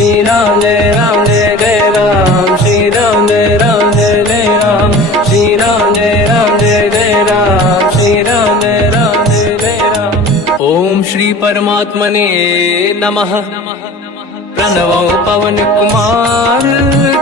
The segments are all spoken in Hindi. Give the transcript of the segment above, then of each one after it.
श्री राम जय जय राम, श्री राम जय जय राम, श्री राम जय जय राम, श्री राम जय जय राम। ओम श्री परमात्मने नमः। प्रणवो पवन कुमार,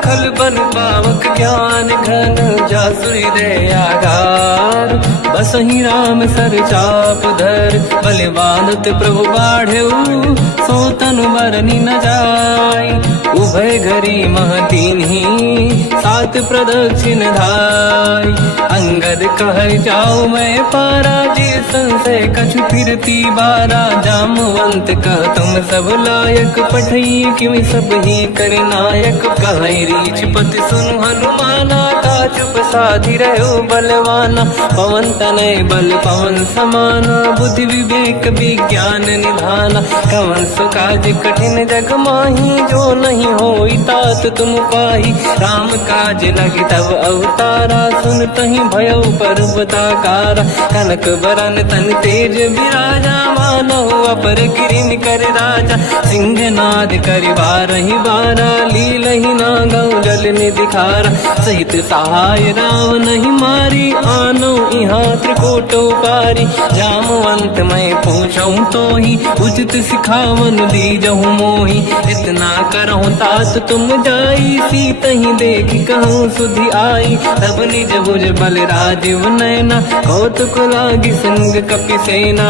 खल बन पावक ज्ञान घन, जासुरी दयागार। बसहि राम सर चाप धर, बलवानत प्रभु बाढ़ऊ, सो तनु मरनी न जाय। उभय घरी मह दीन्ही, सात प्रदक्षिण धाय। अंगद कह जाओ मैं पारा, जी संशय कछु फिरती बारा। जामवंत कह तुम सब लायक, पठई किमि सब ही कर नायक। कहीं रीछ पति सुनु हनुमाना, चुप साधि रहो बलवाना। पवन तनय बल पवन समाना, बुद्धि विवेक विज्ञान निधाना। कवन सो काज कठिन जग माही, जो नहीं होई तात तुम पाही। राम काज लगी तब अवतारा, सुन तहि भयउ पर्वताकारा। कनक बरन तन तेज विराजा, मानव अपर गिरिन कर राजा। सिंहनाद करि बारहि बारा, लीलहि नागौ जल निधिखारा। सहित सहाय राव नहीं मारी, आनो यहाँ त्रिकोटो पारी। जामवंत मैं पूछऊं तो ही, उचित सिखावन दीजहु मोही। इतना करहु तात तुम जाई, सीतहि देखि कहूँ सुधि आई। तब निज भुज बल राजीव नैना, कौतुक लागी संग कपिसेना।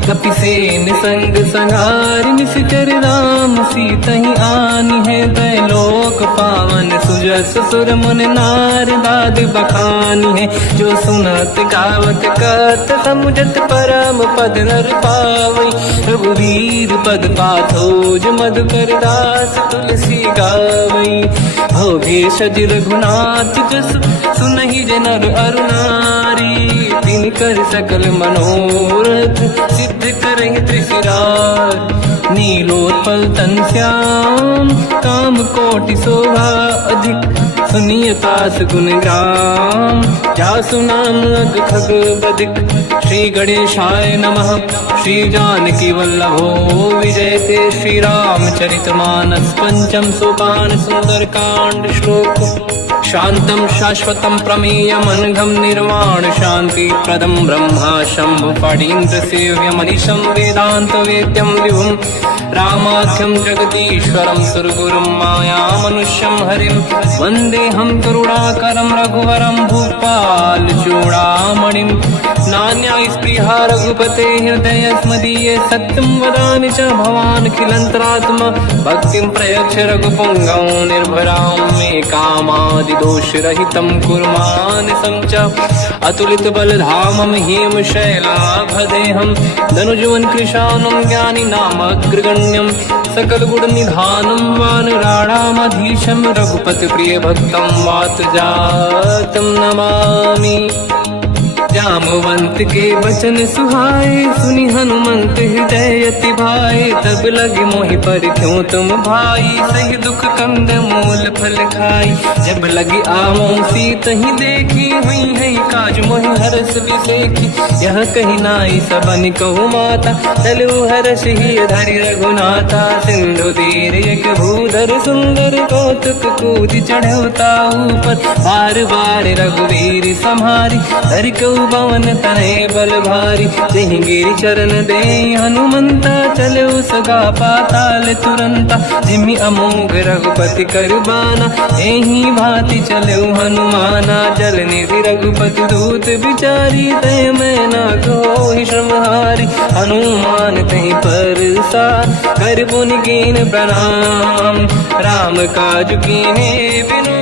कपिसेन संग संहारि, निश्चर राम सीतहि आनी है। दैलोक पावन सुजस सुर मुन नार, दाद बखानी है। जो सुनत गावत कत, समुझत परम पद नर पावई। रघुवीर पद पाथोज, मधुकर दास तुलसी गावई। भोगे सज रघुनाथ जस, सुनहि जनर अरु नारी। तिन कर सकल मनोरथ, सिद्ध करें त्रिशिरार। नीलोत्पल तन श्याम, काम कोटि शोभा अधिक। सुनिय पास गुण ग्राम, जासु नाम अग खग बदिक। श्री गणेशाय नमः। श्री जानकी वल्लभो विजयते, श्री रामचरित मानस। पंचम सोपान सुंदर कांड श्लोक। शांतं शाश्वतं प्रमेयम्, अनघं निर्वाण शांति प्रदं। ब्रह्मा शंभु फणीन्द्र सेव्यम्, मनीषं वेदांत वेद्यं विभुम्। रामाख्यं जगदीश्वरं, सुरगुरुं माया मनुष्यं हरिं। वन्देऽहं करुणाकरं रघुवरं, भूपाल चूडामणिं। नान्या स्पृहा रघुपते हृदय स्मदीये, सत्यं वदामि च भवानखिलन्तरात्मा। भक्तिं प्रयच्छ रघुपुङ्गं, निर्भरां मे कामादि दोषरहितं कुर्मानसं च। अतुलित बलधामं हेम शैलाभदेहं, धनुजवन कृशानं ज्ञानी नामग्रगण्यं। सकल गुण निधानं वानराणामधीशं, रघुपति प्रिय भक्तं वात जातं नमामि। जामवंत के वचन सुहाए, सुनि हनुमंत हृदय अति भाए। तब लगे मोहि पर क्यों तुम भाई, सही दुख कंद मूल फल खाई। जब लगी आवों सीतहि देखी, हुई है काज मोहि हरस बिसेखी। यह कही नाई सबन कहु माता, चलु हरष ही धरि रघुनाथा। सिंधु तीर एक भूधर सुंदर, कौतुक कूदि चढ़ौता ऊपर। बार बार रघुवीर सम्हारी, धरि कऊ पवन तनय बल भारी। जहि गिरि चरण दे हनुमंता, चले सगा पाताल तुरंता। जिमि अमोघ रघुपति कर बाना, एहि भांति चले हनुमाना। जल निधि रघुपति दूत बिचारी, तय मैं ना कोहि श्रमहारी। हनुमान तहि परसा, कर पुनि कीन प्रणाम। राम काज कीन्हे बिनु,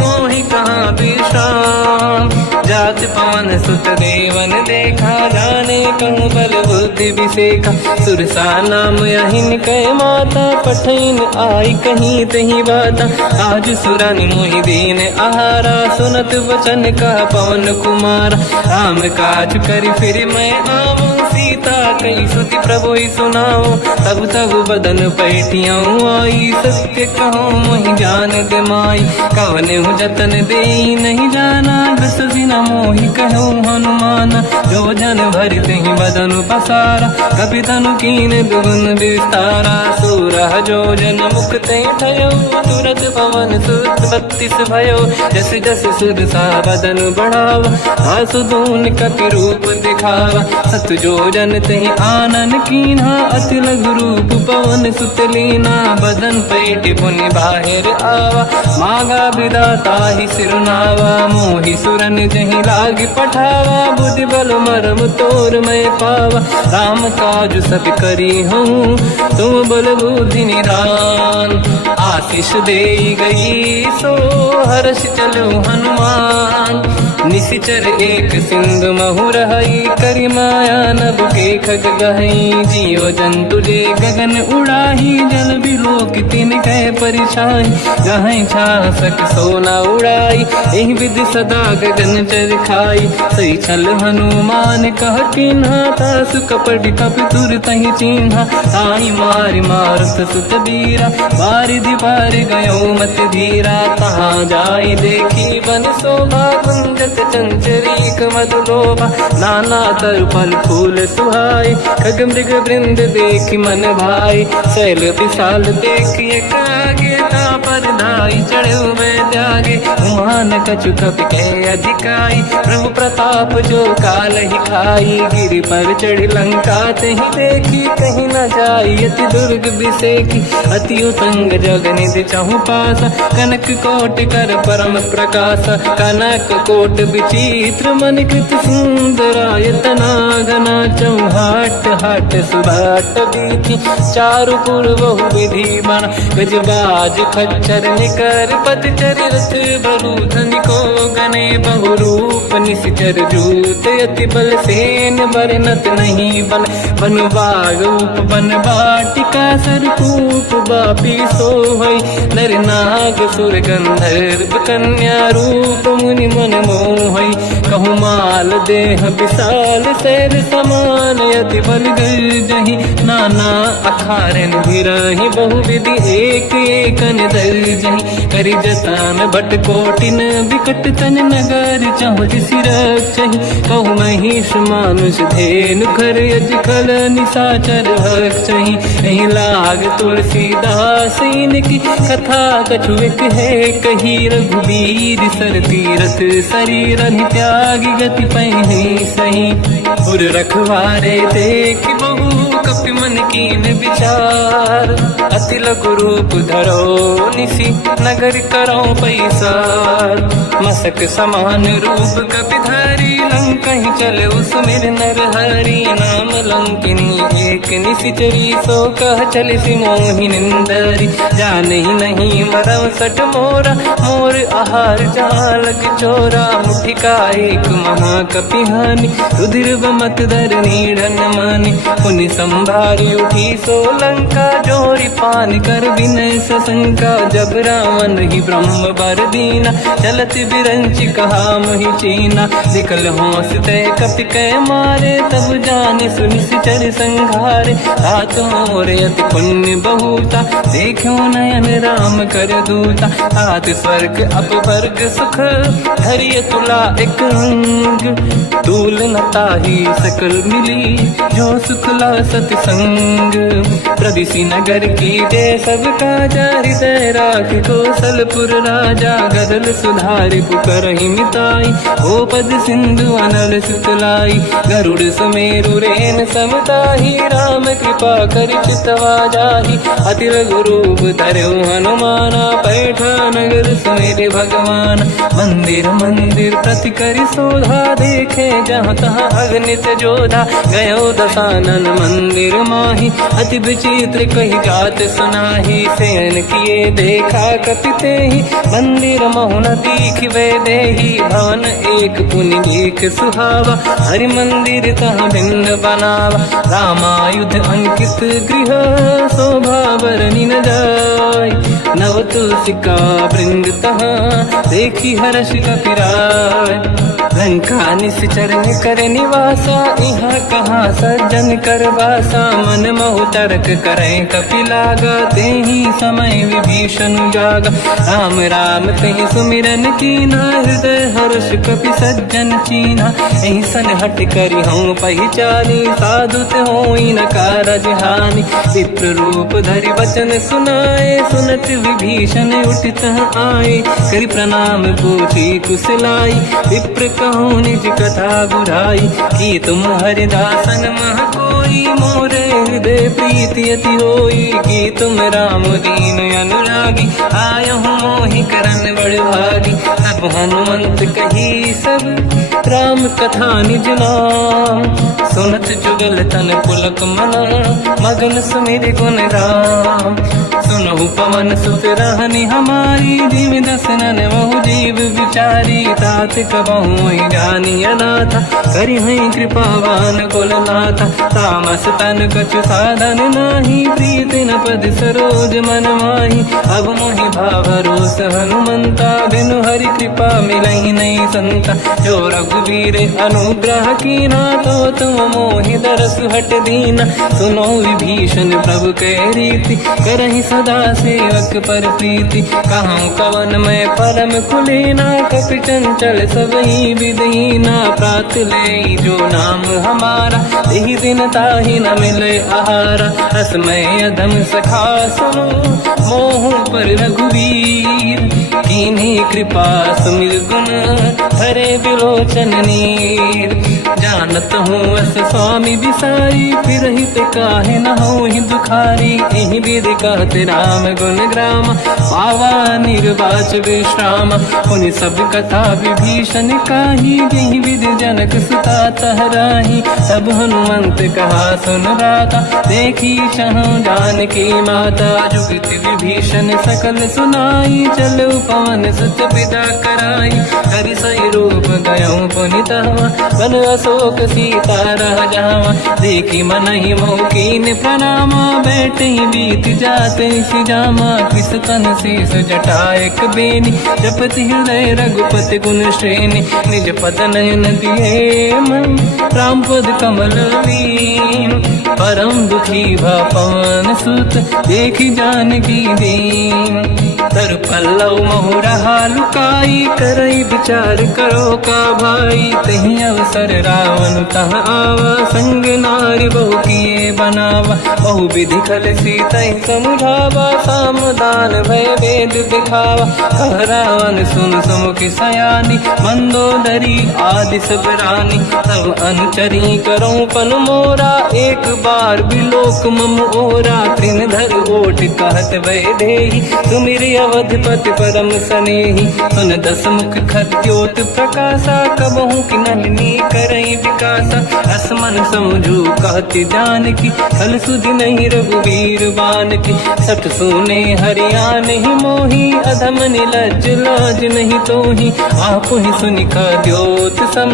मोहि कहाँ विश्राम। जात पवन सुत देवन देखा, जाने कहूँ बल बुद्धि विसेखा। सुरसा नाम यहिन कै माता, पठैन आई कहीं तही बाता। आज सुरनि मोहि दीन आहारा, सुनत वचन का पवन कुमारा। राम काज करि फिर मैं आवूं, सीता कई सुति प्रभु सुनाओ। तब तब बदन पैठियाँ आई, सत्य कहो मोहि जान दे माई। कवन जतन दे ते नहीं जाना, ग्रसि न मोहि कहो हनुमान। जो जन भर तेहि बदन पसारा, कपि तनु कीन दुगुन विस्तारा। सोरह जो जन मुख ते भयो, तुरत पवन सुत 32 भयो। जस जस सुरसा बदन बढ़ावा, आसु दून कपि रूप दिखावा। सत जो जन तेहि आनन कीन्हा, अति लघु रूप पवन सुत लीना। बदन पेट पुनि बाहिर आवा, मांगा विधाता ही सिरनावा। मोहि सुरन जहि लाग पठावा, बुद्धि बल मरम तोर मैं पावा। राम काज सब करी हूँ, तुम बल बुद्धि निधान। आशीष दे गई सो हर्ष चलो हनुमान। निशिचर एक सिंधु महु रहई, करि माया नभ के खग गहई। जीव जंतु जे गगन उड़ाही, जल बिलोक तिन कह परिछाई। गहई छासक सोना उड़ाई, एहि विधि सदा गगन चर खाई। सही छल हनुमान कह किन्हा, तासु कपट कपि तुर तहि चिन्हा। ताई मारि मारुत सुत बीरा, बारिधि पार गयो मत धीरा। तहाँ जाई देखी बन शोभा, कुंजत चंचरीक मधुलोभा। नाना तर फल फूल सुहाई, खग मृग वृंद देखि मन भाई। शैल विशाल देखिए कागे, पर धाई चढ़ो मैं त्यागे। उमान कछु कपि के अधिकाई, प्रभु प्रताप जो काल ही खाई। गिरि पर चढ़ लंका तेहि देखी, कहीं न जाई अति दुर्ग बिसेकी। अति उत्तंग जग निधि चहु पासा, कनक कोट कर परम प्रकाश। कनक कोट विचित्र मन कृत सुंदरायतना घना। चौहाट हाट सुभाट बीथी, चारु पुर बहु विधि बना। गजबाज खच्चर निकर पतचर, रथ बरु धनिको गने बहु रूप। निशिचर जूत अति बल सेन, बरनत नहीं बन। बन बाग रूप बन बाटिका, सरकूप बापी सोहई। नर नाग सुर गंधर्व कन्या, रूप मुनि मन मोहई। कहु माल देह विशाल, शैल समान अति बल गर्जहि। नाना अखारन भिरहि, बहु विधि एक एकन दर्जहि। करि जतन भट कोटिन, विकट तन नगर चहु जिसि रक्षहि। कहु महिष मानुष धेनु, खर यज खल निशाचर भक्षहि। एहि लाग तुलसीदास इनकी, कथा कछु एक है कही। रघुबीर सर तीरथ शरीर, त्यागी गति पहि सही। उर रखवारे देख बहु, कपि मन कीन विचार। अति लघु रूप धरो निसी, नगर करो पैसार। मसक समान रूप कपि धारी, लंका ही चले उसमें नर हरि। नाम लंकिनी एक निशिचरी, सो कह चले सि मोहि निंदरी। जान ही नहीं मरम सट मोरा, मोर आहार जालक चोरा। मुठिका एक महाकपि हानि, रुधिर बमत धर नीढ़न मानि। पुनि संभारी उठी सो लंका, जोरी पान कर विनय सशंका। जब रावण ही ब्रह्म बर दीना, चलत बिरंचि कहा मोहि चीना। निकल होश तय कपि कै मारे, तब जाने सुनिश्चर संघारे। तात मोर अति पुण्य बहुता, देखो नयन राम कर दूता। तात स्वर्ग अपवर्ग सुख, धरिय तुला एक अंग। तूल न ताहि सकल मिली, जो सुखला सतसंग। प्रदिशि नगर की जय सब काजा, हृदय राख कौशलपुर राजा। गदल सुधारि पुकारहि मिताई, ओ पद सिंधु अनल सुतलाई। गरुड़ सुमेरु रेन समताहि, राम कृपा करि चितवा जाहि। अति लघु रूप धरौ हनुमाना, पैठा नगर सुमेरे भगवान। मंदिर मंदिर प्रति करि शोधा, देखे जहाँ तहाँ अगणित जोधा। गयो दशानन मंदिर माहि, अति विचित्र कही जात सुनाहि। शयन किए देखा कपि तेहि, मंदिर महु न दीखिबे देहि। भवन एक पुनि देख सुहावा, हरि मंदिर तहाँ भिन्न बनावा। रामायुध अंकित गृह, शोभा बरनि न जाय। नव तुलसिका वृंद तहाँ, देखी हर्ष कपि राय। लंका निश्चर कर निवासा, यहाँ कहाँ सज्जन कर वासा। मन महु तर्क करें कपिलागा, ते ही समय विभीषण जागा। राम राम तेहि सुमिरन कीना, हृदय हर्ष कपि सज्जन चीन्हा। ऐसन हट करि हूँ पहिचानी, साधु ते होई न कारज हानि। विप्र रूप धरि वचन सुनाए, सुनत विभीषण उठित आए। करि प्रणाम पूछी कुशलाई, विप्र कहूँ निज कथा बुझाई। कि तुम हरिदासन मह कोई, मोरे हृदय प्रीति अति होई। कि तुम राम दीन अनुरागी, आयहु मोहि करन बड़ भागी। तब हनुमंत कही सब राम कथा निज नाम, सुनत जुगल तन पुलक मना, मगन सुमिर गुण राम। सुनहु पवन सुत रहनि हमारी, जीव दसनन महु जीव विचारी। तात कबहु जानी अनाथा, करिहै कृपावान कुलनाथा। तामस तन कछु साधन नाही, प्रीत न पद सरोज मन माही। अब मोहि भावरोस हनुमंता, बिनु हरि कृपा मिलहि नहीं संता। जो रघुवीर अनुग्रह कीना, तो तुम मोहि दरस हट दीना। सुनो विभीषण प्रभु के रीति, करहि सदा सेवक पर प्रीति। कहूँ कवन मैं परम कुलीना, कपि चंचल सबहि विदहीना। प्रात ले जो नाम हमारा, यही दिन ताहि न मिले आहारा। असमय अधम सखा सुनो, मोह पर रघुवीर। कीन्ही कृपा सुमिर गुण, हरे बिलोचन नीर। जानत हूँ अस स्वामी बिसाई, फिर हित काहे न होहि दुखारी। एहि विधि कहते राम गुण ग्राम, पावा निर्वाच विश्राम। पुनि सब कथा विभीषण काही, यही विधि जनक सुता तहराही। तब हनुमंत कहा सुन राता, देखी चहु जानकी माता। जुगति विभीषण सकल सुनाई, चलो पवन सुत पिता कराई। हरि सही रूप गयऊँ पुनितवा, बन अशोक सीता रह जावा। देखी मनहि मोह कीन प्रणामा, बैठे ही बीत जाते सिजामा। किस तन शेष जटा एक बेनी, जपति हृदय रघुपति गुण श्रेणी। निज पद नयन दिए मन, राम पद कमल लीन। परम दुखी भा पवन सुत, देखी जानकी दीन। तर पल्लव महु रहा लुकाई, करई विचार करो का भाई। तही अवसर रावण तह आवा, संग नारी बहु किए बनावा। बहु विधि खल सीतहि समुझावा, सामदान भय वेद दिखावा। कह रावण सुन सुमुखि सयानी, मंदोदरी आदि सब रानी। तब अनुचरी करो पन मोरा, एक बार बिलोक मम ओरा। तृण धर ओठ कहत भय देहि, सुमिरि अवधपति परम सनेहि। सुन दस मुख खद्योत प्रकाशा, कबहु कि नलिनी करई विकासा। असमन समझू कहति जानकी, खल सुधि नहीं रघुवीर बानकी। सठ सुने हरिया नहीं मोही, अधम निलज्ज लाज नहीं तोही। आप ही सुनि खद्योत सम,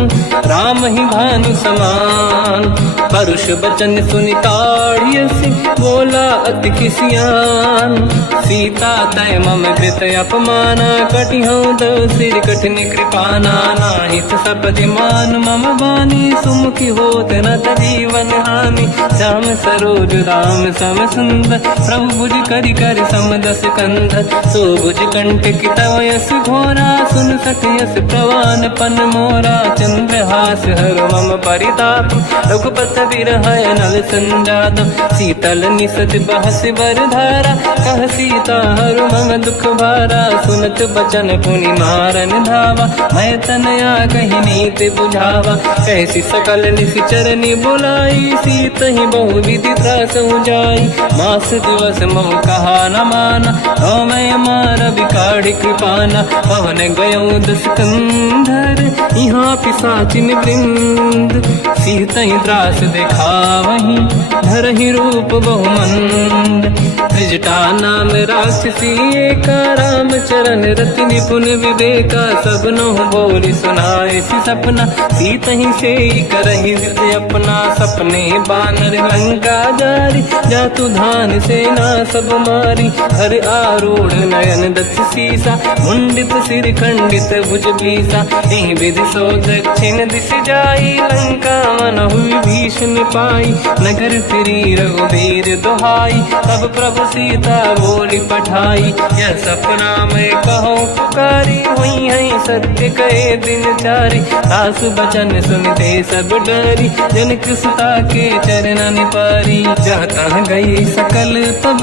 राम ही भानु समान। परुष बचन सुनि ताड़ियसि, बोला अति किसियान। सीता तय मम कृत अपमाना, कटिहऊँ दो सिर कठिन कृपाना। नाहित सपदि मान मम बानी, सुमुखी होत न जीवन हानि। श्याम सरोज राम सम सुंदर, प्रभु भुज करि कर समदस कंधर। सो भुज कंटक तव यस घोरा, सुन सठ यस प्रवान पन मोरा। चंद्रहास हर मम परिताप, रघुपत विरह नल संजात। शीतल निसत बहस बर धारा, कह सीता हर मम दुख भारा। सुनत बचन पुनि मारन धावा, मैं तनया कही नीति बुझावा। कैसी सकल निश्चरनि बुलाई, सीत ही बहु विधि त्रास जाई। मास दिवस मोह कहा न माना, तो मैं मार बिकाढ़ कृपाना। पवन गयो दुष्कंधर, यहाँ पिशाचिन वृंद। सीत ही त्रास दिखावहीं, धरहि रूप बहुमंद। त्रिजटा नाम राक्षसी एका, राम चरण रति निपुण विवेका। सब नहुँ बोली सुनाए सी सपना, सीत ही से करहि हृदय अपना। सपने बानर लंका जारी, जातु धान सेना सब मारी। हर आरूढ़ नयन दक्ष सीसा, मुंडित सिर खंडित भुज बीसा। एहि विधि सो दक्षिण दिश जाई, लंका मनहु विभीषण पाई। नगर फिरी रघुबीर दुहाई, तब प्रभु सीता बोली पठाई। यह सपना मैं कहूँ पुकारी, हुई है सत्य कहे दिन चारी। दास बचन सुनते सब डरी, जनक सुता के चरणन पारी। जहाँ तहाँ गई सकल तब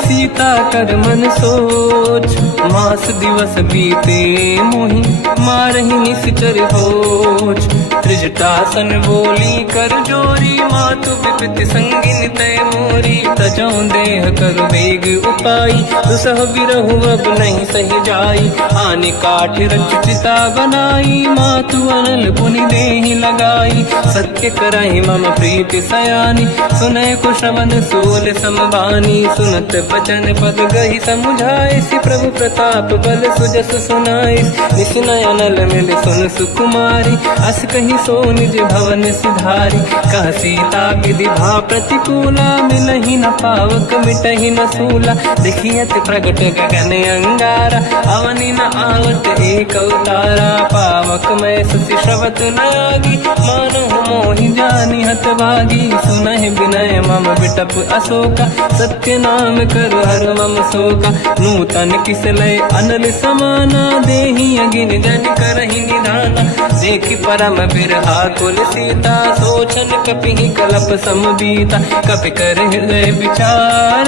सीता कर मन सोच। मास दिवस बीते मोहि मारहि निश्चर होच। त्रिजटासन बोली कर जोरी, मातु विपति संगिन तय मोरी। तजौ देह कर वेग उपाई, दुसह बिरहु अब नहीं सही जाई। आने काठ रचिता बनाई, मातु अनल पुनि देहि लगाई। सत्य करहि मम प्रीति सयानी, सुनय कुशवन सोल समबानी। सुनत बचन पद गहि समुझाए, सि प्रभु प्रताप बल सुजस सुनाई। निसुनय अनल मिल सुन सुकुमारी, अस कहि सो निज भवन सिधारी। कह सीता विधि भा प्रतिकूला, मिलहि न पावक मिटहि न सूला। देखियत प्रगट गगन अंगारा, अवनि न आवत एक अवतारा। पावक मैं ससि श्रवत न आगी, मानहु मोहि जानि हत भागी। सुनहि विनय मम बिटप अशोका, सत्य नाम कर हर मम शोका। नूतन किसलय अनल समाना, देहि अगिन जन करहि निधाना। देखि परम बिरहा कुल सीता, सोचन कपिहि कलप समबीता। कपि कर हृदय विचार,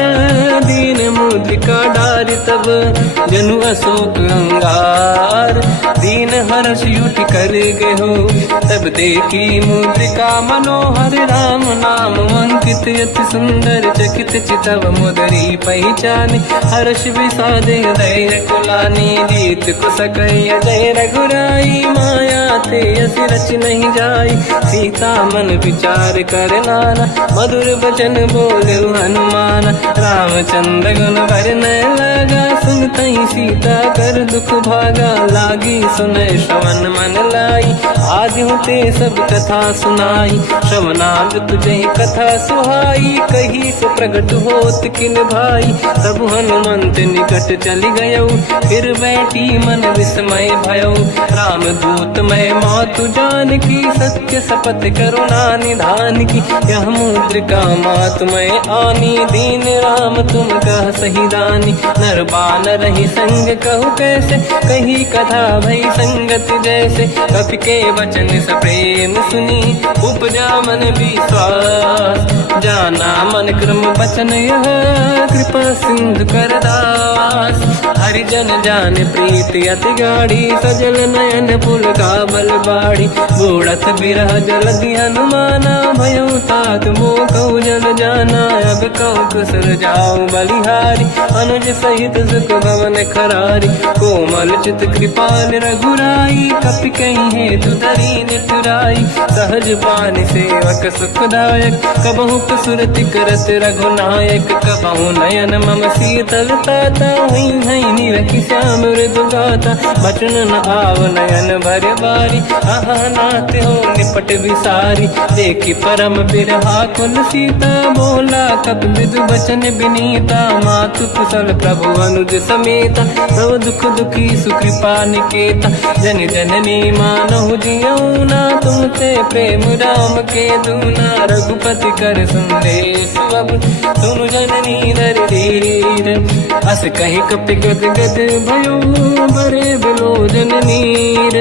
दीन मुद्रिका डारि तब जनु अशोक अंगार। दीन हर्ष युति कर गेहु, तब देखी मुद्रिका मनोहर। राम नाम अंकित अति सुंदर, चकित चितव मुदरी पहचान। हर्ष विषादे हृदय कुलानी, जीत कुसकय जय रघुराई। माया ते अस रच नहीं जाई, सीता मन विचार कर नाना। मधुर बचन बोले हनुमान, रामचंद्र गुण वर्णय लगा। सुनतहि सीता कर दुख भागा, लागी सुनय श्रवण मन लाई। आदि होते सब कथा सुनाई, श्रवणाद तुझे कथा सुहाई। कही से प्रगट होत किन भाई, तब हनुमंत निकट चली गयो। फिर बैठी मन विस्मय भयो, राम दूत मैं मातु जान की। सत्य शपथ करुणा निधान की, यह मुद्रिका मातु मैं आनी। दीन राम तुम कह सही दानी, नर बानर ही संग कहु कैसे। कही कथा भई संगत जैसे, कपि के वचन सप्रेम सुनी। उपजा मन विश्वास, जाना मन क्रम वचन यह। कृपा सिंधु कर दास, हरिजन जान प्रीति अति गाढ़ी। सजल नयन पुल का बल बाढ़ी, बूढ़त बिरह जलधि हनुमाना। भयो तात मोह कहु जल जाना, अब कहु कुशल जाऊ बलिहारी। अनुज सहित सुख भवन खरारी, कोमल चित कृपाल रघुराई। कपि कहीं हेतु धरी निठुराई, सहज पानि सेवक सुखदायक। कबहु कसुरति करत रघुनायक, कबहु नयन मम शीतल ताता। हुई है निरखि श्याम मृदु गाता, बचन न आव नयन भर बारी। आहा नाथ हो निपट विसारी, देखि परम बिरहा कुल सीता। बोला कपि मृदु बचन विनीता, मातु कुशल प्रभु अनुज समेता। सब दुख दुखी सुकृपा निकेता, जन जननी मानहु जियौना। तुमसे प्रेम राम के दूना, रघुपति कर संदेश अब सुनु जननी दर धीर। अस कहि कपि गद गद भयो, बरे बिलोचन नीर।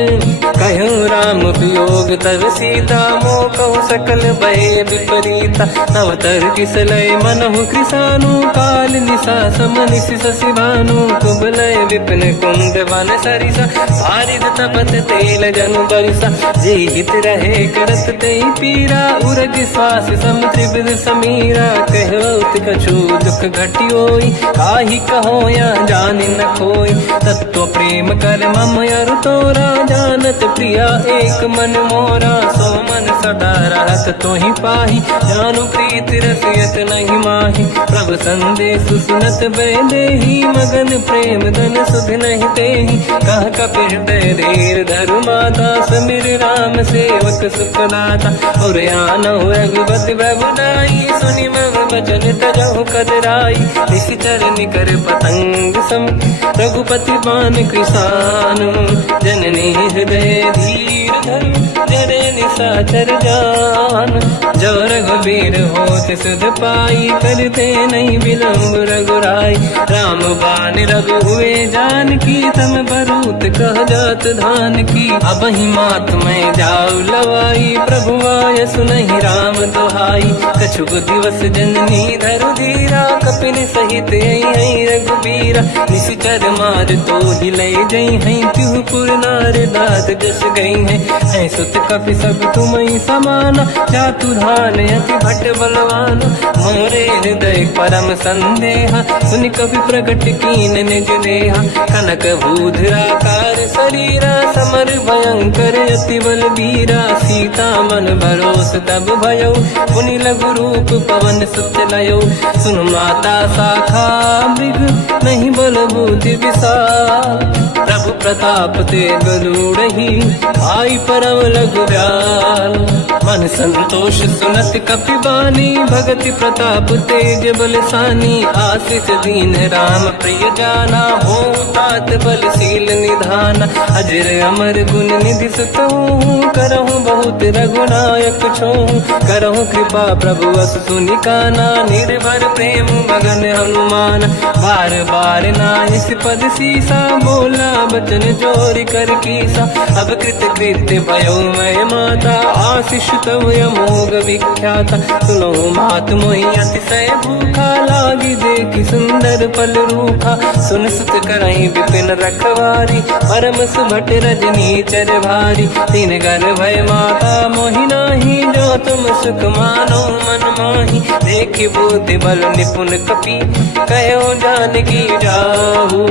कहूँ राम वियोग तब सीता, मोह कहु सकल भय विपरीता। नव तर किसलय मनहु कृसानु, काल निशा समनिशि शशि भानु। कुबलय विपिन कुंद वन सरिसा पारिद तपत तेल जनु बरिसा जे हित रहे करत ते पीरा उरग श्वास सम त्रिविध समीरा कहत कछु दुख घटियोई काहि कहो या जान न खोई तत्व प्रेम कर मम अरु तोरा जानत प्रिया एक मन मोरा सो मन सदा रहत तोहि पाही जानु प्रीत रसियत नहीं माही प्रभु संदेश सुनत बेदेही मगन प्रेम धन सुध नहीं तेहि कह कपिल हृदय धीर धरु माता समीर राम सेवक सुखदाता और आनो रघुपति प्रभुदाई सुनि मम वचन तजहु कदराई निश्चर निकर पतंग सम रघुपति बान कृषानु जननी हृदय धीर धरु जरे निशाचर जान जो रघुबीर होत सुध पाई करते नहीं विलम्ब रघुराई राम बान रघु हुए जान की तम बरूत कह जात धान की अब ही मात में जाऊ लवाई प्रभु आय सुनहि राम दोहाई कछुक दिवस जननी धरु धीरा कपिन सहित आई रघुबीरा निश्चर मार तो ही ले जई है त्युह पुर नार दाद जस गई है सुत कपि सब तुम ही समाना जातु धान अति भट बलवान मोरे हृदय परम संदेहा सुनि कपि प्रगट कीन निज देहा कनक भूधराकार शरीरा समर भयंकर अति बलबीरा सीता मन भरोस तब भयो पुनि लघु रूप पवन सुत लयो सुन माता शाखा मृग नहीं बल बुद्धि विशाल प्रभु प्रताप ते गरुड़हि आई परम लघु दयाल मन संतोष सुनत कपि बानी भगति प्रताप तेज बलसानी आशीष दीन राम प्रिय जाना हो तात बलशील निधान अजर अमर गुण निधि सुतहु करहु बहुत रघुनायक छोहु करहु कृपा प्रभु अस सुनि काना निर्भर प्रेम मगन हनुमान बार बार नाहिस पद सीसा बोला बचन जोर कर कीसा अब कृत कृत्य भयो मैं माता आशीष तव अमोघ विख्याता सुनो मात मोहि अतिशय भूखा लागी देखी सुंदर पल रूखा सुन सुत करई विपिन रखवारी परम सुभट रजनी चर भारी तीन घर भय माता मोहि नाही जो तुम सुख मानो मन माही देखी बुद्धि बल निपुण कपि कहो जानकी जाहू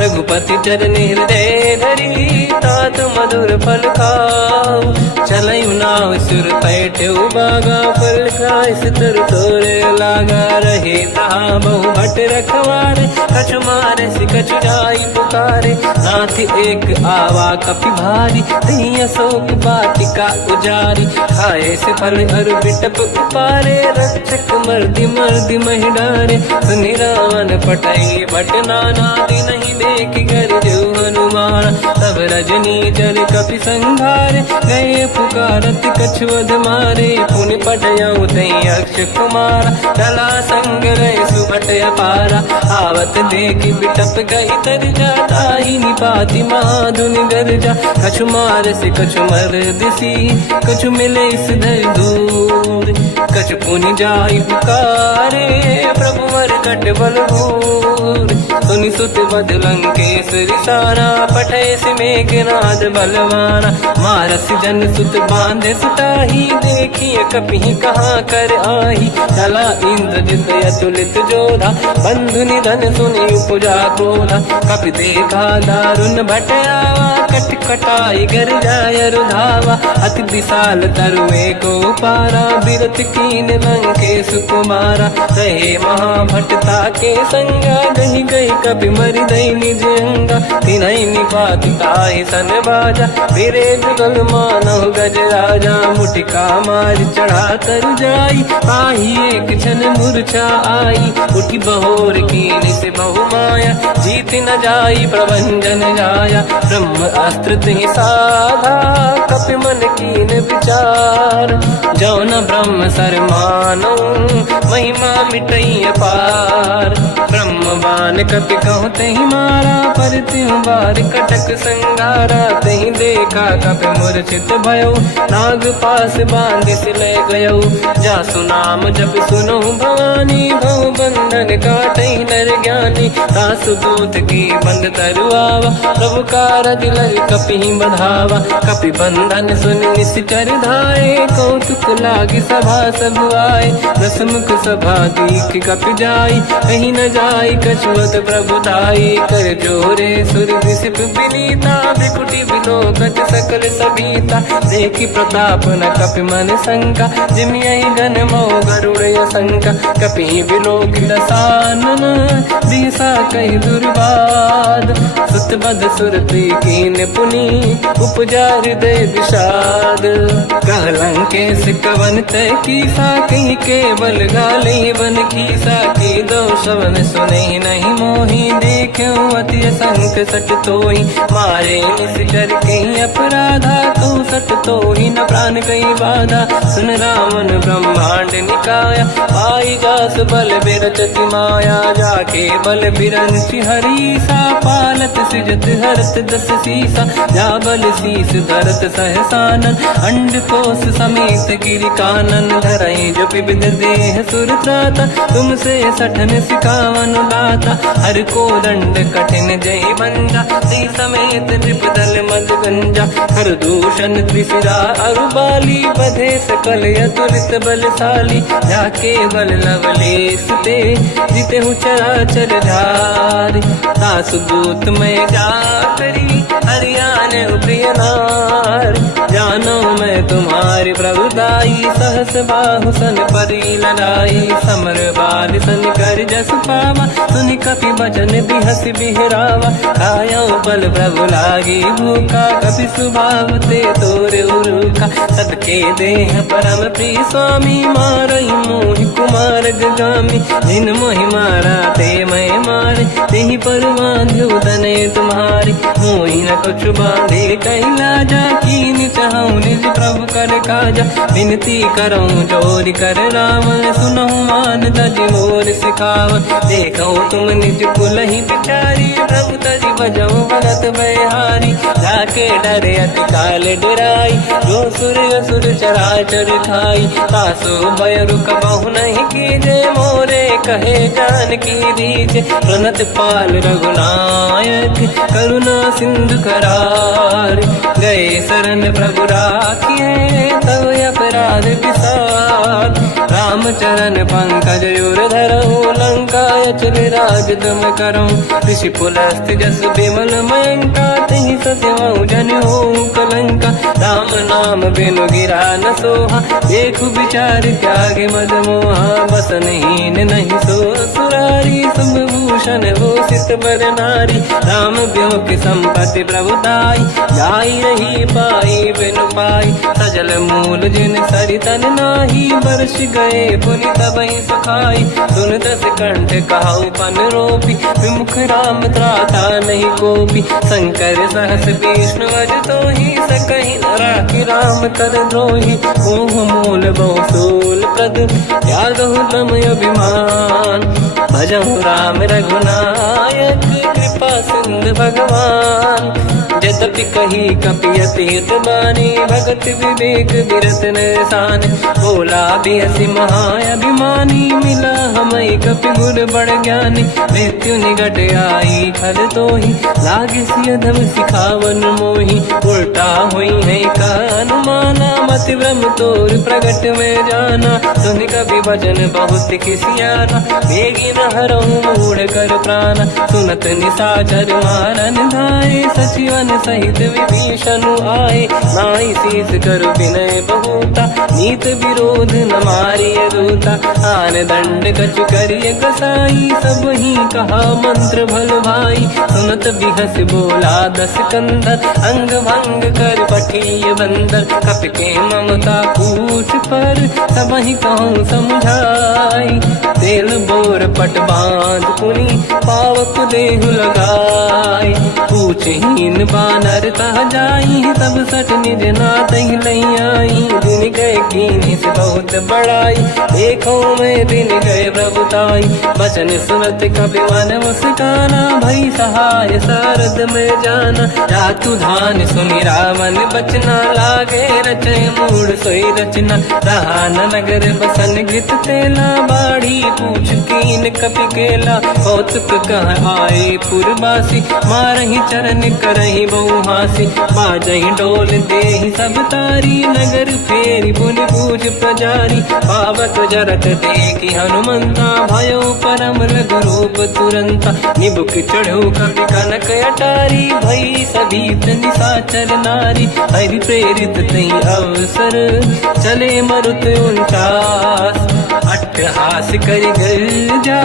रघुपति चरण हृदय धरी तात मधुर फल खाऊ चलयु नाव सुर पैठ बागा फल खाय सितर तोरे लागा रहे तहा बहु भट रखवारे कछु मारे सि कछु जाई पुकारे नाथ एक आवा कपि भारी दही अशोक बाटिका उजारी खाए से फल अरु बिटप उपारे रक्षक मर्दि मर्दि महि डारे सुनि रावण पटई भट नाना दी नहीं देख कर जो हनुमान तब रजनी जल कपि संघारे गए पुकारत कछुअध मारे पुनि पटयऊ तई अक्ष कुमार चला संग रहे सुभट अपारा आवत देखी बिटप गई तर जाता ही निपाति माधुनि गर्जा कछु मार से कछु मर दिसी कछु मिले इस धर दूर कछु पुनि जाई पुकारे प्रभु मर कट बलभूर सुनि सुत बद लंकेश्वरी सारा पठे से मेघनाद बलवाना मारस जन सुत बांधे सुताही देखिए कपि कहाँ कर आही चला इंद्रजित अतुलित जोधा बंधु निधन सुनि उपजा क्रोधा कपि देखा दारुण भटया कट कटाई गर जाय रुधावा अति विशाल तरुए को पारा बिरत कीन लंकेश कुमारा रहे महाभटता के संगा दही गई कपि मरि दई निज अंगा तिनहि निपाति ताहि सन बाजा फिरे जुगल मानव गज राजा मुटिका मार चढ़ा तर जाई पाही एक क्षण मूर्छा आई उठी बहोर कीन से बहु माया जीत न जाई प्रभंजन जाया ब्रह्म अस्त्र तिहि साधा कपि मन कीन विचार जो न ब्रह्म सर मानो महिमा मिटई अपार ब्रह्म बान कपि कहु तहि मारा पर त्यों बार कटक संगारा तहि देखा कपि मूर्छित भयो नाग पास बांध सिले गयो जासु नाम जप सुनो भवानी भव बंधन काटई कहीं नर ज्ञानी। दास दूत की बंद तरुआवा, प्रभु कारज लग कपि बधावा। कपि बंधन सुन निश्चर धाये, कौतुक लागी सभा सब आए। दसमुख सभा दीख कपि जाई, कहीं न जाई कछुअत प्रभु दाई। कर जोरे सुर विसिप विनीता, बिकुटी बिलोकत सकल सबीता। देखी प्रताप न कपि मन शंका, जिमियहि गण मो गरुड़ असंका। कपि बिलोक दसानन, दिशा कहि दुर्बाद। सुत बद सुरति कीन पुनि, उपजा हृदय विषाद। कहलंकेश कवन तय कीसा, कहीं केवल गाली बन कीसा। की दो शवन सुने नहीं मोही, देखूं अति संक सट तोही। मारे निश्चर कहीं अपराधा, कहूँ सट तोही न प्राण कहीं बाधा। सुन रावण ब्रह्मांड निकाया, पाई जास बल बिरचति माया। जाके बल बिरंचि हरीसा, पालत सृजत हरत दस सीसा। जा बल शीस धरत सहसानन, अंड कोश समेत गिरि कानन। धरई जो विविध देह सुर त्राता, तुमसे सठन सिखावन दाता। हर को दंड कठिन जय बंजा, सी समेत त्रिपदल मद गंजा। हर दूषण त्रिशिरा अरुबाली, बधे सकल अतुलित बलशाली। जाके बल लवलेश ते, जिते हूँ चराचर धारी। दास दूत में जा करी, हरियाण प्रिय नार। जानो मैं तुम्हारी प्रभुदाई, सहस बाहु सन परी लड़ाई। समर बाल सन कर जस पावा, सुनि कपि बचन बिहस बिहरावा। खायो बल प्रभु लागी भूखा, कपि स्वभाव ते तोरे उरुखा। सबके देह परम प्रिय स्वामी, मारई मोहि कुमार गगामी। जिन मोहि मारा ते मैं मारे, तेहि पर बांधो दने तुम्हारे। मोहि न कुछ बांधे कैलाजा, कीन चाहूं निज प्रभु कर काजा। विनती करऊं जोरि कर रावण, सुनहु मान तज मोर सिखावन। देखो तुम निज कुल ही बिचारी, प्रभु तज बजऊ भगत बहारी। जाके डरे अति काल डराई, जो सुर असुर चराचर खाई। तासो भय रुक बहु नहीं कीजे, मोरे कहे जान की दीजे। प्रणत पाल रघुनायक, करुणा सिंधु करार। गए शरण प्रभु राखिए, तब अपराध विसार। रामचरण पंकज उर धरऊं, लंका अचल राज तुम करऊं। ऋषि पुलस्त जस विमल मयंका, तिहि सत्यवहु जन होऊं कलंका। राम नाम बिनु गिरा न सोहा, देखु विचार त्यागे मद मोहा। बसनहीन नहीं सो सुरारी, सब भूषण हो सित बर नारी। राम ब्यों की संपत्ति प्रभुताई, जाई रही पाई बिनु पाई। सजल मूल जिन सरितन नाही, बरस गए पुनि तबहि सुखाई। सुन दस कंठ कहाऊ पन रोपी, विमुख राम त्राता नहीं कोपी। शंकर सहस विष्णु अज तोहि, सकहि न राखि राम कर द्रोही। मोह मूल बहु सूल प्रद, त्यागहु तम अभिमान। भजहु राम रघुनायक, कृपा सिंधु भगवान। यद्यपि कही कपि अतीत बानी, भगत विवेक विरत निशान। बोला बिहसि महाअभिमानी, मिला हमई कपि गुर बड़ ज्ञानी। मृत्यु निकट आई खल तोहि, लागे सिय धम सिखावन मोहि। उल्टा हुई है का अनुमाना, मति ब्रह्म तोर प्रगट में जाना। सुन कपि भजन बहुत किसियाना, बेगी न हरऊं मूढ़ कर प्राण। सुनत निशाचर मारन धाये, सचिवन सहित विभीषण आए। नाई शीस करु विनय बहुता, नीत विरोध न मारिय दूता। आन दंड कछु करिय कसाई, सब ही कहा मंत्र भल भाई। सुनत बिहस बोला दस कंदर, अंग भंग कर पठिय बंदर। कपि के ममता पूछ पर, सब ही कहूँ समझाई। तेल बोर पट बांध पुनि, पावक देहु लगाई। पूछहीन बात बानर तह जाई, सब सट निज नाथ ही लई आई। दिन गए कीनी से बहुत बड़ाई, देखो मैं दिन गए प्रभुताई। बचन सुनत कपि मन मुस्काना, भई सहाय सारद में जाना। जातु धान सुनि रावण बचना, लागे रचे मूड सोई रचना। रहा न नगर बसन घृत तेला, बाढ़ी पूछ कीन कपि केला। कौतुक कह आए पुरवासी, मारहि चरण करहि बहु हासी। बाजहि डोल देहि सब तारी, नगर फेरी पुनि पूछ प्रजारी। पावक जरत देखि हनुमंता, भयो परम रघुरूप तुरंता। निबुक चढ़ो कपि कनक अटारी, भई सभीत निशाचर नारी। हरि प्रेरित तई अवसर, चले मरुत 49। अट्टहास करि गर्जा,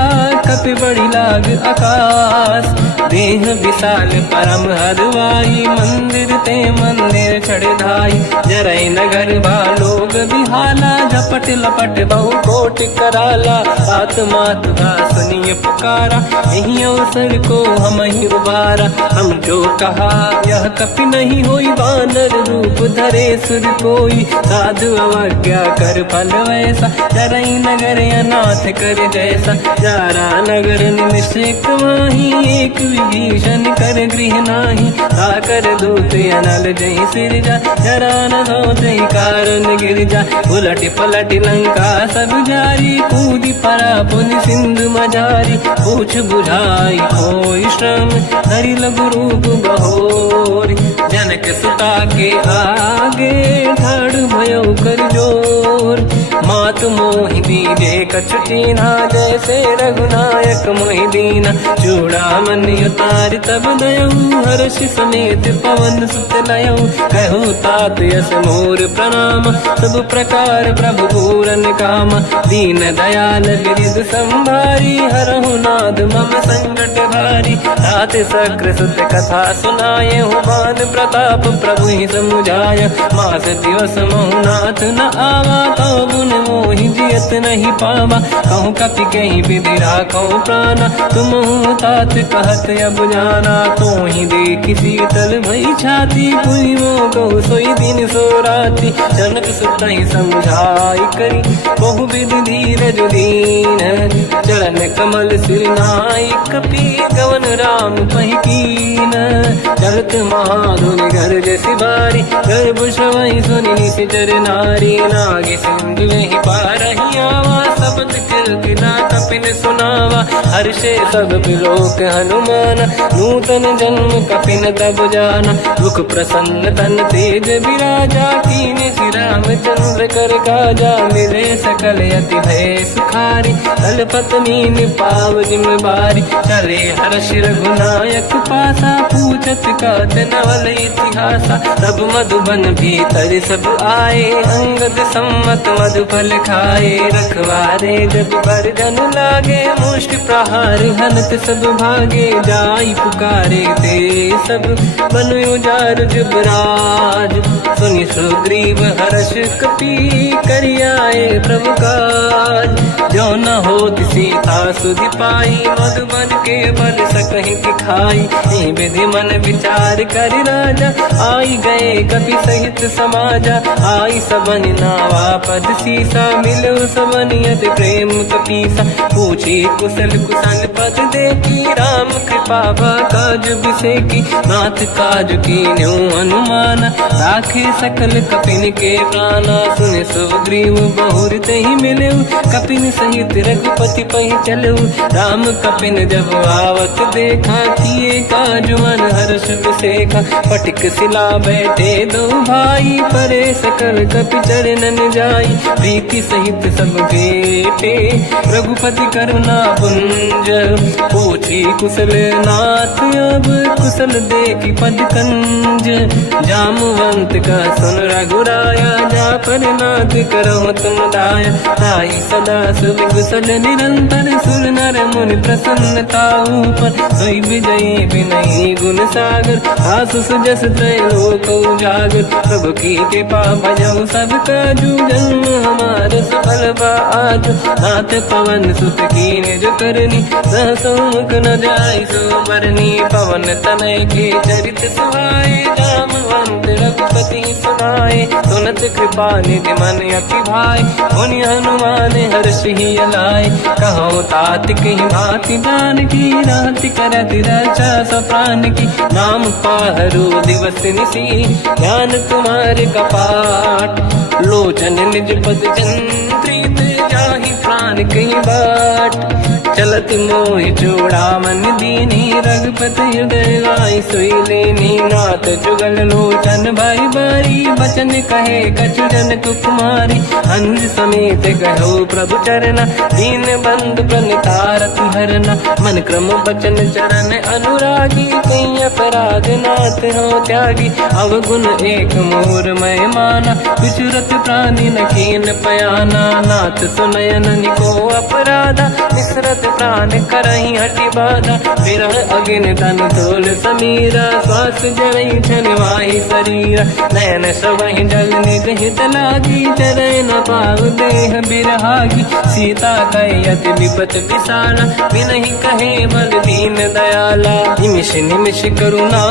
कपि बड़ी लाग आकाश। देह विशाल परम हरवाई, मंदिर ते मंदिर चढ़ धाई। जरई नगर बालोग बिहाला, झपट लपट बहु कोट कराला। आत्मात का सुनिय पुकारा, यही अवसर को हम ही उबारा। हम जो कहा यह कपि नहीं होई, वानर रूप धरे सुर कोई। साधु अवज्ञा कर फल वैसा, जरई नगर अनाथ कर जैसा। जारा नगर निमिषक माही, एक विभीषण कर गृह नाही। आकर दूत अनल जय सिरजा, जरा न होते कारण गिर जा। उलट पलट लंका सब जारी, कूदी परा पुनि सिंधु मजारी। पूछ बुझाई कोई श्रम, धरि लघु रूप बहोरी। जनक सुता के आगे, ठाड़ भयो कर जोर। मात मोहि दीजे कछु कीन्हा, जैसे रघुनायक मोहि दीना। चूड़ामणि उतारि तब दयऊ, हर्ष समेत पवन सुत लयऊ। कहु तात यस मोर प्रणाम, सब प्रकार प्रभु पूरन काम। दीन दयाल बिरिद संभारी, हरहु नाद मम संकट भारी। तात सक्र सुत कथा सुनाए, बान प्रताप प्रभु ही समुझाय। मास दिवस महु नाथ न आवा, कौ गुण मोहि जियत नहीं पावा। कहूँ कपि कहीं विधि राखो प्राणा, तुम तात कहत अब जाना। तो ही देखि शीतल भई छाती, पुनि मोह कहु सोई दिन सो राति। जनक सुत ही समझाई करी, बहु विधि धीरज दीन। चरण कमल सिर नाई, कपि गवन राम पहि कीन। चलत महाधुनि गर्ज सिबारी, गर्भ श्रवहि सुनि निशिचर नारी। नागे सिंधु ही पारहि आवा, शब्द कीर्तना कपिन सुनावा। हर्षे सब बिलोक हनुमान, नूतन जन्म कपिन तब जाना। मुख प्रसन्न तन तेज विराजा, कीने श्री रामचंद्र कर काजा। मिले सकल यति भय सुखारी, तलपत मीन पाव जिम बारी। चले हर्ष रघुनायक पासा, पूछत कात नवल इतिहासा। तब मधुबन भीतर सब आए, अंगद सम्मत मधुफल खाए। रखवारे जब बरगन लागे, मुष्टि प्रहार हनत सब भागे। जाई पुकारे ते सब, बन उजार जुबराज। सुनि सुग्रीव हर्ष कपि, करियाए प्रभु काज। जो न होत सीता सुधि पाई, मधुबन के बल सकहि दिखाई। हे विधि मन विचार कर राजा, आई गए कपि सहित समाजा। आई सबन नावा पद सीसा, मिलो सबन यत प्रेम कपीसा। पूछी कुशल कुशल पद देखी, राम कृपा काज बिसेकी। नाथ काज कीन्यो हनुमाना, राखे सकल कपिन के प्राणा। सुन सुग्रीव बहुर तहि मिलऊ, कपिन सहित रघुपति पहि चलऊ। राम कपिन जब आवत देखा, किए काज मन हर्ष बिसेखा। पटिक सिला बैठे दो भाई, परे सकल कपि चरणन जाई। प्रीति सहित सब बेटे, रघुपति करुणा पुंज। पूछी कुशल नाथ अब, कुशल देखि पद कंज। जामवंत का सुन रघुराया, जा पर नाथ करहु तुम दाया। ताई सदा सुख कुशल निरंतर, सुर नर मुनि प्रसन्नता ऊपर। सोई विजयी विनयी गुण सागर, आसु सुजस त्रैलोक उजागर। प्रभु की कृपा भजऊ सब काजू, जन्म हमार सफल बा आज। नाथ पवन सुत कीन्ह जो करनी, सहसो मुख न जाय सुमरनी पवन तनय के चरित सुहाए जामवंत रघुपति सुनाए सुनत कृपा निधि मन अति भाई मुनि हनुमान हर्षि लाए कहो तात कही भांति जान की राति करत रक्षा सप्रान की नाम पाहरु दिवस निसी ज्ञान तुम्हारे कपाट लोचन निज पद चंद्रित जाहि प्राण कहीं बाट चलत मोहि चूड़ामन दीनी रघुपति हृदय लाई सोई लेनी नाथ जुगल लोचन भाई बारी बचन कहे कछु जन कुमारी हंस समेत कहो प्रभु चरना दीन बंधु प्रणितारत हरना मन क्रम बचन चरण अनुरागी कहीं अपराध नाथ हो त्यागी अवगुण एक मोर मैं माना विचुरत प्राणी न कीन पयाना नाथ सुनयन निको अपराधा विसरत प्राण करही हटि बाधा विरह अगिन तन तोल समीरा श्वास जरई छनवाही शरीरा नयन सवहि जल निज हित लागी चरय न पाऊ देह बिरहागी सीता कहि अति विपत विसाला बिनहि कहे बल दीन दयाला निमिष निमिष करुणा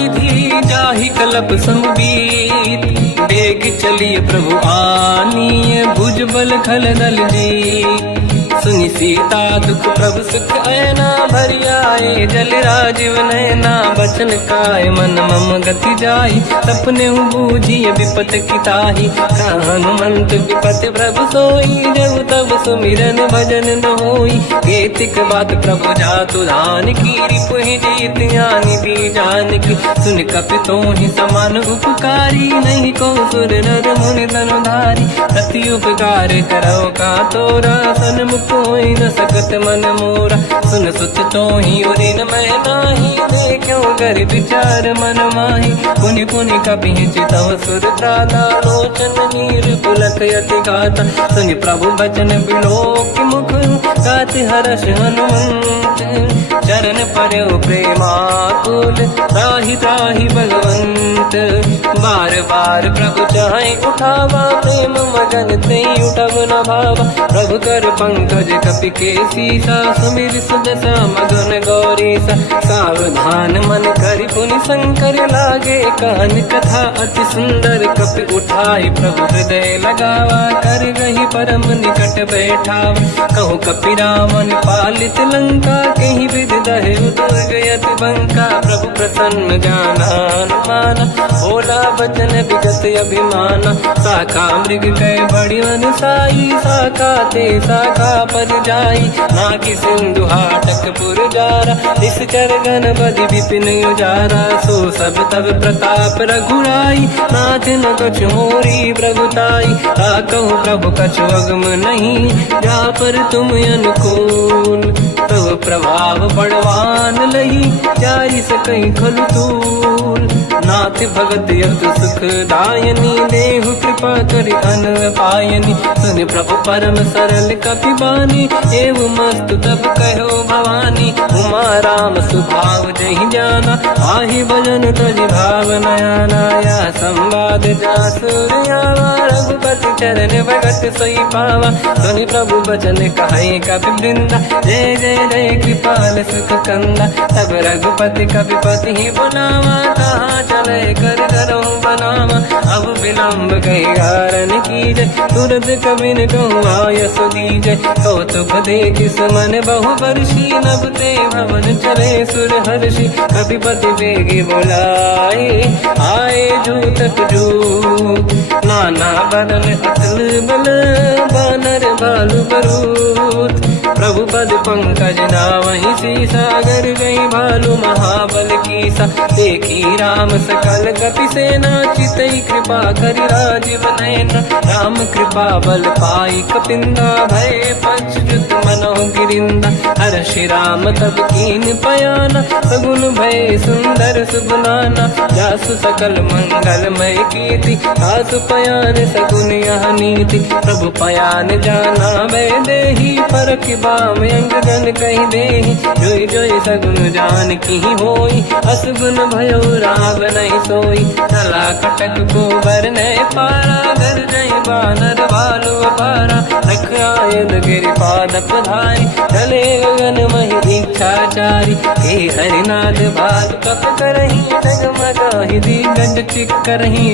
निधि जाहि कलप संबीत बेग चलिए प्रभु आनीय भुज बल खल दल जी सुनि सीता दुख प्रभु सुख ऐना भरि आए जल राजीव नैना बचन काय मन मम गति जाई सपने बूझिए विपत किताही हनुमंत विपत प्रभु सोई जब तब सुमिरन भजन न होई केतिक बात प्रभु जातु धान की रिपुहि जीत यानि दी जान की सुन कपि तोहि समान उपकारी नहीं को सुर नर मुनि तनुधारी प्रति उपकार करो का तोरा सन्मुख कोई न सकत मन मोरा सुन सुत तो ही उदिन मैं नाही देखो कर विचार मन माही पुनि पुनि कपि चितव सुर त्राता लोचन नीर पुलक यति गाता सुनि प्रभु बचन बिलोक मुख गाति हर्ष हनुमंत चरण पर्यो प्रेमाकुल त्राहि त्राहि भगवंत बार बार प्रभु चाहे उठावा प्रेम मगन ते उठब न भावा प्रभु कर पंकज कपि के सीसा सुमिर सुदशा मगन गौरीसा सावधान मन करि पुनि शंकर लागे कहन कथा अति सुंदर कपि उठाई प्रभु हृदय लगावा कर गही परम निकट बैठावा कहु कपि रामन पालित लंका कहीं विधि दहे उदुर्ग यति बंका प्रभु प्रसन्न जाना अनुमाना भोला बचन विगत अभिमाना शाखा मृग कह बड़ी मन साई शाखा ते शाखा पर जाई नाकि सिंधु हाटक पुर जारा निश्चर गण बदि विपिन उजारा सो सब तब प्रताप रघुराई नाथ न कछु मोरी प्रभुताई कहु प्रभु कछु अगम नहीं जा पर तुम अनुकूल तब प्रभाव बड़वान लही जाई सकई खलु तूल नाथ भगत यत सुख दायनी देहु कृपा करि अन पायनी सुन प्रभु परम सरल कपि बानी एव मस्त तब कहो भवानी उमा राम सुभाव जहि जाना आहि भजन तज भाव नयाना या संवाद जासुर आवा रघुपति चरण भगत सोई पावा सुनि प्रभु बचन कहे कपि वृंदा जय जय जय कृपाल सुख कंदा तब रघुपति कपिपति ही बनावा कहाँ चले कर करो बनावा अब विलम्ब कई कारण कीजय तुरंत कबिन कहूँ आयस दीजय कौतुक देख सुमन बहु वर्षी नभ ते भवन चले सुर हर्षि कपिपति बेगी बुलाए आए जूतक जू नाना बदन अतल बल बानर बालु बरूत प्रभु पद पंकज नावहि सीसागर गई भालू महाबल कीसा देखी राम सकल कपि सेना चितई कृपा करि राजीव नयना राम कृपा बल पाई कपिंदा भय पच्युत मनो गिरिंदा हर्षि राम तब कीन पयाना सगुन भय सुंदर सुगुनाना जासु सकल मंगलमय कीर्ति आसु पयान सगुन यह नीति प्रभु पयान जाना भय देहि परख बाम अंग जन कहि देहि जोई जोई सगुन जान की होई असगुन भयो राव नहीं सोई चला कटक को बर ने पारा घर जय बानर भालू अपारा रख आयल गिरि पाद पधारी चले गगन मही इच्छाचारी हे हरिनाथ भाग कप करही डगमगाहि दिग्गज चिक्करहि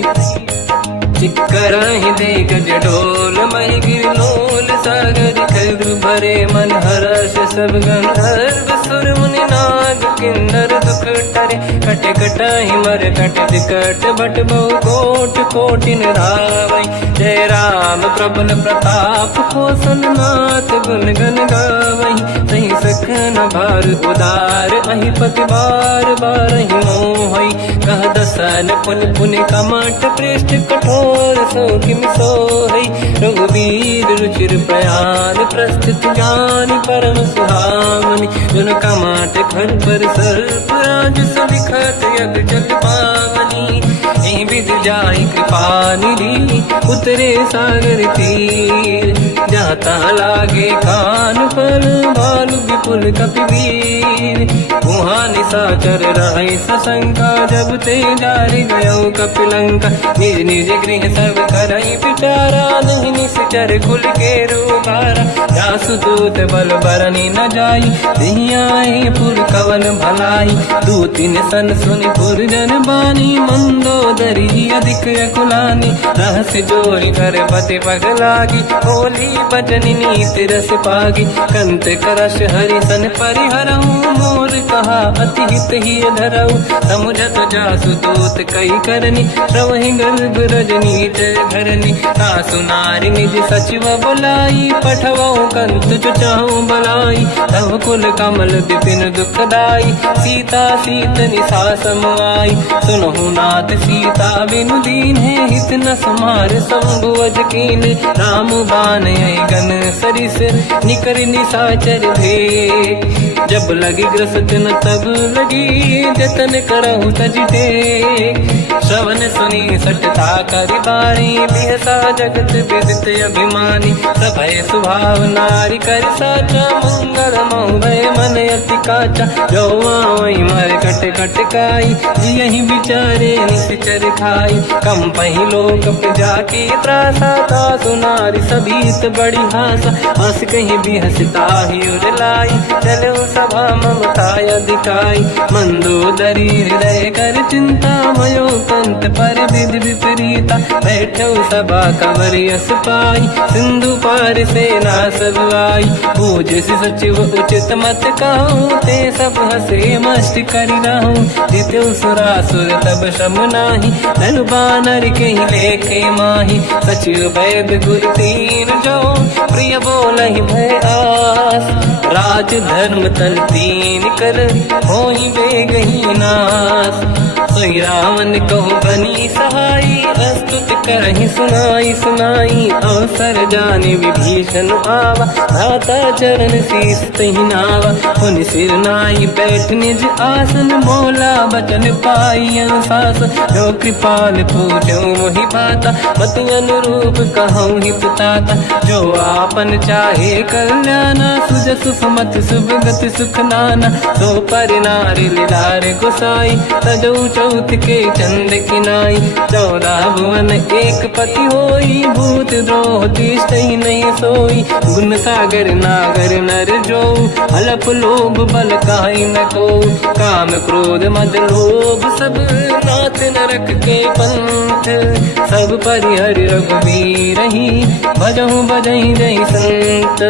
दिग्गज डोल महि गिरलोल सागर खग भरे मन हर्ष सब गंधर्व सुर मुनि नाग किन्नर दुख टरे कट कटाहि मर कट विकट भट बहु कोट कोटिन रावै जय राम प्रबल प्रताप कोसन नाथ गुण गन गावै सही सखन भार उदार अहि पति बार बारहि मोहै कह दसन पुन पुन कमट पृष्ठ कठोर सो किम सोहै रघुबीर रुचिर प्रयाण प्रस्तुत ज्ञान परम सुहामनि जुन कमट घर पर सर्प राज सविखत यग जल पावनी एहि विध जाहि कृपा निधि उतरे सागर तीर जाता लागे कान फल भालु विपुल कपिवीर वहाँ निशाचर रहे सशंका जब ते जारि गयो कपिलंका निज निज गृह सब करई विचारा नहीं निश्चर खुल के रूबारा जासु दूत बल बरनी न जाई दिहियाए पुर कवन भलाई दूतिन सन सुनि पुर जन बानी मंदोदरी अधिक अकुलानी रहस्य जोरी कर पति पगलागी होली बचन नीति रस पागी कंत करश हरि सन परिहरहूँ मोर कहा अति हित ही धरऊ समुझत जासु दूत कई करनी श्रवहि गर्भ रजनी जय धरनी सासु नारी निज सचिव बुलाई पठवऊ कंत चुचाऊ बलाई तव कुल कमल विपिन दुखदाई सीता सीत निशा समाई सुनहु नाथ सीता बिनु दीन है हित न समार संभुवज कीन राम बान गन सरिस निकर निशाचर भेट जब लगी ग्रसत न तब लगी जतन करहु तज टेक श्रवण सुनी सटता करि बारी बिहसा जगत विदित अभिमानी सभय सुभाव नारी कर साचा मंगल मऊ भय मन अति काचा जो आवई मर कट कट काई यही विचारे निश्चर खाई कम पही लोक जाके त्रासा का सुनारी सभीत बड़ी हासा हंस कहीं भी हंसता ही उड़लाई चलो सभा ममता दिखाई मंदोदरी हृदय कर चिंता मयो कंत पर विधि विपरीता बैठो सभा कंवरियस पाई सिंधु पार सेना सब आई पूज सचिव उचित मत कहूँ ते सब हसे मस्त करि रहूँ जित्यो सुरासुर तब शम नाही धनु बानर के लेखे माही सचिव वैद गुरु तीन जो प्रिय बोलहि भय आस राज धर्म तल तीन कर होई बेगही नास सोई रावण कहु बनी सहाई अस्तुत करहि सुनाई सुनाई अवसर जाने विभीषण आवा दाता चरण शीस तहि नावा पुनि सिर नाई बैठ निज आसन मोला बचन पाई अनुशास जो कृपाल पूजो मोहि पाता मति अनुरूप कहूँ हित ताता जो आपन चाहे कल्याणा सुजस सुमति शुभ गति सुख नाना तो पर नारी लीलार गोसाई तजौ चौथ के चंद किनाई 14 भुवन एक पति होई भूत द्रोह तिष्ठई नहीं सोई गुण सागर नागर नर जो अलप लोभ बल काई न को काम क्रोध मद लोभ सब नाथ नरक के पंथ सब परिहरि रघुबीर ही भजहु बजहि जहि संत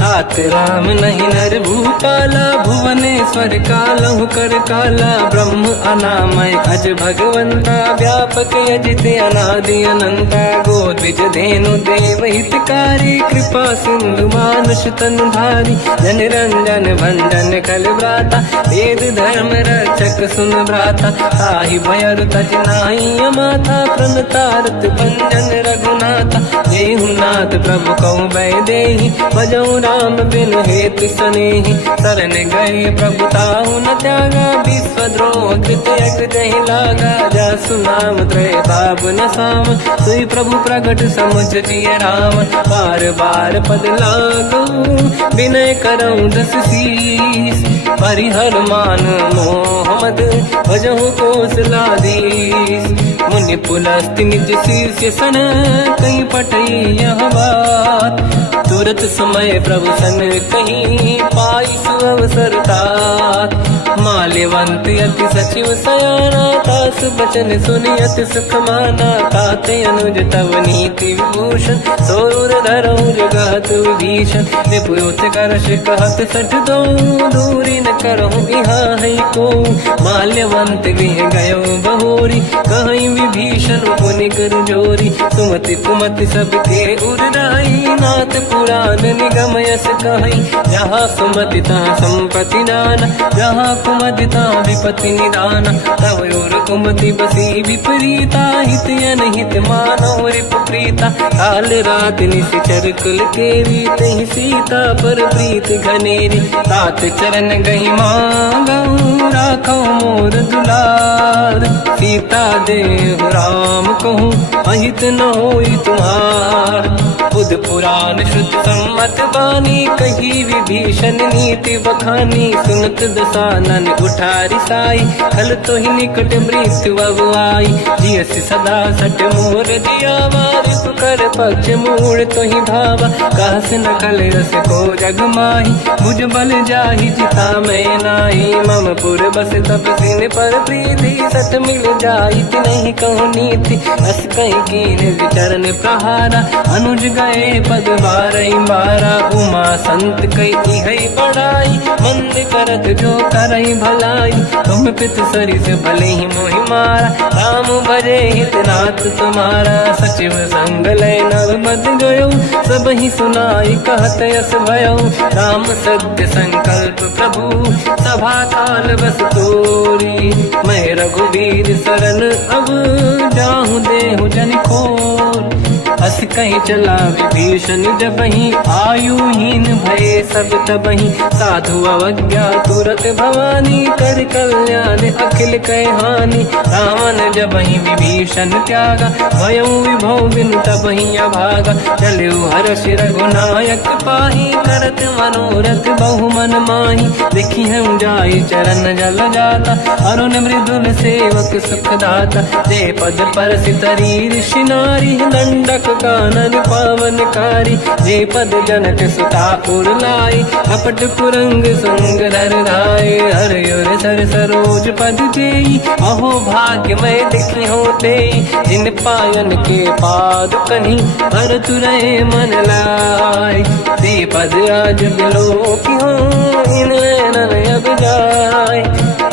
हाथ राम नहीं नर भूपाला भुवनेश्वर कालहु कर काला ब्रह्म अनामय अज भगवंता व्यापक यजित अनादि अनंता गोद्विज धेनु देव हितकारी कृपा सिंधु मानुष तनु धारी जन रंजन भंजन कल व्राता वेद धर्म रक्षक सुन भ्राता ताहि भयर तज नाहि अमाथा प्रणतारत भंजन रघुनाथा देहुनाथ प्रभु कहु भय देहि भजऊ राम बिन हेतु सनेहि शरण गए प्रभु ताहु न त्यागा विश्वद्रोह कृत यक जहि लागा जासु नाम त्रयताप न साम सोई प्रभु प्रगट समुझ जिय राम बार बार पद लागू विनय करऊँ दस शीस परिहर मान मोहम्मद भजहु कौशलाधीश मुनि पुलस्त्य निज शिष्य सन कहीं पटई यह बात। तुरत समय प्रभु सन कहीं पाई सुअवसर तात। माल्यवंत अति सचिव सयाना तास बचन सुनियत सुख माना। ताते अनुज तव नीति विभूषण सोर धरऊ जगत विभीषण। निपुत करश कहत सठ दो दूरी न करहु यहाँ है को। माल्यवंत गृह गयो बहोरी कहीं विभीषण पुनि कर जोरी। सुमति कुमति सबके उड़ाई नाथ पुराण निगम यस कहीं। जहाँ सुमति तहाँ संपत्ति नाना जहाँ कुमति तहाँ विपत्ति निदाना। तव और कुमति बसी विपरीता हित अनहित मानव रिपुप्रीता। काल रात निश्चर कुल केरी तहि सीता पर प्रीत घनेरी। तात चरण गई मांगऊ राखो मोर दुलार। सीता देहु राम कहूँ अहित न होई तुम्हार। बुध पुराण श्रुत सम्मत बानी कही विभीषण नीति बखानी। सुनत दसानन उठारी साई खल तो ही निकट मृत्यु अब आई। जियस सदा सट मोर जियावा रिपु कर पक्ष मूड़ तो ही भावा। कहस न कल रस को जग माही भुज बल जाहि जिता मैं नाही। मम पुर बस तप सिन पर प्रीति सत मिल जाई नहीं कहूँ नीति। अस कहीं कीन विचरण प्रहारा अनुज गए पद बारई बारा। उमा संत कई है बड़ाई मंद करत जो करई भलाई। तुम पित सरिस भले ही मोहि मारा राम भजे हितनाथ तुम्हारा। सचिव संग लय नव मद गयो सब ही सुनाई कहत यस भयो। राम सत्य संकल्प प्रभु सभा काल बस तोरी। मैं रघुवीर शरण अब जाहूँ देहु जन खोर। अस कहीं चला विभीषण जबहि आयुहीन भये सब तबहि। साधु अवज्ञा तुरत भवानी कर कल्याण अखिल कह हानि। रावण जबहि विभीषण त्यागा भयउ विभव बिनु तबहि अभागा। चलु हर्ष रघुनायक पाहि करत मनोरथ बहु मन माहि। देखी हूँ जाई चरण जल जाता अरुण मृदुल सेवक सुख दाता। जे पद पर सितरी ऋषि नारी दंडक कानन पावनकारी। जे पद जनक सुता पुर लाई कपट पुरंग संग धर धाय। हर सर सरोज पद जेई अहो भाग्य मैं देखी होते। जिन पायन के पाद कहीं हर तुरहे मन लाई। ते पद आज बिलो की हो इन नैनन अब जाय।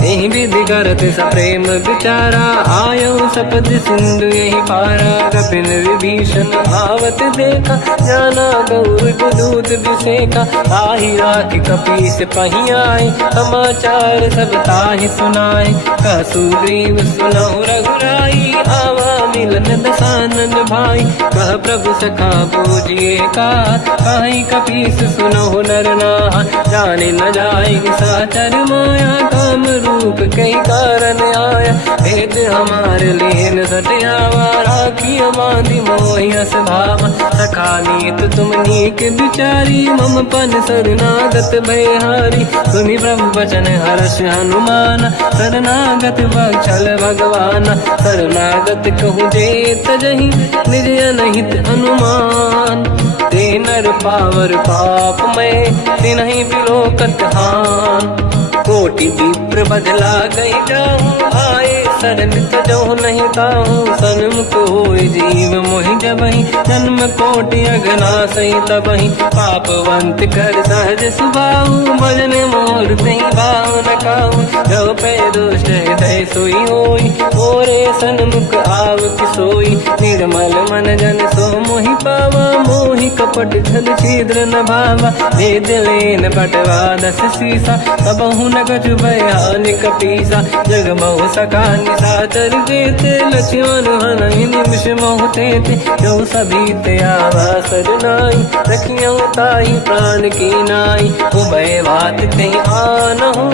यही विधि करत सप्रेम विचारा आयो सपद सिंधु यही पारा। कपिन विभीषण आवत देखा जाना गौर दूत विसेका। आही राख कपीस पही आए समाचार सब ताहि सुनाए। कह सुग्रीव सुनहु रघुराई आवा मिलन दसानन भाई। कह प्रभु सखा पूजिए का कहीं कपीस सुनहु नर नाहा। जाने न जाए साचर माया काम रूप कई कारण आया। भेद हमारे लेन सटियावा राखी बांधी मोहियस भावा। सखा नीत तुम नीक बिचारी मम पन शरणागत भयहारी। सुनि प्रभु वचन हर्ष हनुमान शरणागत बक्षल भगवान। शरणागत कहूँ जे तजहि निज अनहित अनुमान। ते नर पावर पाप में तिन्हि बिलोकत हान। कोटि विप्र बदला गई जाऊँ आए शरण तजहु नहीं ताहूँ। सन्मुख होय जीव मोहि जबहि जन्म कोटि अगना सही तबहि। पापवंत कर सहज सुभाऊ भजन मोर तहि भाव न काहू। जो पे दुष्ट हृदय सोई होई मोरे सन्मुख आव किसोई। निर्मल मन जन सो मोहि पावा मोहि कपट छल छिद्र न भावा। भेद लेन बटवा दस सीसा सबहु न कछु भयानि कपीसा। जग महु सका निशाचर जेते लक्ष्मण हनहि निमिष महु तेते। जो सभी ते आवा सरनाई रखियो ताहि प्राण की नाई। उभय बात ते आनहु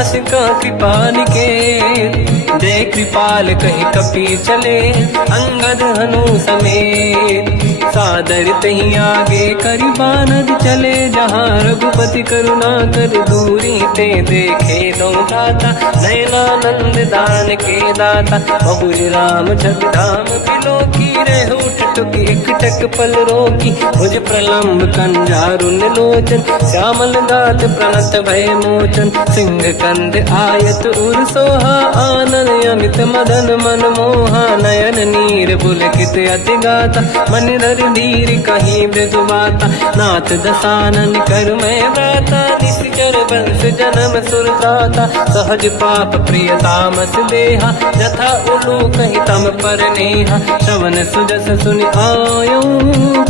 अस का कृपा निकेत। जय कृपाल कहि कपी चले अंगद हनु समेत। सादर तहीं आगे करी बानर चले जहाँ रघुपति करुणा कर दूरी ते देखे दो दाता नयनानंद दान के दाता बहुर राम छग धाम बिलो की रह उठ टुक एक टक पल रोकी मुझ प्रलम्ब कंजारुन लोचन श्यामल दात प्रणत भय मोचन सिंह कंद आयत उर सोहा आनन अमित मदन मन मोहा नयन नीर पुलकित अति गाता मन धर धीर कहीं मृदुबाता नाथ दसानन कर मैं व्राता निश्चर वंश जन्म सुरताता सहज पाप प्रिय तामस देहा जथा उलू कहीं तम पर नेहा श्रवण सुजस सुनि आयो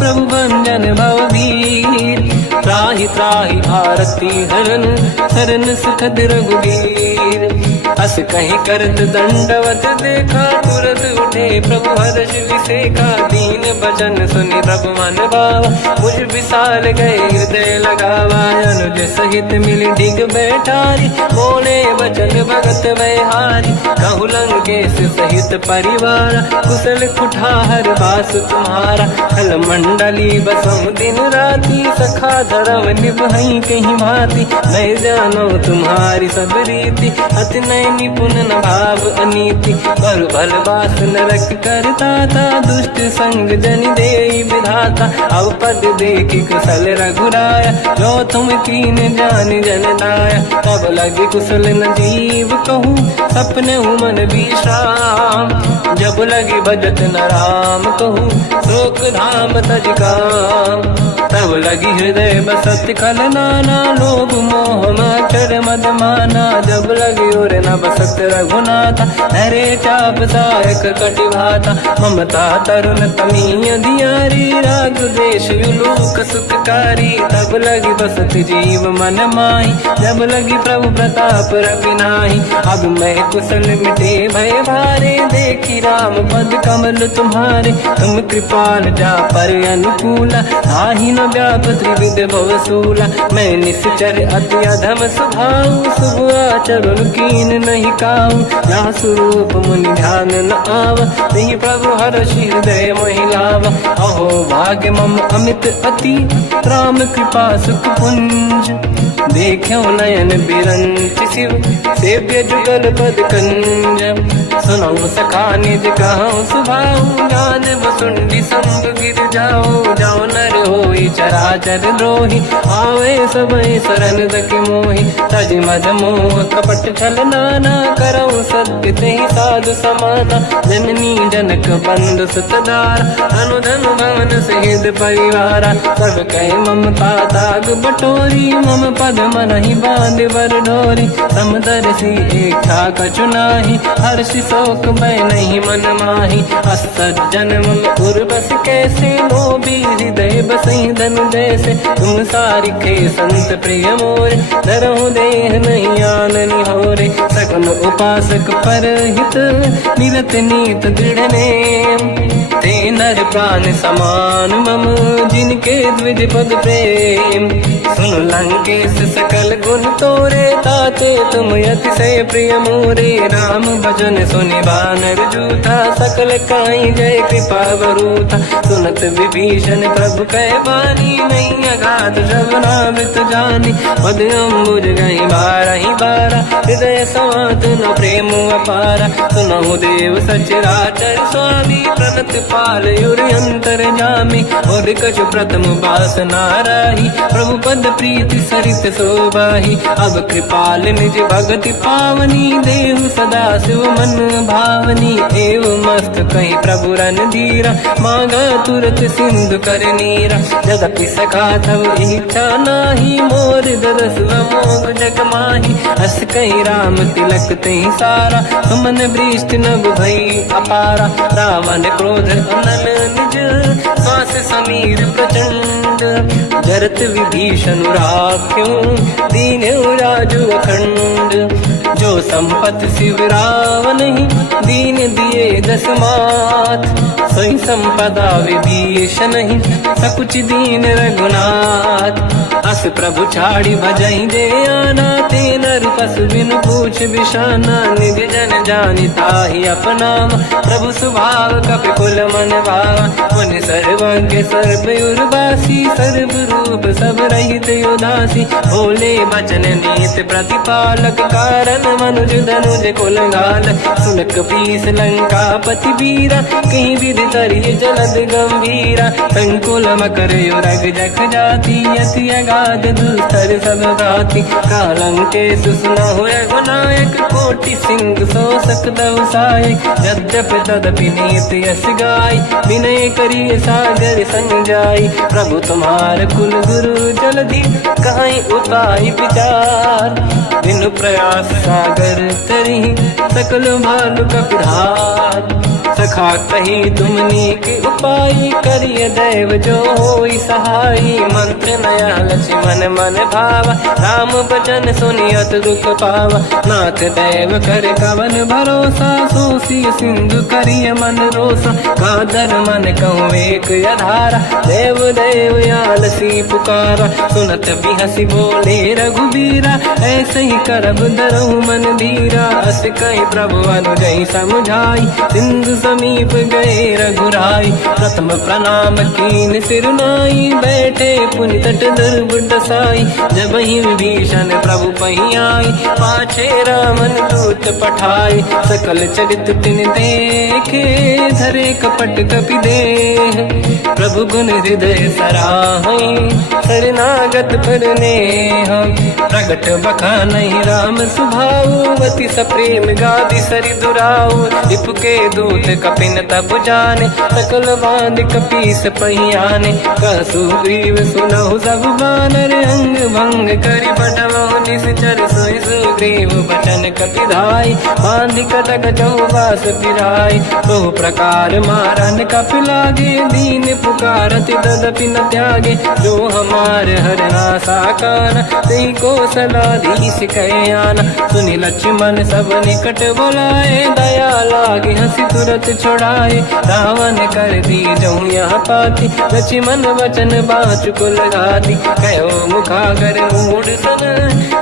प्रभु भंजन भववीर त्राहि त्राहि आरती हरन शरण सुखद रघुवीर अस कहीं करत दंडवत देखा तुरत उठे प्रभु हर्ष विसेखा दीन भजन सुनि प्रभु मन भावा मुझ विशाल गए हृदय लगावा अनुज सहित मिली डिग बैठारी बोले वचन भगत वैहारी कहु लंकेश सहित परिवार कुशल कुठार बास तुम्हारा खल मंडली बसम दिन राती सखा धर्म निभई कहीं भांति मैं जानो तुम्हारी सब रीति अति नय निपुण न भाव अनीति पर भल बास नरक करता था दुष्ट संग जन दे विधाता अब पद देखी कुशल रघुराया जो तुम कीन जान जन दाया तब लगे कुशल न जीव कहूँ सपने मन विश्राम जब लगे भजत न राम कहूँ शोक धाम तज काम तब लगी हृदय बसत खल नाना लोभ मोह मचर मद माना जब लगी और न बसत रघुनाथा हरे चाप सायक कटिभाता ममता तरुण तमीय दियारी राग देश युलूक सुखकारी तब लगी बसत जीव मन माही जब लगी प्रभु प्रताप रविनाही अब मैं कुशल मिटे भय भारे देखी राम पद कमल तुम्हारे तुम कृपाल जा पर अनुकूला आही न व्याप त्रिविध भवसूला मैं निश्चर अति अधम स्वभाव शुभ आचरण कीन नहीं काऊ जहाँ स्वरूप मुनि ध्यान न आव नहीं प्रभु हर्ष हृदय महिलाव अहो भाग्य मम अमित अति राम कृपा सुख पुंज देखो नयन बिरंच शिव सेव्य जुगल पद कंज सुनो सखा निज कहूँ सुभाऊ ज्ञान वसुंडी संग गिर जाओ जाओ नर होई चराचर द्रोही आवे सबई शरण दके मोहि तज मद मोह कपट छल नाना करऊ सत्य तेहि साधु समाना जननी जनक बंधु सुतदार अनुधन भवन सहित परिवारा सब कहे ममता ताग बटोरी मम पद मन ही बांध बर डोरी समदर्शी इच्छा कछु नाही हर्षि शोक मैं नहीं मन माही असज्जन मम उर्वश कैसे लोभी हृदय बसई धन जैसे तुम सारिखे संत प्रिय मोरे धरहु देह नहीं आननि होरे सगुन उपासक पर हित मिलत नीत दृढ़ नेम ते नर प्राण समान मम जिनके द्विज पद प्रेम सुन लंकेश सकल गुण तोरे ताते तुम अतिशय प्रिय मोरे राम भजन सुनि बानर जूथा सकल काई जय कृपा वरूथा सुनत विभीषण प्रभु कह बानी नहीं अगाध श्रवणामृत जानी पद अम्बुज गई बारहि बारा हृदय समात न प्रेम अपारा सुनहु देव सचराचर स्वामी प्रणत पाल युरि अंतर जामी और कछु प्रथम बास नाराही प्रभु पद प्रीति सरित शोभाही अब कृपाल निज भगति पावनी देहु सदा शिव मन भावनी एव मस्त कहीं प्रभु रन धीरा मांगा तुरत सिंधु कर नीरा जगति सखा तब इच्छा नाही मोर दरस मोग जग माही हस कहीं राम तिलक तही सारा सुमन वृष्टि नभ भई अपारा रावण क्रोध अनल निज श्वास समीर प्रचंड जरत विभीषण राख्यो दीन राजु अखंड जो संपत शिवराव नहीं, दीन दिए 10 माथ। सोई संपदा विभीष नहीं, सकुच दीन रघुनाथ। अस प्रभु छाड़ी भजई दे आना, ते नर पशु बिनु पूछ बिशाना। निज जन जानिता ही अपनाम, प्रभु स्वभाव कपि कुल मन भावा। मुनि सर्वज्ञ सर्व उर्वासी, सर्व रूप सब रहित उदासी। भोले बचन नीत प्रतिपालक, कारण मनुज धनुज कुल घाल। सुनक पीस लंका पति वीरा, कहीं विधि तरिय जलद गंभीरा। संकुल मकर युरग जख जाति, अति अगाध दुस्तर सब भाति। कालंके सुसना हुए गुनायक, कोटि सिंह सो सकदव सहायक। यद्यपि तदपि नीत यस गाय, विनय करिय सागर संग जाई। प्रभु तुम्हार कुल गुरु जलधि, कहीं उपाय विचार। बिनु प्रयास सागर तरी, सकल भालु कपिधार। सखा कही तुमनी के उपाय, करिय दैव जो होई सहाई। मंत्र नया लक्ष्मण मन भावा, राम भजन सुनियत दुख पावा। नाथ दैव कर कवन भरोसा, सोसी सिंधु करिय मन रोसा। कादर मन कहूँ एक अधारा, देव देव आलसी पुकारा। सुनत बिहसी बोले रघुबीरा, ऐसे ही करब दरहु मन धीरा। अस कहीं प्रभु अनुजई समझाई, सिंधु समीप गए रघुराई। प्रथम प्रणाम कीन सिरनाई, बैठे पुनि तट दुर्बुड साई। जब ही विभीषण प्रभु पही आई, पाछे रामन दूत पठाई। सकल चरित तिन देखे, धरे कपट कपि देह। प्रभु गुण हृदय सराहई, शरणागत पर नेह। प्रगट बखानहि राम सुभाऊ, अति सप्रेम गादि सरि दुराऊ। रिपु के दूत कपिन तब जाने, सकल बांध कपीस पहियाने। कह सुग्रीव सुनहु सब बानर, अंग भंग करि बटमहु निश्चर। सोई सुग्रीव बचन कपिधाई, बांध कटक चौबास पिराई। बहु प्रकार मारन कपि लागे, दीन पुकारत तदपि न त्यागे। जो हमार हरना साकाना, तेई को सलाधीश कहे आना। सुनि लक्ष्मण सब निकट बोलाए, दया लागे हंसी तुरत छुड़ाए। रावण कर दी जऊँ यहाँ पाती, लक्ष्मण वचन बाचु कुल घाती। कहो मुखागर मूढ़ सन,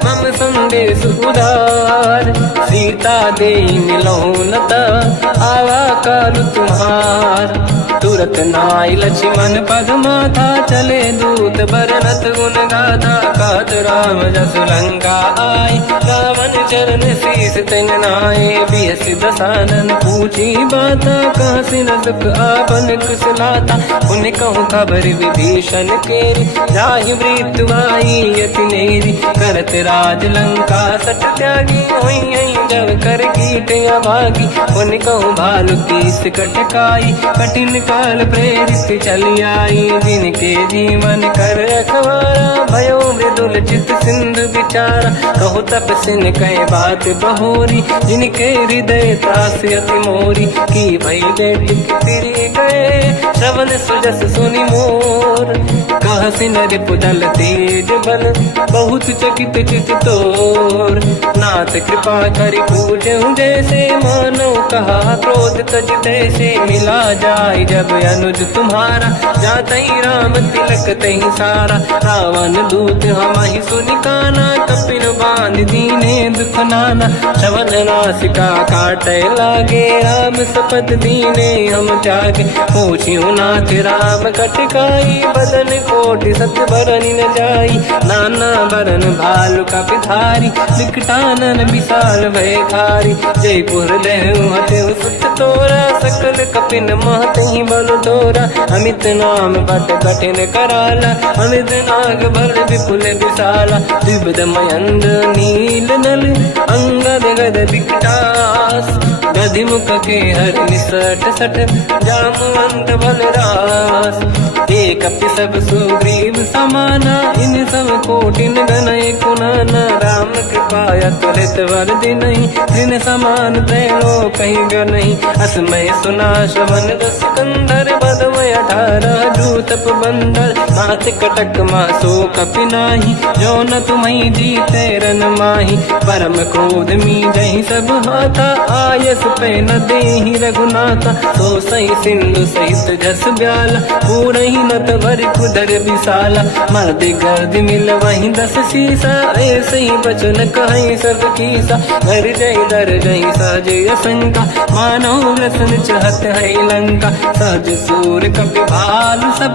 मम संदेश उदार। सीता दे मिलहु लता, आवा काल तुम्हार। तुरत नाई लक्ष्मण पद माथा, चले दूत बरनत गुण गाथा। कहत राम जसु लंका आए, रावण चरण शीस तिन नाए। बियस दसानन पूछी बाता, कह सिन दुख आपन कुशलाता। उन कहूँ खबर विभीषण केरी, जाहि मृत्यु आई यति नेरी। करत राज लंका सट त्यागी, हुई जब कर कीट अभागी। उन कहूँ भालु कीस कटकाई, कठिन काल प्रेरित चली आई। जिनके जीवन कर रखवारा, भयो मृदुल चित सिंधु विचारा। कहु तपसिन कह बात बहोरी, जिनके हृदय त्रास अति मोरी। की भई बेटी तिरि गए, श्रवण सुजस सुनि मोर। कहसिन रिपुदल तेज बल, बहुत चकित चित तोर। नाथ कृपा करि पूजहु जैसे, मानो कहा क्रोध तज तैसे। मिला जाय जब अनुज तुम्हारा, जातहि राम तिलक तहि सारा। रावण दूत हमहि सुनि काना, कपिन बांध दीने दुख नाना। श्रवण नासिका काटै लागे, राम सपथ दीने हम त्यागे। पूछिहु नाथ राम कटकाई, बदन कोटि सत बरनि न जाई। नाना बरन भालु कपिधारी, विकटानन विशाल भयखारी। जयपुर देहु हतेउ सुत तोरा, सकल कपिन महतहि बल तोरा। अमित नाम बट कठिन कराला, अमित नाग बल विपुल विशाला। द्विविध मयंद्र नील नल, अंगद गद विकटास। गधिमुख के हर निसट सठ, जामवंत बलरास। एक अपि सब सुग्रीव समाना, इन सब कोटिन गनय कुनाना। राम कृपाया त्वरित वर दिनहि, जिन समान त्रैलोक कहीं गनहि। असमय सुना श्रवण रस कंधर, बदमय 18 जूतप बंदर। मात कटक मासो कपि नाही, जो न तुम्हि जीते रन माही। परम क्रोध मी जहि सब हाथा, आयस पे न देहि रघुनाथा। तो सही सिंधु सहित जस ब्याला, पूरहि नत भरि कुदर विशाला। मर्द गर्द मिल वही 10 सीसा, ऐसे ही बचन कहीं सब कीसा। घर जय दर जय सहज असंका, मानव रसन चहत है लंका। सहज सूर कपि भाल सब,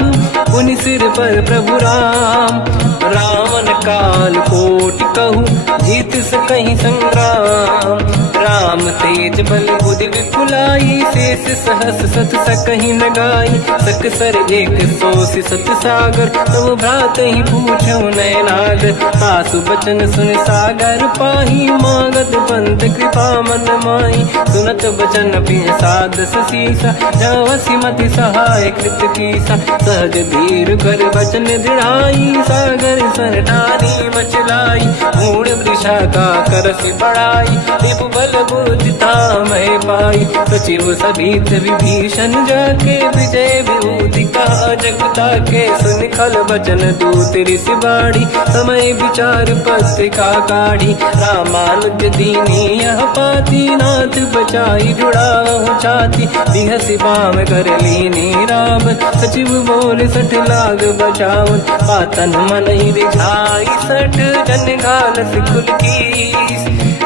पुनि सिर पर प्रभु राम। रावण काल कोटि कहूँ, जीत सकहि संग्राम। राम तेज बल बुद्धि विपुलाई, शेष सहस सत सकहि न गाई। सकसर एक सोषि सत सागर, तब भ्रात ही पूछौ नयनागर। सासु बचन सुन सागर पाही, मांगत पंत कृपा मन माही। सुनत बचन पिय सादस सीसा, जावसी मति सहाय कृत कीसा। सहज धीर कर बचन दृढ़ाई, सागर सन ठानी मचलाई। मूढ़ वृषा का करसि बढ़ाई, रिपु बल बुद्धि तामहि पाई। सचिव सभीत विभीषण जाके, विजय विभूति कहा जगता के। सुनि खल बचन दूत ऋषि बाड़ी, समय विचार पत्रिका काढ़ी। रामानुज दीनी यह पाती, नाथ बचाई जुड़ाहु छाती। बिहसि बाम कर लीनी रावण, सचिव बोल 60 लाग बचावन। पातन मन ही रिझाई 60, जन घालस कुल कीस।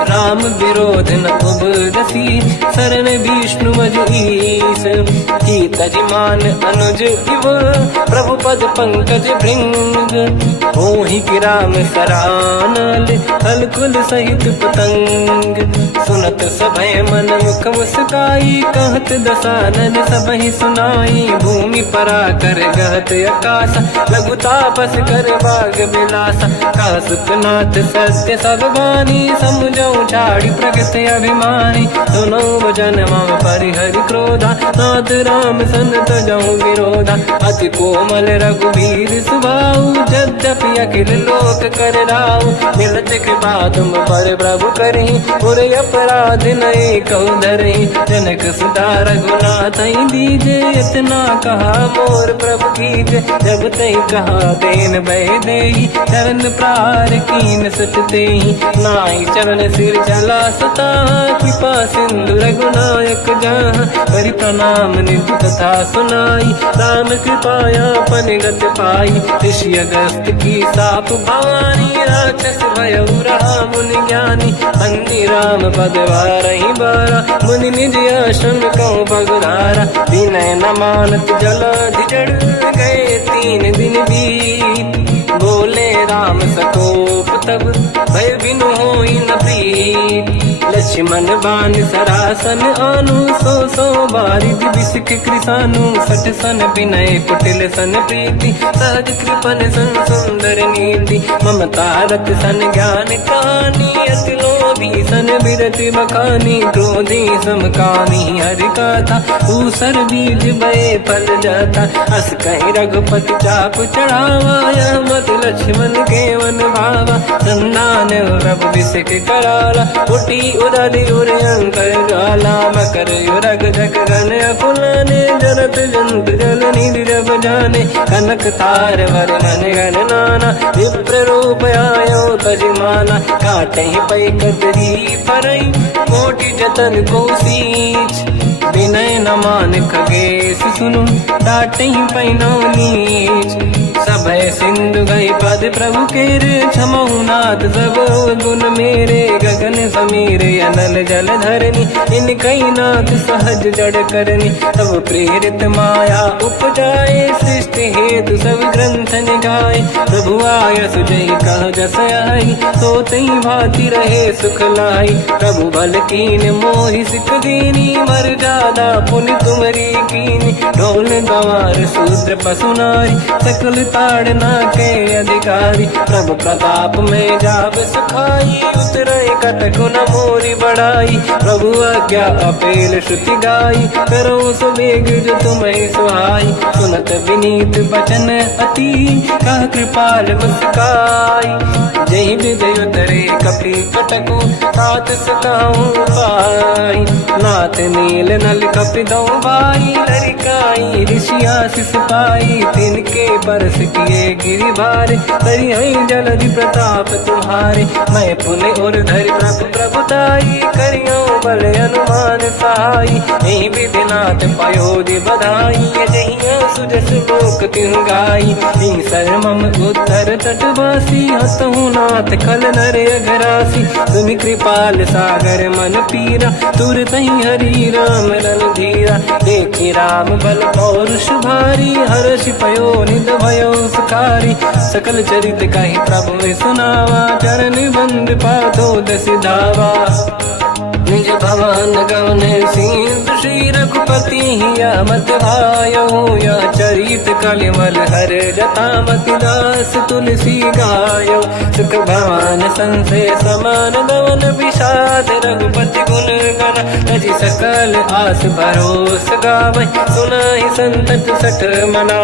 राम विरोध न उबरसी, शरण विष्णु मजईस। कीतजिमान अनुज इव, प्रभु पद पंकज भृंग। ओहि कि राम सरानल, थल कुल सहित पतंग। सुनत सभय मन मुख मुस्काई, कहत दसानन सबहि सुनाई। भूमि परा कर गहत आकाशा, लघु तापस कर बाग बिलासा। कासुकनाथ सत्य सब बानी, समझौ छाड़ी प्रगत अभिमानी। सुनो वचन मम परिहरि क्रोधा, नाथ राम सन तजौ विरोधा। अति कोमल रघुवीर सुभाऊ, यद्यपि अखिल लोक कर राऊ। मिलत कृपा तुम पर प्रभु करहि, पुर अपराध नये कहु धरहि। जनक सुता रघुनाथ दीजे, इतना कहा मोर प्रभु कीजे। जब तई कहा देन भय देहि, चरण प्रहार कीन सट तेहि। नाहि चरण सिर चला सता, कृपा सिंधु रघुनायक जहाँ। करि प्रणाम निधि कथा सुनाई, राम कृपाया पनिगत पाई। ऋषि अगस्त की साप भवानी, राक्षस भयउ रहा मुनि ज्ञानी। अंधि राम पद वारहि बारा, मुनि निज आश्रम कहूँ पगधारा। विनय न मानत जलाधि जड़, गए 3 दिन बीत। बोले राम सकोप तब, भय बिनु होई न प्रीत। लक्ष्मण बाण सरासन आनु, 100 बारिद बिसिक कृसानु। 60 सन विनय कुटिल सन प्रीति, सहज कृपन सन सुंदर नीति। ममता रत सन ज्ञान कहानी, अति लोभी सन बिरति बखानी। क्रोधी समकामी हरि कथा, ऊसर बीज बये फल जाता। अस कहि रघुपति चाप चढ़ावा, यह मत लक्ष्मण के वन भावा। संधान रब बिसिक कराला, उठी उदधि उर अंकर ज्वाला। मकर युरग जग गण अकुलाने, जरत जंत जल निधि जब जाने। कनक तार वर्णन गण नाना, विप्र रूप आयो तजमाना। काटे पै कतरी परई, कोटि जतन को सींच। विनय न मान खगेश सुनु, डांटे पैनौ नीच। सभय सिंधु गई पद प्रभु केरे, क्षमहु नाथ सब गुण मेरे। गगन समीर अनल जल धरनी, इन कई नाथ सहज जड़ करनी। तब प्रेरित माया उपजाए, सृष्टि हेतु सब ग्रंथ निगाए। प्रभु आय सुजई कह जस आई, सोतई भांति रहे सुख लाई। प्रभु बल कीन मोहि सिख दीनी, मर जादा पुनि तुमरी कीनी। ढोल गंवार शूद्र पशु नारी, सकल ताड़ना के अधिकारी। प्रभु प्रताप में जाब सुखाई, उतरे कटक सको न मोरी बढ़ाई। प्रभु आज्ञा अपेल श्रुति गाई, करो सो वेग जो तुम्हें सुहाई। सुनत विनीत बचन अति, कह कृपाल मुस्काई। जय विजय उतरे कपि कटकु, तात सकाऊं पाई। नाथ नील नल कपि दो भाई, लरिकाई ऋषि आशीष पाई। तिनके बरस किए गिरि भारे, तरी हई जलधि प्रताप तुम्हारे। मैं पुण्य और धरि प्रभु प्रभुताई, करियो बल अनुमान सहाई। यही विधिनाथ पयोधि बधाई, जहिया सुजस लोक तिहु गाई। सरमम उत्तर तटवासी, हतहु नाथ खल नर अघरासी। तुम कृपाल सागर मन पीरा, तुरत ही हरि राम रणधीरा। देखी राम बल पौरुष भारी, हर्ष पयो निध भयो सुखारी। सकल चरित कहि प्रभु सुनावा, चरण बंद पादो दस धावा। निज भवन गवन सिंधु, श्री रघुपति हिया मत आयो। या चरित कलिमल हर जतामति, दास तुलसी गायो। सुख भवन संसे समान, गवन विषाद रघुपति गुण गण। तजि सकल आस भरोस गावै, सुनाहि संतत सठ मना।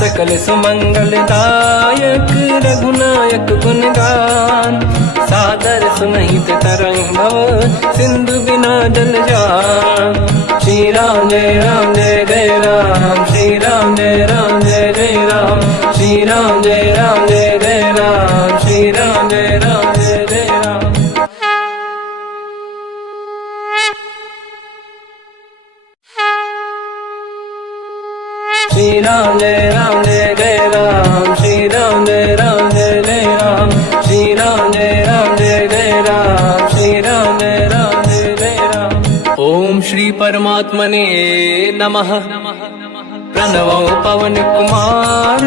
सकल सुमंगल दायक, रघुनायक गुण गान। सादर सुनहित तरंग भव, सिंधु बिना जल जान। श्री राम जय राम जय जय राम, श्री राम जय राम जय जय राम। श्री राम जय राम जय जय राम, श्री राम जय राम जय जय राम। श्री राम जय राम जय जय राम, श्री राम जय राम जय जय राम। श्री राम जय राम जय जय राम, श्री राम जय राम जय जय राम। ओम श्री परमात्मने नमः। प्रणवो पवन कुमार,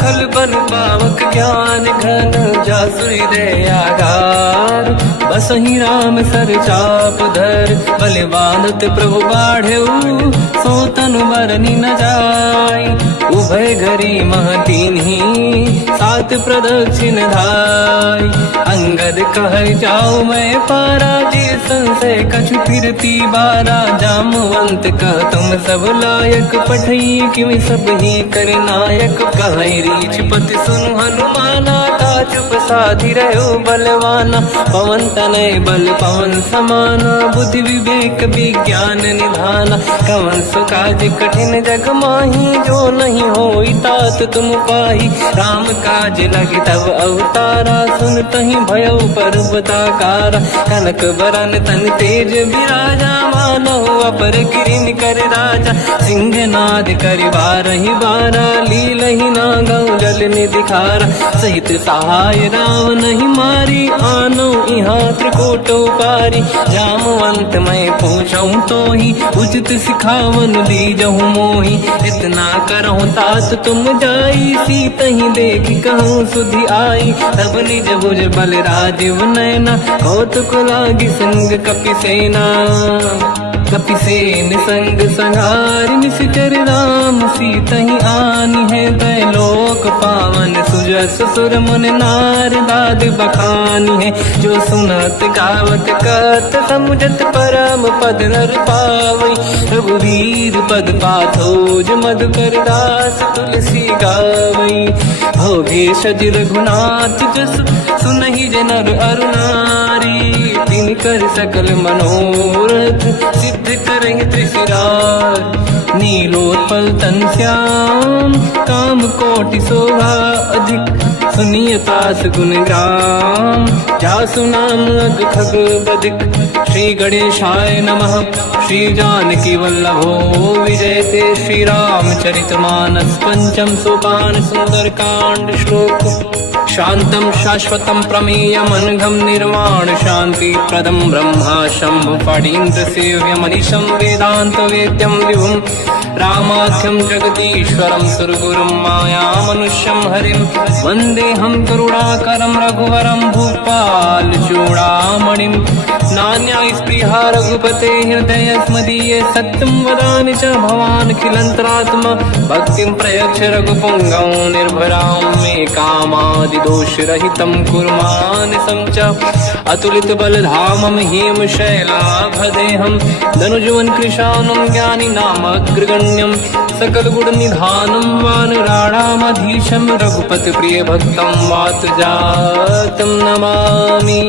खल बन पावक ज्ञान घन। जासुरी दयागार, बसहि राम सर चाप धर। बलवानत प्रभु बाढ़ऊ, सो तनु बरनि न जाय। उभय घरी महतीन्ही, सात प्रदक्षिण धाय। अंगद कह जाओ मैं पारा, जी संशय कछु फिरती बारा। जामवंत कह तुम सब लायक, पठई किमि सब ही कर नायक। कहै रीछ पति सुनु हनुमाना, चुप साधि रहो बलवाना। पवन तनय बल पवन समाना, बुद्धि विवेक विज्ञान निधाना। कवन सो काज कठिन जग माही, जो नहीं होई तात तुम पाही। राम काज लगे तब अवतारा, सुनतहि भयो पर्वताकारा। कनक बरन तन तेज बिराजा, मानहु अपर किरिन कर राजा। सिंहनाद करि बारहि बारा, लीलहि नागौ जल निधिखारा। सहित सहाय राम नहीं मारी, आनो यहाँ त्रिकोटो पारी। जामवंत मैं पूछऊं तो ही, उचित सिखावन दीजहु मोही। इतना करहु तात तुम जाई, सीत ही देखी कहूँ सुधि आई। तब निज भुज बल राजीव नैना, कौतुक लागी संग कपि सेना। कपिसेन संग संहारि, निशिचर राम सीतहि आनी है। दैलोक पावन सुजस सुर मुनि नार, दाद बखानी है। जो सुनत गावत कहत, समुझत परम पद नर पावै। रघुवीर पद पाथोज, मधुकर दास तुलसी गावै। भोगे सज रघुनाथ जस, सुनहि जनर अरु नारी। तिनकर सकल मनोरथ, सिद्ध करहि त्रिशिरार। नीलोत्पल तन श्याम, काम कोटि शोभा अधिक। सुनियतास गुण ग्राम, जासु नाम अग खग बदिक। श्री गणेशाय नमः। श्री जानकी वल्लभो विजयते, श्री रामचरित मानस। पंचम सोपान सुंदर कांड श्लोक। शांतं शाश्वतं प्रमेयमनघं, निर्वाण शांति प्रदं ब्रह्मा शंभु। फणीन्द्र सेव्यमनिशं, वेदांत वेद्यं विभुं। रामाख्यं जगदीश्वरं, सुरगुरुं मायामनुष्यं हरिं। वन्देऽहं करुणाकरं रघुवरं, भूपाल चूडामणिं। नान्या स्पृहा रघुपते हृदय स्मदीये सत्यं वदामि च भवान् खिलन्तरात्मा भक्तिं प्रयच्छ रघुपुङ्गं निर्भरां मे कामादिदोषरहितं कुर्मानसं च अतुलितबलधामं हेमशैलाभदेहं धनुजवन् कृशानं ज्ञानिनामग्रगण्यं सकलगुणनिधानं वानराणामधीशं रघुपतिप्रियभक्तं वातजातं नमामि।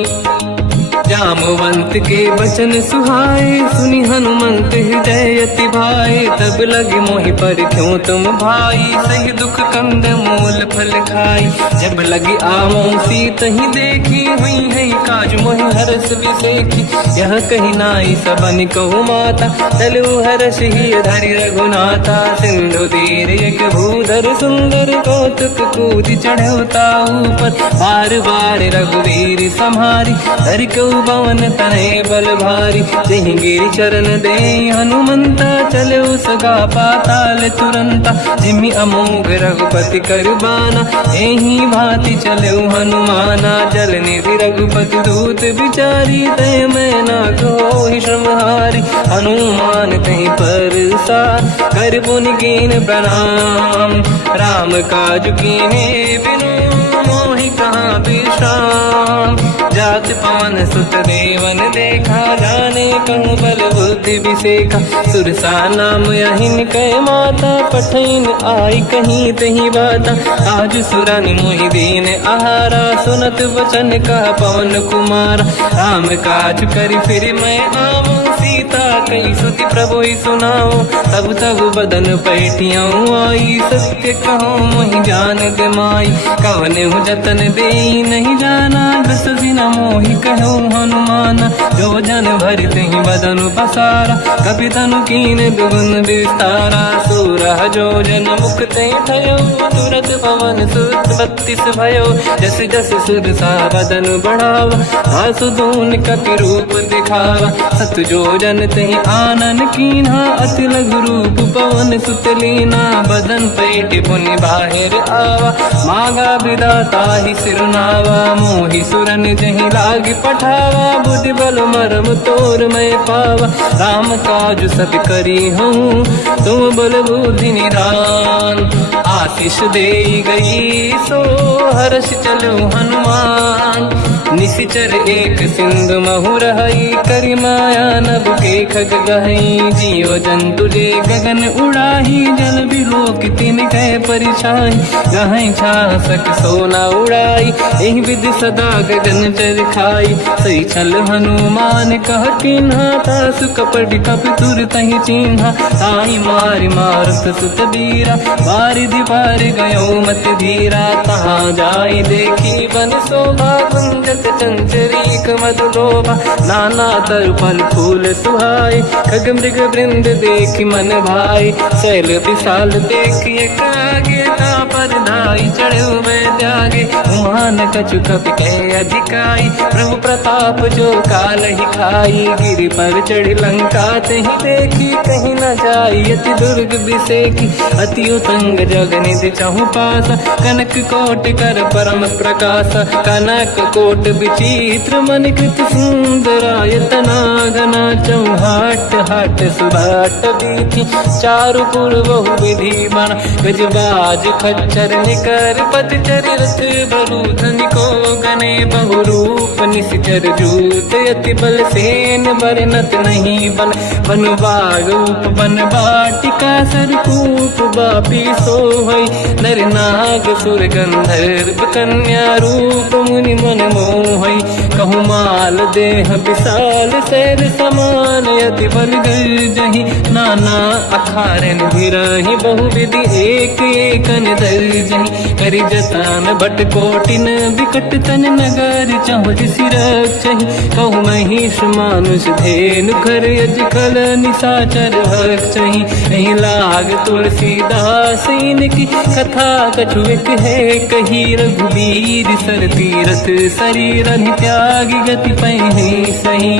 जामवंत के वचन सुहाए सुनि हनुमंत हृदय अति भाए तब लगे मोहि पर क्यों तुम भाई सही दुख कंद मूल फल खाई जब लगी आवों सीत ही देखी हुई है काज मोहि हरस विसेखी यह कही नाई सबन कहु माता चलु हरस ही धरि रघुनाथा सिंधु तीर एक भूधर सुंदर कौतुक कूद चढ़ौता ऊपर बार बार रघुवीर सम्हारी धरि कहु पवन तने बल भारी जहीं गिरि चरण दे हनुमंता चले सगा पाताल तुरंता जिमि अमोघ रघुपति करबाना एही भांति चले हनुमाना जल निधि रघुपति दूत बिचारी तय मैं ना कोई श्रमहारी हनुमान कहीं पर सा कर पुनि कीन प्रणाम राम काज कीने बिनु मोहि कहाँ विश्राम जात पान सुत देवन देखा जाने कहूँ बल बुद्धि विसेखा सुरसा नाम यहिन कह माता पठैन आई कहीं तही बाता आज सुरनि मोहि दीन आहारा सुनत वचन कहा पवन कुमार राम काज करि फिर मैं आऊँ सीता कई सुति प्रभु ही सुनाओ तब तब बदन पैठियाँ आई सत्य कहो मोहि जान दे माई कवन हूँ जतन दे नहीं जाना दस दिन मोहि कहो हनुमान जो जन भरित ही बदन पसारा कपि तनु कीन दुगुन विस्तारा सूरह जो जन मुक्त भयो तुरत पवन सुत 32 भयो जस जस सुरसा बदन बढ़ावा आसु दून कपि रूप दिखावा सत जो जन तहि आनन कीन्हा अति लघु रूप पवन सुत लीना बदन पैठ पुनि बाहिर आवा मागा विदाता ही सिरनावा मोहि सुरन जहि लाग पठावा बुद्धि बल मरम तोर मैं पावा राम काज सब करी हूँ तुम बल बुद्धि निधान आशीष दे गई सो हर्ष चलो हनुमान निशिचर एक सिंधु महु रहई करि माया नभ के खग गहई जीव जंतु जे गगन उड़ाही जल बिलोक तिन कह परिछाई गहई छासक सोना उड़ाई एहि विधि सदा गगन चर खाई सही छल हनुमान कह किन्हा तासु कपट कप तुर तहि चिन्हा ताई मारि मारत सुत बीरा बारिधि पार गयो मत धीरा तहाँ जाई देखी बन शोभा कुंजत चंचरीक मधुलोभा नाना तरु फल फूल सुहाए खग मृग वृंद देखी मन भाई शैल विशाल देखिए कागे पर धाई चढ़ो मैं त्यागे उमान कछु कपि कह अधिकाई प्रभु प्रताप जो काल ही खाई गिरि पर चढ़ी लंका तहि देखी कहीं न जाई अति दुर्ग विसेखी अति उतंग जग निधि चहु पासा कनक कोट कर परम प्रकाश कनक कोट विचित्र मन कृत सुंदरायतना घना चौहाट हाट सुभाट बीथी चारु पूर्व बहु विधि बना गजबाज खच्चर निकर पद चरित बरु धनिको गने बहु रूप निश्चर जूत अति बल सेन बरनत नहीं बन बन बाग उप बन बाटिका सरकूप बापी सोहई नर नाग सुर गंधर्व कन्या रूप मुनि मन मोहई कहु माल देह विशाल शैल समान अति बल गर्जहि नाना अखारन भिरहि बहु विधि एक एकन दर्जहि करि जतान भट कोटिन विकट तन नगर चहु सिरक्षहि कहु महिष मानुष धेनु खर यज खल निशाचर भक्षहि नहीं लाग तुलसीदास इनकी कथा कछु एक है कही रघुवीर सर तीरथ शरीर त्याग गति पहि सही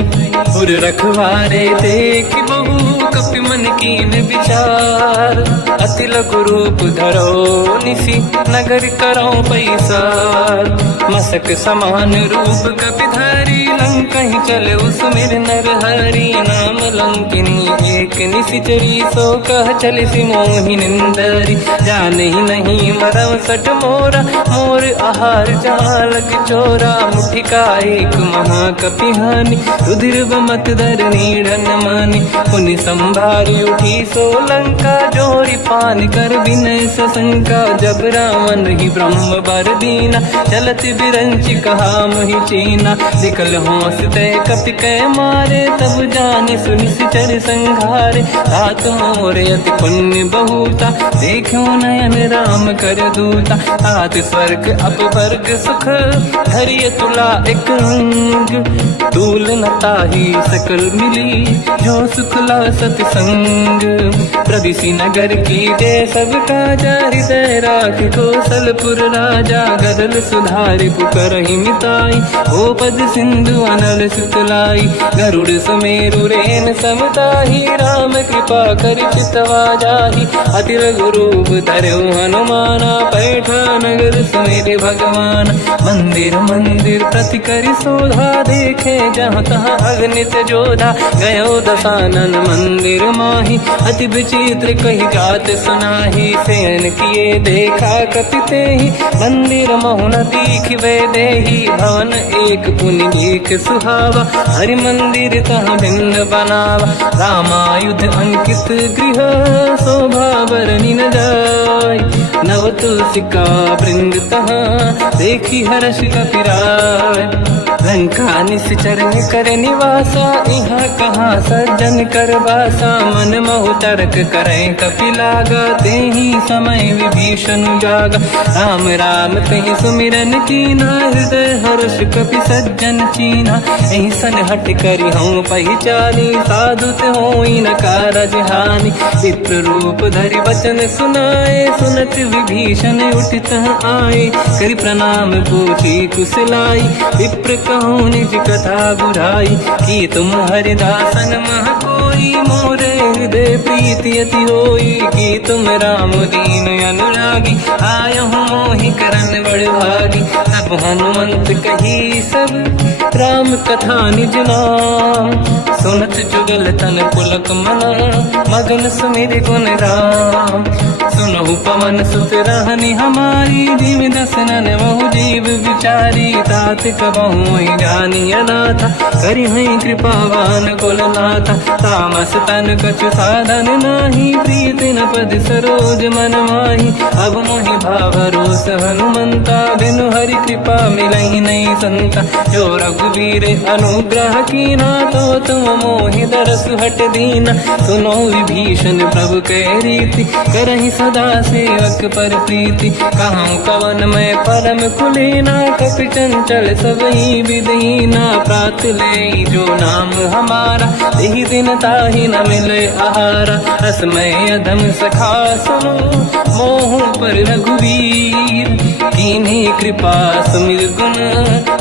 उर रखवारे देख बहु कपि मन कीन विचार, अति लघु रूप धरो निसी नगर करो पैसार। मसक समान रूप कपि धारी लंका ही चले उसमें नर हरि, नाम लंकिनी एक निशिचरी सो कह चले सी मोहि निंदरी। जान ही नहीं मरव सट मोरा मोर आहार जालक चोरा, मुठिका एक महाकपिहानी रुधिर बमत धर नीड़न मानी। पुनि संभारी उठी सोलंका जोरी पान कर विनय सशंका, जब रावण ही ब्रह्म बर दीना चलत बिरंच कहा मोहि चीना। निकल हौसते कपि कै मारे तब जाने सुनिश्चर संघारे, तात मोरे अति पुण्य बहुता देखो नयन राम कर दूता। तात स्वर्ग अपवर्ग सुख धरिय तुला एक अंग, तूल न ताहि सकल मिली जो सुखला सतसंग। प्रदिशि नगर की जय सब काजा, हृदय राख कौशलपुर राजा। गदल सुधारि पुकरहि मिताई, ओ पद सिंधु अनल सुतलाई। गरुड़ सुमेरु रेन समताहि, राम कृपा कर चितवा जाहि। अति लघु रूप धरौ हनुमाना, पैठा नगर सुमेरे भगवान। मंदिर मंदिर प्रति करि शोधा, देखे जहाँ तहाँ अगणित जोधा। गयो दशानन मंदिर माही, अति विचित्र कही गात सुनाही। सेन किए देखा कपि तेहि, मंदिर महु न दीखिबे देहि। भवन एक पुनि देख सुहावा, हरि मंदिर तहाँ भिन्न बनावा। रामायुध अंकित गृह, शोभा बरनि न जाय। नव तुलसी का वृंद तहाँ, देखी हर्ष कपि राय। लंका निश्चर कर निवासा, यहाँ कहाँ सज्जन कर वासा। मन महु तर्क करे कपि लागा, तेहि समय विभीषण जागा। राम राम तेहि सुमिरन कीना, हृदय हर्ष कपि सज्जन चीना। एहि सन हट करि हूँ पहिचानी, साधुत होई न कारज हानि। विप्र रूप धरि वचन सुनाए, सुनत विभीषण उठित आए। करि प्रणाम पूछी कुशलाई, विप्र कहूँ निज कथा बुराई। कि तुम हरिदासन मह कोई, मोरे हृदय प्रीति अति होई। कि तुम राम दीन अनुरागी, आयहु मोहि करन बड़ भागी। तब हनुमंत कही सब राम कथा निज नाम, सुनत जुगल तन पुलक मना, मगन सुमिर गुण राम। सुनहु पवन सुत रहनि हमारी, जीव दसनन महु जीव विचारी। तात कबहु जानी अनाथा, करि हई कृपावान कुलनाथा। तामस तन कछु साधन नाही, प्रीति न पद सरोज मन माही। अब मोहि भावरोस हनुमंता, बिनु हरि कृपा मिलहि नहीं संता। जो रघुवीर अनुग्रह कीना, तो तुम मोहि दरस हट दीना। सुनो विभीषण प्रभु कै रीति, करहि सदा सेवक पर प्रीति। कहूँ कवन मैं परम कुलीना, कपि चंचल सबहि विदहीना। प्रात ले जो नाम हमारा, यही दिन ताहि न मिले आहारा। रसमय अधम सखा सुनो, मोह पर रघुवीर। कीन्ही कृपा सुमिर गुण,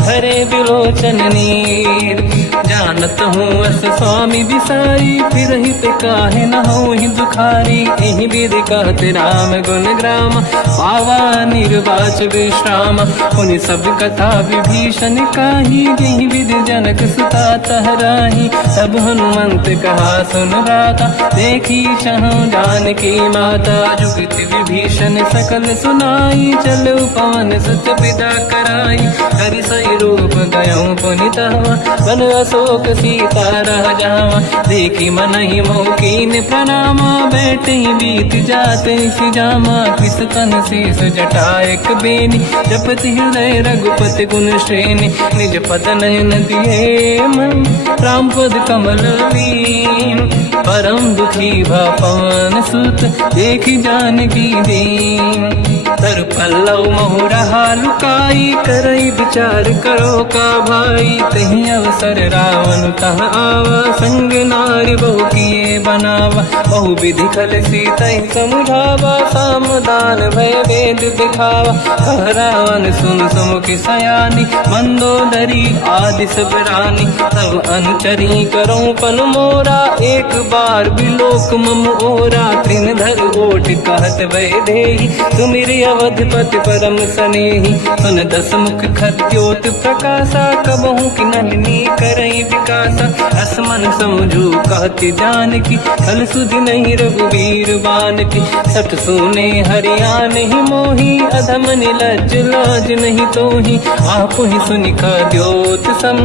हरे बिलोचन नीर। जानत हूँ अस स्वामी बिसाई, फिर हित काहे न हो ही दुखारी। एहि विधि कहते राम गुण ग्राम, पावा निर्वाच विश्राम। पुनि सब कथा विभीषण काही, यही विधि जनक सुता तहराही। तब हनुमंत कहा सुन राता, देखी चहु जानकी माता। जुगति विभीषण सकल सुनाई, चलो पवन सुत विदा कराई। हरि सही रूप गयो पुनि तहवा, बन अशोक सीता रह जावा। देखी मनहि मोह कीन प्रणामा, बैठे बीत जाते सिजामा। कृस तन शीस जटा एक बेनी, जपति हृदय रघुपति गुण श्रेणी। निज पद नयन दिए मन, राम पद कमल लीन। परम दुखी भा पवन सुत, देखी जानकी दीन। तर पल्लव मोहरा लुकाई, करई विचार करो का भाई। तही अवसर रावण तह आवा, संग नारी बहु किए बनावा। बहु विधि खल सीता समुझावा, सामदान भय वेद दिखावा। कह रावण सुन सुमुखी सयानी, मंदोदरी आदि सब रानी। तब अनुचरी करो पन मोरा, एक बार बिलोक मम ओरा। त्रिनधर ओट कहत भय देहि, सुमिर अवधपति परम सनेहि। सुन दस मुख खद्योत प्रकाशा, कबहु की नलिनी करई विकासा। असमन समझू कहति जानकी, खल सुधि नहीं रघुवीर बान की। सठ सुने हरियाण ही मोही, अधम निलज्ज लाज नहीं तोही। आप ही सुनि खद्योत सम,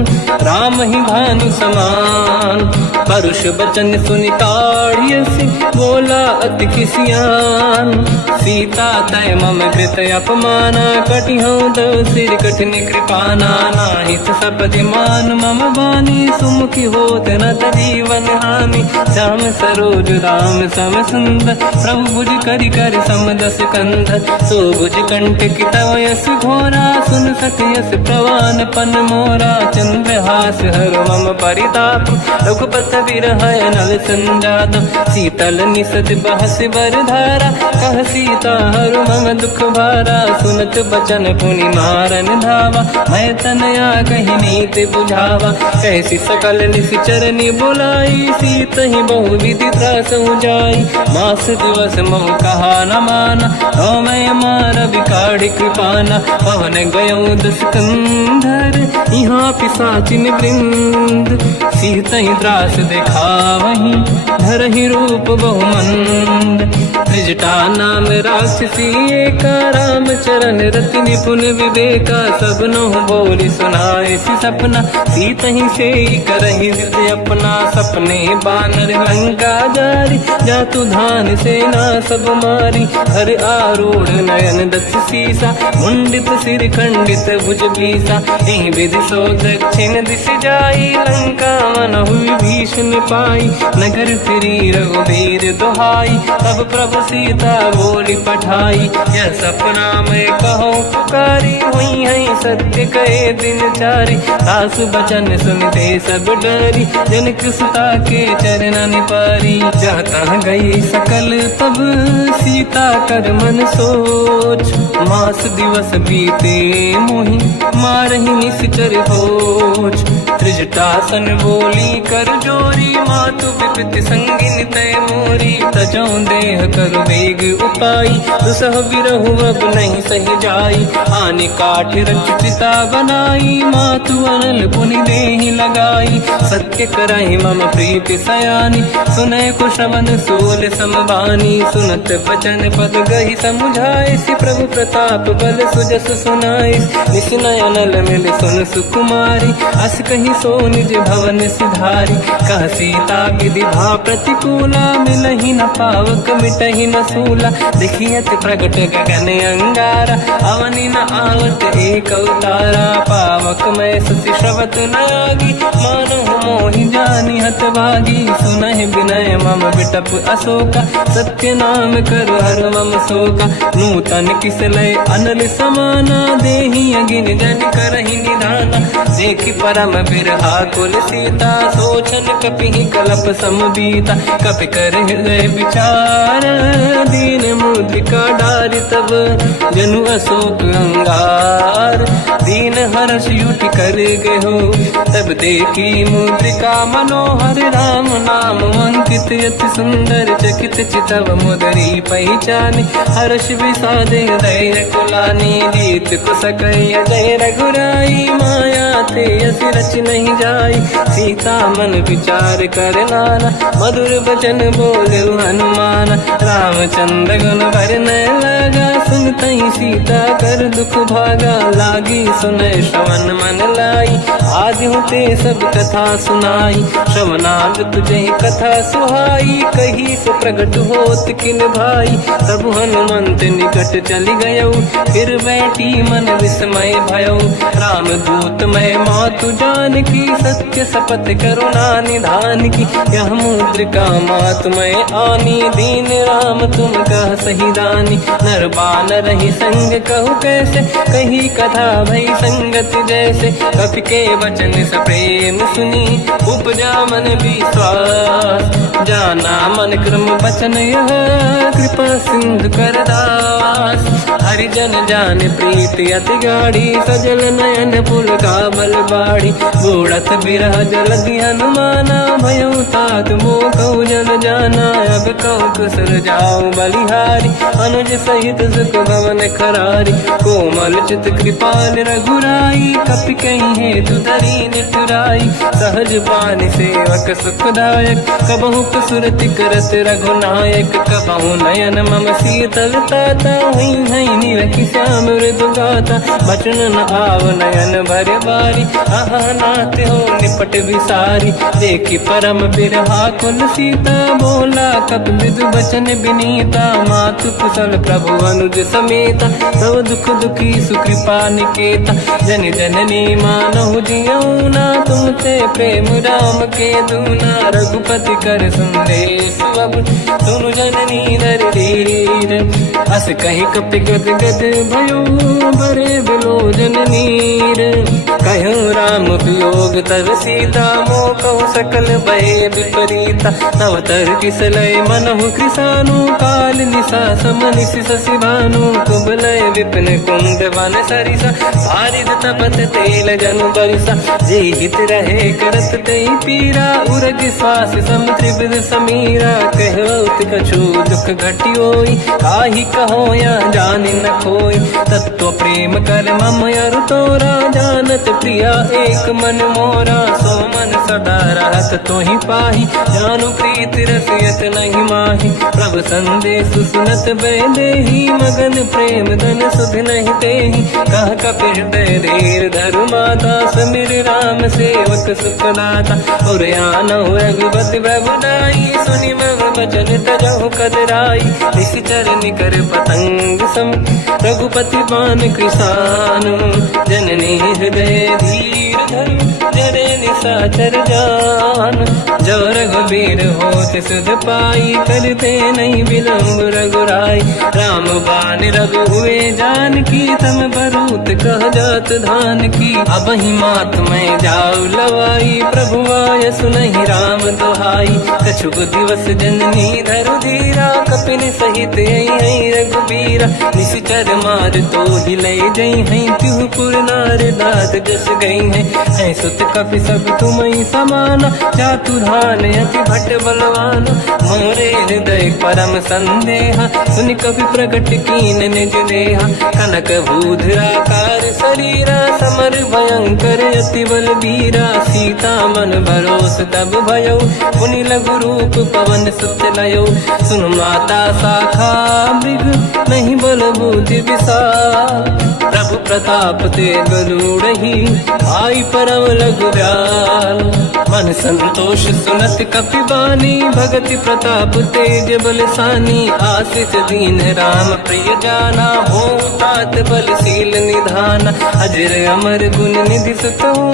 राम ही भानु समान। परुष बचन सुनि ताड़ियसि, बोला अति किसियान। सीता तय मम कृत अपमाना, कटिहउँ दो सिर कठिन कृपाना। नाहित सपदि मान मम बानी, सुमुखी होत न जीवन हानि। श्याम सरोज राम सम सुंदर, प्रभु भुज करि कर सम दस कंधर। सो भुज कंठ की तव यस घोरा, सुन सत यस प्रवान पन मोरा। चंद्रहास हर मम परिताप, रघुपत बिरहय नल संजात। शीतल निसत बहस बर धारा, कह सीता हर मम दुख भारा। सुनत बचन पुनि मारन धावा, मैं तनया कही नीति बुझावा। कैसी सकल निश्चरनी बुलाई, सीत ही बहु विधि त्रास जाई। मास दिवस मोह कहा न माना, तो मैं मार बिकाढ़ी कृपाना। पवन गयो दस कंधर, यहाँ पिशाचिन वृंद। सीत ही त्रास दिखावहीं, धरहि रूप बहुमंद। त्रिजटा नाम राक्षसी एका, राम चरण रति निपुण विवेका। सब नहुँ बोली सुनाए सि सपना, सीत ही से करहि जित अपना। सपने बानर लंका जारी, जातु धान सेना सब मारी। हर आरूढ़ नयन दस सीसा, मुंडित सिर खंडित भुज बीसा। एहि विधि सो दक्षिण दिश जाई, लंका मनहु विभीषण पाई। नगर फिरी रघुवीर दुहाई, तब प्रभु सीता बोली पठाई। यह सपना मैं कहूँ पुकारी, हुई है सत्य कहे दिन चारी। सास बचन सुनते सब डरी, जनक सुता के चरण पारी। जाता गई सकल तब सीता कर मन सोच, मास दिवस बीते मोहि मारहि निश्चर होच। त्रिजटासन बोली कर जोरी, मातु विपति संगिन तय मोरी। तजौ देह कर वेग उपाई, दुसह बिरहु अब नहीं सही जाई। आने काठ रचिता बनाई, मातु अनल पुनि देहि लगाई। सत्य करहि मम प्रीति सयानी, सुनय को श्रवण सोल समबानी। सुनत बचन पद गहि समुझाए, सि प्रभु प्रताप बल सुजस सुनाई। निसुनय अनल मिल सुन सुकुमारी, अस कहि सो निज भवन सिधारी। कह सीता विधि भा प्रतिकूला, मिलहि न पावक मिटहि न सूला। देखियत प्रगट गगन अंगारा, अवनि न आवत एक अवतारा। पावक मैं सति श्रवत न आगी, मानहु मोहि जानि हत भागी। सुनहि विनय मम बिटप अशोका, सत्य नाम कर हर मम शोका। नूतन किसलय अनल समाना, देहि अगिन जन करहि निधाना। देखि परम बिरहा कुल सीता, सोचन कपिहि कलप समबीता। कपि कर हृदय विचार, दीन मुद्रिका डारि तब जनु अशोक अंगार। दीन हर्ष युति कर गयो, तब देखी मुद्रिका मनोहर। राम नाम अंकित अति सुंदर, चकित चितव मुदरी पहचान। हर्ष विषाद हृदय कुलानी, जीत को सकय जय रघुराई। माया थे असि रच नहीं जाई, सीता मन विचार कर नाना। मधुर बचन बोले हनुमान, रामचंद्र गुण वरन लगा। सुनतहि सीता कर दुख भागा, लागी सुने श्रवण मन लाई। आदि होते सब कथा सुनाई, श्रवणांग तुझे कथा सुहाई। कही से प्रगट होत किन भाई, तब हनुमंत निकट चली गयो। फिर बैठी मन विस्मय भयो, राम दूत मैं मातु जान की। सत्य शपथ करुणा निधान की, यह मुद्रिका मातु मैं आनी। दीन राम तुम कह सही दानी, नर बानर ही संग कहु कैसे। कही कथा भई संगति जैसे, कपि के वचन सप्रेम सुनी। उपजा मन विश्वास, जाना मन क्रम वचन यह। कृपा सिंधु कर दास, हरिजन जान प्रीति अति गाढ़ी। सजल नयन पुलकावल बाड़ी, बूढ़त बिरह जलधि हनुमाना। भयो तात मोह कहु जन जाना, अब कहु कुशल जाओ बलिहारी। अनुज सहित सुख भवन खरारी, कोमल चित कृपाल रघुराई। कपि कहीं हेतु धरी निठुराई, सहज बानी सेवक सुखदायक। कबहु सुरति करत रघुनायक, कबहु नयन मम शीतल ताता। हई हई निरखि श्याम मृदु गाता, बचन न आव नयन भर बारी। आहा नाथ हो निपट विसारी, देखी परम बिरहा कुल सीता। बोला कब विदु बचन बिनीता, मातु कुशल प्रभु अनुज समेता। सब दुख दुखी सुकृपा निकेता, जन जननी मानहु जियौना। तुमते प्रेम राम के दूना, रघुपति कर संदेश अब सुनु जननी दर धीर। हस कहीं कपि गद गद भयो, बरे बिलोचन नीर। कहूँ राम वियोग तब सीता, मोह कहु सकल भय विपरीता। तव तर किसलय मनहु कृसानु, काल निशा समनिशि शशि भानु। कुबलय विपिन कुंद वन सरिसा, भारिद तपत तेल जनु बरिसा। जे हित रहे करत ते पीरा, उरग श्वास सम त्रिविध समीरा। कहत कछु दुख घटियोई, काहि कहो या जानि न खोई। तत्व प्रेम कर मम अरु तोरा, जानत प्रिया एक मन मोरा। सो मन सदा रहत तोहि पाहि, जानु प्रीति रसियत नहीं माहि। प्रभु संदेश सुनत बैदेहि, मगन प्रेम धन सुध नहीं तेहि। कह कपि हृदय धीर धरु माता, समिर राम सेवक सुखदाता। और आनहु रघुपति प्रभु नाई, सुनि मम वचन तजहु कदराई। निश्चर निकर पतंग सम, रघुपति बान कृसानु। जननी हृदय धीर धरु, जरे निशाचर जान। जो रघुबीर होत सुध पाई, करते नहीं विलम्ब रघुराई। राम बान रघु हुए जानकी, तम बरूत कह जात धान की। अब ही मात में जाऊ लवाई, प्रभु आय सुनहि राम दुहाई। कछुक दिवस जननी धरु धीरा, कपिन सहित आई रघुबीरा। निश्चर मार तो ही ले जई हैं, तिहु पुर नार दात जस गई हैं। सुत कपि सब तुम ही समाना, जातु धान अति भट बलवान। मोरे हृदय परम संदेहा, सुनि कपि प्रगट कीन निज देहा। कनक भूधराकार शरीरा, समर भयंकर अति बलबीरा। सीता मन भरोस तब भयो, पुनि लघु रूप पवन सुत लयो। सुन माता शाखा मृग, नहीं बल बुद्धि विशाल। प्रभु प्रताप ते गरुड़हि, आई परम लघु व्याल। मन संतोष सुनत कपि बानी, भगति प्रताप तेज बलसानी। आशीष दीन राम प्रिय जाना, हो तात बलशील निधान। अजर अमर गुण निधि सुतहु,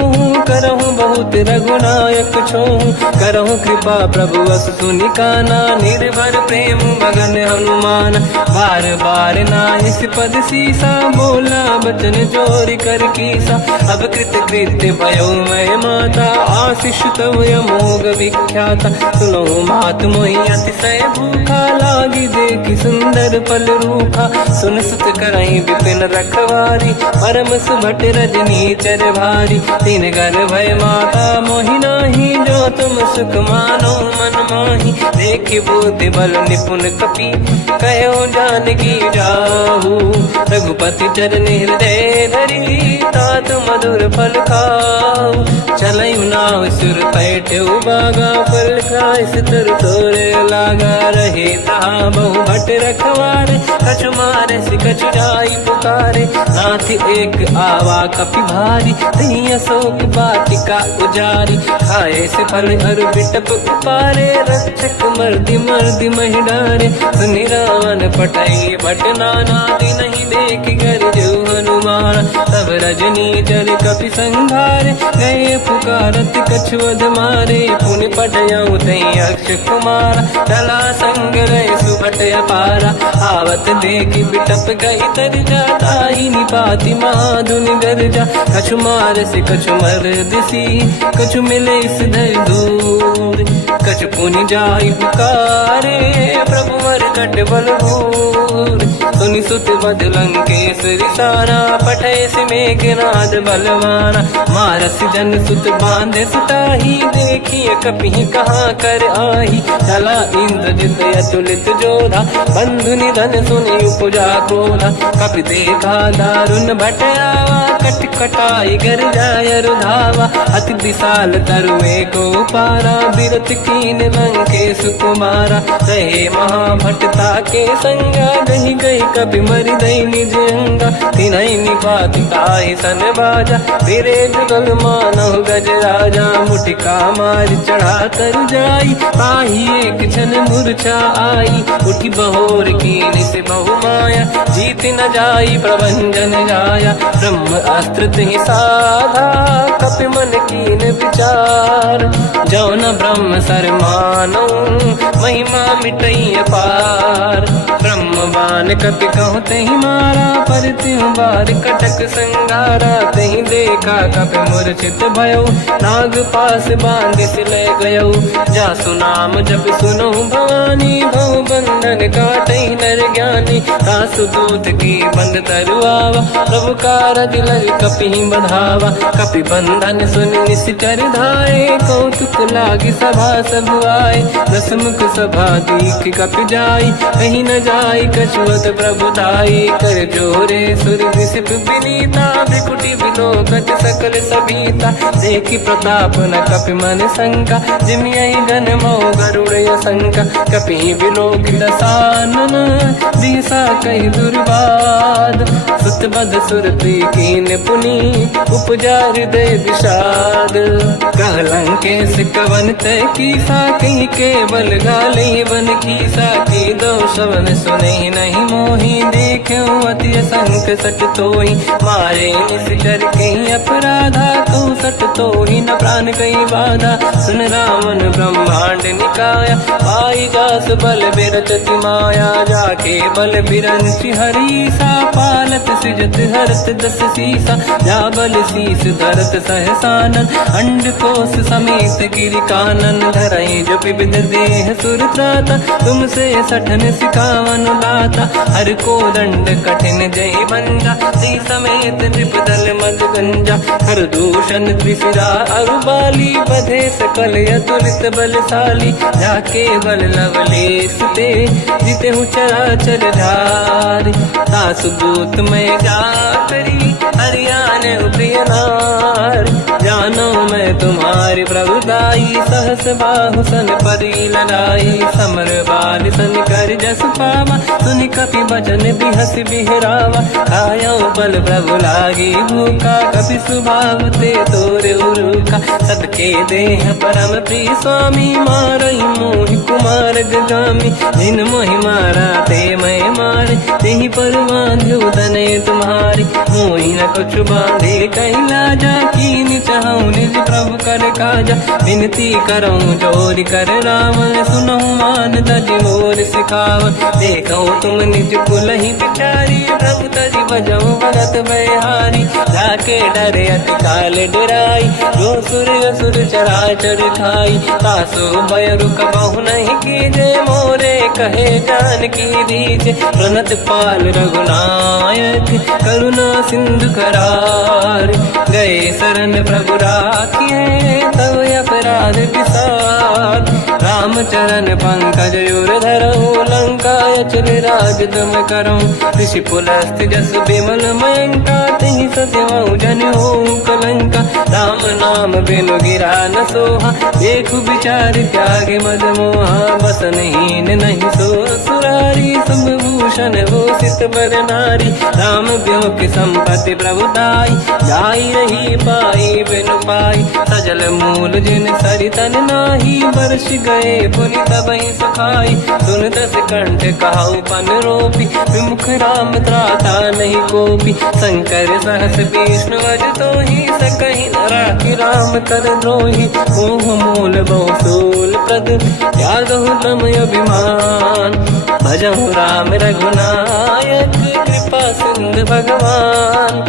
करहु बहुत रघुनायक छोहु। करहु कृपा प्रभु अस सुनि काना, निर्भर प्रेम मगन हनुमान। बार बार नाहिस पद सीसा, बोला बचन जोरि कर कीसा। अब कृत कृत्य भयो मैं माता, आशीष तव अमोघ विख्याता। सुनो मात मोहि अतिशय भूखा, लागी देखि सुंदर फल रूखा। सुन सुत करहि विपिन रखवारी, परम सुभट रजनी चर भारी। तीन घर भय माता मोहि नाही, जो तुम सुख मानो मन माही। देखि बुद्धि बल निपुण कपि, कहो जानकी जाहु। रघुपति चरण हृदय धरी, तात मधुर फल खाऊ। चलई नाव सुर पैठ उबागा, पर बाल का इस तर तोरे लागा रहे तहा बहु भट रखवारे कछु मारे से कछु जाई पुकारे नाथ एक आवा कपि भारी तही अशोक बाटिका उजारी खाए से फल हर बिटप उपारे रक्षक मर्दी मर्दी महि डारे सुनि रावण पटाई भट नानादि नहीं देख कर जो हनुमान तब रजनी चर कपि संघारे गए पुकारत कछुअध मारे पुनि पटयऊ तई अक्ष कुमार चला संग रहे सुभट अपारा आवत देखी बिटप गई तर जाता ही निपाति माधुन गर्जा कछु मार से कछु मर दिसी कछु मिले इस धर दूर कछु पुनि जाई पुकारे प्रभु मर कट बलभूर सुनि सुत बद लंकेश्वरी सारा पठे से मेघनाद बलवाना मारस जन सुत बांधे सुताही देखिए कपि कहाँ कर आही चला इंद्रजित अतुलित जोधा बंधु निधन सुनि उपजा क्रोधा कपि देखा दारुण भट आवा कट कटाई गर जाय रुधावा अति विशाल तरुए को पारा बिरत कीन लंकेश कुमारा रहे महाभटता के संगा गही गई कपि मरि दई निज अंगा तिन्है निपाति ताहि सन बाजा फिरे जुगल मानव गज राजा मुटिका मार चढ़ा तर जाई ताही एक क्षण मूर्छा आई उठी बहोर कीन से बहु माया जीत न जाई प्रभंजन जाया ब्रह्म अस्त्र तिहि साधा कपि मन कीन विचार जौन ब्रह्म सर मानो महिमा मिटई अपार ब्रह्मवान कपि कहु तहि मारा पर तिहु बार कटक संगारा तहि देखा कपि मूर्छित भयो नाग पास बांध सिले गयो जासु नाम जब सुनो भवानी भव बंधन काटई नर ज्ञानी तासु दूत की बंद तरुआवा प्रभु कारज लग कपि बधावा कपि बंधन सुन निश्चर धाये कौतुक लागी सभा सब आए दसमुख सभा दीख कपि जाई कहीं न जाई कछुअत प्रभु दाई कर जोरे सुर विसिप विनीता बिकुटी बिलोकत सकल सबीता देखी प्रताप न कपि मन शंका जिमियहि गन मो गरुड़ शंका कपि बिलोक दसानन दिशा कई दुर्वाद सुत बद सुरति कीन पुनि उपजा हृदय विषाद कहलंके से कवन तय कीसा कहीं केवल गाले बन कीसा की दो शवन सुने नहीं मोही देखे अति संक सट तोही मारे निश्चर कहीं अपराधा तो सट तोही न प्राण कहीं बाधा सुन रावण ब्रह्मांड निकाया पाई जास बल बिरचति माया जाके बल बिरंच हरीसा पालत सृजत हरत दस सीसा जा बल शीस धरत सहसानन अंड कोश समेत गिरि कानन धरई जो विविध देह सुर त्राता तुमसे सठन सिखावन लाता हर को दंड कठिन जय बंजा सी समेत त्रिपदल मद गंजा हर दूषण त्रिशिरा अरुबाली बधे सकल अतुलित बलशाली जाके बल लवलेश ते जिते हूँ चराचर धारी सासु दूत में जा करी हरियाण प्रिय नार जानो मैं तुम्हारी प्रभुदाई सहस बाहु सन परी लड़ाई समर बाल सन कर जस पावा सुनि कपि बचन बिहस बिहरावा खायो बल प्रभु लागी भूखा कपि सुभाव ते तोरे उरुका सबके देह परम प्रिय स्वामी मारई मोहि कुमार गगामी जिन मोहि मारा ते मैं मारे तेहि पर बांधो तने तुम्हारी मोहि न कुछ बांधे कहीं लाजा कीन चाहूं निज प्रभु कर काजा विनती करऊं जोर कर रावण सुनो मान तज मोर सिखाव देखो तुम निज कुल ही बिचारी प्रभु तज बजऊ भगत बहारी जाके डरे अति काल डराई जो सुर असुर चराचर खाई तासो भय रुक बहु नहीं कीजे मोरे कहे जान की दीजे प्रणत पाल रघुनायक करुणा सिंधु करार गए शरण प्रभु राखिए तब अपराध विसार राम राम चरण पंकज उर धरऊ, लंका अचल राज तुम करो। ऋषि पुलस्त्य जस बिमल मयंका, तिहि सत्यवहु जन होऊ कलंका। राम नाम बिनु गिरा न सोहा, देखु विचार त्यागे मद मोहा। बसनहीन नहीं सो सुरारी, सब भूषण भूषित बर नारी। राम ब्योह की संपत्ति प्रभुताई, जाई रही पाई बिनु पाई। सजल मूल जिन सरितन नाही, बरस गए पुनि तबहि सुखाई। सुन दस कंठ कहाऊ पन रोपी, विमुख राम त्राता नहीं कोपी। शंकर सहस विष्णु अज तोहि, सकहि न राखि राम कर द्रोही। मोह मूल बहु सूल प्रद, त्यागहु तम अभिमान। भजहु राम रघुनायक, कृपा सिंधु भगवान।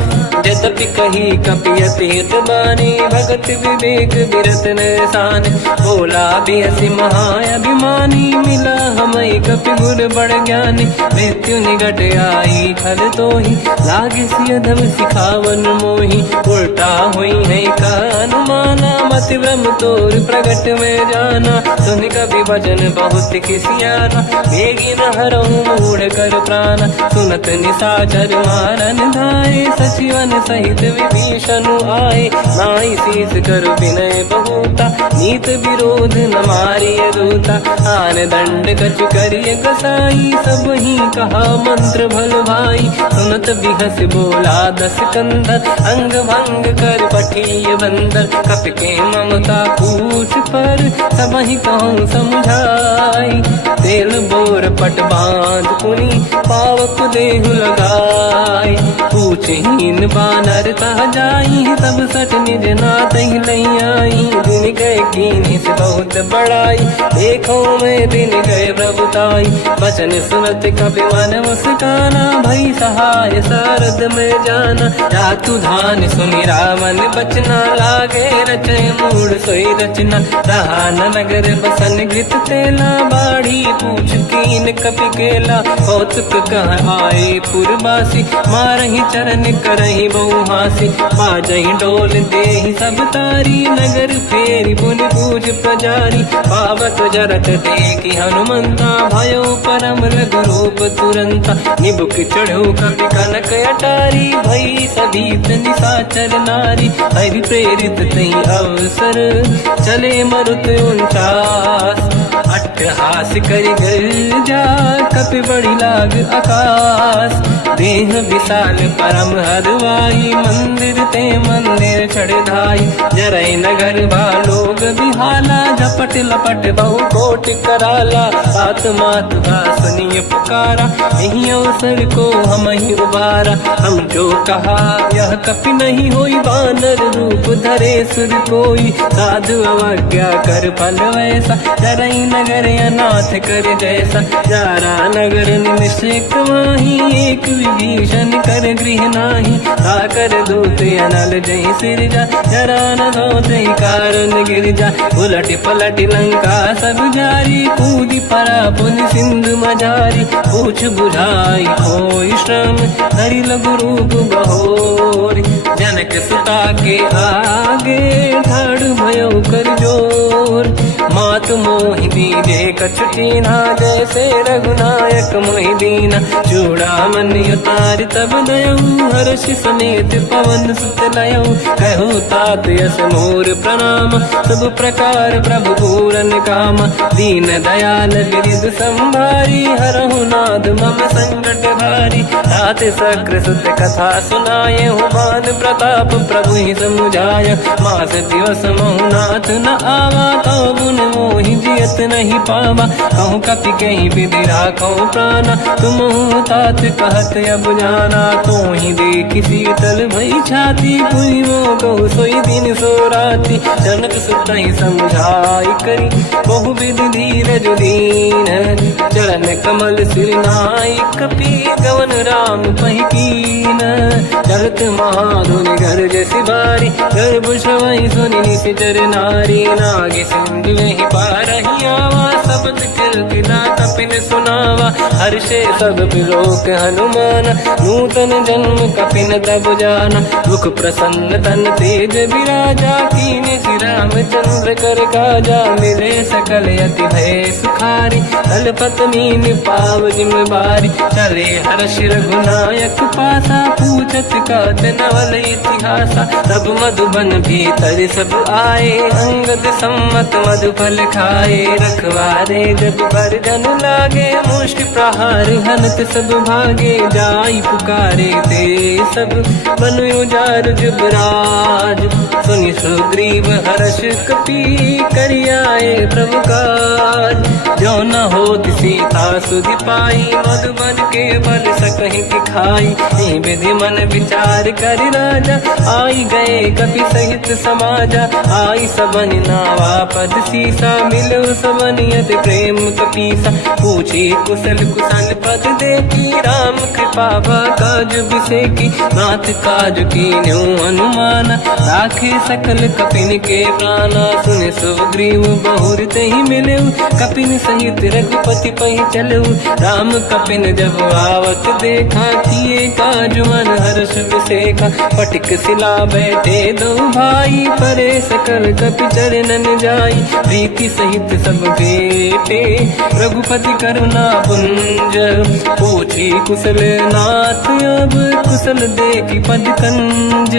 यद्यपि कही कपियति हित बानी, भगत विवेक बिरत निशान। बोला बिहसि महाअभिमानी, मिला हमई कपि गुर बड़ ज्ञानी। मृत्यु निकट आई खल तोहि, लागे सिय धम सिखावन मोहि। उल्टा हुई है का अनुमाना, मति ब्रह्म तोर प्रगट में जाना। सुन कपि वचन बहुत खिसियाना, बेगी न हरहु मूढ़ कर प्राण। सुनत निशाचर मारन धाये, सचिवन सहित विभीषण आए। नाई शीस कर विनय बहुता, नीत विरोध न मारिय दूता। आन दंड कछु करिय कसाई, सब ही कहा मंत्र भल भाई। सुनत बिहस बोला दस कंधर, अंग भंग कर पठिय बंदर। कपि के ममता पूछ पर, सब ही कहूँ समझाई। तेल बोर पट बांध पुनि, पावक देहु लगाई। पूछहीन बानर तह जाई, सब सट निज नाथ ही लई आई। दिन गए कीन्ही से बहुत बड़ाई, देखो मैं दिन गए प्रभुताई। बचन सुनत कपि मन मुस्काना, भई सहाय सारद में जाना। जातु धान सुनि रामन बचना, लागे रचय मूढ़ सोई रचना। रहा न नगर बसन घृत तेला, बाढ़ी पूछ कीन कपि केला। कौतुक कह आए पुरबासी, मारहि चरण करहि बहु हासी। बाजहि डोल देहि सब तारी, नगर फेरि पुनि पूज प्रजारी। पावक जरत देखि हनुमंता, भयो परम रघुरूप तुरंता। निबुक चढ़ो कपि कनक अटारी, भई सभीत निशाचर नारी। हरि प्रेरित तहि अवसर, चले मरुत 49। अट्टहास करि गर्जा, कपि बड़ी लाग आकाश। देह विशाल परम हरवाई, मंदिर ते मंदिर चढ़ धाई। जरई नगर बालोग बिहाला, झपट लपट बहु कोट कराला। बात मात का सुनिय पुकारा, यही अवसर को हम ही उबारा। हम जो कहा यह कपि नहीं होई, बानर रूप धरे सुर कोई। साधु अवज्ञा कर फल वैसा, जरई नगर अनाथ कर जैसा। जारा नगर निमिषिक माही, एक विभीषण कर गृह नाही। आकर दूत अनल जय सिरजा, जरा न सोते कारण गिरजा। उलट पलट लंका सब जारी, कूदी परा पुनि सिंधु मजारी। पूछ बुझाई कोई श्रम, धरि लघु रूप बहोरी। जनक सुता के आगे, ठाड़ भयो कर जोर। मात मोहि दीजे कछु कीन्हा, जैसे रघुनायक मोहि दीना। चूड़ामणि उतारि तब दयऊ, हर्ष समेत पवन सुत लयऊ। कहु तात यस मोर प्रणाम, सब प्रकार प्रभु पूरन काम। दीन दयाल गिरिधि संभारी, हरहु नाथ मम संकट भारी। तात सक्र सुत कथा सुनाए, मान प्रताप प्रभु ही समुझाय। मास दिवस महु नाथ न आवा, कौ गुण मोहि जियत नहीं पावा। कहूँ कपि कहीं विधि राखो प्राणा, तुम तात कहत अब जाना। तो ही देखि शीतल भई छाती, पुनि मोह कहु सोई दिन सो राति। जनक सुत ही समझाई करी, बहु विधि धीरज दीन। चरण कमल सिर नाई, कपि गवन राम पहि कीन। चलत महाधुनि गरज सिबारी, गर्भ श्रवहि सुनि निशिचर नारी। नागे सिंधु में पारहि आवा, शब्द मंगल की ना कपिन सुनावा। हर्षे सब बिलोक हनुमान, नूतन जन्म कपिन तब जाना। मुख प्रसन्न तन तेज विराजा, कीने श्री रामचंद्र कर काजा। मिले सकल यति भय सुखारी, तलपत मीन पाव जिम्मेवारी। चले हर्ष रघुनायक पासा, पूछत कात नवल इतिहासा। तब मधुबन भीतर सब आए, अंगद सम्मत मधुफल खाए। रखवारे जब बरगन लागे, मुष्टि प्रहार हनत सब भागे। जाई पुकारे ते सब, बनु उजार जुबराज। सुनि सुग्रीव हर्ष कपि, करियाए प्रभु काज। जो न होत सीता सुधि पाई, मधुबन के बल सकहि खाई। विधि मन विचार कर राजा, आई गए कपि सहित समाजा। आई सबन नावा पद सीसा, मिलो सबन यति प्रेम कपीसा। पूछी कुशल कुशल पद देखी, राम कृपा काज बिसेकी। नाथ काज कीन्यो अनुमान, राखे सकल कपिन के प्राणा। सुने सुग्रीव बहुर तेहि मिले, कपिन सहित रघुपति पहि चलऊ। राम कपिन जब आवत देखा, किए काज मन हर्ष बिसेखा। पटिक सिला बैठे दो भाई, परे सकल कपि चरणन जाई। प्रीति सहित सब बेटे, रघुपति करुणा पुंज। पूछी कुशल नाथ अब, कुशल देखी पद कंज।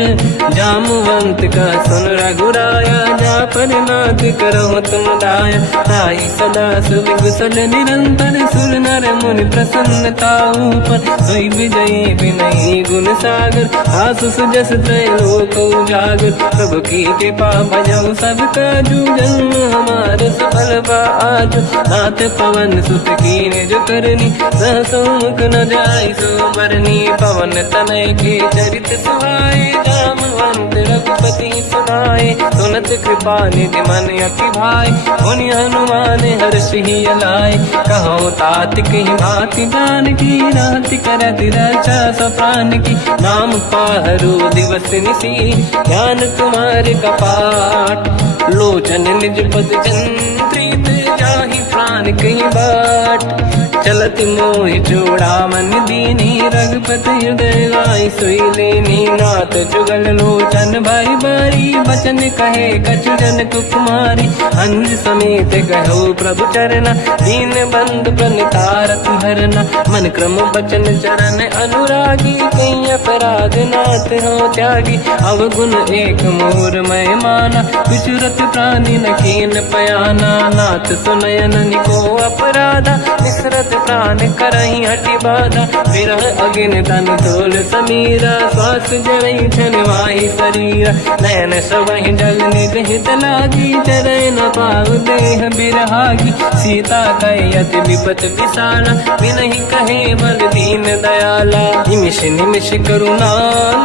जामवंत का सुन रघुराया, जा पर नाथ करहु तुम दाया। ताई सदा सुविकुशल निरंतर, सुर नर मुनि प्रसन्नता ऊपर। सोई विजयी विनयी गुण सागर, आसु सुजस त्रैलोक उजागर। प्रभु की कृपा भजऊ सब काजू, जन्म हमार सफल बा आज। नाथ पवन सुत कीन्ह जो करनी, सहसो मुख न जाय सो मरनी। पवन तनय के चरित सुहाए, जामवंत रघुपति सुनाए। सुनत कृपा निधि मन अति भाई, मुनि हनुमान हर्ष ही अलाए। कहो तात कही भांति जान की, राति करत रक्षा सब प्राण की। नाम पाहरो दिवस निसी, ध्यान तुम्हारे कपाट। लोचन निज पद जंत्रित, जाहि प्राण कहीं बाट। चलत मोहि चूड़ा मन दीनी, रघुपति हृदय लाई सोई लेनी। नाथ जुगल लोचन भाई बारी, बचन कहे कछु जन कुमारी। हंस समेत कहो प्रभु चरना, दीन बंधु प्रणितारत हरना। मन क्रम बचन चरण अनुरागी, कहीं अपराध नाथ हो त्यागी। अवगुण एक मोर मैं माना, विचुरत प्राणी न कीन पयाना। नाथ सुनयन निको अपराधा, निसरत प्राण करही हटि बाधा। विरह अगिन तन तोल समीरा, श्वास जरई छन वाहि शरीरा। नयन सबहि जल निज हित लागी, चरय न पाव देह बिरहागी। सीता कहि अति विपत विसाला, बिनहि कहे बल दीन दयाला। निमिष निमिष करुणा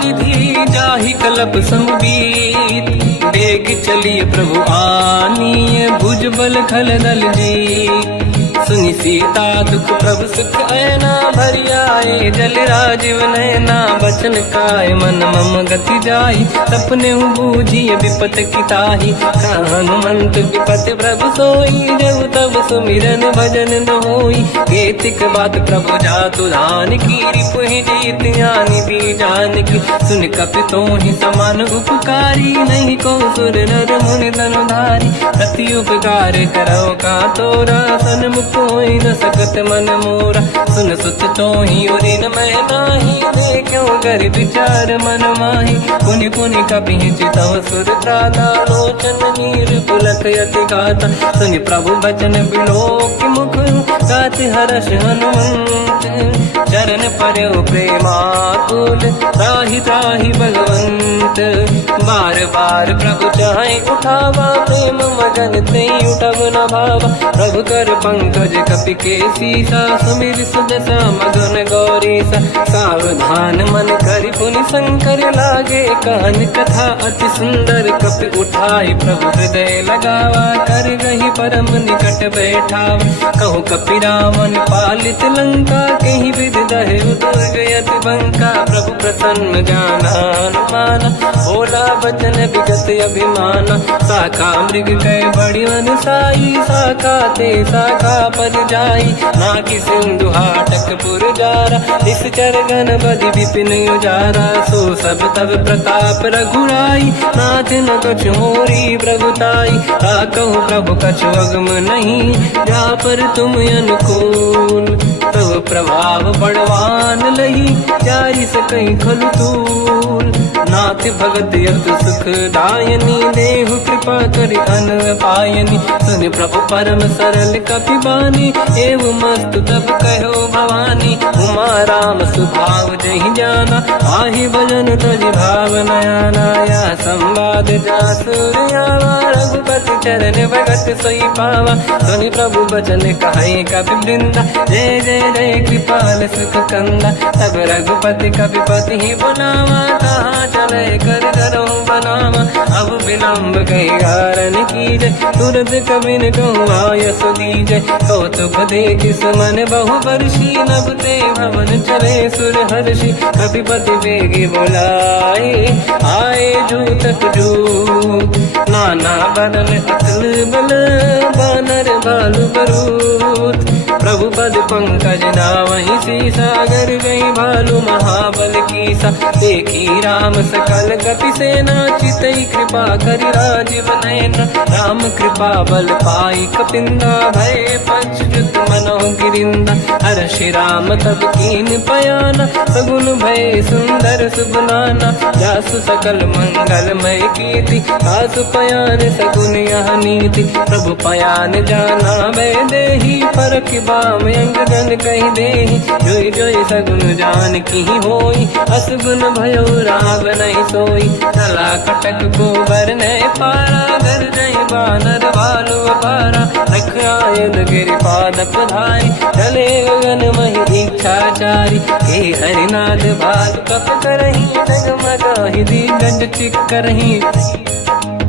निधि, जाहि कलप संबीत। बेग चलिए प्रभु आनीय, भुज बल खल दल जी। सुनि सीता दुख प्रभु सुख ऐना, भरि आए जल राजीव नैना। बचन काय मन मम गति जाई, सपने बूझिए विपत की ताही। हनुमंत विपत प्रभु सोई, जब तब सुमिरन भजन न होई। केतिक बात प्रभु जातु धान की, रिपुहि जीत ज्ञानी दी जान की। सुन कपि तोहि समान उपकारी, नहीं को सुर नर मुनि धनुधारी। अति उपकार करो का तोरा, सन्मुख होई न सकत मन मोरा। सुन सुत तोहि उरि न मैं नाही, देखो कर विचार मन माही। पुनि पुनि कपि चितव सुर त्राता, लोचन नीर पुलक यति गाता। सुनि प्रभु बचन बिलोक मुख, गात हर्ष हनुमंत। चरण पर्यो प्रेमाकुल, त्राहि त्राहि भगवंत। बार बार प्रभु चाहि उठावा, प्रेम मगन तेहि उठब न भावा। प्रभु कर पंकज कपि के सीसा, सुमिर सुदशा मगन गौरीसा। सावधान मन करि पुनि शंकर, लागे कान कथा अति सुंदर। कपि उठाई प्रभु हृदय लगावा, कर गही परम निकट बैठ ठाव। कहु कपि रावण पालित लंका, कहीं विध दहे दुर्गयति बंका। प्रभु प्रसन्न जाना हनुमाना, बोला बचन विगत अभिमाना। शाखा मृग कह बड़ी मन साई, शाखा ते शाखा पर जाई। नाकि सिंधु हाटक पुर जारा, निश्चर गण बधि विपिन उजारा। सो सब तब प्रताप रघुराई, नाथ न कछु मोरी प्रभुताई। कहूँ प्रभु कछु अगम नहीं, जा पर तुम अनुकूल। तब प्रभाव बड़वान लही, जारी सकई खलु तूल। नाथ भगत यत सुख दायनी, देहु कृपा करि अन पायनी। सुन प्रभु परम सरल कपि बानी, एवं मस्तु तब कहो भवानी। उमा राम सुभाव जहि जाना, आहि भजन तजि भाव नयाना। या संवाद जासुर आवा, रघुपति चरण भगत सोई पावा। सुनि प्रभु बचन कहे कपि वृंदा, जय जय जय कृपाल सुख कंदा। तब रघुपति कपिपति ही बनावा, कहाँ चले कर करो बनावा। अब विलम्ब कही कारण कीजय, तुरत कबिन कहूँ आयस दीजय। कौतुक देखि सुमन बहु बरसी, नभ ते भवन चले सुर हर्षि। कपिपति बेगी बोलाए, आए जूतक जूत। नाना बदन अतल बल, बानर भालु बरूत। प्रभु पद पंकज नावहि सीसा, गर गई भालु महाबल कीसा। देखी राम सकल कपि सेना, चितई कृपा करि राजीव नयन। राम कृपा बल पाई कपिंदा, भय पश्चात मनों गिरिंदा। हर्षि राम तब कीन पयाना, सगुन भय सुंदर सुबनाना। जासु सकल मंगलमय कीर्ति, आसु पयान सगुन यह नीति। प्रभु पयान जाना मैं देही, परख बाम अंगदन कहि देहि। जोई जोई सगुन जान की होई, असगुन भयो राव नहीं सोई। चला कटक गोबर ने पारा, घर जय बानर भालु अपारा। रख आयद गिरिपाद पधारी, चले गगन महि इच्छाचारी। हे हरिनाथ भालु कप करही, जगमगाहि दिग्गज चिक्करही।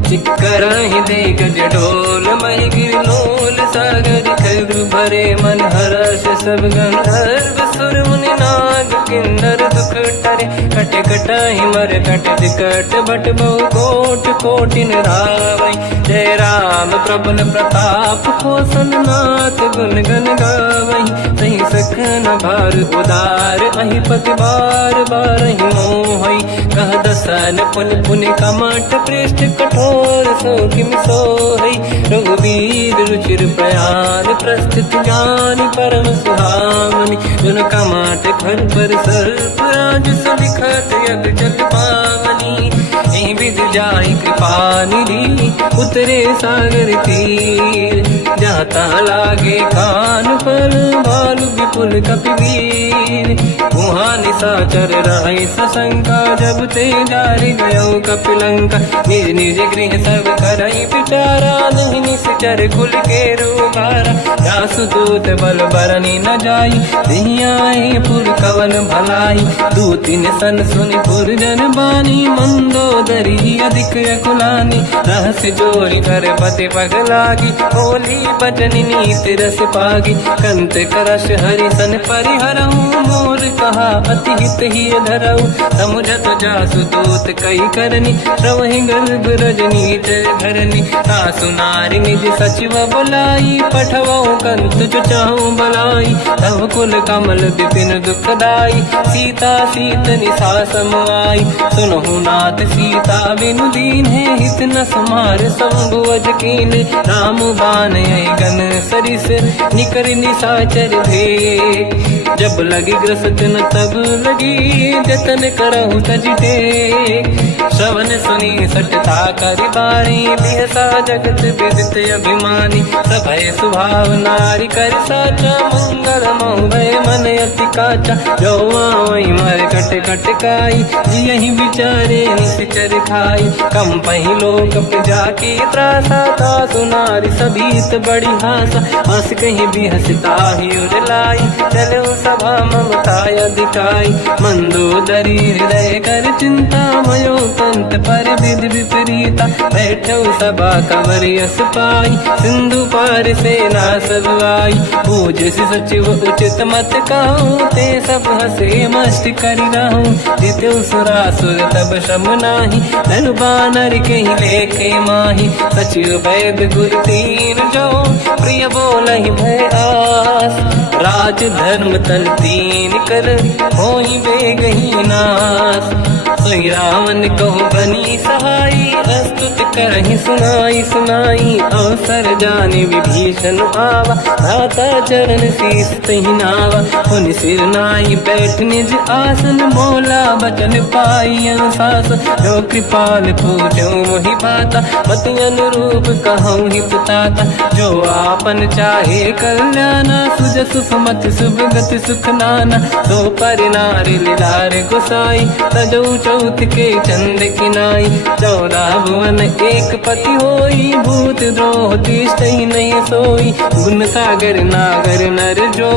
चिक्करहि दिग्गज ढोल, महि गिरलोल सागर। खर भरे मन हर्ष सब गंधर्व, सुर मुनि नाग किन्नर दुख टरे। कट कटाहि मर कट विकट, बट बहु कोट कोटिन रावै। जय राम प्रबल प्रताप, कोसन नाथ गुण गन गावै। सही सकन भार उदार, अहि पति बार बारहि मोहै। कह दसन पुन पुन कमठ, पृष्ठ कठोर सो किम सोहै। रघुवीर रुचिर प्रयान, प्रस्थित ज्ञान परम सुहावनी। जुन कमाट घर पर सर्प राज, सलिखत यग जल पावनी। एहि विधि जाहि कृपा निधि, उतरे सागर तीर। जाता लागे कान पर, भालु विपुल कपि वीर। वहाँ निशाचर रहे सशंका, जब ते जारि गयो कपिलंका। निज निज गृह सब करई विचारा, नहीं निश्चर कुल के रूबारा। जासु दूत बल बरनी न जाई, नहीं आए पुर कवन भलाई। दूतिन सन सुनि पुर जन बानी, मंदोदरी अधिक अकुलानी। रहस्य जोरी कर पति पगलागी, होली बचन नीति रस पागी। कंत करश हरि सन परिहरहु, मोर कहा अति हित ही धरऊ। समुझत जासु दूत कई करनी, श्रवहि गर्भ रजनी धरनी। सासु नारी निज सचिव बुलाई, पठवऊ कंत जो चाहूं बलाई। तव कुल कमल विपिन दुखदाई, सीता सीत निशा समाई। सुनहु नाथ सीता बिनु दीन है, हित न समार शंभु अज कीन। राम बान गन सरिस, निकर निशाचर भेद। जब लगी ग्रस्त न तब लगी, जतन करहु तज टेक। श्रवण सुनी सटता करि बारी, बिहसा जगत विदित अभिमानी। सभय स्वभाव नारी कर साचा, मंगल महु भय मन अति काचा। जो आवई मर कट कट काई, यही विचारे निश्चर खाई। कम पही लोक जाके त्रासा, तासु नारी सभीत बड़ी हासा। हंस कहीं भी हंसता ही उड़लाई, चलो सभा ममता अधिकाई। मंदोदरी हृदय कर चिंता भयो अंत पर विधि विपरीता, बैठो सभा कमर यस पाई, सिंधु पार सेना सब आई, पूज सचिव उचित मत कहूँ, ते सब हसे मस्त करि रहूं, जितु सुरासुर तब शम नाही, धनु बानर के ही लेके माही, सचिव वैद गुरु तीन जो, प्रिय बोलहि भय आस, राज धर्म तल तीन कर, होई बेगही नास, सोई रावण कहु बनी सहाई, अस्तुत करहि सुनाई सुनाई, अवसर जाने विभीषण आवा, दाता चरण शीस तहि नावा, पुनि सिर नाई बैठ निज आसन, बोला बचन पाई अनुशास, जो कृपाल पूजो मोहि बाता, मति अनुरूप कहूँ हित ताता, जो आपन चाहे कल्याणा, सुजसु सुमति सुभगति सुख नाना, तो पर नारी लीलार गोसाई, तजौ चौथ के चंद किनाई, 14 भुवन एक पति होई, भूत द्रोह तिष्ठहि नहीं सोई, गुण सागर नागर नर जो,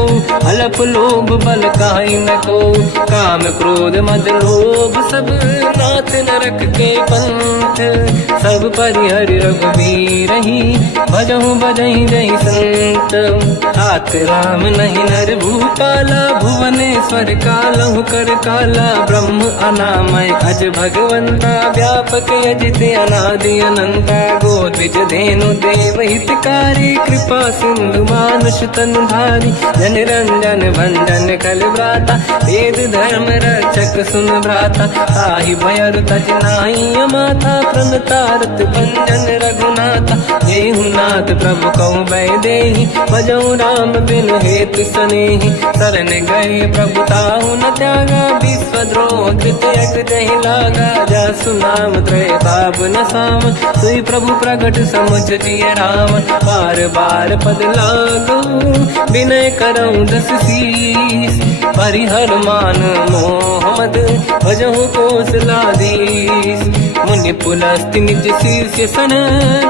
अलप लोभ बल काहि न को, काम क्रोध मद लोभ सब, नाथ नरक के पंथ, सब परिहरि रघुबीर ही, भजहु बजहि जहि संत, तात राम नहीं नर भूपाला, भुवनेश्वर कालहु कर काला, ब्रह्म अनामय अज भगवंता, व्यापक अजित अनादि अनंता, गोद्विज धेनु देव हितकारी, कृपा सिंधु मानुष तनु धारी, जन रंजन भंजन कल व्राता, वेद धर्म रक्षक सुन भ्राता, ताहि भयर तज नाहि माथा, प्रणतारत भंजन रघुनाथा, जेहु नाथ प्रभु कहु भय देहि, भजहु राम बिनु हेतु सनेहि, शरण गए प्रभु ताहु न त्यागा, विश्वद्रोह कृत यज्ञ जहि लागा, जासु नाम त्रयताप न साम, सोई प्रभु प्रगट समुझ जिय राम, बार बार पद लागू, विनय करऊँ दस शीस, परिहर मान मोह मद, भजहु कौशलाधीश, मुनि पुलस्त्य निज शीर्ष सन,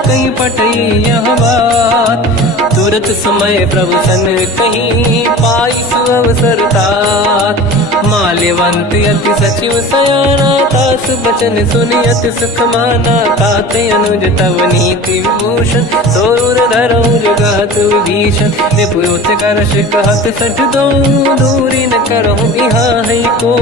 कहीं पटई यह बात, तुरत समय प्रभु सन कहीं, पाई सुअवसर तात, माल्यवंत अति सचिव सयाना, तास बचन सुनि अति सुख माना, ताते अनुज तव नीति विभूषण, सोर धरऊ जगत विभीषण, निपुत करश कहत सठ दो, दूरी न करहु यहाँ है को,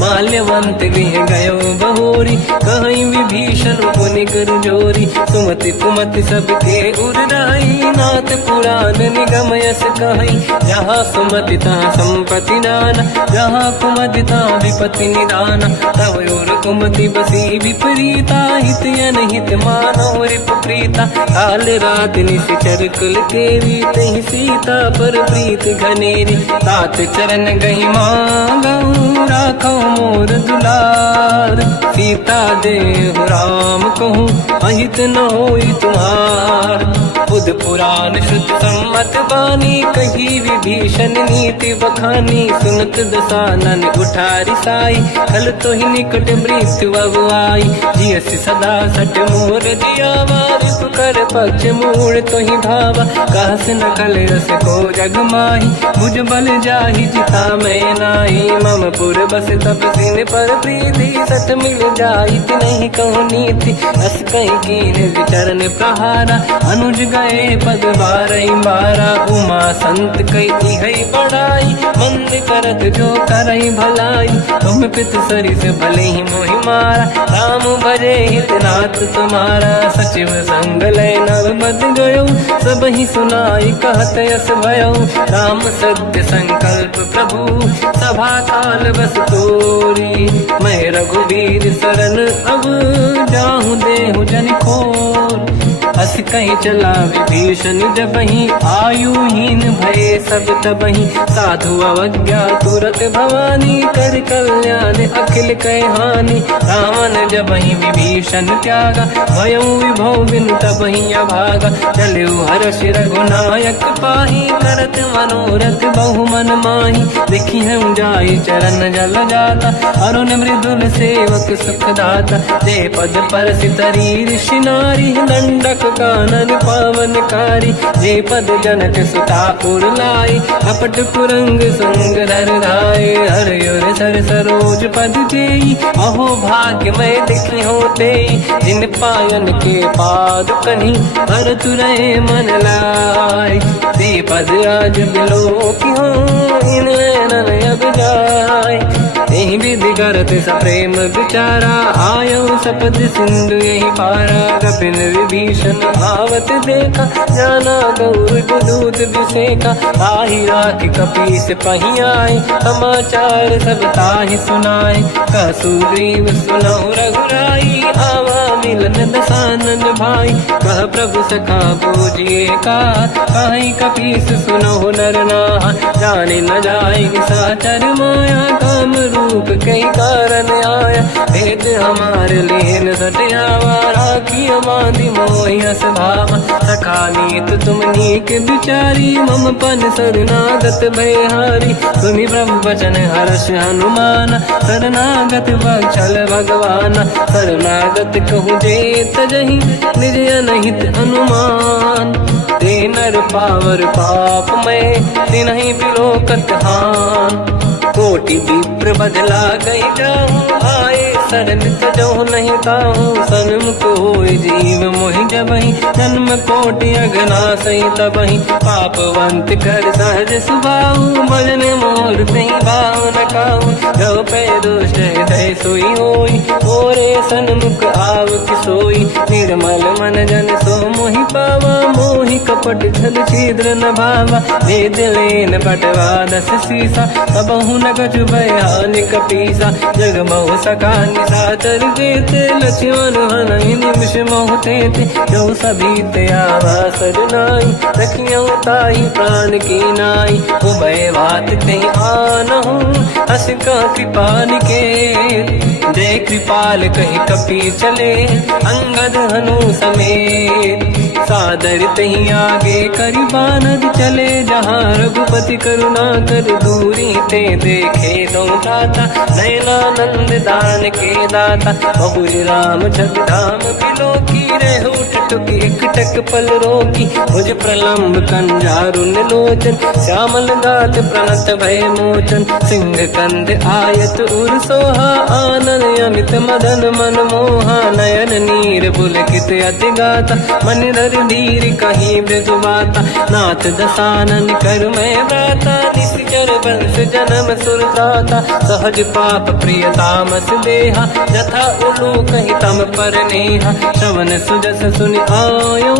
माल्यवंत गृह गयो बहोरी, कहीं विभीषण पुनि गुरु जोरी, सुमति कुमति सबके उड़ाई, नाथ पुराण निगम यस कहीं, जहाँ सुमति तहाँ संपत्ति नाना, जहाँ कुमति तहाँ विपत्ति निदाना, तव और कुमति बसी विपरीता, हित अनहित मानव रिप प्रीता, काल रात निशिचर कुल केरी, तहि सीता पर प्रीत घनेरी, तात चरण गहि मांगऊ, राखौ मोर दुलार, सीता देहु राम कहूँ, अहित न होई तुम्हार, बुध पुराण शुद्ध सम्मत बानी, कही विभीषण नीति बखानी, सुनत दसानन उठारी साई, कल तो ही निकट मृत्यु अब आई, जियसि सदा सट मोर जियावा, रिपु कर पक्ष मूड़ तो ही धावा, कहस न कल रस को जग माही, भुज बल जाहि जिता मैं नाही, मम पुर बस तपसिन पर प्रीति, सत मिल जाई नहीं कहूँ नीति, अस कहीं कीन विचरण प्रहारा, अनुज गए पद बारई बारा, उमा संत कई है बड़ाई, मंद करत जो करई भलाई, तुम पित सरिस भले ही मोहि मारा, राम भजे हितनाथ तुम्हारा, सचिव संग लय नव मद गयो, सब ही सुनाई कहत यस भयो, राम सत्य संकल्प प्रभु, सभा काल बस तोरी, मैं रघुबीर शरण अब, जाहु देहु जन खोर, अस कहीं चला विभीषण जबहि, आयुहीन भये सब तबहि, साधु अवज्ञा तुरत भवानी, कर कल्याण अखिल कह हानि, रावण जबहि विभीषण त्यागा, भयउ विभव बिनु तबहि अभागा, चलऊ हर्ष रघुनायक पाहि, करत मनोरथ बहु मन माहि, देखि हम जाई चरण जल जाता, अरुण मृदुल सेवक सुख दाता, जे पद परसि तरी ऋषि नारी, दंडक लोक कानन पावनकारी। जे पद जनक सुता उर लाई, कपट कुरंग संग धर धाये। हर सर सरोज पद जेई, अहो भाग्य मैं दिखी होते। जिन पायन के पाद कन्ही, भर तुरय मन लाय। ते पद आज बिलो की हो, इन नैनन अब जाय। यही विधि करत सप्रेम विचारा, आयो सपद सिंधु यही पारा। कपिन विभीषण आवत देखा, जाना गौर दूत विसेका। आही राख कपीस पही आए, समाचार सब ताहि सुनाए। कह सुग्रीव सुनहु रघुराई, आवा मिलन दसानन भाई। कह प्रभु सखा पूजिए का, कहीं कपीस सुनहु नर नाहा। जाने न जाएगी साचर माया, काम रूप कई कारण आया। भेद हमारे लेन सटियावा, राखी बांधी मोहियस भावा। सखा नीत तुम नीक विचारी, मम पन शरणागत भयहारी। सुनि प्रभु वचन हर्ष हनुमान, शरणागत वत्सल भगवान। शरणागत कहूँ जे तजहि, निज अनहित अनुमान। ते नर पावर पाप में, तिन्हि बिलोकत हान। कोटि विप्र बदला गई जाऊँ, आए शरण तजहु नहीं ताहूँ। सन्मुख होय जीव मोहि जबहि, जन्म कोटि अघनासहि तबहि। पापवंत कर सहज सुभाऊ, भजन मोर तहि भाव न काहू। जो पै दुष्ट हृदय सोई होई, मोरे सन्मुख आव किसोई। निर्मल मन जन सो मोहि पावा, मोहि कपट छल छिद्र न भावा। भेद लेन बटवा दस सीसा, सबहु न कछु भयान कपीसा। जग महु सका निशाचर जेते, लक्ष्मण हनहि निमिष महु तेते। जो सभी ते आवा सरनाई, रखियौ ताहि प्राण की नाई। उभय बात ते आनहु, हस का कृपा निकेत। जय कृपाल कहि कपी चले, अंगद हनु समेत। सादर तही आगे करि बानर चले, जहाँ रघुपति करुणा कर दूरी ते देखे दो दाता। नयनानंद दान के दाता, बहुर राम जगधाम बिलो की। रहे उठ टुक एक टक पल रोकी, मुझ प्रलम्ब कंजारुन लोचन। श्यामल दात प्रणत भय मोचन, सिंह कंद आयत उर सोहा। आनन अमित मदन मन मोहा, नयन नीर पुलकित अति गाता। मन धर धीर कहीं मृदु माता, नाथ दसानन कर मैं व्राता। निश्चर वंश जन्म सुरत्राता, सहज पाप प्रिय तामस देहा। जथा उलू कहीं तम पर नेहा, श्रवण सुजस सुनि आयो।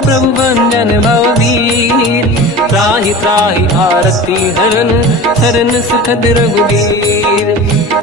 प्रभु भंजन भवधीर, त्राहि त्राहि आरती हरन। शरण सुखद रघुवीर,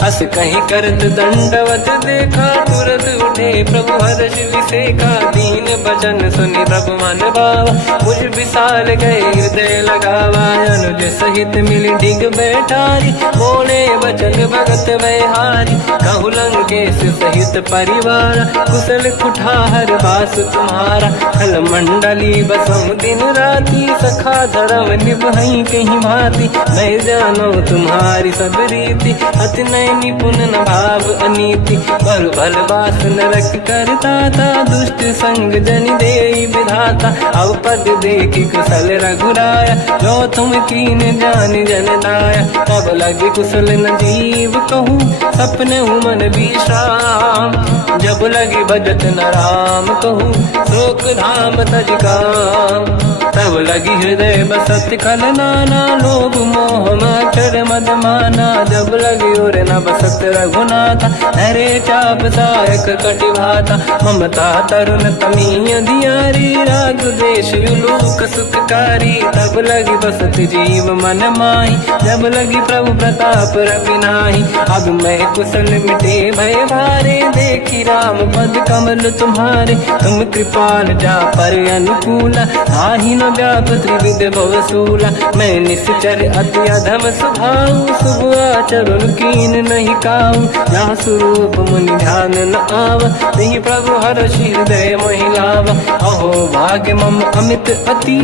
अस कहीं करत दंडवत देखा। तुरत उठे प्रभु हर्ष विसेका, दीन बचन सुनि प्रभु मन भावा। मुझ विशाल गए हृदय लगावा, अनुज सहित मिल डिग बैठारी। बोले वचन भगत वैहारी, कहु लंकेश सहित परिवार। कुशल कुठार वास तुम्हारा, खल मंडली बसहु दिन राति। सखा धर्म निभहि कहीं भांति, मैं जानो तुम्हारी सब रीति। अति नय निपुण न भाव अनीति, पर भल बास नरक करता था। दुष्ट संग जन देई विधाता, अब पद देखि कुशल रघुराया। जो तुम कीन जान जन दाया, तब लगे कुशल न जीव कहूँ। सपने मन विश्राम, जब लगे भजत न राम कहूँ। शोक धाम तज काम, तब लगी हृदय बसत खल नाना। लोभ मोह मच्छर मद माना, जब लगी और न बसत रघुनाथा। हरे चाप सायक कटि भाता, ममता तरुण तमीय धियारी। राग देश युलूक सुखकारी, तब लगी बसत जीव मन माही। जब लगी प्रभु प्रताप रवि नाही, अब मैं कुशल मिटे भय भारे। देखी राम पद कमल तुम्हारे, तुम कृपाल जा पर अनुकूला। आही न व्याप त्रिविध भवसूला, मैं निश्चर अति अधम स्वभाव। शुभ आचरण कीन नहीं काऊ, जहाँ स्वरूप मुनि ध्यान न आव, नहीं प्रभु हर हृदय महिलावा। अहो भाग्य मम अमित अति,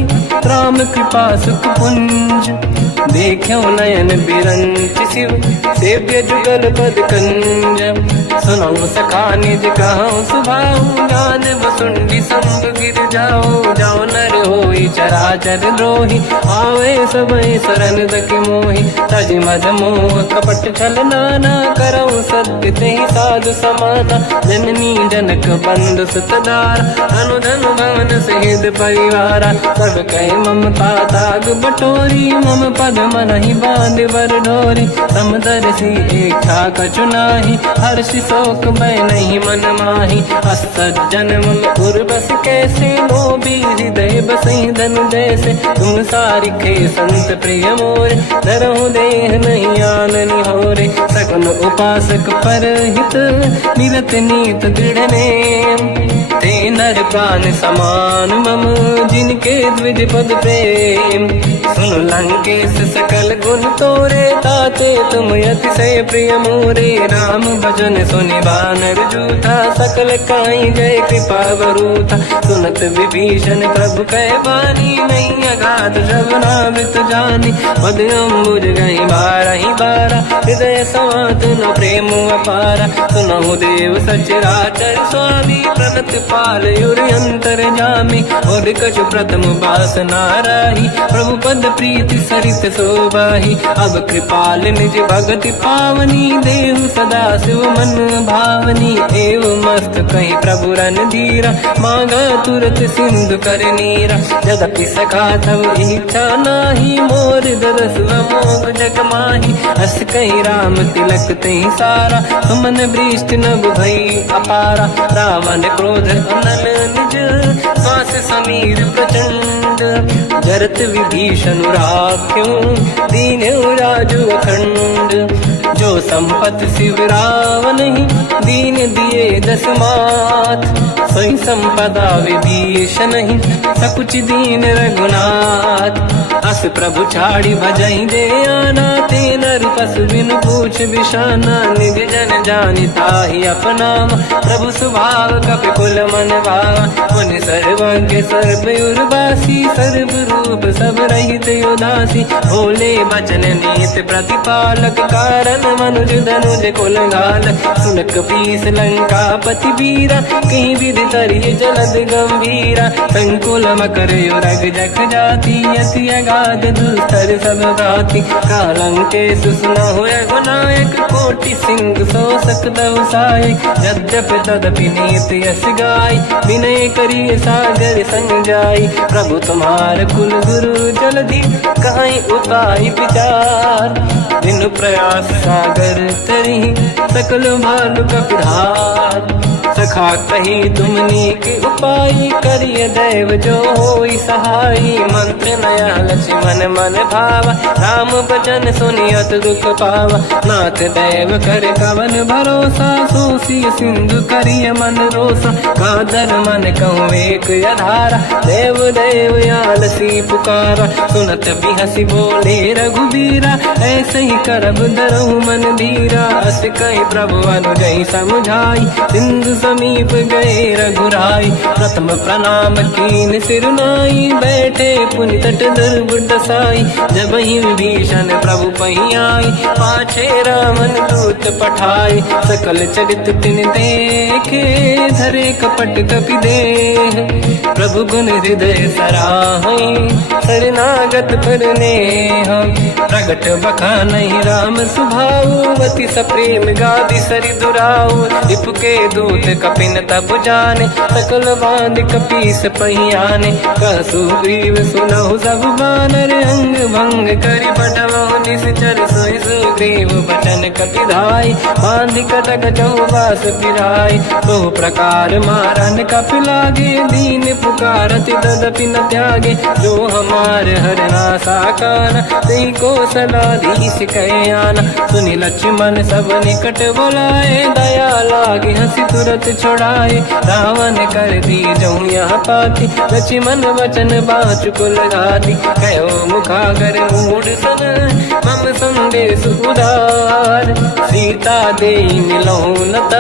राम कृपा सुख पुंज, देख्यो नयन बिरंच शिव, सेव्य जुगल पद कंज। सुनऊ सखा निज कहूँ सुभाऊ, ज्ञान वसुंडी संग गिर जाओ, जाओ नर होई चराचर द्रोही, आवे सबई शरण दकि मोहि। तज मद मोह कपट छल नाना, करऊ सत्य तेहि साधु समाना। जननी जनक बंधु सुत दारा, धनु धनु भवन सहित परिवारा। सब कहे ममता ताग बटोरी, मम पद मनहि बांध बर डोरी। समदर्शी इच्छा कछु नाही, हर्षि शोक मैं नहीं मन माही। असज्जन मम उर बस कैसे, लोभी हृदय बसई धनु जैसे। तुम सारिखे संत प्रिय मोरे, धरहु देह नहीं आननि होरे। सगुन उपासक परहित, निरत नीत दृढ़ नेम। ते नर प्राण समान मम, जिनके द्विज पद प्रेम। सुन लंकेश सकल गुण तोरे, ताते तुम अतिशय प्रिय मोरे। राम भजन सुनि बानर जूथा, सकल काई जय कृपा वरूथा। सुनत विभीषण प्रभु कह बानी, नहीं अगाध श्रवणामृत जानी। पद अम्बुज गई बारहि बारा, हृदय समात न प्रेम अपारा। सुनहु देव सचराचर स्वामी, प्रणत पाल युर अंतर जामी। और कछु प्रथम वासना राही, प्रभु पद प्रीति सरित शोभाही। अब कृपाल निज भगति पावनी, देहु सदा शिव मन भावनी। एव मस्त कहीं प्रभु रन धीरा, मांगा तुरत सिंधु कर नीरा। यद्यपि सखा तब इच्छा नाही, मोर दरस मोग जग माही। हस कहीं राम तिलक तही सारा, सुमन वृष्टि नभ भई अपारा। रावण क्रोध अनल निज, श्वास समीर प्रचंड। जरत विभीषण राख्यो, दीन राजु अखंड। जो संपत शिव रावण ही, दीन दिए दस मात। सोई संपदा विभीषण ही, सकुच दीन रघुनाथ। अस प्रभु छाड़ी भजई दे आना, ते नर पस बिन पूछ बिशाना। निज जन जानि ताहि अपनाम, प्रभु स्वभाव कपि कुल मन भावा। मुनि सर्वज्ञ सर्व उर्वासी, सर्व रूप सब रहित उदासी। भोले बचन नीत प्रतिपालक, कारण मनुज धनुज कुल घालक। सुन कपीस लंका पति वीरा, कहीं विधि तरिय जलद गंभीरा। संकुल मकर युरग जख जाति, अति अगाध दुस्तर सब भाति। कालंकेश सुनहु रघुनायक, कोटि सिंह सो सकदउ सहायक। यद्यपि तदपि नीत यस गाय, विनय करिय सागर संग जाई। प्रभु तुम्हार कुल गुरु जलधि, कहीं उपाय विचार। दिन प्रयास सागर तरी, सकल भालु कपिधार। सखा कही तुमनी के उपाय, करिय दैव जो होई सहाई। मंत्र नया लक्ष्मण मन भावा, राम भजन सुनियत दुख पावा। नाथ दैव कर कवन भरोसा, सोसी सिंधु करिय मन रोसा। कादर मन कहूँ एक अधारा, देव देव आलसी पुकारा। सुनत बिहसी बोले रघुबीरा, ऐसे ही करब धरहु मन धीरा। अस कही प्रभु अनुजई समझाई, सिंधु समीप गए रघुराई। प्रथम प्रणाम कीन सिरनाई, बैठे पुनि तट दुर्बुड साई। जब ही विभीषण प्रभु पही आई, पाछे रामन दूत पठाई। सकल चरित तिन देखे, धरे कपट कपि देह। प्रभु गुण हृदय सराहई, शरणागत पर नेह। प्रगट बखानहि राम सुभाऊ, अति सप्रेम गादि सरि दुराऊ। रिपु के दूत कपिन तब जाने, सकल बांध कपीस पहियाने। कह सुग्रीव सुनहु सब बानर, अंग भंग करि बटवहु निश्चर। सोई सुग्रीव बचन कपि धाई, बांधि कटक चौबास फिराई। बहु प्रकार मारन कपि लागे, दीन पुकारति तदपि न त्यागे। जो हमार हरना साकाना, तेहि को सलाधीश कहे आना। सुनि लक्ष्मण सब निकट बुलाए, दया लागे हंसी तुरत छुड़ाए। रावण कर दी जऊँ यहाँ पाती, लक्ष्मण वचन बाचु कुल घाती। कहो मुखागर मूढ़ सन, मम संदेह देश उधार। सीता दे मिलौनत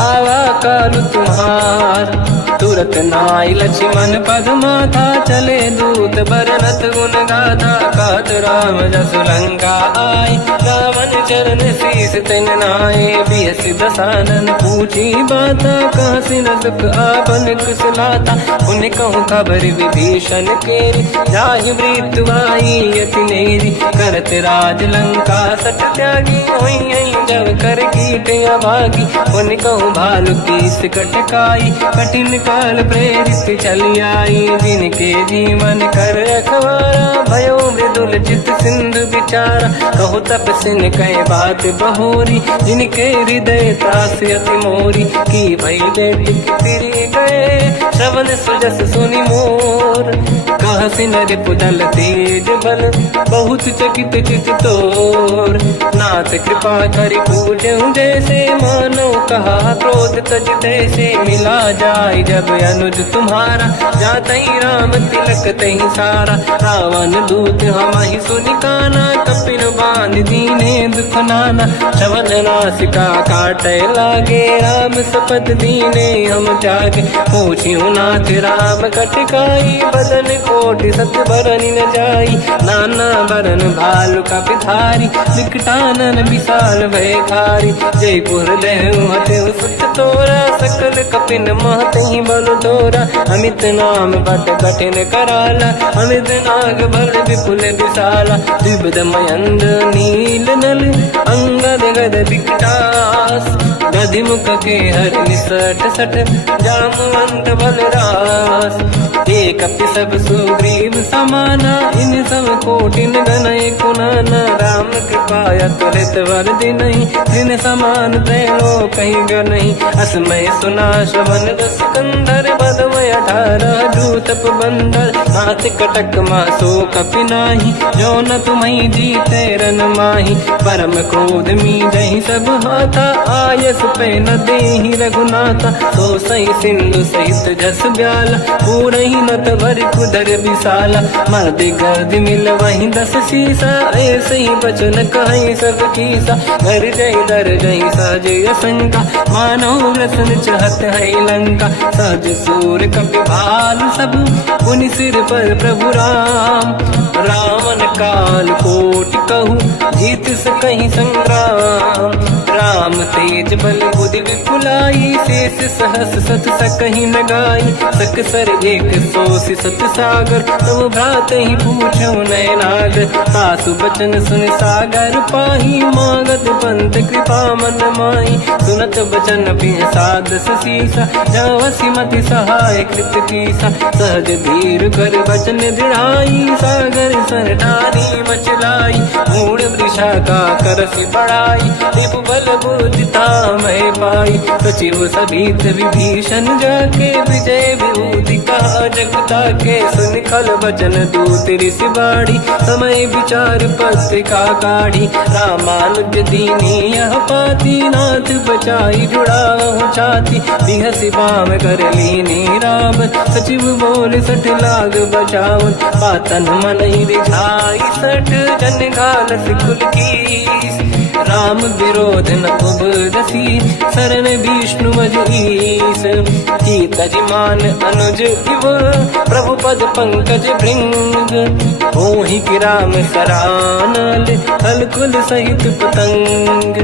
आवा काल तुम्हार। तुरत नाई लक्ष्मण पद माथा चले दूत बरनत गुण गाथा। कहत राम जस लंका आए रावण चरण शीस तिन नाये। बिहस दसानन पूछी बाता कहाँ सिन दुख आपन कुशलाता। उन कहूँ खबर विभीषण केरी जाहि मृत्यु आई यति नेरी। करत राज लंका सट त्यागी हुई जब कर कीट अभागी। उन कहूँ भालु कीस कटकाई कठिन काल प्रेरित चली आई। जिनके जीवन कर रखवारा भयो मृदुल चित सिंधु विचारा। कहो तप सिन कह बात बहोरी जिनके हृदय त्रास अति मोरी। की भई बेटी फिरी गए श्रवण सुजस सुनि मोर। कह सिन रिपुदल तेज बल बहुत चकित चित तोर। नाथ कृपा करि पूजहु जैसे मानो कहा क्रोध तज तैसे। मिला जाय जब अनुज तुम्हारा जातहि राम तिलक तहि सारा। रावण दूत हमहि सुनि काना कपिन बांध दीने दुख नाना। श्रवण नासिका काटे लागे राम सपथ दीने हम त्यागे। पूछियो नाथ राम कटकाई बदन कोटि सत बरनि न जाई। नाना बरन भालु कपिधारी विकटानन विशाल भयकारी। जयपुर देहु हतेउ सुत तोरा सकल कपिन महतहि बल तोरा। अमित नाम बट कठिन कराला अमित नाग बल विपुल विशाला। द्विविध मयंद नील नल अंगद गद विकटास। गधिमुख के हर निसट सठ जामवंत बलरास। एक कपि सब सुग्रीव समाना इन सब कोटिन गनय कुनाना। राम कृपा त्वरित वर दिनहि दिन समान त्रैलो कहीं गनहि। असमय सुना श्रवण रस कंधर बदमय 18 दूतप बंदर। नाथ कटक मासो कपि नाही जो न तुम्हि जीते रन माही। परम क्रोध मी जहि सब हाथा आयस पे न देहि रघुनाथा। तो सही सिंधु सहित जस ब्याला पूरहि नत भर कुदर विशाला। मर्द गर्द मिल वहीं 10 शीसा ऐसे ही बचन कहीं सब कीसा। घर जय दर जय सहज असंका मानो रसन चहत है लंका। सहज सूर कपि भालु सब पुनि सिर पर प्रभु राम। रावण काल कोटि कहूँ जीत सकहि संग्राम। राम तेज बल बुद्धि विपुलाई शेष सहस सत सकहि न गाई। सक सर एक सोसि सत सागर तब भ्रात ही पूछो नयनागर। सासु बचन सुन सागर पाही मागत पंत कृपा मन माही। सुनत बचन साध शीसा जवसी मति सहाय कृत कीसा। सहज धीर कर बचन दृढ़ाई सागर सन ठानी मचलाई। मूढ़ वृषा का करसि बढ़ाई रिपु बल बुद्धि तामय पाई। सचिव सभीत विभीषण जाके विजय विभूति कहा जगता के। सुन खल बचन दूत ऋषि बाड़ी समय विचार पत्रिका काढ़ी। रामानुज दीनी यह पाती नाथ बचाई जुड़ाहु छाती। बिहसि बाम कर लीनी राम सचिव बोल सठ लाग बचावन। पातन मन ही रिझाई सठ जन घाल सिकुल कीस। राम विरोध न उबरसी शरण विष्णु मज ईस। तजिमान अनुज इव प्रभु पद पंकज भृंग। होहि कि राम सरानल हलकुल सहित पतंग।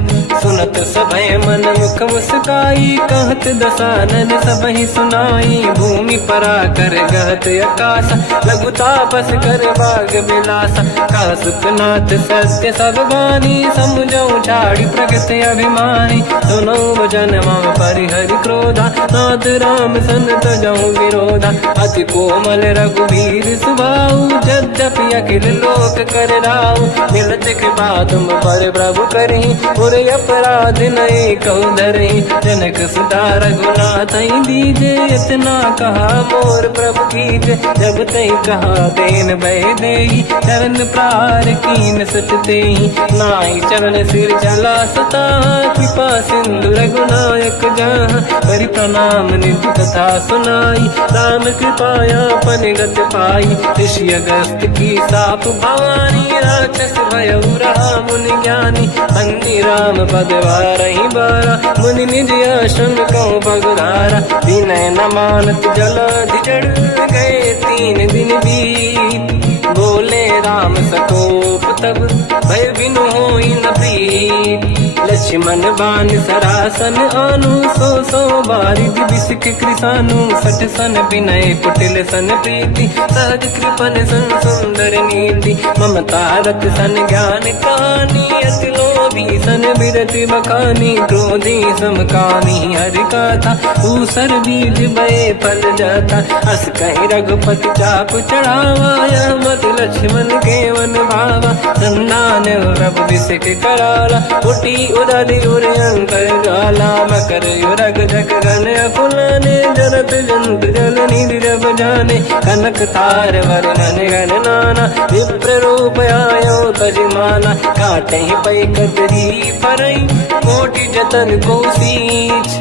सुनत सभय मन मुख मुस्काई कहत दसानन सबहि सुनाई। भूमि परा कर गहत आकाश लघु तापस कर बाग बिलासा। कह सुखनाथ सत्य सब बानी समझौ छाड़ी प्रगति अभिमानी। सुनो भजन मम परिहरि क्रोधा नाथ राम सन तजहु विरोधा। अति कोमल रघुवीर सुभाऊ यद्यपि अखिल लोक कर राऊ। मिलत कृपा तुम पर प्रभु करहि पुर अपराध नये कहु धरहि। जनक सुता रघुनाथ दीजे इतना कहा मोर प्रभु कीजे। जब तई कहा देन भय देहि चरण प्रार कीन सत तेहि। नाहि चरण सिर चला सता, कृपा सिंधु रघुनायक जहाँ, करि प्रणाम निधि कथा सुनाई। राम कृपाया पनिगत पाई, ऋषि अगस्त की साप भवानी, राक्षस भयउ रहा मुनि ज्ञानी। अंधि राम पद वारहि बारा, मुनि निज आश्रम कहूँ पगधारा। विनय न मानत जलाधि जड़, गए 3 दिन बीत। बोले राम सकोप तब, भय बिनु होई न प्रीत। लक्ष्मण बान सरासन आनु, 100 बारिद बिसिक कृसानु। 60 सन विनय कुटिल सन प्रीति, सहज कृपन सन सुंदर नीति। ममता रत सन ज्ञान कहानी, अति लोभी सन बिरति बखानी। क्रोधी समकानी हरि कथा, ऊसर बीज बये फल जाता। अस कहीं रघुपति चाप चढ़ावा, यह मत लक्ष्मण के वन भावा। संधान रब बिसिक कराला, उठी उदधि उर अंतर ज्वाला। मकर युरग जग गण अकुलाने, जरत जंत जल निधि जब जाने। कनक तार वर्णन गण नाना, विप्र रूप आयो तजमाना। काटे पै कतरी परई, कोटि जतन को सींच।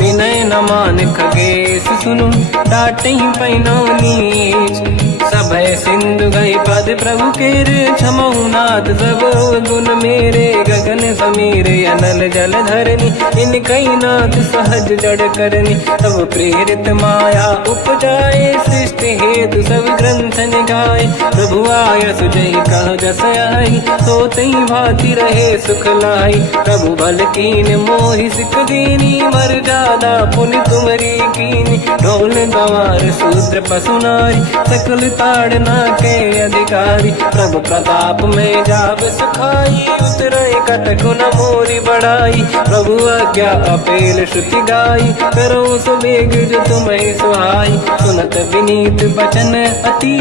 विनय न मान खगेश सुनु, डांटे पैनो नीच। सभय सिंधु गई पद प्रभु केरे, क्षमहु नाथ सब गुण मेरे। गगन समीरे अनल जल धरनी, इन कई नाथ सहज जड़ करनी। तब प्रेरित माया उपजाए, सृष्टि हेतु सब ग्रंथ निगाए। प्रभु आय सुजई कह जस आई, सोतई भांति रहे सुख लाई। प्रभु बल कीन मोहि सिख दीनी, मर जादा पुनि तुमरी कीनी। ढोल गवार शूद्र पशु नारी, सकल ताड़ना के अधिकारी। प्रभु प्रताप में जाब सुखाई, उतरे कटक न मोरी बढ़ाई। प्रभु आज्ञा अपेल श्रुति गाई, करो सुबेग जो तुम्हें सुहाई। सुनत विनीत बचन अति,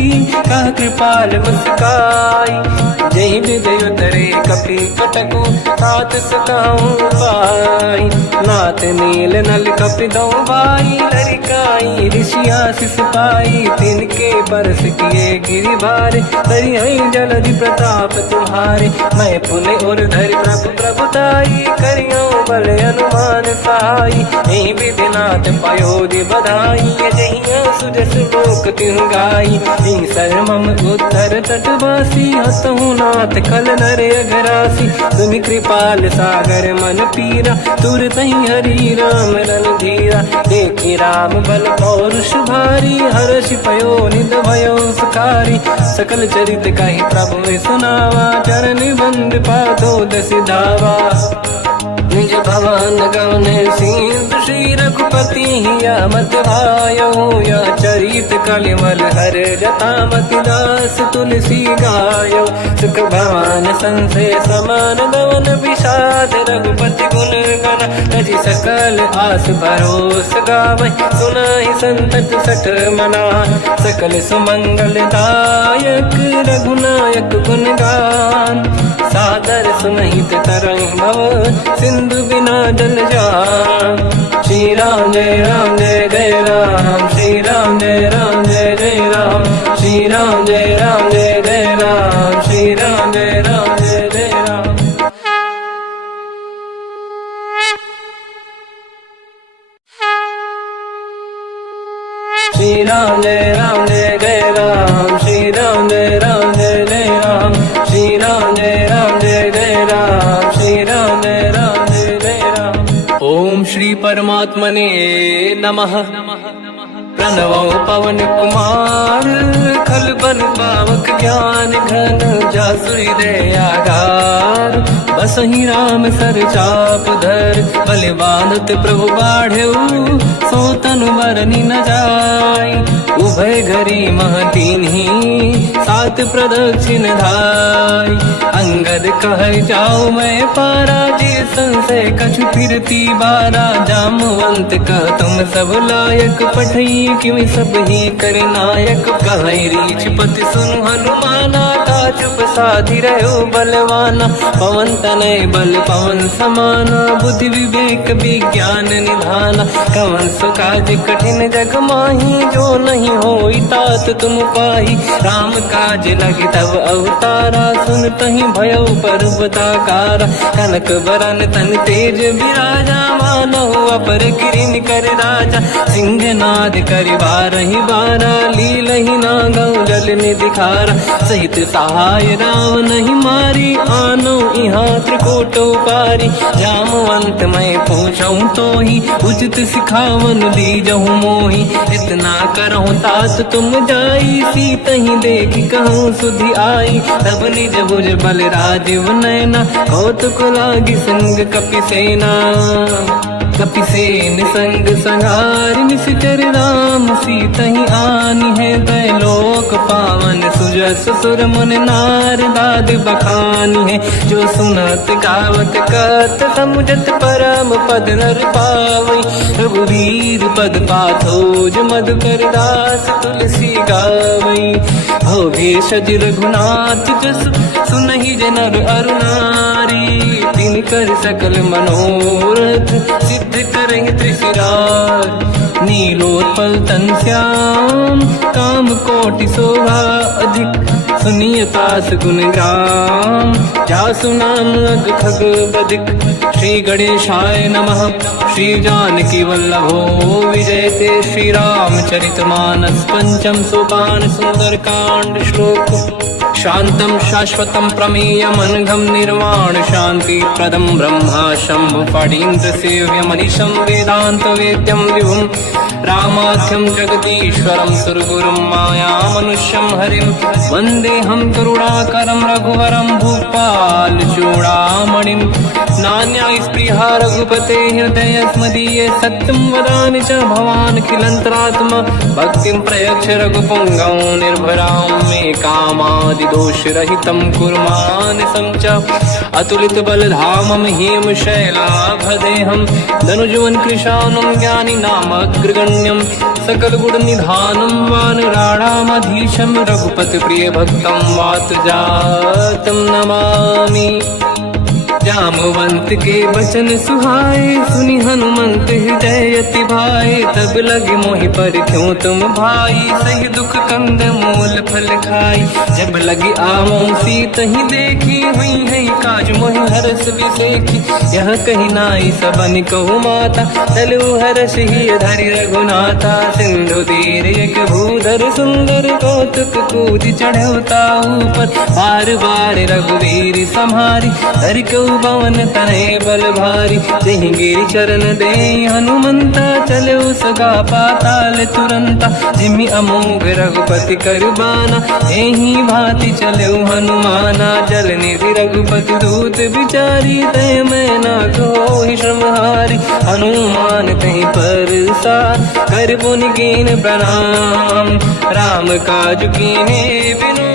कह कृपाल मुस्काई। जय विजय उतरे कपि कटकु, तात सकाऊं पाई। नाथ नील नल कपि दो भाई, लड़काई ऋषि आशीष पाई। तिनके परस किए गिरि भारे, तरि हई जलधि प्रताप तुम्हारे। मैं पुने और धरि प्रभु प्रभुताई, करियो बल अनुमान सहाई। यही विधिनाथ पयोधि बधाई, जहिया सुजस लोक तिहु गाई। सर मम उत्तर तटवासी, हतहु नाथ खल नर अघरासी। तुम कृपाल सागर मन पीरा, तुरत ही हरि राम रन धीरा। देखि राम बल पौरुष भारी, हर्ष पयो निध भयो सुखारी। सकल चरित कहि प्रभु सुनावा, चरण बंद पादो दस धावा। निज भवन गवन सिंधु, श्री रघुपति हिया मत भायो। या चरित कलिमल हर जटा, मति दास तुलसी गायो। सुख भवन संशय समान गवन, विषाद रघुपति गुण गण। तजि सकल आस भरोस गावै, सुनाहि संतत सठ मना। सकल सुमंगल दायक, रघुनायक गुण गान। सादर सुनहित तरंग भव, सिंधु बिना जल जान। श्री राम जय राम जय जय राम, श्री राम जय राम जय जय राम। श्री राम जय राम जय जय राम, श्री राम जय राम जय जय राम। श्री राम जय राम जय जय राम, श्री राम जय राम जय जय राम। श्री राम जय राम जय जय राम, श्री राम जय राम जय जय राम। ओम श्री परमात्मने नमः। प्रणवो पवन कुमार, खल बन पावक ज्ञान घन। जासुरी दयागार, बसहि राम सर चाप धर। बल बांधत प्रभु बाढ़ऊ, सो तनु बरनि न जाय। उभय घरी मह दीन्ही, सात प्रदक्षिण धाय। अंगद कह जाओ मैं पारा, जी संशय कछु फिरती बारा। जामवंत कह तुम सब लायक, पठई किमि सब ही कर नायक। कहई रीछ पति सुनु हनुमाना, का चुप साधि रहो बलवाना। पवन तनय बल पवन समाना, बुद्धि विवेक विज्ञान निधाना। कवन सो काज कठिन जग माही, जो नहीं होई तात तुम पाही। राम काज लगे तब अवतारा, सुन तहि भयो पर्वताकारा। कनक बरन तन तेज विराजा, मानहु अपर गिरिन कर राजा। सिंहनाद करि बारहि बारा, लीलहि नागौ जल निधिखारा। सहित सहाय रावण ही मारी, आनो इहाँ त्रिकोटो पारी। जामवंत मैं पूछऊँ तो ही, उचित सिखावन दीजहु मोही। इतना करहु तात तुम जाई, सीतहि देखि कहूँ सुधि आई। तब निज भुज बल राजीव नैना, कौतुक लागी संग कपिसेना। कपिसेन संग संहारि निशिचर राम, सीतहि आनि है दै लोक पावन। सुजस सुर मुनि नार दाद बखानी है, जो सुनत गावत कहत समुझत परम पद नर पावई। रघुवीर पद पाथोज मधुकर दास तुलसी गावई। हो भेषज रघुनाथ जस, सुनहि जनर अरु नारी। तिन कर सकल मनोरथ, सिद्ध करें त्रिशिरार। नीलोत्पल तन श्याम, काम कोटि शोभा अधिक। सुनिय तास गुण ग्राम, जासु नाम अग खग बदिक। श्री गणेशाय नमः, श्री जानकी वल्लभो विजयते। श्री रामचरित मानस पंचम सोपान, सुंदर कांड श्लोक। शांतं शाश्वतं प्रमेयम् अनघं निर्वाण शांति प्रदं ब्रह्मा शंभु फणीन्द्र सेव्य मनीषं वेदांत वेद्यं विभुं। रामाख्यं जगदीश्वरं सुरगुरुं माया मनुष्यं हरिं। वन्देऽहं करुणाकरं रघुवरं भूपाल चूडामणिं। नान्या स्पृहा रघुपते हृदय स्मदीये, सत्यं वदामि च भवान् खिलन्तरात्मा। भक्तिं प्रयच्छ रघुपुङ्गं निर्भरां मे कामादि दोषरहितं कुर्मानसं च। अतुलित बलधामं हेम शैलाभदेहं, धनुजवन कृशानं ज्ञानी नामग्रगण्यं। सकल गुण निधानं वानराणामधीशं, रघुपति प्रिय भक्तं वात जातं नमामि। जामवंत के बचन सुहाए, सुनि हनुमंत हृदय अति भाए। तब लगे मोहि पर क्यों तुम भाई, सही दुख कंद मूल फल खाई। जब लगी आवों सीतहि देखी, हुई है काज मोहि हरस बिसेखी। यह कही नाई सबन कहु माता, चलु हरष ही धरि रघुनाथा। सिंधु तीर एक भूधर सुंदर, कौतुक कूद चढ़ौता ऊपर। बार बार रघुवीर सम्हारी, धरि पवन तनय बल भारी। जहि गिरि चरण दे हनुमंता, चलो सगा पाताल तुरंता। जिमि अमोघ रघुपति कर बाना, एहि भांति चलो हनुमाना। जल निधि रघुपति दूत बिचारी, तय मैं ना कोहि श्रमहारी। हनुमान तहि परसा, कर पुनि कीन प्रणाम। राम काज कीन्हे बिनु,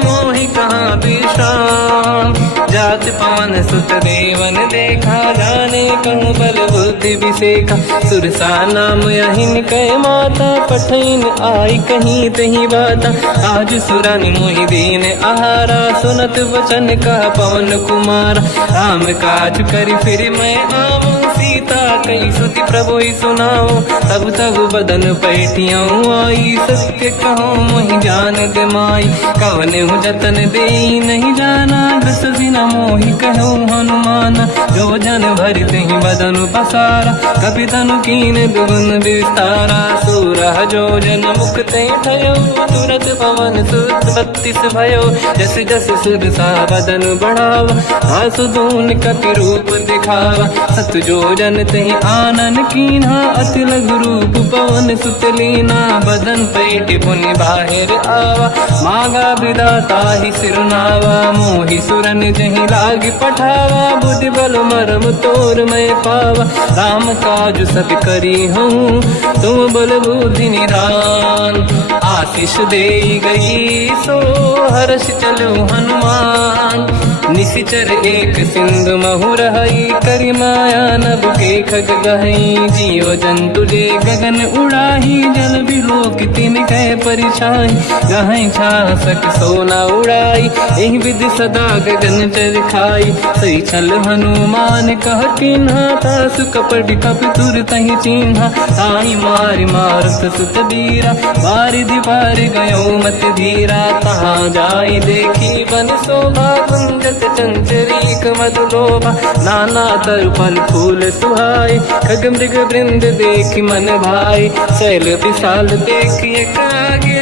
मोहि कहाँ विश्राम। जात पवन सुत देवन देखा, जाने कहूँ बल बुद्धि विसेखा। सुरसा नाम यहिन कै माता, पठैन आई कहीं तही बाता। आज सुरानि मोहि दीन आहारा, सुनत वचन कहा पवन कुमारा। राम काज करि फिर मैं आवूं, सीता कई सुति प्रभु सुनाऊं। तब तब बदन पैठियाऊं आई, सत्य कहूँ मोहि जान दे माई। कवन हूँ जतन दे नहीं जाना, दस दिन मोहि कहूँ हनुमाना। जो जन भरि तेहि बदन पसारा, कपि तनु कीन दुगुन विस्तारा। सूरह जो जन मुख ते ठयो, तुरत पवन सुत 32 भयो। जस जस सुरसा बदन बढ़ावा, आसु दून कपि रूप दिखावा। सत जो जन तेहि आनन कीन्हा, अति लघु रूप पवन सुत लीना। बदन पैठ पुनि बाहिर आवा, मांगा विधाता ही सिरनावा। मोहि सुरन जहि लाग पठावा, बुद्धि बल मरम तोर मैं पावा। राम काज सब करी हूँ, तुम बल बुद्धि निधान। आशीष दे गई सो हर्ष चलो हनुमान, निशिचर एक सिंधु महु रहई, करि माया नभ के खग गहई। जीव जंतु जे गगन उड़ाही, जल बिलोक तिन कह परिछाई। गहई छासक सोना उड़ाई, एहि विधि सदा गगन चर खाई। सही छल हनुमान कह किन्हा, तासु कपट कपि तुर तहि चिन्हा। ताहि मारि मारुत सुत बीरा, बारिधि पार गयो मत धीरा। तहाँ जाई देखी बन शोभा, कुंजत चंचरीक मधु लोभा। नाना तरु फल फूल सुहाए, खग मृग वृंद देखि मन भाई। शैल विशाल देखि एक आगे,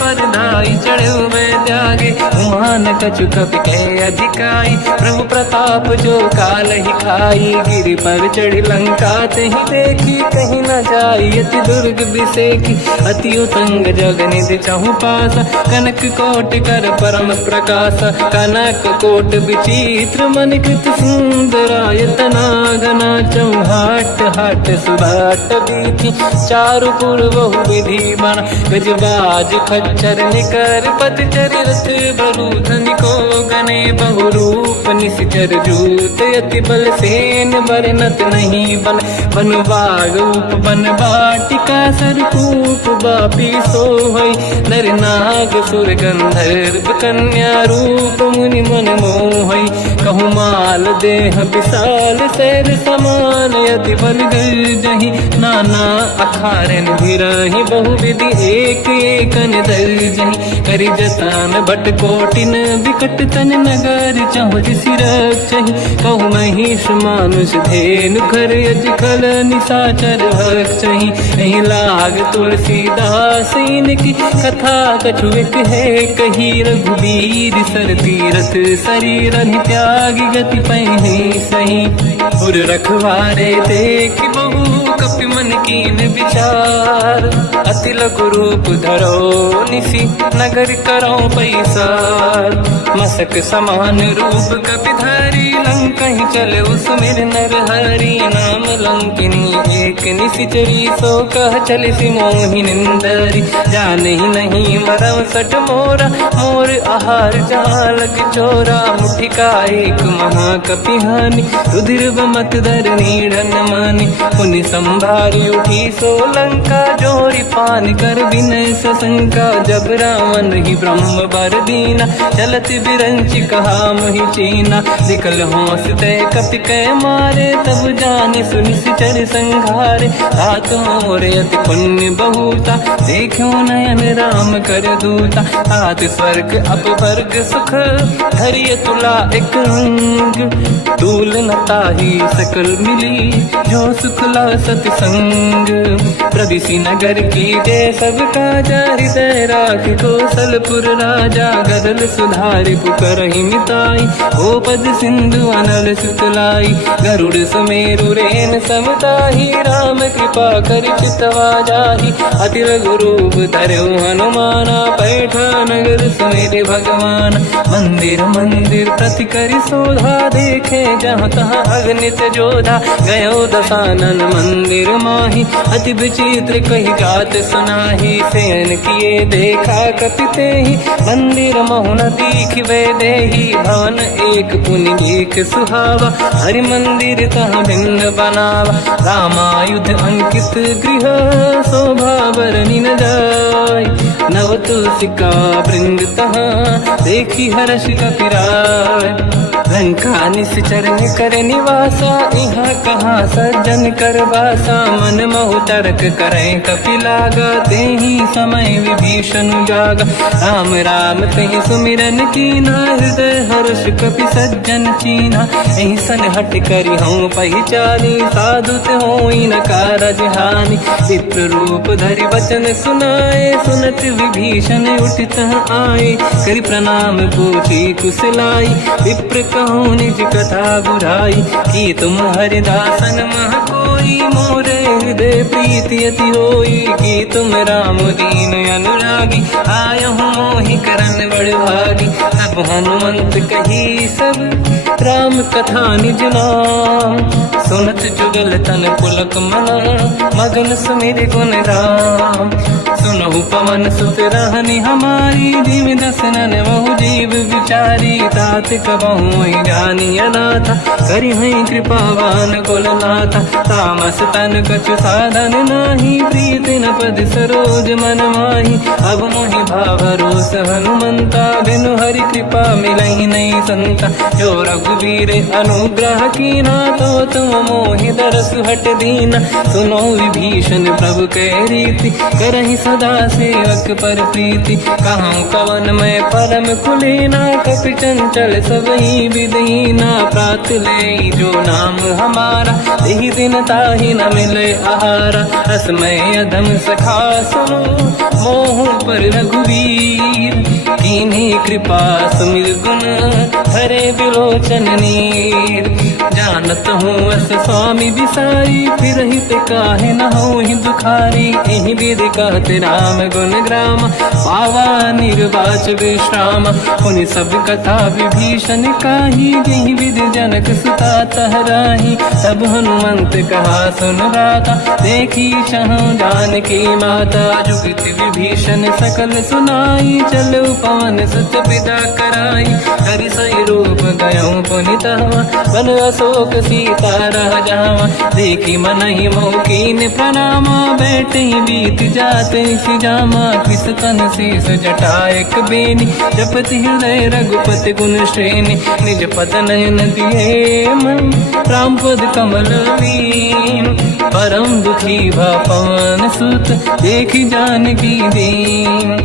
पर धाई चढ़ो मैं त्यागे। उमान कछु कपि कह अधिकाई, प्रभु प्रताप जो काल ही खाई। गिरि पर चढ़ी लंका तहि देखी, कहीं न जाई अति दुर्ग बिसेकी। अति उतंग जग निधि चहु पासा, कनक कोट कर परम प्रकाश। कनक कोट विचित्र मन कृत सुंदरायतना घना। चौहाट हाट सुभाट बीथी, चारु पुर बहु विधि बना। गजबाज खच्चर निकर पतचर, रथ बरु धनिको गने बहु रूप। निशिचर जूत अति बल सेन, बरनत नहीं बल। बन बाग उप बन बाटिका, सरकूप बापी सोहई। नर नाग सुर गंधर्व कन्या, रूप मुनि मन मोहई। कहु माल देह विशाल, सैर समान अति बल गर्जहि। नाना अखारन भिरहि, बहु विधि एक एकन दर्जहि। करि जतन भट कोटिन, विकट तन नगर चहुर सिरक्षहि। कहु महिष मानुष धेनु, खर यज खल निशाचर भक्षहि। एहि लाग तुलसीदास इनकी, कथा कछु एक है कही। रघुबीर सर तीरथ शरीर, त्यागी गति पैहि सही। उर रखवारे देख बहु, कपि मन कीन विचार। अति लघु रूप धरो निसी, नगर करो पैसार। मसक समान रूप कपि धारी, लंकहि चले उसमेर नर हरि। नाम लंकिनी एक निशिचरी, सो कह चले सि मोहि निंदरी। जानहि नहीं मरम सट मोरा, मोर आहार जहाँ लग चोरा। मुठिका एक महाकपि हानि, रुधिर बमत धरनी ढन मानि। पुनि संभारी उठी सो लंका, जोरी पान कर विनय सशंका। जब रावण ही ब्रह्म बर दीना, चलत बिरंच कहा मोहि चीना। निकल होश तय कपि कै मारे, तब जाने सुनिशिचर संघारे। तात मोरे अति पुण्य बहुता, देखो नयन राम कर दूता। तात स्वर्ग अपवर्ग सुख, धरिय तुला एक अंग। दूल न ताहि सकल मिली, जो सुख ला सतसंग। प्रदिशि नगर की जय सब काजा, हृदय राख कौशलपुर राजा। गदल सुधारि पुकारहि मिताई, ओ पद सिंधु अनल सुतलाई। गरुड़ सुमेरु रेन समताहि, राम कृपा करि चितवा जाहि। अति लघु रूप धरऊ हनुमाना, पैठा नगर सुमेरे भगवान। मंदिर मंदिर प्रति करि शोधा, देखे जहाँ तहाँ अगणित जोधा। गयो दशानन मंदिर माहि, अति विचित्र कही गात सुनाहि। शयन किए देखा कपि तेहि, मंदिर महु न दीखिबे देहि। भवन एक पुनि एक सुहावा, हरि मंदिर तहाँ भिन्न बनावा। रामायुध अंकित गृह, शोभा बरनि न जाय। नव तुलसिका वृंद तहाँ, देखी हर्ष कपि राय। लंका निशिचर कर निवासा, यहाँ कहाँ सज्जन कर वासा। मन महु तर्क करें कपि लागा, तेहि समय विभीषण जागा। राम राम तेहि सुमिरन कीना, हृदय हर्ष कपि सज्जन चीना। एहि सन हट करि हूँ पहिचानी, साधु होई न कारज हानि। चित्र रूप धरि वचन सुनाए, सुनत विभीषण उठित आए। करि प्रणाम पूछी कुशलाई, विप्र कहूँ निज कथा बुराई। कि तुम हरिदासन मह कोई, मोरे हृदय प्रीति अति होई। कि तुम राम दीन अनुरागी, आयहु मोहि करन बड़ भागी। तब हनुमंत कही सब, राम कथा निज नाम। सुनत जुगल तन पुलक मना, मगन सुमिर गुण राम। सुनहु पवन सुत रहनी हमारी, जीव दसनन महु जीव विचारी, तात कबहु ही जानी अनाथा, करि हई कृपावान कुलनाथा, तामस तन कछु साधन नाही, प्रीति न पद सरोज मन माही, अब मोहि भावरोस हनुमंता, बिनु हरि कृपा मिलहि नहीं संता, जो रघुवीर अनुग्रह कीना, तो तुम मोहि दरस हट दीना, सुनो विभीषण प्रभु के रीति, करहि सदा सेवक पर प्रीति, कहूँ कवन मैं परम कुलीना, कपि चंचल सबही विदहीना, प्रात ले जो नाम हमारा, यही दिन ताहि न मिले आहारा, रसमय अधम सखा सुनो, मोह पर रघुवीर, कीन्ही कृपा सुमिर गुण, हरे बिलोचन नीर, जानत हूँ अस स्वामी बिसाई, फिर हित काहे न हो ही दुखारी, यही विधि कहते राम गुण ग्राम, पावा निर्वाच विश्राम, उन सब कथा विभीषण काही, यही विधि जनक सुता तहराही, तब हनुमंत कहा सुन राता, देखी शहु जानकी माता, जुगत विभीषण सकल सुनाई, चलो पवन सुत विदा कराई, हरि सही रूप गयो पुनितवा, बन अशोक सीता रह जावा, देखी मनहि मोकीन प्रणामा, बैठे ही बीत जाते सिजामा, किस तन शीस जटा एक बेनी, जपति हृदय रघुपति गुण श्रेणी, निज पद नयन दिए मन, राम पद कमल लीन, परम दुखी भा पवन सुत, देखी जानकी दीन,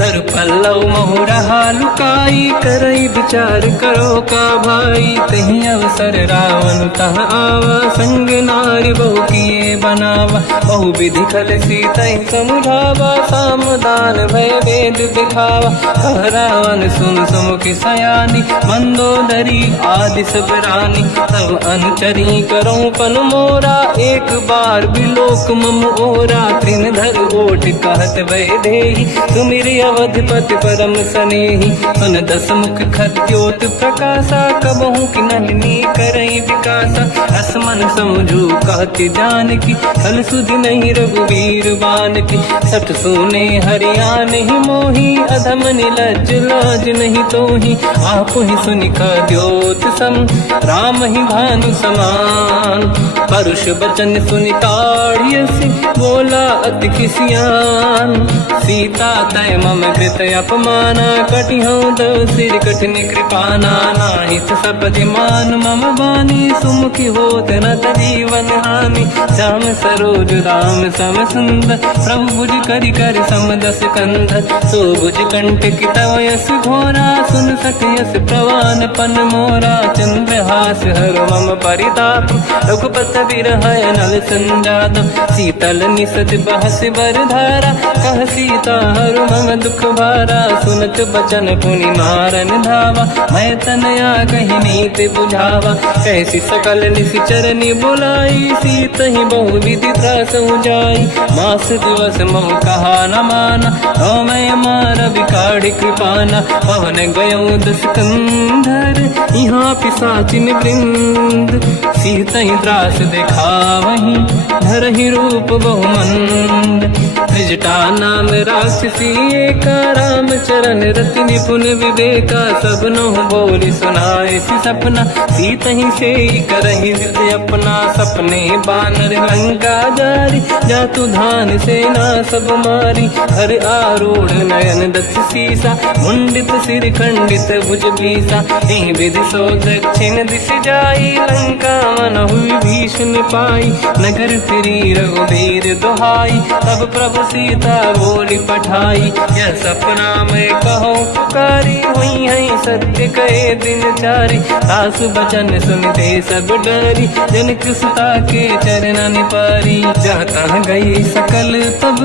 तर पल्लव महु रहा लुकाई, करई विचार करो का भाई, तही अवसर रावण तह आवा, संग नारी बहु किए बनावा, बहु विधि खल सीतहि समुझावा, सामदान भय वेद दिखावा, कह रावण सुन सुमुखि सयानी, मंदोदरी आदि सब रानी, तब अनुचरी करो पन मोरा, एक बार बिलोक मम ओरा, त्रिन धर ओठ कहत भय देहि, सुमिरि अवधपति परम सनेहि, सुन दस मुख खद्योत प्रकाशा, कबहु कि नलिनी करई विकासा, असमन समझू कहति जानकी, हल सुधि नहीं रघुवीर बान की, सठ सुने हरियाण ही मोही, अधम निलज लाज नहीं तोही, आपु ही सुनिका द्योत सम, राम ही भानु समान, परुष बचन सुनिताड़ियसि, बोला अति किसियान, सीता तय मम कृत अपमाना, कटिहऊँ दो सिर कठिन कृपाना, नाहित सपदि मान मम बानी, सुमुखी होत न जीवन हानि, श्याम सरोज राम सम सुंदर, प्रभु भुज करि कर समदस कंधर, सो भुज कंठ की तव यस घोरा, सुन सक यस प्रवान पन मोरा, चंद्रहास हर मम परिताप, रघुपत विरह नल संजात, शीतल निसत बहस बरधारा, कह सीता हर मम दुख भारा, सुनत बचन पुनि मारन धावा, मैं तनया कही नीति बुझावा, कैसी सकल निश्चरनि बुलाई, सीत ही बहु विधि त्रास जाई, मास दिवस महु कहा न माना, तो मैं मार बिकाढ़ कृपाना, पवन गयो दस कंधर, यहाँ पिशाचिन वृंद, सीत ही त्रास दिखावहीं, धरहि रूप बहुमंद, त्रिजटा नाम राक्षसी एका, राम चरण रति निपुण विवेका, सब नहुँ बोली सुनाए सि सपना, सीत ही से करहि जिद अपना, सपने बानर लंका जारी, जातु धान सेना सब मारी, हर आरूढ़ नयन दस सीसा, मुंडित सिर खंडित भुज बीसा, यही विधि सो दक्षिण दिश जाई, लंका मनहु विभीषण पाई, नगर फिरी रघुवीर दुहाई, तब प्रभु सीता बोली पठाई, यह सपना मैं कहूँ पुकारी, हुई है सत्य कहे दिन चारी, सास बचन सुनते सब डरी, जनक सुता के चरण पारी, जाता गई सकल तब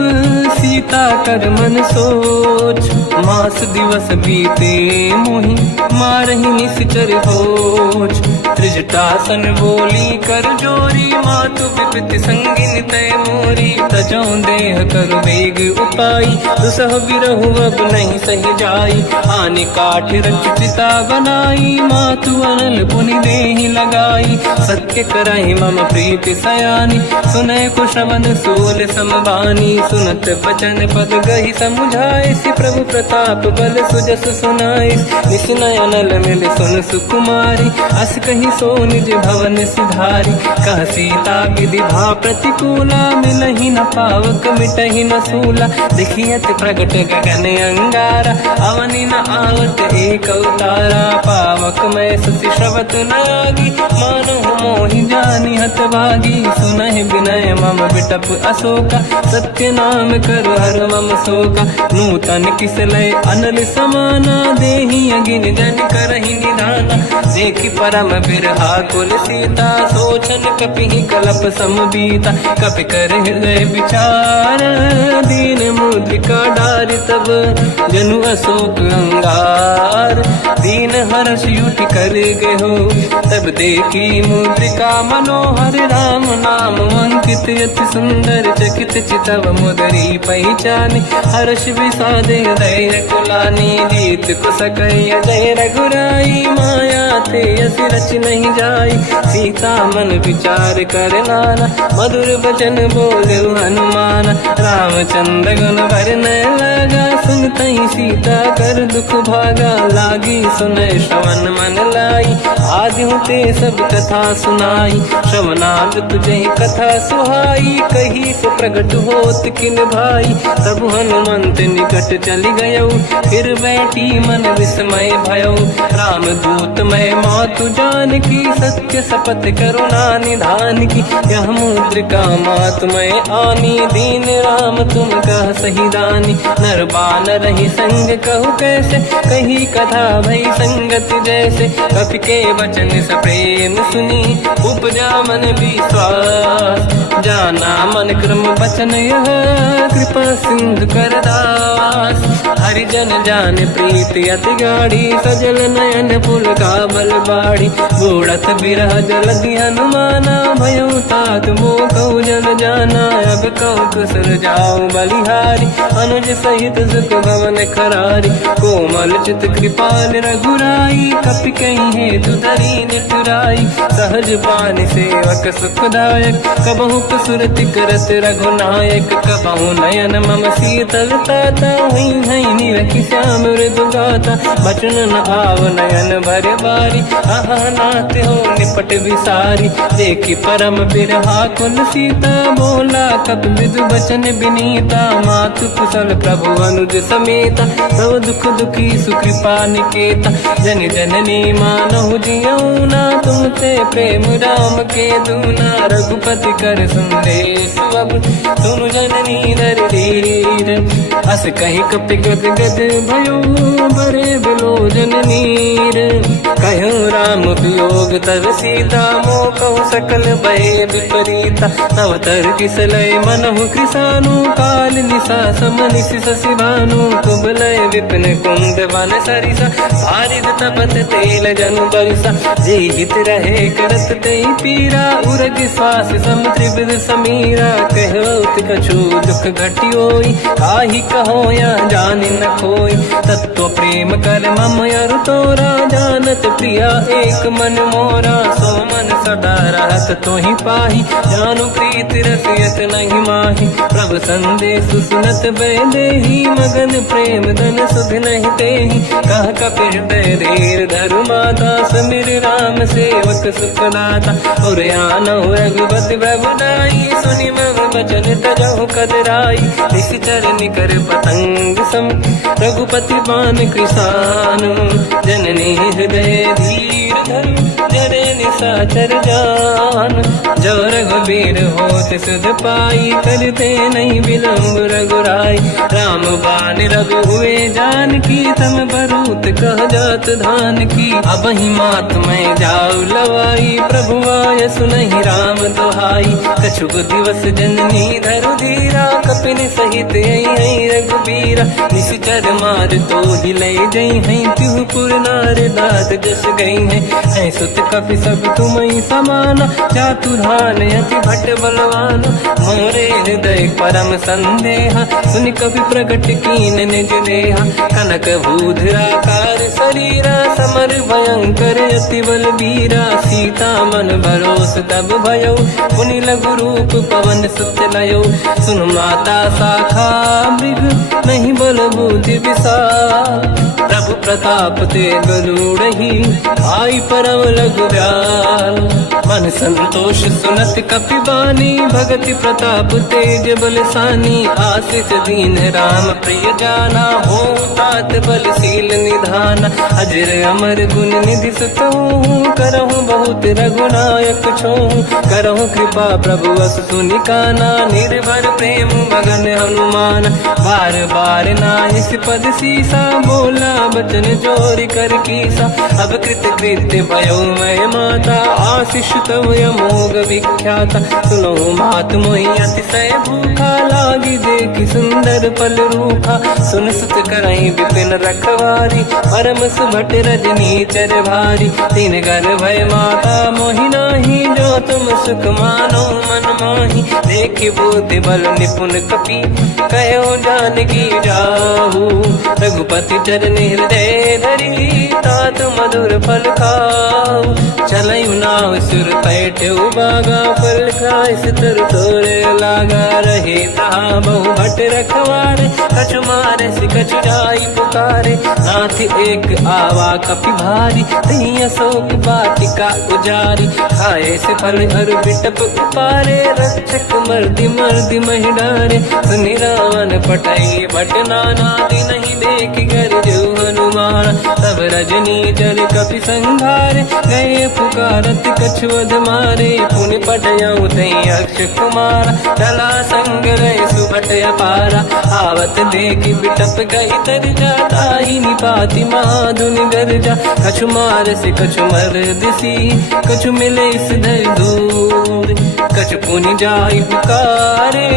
सीता कर मन सोच, मास दिवस बीते मोहि मारहि निश्चर होच, त्रिजटासन बोली कर जोरी, मातु विपति संगिन तय मोरी। तजो देह कर वेग उपाई, दुसह बिरहु अब नहीं सही जाई। आने काठ रच चिता बनाई, मातु अनल पुनि देहि लगाई। सत्य कराई मम प्रीति सयानी, सुनय को श्रवण सोल समबानी। सुनत बचन पद गही समुझाए, सि प्रभु प्रताप बल सुजस सुनाए। निसनय अनल मिल सुन सुकुमारी, अस कही सो निज भवन सिधारी। कह सीता विधि भा प्रतिकूला, मिलहि न पावक मिटहि न सूला। देखियत प्रगट गगन अंगारा, अवनि न आवत एक अवतारा। पावक मैं ससि श्रवत न आगी, मानो मोहि जानि हत भागी। सुनहि विनय मम बिटप अशोका, सत्य नाम कर हर मम शोका। नूतन किस लय अनल समाना, देहि अगिन जन करहि निधाना। देखि परम बिरहा कुल सीता, सोचन कपिहि कलप समबीता। कपि कर हृदय विचार, दीन मुद्रिका डारि तब जनु अशोक अंगार। दीन हर्ष युठ कर गयो, तब देखी मुद्रिका मनोहर। राम नाम अंकित अति सुंदर, चकित चितव मुदरी पहचानी। हर्ष विषाद हृदय कुलानी, जीत को सकय जय रघुराई। माया ते अस रच नहीं जाई, सीता मन विचार कर नाना। मधुर बचन बोले हनुमान, रामचंद्र गुण वरनय लगा। सुनतहि सीता कर दुख भागा, लागी सुनय श्रवण मन लाई। आदि ते सब कथा सुनाई, श्रवणाद तुझे कथा सुहाई। कही से प्रगट होत किन भाई, तब हनुमंत निकट चली गयो। फिर बैठी मन विस्मय भयो, राम दूत मैं मातु जान की। सत्य शपथ करुणा निधान की, यह मुद्रिका मातु मैं आनी। दीन राम तुम कह सही दानी, नर बानर ही संग कहु कैसे। कही कथा भई संगत जैसे, कपि के वचन सप्रेम सुनी। उपजा मन विश्वास, जाना मन क्रम वचन यह। कृपा सिंधु कर दास, हरिजन जान प्रीति अति गाढ़ी। सजल नयन पुल का बल बाढ़ी, बूढ़त बिरह जलधि हनुमाना। भयो तात मोह कहु जन जाना, अब कहु कुशल जाओ बलिहारी। अनुज सहित सुख भवन खरारी, कोमल चित कृपाल रघुराई। कपि कहीं हेतु धरी निठुराई, सहज पान सेवक सुखदायक। कबहु सुरति करत रघुनायक, कबहु नयन मम शीतल ताता। हुई हई निरखि श्याम मृदु गाता, बचन न आव नयन भर बारी। आहा नाथ हो निपट विसारी, देखि परम बिरहा कुल सीता। बोला कपि विदु बचन विनीता, मातु कुशल प्रभु अनुज समेता। सब दुख दुखी सुकृपा निकेता, जन जननी मानहु जियौना। तुम ते प्रेम राम के दूना, रघुपति कर संदेश अब सुनु जननी नर धीर। अस कहि कपि गद गद भयो, बरे बिलोचन नीर। कहो राम वियोग तब सीता, मोह कहु सकल भय विपरीता। तव तर किस लय मनहु कृसानु, काल निशा समनिस शशि भानु। कुबलय विपिन कुंद वन सरिसा, भारिद तपत तेल जनु बरिसा। जे हित रहे करत ते पीरा, उरग श्वास सम त्रिविध समीरा। कहत कछु दुख घटियोई, काहि कहो या जानि न खोई। तत्व प्रेम कर मम अरु तोरा, जानत प्रिया एक मन मोरा। सो मन सदा रहत तोहि पाहि, जानु प्रीति रसियत नहीं माहि। प्रभु संदेश सुनत बैदेहि, मगन प्रेम धन सुध नहीं तेहि। कह कपि हृदय धीर धरु माता, समिर राम सेवक सुखदाता। और आनहु रघुपति प्रभु नाई, सुनि मम वचन तजहु कदराई। निश्चर निकर पतंग सम, रघुपति बान कृसानु। जननी हृदय धीर धरु, जरे निशाचर जान। जो रघुबीर होत सुध पाई, करते नहीं विलम्ब रघुराई। राम बान रघु हुए जानकी, तम बरूत कह जात धान की। अब ही मात मैं जाऊ लवाई, प्रभु आय सुनहि राम दोहाई। कछुक दिवस जननी धरु धीरा, कपिन सहित आई रघुबीरा। निश्चर मार तो ही लय जई हैं, तिहु पुर नार दाद जस गई हैं। सुत कपि सब तुम ही समान, चातुर्धान अति भट्ट बलवान, मोरे हृदय परम संदेहा, सुनि कपि प्रकट कीन निज देहा, कनक भूधराकार शरीरा, समर भयंकर अति बलबीरा, सीता मन भरोस तब भयो, पुनि लघु रूप पवन सुत लयो, सुन माता शाखा मृग नहीं बल बुद्धि विशाल, प्रभु प्रताप तेज गरुड़हि, आई परम लघु व्याल, मन संतोष सुनत कपि बानी, भगति प्रताप तेज बलसानी, आशीष दीन राम प्रिय जाना, हो तात बलशील निधान, अजर अमर गुण निधि सुतहु, करहु बहुत रघुनायक छोहु, करहु कृपा प्रभु अस सुनि काना, निर्भर प्रेम मगन हनुमान, बार बार नाहिस पद सीसा, बोला बचन जोरि कर कीसा, अब कृत कृत्य भयो मैं माता, आशीष तव अमोघ विख्याता, सुनो मात मोहि अतिशय भूखा, लागी देखि सुंदर फल रूखा, सुन सुत करहि विपिन रखवारी, परम सुभट रजनी चर भारी, तीन घर भय माता मोहि नाही, जो तुम सुख मानो मन माही, देखि बुद्धि बल निपुण कपि, कहो जानकी जाहू, रघुपति चरण हृदय धरी, तात मधुर फल खाऊ, चलयु नाव सुर पैठ्यु बागा, फल खाय सितर तोरे लागा, रहे तहाँ बहु भट रखवारे, कछु मारे सि कछु जाई पुकारे, नाथ एक आवा कपि भारी, तही अशोक वाटिका उजारी, खाए से फल अरु बिटप उपारे, रक्षक मर्दि मर्दि महि डारे, सुनि रावण पटई भट नाना, नहीं देख कर जो हनुमान, तब रजनी चर कपि संघारे, गए पुकारत कछु अध मारे, पुनि पटयउ तई अक्ष कुमार, चला संग रहे सुभट अपारा, आवत देखि बिटप गई तर जाता, ही निपाति माधुनि गर्जा, कछु मार से कछु मर दिसी, कछु मिले इस धर दूर, कछु पुनि जाई पुकारे,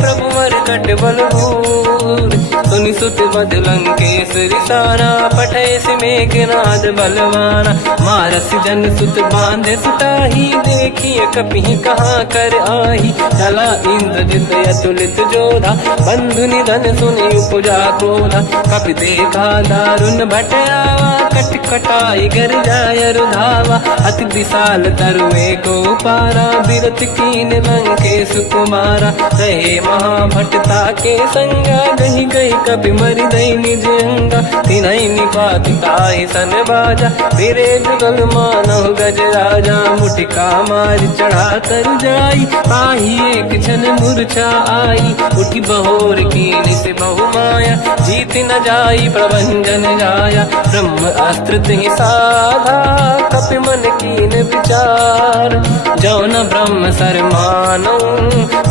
प्रभु मर कट बल भूर, सुनि सुत बद लंकेश रिसाना, पठय सि मेघनाद बलवाना, मारस जन सुत बांधे सुताही, देखिए कपि कहाँ कर आही, चला इंद्रजित अतुलित जोधा, बंधु निधन सुनि उपजा क्रोधा, कपि देखा दारुण भट आवा, कट कटाई गर जाय रुधावा, अति विशाल तरुए को पारा, बिरत कीन लंकेश कुमारा, रहे महाभटता के संगा, गही गही कपि मरि दई निज अंगा, तिन्हि निपाति ताहि सन बाजा, फिरे जुगल मानव गज राजा, मुटिका मार चढ़ा तर जाई, ताहि एक क्षण मूर्छा आई, उठी बहोर कीन से बहु माया, जीत न जाई प्रभंजन जाया, ब्रह्म अस्त्र तिहि साधा, कपि मन कीन विचार, जो न ब्रह्म सर मानो,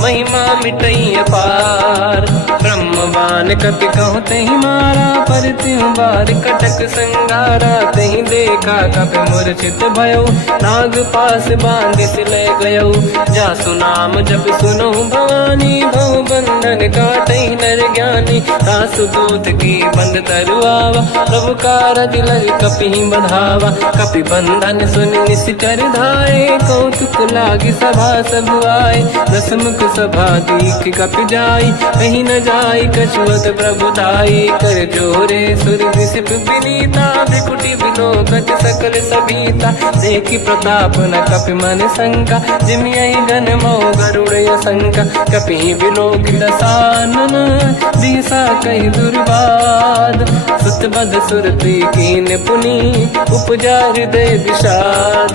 महिमा मिटई अपार, ब्रह्म बान कपि कहु तहि मारा, पर तिहु बार कटक संगारा, तहि देखा कपि मूर्छित भयो, नाग पास बांधिस ले गयो, जासु नाम जप सुनो भवानी, भव बंधन काटहि नर ज्ञानी, दासु दूत की बंद तरुआवा, प्रभु कारज लग कपि बधावा, कपि बंधन सुनि निश्चर धाये, कौतुक लागी सभा सब आए, दसमुख सभा दीख कपि जाई, कहीं न जाई कछुअत प्रभु दाई, कर जोरे सुर विसिप विनीता, बिकुटी बिलोकत सकल सबीता, देखि प्रताप न कपि मन शंका, जिमियहि जन मोह गरुड़ असंका, कपि बिलोक दसानन, दिशा कहि दुर्बाद, सुत बद सुरति कीन पुनि, उपजा हृदय विषाद,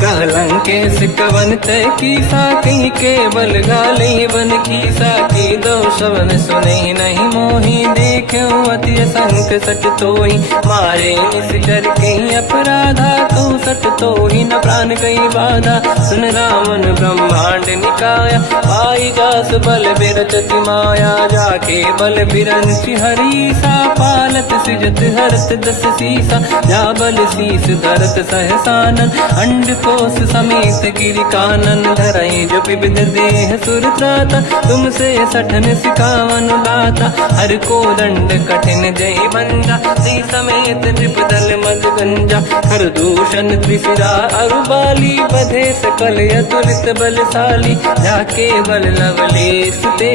कह लंकेश कवन तय कीसा, कहीं केवल गाली बन कीसा, की दो शवन सुनहि नहीं मोहि, देखो अति संक सट तोहि, मारे निश्चर कहीं अपराधा, तो सट तोहि न प्राण कहीं बाधा, सुन रावण ब्रह्मांड निकाया, पाई जास बल बिरचति माया, जाके बल बिरंचि हरीसा, पालत सिजत हरत दस सीसा, जा बल शीस धरत सहसानन, अंड कोश समेत गिरि कानन, धरई जो विविध देह सुर त्राता, तुमसे सठन सिखावन सुहाता। हर को दंड कठिन जय बंजा, श्री समेत त्रिपदल मद गंजा। हर दूषण त्रिशिरा अरुबाली, बधे सकल अतुलित बलशाली। जाके बल लवलेश ते,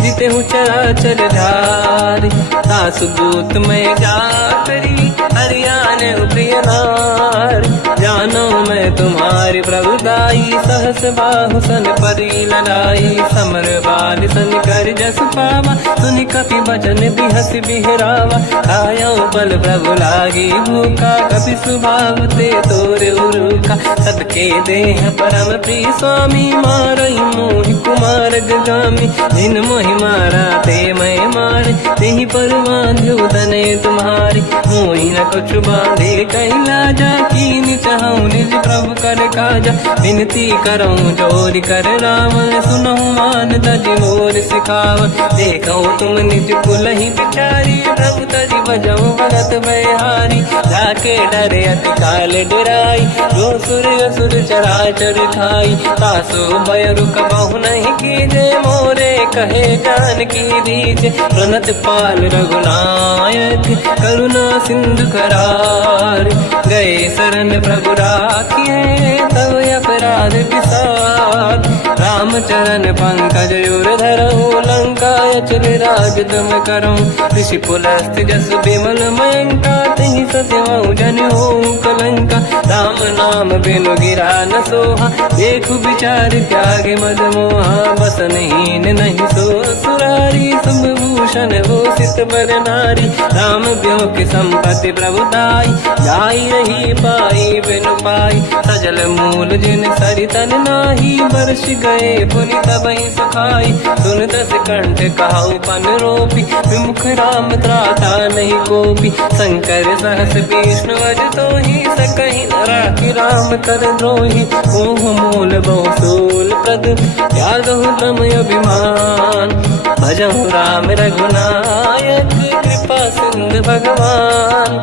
जिते हूँ चराचर धारी। सासु दूत में जाकरी, हरियाणे प्रिय नार। जानो मैं तुम्हारी प्रभुताई, सहस बाहु सन परी लड़ाई। समर बाल सन कर जस पावा, सुनि कपि बचन बिहस बिहरावा। खायो बल प्रभु लागी भूखा, कपि स्वभाव ते तोरे उरुका। सबके देह परम प्रिय स्वामी, मारई मोहि कुमार गगामी। जिन मोहि मारा ते मैं मारे, तेहि पर बांधु तनय तुम्हारी। मोहि न कुछ बांधे कैला जा, कीनि चाहूं निज प्रभु कर काजा। विनती करऊं जोर कर रावण, सुनहु मान तज मोर सिखावन। देखो तुम निज कुलहि बिचारी, प्रभु तज बजऊं भगत बयहारी। जाके डरे अति काल डराई, जो सुर असुर चराचर खाई। तासु भय रुक बहु नहीं कीजे, मोरे कहे जानकी दीजे। प्रणत पाल रघुनायक, करुणा सिंधु करार। गए शरण प्रभु राखिए, तव अपराध विसार। रामचरण पंकज उर धरऊं, लंका अचल राज तुम करऊं। ऋषि पुलस्त जस विमल मयंका, तिहि ससेवऊं जन होऊं कलंका। राम नाम बिनु गिरा न सोहा, देखु विचार त्यागे मद मोहा। बसनहीन नहीं सो सुरारी, सब भूषण भूषित बर नारी। राम ब्यों की संपत्ति प्रभुताई, जाई रही पाई बिनु पाई। सजल मूल जिन सरितन नाही, बरस गए पुनि तबहि सुखाई। सुन दस कंठ कहाऊ पन रोपी, विमुख राम त्राता नहीं कोपी। शंकर सहस विष्णु अज तोहि, सकहि न राखि राम कर द्रोही। मोह मूल बहु सूल प्रद, त्यागहु तम अभिमान। भजहु राम रघुनायक, कृपा सिंधु भगवान।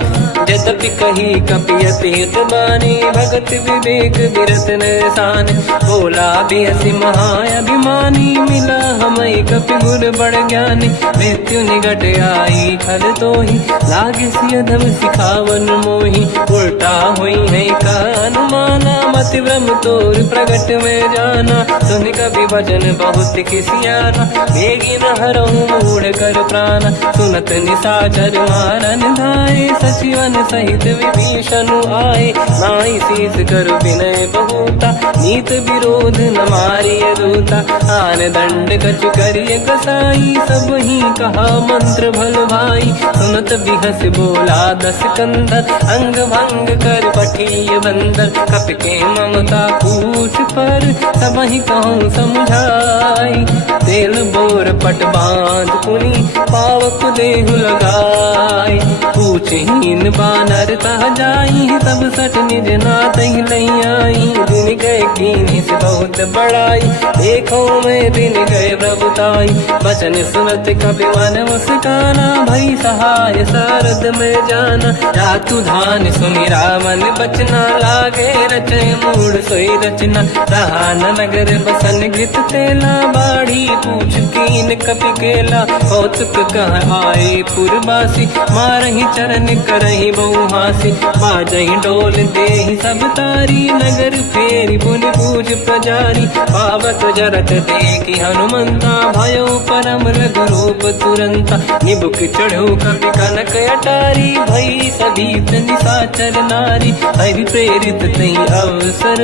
जतपि कही कपि अति हित बानी, भगत विवेक विरत निशान। बोला बिहसि महाअभिमानी, मिला हमई कपि गुर बड़ ज्ञानी। मृत्यु निकट आई खल तोहि, लागे सिय धम सिखावन मोहि। उल्टा हुई है का अनुमाना, मति ब्रह्म तोर प्रगट में जाना। सुनि कपि वचन बहुत किसियाना, बेगी न हरऊं मूढ़ कर प्राण। सुनत निशाचर मारन धाये, सचिवन सहित विभीषण आए। नाई शीस कर विनय बहुता, नीत विरोध न मारिय दूता। आन दंड कछ करिय कसाई, सब ही कहा मंत्र भल भाई। सुनत बिहस बोला दस कंधर, अंग भंग कर पठिय बंदर। कपि के ममता पूछ पर, सब ही कहूँ समझाई। तेल बोर पट बांध पुनि, पावक देहु लगाई। पूछहीन बानर तह जाई, तब सट निज नाथ ही लई आई। दिन गए कीन्ही से बहुत बड़ाई, देखो मैं दिन गए प्रभुताई। बचन सुनत कपि मन मुस्काना, भई सहाय सारद में जाना। जातु धान सुनि रावण बचना, लागे रचे मूढ़ सोई रचना। रहा न नगर बसन गृत तेला, बाढ़ी पूछ कीन कपि केला। कौतुक कह आए पुरवासी, मारहि चरण करहि बहु हासी। बाजहि डोल देहि सब तारी, नगर फेरि पुनि पूज प्रजारी। पावक जरत देखि हनुमंता, भयो परम रघुरूप तुरंता। निबुक चढ़ो कपि कनक अटारी, भई सभीत निशाचर नारी। हरि प्रेरित तहि अवसर,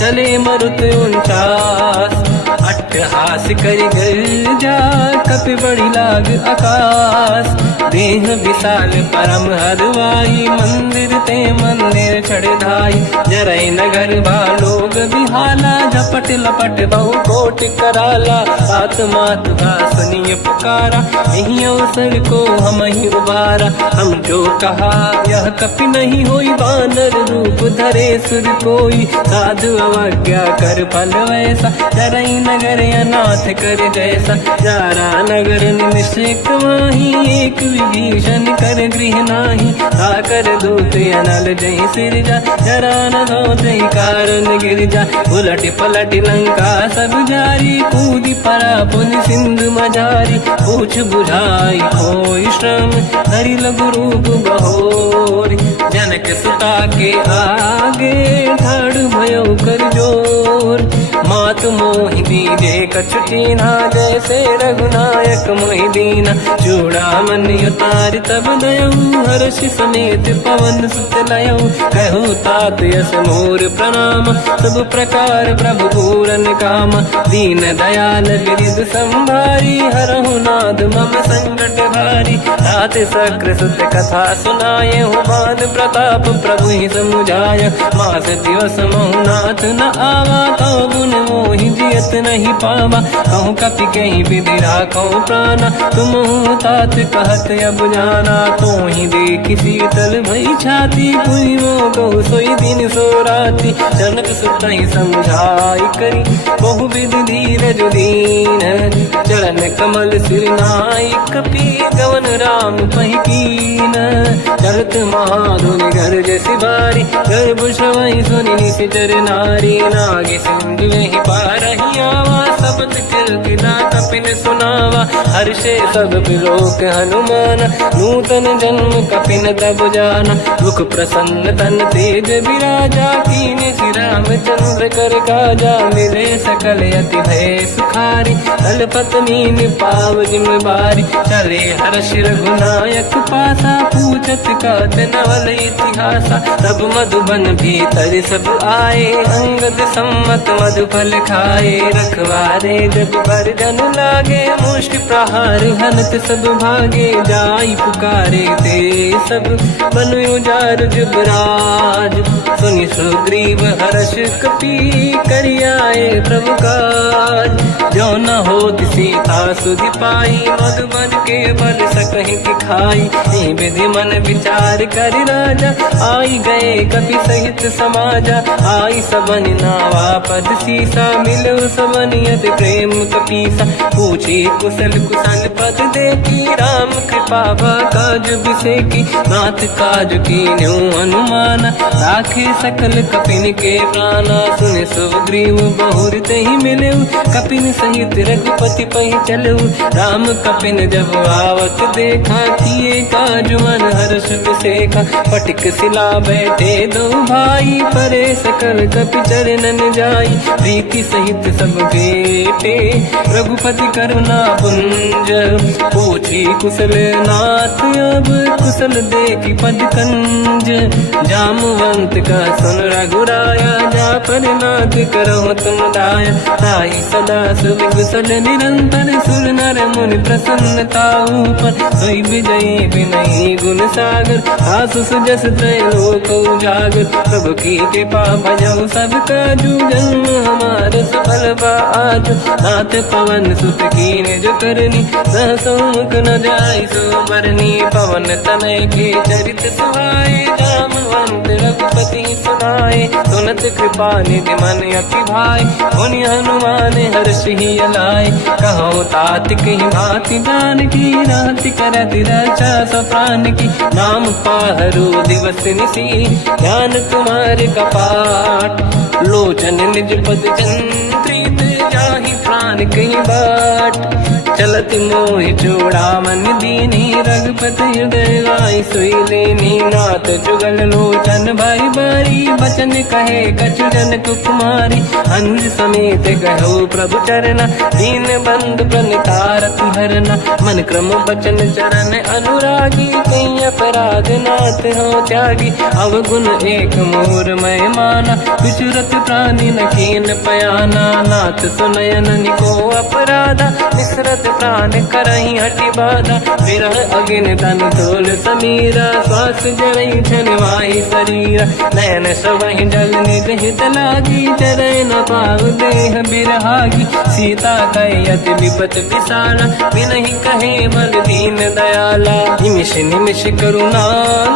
चले मरुत 49। अट्टहास करि गर्जा, कपि बड़ी लाग आकाश। देह विशाल परम हरवाई, मंदिर ते मंदिर चढ़ धाई। जरै नगर बालोग बिहाला, झपट लपट बहु कोटि कराला। सात मात का सुनिय पुकारा, यही अवसर को हम ही उबारा। हम जो कहा यह कपि नहीं होई, बानर रूप धरे सुर कोई, साधु अवज्ञा कर फल वैसा, चरई नगर अनाथ कर जैसा। जारा नगर निमिषक माही, एक विभीषण कर गृह नाही, आकर दूत अनल जय सिरजा, जरा न होते कारण गिरजा। उलट पलट लंका सब जारी, कूदी परा पुन सिंधु मझारी, पूछ बुझाई कोई श्रम, धरि लघु रूप बहोरी। जनक सुता के आगे ठाड़ भयो कर जोर, मात मोहि दीजे कछु कीन्हा, जैसे रघुनायक मोहि दीना। चूड़ामणि उतार तब दयऊ, हर्ष समेत पवन सुत लयऊ, कहु तात यस मोर प्रणाम, सब प्रकार प्रभु पूरन काम। दीन दयाल बिरिद संभारी, हरहु नाद मम संकट भारी। तात सक्र सुत कथा सुनाये, हुमान प्रताप प्रभु ही समुझाय। मास दिवस महु नाथ न आवा, कौ गुण मोहि जियत नहीं पावा। कहूँ कपि कहीं विधि राखो प्राणा, तुम तात कहत अब जाना। तो ही देखी शीतल भई छाती, पुई मो कहु सोई दिन सो राती। जनक सुत ही समझाई करी, बहु विधि धीरज दीन, चरण कमल सिर नाई। कपि गवन राम पहि कीन, चलत महाधुनि घर जैसी बारी। गर्भ श्रवहि सुनि निशिचर नारी, नागे सिंधु ही पारहि आवा। शब्द कीर्तिना कपिन सुनावा, हर्षे सब बिलोक हनुमान। नूतन जन्म कपिन तब जाना, मुख प्रसन्न तन तेज विराजा। कीने श्री रामचंद्र कर काजा, मिले सकल अति भय सुखारी। तलपत मीन पाव जिम बारी, चले हर्ष रघुनायक पासा। पूछत कात नवल इतिहासा, तब मधुबन भीतर सब आए। अंगद सम्मत मधु फल खाए, रखवारे जब बरदन लागे। मुष्टि प्रहार हनत सब भागे, जाई पुकारे ते सब बन उजार जुबराज। सुनि सुग्रीव हर्ष कपि, करियाए प्रभु काज। जो न होत सीता सुधि पाई, मधुबन के बल सकहि दिखाई। विधि मन विचार कर राजा, आई गए कपि सहित समाजा। आई सबन नावा पद सीसा, मिलो सबन यद प्रेम कपीसा। पूछी कुशल कुशल पद देखी, राम कृपा काज बिसेकी। नाथ काज कीन्यो हनुमान, राखे सकल कपिन के प्राणा। सुन सुग्रीव बहुर तहि मिलऊ, कपिन सहित रघुपति पहि चलऊ। राम कपिन जब आवत देखा, किए काज मन हर्ष बिसेखा। फटिक सिला बैठे दो भाई, परे सकल कपि चरणन जाई। प्रीति सहित सब बेटे, रघुपति करुणा पुंज। पूछी कुशल नाथ अब, कुशल देखी पद कंज। जामवंत का सुन रघुराया, जा पर नाथ करहु तुम दाया। ताई सदा सुविकुशल निरंतर, सुर नर मुनि प्रसन्नता ऊपर। सोई विजयी विनयी गुण सागर, आसु सुजस त्रैलोक उजागर। प्रभु की कृपा भजऊ सब काजू, जन्म हमार सफल बा आज। नाथ पवन सुत कीन्ह जो करनी, सहसो मुख न जाय सो मरनी। पवन तनय के चरित सुहाए, जामवंत रघुपति सुनाए। सुनत कृपा निधि मन अति भाई, मुनि हनुमान हर्षि अलाए। कहो तात कहीं भांति जानकी, राति करत रक्षा सब प्राण की। नाम पाहरो दिवस निसी, ध्यान तुम्हारे कपाट। लोचन निज पद चंद्रित, जाहि प्राण कहीं बाट। चलत मोहि चूड़ामन दीनी, रघुपति हृदय लाई सोई लेनी। नाथ जुगल लोचन भाई बारी, बचन कहे कछु जनक कुमारी। अनुज समेत गहो प्रभु चरना, दीन बंधु प्रणितारति हरना। मन क्रम बचन चरण अनुरागी, कहीं अपराध नाथ हो त्यागी। अवगुण एक मोर मैं माना, विचुरत प्राणी न कीन पयाना। नाथ सुनयन निको अपराधा, निसरत प्राण करही हटि बाधा। विरह अगिन तन तोल समीरा, श्वास जरई छनवाई शरीरा। नयन सबहि जल निज हित लागी, चरय न पाव देह बिरहागी। सीता कहे अति विपत विसाला, बिनहि कहे बल दीन दयाला। निमिष निमिष करुणा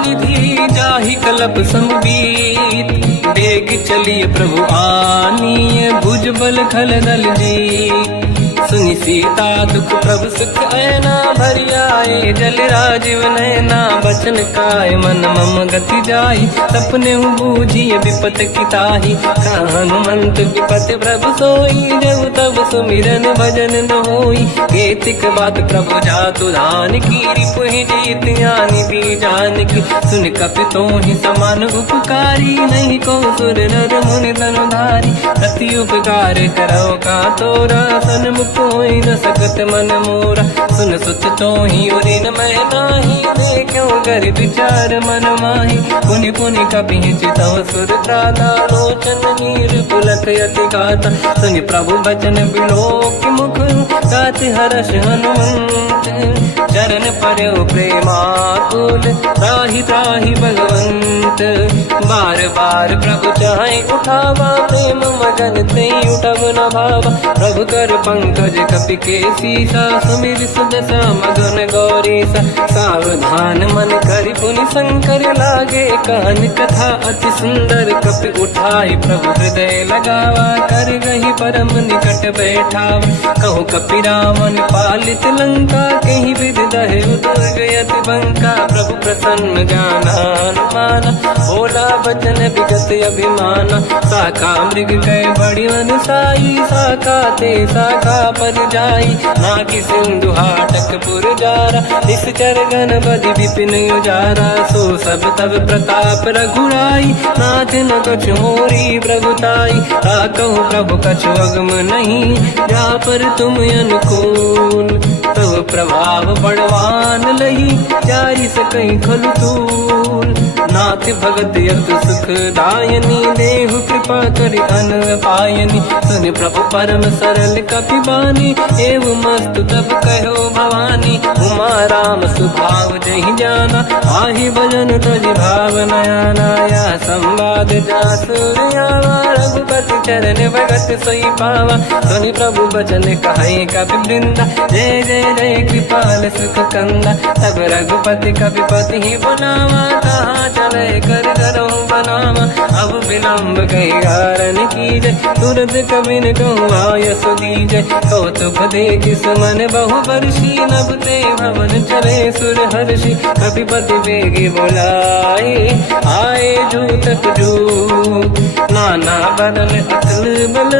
निधि, जाहि कलप समबीत। लिए प्रभु आनीय भुजबल खल दल जी। सुनि सीता दुख प्रभु सुख ऐना भरि आए, जल राजीव नैना बचन काय मन मम गति जाई। सपने हूँ बूझिए विपत किताही, हनुमंत विपत प्रभु सोई। जब तब सुमिरन भजन न होई, केतिक बात प्रभु जातु धान की। रिपुहि जीत ज्ञानी दी जान की, सुन कपि तोहि समान उपकारी। नहीं को सुर नर मुनि धनुधारी, अति उपकार करो का तोरा। सन्मुख होई न सकत मन मोरा, सुन सुत तोहि उरि न मैं नाही। देखो कर विचार मन माही, पुनि पुनि कपि चितव सुर त्राता। लोचन नीर पुलक यति गाता, सुनि प्रभु बचन बिलोक मुख। गाति हर्ष हनुमंत, चरण पर्यो प्रेमाकुल। त्राहि त्राहि भगवंत, बार बार प्रभु चाहे उठावा। प्रेम मगन ते उठब न भावा, प्रभु कर पंकज कपि के सीसा। सुमिर सुदशा मगन गौरीसा, सावधान मन करि पुनि शंकर लागे। कान कथा अति सुंदर कपि उठाई, प्रभु हृदय लगावा। कर गही परम निकट बैठावा, कहु कपि रावण पालित लंका। कहीं विधि दहे उदुर्ग यति बंका, प्रभु प्रसन्न जाना हनुमाना। बोला वचन विगत अभिमाना, शाखा मृग गए बड़ी मन साई। शाखा ते शाखा पर जाई, नाकि सिंधु हाटक पुर जारा। निश्चर गण बधि विपिन उजारा, सो सब तब प्रताप रघुराई। नाथ न कछु मोरी प्रभुताई, कहूँ प्रभु कछु अगम नहीं। जा पर तुम अनुकूल, तब प्रभाव बड़वान लही। जारी सकई खलु तूल, नाथ भगत यत सुख दायनी। देहु कृपा करि अन पायनी, सुन प्रभु परम सरल कपि बानी। एव मस्तु तब कहो भवानी, उमा राम सुभाव जहि जाना। आहि भजन तजि भाव नयाना, या संवाद जासुर आवा। रघुपति चरण भगत सोई पावा, सुनि प्रभु बचन कहे कपि वृंदा। जय जय जय कृपाल सुख कंदा, तब रघुपति कपिपति ही बनावा। कहाँ चले कर करो बनावा, अब विलम्ब कही कारण कीजय। तुरंत कबिन कहूँ आयस दीजय, कौतुक देख सुमन बहु वर्षी। नभ ते भवन चले सुर हर्षि, कपिपति बेगी बुलाए। आए जूतक जूत, नाना बदल अकल बल।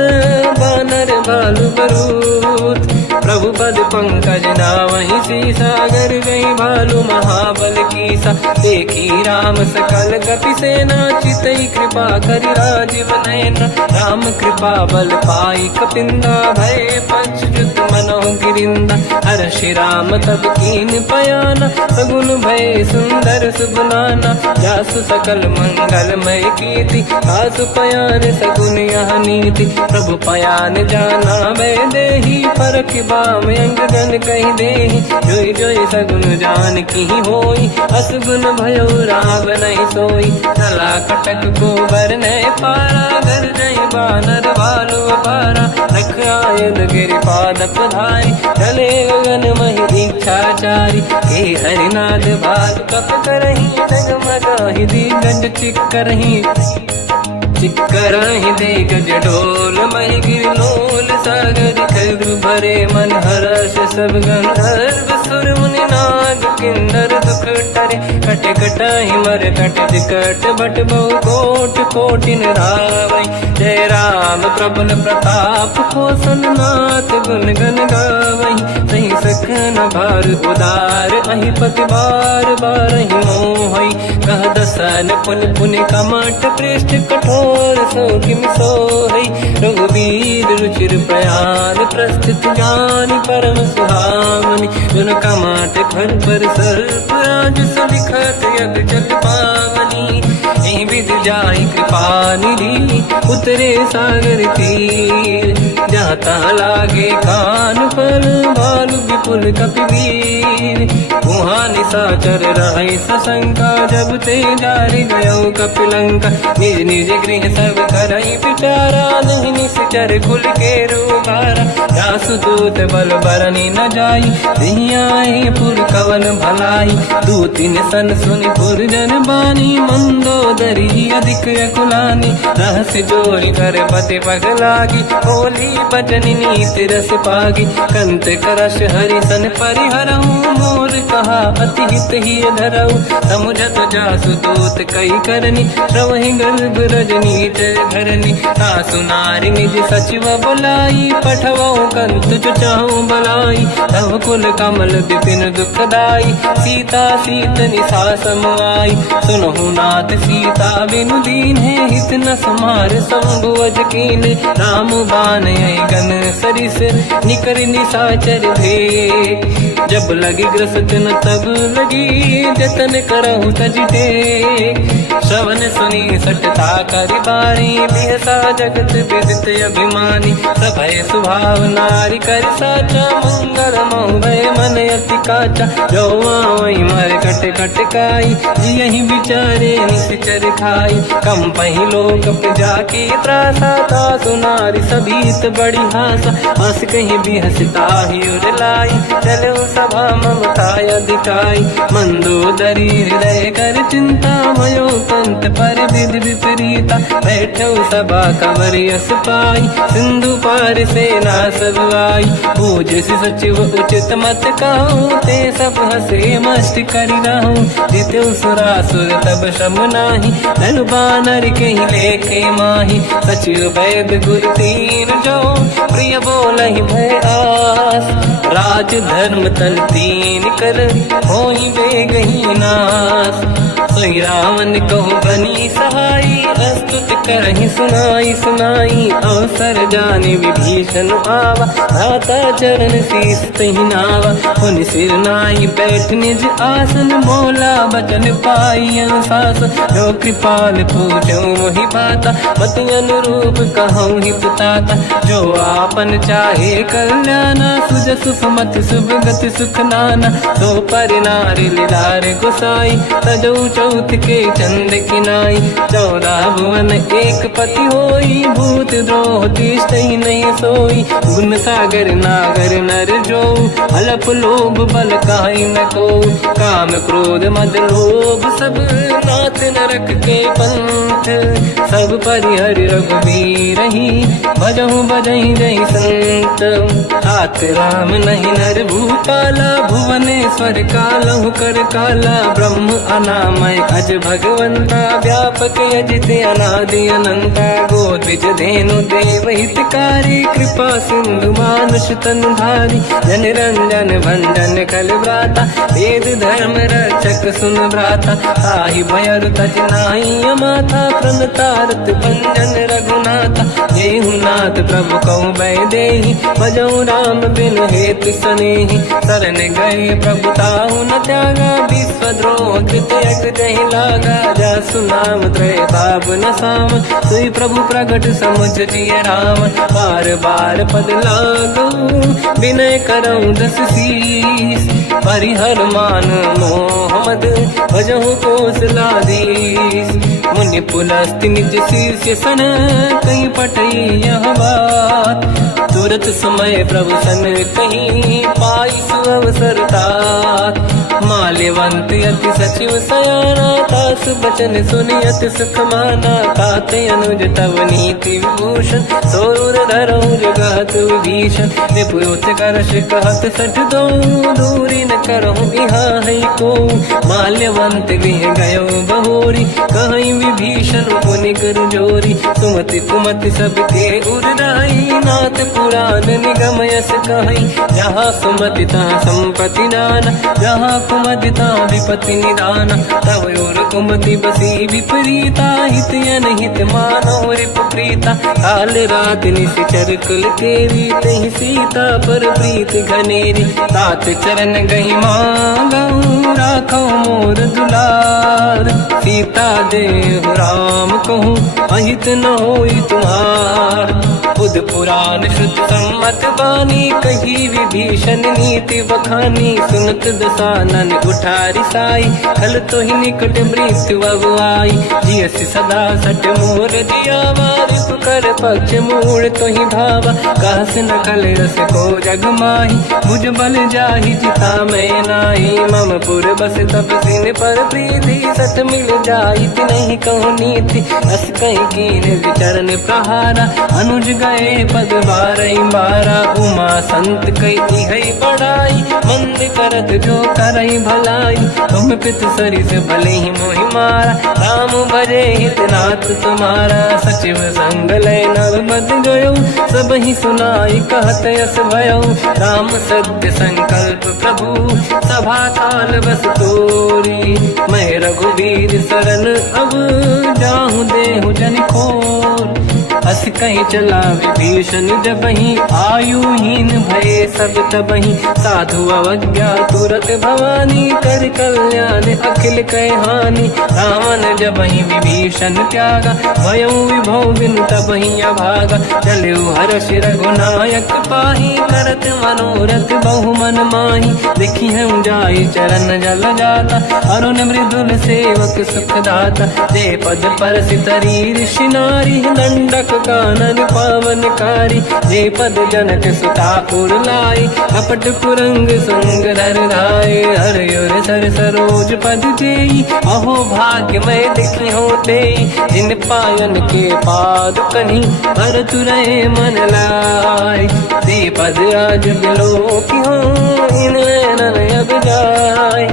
बानर भालु बरूत, प्रभु पद पंकज नावहि सीसा। गर गई भालू महाबल कीसा, देखी राम सकल कपि सेना। चितई कृपा करि राजीव नयना, राम कृपा बल पाई कपिंदा। भय पश्चात मनो गिरिंदा, हर्षि राम तब कीन पयाना। सगुन भय सुंदर सुबलाना, जासु सकल मंगलमय कीर्ति। आसु पयान सगुन यह नीति, प्रभु पयान जाना भय देहि। फरक बाम अंग गन कही देहि, जोई जोई सगुन जान की होई। असगुन भयो राव नहीं सोई, चला कटक को बर नहीं पारा। घर नहीं बानर भालू पारा, रख आयन गिरि पाद पधारी। चले गगन महि दीक्षाचारी, हे हरिनाथ भाल कप करही। जगमगाहि दिग्गज चिक्करही, चिक्करहि दिग्गज डोल। महि गिरलोल सागर खरु भरे मन हर्ष। सब गंधर्व सुर मुनि नाग किन्नर दुख टरे। कट कटाहि मर कट कट बट बहु कोट कोटिन रावै। जय राम प्रबल प्रताप कोसन नाथ, गुण गन गावै। सही सखन भार उदार, अहि पति बार बार ही मोहै। कह दसन पुन पुन कमट पृष्ठ कठोर। सो किम सोहै रघुवीर रुचिर प्रयाण। प्रस्थित ज्ञानी परम सुहावनी, जुन कमाट घर पर सर्प राज। सलिखत यग जल पावनी, एहि विधि जाहि कृपा निधि। उतरे सागर तीर, जाता लागे कान पर भालू विपुल कपिवीर। वहाँ निशाचर राय सशंका, जब ते जारी गयो कपिलंका। निज निज गृह सब करई विचारा, नहीं निश्चर कुल के रूबारा। जासुदूत बल बरनी न जाई, दिहियाए पुर कवन भलाई। दूतिन सन सुनि पुर जन बानी, मंदोदरी अधिक अकुलानी। रहस्य जोरी कर पति पगलागी, बोली बचन नीति रस पागी। कंत करश हरि सन परिहरऊ, मोर कहा अति हित ही धरऊ। समुझत जासुदूत कई करनी, श्रवहि गर्भ रजनी जय धरनी। सासु नारी निज सचिव बुलाई, पठवऊ कंत जो चाहू बलाई। तव कुल कमल विपिन दुखदाई, सीता सीतनि सासम आई। सुनहु नाथ सीता बिनु दीन है, हित न समार संभुवज कीन। राम बान आई गन सरिस, निकर निशाचर भेद। जब लगी ग्रस्त न तब लगी, जतन करहु तज टेक। श्रवण सुनी सटता करि बारी, बिहसा जगत विदित अभिमानी। सभय स्वभाव नारी कर साचा, मंगल मोह भय मन अति काचा। जो आवई मर कट कट काई, यही विचारे निश्चर खाई। कम पही लोक प्रजा की त्रासा, तासु नारी सभीत बड़ी हासा। हंस कहीं भी हंसता ही उड़लाई, चलो सभा ममता अधिकाई। मंदोदरी हृदय कर चिंता, भयो कंत पर विधि विपरीता। बैठो सभा कंवर यस पाई, सिंधु पार सेना सब आई। पूज सचिव उचित मत कहूँ, ते सब हसे मस्त करि रहूं। जित्यु सुरासुर तब शम नाही, धन बानर कहीं लेखे माही। सचिव वैद गुरु तीन जो, प्रिय बोलहि भय आस। राज धर्म तल तीन कर, होई बेगही नास। सोई रावण कहु बनी सहाई, अस्तुत करहि सुनाई सुनाई। अवसर जाने विभीषण आवा, भ्राता चरण शीस तहि नावा। पुन सिर नाई बैठ निज आसन, बोला बचन पाई अनुशासन। जो कृपाल पूछो मोहि बाता, मति अनुरूप कहूँ हित ताता। जो आपन चाहे कल्याणा, सुजस सुमति सुभगति सुख नाना। तो पर नारी लीलार गोसाई, तजौ चौथ के चंद किनाई। 14 भुवन एक पति होई, भूत द्रोह तिष्ठइ नहीं सोई। गुण सागर नागर नर जो, अलप लोभ बल काई न को। काम क्रोध मद लोभ सब, नाथ नरक के पंथ। सब परिहरि रघुबीर ही, भजहु बजहि जहि संत। हाथ राम नहीं नर भूपाला, भुवनेश्वर कालहु कर काला। ब्रह्म अनामय अज भगवंता, व्यापक अजित अनादि अनंता। गोद्विज धेनु देव हितकारी, कृपा सिंधु मानुष तनु धारी। जन रंजन भंजन कल व्राता, वेद धर्म रक्षक सुन भ्राता। ताहि भयर तज नाहि अमाथा, प्रणतारत भंजन रघुनाथा। जेहु नाथ प्रभु कहु भय देहि, भजहु राम बिनु हेतु सनेहि। शरण गए प्रभु ताहु न त्यागा, विश्वद्रोह कृत यज्ञ जहि लागा। जासु नाम त्रय ताप न साम, सोई प्रभु प्रगट समुझ जिय राम। बार बार पद लागू, विनय करऊँ दस शीस। परिहर मान मोह मद, भजहु कौशलाधीश। मुनि पुलस्त्य निज शीर्ष सन, कहीं पटई यह बात। तुरत समय प्रभु सन कहीं, पाई सुअवसर तात। माल्यवंत अति सचिव सयाना, तास बचन सुनि अति सुख माना। तात अनुज तव नीति विभूषण, सोर धरऊ जगत विभीषण। विपुत करश कहत सठ दो, दूरी न करहु इहाँ है को। माल्यवंत गृह गयो बहोरी, कहीं विभीषण पुनि कर जोरी। सुमति कुमति सबके उरनाई, नाथ पुराण निगम यस कहीं। जहाँ सुमति तहाँ संपत्ति नाना, जहाँ कुमति तहाँ विपत्ति निदाना। तव और कुमति बसी विपरीता, हित अनहित मानव रिप प्रीता। काल रात निश्चर कुल केरी, तहि सीता पर प्रीत घनेरी। तात चरण गही मांगऊ, राखो मोर दुलार। सीता दे देहु राम कहूँ अहित न होई तुम्हार। बुध पुराण श्रुत सम्मत बानी कही विभीषण नीति बखानी। सुनत दसानन उठारी साई खल तो ही निकट मृत्यु अब आई। जियस सदा सट मोर जियावा रिपु कर पक्ष मूल तो ही भावा। कहस न कल रस को जग माही मुझ बल जाहि जिता मैं नाई। मम पुर बस तब सिन पर प्रीति सत मिल जाई नहीं कहूँ नीति। अस कहीं कीन विचरण प्रहारा अनुज गए पद बारई बारा। उमा संत कई है बड़ाई मंद करत जो करई भलाई। तुम पित सरिस भले ही मोहि मारा राम भजे हितनाथ तुम्हारा। सचिव संग लय नव बद गयो सब ही सुनाई कहत यस भयो। राम सत्य संकल्प प्रभु सभा काल बस तोरी। मैं रघुवीर शरण अब जाहूँ देहु जन खोर। अस कहीं चला विभीषण जबहि आयुहीन भये सब तबहि। साधु अवज्ञा तुरत भवानी कर कल्याण अखिल कह हानि। रावण जबहि विभीषण त्यागा भयउ विभव बिनु तबहि अभागा। चलु हर्ष रघुनायक पाहि करत मनोरथ बहु मन माहि। देखी हूँ जाई चरण जल जाता अरुण मृदुल सेवक सुख दाता। जय पद परसि तरी ऋषि नारी दंडक कानन पावनकारी। जे पद जनक सुता पुर लाई कपट कुरंग संग धर धाय। हर सर सरोज पद जेई अहो भाग्य मैं देखी होते। जिन पायन के पाद कन्ही भरत रहे मन लाई। ते पद आज बिलो की हो इन नैनन अब जाय।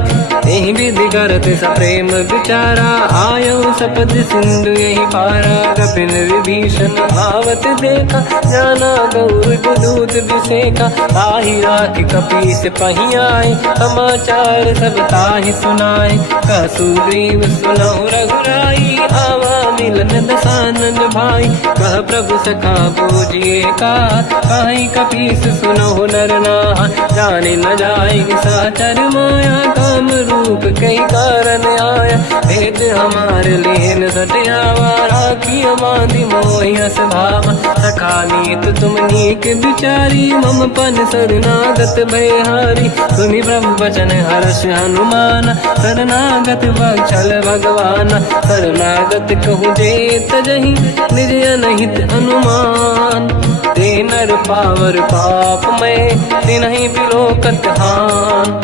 यही विधि करत सप्रेम विचारा आयो सपद सिंधु यही पारा। कपिन विभीषण आवत देखा जाना गौर दूत विसेका। ताहि राख कपीस पही आए समाचार सब ताहि सुनाए। कह सुग्रीव सुनहु रघुराई आवा मिलन दसानन भाई। कह प्रभु सखा पूजिए का कहीं कपीस सुनहु नर नाहा। जाने न जाएगी साचर माया काम रूप कई कारण आया। भेद हमारे लेन सटियावा राखी बांधी मोहियस भावा। सखा नीत तुम नीक विचारी मम पन शरणागत भयहारी। सुनि प्रभु वचन हर्ष हनुमान शरणागत वत्सल भगवाना। शरणागत कहु जे तजहि निज अनहित अनुमान। ते नर पावर पाप में तिन्हि बिलोकत हान।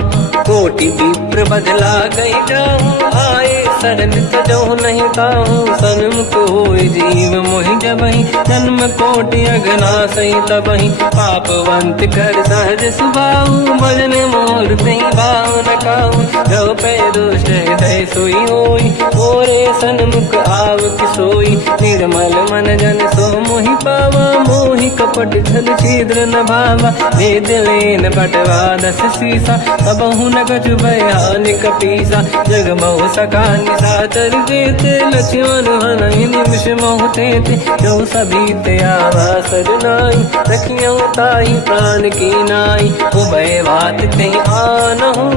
कोटि विप्र बदला गई जाऊँ आए शरण तजो नहीं ताहूँ। सन्मुख होय जीव मोहि जबहि जन्म कोटि अगना सही तबहि। पापवंत कर सहज सुभाऊ भजन मोर नहीं भाव न काहू। जो पे दुष्ट हृदय सोई होई मोरे सन्मुख आव किसोई। निर्मल मन जन सो मोहि पावा मोहि कपट छल छिद्र न भावा। वेद लेन बटवा दस सीसा सबहु न कछु भयानि कपीसा। जग बहु सका निशाचर जेते लक्ष्मण हनहि निमिष मोह तेते। जो सभी त्यावा सजनाई रखियौ ताहि प्राण की नाई। उभय बात ते आनहु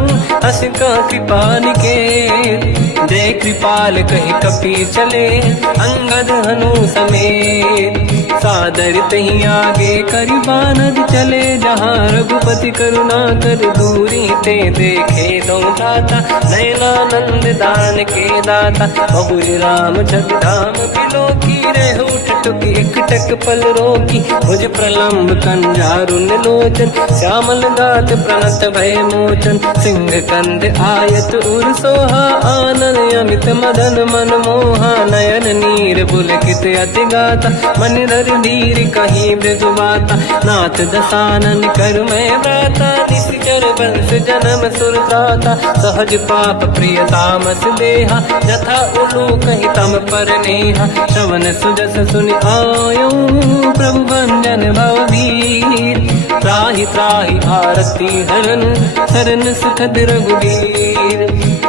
अस का कृपाल के। जय कृपाल कहि कपी चले अंगद हनु समेत। सादर तही आगे करि बानर चले जहाँ रघुपति करुणा कर दूरी ते देखे दो दाता। नयनानंद दान के दाता बहुर राम जग धाम बिलो की रेहु टुक एक टक पल रोकी। मुझ प्रलम्ब कंजारुन लोचन श्यामल गात प्रणत भय मोचन। सिंह कंद आयत उर सोहा आनन अमित मदन मन मोहा। नयन नीर पुलकित अति गाता मन धर धीर कहीं ब्रज बाता। नाथ दसानन कर मैं व्राता निश्चर वंश जन्म सुरताता। सहज पाप प्रिय तामस देहा यथा उलू कहीं तम पर नेहा। श्रवण सुजस सुनि आयो प्रभु भंजन भवभीर। त्राहि त्राहि आरती हरन शरण सुखद रघुवीर।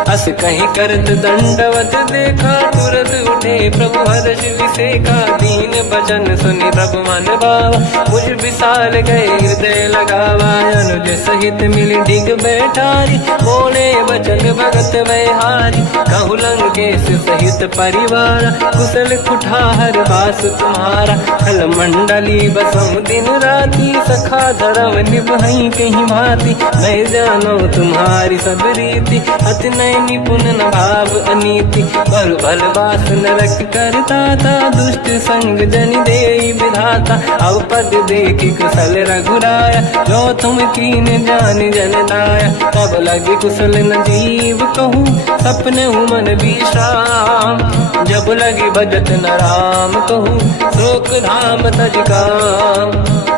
अस कहीं करत दंडवत देखा, तुरत उठे प्रभु हर्ष विसेका। दीन बचन सुनि प्रभु मन भावा, मुझ विशाल गए हृदय लगावा। अनुज सहित मिली डिग बैठारी, बोले बचन भगत वैहारी। कहु लंकेश सहित परिवार, कुशल कुठार वास तुम्हारा। खल मंडली बसम दिन राती, सखा धर्म निभई कहीं भांति। मैं जानो तुम्हारी सब रीति, अति नय निपुण न भाव अनीति। पर भल वास नरक करता था, दुष्ट संग जन देई विधाता। अब पद देखि कुशल रघुराया, जो तुम कीन जान जन दाया। तब लगे कुशल न जीव कहूँ, सपने मन विश्राम। जब लगे भजत न राम कहूँ, शोक धाम तज काम।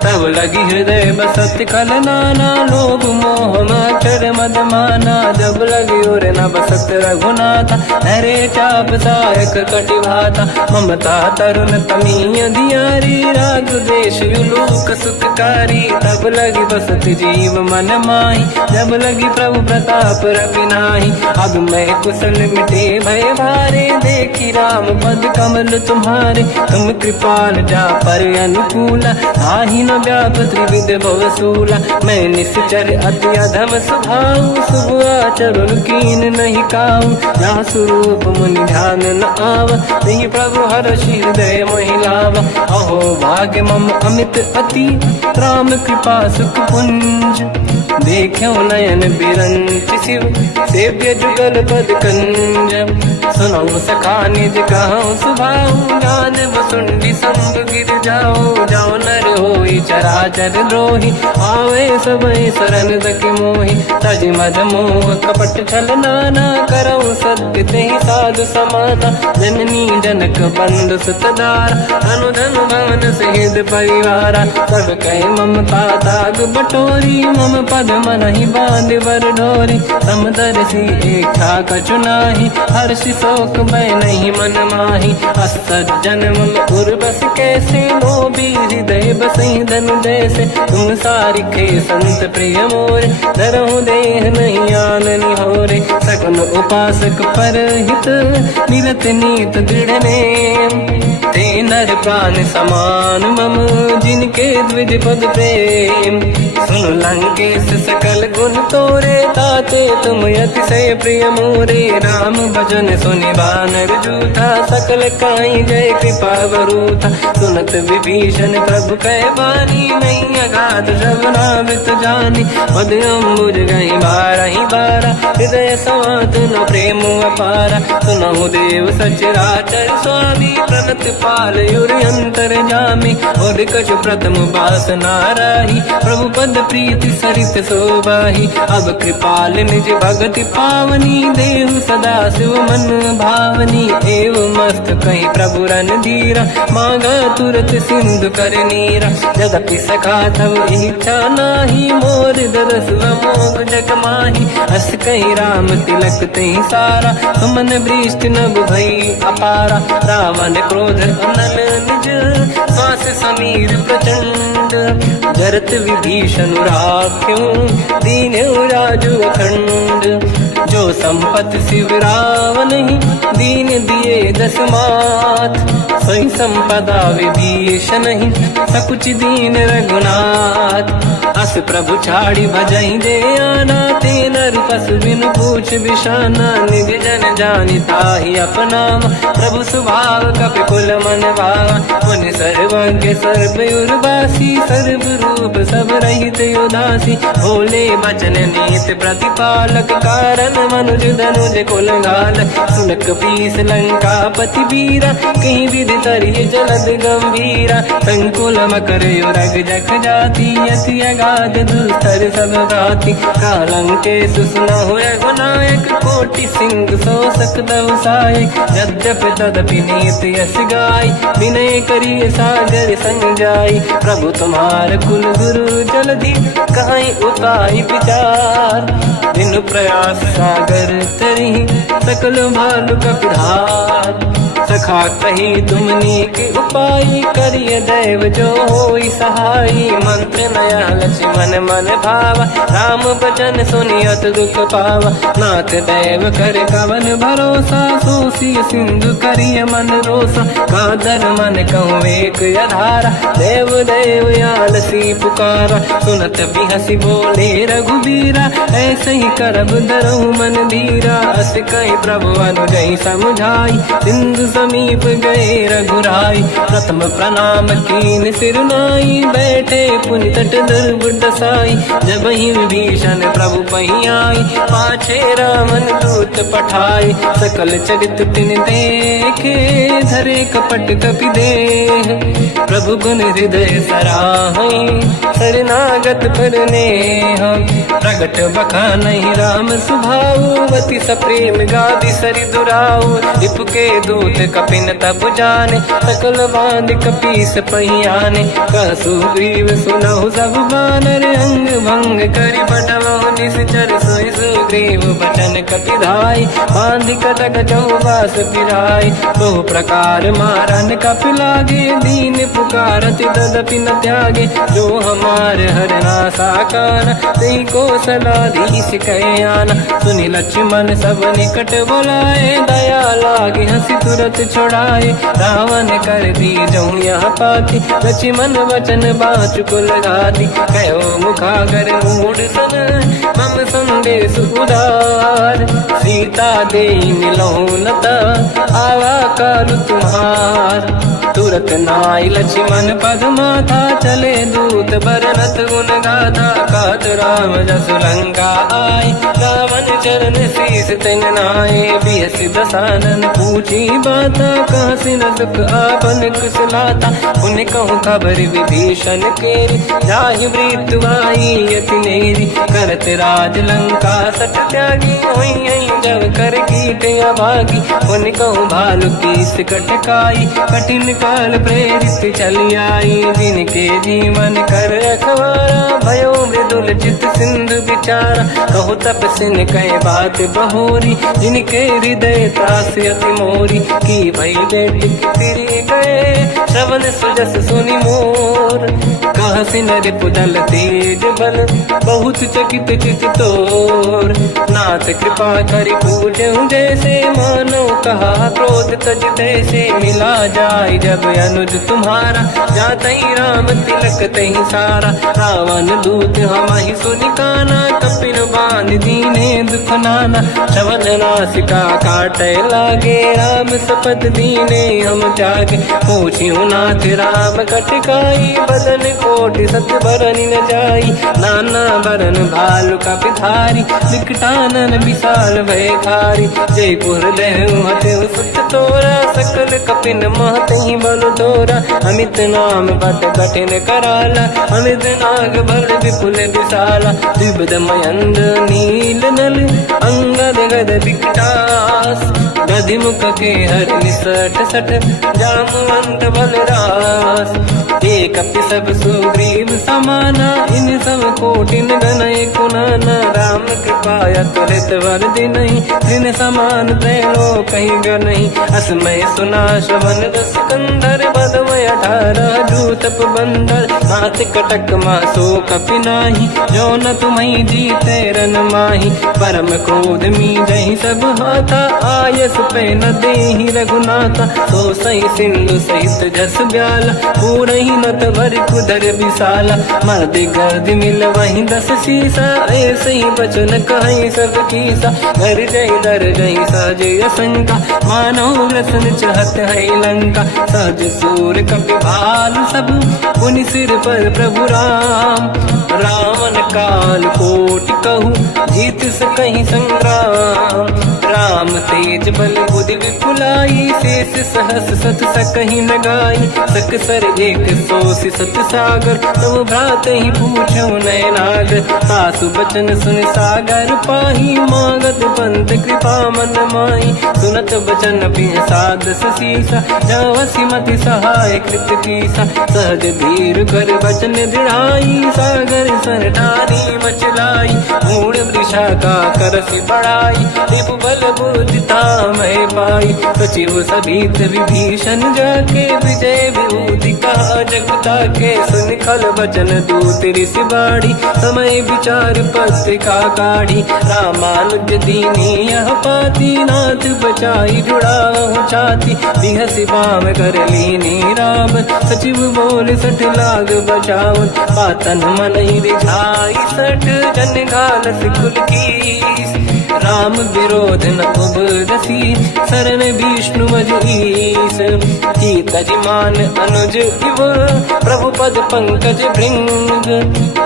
तब लगी हृदय बसत खल नाना, लोभ मोह माचर मद माना। जब लगी और न बसत रघुनाथा, हरे चाप सायक कटि भाता। ममता तरुण तमीय दियारी, राग द्वेष युलोक सुखकारी। तब लगी बसत जीव मन माही, जब लगी प्रभु प्रताप रवि नाही। अब मैं कुशल मिटे भय भारे, देखी राम पद कमल तुम्हारे। तुम कृपाल जा पर अनुकूला, आही न व्याप त्रिविध भवसूला। मैं निश्चर अति अधम स्वभाव, शुभ आचरण कीन नहीं काऊ। जहाँ स्वरूप मुनि ध्यान न आवा, नहीं प्रभु हर्ष हृदय महिलावा। अहो भाग्य मम अमित अति, राम कृपा सुख पुंज। देखो नयन बिरंच शिव, सेव्य जुगल पद कंज। सुनऊ सखा निज कहूँ सुभाऊ, ज्ञान वसुंडी संग गिर जाओ। जाओ नर होई चराचर द्रोही, आवे सबई शरण दक मोहि। तज मद मोह कपट छल नाना, करऊ सत्य तेहि साधु समाना। जननी जनक बंधु सुतदारा, अनुधन भवन सहित परिवारा। सब कहे ममता ताग बटोरी, मम पद मनहि बांध बर डोरी। समदर्शी इच्छा कछु नाही, हर्ष शोक मैं नहीं मन माही। असज्जन मम उर्वश कैसे, लोभी हृदय बसई धनु जैसे। तुम सारिखे संत प्रिय मोरे, धरहु देह नहीं आननि होरे। सगुन उपासक पर हित, निरत नीत दृढ़ नेम। ते नर प्राण समान मम, जिनके द्विज पद प्रेम। सुन लंकेश सकल गुण तोरे, ताते तुम अतिशय प्रिय मोरे। राम भजन सुनि बानर जूठा, सकल काई जय कृपा वरूथा। सुनत विभीषण प्रभु कह बानी, नहीं अगाध श्रवणामृत जानी। पद अम्बुज गई बारहि बारा, हृदय समात न प्रेम अपारा। सुनहु देव सचराचर स्वामी, प्रणत पाल युरि अंतर जामी। और कछु प्रथम बास नाराही, प्रभु पद प्रीति सरित शोभाही। अब कृपाल निज भगति पावनी, देहु सदा शिव मन भावनी। एव मस्त कहीं प्रभु रन धीरा, मांगा तुरत सिंधु कर नीरा। यद्यपि सखा तब इच्छा नाही, मोर दरस मोग जग माही। अस कहीं राम तिलक तही सारा, सुमन वृष्टि नभ भई अपारा। रावण क्रोध अनल निज, श्वास समीर प्रचंड। जरत विभीषण राख्यों, दीन राजु अखंड। जो संपत शिव रावण ही, दीन दिए दस मात। सोई संपदा विभीषण ही, सकुच दीन रघुनाथ। अस प्रभु छाड़ी भजई जे आना, ते नर पशु बिनु पूछ बिशाना। निज जन जानि ताहि अपनाम, प्रभु स्वभाव कपि कुल मन भावा। मुनि सर्वज्ञ सर्वयुर्वासी, सर्व रूप सब रहित उदासी। भोले बचन नीत प्रतिपालक, कारण मनुज धनुज कुल घाल। सुन कपीस लंकापति वीरा, कहीं विधि तरिय जलद गंभीरा। संकुल मकर युरग जख जाति, अति अगाध दुस्तर सब भाति। कालंकेश सुना हुए गुनायक, कोटि सिंह सो सकदव सहायक। यद्यपि तदपि नीत यस गाय, विनय करिय सागर संग जाई। प्रभु तुम्हार कुल गुरु जलधि, कहीं उपाय विचार। बिनु प्रयास सागर तरी, सकल भालु कपिधार। सखा कही तुमनी के उपाय, कर हरिय दैव जो होई सहाई। मंत्र नया लक्ष्मण मन भावा, राम भजन सुनियत दुख पावा। नाथ दैव कर कवन भरोसा, सोसी सिंधु करिय मन रोसा। कादर मन कहूँ एक अधारा, देव देव आलसी पुकारा। सुनत भी हंसी बोले रघुबीरा, ऐसे ही करब धरहु मन धीरा। अस कहीं प्रभु अनुजई समझाई, सिंधु समीप गए रघुराई। प्रथम प्रणाम कीन सिरनाई, बैठे पुनि तट दुर्बुड साई। जब ही विभीषण प्रभु पही आई, पाछे रामन दूत पठाई। सकल चरित तिन देखे, धरे कपट कपि देह। प्रभु गुण हृदय सराहई, शरणागत पर नेह। प्रगट बखानहि राम सुभाऊ, अति सप्रेम गादि सरि दुराऊ। रिपु के दूत कपिन तब जाने, सकल बांध कपीस पहियाने। कह सुग्रीव सुनहु सब बानर, अंग भंग करि बटवहु निश्चर। सोई सुग्रीव बचन कपि धाई, बांध कटक चौबास फिराई। बहु प्रकार मारन कपि लागे, दीन पुकारत तदपि न त्यागे। जो हमार हरना साकाना, तेहि को सलाधीश कहे आना। सुनि लक्ष्मण सब निकट बुलाए, दया लागे हंसी तुरत छुड़ाए। रावण कर दी जो यह पाती, लक्ष्मण वचन बाचु कुल गाती। कहो मुखागर मूढ़ सन, मम संदेश उदार। सीता दे मिलहु नता, आवा कालु तुम्हार। तुरत नाई लक्ष्मण पद माथा, चले दूत बरनत गुण गाथा। कहत राम जसु लंका आए, रावण चरण शीस तिन नाए। बियस दसानन पूछी बाता, कहसी न दुख आपन कुशलाता। पुण्य कहूँ खबर विभीषण केरी, जाहि मृत्यु आई यति नेरी। करत राज लंका सट त्यागी, होई जब कर कीट अभागी। पुण्य कहूँ भालु कीस कटकाई, कठिन काल प्रेरित चली आई। जिनके जीवन कर रखवारा, भयो मृदुल चित सिंधु विचारा। कहु तपसिन कहे बात बहोरी, जिनके हृदय त्रास अति मोरी। की भई बेटी तिरि गए, श्रवण सुजस सुनि मोर। कहसी नर पुदल तेज बल, बहुत चकित चित तोर। नाथ कृपा करि पूजहु जैसे, मानो कहा क्रोध तज तैसे। मिला जाय जब अनुज तुम्हारा, जातहि राम तिलक तहि सारा। रावण दूत हमहि सुनि काना, कपिन बांध दीने दुख नाना। श्रवण नासिका काटे लागे, राम सपथ दीने हम जागे। पूछियो नाथ राम कटकाई, बदन कोटि सत बरनि न जाई। नाना बरन भालु कपि धारी, विकटानन विशाल भय खारी। जयपुर देहु हतेउ सुत तोरा, सकल कपिन महतहि बल तोरा। अमित नाम बट कठिन कराला, अमित नाग बल विपुल विशाला। द्विविध मयंद नील नल, अंगद गद विकटास। गधिमुख के हर निसट सठ, जामवंत बलरास। एक कपि सब सुग्रीव समाना, इन सब कोटिन गनय कुनाना। राम कृपा त्वरित वर दिनहि, दिन समान त्रैलोक कहीं गनहि। असमय सुना श्रवण रस कंधर, बदमय 18 दूतप बंदर। हाथ कटक मासो कपि नाही, जो न तुम्हि जीते रन माही। परम क्रोध मी जहि सब हाथा, आयस पे न देहि रघुनाथा। तो सही सिंधु सहित जस ब्याला, पूरहि नत भर कुदर विशाला। मर्द गर्द मिल वही 10 सीसा, ऐसे ही बचन कहीं सब कीसा। घर जय दर जय सहज असंका, मानो रसन चहत है लंका। सहज सूर कपि भाल सब, पुनि सिर पर प्रभु राम। रावण काल कोटि कहूँ, जीत सकहि संग्राम। राम तेज बल बुद्धि विपुलाई, शेष सहस सत सकहि न गाई। सकसर एक सोसी सत सागर, तब भ्रात ही पूछो नय नागर। सासु बचन सुन सागर पाही, मांगत पंत कृपा मन माही। सुनत बचन पिय सादस सीसा, जावसी मति सहाय कृत कीसा। सहज धीर कर बचन दृढ़ाई, सागर सर ठानी मचलाई। मूढ़ वृषा का करसि बढ़ाई, रिपु बल बुद्धि तामहि पाई। सचिव सभित विभीषण जाके, विजय विभूति कहा जगता के सुन खल बचन दूत ऋषि बाड़ी समय विचार पत्रिका काढ़ी रामानुज दीनी यह पाती नाथ बचाई जुड़ाहु छाती बिहसी बाम कर लीनी राम सचिव बोल सठ लाग बचावन पातन मन ही रिझाई सठ जन घाल सिकुल की राम विरोध न उबरसी शरण विष्णु मजीस की तजमान अनुज इव प्रभु पद पंकज भृंग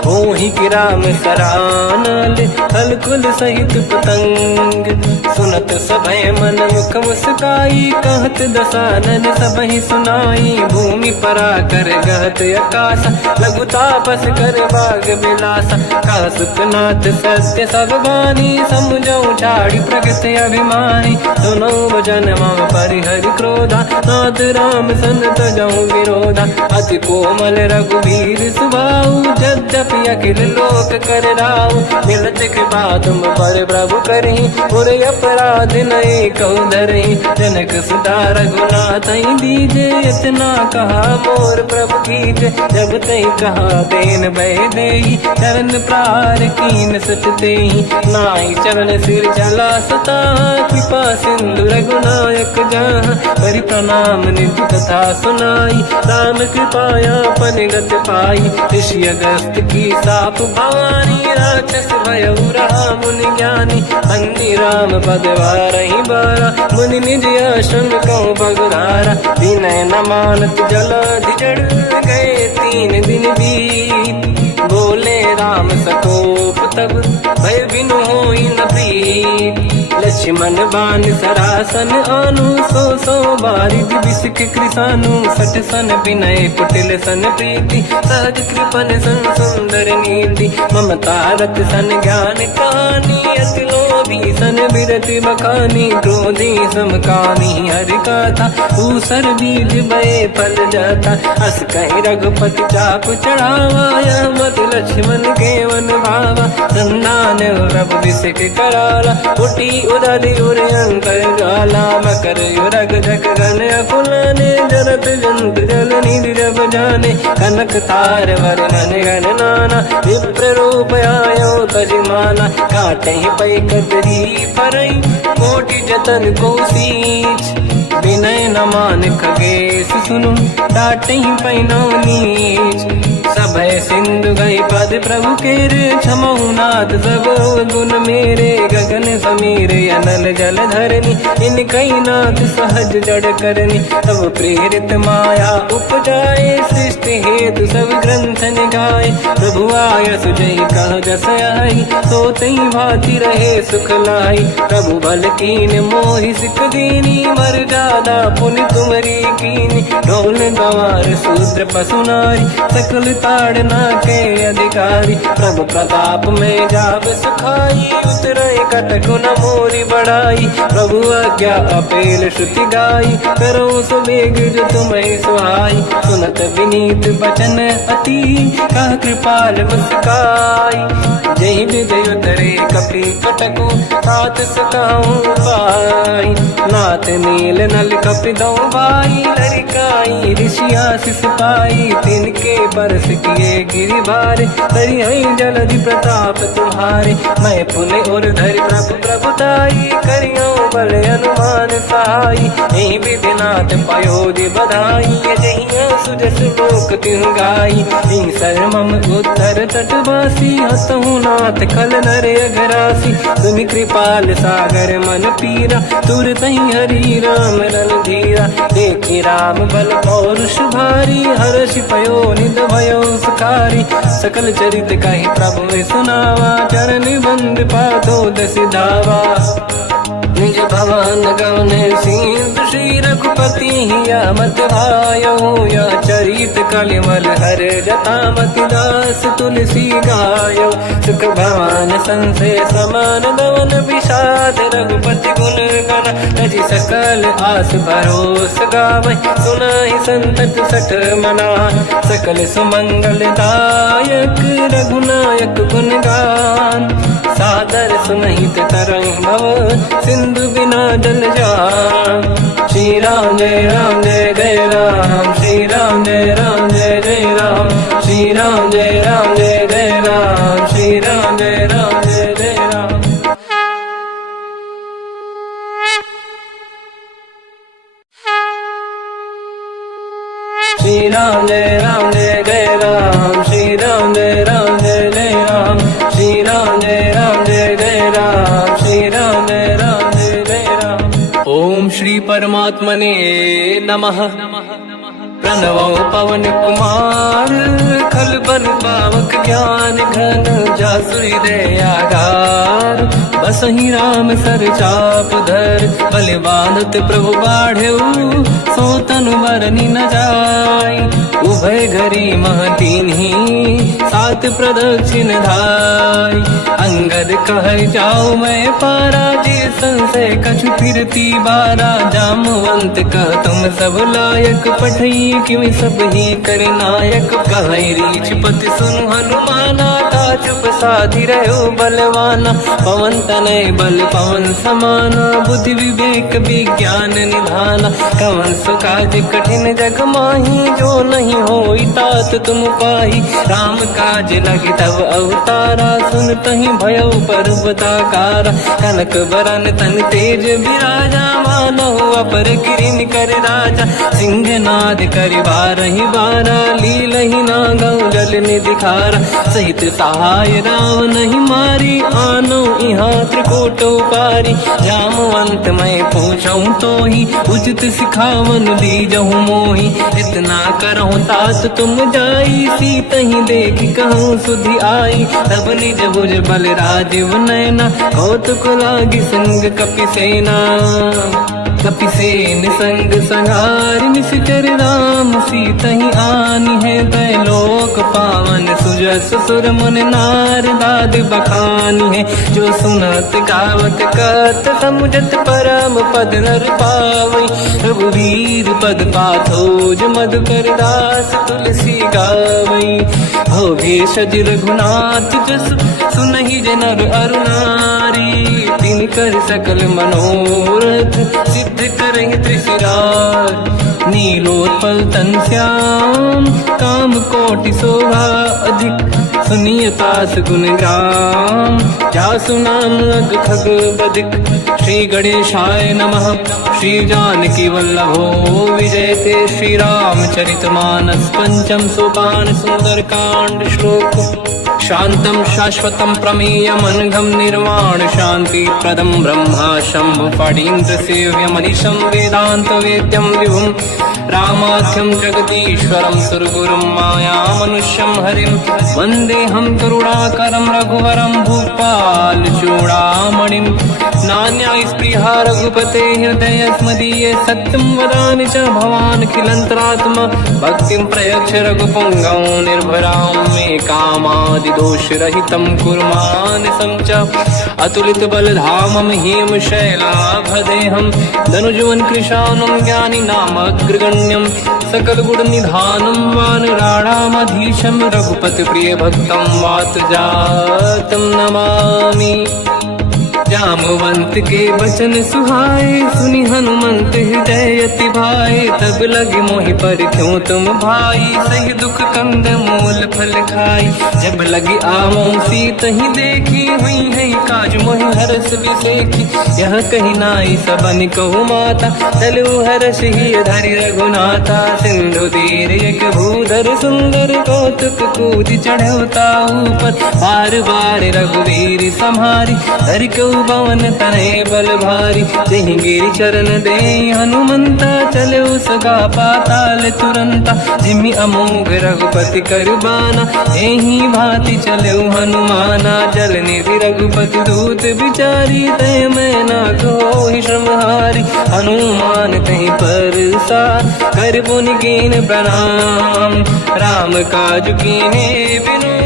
मोहि की राम सरानल हलकुल सहित पतंग सुनत सभय मन मुख मुस्काई कहत दसानन सबहि सुनाई भूमि परा कर गहत आकाश लघु तापस कर बाग बिलासा कह सुखनाथ सत्य सब बानी समझौ छाड़ी प्रगति अभिमानी सुनो भजन मम परिहरि क्रोधा नाथ राम संत जऊ विरोधा अति कोमल रघुवीर सुभाऊ यद्यपि अखिल लोक कर राऊ मिलत कृपा तुम पर प्रभु करही और अपराध नहीं कहु धरही जनक सुता रघुनाथ दीजे इतना कहा मोर प्रभु कीजे जब तई कहा देन भय देही चरण प्रार कीन सत देही नाई चरण सिर चला सता कृपा सिंधु रघुनायक जहाँ करि प्रणाम निधि कथा सुनाई राम कृपाया पनिगत पाई ऋषि अगस्त की साप भवानी राक्षस भयउ रहा मुनि ज्ञानी अंधी राम पद वारहि बारा मुनि निज आश्रम कहु बगधारा विनय न मानत जलाधि जड़ गए 3 दिन बीत बोले राम सकोप तब भय बिनु होई न प्रीत लक्ष्मण बान सरासन आनु सो बारिद बिसिक कृसानु सठ सन विनय कुटिल सन प्रीति सहज कृपन सन सुंदर नीति ममता रत सन ज्ञान कहानी अति लोभी सन बिरति बखानी क्रोधी समकामी हरि कथा ऊसर बीज बये फल जाता अस कहीं रघुपति चाप चढ़ावा मत लक्ष्मण के वन भावा संधान रब बिसिक कराला उठी उदधि उर अंकर गाला मकर युरग जग गण अकुलाने जरत जंत जल निधि जब जाने कनक तार वर्णन गण नाना विप्र रूप आयो तजमाना काटे पै कतरी परई कोटि जतन को सींच विनय न मान खगेश सुनु डाटे पैनो नीच सभय सिंधु गई पद प्रभु केरे क्षमऊ नाथ सब गुण मेरे गगन समीर अनल जल धरनी इन कई नाथ सहज जड़ करनी तब प्रेरित माया उपजाए सृष्टि हेतु सब ग्रंथ निगाए प्रभु आय सुजय कह जस आई तो तई भांति रहे सुख लाई प्रभु भल कीन मोहि सिख दीनी मर जादा पुनि तुमरी कीनी ढोल गवार शूद्र पशु नारी सकल ताड़ना के अधिकारी प्रभु प्रताप में जाब सुखाई उतरे कटक न मोरी बढ़ाई प्रभु आज्ञा अपेल श्रुति गाई करो सुबेग जो तुम्हें सुहाई सुनत विनीत बचन अति कह कृपाल मुस्काई जय विदय उतरे कपि कटकु सात सकाऊं पाई नाथ नील नल कपि दो भाई लरिकाई ऋषि आशीष पाई तिनके बरस किए गिरि भारे तरी हई जलधि प्रताप तुम्हारे मैं पुने और धरि प्रभु प्रभुताई करियो बल अनुमान सहाई यही विधिनाथ पयोधि बधाई जहिया सुजस लोक तिहु गाई हिंसर मम उत्तर तटवासी हसहु नाथ खल नर अघरासी तुम कृपाल सागर मन पीरा तुरत ही हरि राम रणधीरा देखी राम बल पौरुष भारी हर्ष पयो निध भयो सुखारी सकल चरित कहि प्रभु में सुनावा चरण बंद पादो दस धावा निज भवन गवन सिंधु श्री रघुपति या मत भायो या चरित कलिमल हर जता मति दास तुलसी गायो सुख भवन संसे समान गवन विषाद रघुपति गुण गण तजि सकल आस भरोस गावै सुनाहि संतत सठ मना सकल सुमंगल दायक रघुनायक गुण गान सादर सुनहित तरंग भव सिंधु बिना जल जान श्री राम जय जय राम श्री राम जय जय राम जय राम जय जय राम श्री राम जय राम जय जय राम श्री राम जय राम जय जय राम श्री राम जय राम जय जय राम श्री राम जय राम जय जय राम श्री राम जय राम जय जय राम। ओम श्री परमात्मने नमः। प्रणवो पवन कुमार खल बन पावक ज्ञान घन जासुरी दयागार बसहि राम सर चाप धर बलिवानत प्रभु बाढ़ऊ सो तनु बरनी न जाय उभय घरी महतीन्ही सात प्रदक्षिण धाय अंगद कह जाओ मैं पारा जी संशय कछु फिरती बारा जामवंत कह तुम सब लायक पठई किमि सब ही कर नायक कहि रीछ पति सुनु हनुमाना ता चुप साधि रहो बलवाना पवन तनय बल पवन समाना बुद्धि विवेक विज्ञान निधाना कवन सुकाज कठिन जग माही जो नहीं होई तात तुम पाही राम काज लगे तब अवतारा सुन तहि भयो पर्वताकारा कनक बरन तन तेज विराजा मानहु अपर गिरिन कर राजा सिंहनाद करि बारहि बारा लीलहि नागौ जल निधिखारा सहित सहाय राव नहीं मारी आनो इहाँ त्रिकोटो पारी जामवंत मैं पूछऊँ तो ही उचित सिखावन दीजहु मोही इतना करहु तात तुम जाई सीत ही देख कहूँ सुधि आई तब निज भुज बल राजीव नैना कौतुक लागी संग कपिसेना कपिसेन संग संहार निश्चर राम सीता ही आनी है दैलोक पावन सुजस सुर मुन नार दाद बखानी है जो सुनत गावत कहत समुझत परम पद नर पावई रघुवीर पद पाथोज मधुकर दास तुलसी गावई हो भेषज रघुनाथ जस सुनहि जनर अरुणारी तिन कर सकल मनोरथ सिद्ध करहि त्रिशिरार नीलोत्पल तन श्याम काम कोटि शोभा अधिक सुनिय तास गुण ग्राम जासु नाम अग खग बदिक श्री गणेशाय नमः श्री जानकी वल्लभो विजयते श्री रामचरित मानस पंचम सोपान सुंदर कांड श्लोक शांतं शाश्वतं प्रमेयमनघं निर्वाण शांति प्रदं ब्रह्मा शंभु फणीन्द्र सेव्यमनिशं वेदांत वेद्यं विभुं रामाख्यं जगदीश्वरं सुरगुरुं मायामनुष्यं हरिं वन्देऽहं करुणाकरं रघुवरं भूपाल चूडामणिं नान्या स्पृहा रघुपते हृदय स्मदीये सत्यं वदामि च भवान् खिलन्तरात्मा भक्तिं प्रयच्छ रघुपुङ्गं निर्भरां मे कामादि दोषरहितं कुर्मानसं च अतुलित बलधामं हेमशैलाभदेहं धनुजवन कृशानं ज्ञानी नामग्रगण्यं सकल गुण निधानं वानराणामधीशं रघुपति प्रिय भक्तं वातजातं नमामि जामवंत के वचन सुहाए सुनि हनुमंत हृदय अति भाए तब लगे मोहि पर क्यों तुम भाई सही दुख कंद मूल फल खाई जब लगी आवों सीत ही देखी हुई है काज मोहि हरस बिसेखी यह कही नाई सबन कहु माता चलु हरस ही धरि रघुनाथा सिंधु तीर एक भूधर सुंदर कौतुक कूद चढ़ौता ऊपर बार बार रघुवीर सम्हारी धर कऊ पवन तनय बल भारी जहि गिरि चरण दे हनुमंता चलो सगा पाताल तुरंता जिमि अमोघ रघुपति करबाना एहि भांति चलो हनुमाना जल निधि रघुपति दूत बिचारी तय मैं ना कोहि श्रमहारी हनुमान तहि परसा कर पुनि कीन प्रणाम राम काज कीन्हे बिनु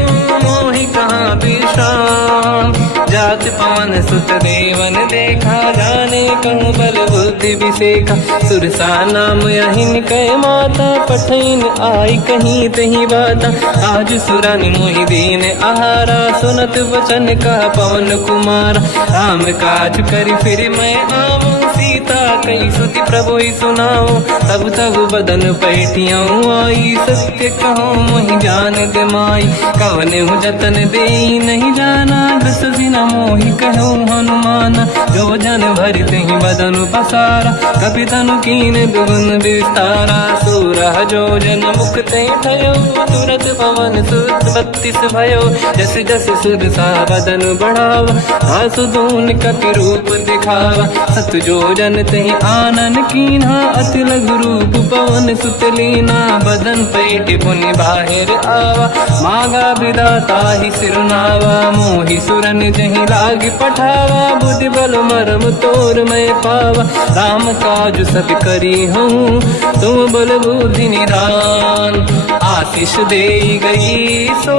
मोहि कहाँ विश्राम। जात पवन सुत देवन देखा, जाने कहूँ बल बुद्धि विसेखा। सुरसा नाम यहिन कह माता, पठैन आई कहीं तही बाता। आज सुरन मोहि दीन आहारा, सुनत वचन का पवन कुमार। राम काज करि फिर मैं आऊँ, सीता कई सुति प्रभु ही सुनाओ। तब तब बदन पैठियाँ आई, सत्य कहो मोहि जान दे माई। कवन हूँ जतन दे नहीं जाना, दस दिन मोहि कहो हनुमान। जो जन भरि तहि बदन पसारा, कपि तनु कीन दुगुन विस्तारा। सूरह जो जन मुख तहि भयो, तुरत पवन सुत 32 भयो। जस जस सुध सा बदन बढ़ावा, आसु दून कपि रूप दिखावा। सत जो जन तहि आनन कीन्हा, अति लघु रूप पवन सुत लीना। बदन पैठ पुनि बाहिर आवा, मागा विधाता ही सिरनावा। मोहि सुरन जहि लाग पठावा, बुद्धि बल मरम तोर मैं पावा। राम काज सब करी हूँ, तुम बल बुद्धि निधान। आशीष दे गई सो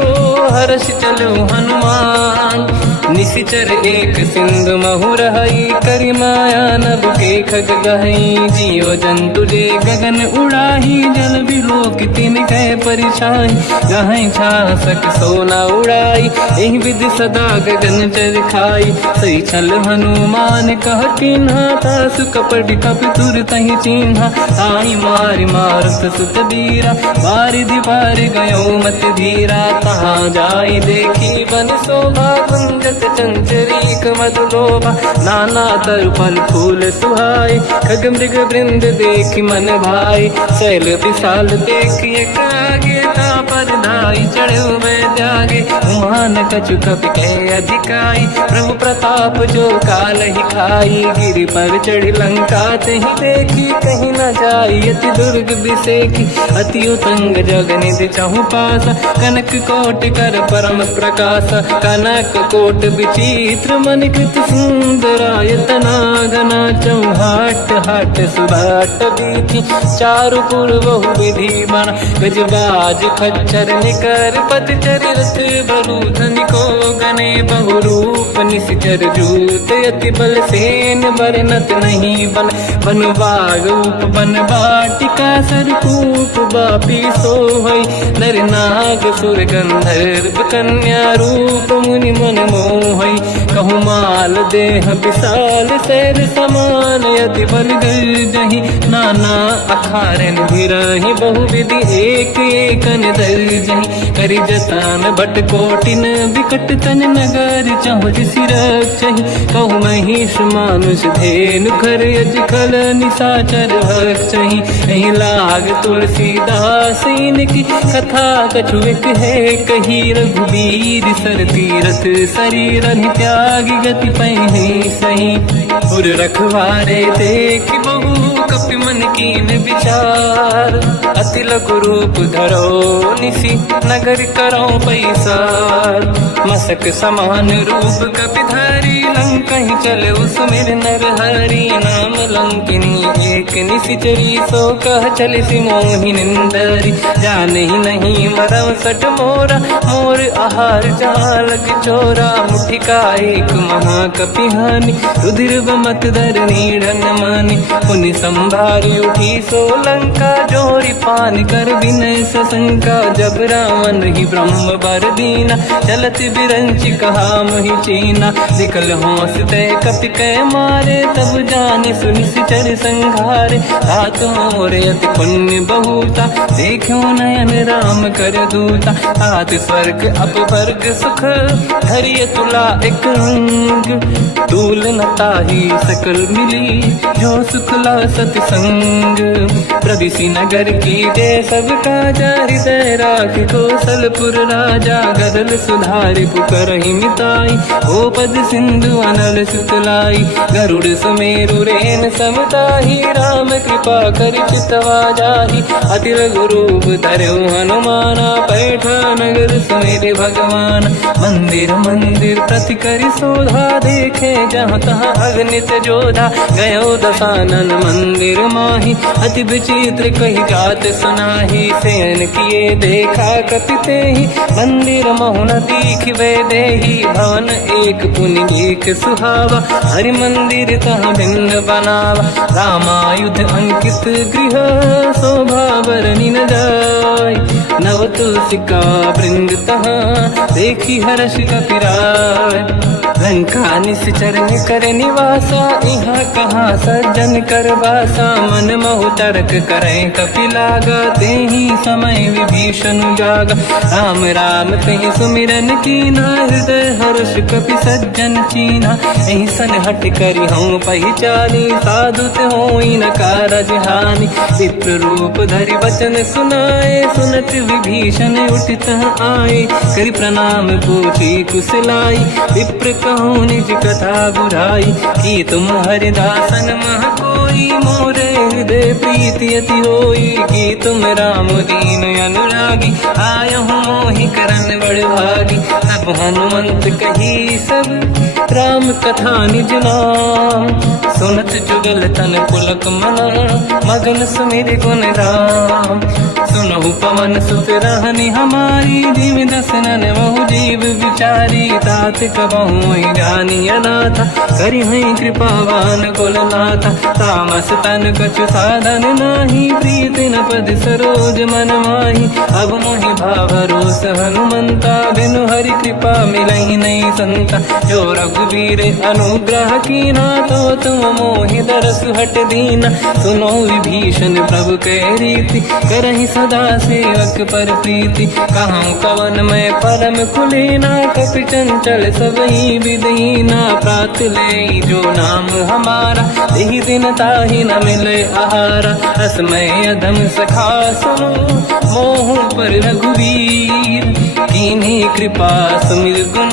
हर्ष चलो हनुमान। निशिचर एक सिंधु महु रहई, करि माया नभ के खग गहई। जीव जंतु जे गगन उड़ाही, जल बिलोक तिन कह परिछाई। गहई छासक सोना उड़ाई, एहि विधि सदा गगन चर खाई। सही छल हनुमान कह किन्हा, तासु कपट कपि तुर तहि चिन्हा। आई मारि मारत सुत बीरा, बारिधि पार गयो मत धीरा। तहाँ जाई देखी बन शोभा, गुंजत चंचरीक मधुलोभा। नाना तरु फल फूल सुहाई, खग मृग वृंद देखि मन भाई। शैल विशाल देखिए कागे, तापर धाई चढ़ो मैं त्यागे। मान कछु कपि कह अधिकाई, प्रभु प्रताप जो काल ही खाई। गिरि पर चढ़ी लंका तहि देखी, कहीं न जाई अति दुर्ग बिसेखी। अति उतंग जग निधि चहु पासा, कनक कोटि कर परम प्रकाश। कनक कोट विचित्र मन कृत सुंदरायतना घना। चौहाट हाट सुभाट बीथी, चारु पुर बहु विधि बना। गजबाज खच्चर निकर पतचर, रथ बरु धनिको गने। बहु रूप निशिचर जूत, अति बल सेन बरनत नहीं बन। बन बाग उप बन बाटिका, सरकूप बापी सोहई। नर नाग सुर गंधर्व कन्या, रूप मुनि मन मोहई। कहु माल देह विशाल, शैल समान यति बल गर्जहि। नाना अखारन भिरहि, बहु विधि एक एकन दर्जहि। करि जतन भट कोटिन, विकट तन नगर चहु दिसि रक्षहि। कहु महिष मानुष धेनु, खर यज खल निशाचर भक्षहि। एहि लाग तुलसीदास इनकी, कथा कछु एक है कही। रघुबीर सर तीरथ शरीर, त्यागी गति पहि सही। उर रखवारे देख बहु, कपि मन कीन विचार। अति लघु रूप धरो निशि, नगर करो पैसार। मसक समान रूप कपि धारी, लंका ही चले उसमेर नर हरि। नाम लंकिनी एक निशिचरी, सो कह चले सि मोहि निंदरी। जान ही नहीं मरम सट मोरा, मोर आहार जालक चोरा। मुठिका एक महाकपि हानि, रुधिर बमत धर नीढ़न मानि। पुनि संभारी उठी सो लंका, जोरी पान कर विनय सशंका। जब रावण ही ब्रह्म बर दीना, चलत बिरंचि कहा मोहि चीना। निकल होश तय कपि कह मारे, तब जाने सुनिश्चर संघारे। तात मोर अति पुण्य बहुता, देखो नयन राम कर दूता। तात स्वर्ग अपवर्ग सुख, धरिय तुला एक अंग। तूल न ताहि सकल मिली, जो सुख ला सतसंग। प्रविशि नगर की जय सब काजा, हृदय राख कौशलपुर राजा। गदल सुधारि पुकारहि मिताई, ओ पद सिंधु वसु अनल सुतलाई। गरुड़ सुमेरु रेन समताही, राम कृपा कर चितवा जाही। अति लघु रूप धरऊ हनुमाना, पैठा नगर सुमेरे भगवान। मंदिर मंदिर प्रति करि शोधा, देखे जहाँ तहाँ अगणित जोधा। गयो दशानन मंदिर माही, अति विचित्र कही जात सुनाही। शयन किए देखा कपिते ही, मंदिर महुन दीख वे देही। भवन एक पुनि देख सुहावा, हरि मंदिर तह भिन्न बनावा। रामायुध अंकित गृह, शोभा बरनी न जाय। नव तुलसी का वृंद तहाँ, देखी हर्ष कपिराय। लंका निश्चर कर निवासा, यहाँ कहाँ सज्जन कर वासा। मन महु तर्क करें कपिलागा, तेहि समय विभीषण जागा। राम राम कहीं सुमिरन कीना, हृदय हर्ष कपि सज्जन चीना। एहि सन हट करि हूँ पहिचानी, साधुत होई न कारज हानि। विप्र रूप धरि वचन सुनाए, सुनत विभीषण उठित आए। करि प्रणाम पूछी कुशलाई, विप्र कहूँ निज कथा बुराई। कि तुम हरिदासन मह कोई, मोरे हृदय प्रीति अति होई। कि तुम राम दीन अनुरागी, आय हूँ मोहि करन बड़ भागी। तब हनुमंत कही सब, राम कथा निज नाम। सुनत जुगल तन पुलक मना, मगन सुमिर गुण राम। सुनहु पवन सुत रहनि हमारी, जीव दसनन महु जीव विचारी। तात कबहु जानी अनाथा, करि हैं कृपावान कुलनाथा। तामस तन कछु साधन नाही, प्रीति न पद सरोज मन माही। अब मोहि भावरोस हनुमंता, बिनु हरि कृपा मिलहि नहीं संता। जो रघुवीर अनुग्रह कीना, तो तुम मोहि दरस हट दीना। सुनो विभीषण प्रभु के रीति, करहि सदा सेवक पर प्रीति। कहूँ कवन मैं परम कुलीना, कपि चंचल सबही विदहीना। प्रात ले जो नाम हमारा, यही दिन ताहि न मिले आहारा। असमय अधम सखा सुनो, मोह पर रघुवीर। कीन्ही कृपा सुमिर गुण,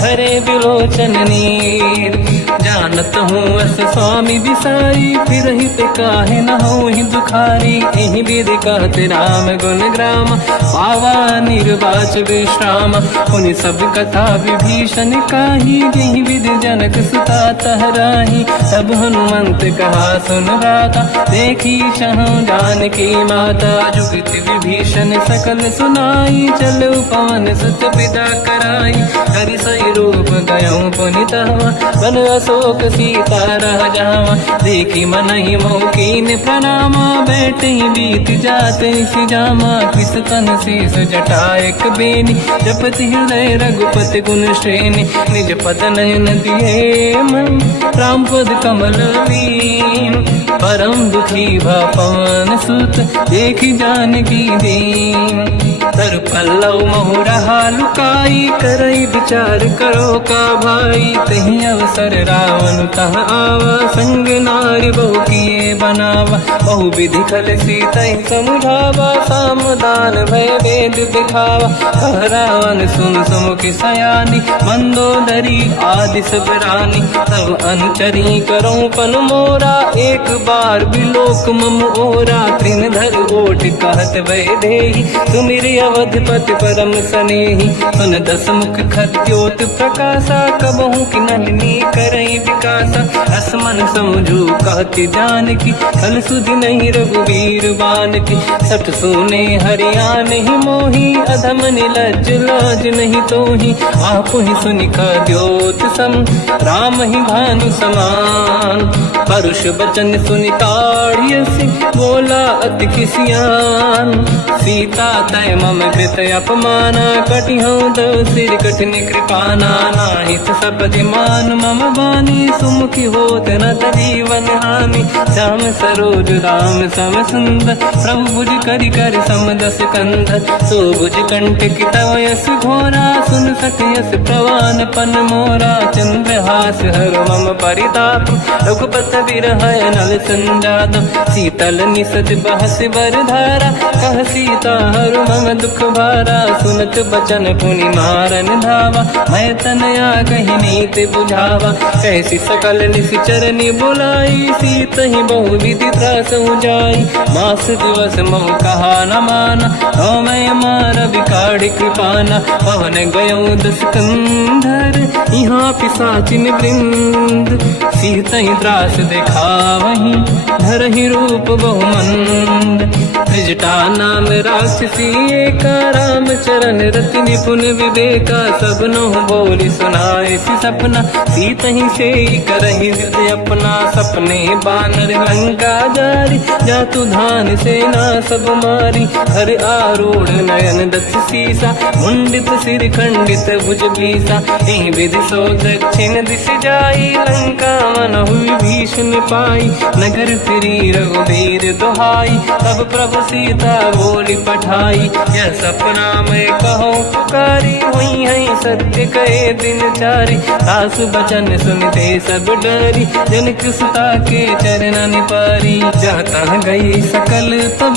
हरे बिलोचन नीर। जानत हूँ अस स्वामी बिसाई, फिर हित काहे न हो ही दुखारी। एहि विधि कहते राम गुण ग्राम, पावा निर्वाच विश्राम। उन सब कथा विभीषण काही, यही विधि जनक सुता तहराही। तब हनुमंत कहा सुन राता, देखी चहु जानकी माता। जुगत विभीषण सकल सुनाई, चलो पवन सुत पिता कराई। हरि सही रूप गयो पुनितवा, बन अशोक सीता रह जावा। देखी मनहि मोकीन प्रणामा, बैठे बीत जाते सिजामा। किस तन शीस जटायक बेनी, जपति हृदय रघुपति गुण श्रेणी। निज पद नयन दिए मन, राम पद कमल लीन। परम दुखी भा पवन सुत, देखी जानकी दीन। तर पल्लव महु रहा लुकाई, करई विचार करो का भाई। तही अवसर रावण तह आवा, संग नारी बहु किए बनावा। बहु विधि खल सीतहि समुझावा, सामदान भय वेद दिखावा। कह रावण सुन सुमुखि सयानी, मंदोदरी आदि सब रानी। तब अनुचरी करो पन मोरा, एक बार बिलोक मम ओरा। तृण धर ओठ कहत भय देहि, सुमिर अवधपति परम सनेहि। सुन दस मुख खद्योत प्रकाशा, कबहु कि नलिनी करई विकासा। असमन समझू कहति जानकी, फल सुधि नहीं रघुवीर बानकी। सठ सुने हरियाण ही मोही, अधम निलज्ज लाज नहीं तोही। आप ही सुनि खद्योत सम, राम ही भानु समान। परुष बचन सुनि ताड़ियसि, बोला अति किसियान। सीता तय मम कृत अपमाना, कटिहउँ दो सिर कठिन कृपाना। नाहित सपदि मान मम बानी, सुमुखी होत न जीवन हानि। श्याम सरोज राम सम सुंदर, प्रभु भुज करि कर समदस कंधर। सो भुज कंठ की तव यस घोरा, सुन सखयस प्रवान पन मोरा। चंद्रहास हर मम परिताप, रघुपत बिरह नल संजात। शीतल निसत बहस बर धारा, कह सीता हर मम दुख द्वारा, सुनत बचन पुनि मारन धावा। मैं तनया कही नीत बुझावा, कैसी सकल निश्चरनी बुलाई। सीत ही बहु विधि त्रास जाई, मास दिवस मोह कहा न माना। तो मैं मार बिकाड़ कृपाना, पवन गयो दस कंधर। यहाँ पिशाचिन वृंद, सीत ही त्रास दिखावहीं। धरहि रूप बहुमंद, त्रिजटा नाम राक्षसी एका। राम चरण रति निपुण विवेका, सबनो बोली सुनाए सी सपना। सीत ही से करहि हृदय अपना, सपने बानर लंका जारी। जातु धान सेना सब मारी, हर आरूढ़ नयन दस सीसा। मुंडित सिर खंडित भुज बीसा, यही विधि सो दक्षिण दिश जाई। लंका मन हुई भीषण पाई, नगर फिरी रघुबीर दुहाई। तब प्रभु सीता बोली पठाई, यह सपना मैं कहूँ पुकारी। हुई है सत्य कहे दिन चारी, दास बचन सुनते सब डरी। जनक सुता के चरण पारी, जाता गई सकल तब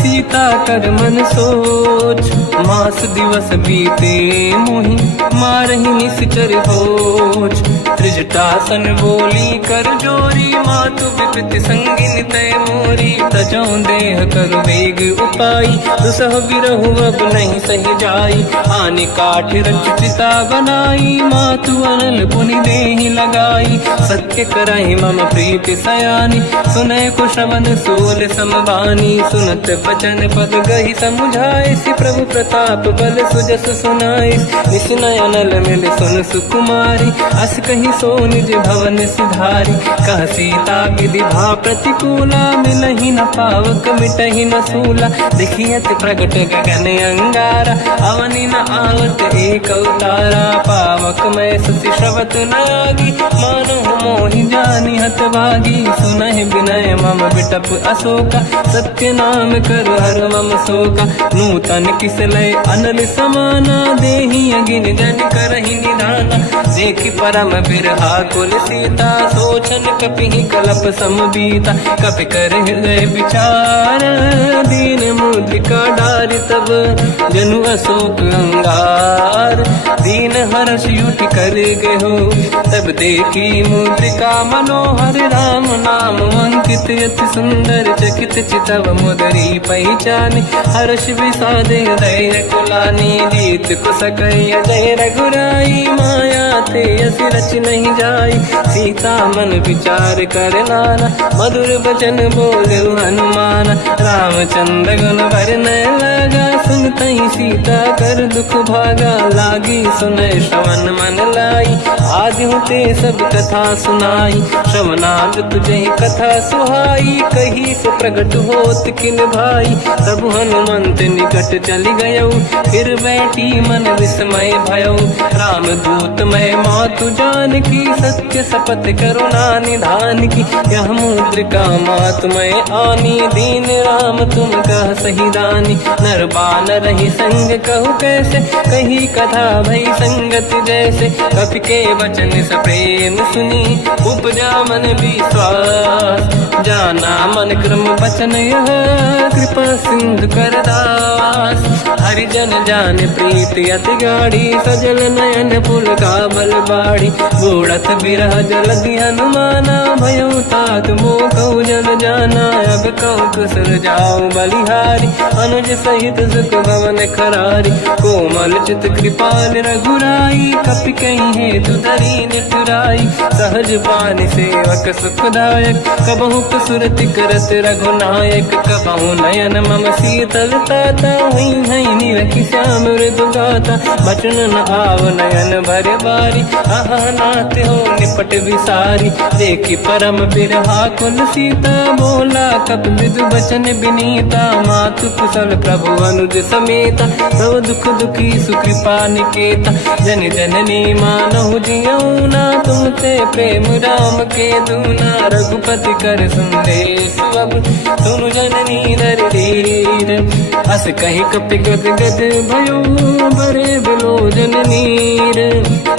सीता कर मन सोच। मास दिवस बीते मोहि, मारहि निश्चर होच। त्रिजटासन बोली कर जोरी, मातु विपित संगिन तय मोरी। तजौ देह कर वेग उपाई, दुसह बिरहु अब नहीं सही जाई। आने काठ रचिता बनाई, मातु अनल पुनि देहि लगाई। सत्य करहि मम प्रीति सयानी, सुनय कुशवन सूल समबानी। सुनत बचन पद गहि समुझाए, सि प्रभु प्रताप बल सुजस सुनाई। निसुनय अनल मिल सुन सुकुमारी, अस कहि सो निज भवन सिधारी। कह सीता विधि भा प्रतिकूला, मिलहि न पावक मिटहि न सूला। देखियत प्रगट गगन अंगारा, अवनि न आवत एक अवतारा। पावक मैं ससि श्रवत न आगी, मानहु मोहि जानि हत भागी। सुनहि विनय मम बिटप अशोका, सत्य नाम कर हर मम शोका। नूतन किसलय अनल समाना, देहि अगिन जन करहि निधाना। देखि परम बिरहा कुल सीता, सोचन कपिहि कलप समबीता। कपि कर हृदय विचार, दीन मुद्रिका डारि तब जनु अशोक अंगार। दीन हर्ष युति कर गयो, तब देखी मुद्रिका मनोहर। राम नाम अंकित अति सुंदर, चकित चितव मुदरी पहचाने। हर्ष विषाद हृदय कुलानी, जीत कुसकय जय रघुराई। माया ते असि रच नहीं जाई, सीता मन विचार कर नाना। मधुर बचन बोले हनुमान, रामचंद्र गुण वर्णय लगा। सुनतहि सीता कर दुख भागा, लागी सुनय श्रवण मन लाई। आदि होते सब कथा सुनाई, श्रवणार्थ तुझे कथा सुहाई। कही से प्रगट होत किन भाई, तब हनुमंत निकट चली गयो। फिर बैठी मन विस्मय भयो, राम दूत मैं मातु जान की। सत्य शपथ करुणा निधान की, यह मुद्रिका मातु मैं आनी। दीन राम तुम कह सही दानी, नर बानर ही संग कहु कैसे। कही कथा भई संगत जैसे, कपि के वचन सप्रेम सुनी। उपजा मन विश्वास, जाना मन क्रम वचन यह। कृपा सिंधु कर दास, हरिजन जान प्रीति अति गाढ़ी। सजल नयन पुल का बल बाढ़ी, बूढ़त बिरह जलधि हनुमाना। भयो तात मोह कहु जल जाना, अब कहु कुशल जाओ बलिहारी। अनुज सहित सुख भवन खरारी, कोमल चित कृपाल रघुराई। कपि कहीं हेतु धरी निठुराई, सहज पानि सेवक सुखदायक। कबहु सुरति करत रघुनायक, कबहु नयन मम शीतल ताता। हुई हई निरखि श्याम मृदु गाता, बचन न आव नयन भर बारी। आहा नाथ हो निपट विसारी, देखी परम बिरहा कुल सीता। बोला कप मृदु बचन बिनीता, मातु कुशल प्रभु अनुज समेता। सब दुख दुखी सुकृपा निकेता, जन जननी मानहु जियौना। तुमते प्रेम राम के दूना, रघुपति कर संदेश अब सुनु जननी नर धीर। अस कहीं कपि गद गद भयो, बरे बिलोचन नीर।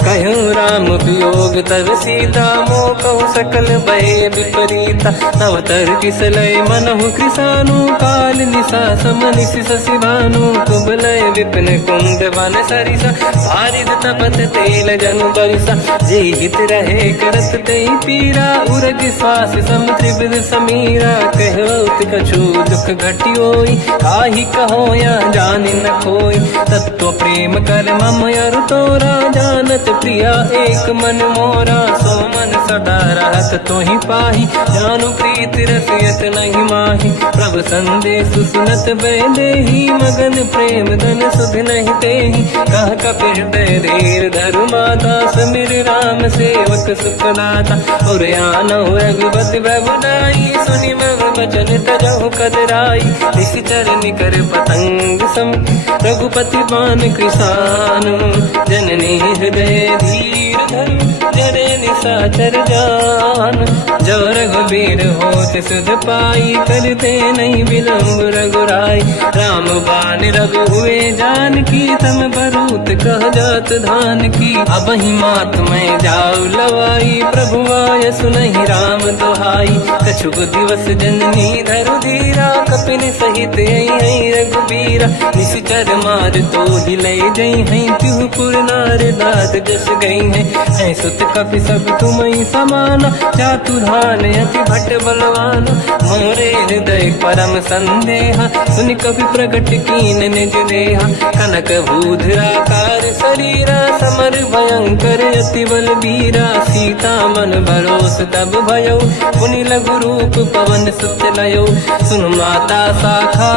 कहो राम वियोग तब सीता, मोह कहु सकल भय विपरीता। तव तर किसलय मनहु कृसानु, काल निशा समनिशि शशि भानु। कुबलय विपिन कुंद वन सरिसा बारिद तपत तेल जनु बरिसा जे हित रहे करत ते पीरा उरग श्वास सम त्रिविध समीरा कहत कछु दुख घटियोई काहि कहो या जानि न खोई तत्व प्रेम कर मम अरु तोरा जानत प्रिया एक मन मोरा सो मन सदा रहत तोहि पाही जानु प्रीत रसियत नहीं माही प्रभु संदेश सुनत बैदेही मगन प्रेम धन सुध नहीं तेहि कह कपि हृदय धीर धरु माता समिर राम सेवक सुखदाता और आनो रघुपति प्रभुदाई सुनि मग वचन तजहु कदराई इस चरण कर पतंग सम रघुपति पान कृषानु जननी हृदय धीर धरु जरे निशाचर जान जो रघुबीर होत सुध पाई करते नहीं विलम्ब रघुराई राम बान रघु हुए जान की तम बरूत कह जात धान की अब ही मात में जाऊ लवाई प्रभु आय सुनहि राम दोहाई कछुक दिवस जननी धरु धीरा कपिन सहित आई रघुबीरा निश्चर मार तो हिले जई हैं त्युपुर नार दाद जस गई है सुत कपि सब तुम ही समाना चातुर्हान अति भट्ट बलवान मोरे हृदय परम संदेहा सुनि कपि प्रगट कीन निज देहा कनक भूधराकार शरीरा समर भयंकर अति बल बीरा सीता मन भरोस तब भयो पुनि लघु रूप पवन सुत लयो सुन माता शाखा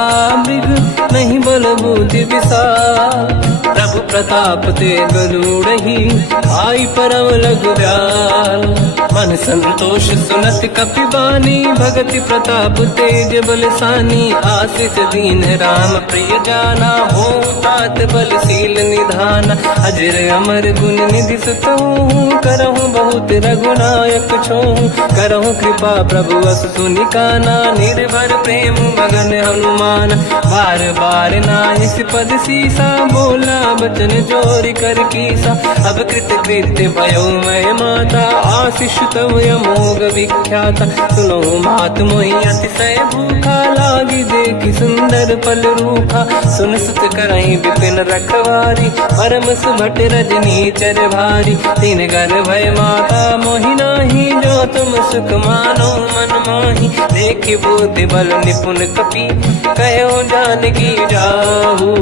मृग नहीं बल बुद्धि विशाल प्रभु प्रताप ते गरुड़हि आई परम लघु दयाल मन संतोष सुनत कपिबानी भगति प्रताप तेज बलसानी आशीष दीन राम प्रिय जाना हो तात बलशील निधान अजर अमर गुण निधि सुतहु करहु बहुत रघुनायक छोहु करहु कृपा प्रभु अस सुनि काना निर्भर प्रेम मगन हनुमान बार बार नाइस पद सीसा बोला बचन जोरी कर कीसा अब कृत कृत्य भयो मैं माता आशीष तव अमोघ विख्याता सुनो मात मोहि अतिशय भूखा लागी देखी सुंदर पल रूखा सुन सुत करई विपिन रखवारी परम सुभट रजनी चर भारी तीन घर भय माता मोहि नाही जो तुम सुख मानो मन माही देखि बुद्धि बल निपुण कपि कहो जानकी जाहू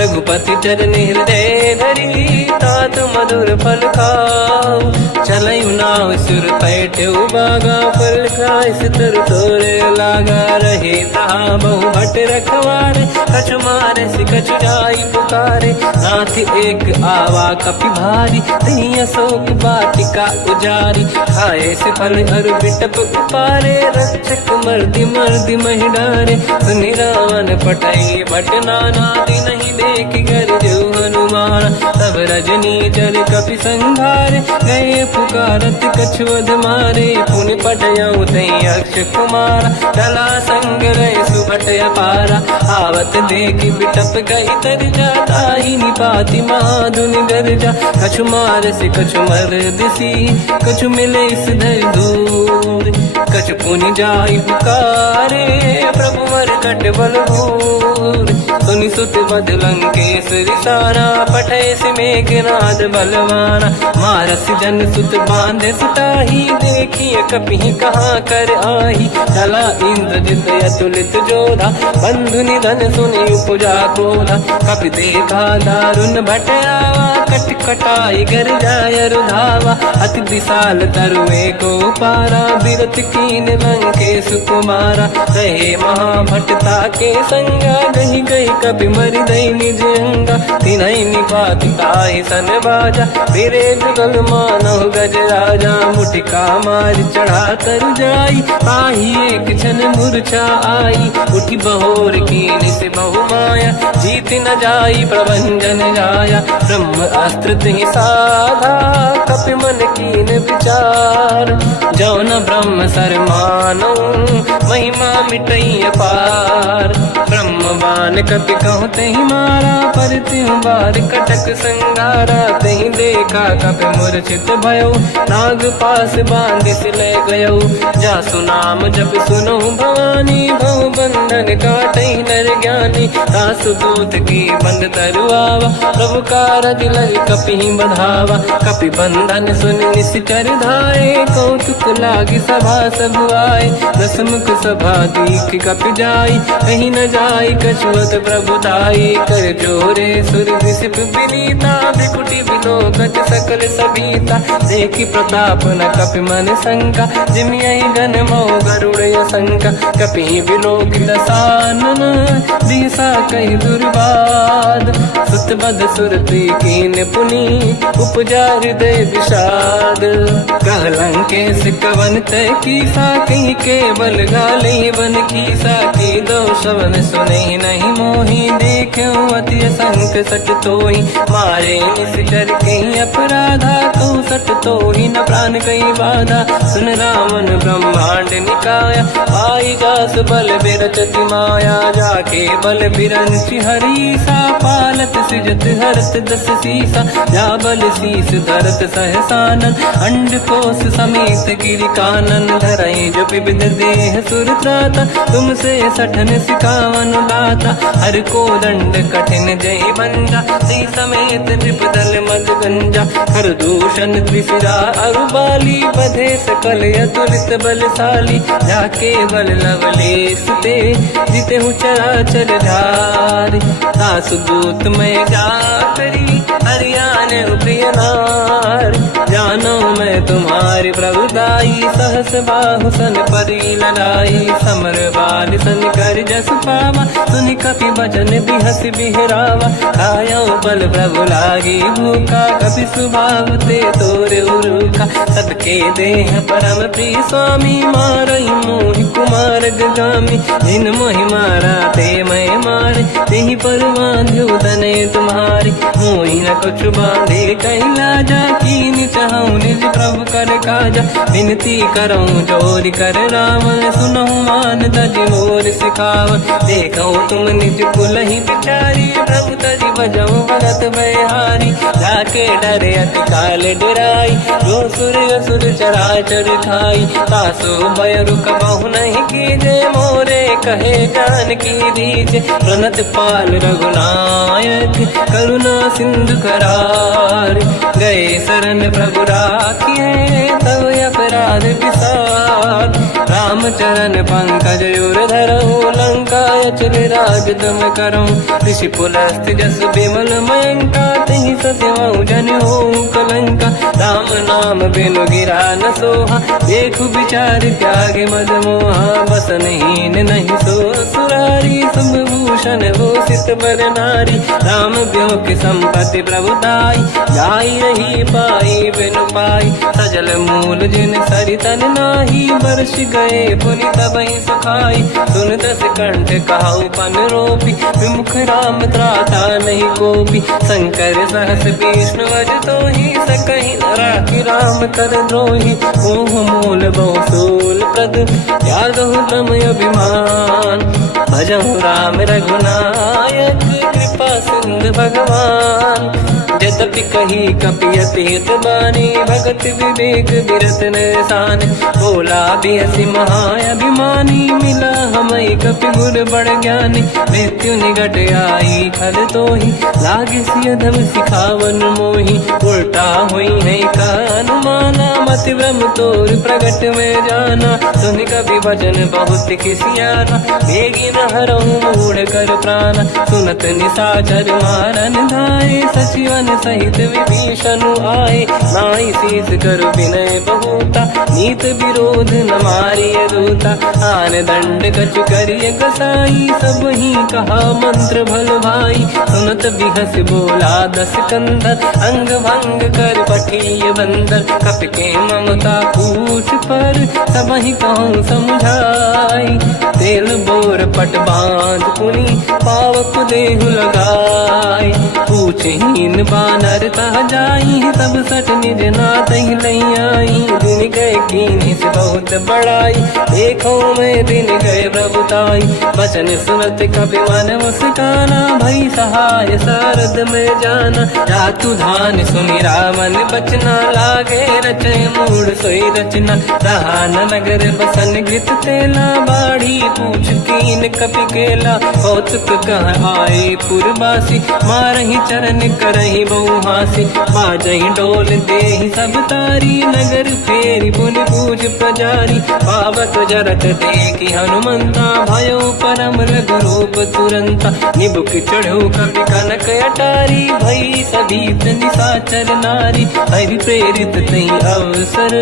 रघुपति चरण हृदय धरी तात मधुर फल खाऊ चलयु नाव सुर पैठ बागा फल खाय सितर तोरे लागा रहे तहा बहु भट रखवारे कछु मारे सि कछु जाई पुकारे नाथ एक आवा कपि भारी तही अशोक वाटिका उजारी खाए से फल अरु बिटप उपारे रक्षक मर्दि मर्दि महि डारे सुनि रावण पटई भट नाना नहीं देख कर जो हनुमान तब रजनी चर कपि संघारे गए पुकारत कछुअध मारे पुनि पटयऊ तई अक्ष कुमार चला संग रहे सुभट अपारा आवत देखी बिटप गई तर जाता ही निपाति माधुनि गर्जा कछु मार से कछु मर दिसी कछु मिले इस धर दूर कछु पुनि जाई पुकारे प्रभु मर कट बल भूर सुनि सुत बद लंकेश रिसाना पठे से मेघनाद बलवाना मारस जन सुत बांधे सुताही देखिए कपि कहाँ कर आही चला इंद्रजित अतुलित जोधा बंधु निधन सुनि उपजा क्रोधा कपि देखा दारुण भट आवा कट कटाई गर जाय रुधावा अति विशाल तरुए को पारा बिरत कीन लंकेश कुमारा रहे महाभटता के संगा गही गही कपि मरि दई निज अंगा तिनहि निपाति ताहि सन बाजा तेरे जुगल मानव गज राजा मुटिका मार चढ़ा तर जाई ताही एक क्षण मूर्छा आई उठी बहोर कीन से बहु माया जीत न जाई प्रभंजन जाया ब्रह्म अस्त्र तिहि साधा कपि मन कीन विचार जौन ब्रह्म सर मानो महिमा मिटई अपार बार। ब्रह्मवान कपि कहु तेहि मारा, पर त्यों बार कटक संगारा। तेहि देखा कपि मूर्छित भयो, नाग पास बांधिस ले गयो। जासु नाम जप सुनो भवानी, भव बंधन काटहि नर ज्ञानी। तासु दूत की बंद तरुआवा, प्रभु कारज लग कपि बधावा। कपि बंधन सुन निश्चर धाये, कौतुक लागी सभा सब आए। दसमुख सभा दीख कपि जाई, कहीं न जाई कछुअत प्रभु दाई। कर जोरे सुर विसिप विनीता, भृकुटि विलोकत सकल सबीता। देखि प्रताप न कपि मन शंका, जिमियहि गन मौ गरुड़ शंका। कपि विलोकित सानन, दिशा कहि दुर्बाद। सुत बध सुरति कीन पुनि, उपजा हृदय विषाद। कहलंकेश कवन तय कीसा, कहीं केवल गाले बन कीसा। की दो शवन सुने नहीं मोहि, देखूं अति संक सट तोहि। मारे निश्चर कहीं अपराधा, कहूँ सट तोहि न प्राण कहीं बाधा। सुन रावण ब्रह्मांड निकाया, पाई जास बल बिरचति माया। जाके बल बिरंचि हरीसा, पालत सृजत हरत दस सीसा। जा बल शीस धरत सहसानन, अंड कोश समेत गिरि कानन। धरई जो विविध देह सुर त्राता, तुमसे सठन सिखावन लाता। हर को दंड कठिन जय बंजा, सी समेत त्रिपदल मद गंजा। हर दूषण त्रिशिरा अरुबाली, बधे सकल अतुलित बलशाली। जाके बल लवलेश ते, जिते हूँ चराचर धारी। दास दूत में जा करी, हरियाने प्रिय नारी। जानो मैं तुम्हारी प्रभुदाई, सहस बाहु सन परी लड़ाई। समर बाल सन कर जस पावा, सुनि कपि बचन बिहस बिहरावा। खायो बल प्रभु लागी भूखा, कपि स्वभाव ते तोरे उरुखा। सबके देह परम प्रिय स्वामी, मारई मोहि कुमार गगामी। जिन मोहि मारा ते मैं मारे, तेहि पर बांध्यो तने तुम्हारी। मोहि न कुछ बांधे कैला जा, कीन चाहूं निज प्रभु कर काजा। विनती करऊं जोर कर रावण, सुनहु मान तज मोर सिखावन। देखो तुम निज कुल ही बिचारी, प्रभु तज बजऊं भगत बहारी। जाके डरे अति काल डराई, जो सुर असुर चराचर खाई। तासो भय रुक बहु नहीं कीजे, मोरे कहे जान की दीजे। प्रणत पाल रघुनायक, करुणा सिंधु करार। गए शरण प्रभु राखिए, तब अपराध विसार। रामचरण पंकज उर धरऊं, लंका अचल राज तुम करऊं। ऋषि पुलस्त जस विमल मयंका, तिहि सत्यवं जन होऊं कलंका। राम नाम बिनु गिरा न सोहा, देखु विचार त्याग मद मोहा। बसनहीन नहीं सो सुरारी, शुभ भूषण भूषित बर नारी। राम ब्यों की संपत्ति प्रभुताई, जाई रही पाई बिनु पाई। सजल मूल जिन सरितन नाही, वर्ष गए पुनि तबहि सुखाई। सुन दस कंठ कहाऊ पन रोपी, विमुख राम त्राता नहीं कोपी। शंकर सहस विष्णु अज तोहि, सकहि न राखि राम कर द्रोही। मोह मूल बहु सूल प्रद, त्यागहु ब्रह्म अभिमान। भजहु राम रघुनायक, कृपा सिंधु भगवान। यद्यपि कही कपि अति हित बानी, भगत विवेक विरत निशान। बोला बिहसि महाअभिमानी, मिला हमई कपि गुर बड़ ज्ञानी। मृत्यु निकट आई खल तोहि, लागे सिय धम सिखावन मोहि। उल्टा हुई है का अनुमाना, मति ब्रह्म तोर प्रगट में जाना। सुन कपि भजन बहुत किसियाना, बेगी न हरहु मूढ़ कर प्राण। सुनत निशाचर मारन धाये, सचिवन सहित विभीषण आए। नाई शीस कर विनय बहुता, नीत विरोध न मारिय दूता। आन दंड कछु करिय कसाई, सब ही कहा मंत्र भल भाई। सुनत बिहस बोला दस कंदर, अंग भंग कर पठिय बंदर। कपि के ममता पूछ पर, सब ही कहूँ समझाई। तेल बोर पट बांध पुनि, पावक देहु लगाई। ऊंचहीन बानर तह जाई, सब सट निज नाथ ही लई आई। दिन गए कीनी से बहुत बड़ाई, देखो मैं दिन गए प्रभुताई। बचन सुनत कपि मन मुस्काना, भई सहाय सारद में जाना। जातु धान सुनि रामन बचना, लागे रचे मूड सोई रचना। रहा न नगर बसन गृत तेला, बाढ़ी पूछ कीन कपि केला। कौतुक कह आए पुरवासी, मारहि चरण करहि बहु हासी। बाजहि डोल देहि सब तारी, नगर फेरी पुनि पूज प्रजारी। पावत जरत देखि हनुमंता, भयो परम रघुरूप तुरंता। निबुक चढ़ो कपि कनक अटारी, भई सभीत निशाचर नारी। हरि प्रेरित तई अवसर,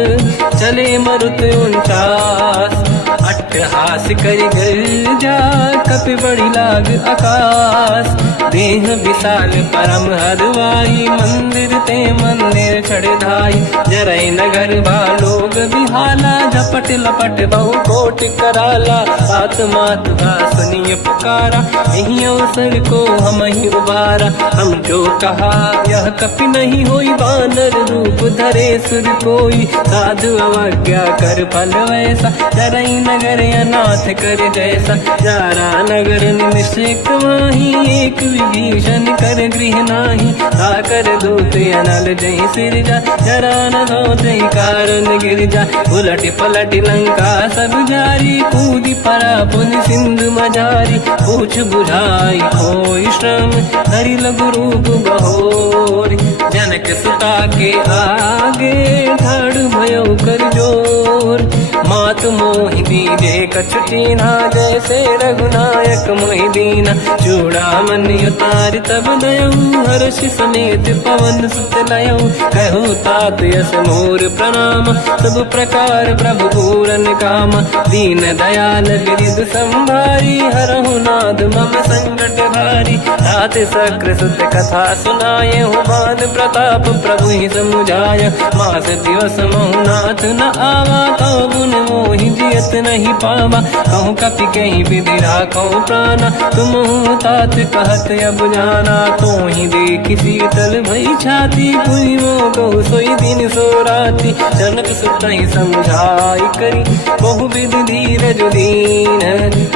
चले मरुत 49। अट्टहास करि गर्जा, कपि बड़ी लाग आकाश। देह विशाल परम हरवाई, मंदिर ते मंदिर चढ़ धाई। जरई नगर भालोग बिहाला, झपट लपट बहु कोट कराला। सात मात सुनिय पुकारा, यही अवसर को हम ही उबारा। हम जो कहा यह कपि नहीं होई, वानर रूप धरे सुर कोई। साधु अवज्ञा कर फल वैसा, जरई नगर अनाथ कर जैसा। जारा नगर निमिषक माही, एक विभीषण कर गृह नाही। ताकर दूत अनल जय सिरजा, जरा न होते कारण गिर जा। उलट पलट लंका सब जारी, कूदी परा पुन सिंधु मजारी। पूछ बुझाई कोई श्रम, हरि लघु रूप बहोरी। जनक सुता के आगे, ठाड़ भयो कर जोर। मात मोहि दीजे कछुटीना, जैसे रघुनायक मोहि दीना। चूड़ामणि उतारि तब दयऊ, हर्ष समेत पवन सुत लयऊ। कहु तात यस मोर प्रणाम, सब प्रकार प्रभु पूरन काम। दीन दयाल गिरिधु संभारी, हरहु नाद मम संकट भारी। तात सकृ सुत कथा सुनाए, भान प्रताप प्रभु ही समुझाय। मास दिवस महु नाथ न आवा, कौ गुण मोहि जियत नहीं पावा। कहूँ कपि कहीं विधि राखो प्राणा, तुम तात कहत अब जाना। तो ही देखि शीतल भई छाती, पुनि मोह कहु सोई दिन सो राति। जनक सुत ही समझाई करी, बहु विधि धीरज दीन।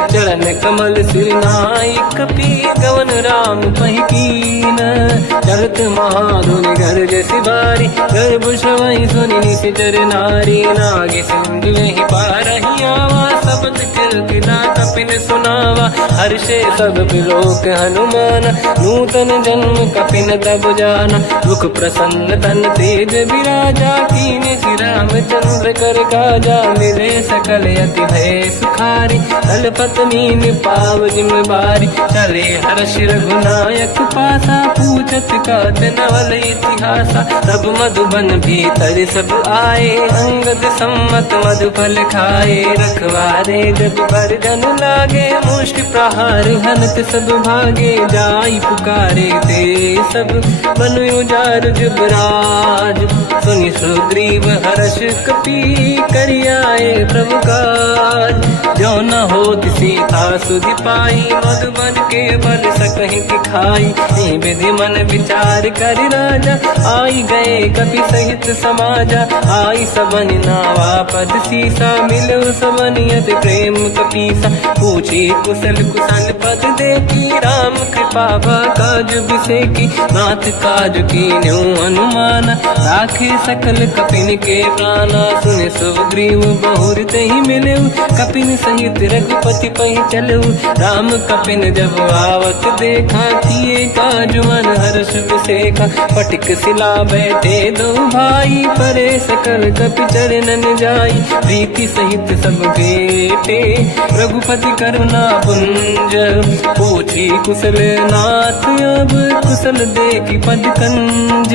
चरण कमल सिर नाई, कपि गवन राम पहि कीन। चलत महाधुनि गर्ज सिबारी, गर्भ श्रवहि सुनि निशिचर नारी। नागे सिंधु ही पारहि आवा, शब्द कीर्तिना कपिन सुनावा। हर्षे सब बिलोक हनुमान, नूतन जन्म कपिन तब जाना। दुख प्रसन्न तन तेज विराजा, कीने श्री रामचंद्र कर काजा। मिले सकल यति भय सुखारी, तलपत मीन पाव जिम बारी। चले हर्ष रघुनायक पासा, पूछत कात नवल इतिहासा। तब मधुबन भीतर सब आए, अंगद सम्मत मधुफल खाए। रखवारे जब पर जन लागे, मुष्टि प्रहार हनत सब भागे। जाई पुकारे ते सब, बन उजार जुबराज। सुनि सुग्रीव हर्ष कपि, करियाए प्रभु काज। जो न होत सीता सुधि पाई, मधुबन के बल सकहि दिखाई। विधि मन विचार कर राजा, आई गए कपि सहित समाजा। आई सबन नावा पद सीसा, मिलो सबन यत प्रेम कपीसा। पूछी कुशल कुशल पद देखी, राम कृपा काज बिसेकी। नाथ काज कीन्यो अनुमाना, राखे सकल कपिन के प्राणा। सुन सुग्रीव बहुर तहि मिलऊ, कपिन सहित रघुपति पहि चलऊ। राम कपिन जब आवत देखा, किए काज मन हर्ष विसेखा। पटिक सिला बैठे दो भाई, परे सकल कपि चरणन जाई। प्रीति सहित सब बेटे, रघुपति करुणा पुंज। पूछी कुशल नाथ अब, कुशल देखि पद कंज।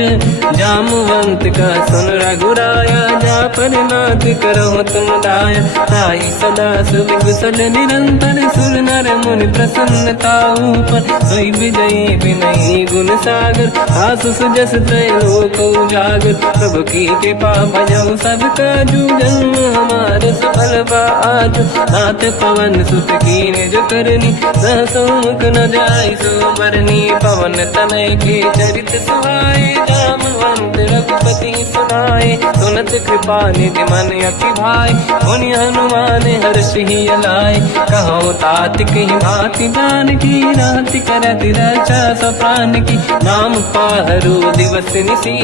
जामवंत का सुन रघुराया, जा पर नाथ करहु तुम दाया। ताई सदा सुख कुशल निरंतर, सुर नर मुनि प्रसन्नता ऊपर। सोई विजयी विनयी गुण सागर, आस सुजस त्रैलोक उजागर, प्रभु की कृपा भजऊ सब काजू, जन्म हमारे सफल आज। नाथ पवन सुत की निज करनी, सहसमुख न जाय सो बरनी, पवन तनय के चरित सुहाए, जामवंत रघुपति सुनाए, सुनत कृपा निधि मन अति भाई, मुनि हनुमान हर्षि अलाय, कहो तात कहीं भांति जान की, राति करत रक्षा सब प्राण की, नाम पाहरो दिवस निसी,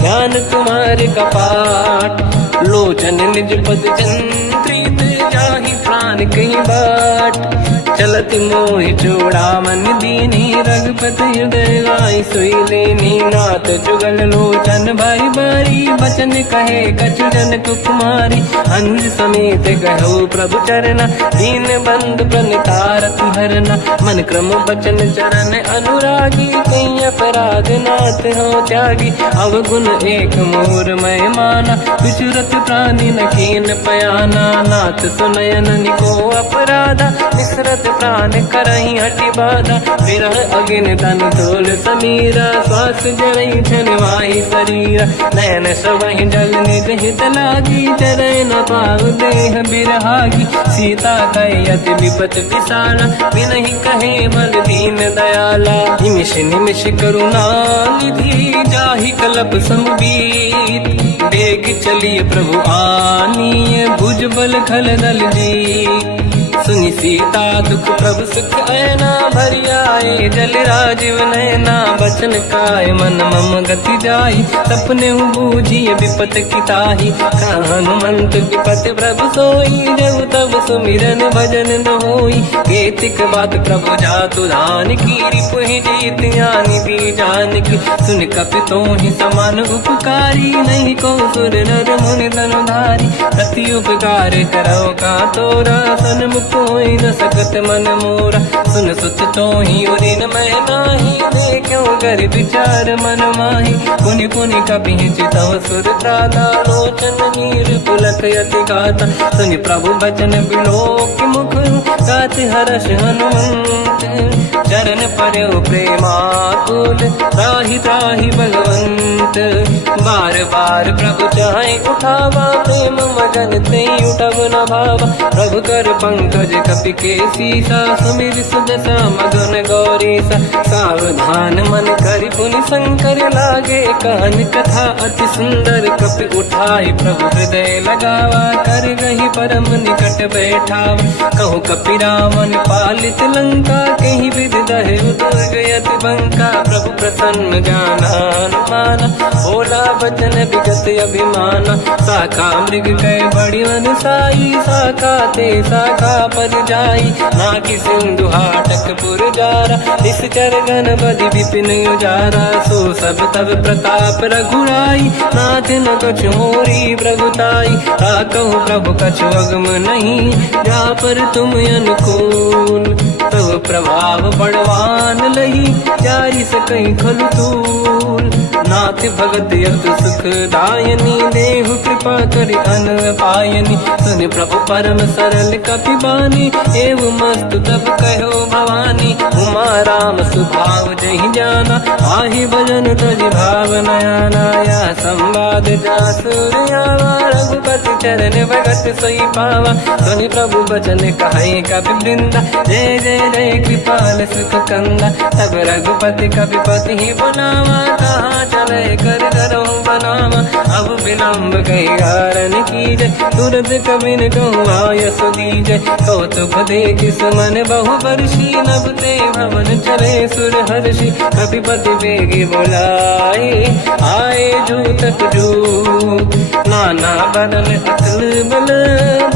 ज्ञान तुम्हारे कपाट, लोचन निज पद जंत्रित, जाहि प्राण कहीं बाट, चलत मोहि चूड़ामन दीनी, रघुपति हृदय लाई सोई लेनी, नाथ जुगल लोचन भाई बारी, बचन कहे कछु जन कुमारी, अनुज समेत कहो प्रभु चरना, दीन बंधु प्रणितारत हरना, मन क्रम बचन चरण अनुरागी, कहीं अपराध नाथ हो त्यागी, अवगुण एक मोर मैं माना, विचुरत प्राणी न कीन पयाना, नाथ सुनयन निको अपराधा, निसरत प्राण करही हटि बाधा, विरह अगिन तन तोल समीरा, श्वास जरई छन वाही शरीरा, नयन सवहि जल निज हित लागी, चरै न पाव देह बिरहागी, सीता कहि अति विपत विसाला, बिनहि कहे बल दीन दयाला, निमिष निमिष करुणा निधि, जाहि कलप समबीत, बेग चलिए प्रभु आनीय, भुज बल खल दल जी, सुनि सीता दुख प्रभु सुख ऐना, भरि आए जल राजीव नैना, बचन काय मन मम गति जाई, सपने बूझिए विपत की ताही, हनुमंत विपत प्रभु सोई, जब तब सुमिरन भजन न होई, केतिक बात प्रभु जातु धान की, रिपुहि जीत ज्ञानी दी जान की, सुन कपि तोहि समान उपकारी, नहीं को सुर नर मुनि धनुधारी, प्रति उपकार करो का तोरा, सन्मुख कोई न सकत मन मोरा, सुन सुत तोहि उरिन मैं नाही, देखो कर विचार मन माही, पुनि पुनि कपि चितव सुर त्राता, लोचन नीर पुलक यति गाता, सुनि प्रभु बचन बिलोक मुख, गाति हर्ष हनुमंत, चरण पर्यो प्रेमाकुल, त्राहि त्राहि भगवंत, बार बार प्रभु चाहे उठावा, प्रेम मगन ते उठब न भावा, प्रभु कर पंकज कपि के सीसा, सुमिर सुदशा मगन गौरीसा, सावधान मन करि पुनि शंकर लागे, कान कथा अति सुंदर, कपि उठाई प्रभु हृदय लगावा, कर गही परम निकट बैठावा, कहु कपि रावण पालित लंका, कहीं विधि दहे उदुर्ग यति बंका, प्रभु प्रसन्न जाना हनुमाना, बोला बचन विगत अभिमाना, शाखा मृग कै बड़ी वन साई, शाखा ते शाखा पर जाई, नाकि सिंधु हाटक पुर जारा, निश्चर गण बधि विपिन उजारा, सो सब तब प्रताप रघुराई, नाथ न कछु मोरी प्रभुताई, कहु प्रभु कछु अगम नहीं, जा पर तुम अनुकूल, तब प्रभाव बड़वान लही, जारी सकई खलु तूल, नाथ भगत यत सुख दायनी, देहु कृपा करि अन पायनी, सुन प्रभु परम सरल कपि बानी, एव मस्त तब कहो भवानी, उमा राम सुभाव जहि जाना, आहि भजन तजि भाव नयाना, या संवाद जासुर आवा, रघुपति चरण भगत सोई पावा, सुनि प्रभु बचन कहे कपि वृंदा, जय जय जय कृपाल सुख कंदा, तब रघुपति कपि पति ही बनावा, कहाँ चले कर करो बनावा, अब विलम्ब कही कारण कीजय, तुरंत कबिन कहूँ आयस दीजय, कौतुक देख सुमन बहु वर्षी, नभ ते भवन चले सुर हर्षि, कपिपति बेगी बोलाए, आए जूतक जूत, नाना बदन अतल बल,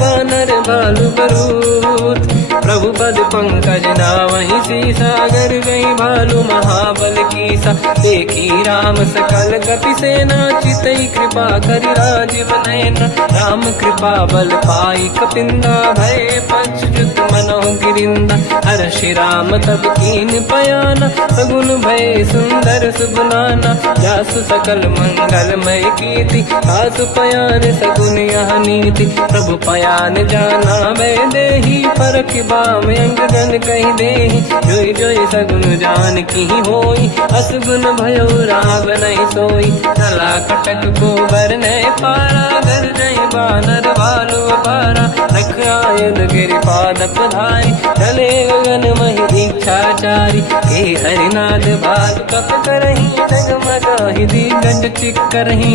बानर बालु बरूत, प्रभु पद पंकज नावहि सीसा, गर गई भालु महाबल कीसा, देखी राम सकल कपि सेना, चितई कृपा करि राजीव नयना, राम कृपा बल पाई कपिंदा, भय पंचजुत मनो गिरिंदा, हर्षि राम तब कीन पयाना, सगुन भय सुंदर सुबनाना, जासु सकल मंगलमय कीर्ति, आसु पयान सगुन यह नीति, प्रभु पयान जाना भय देहि, परखि राम अंग गन कहि देहि जोई जोई सगुन जान की होई असगुन भयो राम नहीं सोई चला कटक को बर नहीं पारा घर नहीं बानर वालु पारा रख आयन गिरि पाद पधारी चले गगन महि दीक्षाचारी के हरिनाथ भाग कप करही जगमगाहि दिग्गज चिक्करहि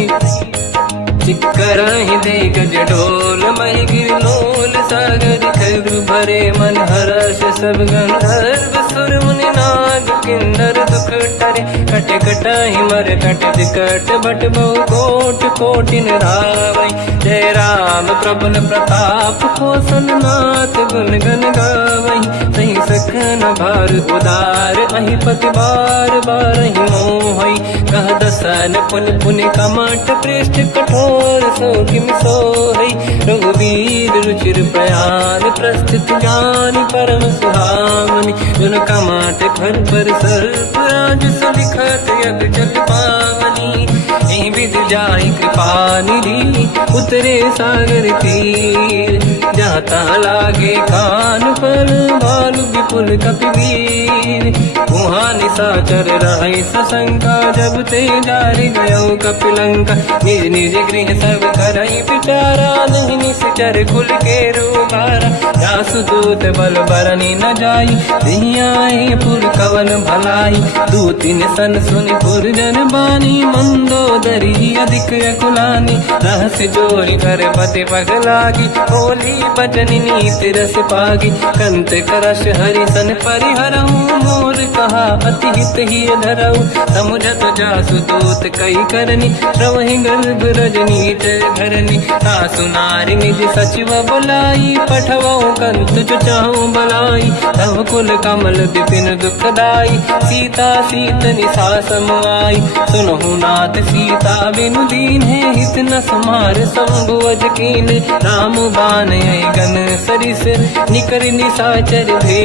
दिग्गज ढोल महि गिरलोल सागर खर भरे मन हर्ष सब गंधर्व सुर मुनि नाग किन्नर दुख टरे कट कटाहि मर कट विकट भट बहु कोट कोटिन रावै जय राम प्रबल प्रताप कोसन नाथ गुण गन गावै सही सखन भार उदार अहि पति बार बार ही मोहै कह दसन पुन पुन कमट पृष्ठ कठोर सो किम सोहै रघुवीर रुचिर प्रयाण प्रस्थित ज्ञान परम सुहामनि जुन कमट फर पर सर्प राज सलिखत यग जल पावनी एहि विधि जाहि कृपा निधि उतरे सागर तीर जाता लागे कान पर भालु विपुल कपिवीर वहाँ निशाचर रहे सशंका जब ते जारि गयो कपिलंका निज निज गृह सब करई बिचारा नहीं निश्चर कुल के रूबारा जासु दूत बल बरनी न जाई दियाए पुर कवन भलाई दूतिन सन सुनि पुर जन बानी मंदोदरी अधिक अकुलानी रहस्य जोरी कर पति पगलागी होली बचनी नीति रस पागी कंत करश हरि सन परिहरहूँ मोर कहा अति हित ही धरऊ समुझत जासु दूत कई करनी श्रवहि गर्भ रजनी धरनी सासु नारी निज सचिव बुलाई पठवऊ कंत जो चाहूं बलाई तब कुल कमल विपिन दुखदाई सीता सीत निशा समाई सुनहु नाथ सीता बिनु दीन है हित न समार शंभु अज कीन राम बान गन सरिस निकर निशाचर भे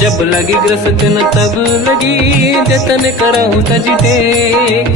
जब लगी ग्रसत न तब लगी जतन करहु तज टेक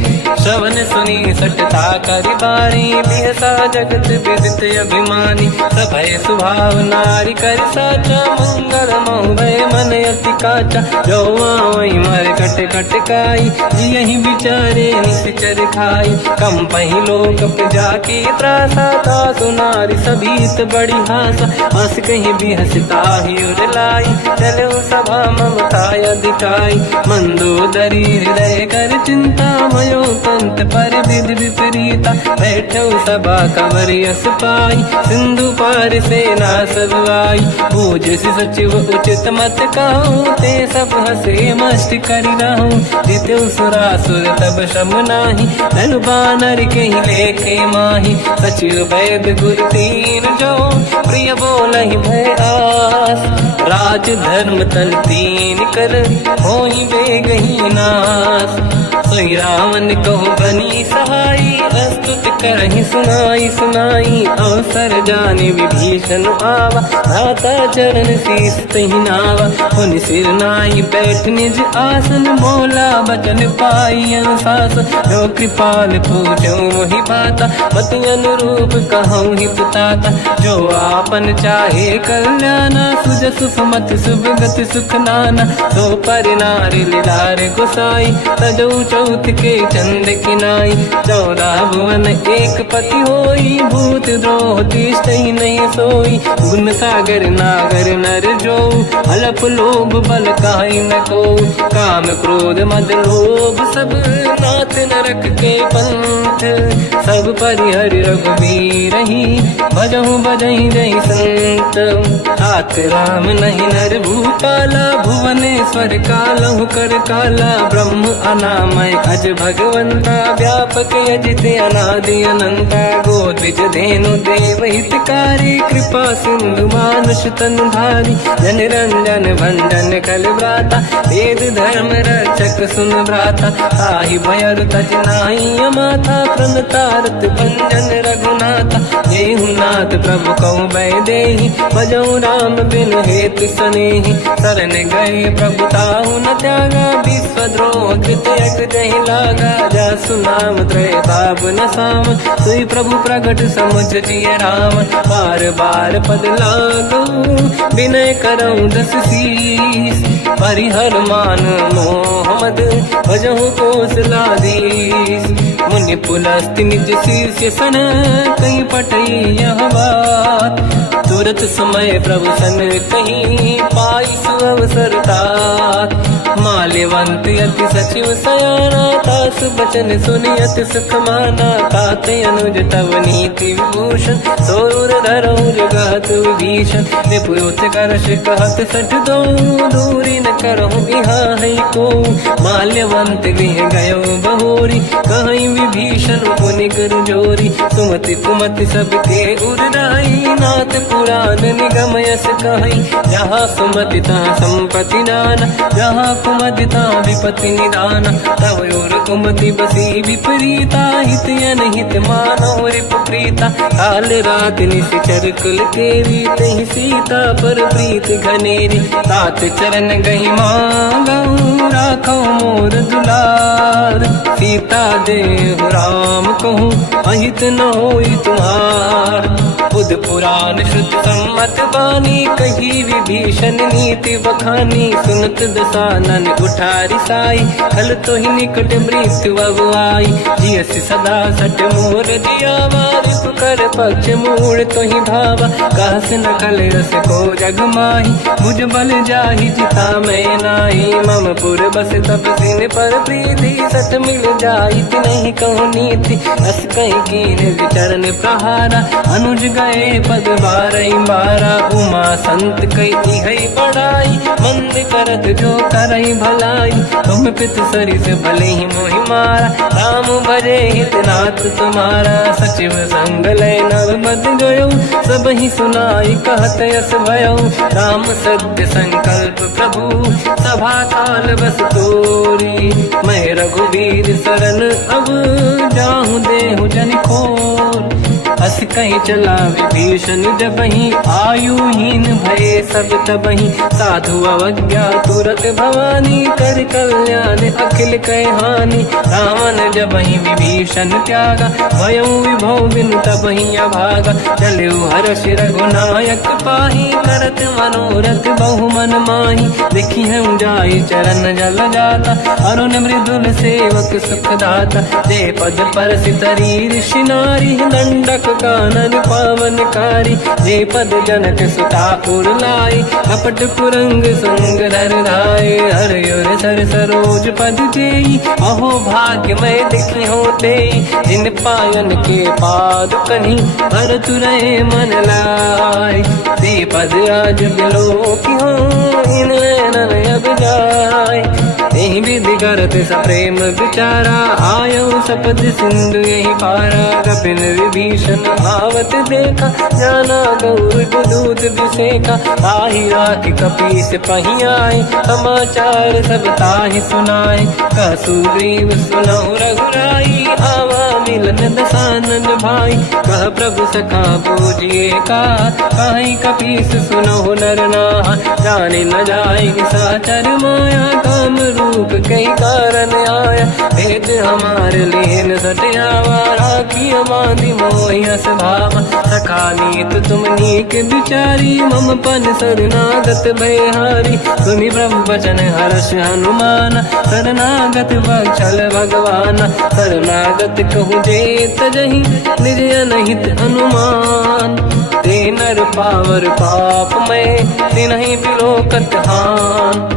श्रवण सुनी सटता करि बारी बिहसा जगत विदित अभिमानी सभय सुभाव नारी कर साचा मंगल मोह भय मन अति काचा जो आवई मर कट कट काई जियहि विचारे निश्चर खाई कम पही लोक जाके त्रासा ता सुनारी सभीत बड़ी हासा हंस कहीं भी हंसता ही उड़लाई चलो सभा ममता अधिकाई मंदोदरी हृदय कर चिंता भयो पंत पर विधि विपरीता बैठो सभा कंवरि अस पाई सिंधु पार सेना सब आई पूजसि सचिव उचित मत कहूँ ते सब हसे मस्त करि रहूँ जितु सुरासुर तब श्रम नाही धनु बानर कहीं लेखे माही सचिव वैद गुरु तीन जो प्रिय बोलहि भय आस राज धर्म तन तीन कर होई बेगही नास सोई रावण कहु बनी सहाई अस्तुत करहि सुनाई सुनाई अवसर जाने विभीषण आवा भ्राता चरण शीस तहि नावा पुनि सिर नाई बैठ निज आसन बोला बचन पाई अनुशास जो कृपाल पूछो मोहि बाता मति अनुरूप कहूँ हित ताता जो आपन चाहे कल्याणा सुजस सुमति सुभगति सुख नाना तो पर नारी लीलार गोसाई तजौ चौथ के चंद किनाई 14 भुवन एक पति होई भूत द्रोह तिष्ठहि नहीं सोई गुण सागर नागर नर जो अलप लोभ बल काहि न को काम क्रोध मद लोभ सब नाथ नरक के पंथ सब परिहरि रघुवीर ही भजहु बजहि जहि संत हाथ राम नहीं नर भूपाला भुवनेश्वर कालहु कर काला ब्रह्म अनामय अज भगवंता व्यापक अजित अनादि अनंता गोद्विज धेनु देव हितकारी कृपा सिंधु मानुष तनु धारी जन रंजन भंजन कल व्राता वेद धर्म रक्षक सुन भ्राता ताहि भयर तज नाही अमाथा तृण तारत भंजन रघुनाथ। देहु नाथ प्रभु कहु मैं देहि, भजऊ राम बिनु हेतु सनेहि। शरण गए प्रभु ताहु न त्यागा, विश्वद्रोह कृत यज्ञ जहि लागा। जासु नाम त्रय ताप न साम, सोई प्रभु प्रगट समुझ जिय राम। बार बार पद लागू, विनय करऊँ दस शीस। परिहर मान मोहम्मद, भजहु कौशलाधीश। मुनि पुलस्त्य निज शीर्ष सन, कहीं पटई यह बात। तुरत समय प्रभु सन कहीं, पाई सुअवसर तात। माल्यवंत अति सचिव सयाना, तासु बचन सुनि अति सुख माना। तात अनुज तव नीति विभूषण, सोर धरऊ जगत विभीषण। निपुत करश कहत सठ दो, दूरी न करहु यहाँ है को। माल्यवंत गृह गयो बहोरी, कहीं विभीषण पुनि कर जोरी। सुमति कुमति सबके उरनाई, नाथ पुराण निगम यस कहीं। जहाँ सुमति तहाँ संपत्ति नाना, जहाँ कुमति तहाँ विपत्ति निदाना। तव और कुमति बसी विपरीता, हित अनहित मानव रिपु प्रीता। काल रात निश्चर कुल केरी, तहि सीता पर प्रीत घनेरी। तात चरण गही मांगऊ, राखो मोर दुलार। सीता देहु राम कहूँ, अहित न होई तुम्हार। बुध पुराण श्रुत सम्मत बानी, कही विभीषण नीति बखानी। सुनत दसानन उठारी साई, खल तो ही निकट मृत्यु अब आई। जियसि सदा सट मोर जियावा, रिपु कर पक्ष मूड़ तो ही भावा। कहस न कल रस को जग माही, भुज बल जाहि जिता मैं नाही। मम पुर बस तब सिन पर प्रीति, सत मिल जाई नहीं कहूँ नीति। अस कहीं कीन विचरण प्रहारा, अनुज गए पद बारई बारा। उमा संत कई है बड़ाई, मंद करत जो करई भलाई। तुम पित सरिस भले ही मोहि मारा, राम भजे हित नाथ तुम्हारा। सचिव संग लय नव मत गयो, सब ही सुनाई कहत यस भयो। राम सत्य संकल्प प्रभु, सभा काल बस तोरी। मैं रघुवीर शरण अब, जाहु देहु जन खोर। अस कहीं चला विभीषण जबहि, आयुहीन भये सब तबहि। साधु अवज्ञा तुरत भवानी, कर कल्याण अखिल कह हानि। रावण जबहि विभीषण त्यागा, भयउ विभव बिनु तबहि अभागा। चलऊ हर्ष रघुनायक पाहि, करत मनोरथ बहु मन माहि। देखी हूँ जाई चरण जल जाता, अरुण मृदुल सेवक सुख दाता। जे पद पर सितरी ऋषि नारी, दंडक कानन पावनकारी। जे पद जनक सुता पुर लाई, कपट कुरंग संग धर धाय। हर सर सरोज पद जेई, अहो भाग्य मैं देखी होते। जिन पायन के पाद कहीं, भरत रहे मन लाय। ते पद आज बिलो की हो, इन नैनन अब जाय। यही विधि करत सप्रेम विचारा, आयो सपद सिंधु यही पारा। कपिन विभीषण आवत देखा, जाना गौर दूत विसेका। ताहि राख कपीस पही आए, समाचार सब ताहि सुनाए। कह सुग्रीव सुनहु रघुराई, आवा मिलन दसानन भाई। कह प्रभु सखा पूजिए का, काहि कपीस सुनहु नर नाहा। जाने न जाएगी साचर माया, काम रूप कई कारण आया। भेद हमार लेन सटयावा, राखी बांधि मोहियस भावा। सखा नीत तुम नीक बिचारी, मम पन शरणागत भयहारी। सुनि प्रभु वचन हर्ष हनुमान, शरणागत वत्सल भगवान। शरणागत कहूँ जे तजहि, निज अनहित अनुमान। ते नर पावर पाप में, तिन्हि बिलोकत हान।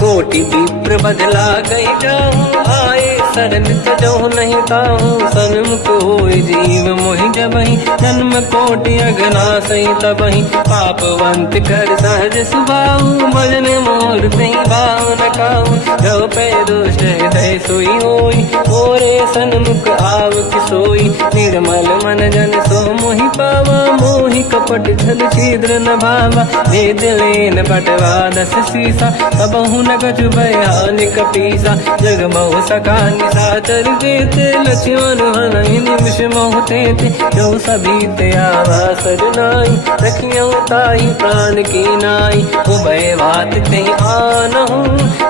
कोटि विप्र बदला गई जाऊँ, आए शरण तजहु नहीं ताहूँ। सन्मुख होय जीव मोहि जबहि, जन्म कोटि अगना सही तबहि। पापवंत कर सहज सुभाऊ, भजन मोर तहि भाव न काहू। जो पै दुष्ट हृदय सोई होई, मोरे सन्मुख आव कि सोई। निर्मल मन जन सो मोहि पावा, मोहि कपट छल छिद्र न भावा। भेद लेन बटवा 10 सीसा, सबहु न कछु भयानिक पीसा। जग महु सका निशाचर जेते, लक्ष्मण हनहि निमिष महु तेते। जो सभी ते आवा सजनाई, रखियो ताहि प्राण की नाई। उभय बात ते आनहु,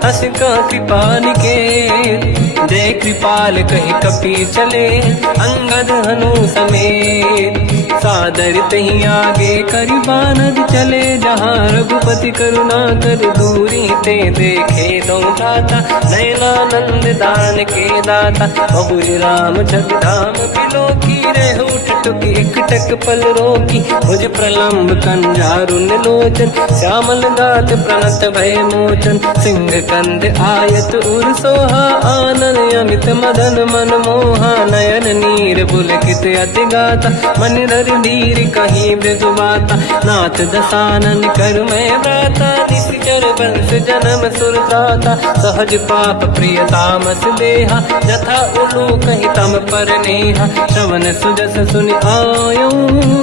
हस का कृपा निकेत। जय कृपाल कहि कपि चले, अंगद हनु समेत। सादर तहि आगे करि बानर चले, जहाँ रघुपति करुणा कर दूरी ते देखे दो दाता। नयनानंद दान के दाता, बहुर राम जगधाम बिलोकी। रेहु टटुक एकटक पल रोकी, मुझ प्रलंब कंजारुन लोचन। श्यामल गात प्रणत भय मोचन, सिंह कंद आयत उर सोहा। आनन अमित मदन मन मोहा, नयन नीर पुलकित अति गाता। मन धर धीर कहीं ब्रजबाता, नाथ दसानन कर मैं व्राता। निश्चर वंश जन्म सुरताता, सहज पाप प्रिय तामस देहा। जथा उलू कहीं तम पर नेहा, श्रवण सुजस सुनि आयो।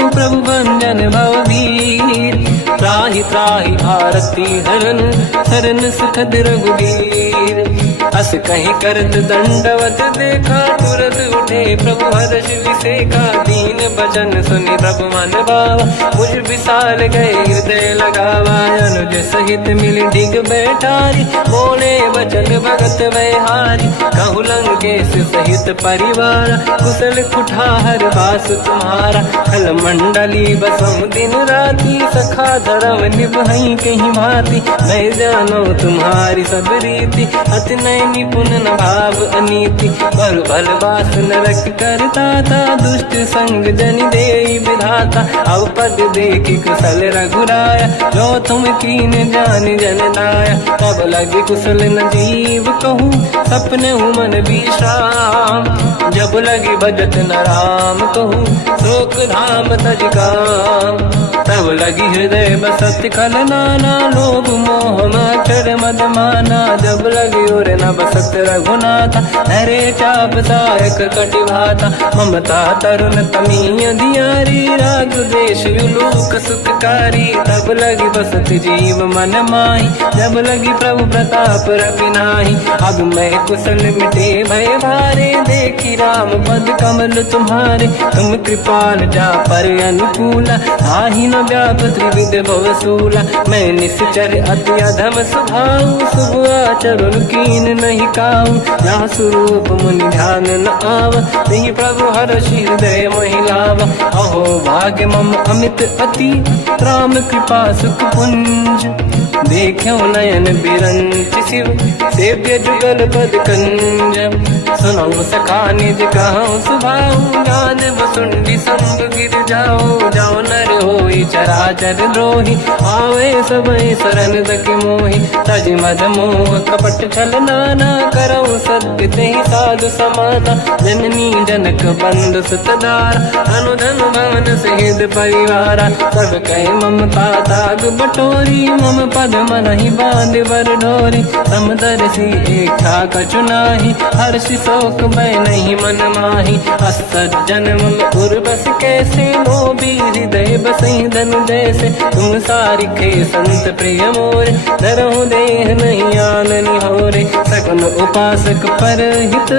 प्रभु भंजन भवबीर, त्राहि त्राहि आरती हरन। शरण सुखद रघुबीर, अस कहीं करत दंडवत देखा। तुरत उठे प्रभु हर्ष विसेखा, दीन बचन सुनि प्रभु मन भावा। मुझ विशाल गए हृदय लगावा, अनुज सहित मिल डिग बैठारी। बोले बचन भगत वैहारी, कहु लंकेश सहित परिवार। कुशल कुठार बास तुम्हारा, खल मंडली बसहु दिन राती। सखा धर्म निभहि कहीं भांति, मैं जानो तुम्हारी सब रीति। अति नय निपुण न भाव अनीति, पर भल बास नरक करता था। दुष्ट संग जन देई विधाता, अब पद देखि कुशल रघुराया। जो तुम कीन जान जन दाया, तब लगे कुशल न जीव कहूँ। सपने मन विश्राम, जब लगे भजत न राम कहूँ। शोक धाम तज काम, तब लगी हृदय बसत खल नाना। लोभ मोह मच्छर मद माना, जब लगी और न बसत रघुनाथा। हरे चाप सायक कटिभाता, ममता तरुण तमीय अधियारी। राग देश युलूक सुखकारी, तब लगी बसत जीव मन माही। जब लगी प्रभु प्रताप रवि नाही, अब मैं कुशल मिटे भय भारे। देखी राम पद कमल तुम्हारे, तुम कृपाल जा पर अनुकूला। आही न व्याप त्रिविध भवसूला, मैं निश्चर अति अधम स्वभाव। शुभ आचरण कीन नहीं काऊ, जहाँ स्वरूप मुनि ध्यान न आव। नहीं प्रभु हर्षि हृदय महिलावा, अहो भाग्य मम अमित अति। राम कृपा सुख पुंज, देखो नयन बिरंच शिव। सेव्य जुगल पद कंज, सुनो सखा निज कहूँ सुभाऊ। ज्ञान वसुंडी संग गिर जाओ, जाओ नर होई चराचर द्रोही। आवे सबई शरण दक मोहि, तज मद मोह कपट छल नाना। करऊ सत्य तेहि साधु समाता, जननी जनक बंधु सुतदार। अनुधन भवन सहित परिवारा, सब कहे ममता ताग बटोरी। मम पद मनहि बांध बर डोरी, समदर्शी इच्छा कछु नाही। हर्षि शोक भय नहीं मन माही, असज्जन मम उर बस कैसे। लोभी हृदय बसहि धनु जैसे, तुम सारिखे संत प्रिय मोरे। धरहु देह नहीं आननि होरे, सगुन उपासक पर हित।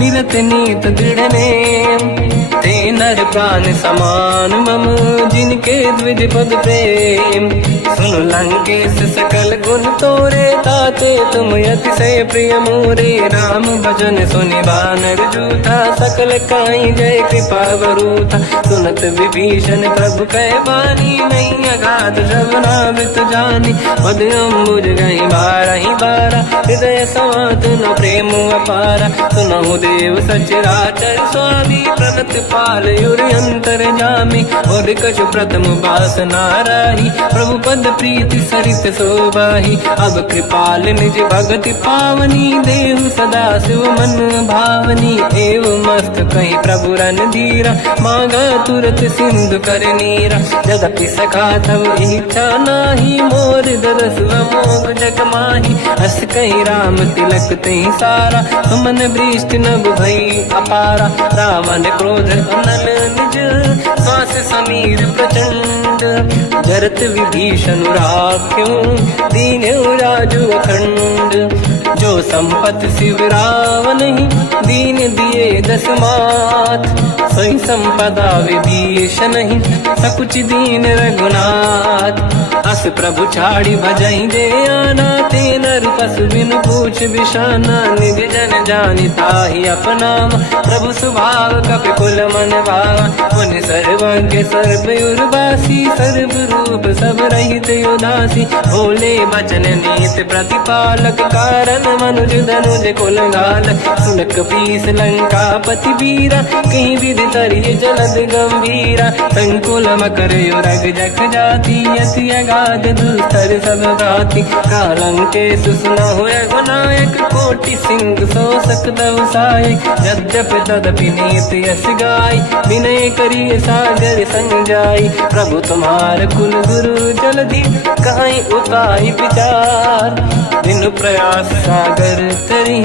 निरत नीत दृढ़ नेम, ते नर प्राण समान मम। जिनके द्विज पद प्रेम, सुन लंकेश सकल गुण तोरे। ताते तुम अतिशय प्रिय मोरे, राम भजन सुनि बानर जूथा। सकल काई जय कृपा वरूथा, सुनत विभीषण प्रभु कह बानी। नहीं अगाध श्रवणामृत जानी, पद अम्बुज गई बारहि बारा। हृदय समात न प्रेम अपारा, सुनहु देव सचराचर स्वामी। प्रणत पाल युर अंतर जामी, और कछु प्रथम बास नाराही। प्रभु पद प्रीति सरित शोभाही, अब कृपाल निज भगति पावनी। देहु सदा शिव मन भावनी एवं मस्त कहीं प्रभु रणधीरा, मांगा तुरत सिंधु कर नीरा। यद्यपि सखा तब इच्छा नाही, मोर दरस मोग जग माही। हस कहीं राम तिलक तही सारा, सुमन वृष्ट नभ भई अपारा। रावण क्रोध अनल निज, श्वास समीर प्रचंड। जरत विभीषण राख्यों, दीन्यो राजु अखंड। जो संपत शिव रावण ही, दीन दिए दस मात। सोई संपदा विभीषण ही, सकुच दीन रघुनाथ। अस प्रभु छाड़ी भजई दे आना, ते नर पशु बिन पूछ बिशाना। निज जन जानिता ही अपनाम, प्रभु स्वभाव कपि कुल मन भावा। मुनि सर्वज्ञ सर्व उर्वासी, सर्व रूप सब रहित उदासी। भोले बचन नीत प्रतिपालक, कारण मनुज धनुज कुल घाल। सुन कपीस लंका पति वीरा, कहीं विधि तरिय जलद गंभीरा। संकुल मकर युरग जख जाति, अति अगाध दुस्तर सब भांति। कालंकेश सुनहुँ रघुनायक, कोटि सिंह सो सकदव सहायक। यद्यपि तदपि नीत यस गाय, विनय करिय सागर संग जाय। प्रभु तुम्हार कुल गुरु जलधि, कहीं उपाय विचार। बिनु प्रयास सागर तरी,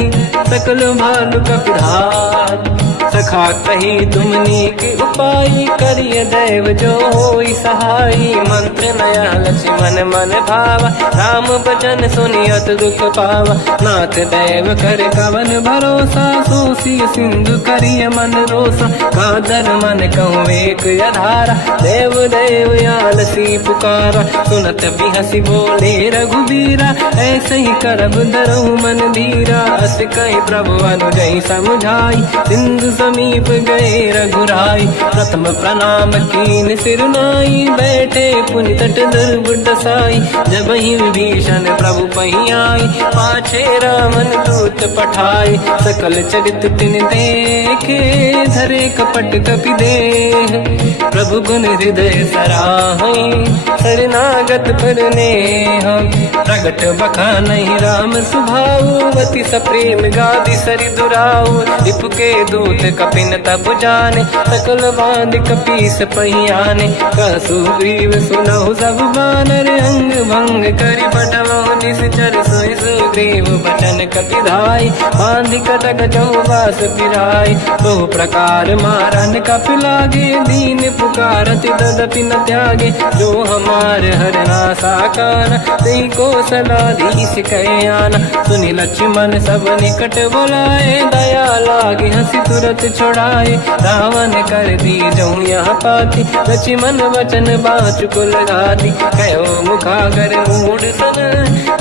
सकल भालु कपिधार। सखा कही तुमनी के उपाय, करिय दैव जो होई सहाई। मंत्र नया लक्ष्मण मन भावा, राम बचन सुनियत दुख पावा। नाथ दैव कर कवन भरोसा, सोसी सिंधु करिय मन रोसा। कादर मन कहूँ एक अधारा, देव देव आलसी पुकारा। सुनत बिहसी बोले रघुबीरा, ऐसे ही करब धरहु मन धीरा। अस कहीं प्रभु अनुजई समझाई, सिंधु समीप गए रघुराई। प्रथम प्रणाम कीन सिरनाई, बैठे पुनि तट दुर्बुड साई। जब ही विभीषण प्रभु पही आई, पाछे रामन दूत पठाई। सकल चरित तिन देखे, धरे कपट कपि देह। प्रभु गुण हृदय सराहई, शरणागत पर नेह। प्रगट बखानहि राम सुभाऊ, अति सप्रेम गादि सरि दुराऊ। रिपु के दूत कपिन तब जाने, सकल बांध कपीस पहियाने। कहसु ग्रीव सुनहु सब बानर, अंग भंग करि बटमहु निश्चर। सोई सुग्रीव बचन कपिधाई, बांधि कटक चौबास पिराई। बहु प्रकार मारन कपि लागे, दीन पुकारत तदपि न त्यागे। जो हमार हरना साकाना, तेहि कौशलाधीश कहे आना। सुनि लक्ष्मण सब निकट बोलाए, दया लागे हंसी तुरत छुड़ाए। रावण कर दी जऊँ यहाँ पाती, लक्ष्मण वचन बाचु कुल घाती। कहो मुखागर मूढ़ सन,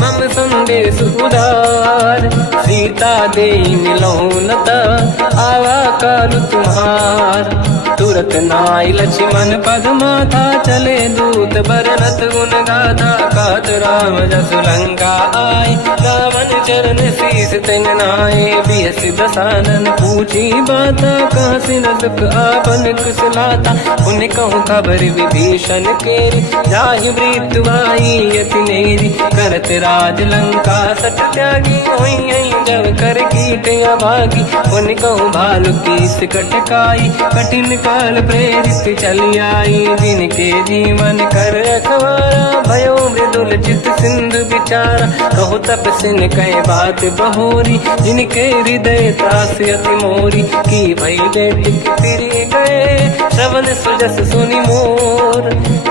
मम संदेश उदार। सीता दे मिलऊँ नता, आवा काल तुम्हार। तुरत नाई लक्ष्मण पद माथा, चले दूत बरनत गुण गाथा। कहत राम जसु लंका आए, रावण चरण शीस तिन नाए। बिहस दसानन पूछी बाता, कहाँ से न दुख आपन कुशलाता। उन कहूँ खबर विभीषण केरी, जाहि मृत्यु आई यति नेरी। करत राज लंका सठ त्यागी, होई जब कर कीट अभागी। उन कहूँ भालु कीस कटकाई, कठिन काल प्रेरित चली आई। जिनके जीवन कर रखवारा, भयो मृदुल चित सिंधु विचारा। कहो तपसिन कहे बात बहोरी, जिनके हृदय त्रास अति मोरी। की भई बेट फिर गए, श्रवण सुजस सुनि मोर।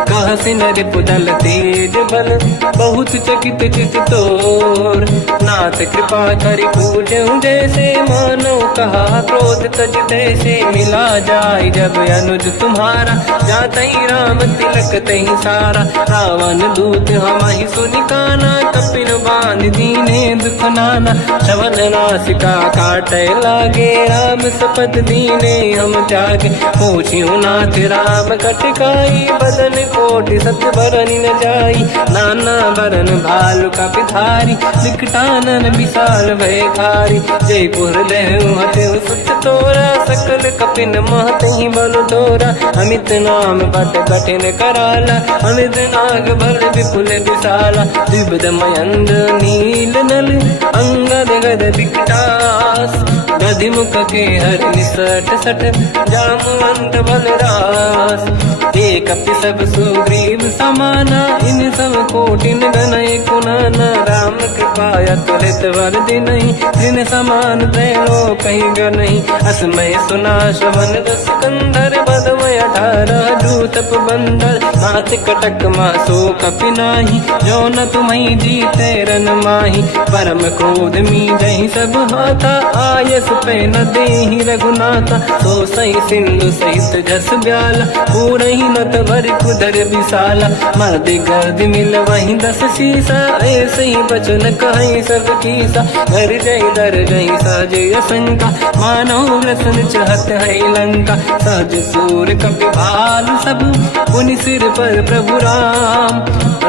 कहसिन रिपुदल तेज बल, बहुत चकित चित तोर। नाथ कृपा करि पूजऊँ जैसे, मानो कहा क्रोध तज तैसे। मिला जाय जब अनुज तुम्हारा, जातहि राम तिलक तहि सारा। रावण दूत हमहि सुनि काना, कपिन बांध दीने दुख नाना। श्रवण नासिका काटय लागे, राम सपथ दीने हम त्यागे। पूछिउ नाथ राम कटकाई, बदन कोटि सत बरनि न जाई। नाना बरन भालु कपिधारी, विकटानन विशाल भयकारी। जयपुर देहु हतेउ सुत तोरा, सकल कपिन महतहि बल बल थोरा, अमित नाम बट कठिन कराला, अमित नाग बल विपुल विशाला, द्विविध मयंद नील नल, अंगद गद विकटास, गधिमुख के हर निसट सठ, जामवंत बलरास, ते कपि सब सुग्रीव समाना, इन सब कोटिन गणय कुनाना, राम कृपाया तुलित वर दिनहि, जिन समान त्रैलोक कहीं गनहि, असमय सुना श्रवण दस कंधर, बदमय 18 दूतप बंदर, नाथ कटक मासो कपि नाही, जो न तुम्हि जीते रन माही, परम क्रोध मी जहि सब हाथा, आयस पे न देहि रघुनाथा, तो सही सिंधु सहित जस ब्याला, पूरहि नत भरि कुदर विशाला, मर्द गर्द मिल वहीं 10 सीसा, ऐसे ही बचन कहीं सब कीसा, घर जय दर जय सहज शंका, मानव रसन चहत है लंका, सहज सूर कपि भाल सब, पुनि सिर पर प्रभु राम,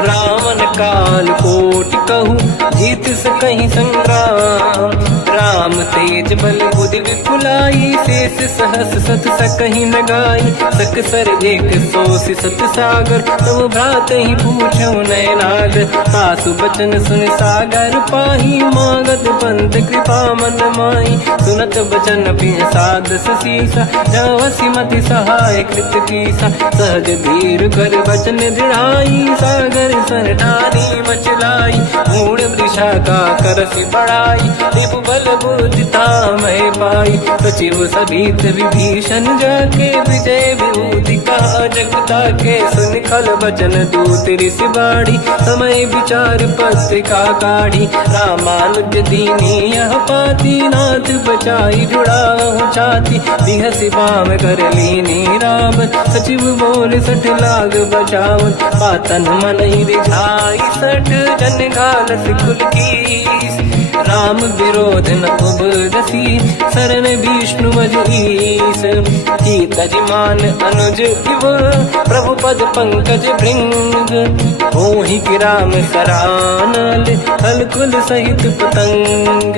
रावण काल कोटि कहूँ, जीत सकहि संग्राम, राम तेज बल बुद्धि विपुलाई, शेष सहस सत सकहि न गाई, सकसर एक सोसी सत सागर, तब भ्रात ही पूछो नय नागर, सासु बचन सुन सागर पाही, मांगत पंथ कृपा मन माही, सुनत बचन पिय सादस सीसा, जवसी मति सहाय कृत कीसा, सहज धीर कर बचन दृढ़ाई, सागर सन ठानी मचलाई, मूढ़ वृषा का करसि बढ़ाई, दिप बल बुद्धि मैं पाई, सचिव सभीत विभीषण जाके, विजय विभूति का जगता के, सुन खल बचन दूत ऋषि बाड़ी, समय विचार पत्रिका काढ़ी, रामानुज दीनी यह पाती, नाथ बचाई जुड़ा छाती, बिहसि बाम कर लीनी राम, सचिव बोल 60 लाग बचावन, पातन मन ही रिझाई 60, जन घाल सिकुल कीस, राम विरोध न उबरसी, शरण विष्णु मजईस, कीतजिमान अनुज इव, प्रभु पद पंकज भृंग, मोहि राम सरानल, हलकुल सहित पतंग,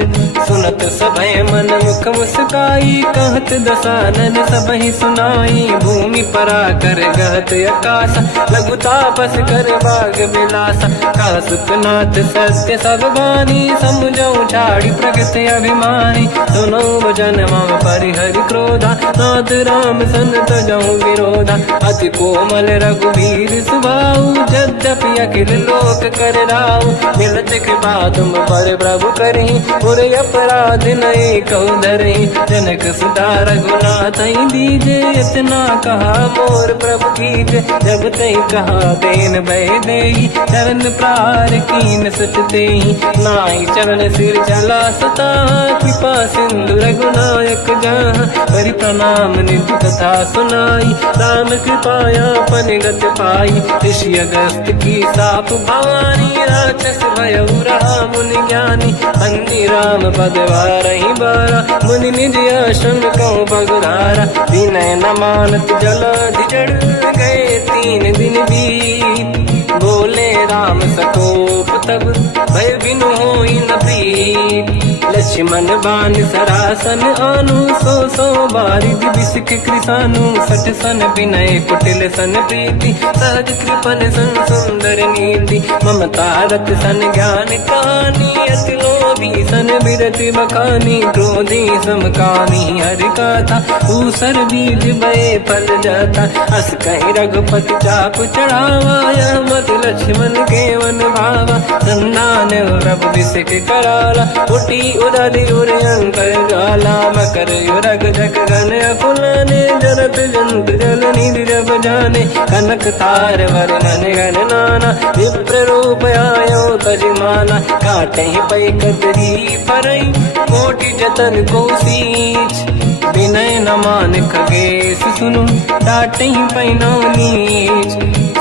सुनत सभय मन मुख मुस्काई, कहत दसानन सबहि सुनाई, भूमि परा कर गहत आकाश, लघु तापस कर बाग विलासा, कह सुखनाथ सत्य सब बानी, समझौ छाड़ी प्रगति अभिमानी, सुनो भजन मम परिहरि क्रोधा, नाथ राम संत जऊ विरोधा, अति कोमल रघुवीर सुभाऊ, यद्यपि अखिल लोक कर राऊ, मिलत कृपा तुम पर प्रभु करहि, पुर अपराध नये कहु धरहि, जनक सुता रघुनाथ दीजे, इतना कहा मोर प्रभु कीजे, जब तई कहा देन भय देहि, चरण प्रार कीन सत तेहि, नाहि चरण सिर चला सता, कृपा सिंधु रघुनायक जहाँ, करि प्रणाम निधि कथा सुनाई, राम कृपाया पनिगत पाई, ऋषि अगस्त की साप भवानी, राक्षस भयउ रहा मुनि ज्ञानी, अंगी राम पद वारहि बारा, मुनि निज आश्रम कहूँ बगुधारा, विनय न मानत जलाधि जड़, गए 3 दिन बीत, बोले राम सकोप तब, भय बिनु होई न प्रीत, लक्ष्मण बाण सरासन आनु, 100 बारिद बिसिक कृसानु, 60 सन विनय कुटिल सन प्रीति, सहज कृपन सन सुंदर नीति, ममता रत सन ज्ञान कहानी, अति लोभी सन विरति बखानी, क्रोधी समकामी हरि कथा, ऊसर बीज बये फल जाता, अस कहीं रघुपति चाप चढ़ावा, यह मत लक्ष्मण के वन भावा, संधान प्रभु बिसिक कराला, उठी उदधि उरयंकर ज्वाला, मकर युरग जग गण अकुलाने, जरत जंत जल निधि जब जाने, कनक तार वर्णन गण नाना, विप्र रूप आयो तजिमाना, काटे पै कतरी परई, कोटि जतन को सींच, विनय न मान खगेश सुनु, डांटे पैनो नीच,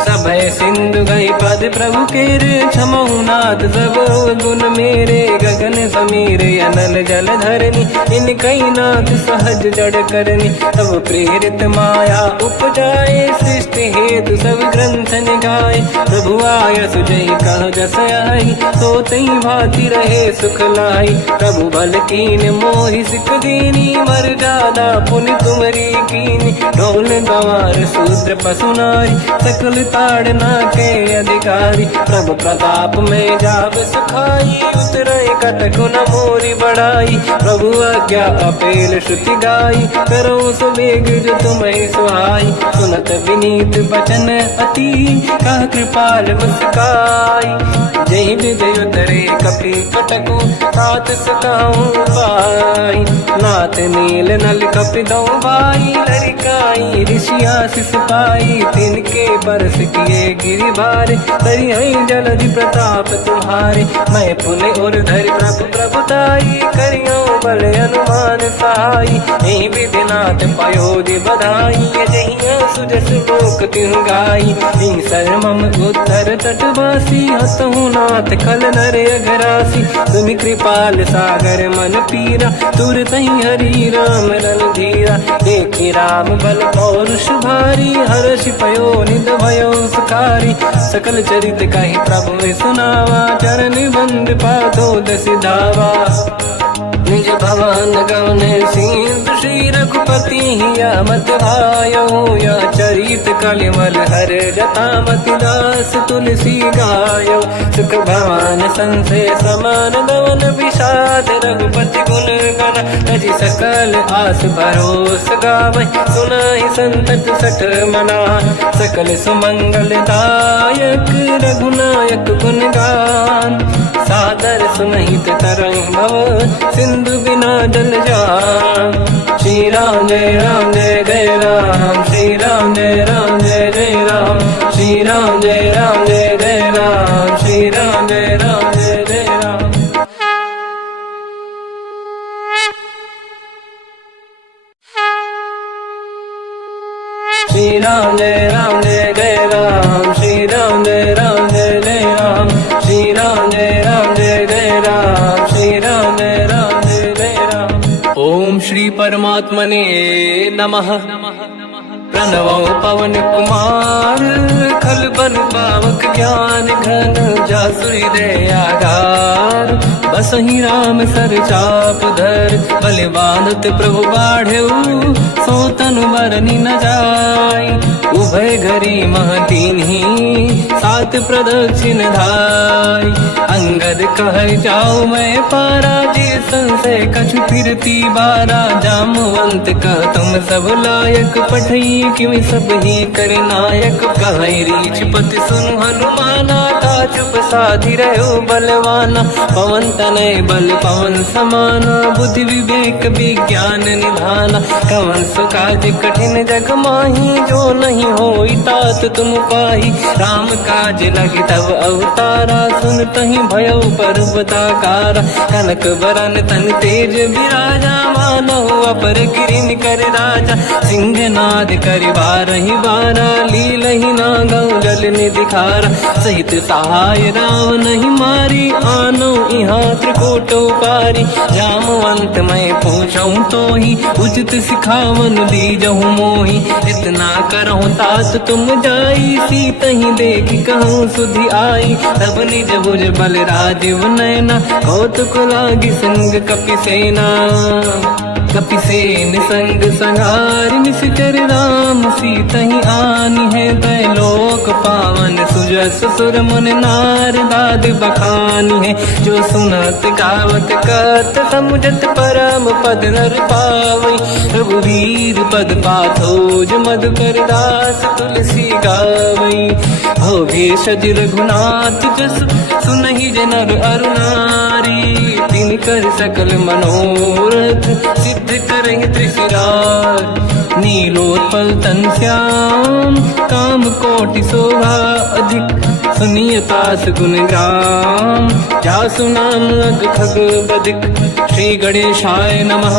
सब भय सिंधु गई पद प्रभु केरे, क्षमहु नाथ सब गुण मेरे, गगन समीर अनल जल धरनी, इन कई नाथ सहज जड़ करनी, तब प्रेरित माया उपजाए, सृष्टि हेतु सब ग्रंथ निगाए, प्रभु आय सुजई कह जस आई, सो तई भांति रहे सुख लाई, प्रभु बल कीन मोहि सिख दीनी, मर्यादा पुनि तुमरी कीनी, ढोल गवार शूद्र पशु नारी, सकल ताड़ना के अधिकारी, प्रभु प्रताप में जाब सुखाई, उतरे कतक न मोरी बढ़ाई, प्रभु आज्ञा अपेल श्रुति गाई, करो सुबेग जो तुम्हें सुहाई, सुनत विनीत बचन अति, कह कृपाल मुस्काई, जय विजय उतरे कपि कटकु, तात सकाऊं पाई, नाथ नील नल कपि दो भाई, लड़काई ऋषिया शिष पाई, तिनके परस किए गिरि भारे, तरिहै जलधि प्रताप तुम्हारे, मैं पुने और धरि प्रभु प्रभुताई, करियो बल अनुमान सहाई, यही विधिनाथ पयोधि बधाई, जहिया सुजस लोक तिहु गाई, सर मम उत्तर तटवासी, हसहु नाथ खल नर अघरासी, तुम कृपाल सागर मन पीरा, तुरत ही हरि राम रणधीरा, देखी राम बल पौरुष भारी, हर्ष पयो निध भयो सुखारी, सकल चरित कहि प्रभु सुनावा, चरण बंद पादो सिधावा, निज भवन गवन सिंधु श्री रघुपति हिया मत भायो, या चरित कलिमल हर जथा मति दास तुलसी गायो, सुख भवन संसे समान गवन विषाद, रघुपति गुण गण तजि सकल आस भरोस गावै, सुनाहि संतत सठ मना, सकल सुमंगल दायक रघुनायक गुण गान, सादर सुनहित तरंग भव सिंधु बिना जल जान, श्री राम जय जय राम, श्री राम जय जय राम, श्री राम जय जय राम, श्री राम जय जय राम, श्री राम जय जय राम, श्री राम जय जय राम, श्री राम जय जय राम, श्री राम जय जय राम। ओम श्री परमात्मने नमः। प्रणवो पवन कुमार, खल बन पावक ज्ञान घन, जासुरी दयागार, बसहि राम सर चाप धर, बलिवानत प्रभु बाढ़ऊ, सो तनु मरनी न जाय, उभय घरी महतीन्ही, सात प्रदक्षिण धाय, अंगद कह जाओ मैं पारा, जी संशय कछु फिरती बारा, जामवंत कह तुम सब लायक, पठई किमि सब ही कर नायक, कहै रीछ पति सुनु हनुमाना, का चुप साधि रहो बलवाना, पवन तनय बल पवन समाना, बुद्धि विवेक विज्ञान निधाना, कवन सुकाज कठिन जग माही, जो नहीं होई तात तुम पाही, राम काज लगी तब अवतारा, सुनतहि भयो पर्वताकारा, कनक बरन तन तेज विराजा, मानहु अपर गिरिन कर राजा, सिंह नाद करि बारहि बारा, लीलहि नागौ जल निधिखारा, सहित सहाय रावण ही मारी, आनो इहाँ त्रिकोटो पारी, जामवंत मैं पूछऊँ तो ही, उचित सिखावन दीजहु मोही, इतना करहु तात तुम जाई, सीतहि देखि कहूँ सुधि आई, तब निज भुज बल राजीव नैना, कौतुक लागी संग कपि सेना, कपि सेन संग संहार, निश्चर राम सीतहि आनी है, दैलोक पावन सुजस सुर मुन नार, दाद बखानी है, जो सुनत गावत कत, समुझत परम पद नर पावै, रघुवीर पद पाथोज मधुकर दास, तुलसी गावै, भव भेषज रघुनाथ जस, सुनहि जनर अरु नारी, तिनकर सकल मनोरथ, सिद्ध करहि त्रिशिरार, नीलोत्पल तन श्याम, काम कोटि शोभा अधिक, सुनिय तास गुण ग्राम, जासु नाम अग खग बदिक। श्री गणेशाय नमः।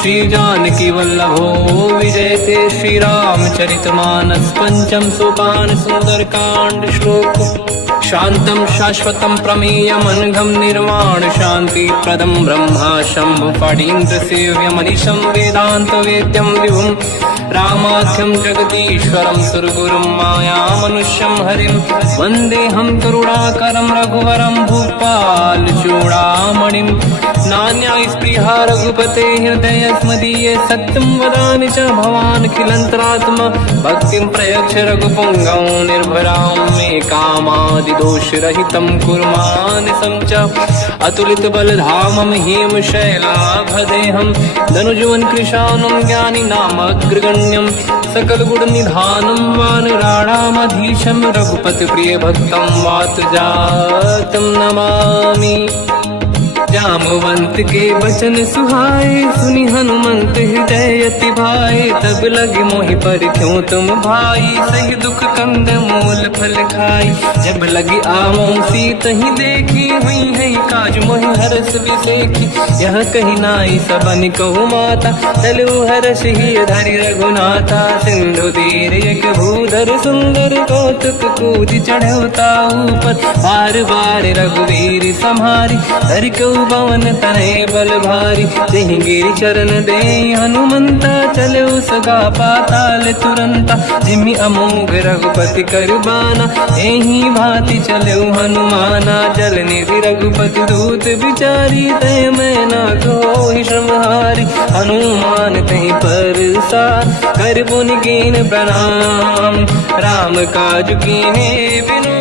श्री जानकी वल्लभो विजयते, श्री रामचरित मानस पंचम सोपान सुंदरकांड श्लोक। शांतं शाश्वतं प्रमेयम् अनघं निर्वाण शांति प्रदं ब्रह्मा शंभु फणीन्द्र सेव्यमनिशं वेदांत वेद्यं विभुं रामाख्यं जगदीश्वरं सुरगुरुं माया मनुष्यं हरिं वन्देऽहं करुणाकरं रघुवरं भूपाल चूडामणिं। नान्या स्पृहा रघुपते हृदयस्मदीये, सत्यं वदामि च भवान् खिलन्तरात्मा। भक्तिं प्रयच्छ रघुपुङ्गं निर्भरां मे कामादिदोषरहितं कुर्मानिसं च। अतुलित बलधामं हेमशैलाभदेहं धनुजवन कृशानं ज्ञानिनामग्रगण्यं सकलगुणनिधानं वानराणामधीशं रघुपतिप्रियभक्तं वातजातं नमामि। जामवंत के बचन सुहाए, सुनि हनुमंत हृदय अति भाए। तब लगे मोहि पर क्यों तुम भाई, सही दुख कंद मूल फल खाई। जब लगी आमों सीत ही देखी, हुई है काज मोहि हरस बिसेखी। यह कही नाई सबन कहु माता, चलु हरस ही धरि रघुनाथा। सिंधु तीर एक भूधर सुंदर, कौतुक कूद चढ़ौता ऊपर। बार बार रघुवीर सम्हारी, धरि कहु पवन तनय बल भारी। तेहि गिरि चरण दे हनुमंता, चले सगा पाताल तुरंता। जिमि अमोघ रघुपति कर बाना, एहि भांति चले हनुमाना। जल निधि रघुपति दूत बिचारी, तय मैं ना कोहि श्रमहारी। हनुमान तहि परसार, कर पुनि कीन प्रणाम। राम काज कीन्हे बिनु,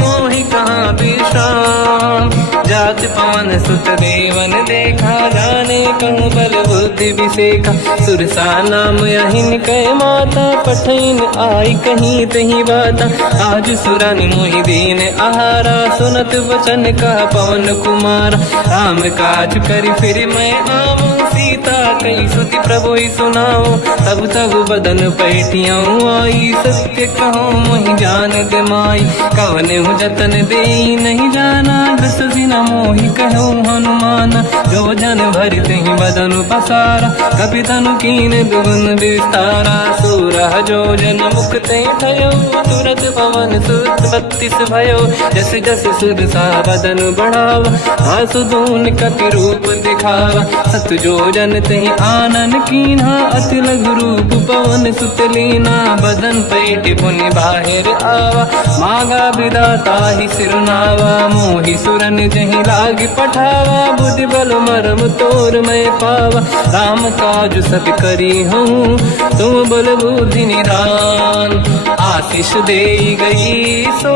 मोहि कहाँ विश्राम। जात पवन सुत देवन देखा, जाने कहूँ बल बुद्धि विसेखा। सुरसा नाम यहिन कै माता, पठैन आई कहीं तही बाता। आज सुरनि मोहि दीन आहारा, सुनत वचन कहा पवन कुमार। राम काज करि फिर मैं आवूं, सीता कई सुति प्रभु सुनाओ। तब तब बदन पैठियाँ आई, सत्य कहो मोहि जान दे माई। कवने हूँ जतन दे नहीं जाना, दस दिन मोहि कहो हनुमाना। जो जन भरि तहि बदन पसारा, कपि तनु कीन दुगुन विस्तारा। सूरह जो जन मुख तहि भयो, तुरत पवन सुत 32 भयो। जस जस सुरसा बदन बढ़ावा, आसु दून कपि रूप दिखावा। सत जो जन तहि आनन कीन्हा, अति लघु रूप पवन सुत लीना। बदन पैठ पुनि बाहिर आवा, मांगा विधाता ही सिरनावा। मोहि सुरन जहि लाग पठावा, बुद्धि बल मरम तोर मैं पावा। राम काज सब करी हूँ, तुम बल बुद्धि निधान। आशीष दे गई सो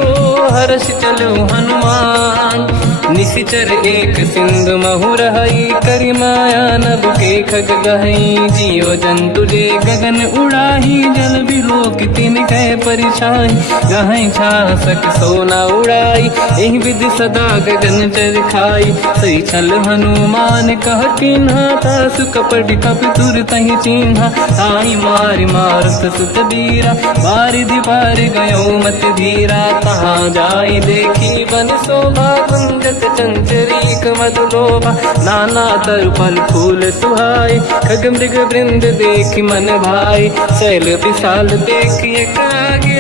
हर्ष चलो हनुमान। निशिचर एक सिंधु महु रहई, करि माया नभ के खग गहई। जीव जंतु जे गगन उड़ाही, जल बिलोक तिन कह परिछाई। गहई छासक सोना उड़ाई, एहि विधि सदा गगन चर खाई। सही छल हनुमान कह किन्हा, तासु कपट कपि तुर तहि चिन्हा। ताई मारि मारुत सुत बीरा, बारिधि पार गयो मत धीरा। तहाँ जाई देखी बन शोभा, कुंजक चंचरीक मधुलोभा। नाना तरु फल फूल सुहाए, खग मृग वृंद देखि मन भाई। शैल विशाल देखिए कागे,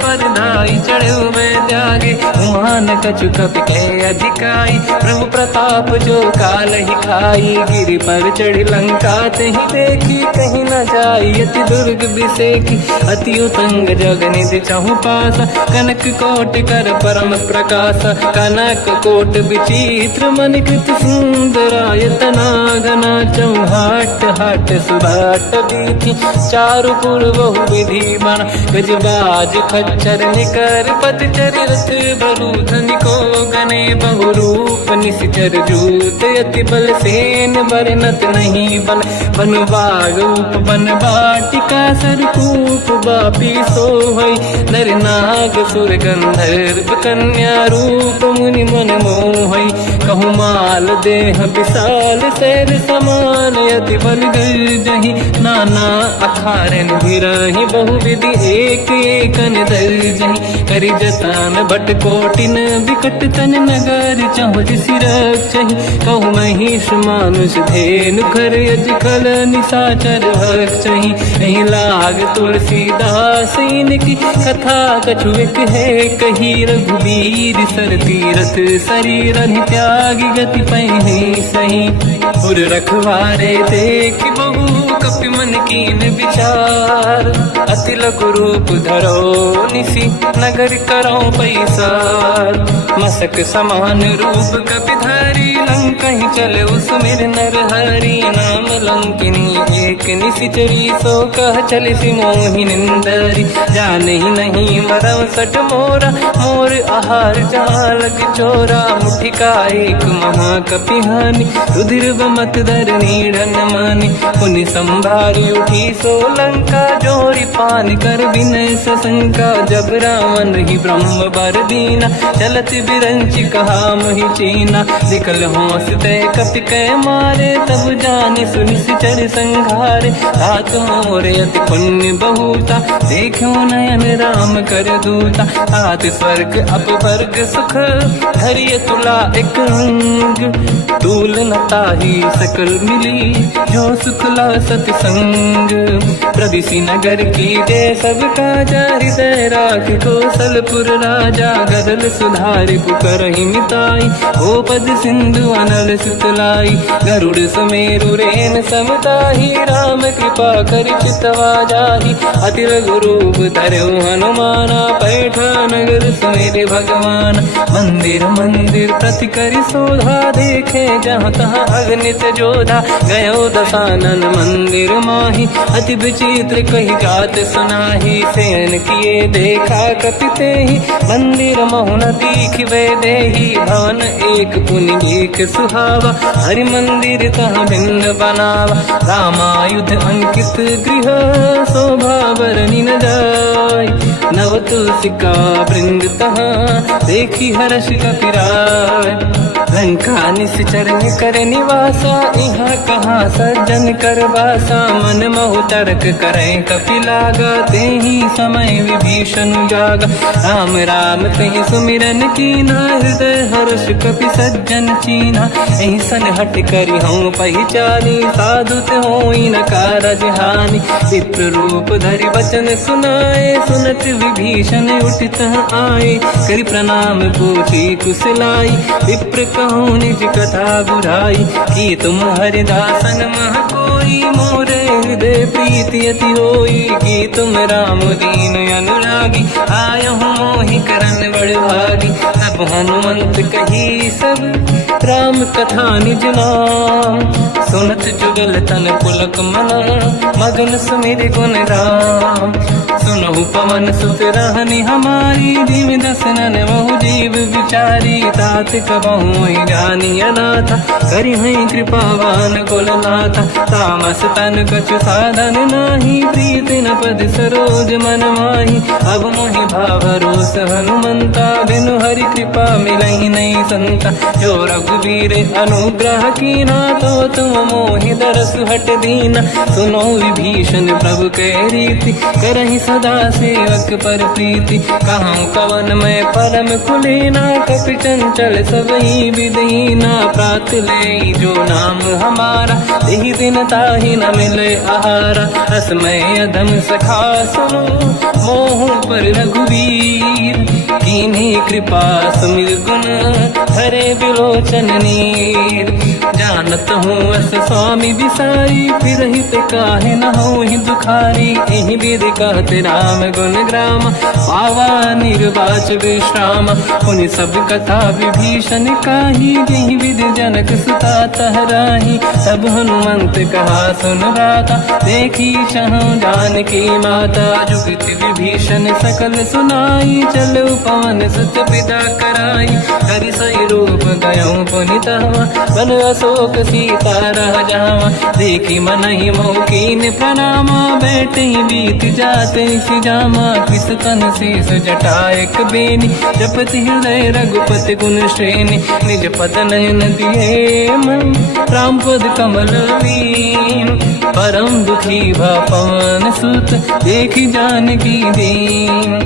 पर धाई चढ़ऊ मैं त्यागे। उमान कछु कपि के अधिकाई, प्रभु प्रताप जो काल ही खाई। गिरि पर चढ़ी लंका तहि देखी, कहीं न जाई अति दुर्ग बिसेखी। अति उतंग जग निधि चहु पासा, कनक कोट कर परम प्रकाश। कनक कोट विचित्र मणिकृत सुंदरायतना घना। चौहाट हाट सुभाट बीथी, चारु पुर बहु विधि बना। गजबाज खच्चर निकर पतचर, रथ बरु धनिको गने। बहु रूप निशिचर जूत, अति बल सेन बरनत नहीं बल। बन बाग उप बन बाटिका, सरकूप बापी सोहई। नर नाग सुर गंधर्व कन्या, रूप मुनि मन मोहई। कहूँ माल देह विशाल शैर समान यति बल गर्जहि नाना अखारन भिरहि बहुविधि एक एकन दर्जहि करि जतान भट कोटिन विकट तन नगर चहु सिरक्षहि कहु महिष मानुष धेनु खर यज खल निशाचर भक्षहि नहीं लाग तुलसीदास इनकी कथा कछु एक है कही रघुवीर सर तीरथ शरीर त्यागी गति पहि सही पुर रखवारे देख बहु कपि मन कीन विचार अति लघु रूप धरो निसी नगर करो पैसार मसक समान रूप कपि धरी लंकहि चले उसमेर नर हरि नाम लंकिनी एक निशिचरी सो कह चले सि मोहि निंदरी जाने ही नहीं मरव सट मोरा मोर आहार जालक चोरा मुठिका एक महाकपिहानि रुधिर बमत धर नीड़न मानि पुनि संभारी उठी सो लंका जोरी पान कर विनय सशंका जब रावण ही ब्रह्म बर दीना चलत बिरंचि कहा मोहि चीना निकल होश तय कपि कै मारे तब जानि सुनि सिचर संघारे तात मोरे अति पुण्य बहुता देखो नयन राम कर दूता तात स्वर्ग अपवर्ग सुख धरिय तुला एक अंग तूल न ताहि सकल मिली जो सुखला सतसंग प्रदिशि नगर की जय सब काजा हृदय राख कौशलपुर राजा गदल सुधारि पुकरहि मिताई ओ पद सिंधु अनल सुतलाई गरुड़ सुमेरु रेन समताहि राम कृपा कर चितवा जाहि अति लघु रूप धरौ हनुमाना पैठा नगर सुमेरे भगवान मंदिर मंदिर प्रति करि शोधा देखे जहाँ तहाँ अगणित जोधा गयो दशानन मंदिर माही अति विचित्र कही गात सुनाही सेन किए देखा कपिते ही मंदिर महुन दीखिबे देही भवन एक पुनि एक सुहावा हरि मंदिर तहाँ भिन्न बनावा रामायुध अंकित गृह शोभा बरनि न जाय नव तुलसिका वृंद तहाँ देखी हर्ष कपिराय लंका निश्चर कर निवासा यहाँ कहाँ सज्जन कर वासा मन महु तर्क करे कपिलागा तेहि समय विभीषण जागा राम राम तेहि सुमिरन कीना हृदय हर्ष कपि सज्जन चीना ऐसन हट करि हूँ पहचानी साधु होई न कारज हानि विप्र रूप धरि वचन सुनाए सुनत विभीषण उठित आए करि प्रणाम पूछी कुशलाई विप्र कहूँ निज कथा बुराई कि तुम हरिदासन मह कोई मोरे हृदय प्रीति अति होई कि तुम राम दीन अनुरागी आयहु मोहि करन बड़ भागी तब हनुमंत कही सब राम कथा निज नाम सुनत जुगल तन पुलक मना मगन सुमिर गुण राम सुनहु पवन सुत रहनि हमारी दिव्य दसनन महु जीव विचारी तात कबहु जानी अनाथा करि हैं कृपावान कुलनाथा तामस तन कछु साधन नाही प्रीति न पद सरोज मन माही अब मोहि भावरोस हनुमंता बिनु हरि कृपा मिलहि नहीं संता जो रघुवीर अनुग्रह कीना तो तुम मोहि दरस हट दीना सुनो विभीषण प्रभु के रीति करहि सदा सेवक पर प्रीति कहूँ कवन में परम कुलीना कपि चंचल सबही विदहीना प्रात ले जो नाम हमारा यही दिन ताहि न मिले आहारा रसमय अधम सखा सुनो मोह पर रघुवीर कीन्ही कृपा सुमिर गुण हरे बिलोचन नीर जानत हूँ अस स्वामी बिसाई फिर हित काहे न हो ही दुखारी यही विधि कहते राम गुण ग्राम पावा निर्वाच विश्राम उन सब कथा विभीषण काही यही विधि जनक सुता तहराही तब हनुमंत कहा सुन राता देखी शहु जानकी माता जुगित विभीषण सकल सुनाई चलो पवन सुत पिता कराई करि सही रूप गयो पुनितवा वन अशोक सीता रह जावा। देखी मन ही मौकीन प्रणामा, बैठे ही बीत जाते सिजामा। किस तन शीस जटा एक बेनी, जपति हृदय रघुपति गुण श्रेणी। निज पद नयन दिए मन, राम पद कमल लीन। परम दुखी भा पवन सुत, देखी जानकी दीन।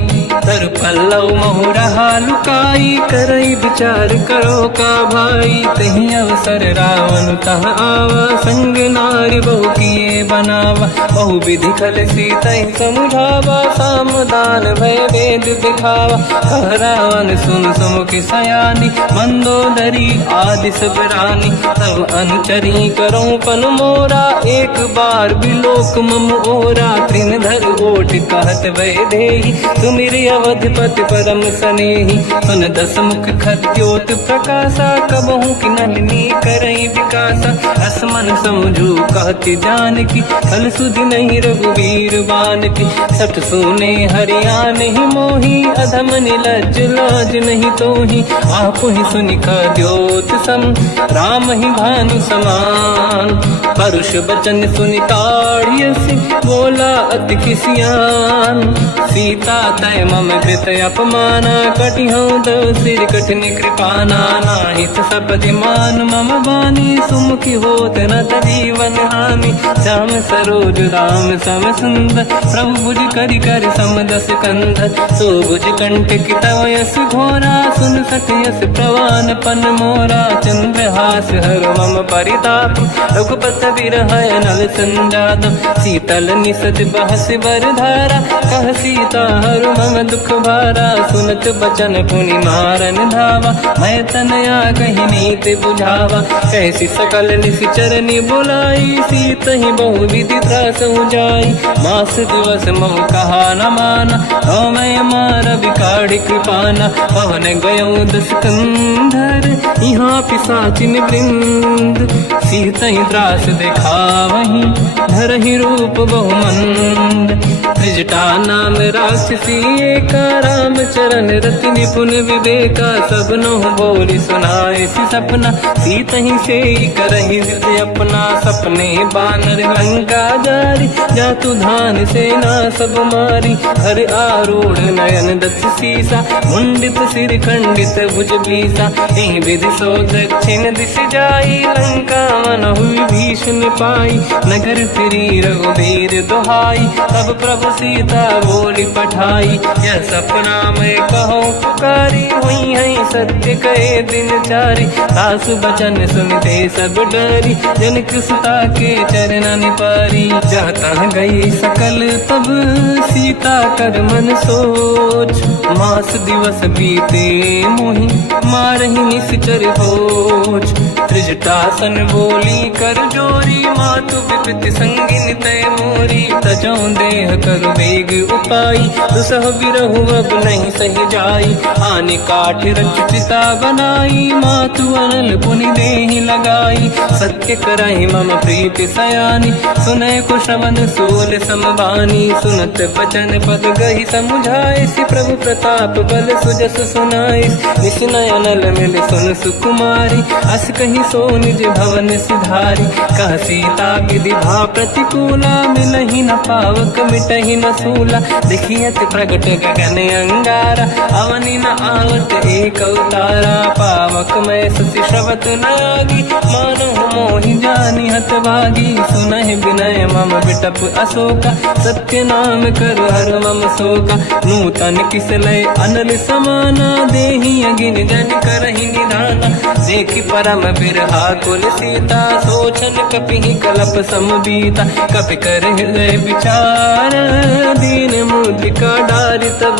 तर पल्लव महु रहा लुकाई, करई विचार करो का भाई। तही अवसर रावण तह आवा, संग नारी बहु किए बनावा। बहु विधि खल सीतहि समुझावा, सामदान भय वेद दिखावा। कह रावण सुन सुमुखि सयानी, मंदोदरी आदि सब रानी। तब अनुचरी करो पन मोरा, एक बार बिलोक मम ओरा। तृण धर ओठ कहत भय देहि, सुमिर अवधपति परम सनेहि। सुन दस मुख खद्योत प्रकाशा, कबहु की नलिनी करई विकासा। असमन समझू कहति जानकी, फल सुधि नहीं रघुवीर बानकी। सठ सुने हरियाण ही मोही, अधम निलज्ज लाज नहीं तोही। आपु ही सुनि खद्योत सम, राम ही भानु समान। परुष बचन सुनि ताड़ियसि, बोला अति किसियान। सीता तय मम कृत अपमाना, कटिहउँ दो सिर कठिन कृपाना। नाहित सपदि मान मम बानी, सुमुखी होत न जीवन हानि। श्याम सरोज राम सम सुंदर, प्रभु भुज करि कर सम दस कंधर। सो भुज कंठ की तव यस घोरा, सुन सठ यस प्रवान पन मोरा। चंद्रहास हर मम परिताप, रघुपत बिरहय नल संजात। शीतल निसत बहस बर धारा, कह सीता हर मम दुख भारा। सुनत बचन पुनि मारन धावा, मैं तनया कही नीति बुझावा। कैसी सकल निश्चरनि बुलाई, सीत ही बहु विधि त्रास जाई। मास दिवस मोह कहा न माना, तो मैं मार बिकाढ़ी कृपाना। पवन गयो दस कंधर, यहाँ पिशाचिन वृंद। सीत ही त्रास दिखावहीं, धर ही रूप बहुमंद। त्रिजटा नाम राक्षसी एका, राम चरण रति निपुण विवेका। सबनो बोली सुनाए सि सपना, सीत ही से करहि हृदय अपना। सपने बानर लंका जारी, जातु धान सेना सब मारी। हर आरूढ़ नयन दस सीसा, मुंडित सिर खंडित भुज बीसा। एहि विधि सो दक्षिण दिश जाई, लंका मन हुई भीषण पाई। नगर फिरी रघुवीर दुहाई, तब प्रभु सीता बोली पठाई। यह सपना मैं कहो पुकारी, हुई है सत्य कहे दिन चारी। सासु बचन सुनते सब डरी, जनक सुता के चरण निपारी। जाता गई सकल तब सीता कर मन सोच, मास दिवस बीते मोहि मारहि निश्चर होच। त्रिजटासन बोली कर जोरी, मातु विपति संगिन तय मोरी। तजौ देह कर वेग उपाई, दुसह बिरहु अब नहीं सही जाई। आने काठ रच चिता बनाई, मातु अनल पुनि देहि लगाई। सत्य करहि मम प्रीति सयानी, सुनय को श्रवण सोल समबानी। सुनत बचन पद गहि समुझाए, सि प्रभु प्रताप बल सुजस सुनाई। निस नयनल मिल सुन सुकुमारी, अस कहि सो निज भवन सिधारी। कह सीता विधि भा प्रतिकूला, मिलहि न पावक मिटहि न सूला। देखियत प्रगट गगन अंगारा, अवनि न आवत एक अवतारा। पावक मैं सति श्रवत न आगी, मानो मोहि जानि हत भागी। सुनहि विनय मम बिटप अशोका, सत्य नाम कर हर मम शोका। नूतन किसलय अनल समाना, देहि अगिन जन करहि निधाना। देखि परम बिरहा कुल सीता, सोचन कपिहि कलप समबीता। कपि कर हृदय विचार, दीन मुद्रिका डारि तब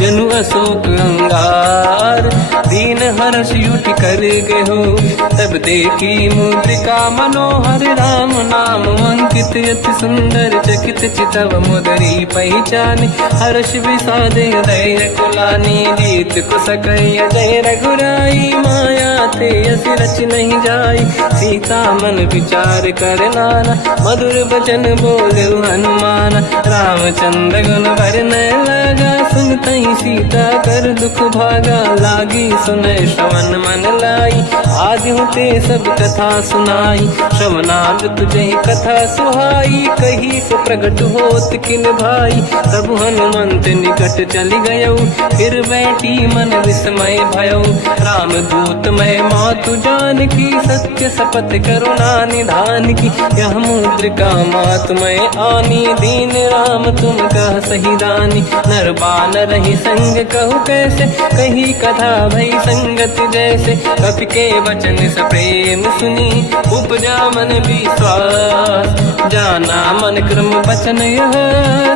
जनु अशोक अंगार। दीन हर्ष युठ कर गयो, तब देखी मुद्रिका मनोहर। राम नाम अंकित अति सुंदर, चकित चितव मुदरी पहचान। हर्ष विषाद हृदय कुलानी, जीत को सकय जय रघुराई। माया थे यस रच नहीं जाई, सीता मन विचार कर नाना। मधुर बचन बोल बोले हनुमान। रामचंद्र गुण वरने लगा, सुनतई सीता कर दुख भागा। लागी सुने श्रवण मन लाई, आदि होते सब कथा सुनाई। श्रवणाद तुझे कथा सुहाई, कही से प्रगट होत किन भाई। तब हनुमंत निकट चली गयो, फिर बैठी मन विस्मय भयो। राम दूत मैं मातु जान की, सत्य शपथ करुणा निधान की। यह मुद्रिका मात मैं आनी, दीन राम तुम कह सही दानी। नर बानर ही संग कहु कैसे, कही कथा भई संगत जैसे। कपि के वचन स प्रेम सुनी, उपजा मन विश्वास। जाना मन क्रम वचन यह,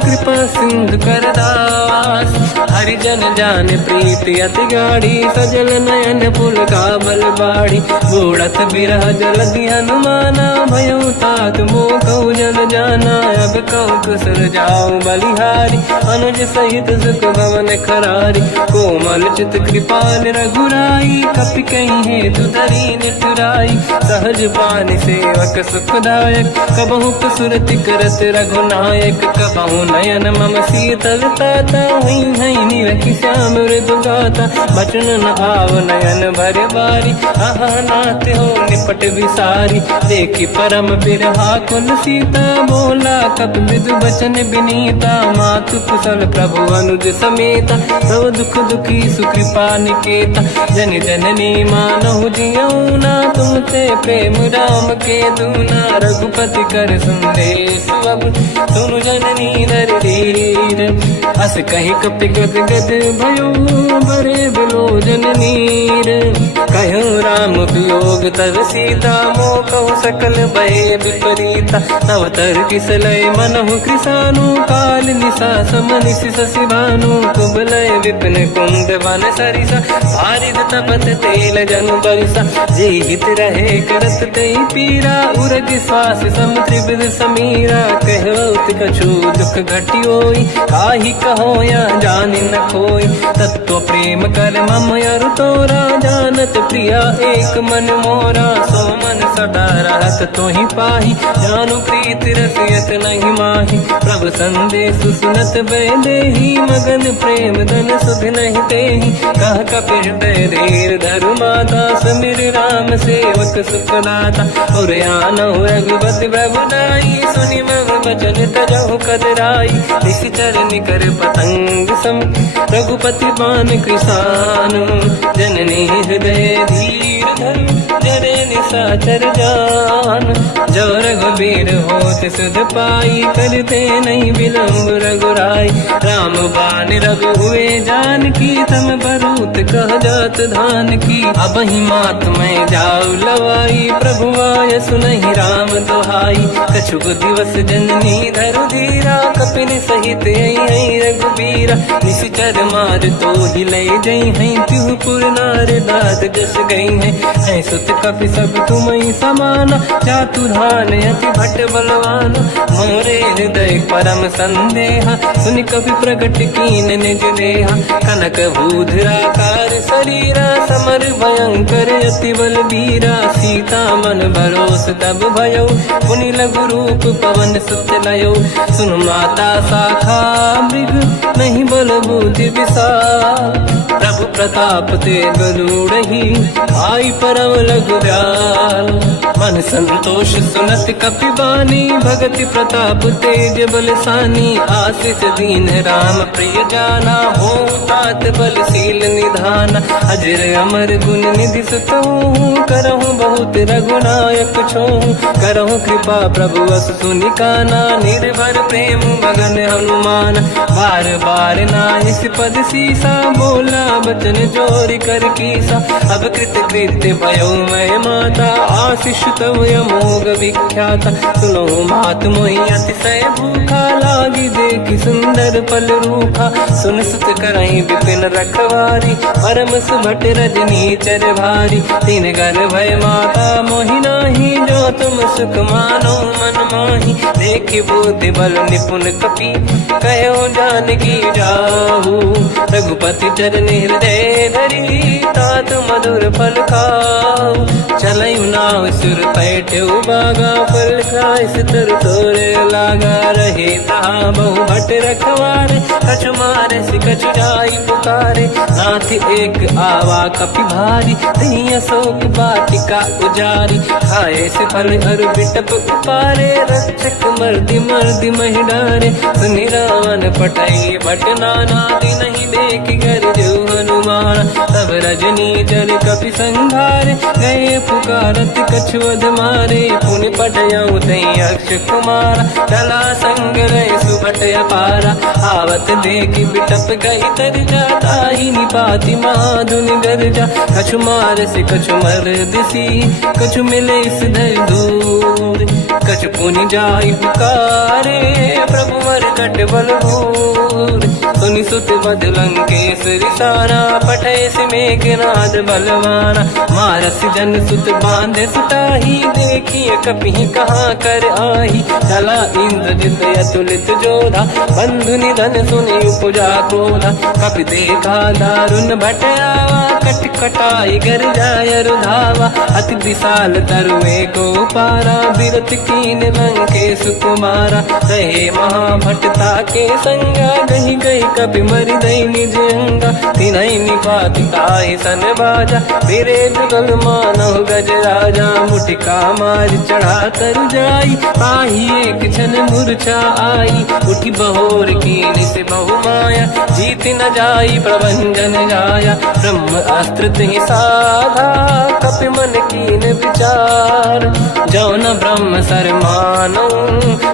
कृपा सिंधु कर दास। हरिजन जान प्रीति अति गाढ़ी, सजल नयन पुल काबल बाड़ी। बूढ़त बिरह जलधि हनुमाना, भयो तात मोह कहु जल जाना। अब कहु कुशल जाओ बलिहारी, अनुज सहित सुख भवन खरारी। कोमल चित कृपाल रघुराई, कपि कहीं हेतु धरी निठुराई। सहज पानि सेवक सुखदायक, कबहु सुरति करत रघुनायक। कबहु नयन मम शीतल ताता, हई निरखि श्याम मृदु गाता। बचन न आव नयन भर बारी, आहा नाथ हो निपट विसारी। देखी परम बिरहा कुल सीता, बोला कपि विदु बचन बिनीता। मातु कुशल प्रभु अनुज समेता, सब दुख दुखी सुकृपा निकेता। जन जननी मानहु जियौना, तुमते प्रेम राम के दूना। रघुपति कर संदेश अब, सुनु जननी नर धीर। अस कहि कपि गद गद भयो, बरे बिलोचन नीर। कहो राम वियोग तब सीता, मोह कहु सकल भय विपरीता। तव तर किसलय मनहु कृसानु, काल निशा समनिश शशि भानु। कुबलय विपिन कुंद वन सरिसा, भारिद तपत तेल जनु बरिसा। जे हित रहे करत ते पीरा, उरग श्वास सम त्रिविध समीरा। कहत कछु दुख घटियोई, काहि कहो या जानि न खोई। तत्व प्रेम कर मम अरु तोरा, जानत प्रिया एक मन मोरा। सो मन सदा रहत तोहि पाहि, जानु प्रीति रसियत नहीं माहि। प्रभु संदेश सुनत बैदेहि, मगन प्रेम धन सुध नहीं तेहि। कह कपि हृदय धीर धरु माता, समिर राम सेवक सुख दाता। और आनहु रघुपति प्रभु नाई, सुनि मम वचन तजहु कदराई। निश्चर निकर पतंग सम, रघुपति बान कृसानु। जननी हृदय धीर धरु, जरे निशाचर जान। जो रघुबीर होत सुध पाई, करते नहीं विलम्ब रघुराई। राम बान रघु हुए जानकी, तम बरूत कह जात धान की। अब ही मात मैं जाऊ लवाई, प्रभु आय सुनहि राम दोहाई। कछुक दिवस जननी धरु धीरा, कपिन सहित आई रघुबीरा। निश्चर मार तो ही ले जई हैं, त्युपुर नार दाद जस गई हैं। सुत कपि सब तुमहि समाना, चातुर्धान अति भट बलवाना। मोरे हृदय परम संदेहा, सुनि कपि प्रगट कीन निज देहा। कनक भूधराकार शरीरा, समर भयंकर अति बलबीरा। सीता मन भरोस तब भयो, पुनि लघु रूप पवन सुत लयो। सुन माता शाखा मृग, नहीं बल बुद्धि विशाल। प्रभु प्रताप ते गरुड़हि, आई परम लघु दयाल। मन संतोष सुनत कपि बानी, भगति प्रताप तेज बलसानी। आशीष दीन राम प्रिय जाना, हो तात बलशील निधान। अजर अमर गुण निधि सुतहु, करहु बहुत रघुनायक छोहु। करहु कृपा प्रभु अस सुनि काना, निर्भर प्रेम मगन हनुमान। बार बार नायस पद सीसा, बोला बचन जोरि कर कीसा। अब कृत कृत्य भयो मैं माता, आशीष तव अमोघ विख्याता। सुनो मात मोहि अतिशय भूखा, लागी दे देखी सुंदर पल रूपा, सुन सुत करई विपिन रखवारी, परम सुभट रजनी चर भारी, तीन घर भय माता मोहि नाही, जो तुम सुख मानो मन माही, देखी बुद्धि बल निपुण कपि, कहो जानकी जाहू, रघुपति चरण हृदय धरी, तात मधुर फल खाऊ, चलऊ नाव सुर पैठ्यऊ बागा, फल खाय सितर तोरे लागा, रहे तहाँ बहु भट रखवारे, कछु मारे सि कछु जाई पुकारे, नाथ एक आवा कपि भारी, तही अशोक वाटिका उजारी, खाए से फल अरु बिटप उपारे, रक्षक मर्दि मर्दि महि डारे, सुनि रावण पटई भट नाना, नहीं देख कर जो हनुमान, तब रजनी चर कपि संघारे, गए पुकारत कछु वध मारे, पुनि पटयऊ तई अक्ष कुमारा, चला संग रहे सुभट अपारा, आवत देखी बिटप गई तर जाता, ही निपाति माधुन गर्जा, कछु मार से कछु मर दिसी, कछु मिले इस धर दूर, कछु पुनि जाई पुकारे, प्रभु मर कट बलभूर, सुनि सुत बद लंकेश्वरी सारा, पठय सि मेघनाद बलवाना, मारस जन सुत बांधे सुताही, देखिए कपि कहाँ कर आही, चला इंद्रजित अतुलित जोधा, बंधु निधन सुनि उपजा क्रोधा, कपि देखा दारुण भट आवा, कट कटाई गर जाय रुधावा, अति विशाल तरुए को पारा, बिरत कीन लंकेश कुमारा, रहे महाभटता के संगा, गही गई कपि मरि दई निज अंगा, तिन्हि निपाति ताहि सन बाजा, फिरे जुगल मानव गज राजा, मुटिका मार चढ़ा तर जाई, ताही एक क्षण मूर्छा आई, उठी बहोर कीन से बहु माया, जीत न जाई प्रभंजन जाया, ब्रह्म अस्त्र तिहि साधा, कपि मन कीन विचार, जो न ब्रह्म सर मानो,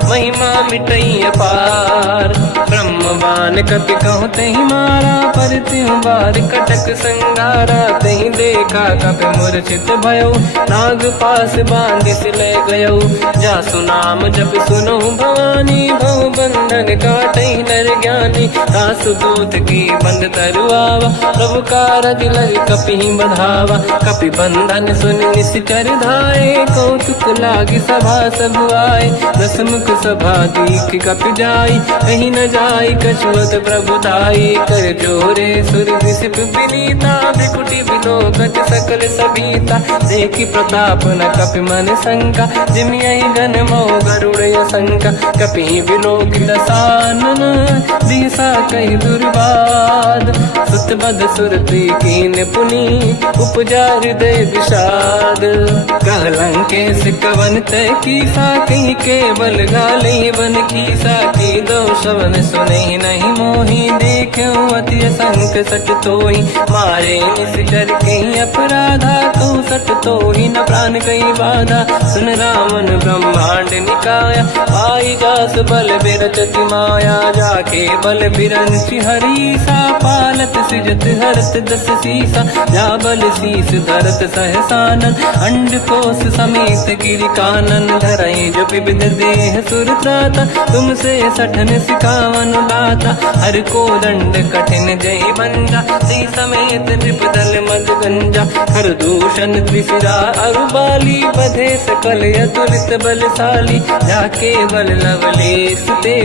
महिमा मिटई अपार, ब्रह्मवान कपि कहु तहि मारा, पर त्यों बार कटक संगारा, तहि देखा कपि मूर्छित भयो, नाग पास बांधिस ले गयो, जासु नाम जप सुनो भवानी, भव बंधन काटई नर ज्ञानी, दासु दूत की बंद तरुआवा, प्रभु कारज लग कपि बधावा, कपि बंधन सुनि निश्चर धाये, कौतुक लागी सभा सब आए, दसमुख सभा दीख कपि जाई, कहीं न जाई कछुअत प्रभु दाई, कर जोरे सुर विसिप विनीता, बिकुटी बिलोकत सकल सबीता, देखी प्रताप न कपि मन शंका, जिमियहि गन मोह गरुड़ शंका, कपि बिलोकित सानन, दिशा कहि दुर्बाद, सुत बद सुरति कीन पुनि, उपजा हृदय विषाद, कहलंकेश कवन तय कीसा, कहीं केवल गाली बन कीसा, की दो शवन सुनहि नहीं मोहि, देखूं अति संक सट तोहि, मारे निश्चर कहीं अपराधा, कहूँ सट तोहि न प्राण कहीं बाधा, सुन रावण ब्रह्मांड निकाया, आई जास बल बिरचति माया, जाके बल बिरंचि हरीसा, पालत सृजत हरत दस सीसा, जा बल शीस धरत सहसानन, अंड कोश समेत गिरि कानन, धरई जो विविध देह सुर त्राता, तुमसे सठन सिखावन दाता, हर को दंड कठिन जय बंजा, सी समेत नृपदल मद गंजा, हर दूषण त्रिशिरा अरुबाली, बधे सकल अतुलित बलशाली, जाके बल लवलेश ते,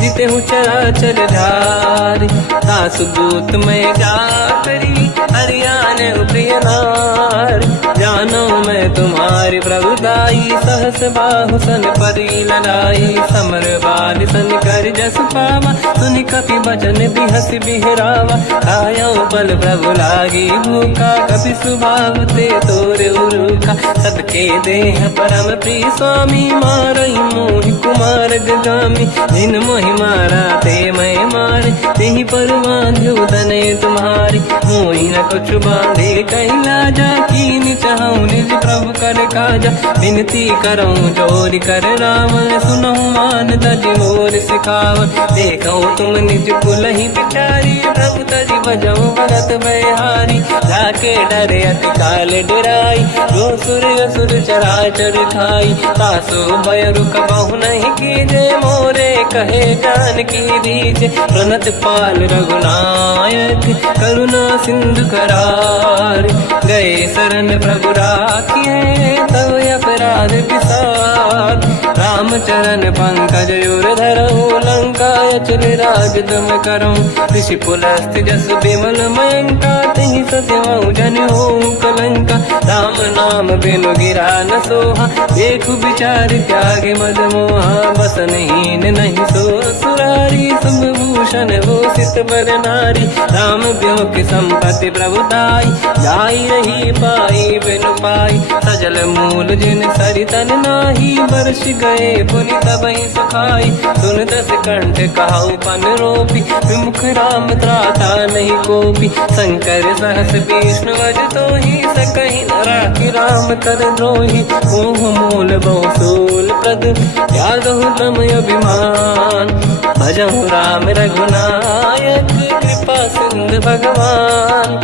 जितेहु चराचर धारी, दास दूत में जा करी, हरियाण प्रिय नार, जानो मैं तुम्हारी प्रभुदाई, सहस बाहु सन परी लड़ाई, समर बाल सन कर जस पावा, सुनि कपि बचन बिहस बिहरावा, खायो बल प्रभु लागी भूखा, कपि सुभाव ते तोरे उरुखा, सबके देह परम प्रिय स्वामी, मारई मोहि कुमार गगामी, जिन मोहि मारा ते मैं मारे, ते देहि पर बांध्यो तनय तुम्हारी, मोहि न कुछ बांधे कैला जा, कीन चाहूं निज प्रभु कर काजा, विनती करऊं जोरि कर रावण, सुनहु मान तज मोर सिखाव, देखो तुम निज कुलहि बिचारी, प्रभु तज भजऊं भगत बहारी, जाके डरे अति काल डराई, जो सुर असुर चराचर खाई, तासु भय रुक बहु नहीं कीजे, मोरे कहे जानकी दीजे, प्रणत पाल रघुनायक करुणा सिंधु करार, गए शरण प्रभु राखिए तब अपराध विसार, रामचरण पंकज उर धरऊं, लंका अचल राज तुम करऊं, ऋषि पुलस्त्य जस विमल मयंका, तहि सत्यमऊ जन होऊं कलंका, राम नाम बिनु गिरा न सोहा, देखु विचार त्यागे मद मोहा, बसनहीन नहीं सो सुरारी, शुभ भूषण भूषित बर नारी, राम ब्यों की संपत्ति प्रभुताई, जाई रही पाई बिनु पाई, सजल मूल जिन सरितन नाही, वर्ष गए पुनि तबहि सुखाई, सुन दस कंठ कहाऊ पन रोपी, विमुख राम त्राता नहीं कोपी, शंकर सहस विष्णु अज तोहि, सकहि न राखि राम कर द्रोही, मोह मूल बहु सूल प्रद, त्यागहु ब्रह्म अभिमान, भजहु राम रघुनायक कृपा सिंधु भगवान,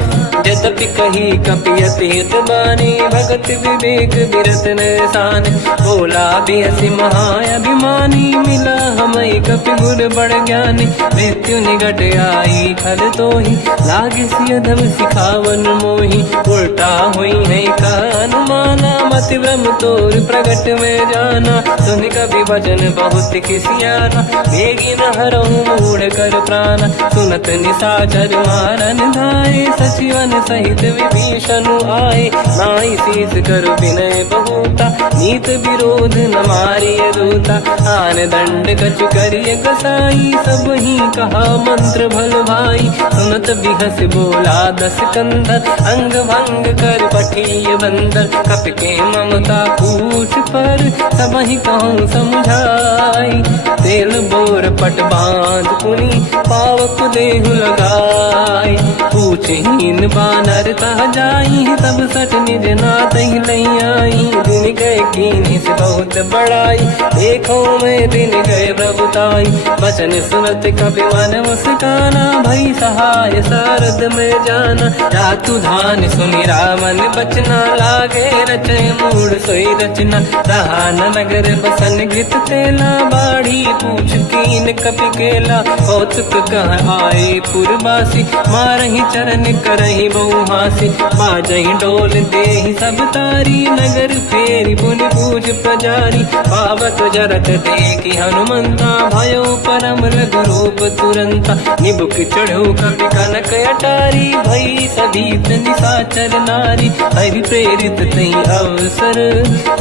यद्यपि कही कपियति हित बानी, भगत विवेक बिरत निशान, बोला बिहसि महाअभिमानी, मिला हमई कपि गुर बड़ ज्ञानी, मृत्यु निकट आई खल तोहि, लागे सिय धम सिखावन मोहि, उल्टा हुई है का अनुमाना, मति ब्रह्म तोर प्रगट में जाना, सुनि कपि भजन बहुत खिसियाना, बेगी न हरहु मूढ़ कर प्राणा, सुनत निशाचर मारन धाये, सचिवन सहित विभीषण आए, नाई शीस कर विनय बहुता, नीत विरोध न मारिय दूता, आन दंड कछु करिय कसाई, सब ही कहा मंत्र भल भाई, सुनत बिहस बोला दस कंधर, अंग भंग कर पठिय बंदर, कपि के ममता पूछ पर, सब ही कहूँ समझाई, तेल बोर पट बांध पुनि, पावक देहु लगाई, पूछहीन बानर तह जाई, तब सट निज नाथ ही लई आई, दिन गए कीन्ही से बहुत बड़ाई, देखो मैं दिन गए प्रभुताई, बचन सुनत कपि मन मुस्काना, भई सहाय सारद में जाना, जातु धान सुनि रामन बचना, लागे रचय मूढ़ सोई रचना, रहा न नगर बसन घृत तेला, बाढ़ी पूछ कीन कपि केला, कौतुक कह आए पुरबासी, मारहि चरण करहि बहु हासी, बाजहि डोल देहि सब तारी, नगर फेरी पुनि पूज प्रजारी, पावत जरत देखि हनुमंता, भयो परम रघुरूप तुरंता, निबुक चढ़ो कपि कनक अटारी, भई सभीत निशाचर नारी, हरि प्रेरित तहि अवसर,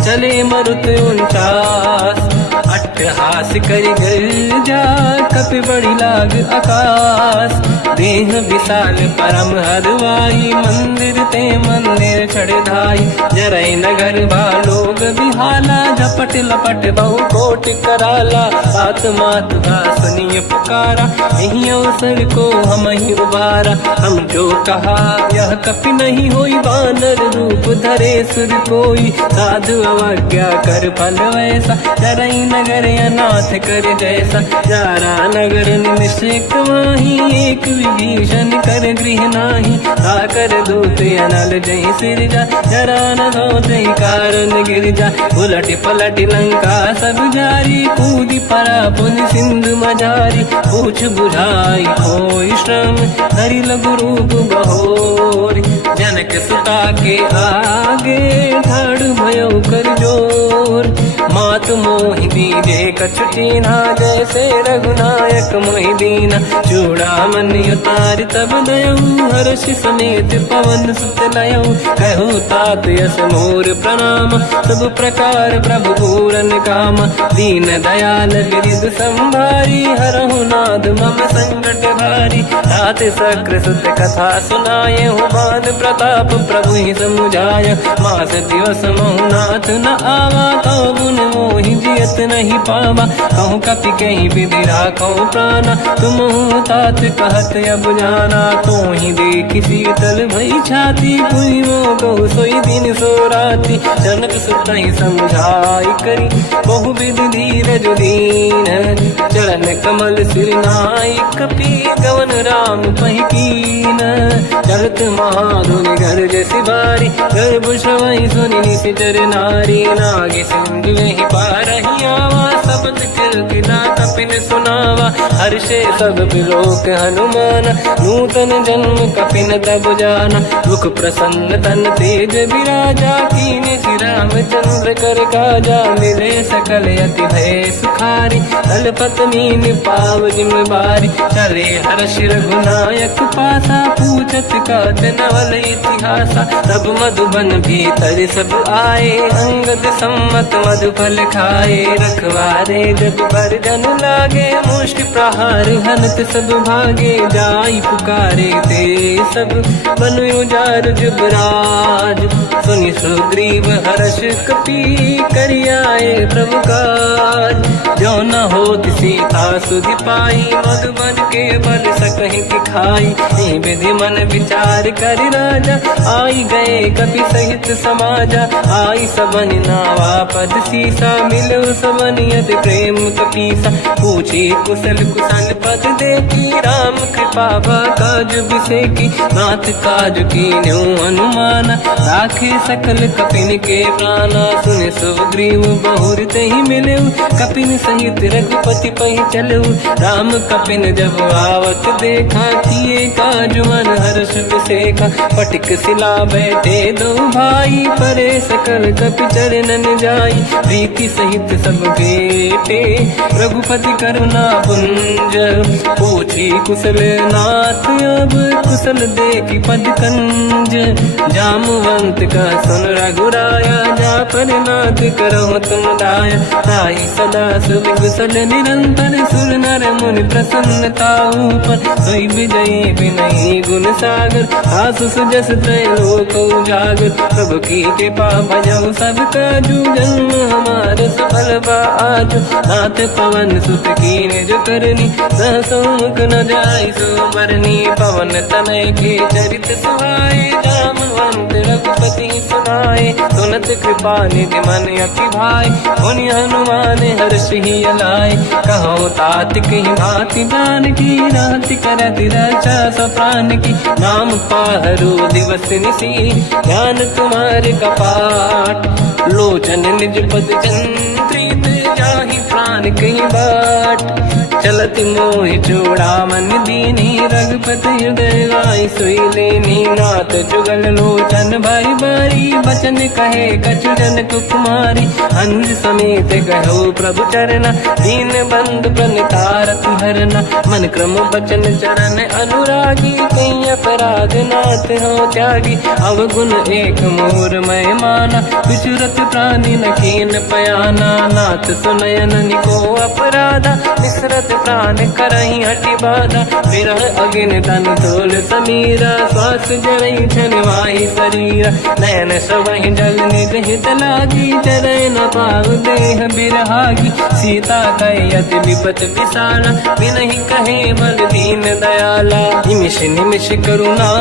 चले मरुत 49, अट्टहास करि गर्जा, कपि बड़ी लाग आकाश, देह विशाल परम हरवाई, मंदिर ते मंदिर चढ़ धाई, जरई नगर बालोग बिहाला, झपट लपट बहु कोट कराला, बात मात सुनिय पुकारा, यही अवसर को हम ही उबारा, हम जो कहा यह कपि नहीं होई, वानर रूप धरे सुर कोई, साधु अवज्ञा कर फल वैसा, जरई नगर अनाथ कर जैसा, जारा नगर निमिषेक माही, एक विभीषण कर गृह नाही, आकर दूत अनल जय सिर जा, जरा न होते कारण गिर जा, उलट पलट लंका सब जारी, कूदी परा पुनि सिंधु मजारी, पूछ बुझाई कोई श्रम, धरि लघु रूप बहोरी, जनक सुता के आगे, ठाड़ भयो कर जोर, मात मोहि दीजे कछु कीन्हा, जैसे रघुनायक मोहि दीना, चूड़ामणि उतारि तब दयऊ, हर्ष समेत पवन सुत लयऊ, कहूँ तात यस मोर प्रणाम, सब प्रकार प्रभु पूरन काम, दीन दयाल गिरिध संभारी, हरहु नाथ मम संकट भारी। बारी। रात सक्र सुत कथा सुनाए, हुमान प्रताप प्रभु ही समुझाय। मास दिवस महुनाथ न आवा, कहो गुण मोहि जियत नहीं पावा। कहूँ कपि कहीं विधि राखो प्राणा, तुम तात कहत अब जाना। तो ही देखी शीतल भई छाती, पुनि मोह कहु सोई दिन सो राति। जनक सुत ही समझाई करी, बहु विधि धीरज दीन। चरण कमल सिर नाई, कपि गवन राम पहि कीन। चलत महाधुन गर्ज सिबारी, गर्भ श्रवई सुनि निशिचर नारी। नागे सिंधु ही पारही आवा, शब्द कीर्तिना कपिन सुनावा। हर्षे सब बिलोक हनुमान, नूतन जन्म कपिन तब जाना। मुख प्रसन्न तन तेज विराजा, कीने श्री रामचंद्र कर काजा। मिले सकल अति भय सुखारी, तलपत मीन पाव जिम बारी। चले हर्ष रघुनायक पासा, पूछत कात नवल इतिहासा। तब मधुबन भीतर सब आए, अंगद सम्मत मधु फल खाए। रखवारे जब पर जन लागे, मुष्टि प्रहार हनत सब भागे। जाई पुकारे ते सब, बनु उजार जुबराज। सुनि सुग्रीव हर्ष कपि, करियाए प्रभु काज। जो न होत सीता सुधि पाई, मधुबन के बल सकहि दिखाई। विधि मन विचार कर राजा, आई गए कपि सहित समाजा। आई सबन नावा पद सीसा, मिलो सबन यदि प्रेम कपीसा। पूछी कुशल कुशल पद देखी, राम कृपा काज बिसेकी। नाथ काज कीन्यो अनुमान, राखे सकल कपिन के प्राणा। सुने सुग्रीव बहुर तहि मिले, कपिन सहित रघुपति पहि चलऊ। राम कपिन जब आवत देखा, किए काज मन हर्ष बिसेखा। पटिक सिला बैठे दो भाई, परे सकल कपि चरणन जाई। प्रीति सहित सब बेटे, रघुपति करुणा पुंज। पूछी कुशल नाथ अब, कुशल देखी पद कंज। जामवंत का सुन रघुराया, जा पर नाथ करहु तुम दाया। ताई सदा सुख कुशल निरंतर, सुर नर मुनि प्रसन्नता ऊपर। सोई विजयी विनयी गुण सागर, आसु सुजस त्रैलोक उजागर। प्रभु की कृपा भजऊ सब काजू, जन्म हमार सफल बा आज। नाथ पवन सुत कीन्ह जो करनी, सहसो मुख न जाय सो मरनी। पवन तनय के चरित सुहाए, जामवंत रघुपति सुनाए। सुनत कृपा निधि मन अति भाई, मुनि हनुमान हर्ष ही अलाए। कहो तात कहीं भांति प्राण की, राति करत रक्षा सब प्राण की। नाम पाहरो दिवस निसी, ध्यान तुम्हारे कपाट। लोचन निज पद चंद्रित, जाहि प्राण कहीं बाट। चलत मोहि चूड़ामन दीनी, रघुपति हृदय गाय सोई लेनी। नाथ जुगल लोचन भाई बारी, बचन कहे कछु जन कुमारी। अंज समेत कहो प्रभु चरना, दीन बंधु प्रणितारति हरना। मन क्रम बचन चरण अनुरागी, कहीं अपराध नाथ हो त्यागी। अवगुण एक मोर मैं माना, विचुरत प्राणी न कीन पयाना। नाथ सुनयन निको अपराधा, निसरत प्राण करही हटि बाधा। विरह अगिन तन तोल समीरा, श्वास जरई छनवाई शरीरा। नयन सबहि जल निज हित लागी, चरय न पाव देह बिरहागी। सीता कहे अति विपत विशाला, बिनहि कहे बल दीन दयाला। निमिष निमिष करुणा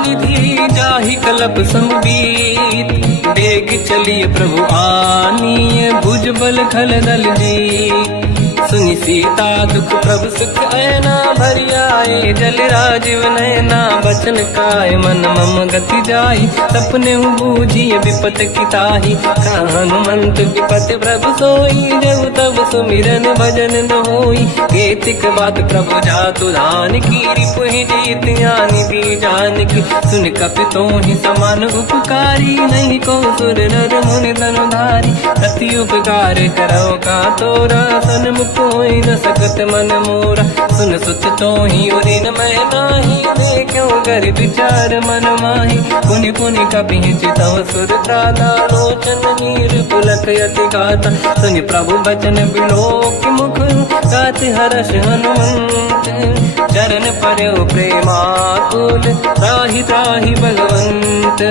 निधि, जाहि कलप समुदीत। बेग चलिए प्रभु आनीय, भुज बल खल दल जी। सुनि सीता दुख प्रभु सुख ऐना, भरि आए जल राजीव नैना। बचन काय मन मम गति जाई, सपने बूझी विपत किताही। हनुमंत विपत प्रभु सोई, जब तब सुमिरन भजन न होई। केतिक बात प्रभु जातु धान की, रिपुहि जीत ज्ञानी दी जानकी। सुन कपि तोहि समान उपकारी, नहीं को सुर नर मुनि धनुधारी। अति उपकार करौ का तोरा, सन्मुख होई न सकत मन मोरा। सुन सुत तोहि उदिन मैं नाही, देखो कर विचार मन माही। पुनि पुनि कपि चितव सुर त्राता, लोचन नीर पुलक यति गाता। सुनि प्रभु बचन बिलोक मुख, गात हर्ष हनुमंत। चरण पर्यो प्रेमाकुल, त्राहि त्राहि बलवंत।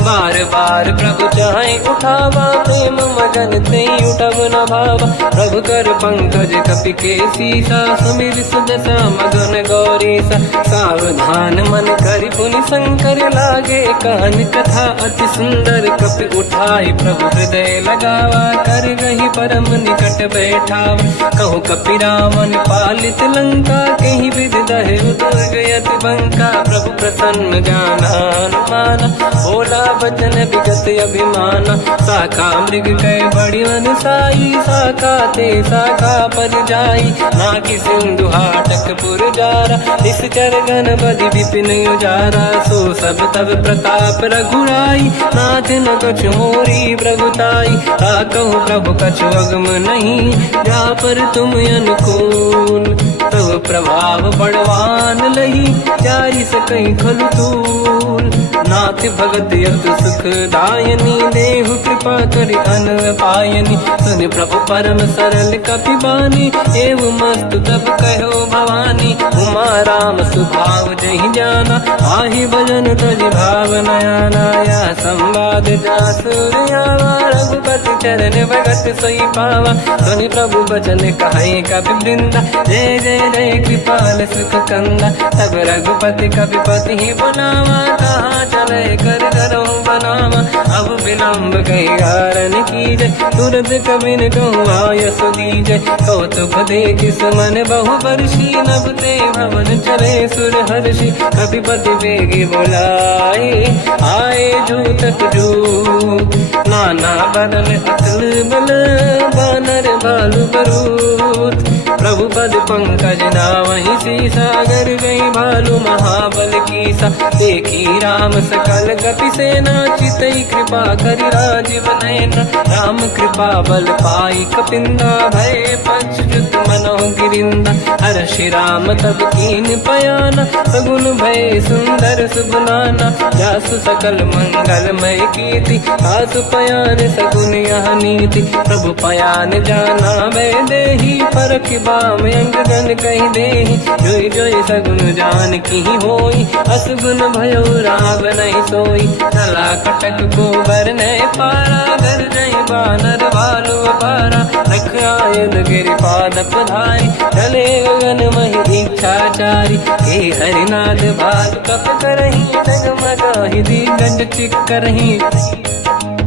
बार बार प्रभु चाहे उठावा, प्रेम मगन ते उठब न भावा। प्रभु कर पंकज कपि के सीसा, सुमिर सुदशा मगन गौरीसा। सावधान मन करि पुनि शंकर, लागे कान कथा अति सुंदर। कपि उठाई प्रभु हृदय लगावा, कर गही परम निकट बैठावा। कहु कपि रावण पालित लंका, कहीं विद दहे दुर्ग यति बंका। प्रभु प्रसन्न जाना अनुमाना, बोला वचन विगत अभिमाना। शाखा मृग कै बड़ी मन साई, शाखा ते शाखा पर जाई। नाकि सिंधु हाटक पुर जारा, इस चरगन बदि विपिन उजारा। सो सब तब प्रताप रघुराई, नाथ न कछु मोरी प्रभुताई। कहूँ प्रभु कछु अगम नहीं, जा पर तुम अनुकूल। तब प्रभाव बड़वान लही, जारी सकई खलु तूल। नाथ भगत यत सुख दायनी, देहु कृपा करि अन पायनी। सुन प्रभु परम सरल कपि बानी, एवं मस्त तब कहो भवानी। उमा राम सुभाव जहि जाना, आहि भजन तज भाव नयाना। या संवाद जासुर आवा, रघुपति चरण भगत सोई पावा। सुनि प्रभु बचन कहे कपि वृंदा, जय जय जय कृपाल सुख कंदा। तब रघुपति कपि पति ही बनावा, कहाँ चले कर करो बनावा। अब विलम्ब कही कारण कीजय, तुरंत कबिन कहूँ आयस दीजय। कौतुक देख सुमन बहु बरसी, नभ ते भवन चले सुर हर्षि। कपिपति बेगी बोलाए, आए जूतक जूत। नाना बदन अकल बल, बानर भालु बरूत। प्रभु पद पंकज नावहि सीसा, गर गई भालु महाबल कीसा। देखी राम सकल कपि सेना, चितई कृपा करि राजीव नयना। राम कृपा बल पाई कपिंदा, भय पच्युत मनो गिरिंदा। हर्षि राम तब कीन पयाना, सगुन भय सुंदर सुबलाना। जासु सकल मंगलमय कीर्ति, आसु पयान सगुन यह नीति। प्रभु पयान जाना भय देहि, परख बाम अंग गन कहि देहि। जोई जोई सगुन जान की होई, असगुन भयो राव नहीं सोई। चला कटक को बर नहीं पारा, घर जय बानर भालु अपारा। रख आयन गिरिपाद पधारी, चले गगन महि इच्छाचारी। हे हरिनाथ भालु कप करही, जगमगाहि दिग्गज चिक्करही।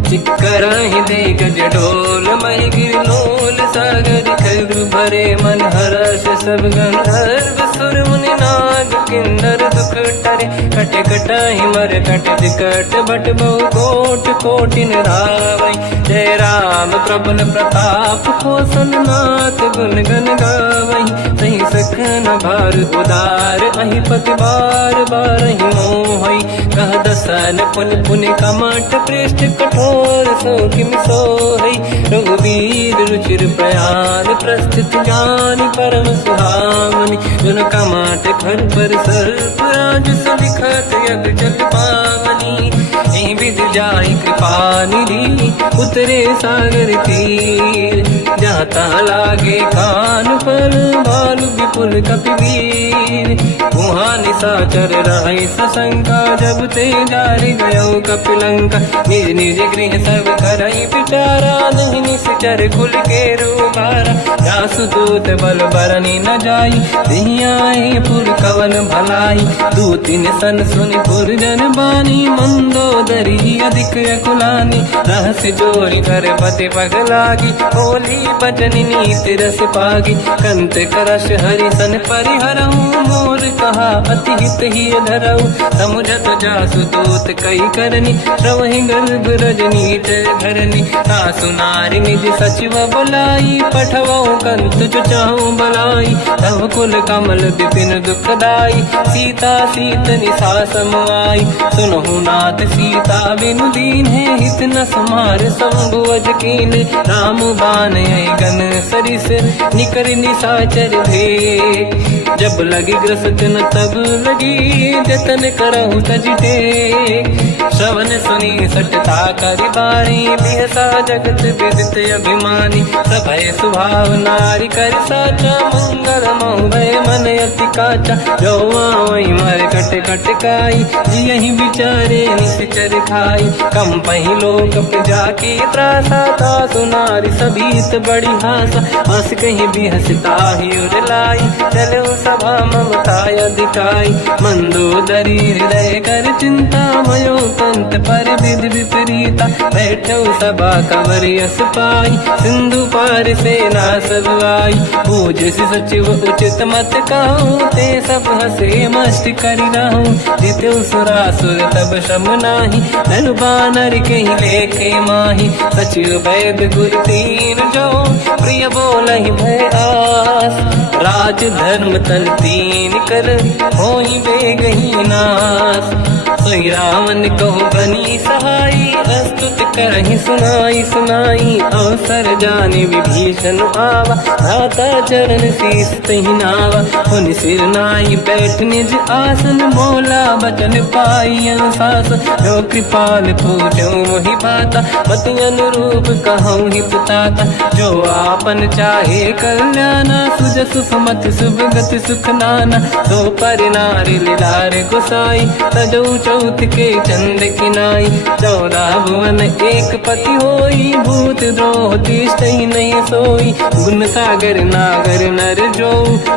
चिक्करहि दिग्गज डोल, महि गिरलोल सागर। खग भरे मन हर्ष सब गंधर्व, सुर मुनि नाग किन्नर दुख टरे। कट कटाहि मर कट विकट, भट बहु कोट कोटिन रावै। जय राम प्रबल प्रताप, कौशल नाथ गुण गन गावै। सही सखन भार उदार, अहि पति बार बारहि मोहै। कह दसन पुन पुन कमठ, पृष्ठ कठोर सो किम सोहै। रघुवीर रुचिर प्रयान, प्रस्थित ज्ञान परम सुहावनी। जुन कमाट घर पर सर्प, राज सलिखत यग जल पावनी। एहि विध जाहि कृपा निधि, उतरे सागर तीर। जाता लागे कान पर, भालु विपुल कपि वीर। वहाँ निशाचर रहै सशंका, जब ते जारि गयो कपिलंका। निज निज गृह सब करई विचारा, नहीं निश्चर कुल के रूबारा। जासु दूत बल बरनी न जाई, तिहि आए पुर कवन भलाई। दूतिन सन सुनि पुर जन बानी, मंदोदरी अधिक अकुलानी। रहस्य जोरी धर पति पगलागी, होली बचन नीति रस पागी। कंत करश हरि सन परिहरहु, मोर कहा अति हित ही धरऊ। समुझत जासु दूत कई करनी, श्रवहि गर्भ रजनी धरनी। सासु नारी निज सचिव बुलाई, पठवऊ कंत जो चाहूं बलाई। तब कुल कमल विपिन दुखदाई, सीता सीत निशा समाई। सुनहु नाथ सीता बिनु दीन है, हित न समार संभुवज कीन। राम बान गन सरिस, निकर निशाचर भेद। जब लगी ग्रस्त न तब लगी, जतन करहु तज टेक। श्रवण सुनी सटता करि बारी, बिहसा जगत विदित अभिमानी। सभय सुभाव नारी कर साचा, मंगल महु भय मन अति काचा, जो आवई मर कट कट काई, यही बिचारे निश्चर खाई। कम पही लोग पे जाके त्रासा, ता सुनारी सभीत बड़ी हासा, हंस कहीं भी हंसता ही उड़ लाई, चलो सभा ममता अधिकाई। मंदोदरी हृदय कर चिंता, मयो कंत पर विधि विपरीता, बैठो सभा कवर यस पाई, सिंधु पार से ना सब आई। पूज सचिव उचित मत कहूँ, ते सब हंसे मस्त करी रहूं, जित्यो सुरासुर तब शम नाही, धन बानर कहीं लेखे माही। सचिव वैद गुरु तीन जो, प्रिय बोलहि भय आस, राज धर्म तल तीन कर, होई बेगही नास। सोई रावण कहो बनी सहाई, अस्तुत करहि सुनाई सुनाई, अवसर जाने विभीषण आवा, धाता चरण शीस तहि नावा। उन सिर नाई बैठ निज आसन, बोला बचन पाई अनुशासन, जो कृपाल पूछो मोहि बाता, पति अनुरूप कहूँ हित ताता। जो आपन चाहे कल्याणा, सुजस सुमति शुभ गति सुख नाना, तो पर नारी लीलार गोसाई, तजौ चौथ के चंद किनाई। 14 भुवन एक पति होई, भूत द्रोह तिष्ठइ नहीं सोई, गुण सागर नागर नर जो,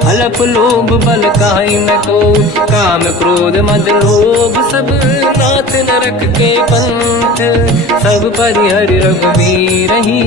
अलप लोभ बल काई न को। काम क्रोध मद लोभ सब, नाथ नरक के पंथ, सब परिहरि रघुवीर ही,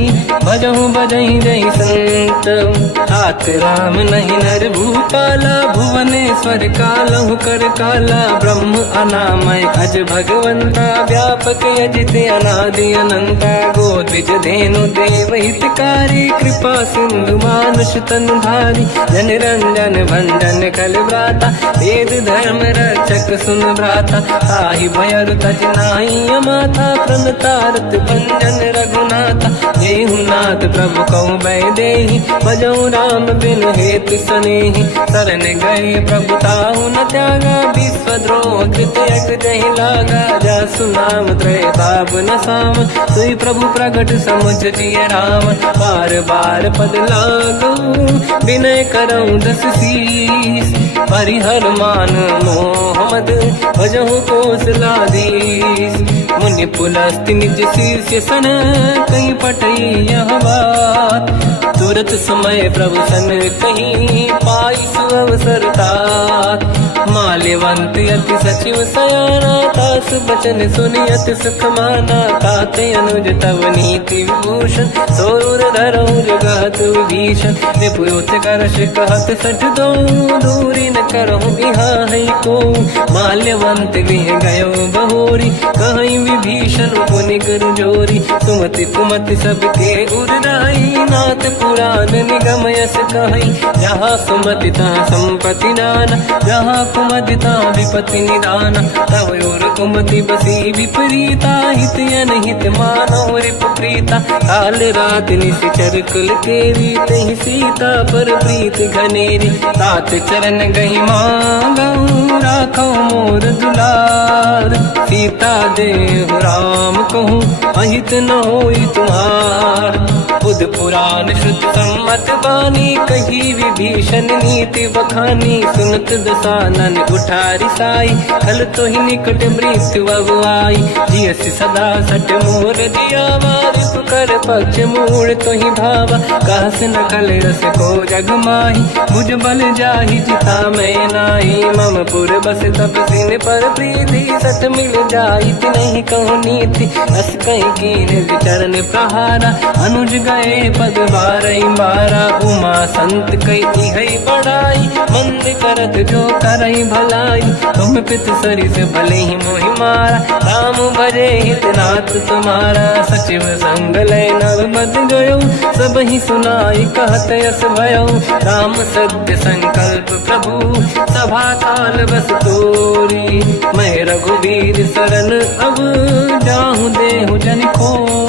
भजहु भजहि जहि संत। हाथ राम नहीं नर भूपाला, भुवनेश्वर कालहु कर काला, ब्रह्म अनामय अज भगवंता, व्यापक अजित अनादि अनंता। गोद्विज धेनु देव हितकारी, कृपा सिंधु मानुष तनु धारी, जन रंजन भंजन कल व्राता, वेद धर्म रक्षक सुन भ्राता। ताहि भयर तज नाहि माथा, प्रणतारत भंजन रघुनाथा। देहु नाथ प्रभु कौ बै देहि, भजऊ राम बिनु हेतु सनेहि। शरण गए प्रभु ताहु न त्यागा, विश्वद्रोह कृत यज्ञ जहि लागा। जासु नाम त्रय ताप न साम, सोई प्रभु प्रगट समुझ जिय राम। बार बार पद लागू, विनय करऊँ दस शीस, परिहर मान मोह मद, भजहु कौशलाधीश। मुनि पुलस्त्य निज शीर्ष सन, कहीं पटई यह बात, तुरत समय प्रभु सन कहीं, पाई सुअवसर तात। माल्यवंत अति सचिव सयाना, तास बचन सुनि अति सुख माना। ताते अनुज तव नीति विभूषण, सोर धरऊ जगत विभीषण। निपुत करश कहत सठ दो, दूरी न करहु बिहाई को। माल्यवंत गृह गयो बहोरी, कहीं विभीषण पुनि कर जोरी। सुमति कुमति सबके उरनाई, नाथ पुराण निगम यस कहीं। जहाँ सुमति तहाँ संपत्ति नाना, जहाँ कुमति तहाँ विपत्ति निदाना। तव और कुमति बसी विपरीता, हित अनहित मानव रिप प्रीता। काल रात निश्चर कुल केरी, तहि सीता पर प्रीत घनेरी। तात चरण गहि मांगऊ, राखो मोर दुलार। सीता देहु राम कहूँ, अहित न होई तुम्हार। बुध पुराण शुद्ध सम्मत बानी, कही विभीषण नीति बखानी। सुनत दसानन उठारी साई, खल तो ही निकट मृत्यु अब आई। जियसि सदा सट मोर जियावा, रिपु कर पक्ष मूल तो ही भावा। कहस न कल रस को जग माही, मुझ बल जाहि जिता मैं नाही। मम पुर बस तप सिन पर प्रीति, सत मिल जाई नहीं कहूँ नीति। अस कहीं कीन विचरण प्रहारा, अनुज गए पद बारई बारा। उमा संत कई है बड़ाई, मंद करत जो करई भलाई। तुम पित सरिस भले ही मोहि मारा, राम भजे हितनाथ तुम्हारा। सचिव संग लय नव बद गयो, सब ही सुनाई कहत यस भयो। राम सत्य संकल्प प्रभु, सभा काल बस तोरी। मैं रघुवीर शरण अब, जाहु देहु जन खोर।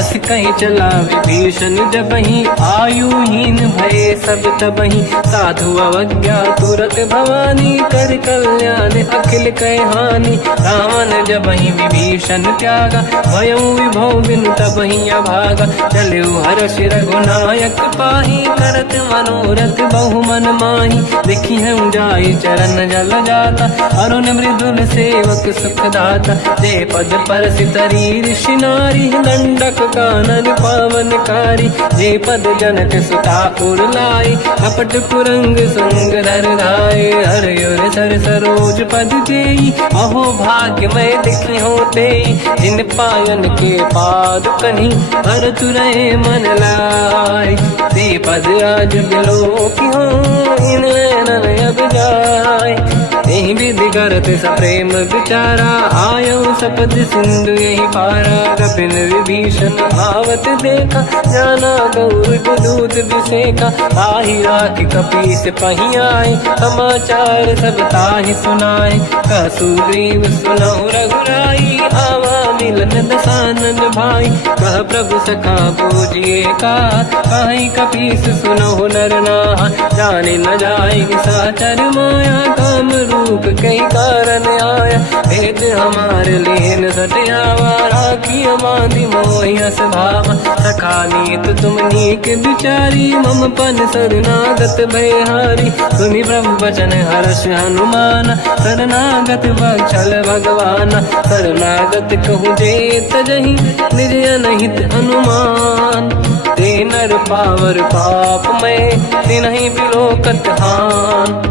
हस कहीं चला विभीषण जबहि, आयुहीन भये सब तबहि। साधु अवज्ञा तुरत भवानी, कर कल्याण अखिल कह हानि। रावण जबहि विभीषण त्यागा, भयउ विभव बिनु तबहि अभागा। चलऊ हर्ष रघुनायक पाहि, करत मनोरथ बहु मन माहि। देखिहु जाय चरण जल जाता, अरुण मृदुल सेवक सुख दाता। जे पद परसि तरी ऋषि नारी, दंडक कानन पावन कारी। जे पद जनक सुता पुर लाई, कपट कुरंग संग धर धाय। हर सर सरोज पद तेई, अहो भाग्य मैं दिखी होते। जिन पायन के पाद कन्ही, हर तुरय मन लाय। ते पद आज बिलो की हो, इन नैनन अब जाय। यही विधि करत सप्रेम विचारा, आयो सपद सिंधु यही पारा। कपिन विभीषण आवत देखा, जाना गौर दूत विसेका। ताहि राख कपीस पहि आए, समाचार सब ताहि सुनाए। कह सुग्रीव सुनहु रघुराई, आवा मिलन दसानन भाई। कह प्रभु सखा पूजिए का, कहीं कपीस सुनहु नर नाहा। जाने न जाएगी साचर माया, काम रूप कई कारण आया। भेद हमारे लीन सटियावा, राखी बांधी मोहियस भावा। सखा नीत तुम नीक बिचारी, मम पन शरणागत भयहारी। सुनि प्रभु वचन हर्ष हनुमान, शरणागत बक्षल भगवान। शरणागत कहूँ जे तजहि, निज अनहित अनुमान। ते नर पावर पाप में, तिन्हि बिलोकत हान।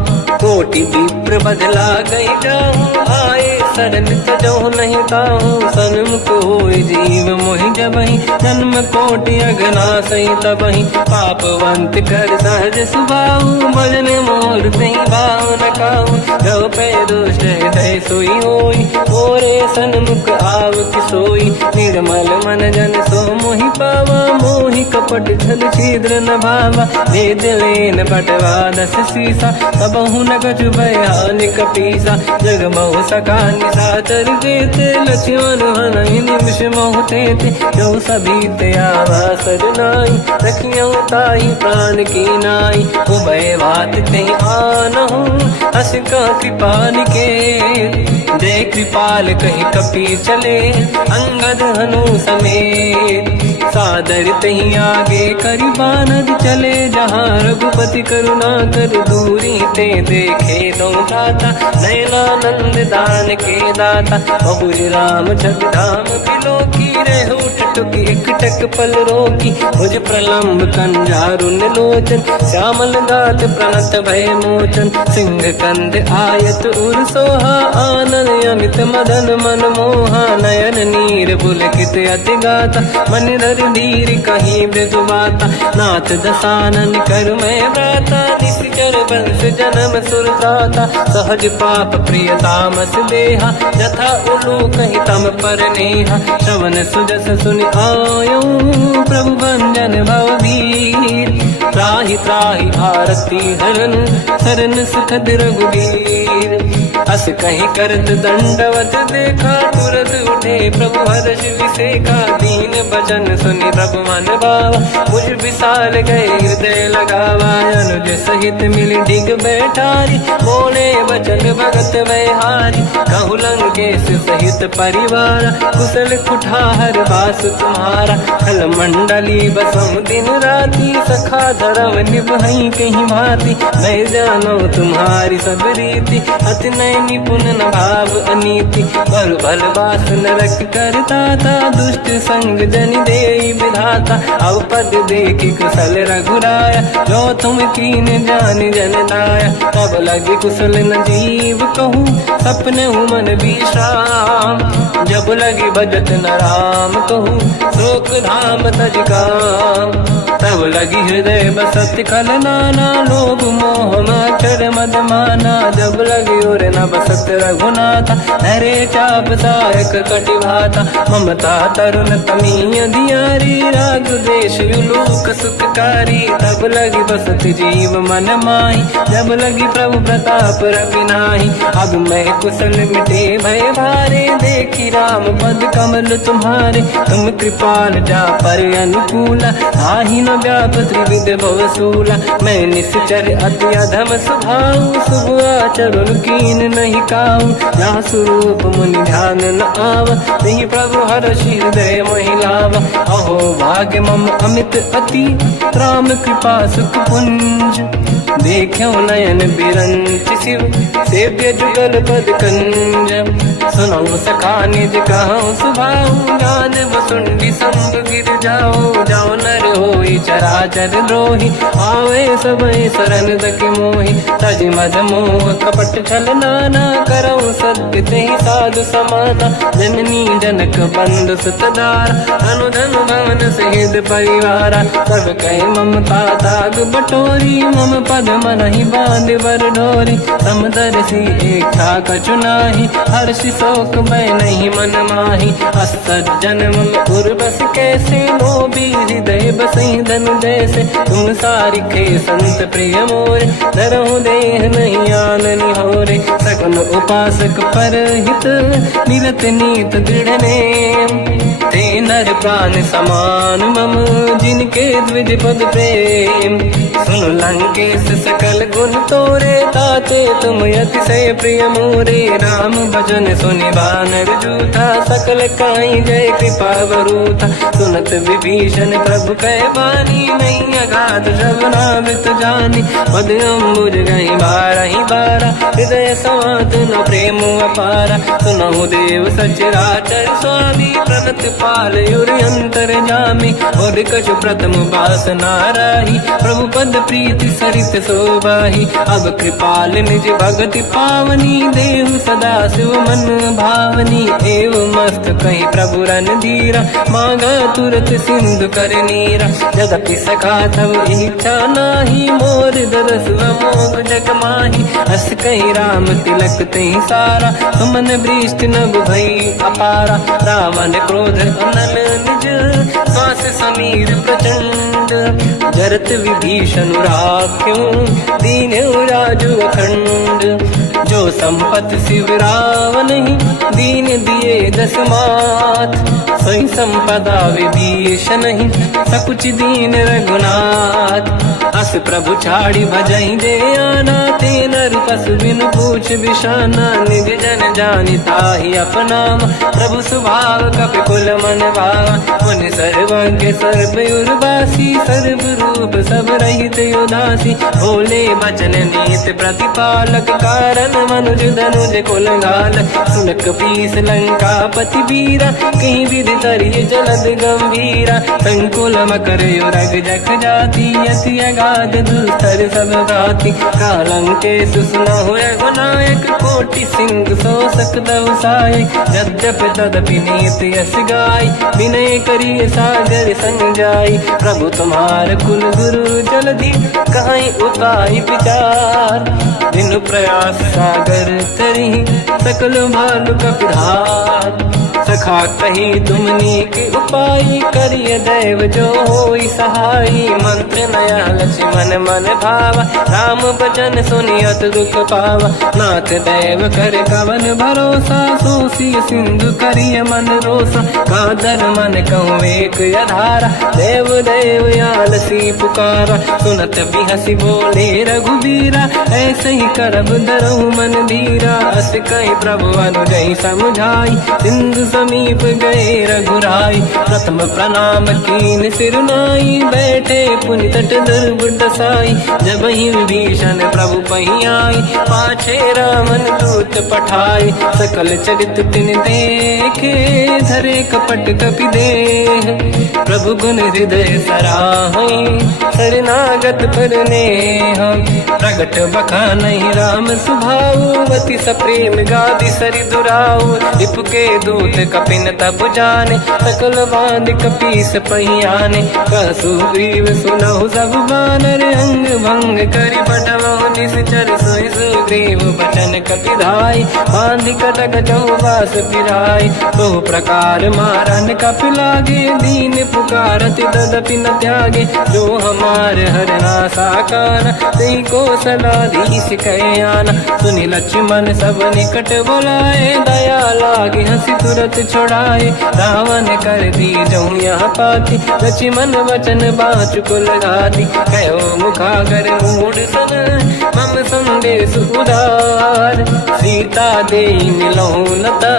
कोटि विप्र बदला गई जाऊं, आए शरण तजो नहीं ताऊं। सन्मुख होय जीव मोहि जबहि, जन्म कोटि अगना सही तबहि। पापवंत कर सहज सुभाऊ, भजन मोर सही भाव न काऊ। जो पे दुष्ट हृदय सोई होई, मोरे सन्मुख आव किसोई। निर्मल मन जन सो मोहि पावा, मोहि कपट छल छिद्र न भावा। वेद लेन बटवा दस सीसा, तबहु न कछु भयानि कपीसा। जग महु सका निशाचर जेते, लक्ष्मण हनहि निमिष महु तेते। जो सभी ते आवा सजनाई, रखियौ ताहि प्राण की नाई। उभय बात ते आनहु, हस का कृपा निकेत। जय कृपाल कहीं कपी चले, अंगद हनु समेत। सादर तही आगे करि बानर चले, जहाँ रघुपति करुणा कर दूरी ते देखे दो दाता। नयनानंद दान के दाता, बहुर राम छग धाम बिलो की। रेहु टुक एक टक पल रोकी, भुज प्रलम्ब कंजारुन लोचन। श्यामल गात प्रणत भय मोचन, सिंह कंद आयत उर सोहा। आनन अमित मदन मन मोहा, नयन नीर पुलकित अति गाता। मन धर धीर कहीं मृदु बाता, नाथ दसानन कर मैं व्राता। निश्चर वंश जन्म सुरत्राता, सहज पाप प्रिय तामस देहा। जथा उलू कहीं तम पर नेहा, श्रवण सुजस सुनि आयो। प्रभु भंजन भवधीर, त्राहि त्राहि आरती हरन। शरण सुखद रघुवीर, अस कहीं करत दंडवत देखा। तुरत उठे प्रभु हर्ष विसेका, दीन बचन सुनि प्रभु मन भावा। मुझ विशाल गए हृदय लगावा, अनुज सहित मिल डिग बैठारी। बोले बचन भगत वैहारी, कहु लंकेश सहित परिवार। कुशल कुठार बास तुम्हारा, खल मंडली बसम दिन राती। सखा धर्म निभई कहीं भांति, मैं जानो तुम्हारी सब रीति। अति नय निपुण न भाव अनीति, बल भल वास नरक करता था। दुष्ट संग जन देई विधाता, अब पद देखि कुशल रघुराया। जो तुम कीन जान जन दाया, तब लगे कुशल न जीव कहूँ। सपने मन विश्राम, जब लगे भजत न राम कहूँ। शोक धाम तज काम, तब लगी हृदय बसत खल नाना। लोभ मोह मच्छर मद माना, जब लगे और न बसत रघुनाथा, हरे चाप सायक कटिभाता, ममता तरुण तमीय धियारी, राग द्वेष युलूक सुखकारी, तब लगी बसत जीव मन माही, जब लगी प्रभु प्रताप रवि नाही। अब मैं कुशल मिटे भय भारे, देखी राम पद कमल तुम्हारे, तुम कृपाल जा पर अनुकूला, आही न व्याप त्रिविध भवसूला। मैं निश्चर अति अधम स्वभाव, शुभ आचरण कीन नहीं काऊ, जहाँ स्वरूप मुनि ध्यान न आव, नहीं प्रभु हर्षि हृदय महिलावा। अहो भाग्य मम अमित अति, राम कृपा सुख पुंज, देख्यो नयन बिरंच शिव, सेव्य जुगल पद कंज। सुनौ सखा निज कहूँ सुभाऊ, ज्ञान वसुंडी संग गिर जाओ, जाओ नर होई चराचर द्रोही, आवे सबई शरण दकि मोहि। तज मद मोह कपट छल नाना, करऊँ सत्य तेहि साधु समाना, जननी जनक बंधु सुतदार, अनुधन भवन सहित परिवारा। सब कहे ममता ताग बटोरी, मम पद मनहि बांध बर डोरी, समदर्शी इच्छा कछु नाही, हर्षि शोक मैं नहीं मन माही। असज्जन मम उर्वश कैसे, लोभी हृदय बसई धनु जैसे, तुम सारिखे संत प्रिय मोरे, धरहु देह नहीं आननि होरे। सगुन उपासक पर हित, निरत नीत दृढ़ नेम, ते नर प्राण समान मम, जिनके द्विज पद प्रेम। सुन लंकेश सकल गुण तोरे, ताते तुम अतिशय प्रिय मोरे। राम भजन सुनि बानर जूथा, सकल काई जय कृपा वरूथा। सुनत विभीषण प्रभु कह बानी, नहीं अगाध श्रवणामृत जानी। पद अम्बुज गई बारहि बारा, हृदय समात न प्रेम अपारा। सुनहु देव सचराचर स्वामी, प्रणत पाल युरि अंतर जामी। और कछु प्रथम वासना राही, प्रभु पद प्रीति सरित शोभाही। अब कृपाल निज भगति पावनी, देहु सदा शिव मन भावनी। एव मस्त कहीं प्रभु रन धीरा, मांगा तुरत सिंधु कर नीरा। यद्यपि सखा तब इच्छा नाही, मोर दरस मोग जग माही। हस कहीं राम तिलक तही सारा, सुमन वृष्टि नभ भई अपारा। रावण क्रोध अनल निज, श्वास समीर प्रचंड। जरत विभीषण राख्यो, दीन राजु अखंड। जो संपत शिव रावण ही, दीन दिए दस मात। सही संपदा विभीषण ही, सकुच दीन रघुनाथ। अस प्रभु छाड़ी भजई जे आना, ते नर पसु बिनु पूछ बिशाना। निज जन जानि ताहि अपनाम, प्रभु स्वभाव कपि कुल मन भावा। मुनि सर्वज्ञ सर्व उर्वासी, सर्व रूप सब रहित उदासी। भोले बचन नीत प्रतिपालक, कारण मनुज धनुज कुल घालक। सुन कपीस लंका पति वीरा, कहीं विधि तरिय जलद गंभीरा। संकुल मकर युरग जख जाति, यति अगाध दुस्तर सब घाति। कालंकेश सुनहु रघुनायक, कोटि सिंधु शोषक तव सहायक। यद्यपि तदपि नीत यस गाय, विनय करिय सागर संग जाई। प्रभु तुम्हार कुल गुरु जलधि, कहीं उपाय विचार। बिनु प्रयास सागर तरी, सकल भालु कपिधार। सखा कही तुमनी के उपाय, करिय दैव जो होई सहाई। मंत्र नया लक्ष्मण मन भावा, राम भजन सुनियत दुख पावा। नाथ दैव कर कवन भरोसा, सोसिय सिंधु करिय मन रोसा। कादर मन कहूँ एक अधारा, देव देव आलसी पुकारा। सुनत बिहसी बोले रघुबीरा, ऐसे ही करब धरहु मन धीरा। अस कहीं प्रभु अनुजई समझाई, सिंधु समीप गए रघुराई। प्रथम प्रणाम कीन सिरुनाई, बैठे पुनि तट दुर्ब दसाई। जब ही विभीषण प्रभु पही आई, पाछे रामन दूत पठाई। सकल चरित तिन देखे, धरे कपट कपि देह। प्रभु गुण हृदय सराहई, शरणागत पर नेह। प्रगट बखानहि राम सुभाऊ, अति सप्रेम गादि सरि दुराऊ। रिपु के दूत कपिन तब जाने, सकल बांध कपीस पहियाने। कह सुग्रीव सुनहु सब बानर, अंग भंग करि पटवहु निश्चर। सोई सुग्रीव बचन कपि धाई, बांधि कटक चौबास फिराई। तो प्रकार मारन कपि लागे, दीन पुकारति तदपि न त्यागे। जो हमार हरना साकार, तेई कौशलाधीश कहे आना। सुनि लक्ष्मण सब निकट बुलाए, दया लागे हंसी तुरत छुड़ाए। रावण कर दी जऊँ यहाँ पाती, लक्ष्मण वचन बाचुक लगाती। कहो मुखागर मूढ़ सन, मम संदेश उदार। सीता दे मिलहु नता,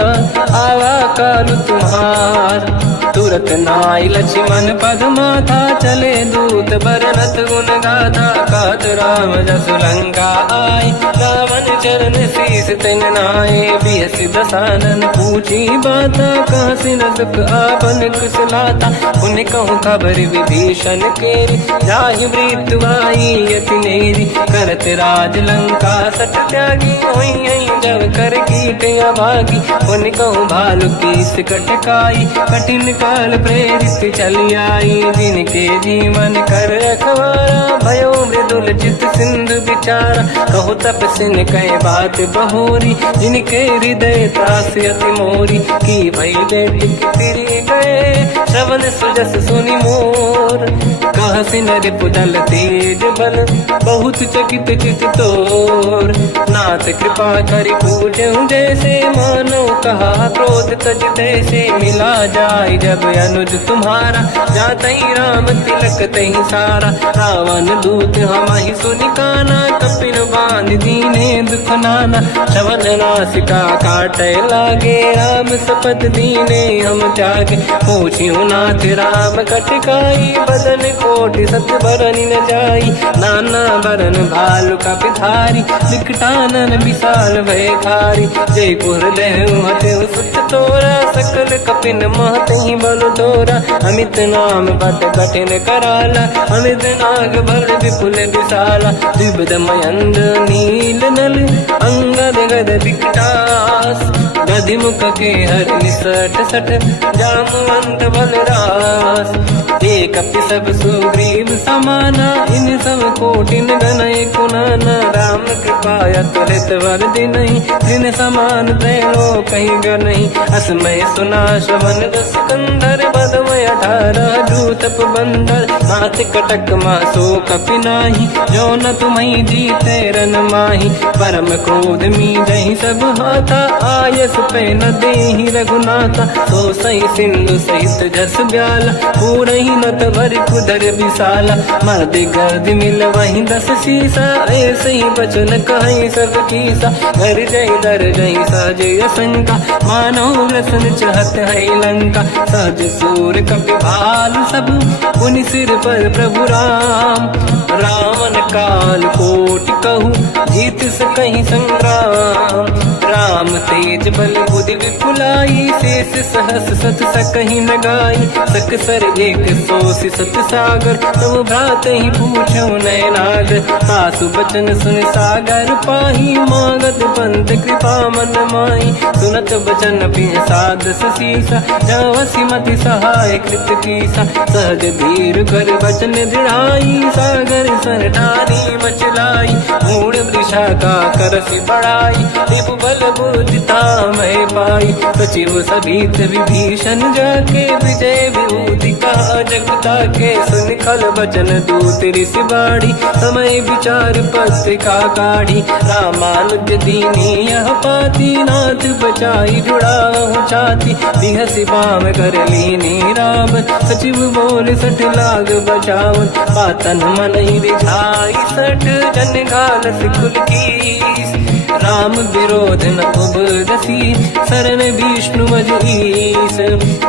आवा काल तुम्हार। तुरत नाई लक्ष्मण पद माथा, चले दूत बरनत गुण गाथा। कहत राम जसु लंका आए, रावण चरण शीस तिन नाए। बिहसि दसानन पूछी बाता, कहसि न सुख आपन कुशलाता। पुनि कहूँ खबर विभीषण केरी, जाहि मृत्यु आई यति नेरी। करत राज लंका सठ त्यागी, होई जब कर कीट अभागी। पुनि कहूँ भालु कीस कटकाई, कठिन काल प्रेरित चली आई। जिनके जीवन कर रखवारा, भयो मृदुल चित सिंधु विचारा। कहु तपसिन कहे बात बहोरी, जिनके हृदय त्रास अति मोरी। की भई बेटी तिरि गए, श्रवण सुजस सुनि मोर। कहसि नर पुदल तेज बल, बहुत चकित चित तोर। नाथ कृपा करि पूजहु जैसे, मानो कहा क्रोध तज तैसे। मिला जाय जब अनुज तुम्हारा, जातहि राम तिलक तहि सारा। रावण दूत हमहि सुनि काना, कपिन बांध दीने दुख नाना। श्रवण नासिका काटय लागे, राम सपथ दीने हम त्यागे। पूछिहु नाथ राम कटकाई, बदन कोटि सत बरनि न जाई। नाना बरन भालु कपि धारी, विकटानन विशाल भय खारी। जयपुर देहु हतेहु सुत तोरा, सकल कपिन महतहि बल तोरा। अमित नाम बट कठिन कराला, अमित नाग बल विपुल विशाला। द्विविध मयंद नील नल, अंगद गद विकटास। गदिमुख के हर निसट सठ, जामवंत बलरास। एक कपि सब सुग्रीव समाना, इन सब कोटिन गनय कुनाना। राम कृपा त्वरित वर दिनहि, जिन समान त्रैलो कहीं गनहि। असमय सुना श्रवण रस कंधर, बदमय 18 जूतप बंदर। नाथ कटक मासो कपि नाही, जो न तुम्हि जीते रन माही। परम क्रोध मीजहि सब हाथा, आयस पे न देहि रघुनाथा। तो सही सिंधु सहित जस ब्याला, पूरहि नत भरि कुदर विशाला। मर्द गर्द मिल वहीं 10 सीसा, ऐसे ही बचन कहीं सब कीसा। घर जय दर जय सहजय शंका, मानो रसन चहत है लंका। सहज सूर कपि भालु सब, पुनि सिर पर प्रभु राम। रावण काल कोटि कहूँ, जीत सकहि संग्राम। राम तेज बल बुद्धि विपुलाई, शेष सहस सत सकहि न गाई। सकसर एक सोसि सत सागर, तब भ्रात ही पूछो नयनागर। सासु बचन सुन सागर पाही, मांगत पंत कृपा मन माही। सुनत बचन पिय सादस सीसा, जावसी मति सहाय कृत कीसा। सहज धीर कर बचन दृढ़ाई, सागर सर ठानी मचलाई। मूढ़ वृषा का करसि बढ़ाई, रिपु बल बुद्धि तामय पाई। सचिव सभीत विभीषण जाके, विजय विभूति कहा जगता के। सुन खल बचन दूत ऋषि बाड़ी, समय विचार पत्रिका काढ़ी। रामानुज दीनी यह पाती, नाथ बचाई जुड़ाहु छाती। बिहसि बाम कर लीनी राम, सचिव बोल सठ लाग बचावन। पातन मन ही रिझाई सठ, जन घाल सिकुल कीस। राम विरोध न उबरसी, शरण विष्णु मजईस।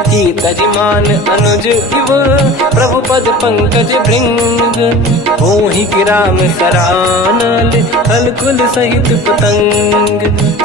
कीतजिमान अनुज इव, प्रभु पद पंकज भृंग। मोहि कि राम सरानल, खलकुल सहित पतंग।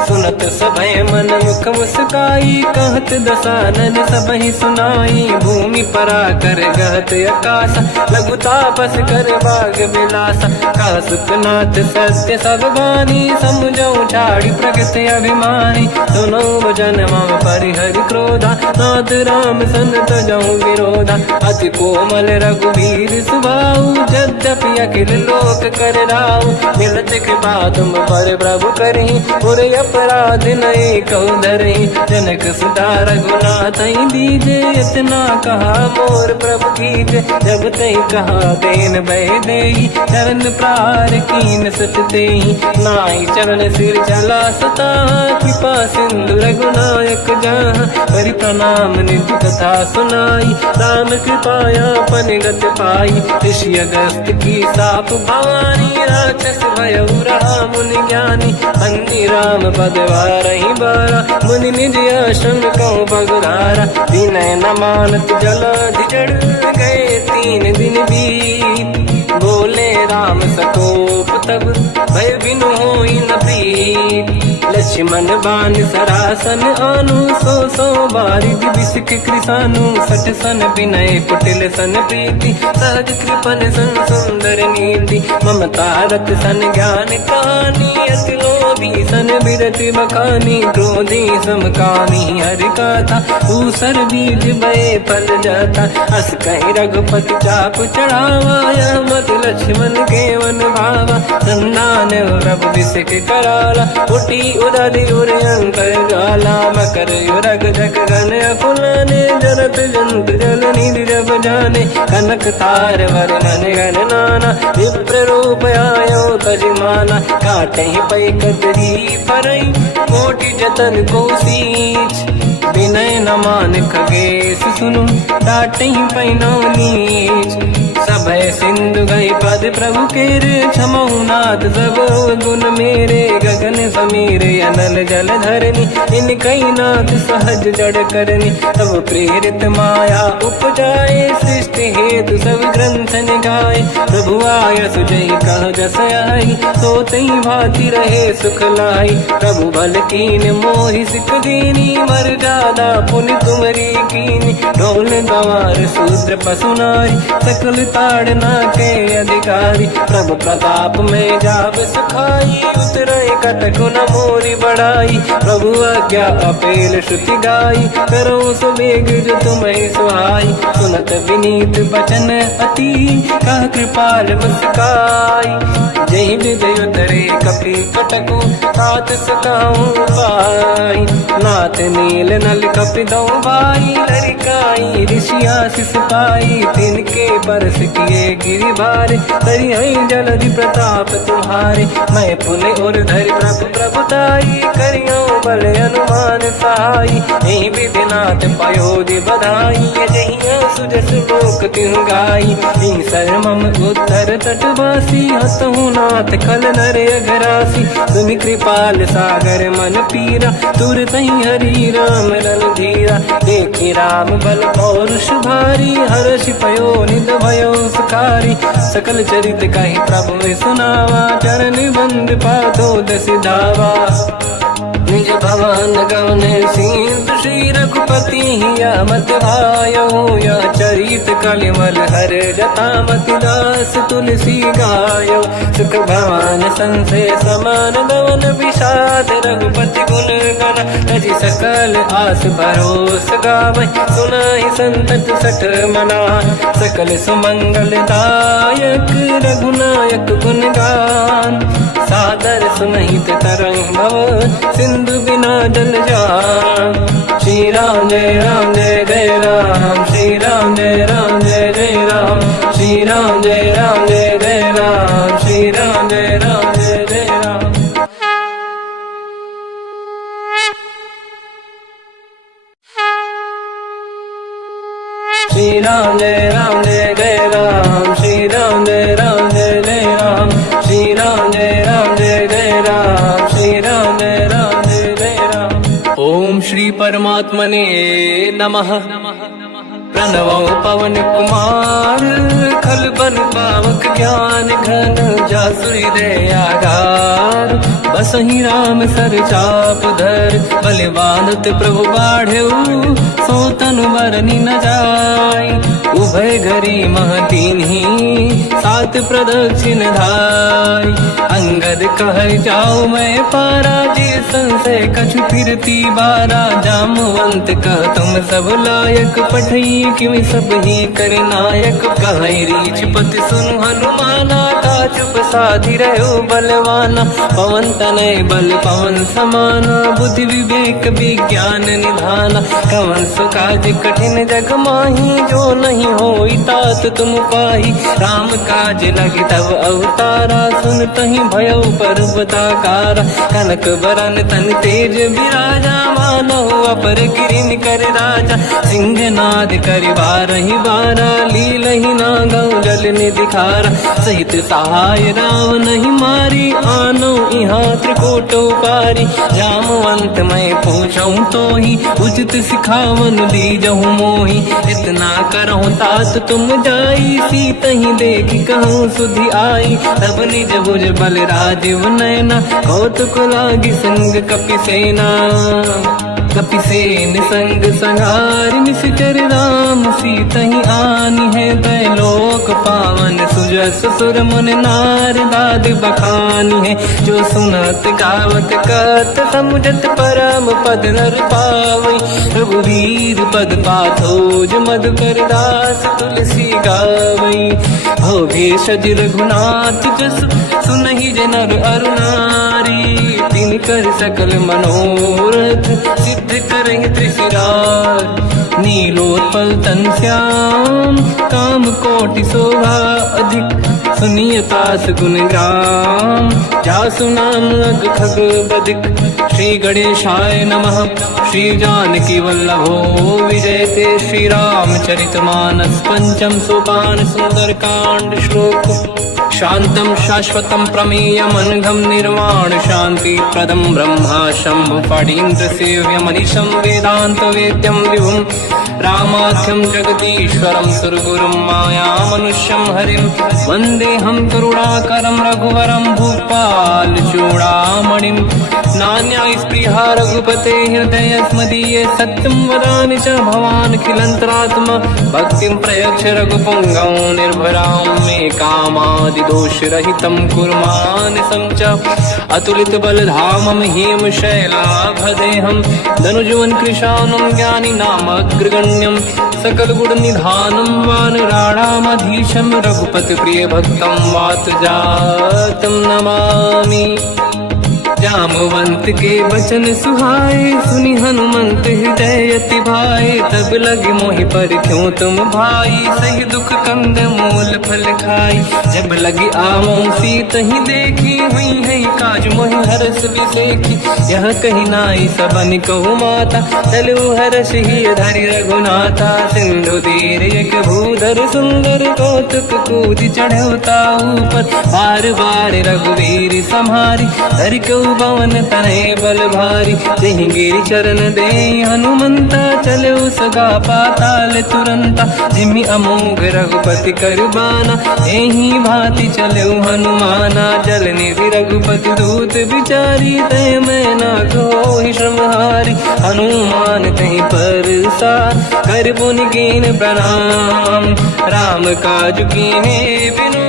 सुनत सभय मन मुख मुस्काई, कहत दसानन सबहि सुनाई। भूमि परा कर गहत आकाश, लघु तापस कर बाग विलासा। का सुखनाथ सत्य सब बानी, समझौ छाड़ी प्रकृति अभिमानी, सुनो भजन मम परिहरि क्रोधा, नाथ राम संत जहु विरोधा। अति कोमल रघुवीर सुभाऊ, यद्यपि अखिल लोक कर राऊ। मिलत कृपा तुम पर प्रभु करहि, पुर अपराध नये कहु धरहि। जनक सुता रघुनाथ दीजे, इतना कहा मोर प्रभु कीजे। जब तई कहा देन भय देहि, चरण प्रार कीन सत तेहि। नाई चरण सिर चला सता, कृपा सिंधु रघुनायक जहाँ। हरि प्रणाम निधि कथा सुनाई, राम कृपाया पनिगत पाई। ऋषि अगस्त की साप भवानी, राक्षस भयउ रहा मुनि ज्ञानी। अंधि राम पद वारहि बारा, मुनि निज आश्रम कहु पगुधारा। विनय न मानत जलाधि जड़, गए 3 दिन बीत। बोले राम सकोप तब, भय बिनु होई न प्रीत। लक्ष्मण बाण सरासन आनु, सो बारिद बिसिक कृसानु। सठ सन विनय कुटिल सन प्रीति, सहज कृपन सन सुंदर नीति। ममता रत सन ज्ञान कहानी, अति लोभी सन बिरति बखानी। क्रोधी समकामी हरि कथा, ऊसर बीज भय फल जाता। अस कहि रघुपति चाप चढ़ावा, यह मत लक्ष्मण के वन भावा। संधान प्रभु बिसिक कराला, उठी उदधि उर अंकर ज्वाला। मकर युरग जग गण अकुलाने, जरत जंत जल निधि जब जाने। कनक तार वर्णन गण नाना, विप्र रूप आयो तजमाना। काटे पै कतरी परई, कोटि जतन को सींच। विनय न मान खगेश सुनु, डांटे पैनो नीच। सभय सिंधु गई पद प्रभु केरे, क्षमहु नाथ सब गुण मेरे। गगन समीरे अनल जल धरनी, इन कई नाथ सहज जड़ करनी। तब प्रेरित माया उपजाए, सृष्टि हेतु सब ग्रंथ निगाए। प्रभु आय सुजई कह जस आई, सोतई भांति रहे सुख लाई। प्रभु भल कीन मोहि सिख दीनी, मर जादा पुनि तुमरी कीनी। ढोल गवार शूद्र पशु नारी, सकल ताड़ना के अधिकारी। प्रभु प्रताप में जाब सुखाई, उतरे कटक न मोरी बढ़ाई। प्रभु आज्ञा अपेल श्रुति गाई, करो सुबेग जो तुम्हें सुहाई। सुनत विनीत बचन अति, कह कृपाल मुस्काई। जय विदय उतरे कपि कटकु, तात सकाऊं पाई। नाथ नील नल कपि दौ भाई, लरिकाई ऋषि आशीष पाई। तिनके बरस किए गिरि भारे, तरि जलधि प्रताप तुम्हारे। मैं पुने और धरि प्रभु प्रभुताई, करियो बल अनुमान सहाई। यही विधिनाथ पयोधि बधाई, जहिया सुजस लोक तिहु गाई। सर मम उत्तर तटवासी, हसहु नाथ खल नर अघरासी। तुम कृपाल सागर मन पीरा, तुरत ही हरि राम रणधीरा। देखि राम बल पौरुष भारी, हर्षि पयो निध भयो सुखारी। सकल चरित कहि प्रभु सुनावा, चरण बंद पादो दस धावा। निज भवन गवने सिंधु, श्री रघुपति हिया मत भायो। या चरित कलिमल हर जता, मति दास तुलसी गायो। सुख भवन संशय समान गवन, विषाद रघुपति गुण गण। तजि सकल आस भरोस गावै, सुनाहि संतत सठ मना। सकल सुमंगल दायक, रघुनायक गुण गान। सादर सुनहित तरंग भव, सिंधु बिना जल जान। श्री राम जय राम जय जय राम, श्री राम जय राम जय जय राम। श्री राम जय राम जय जय राम, श्री राम जय राम जय जय राम। श्री राम जय राम जय जय राम, श्री राम जय राम जय जय राम। श्री राम जय राम जय जय राम, श्री राम जय राम जय जय राम। ओम श्री परमात्मने नमः। प्रणवो पवन कुमार, खल बन पावक ज्ञान घन। जासुरी दयागार, बसहि राम सर चाप धर। बल बांधत प्रभु बाढ़ऊ, सो तनु बरनि न जाय। उभय घरी मह दीन्ही, सात प्रदक्षिण धाय। अंगद कह जाऊ मैं पारा, संशय कछु फिरती बारा। जामवंत कह तुम सब लायक, पठई किमि सब ही कर नायक। कहीं रीछ पति सुनु हनुमाना, का चुप साधि रहो बलवाना। पवन तनय बल पवन समाना, बुद्धि विवेक विज्ञान निधाना। कवन सु काज कठिन जग माही, जो नहीं होई तात तुम पाही। राम काज लगी तब अवतारा, सुनतहि भयउ पर्वताकारा। कनक बरन तन तेज बिराजा, मानहु अपर गिरिन कर राजा। सिंहनाद करि बारहि बारा, लीलहि नागौ जल निधिखारा। सहित सहाय रावणहि मारी, आनो इहाँ त्रिकोटौ पारी। जामवंत मैं पूछऊँ तोहि, उचित सिखावन दीजहु मोहि। इतना करहु तात तुम जाई, सीतहि देखि कहूँ सुधि आई। तब निज भुज बल राजीव नयना, कौतुक लागी संग कपिसेना। कपिसेन संग संहारि निशिचर राम, सीतहि आनि है दैलोक पावन। सुजस सुर मुन नार दाद बखानी है, जो सुनत गावत कहत समुझत परम पद नर पावई। रघुवीर पद पाथोज मधुकर दास, तुलसी गावई। हो भेषज रघुनाथ जस, सुनहि जनर अरु नारी। तिन कर सकल मनोरथ, सिद्ध करहि त्रिशिरार। नीलोत्पल तन श्याम, काम कोटि शोभा अधिक। सुनिय तास गुण ग्राम, जासु नाम अग खग बदिक। श्री गणेशाय नमः। श्री जानकी वल्लभो विजयते, श्री रामचरित मानस। पंचम सोपान सुंदर कांड श्लोक। शांतं शाश्वतं प्रमेयमनघं, निर्वाण शांति प्रदं ब्रह्मा शंभु। फणीन्द्र सेव्यमनिशं वेदांत वेद्यं विभुं। रामाख्यं जगदीश्वरं सुरगुरुं, मायामनुष्यं हरिं। वन्देऽहं करुणाकरं रघुवरं, भूपाल चूडामणिं। नान्या स्पृहा रघुपते हृदय स्मदीये, सत्यं वदामि च भवानखिलन्तरात्मा। भक्तिं प्रयच्छ रघुपुङ्गं, निर्भरां मे कामादिदोषरहितं कुर्मानसं च। अतुलित बलधामं हेमशैलाभदेहं, धनुजवन कृशानं ज्ञानी नामग्रगण्यं। सकल गुण निधानं वानराणामधीशं, रघुपति प्रिय भक्तं वात जातं नमामि। जामवंत के वचन सुहाए, सुनि हनुमंत हृदय अति भाए। तब लगे मोहि पर क्यों तुम भाई, सही दुख कंद मूल फल खाई। जब लगी आवों सीतहि देखी, हुई है काज मोहि हरस बिसेखी। यह कही नाई सबन कहु माता, चलु हरष ही धरि रघुनाथा। सिंधु तीर एक भूधर सुंदर, कौतुक कूदि चढ़ौता ऊपर। बार बार रघुवीर सम्हारी, धरि कऊ पवन तनय बल भारी। जहि गिरि चरण दे हनुमंता, चले सगा पाताल तुरंता। जिमि अमोघ रघुपति कर बाना, एहि भांति चले हनुमाना। जल निधि रघुपति दूत बिचारी, तय मैं ना कोहि श्रमहारी। हनुमान तहि परसा, कर पुनि कीन प्रणाम। राम काज कीन्हे बिनु,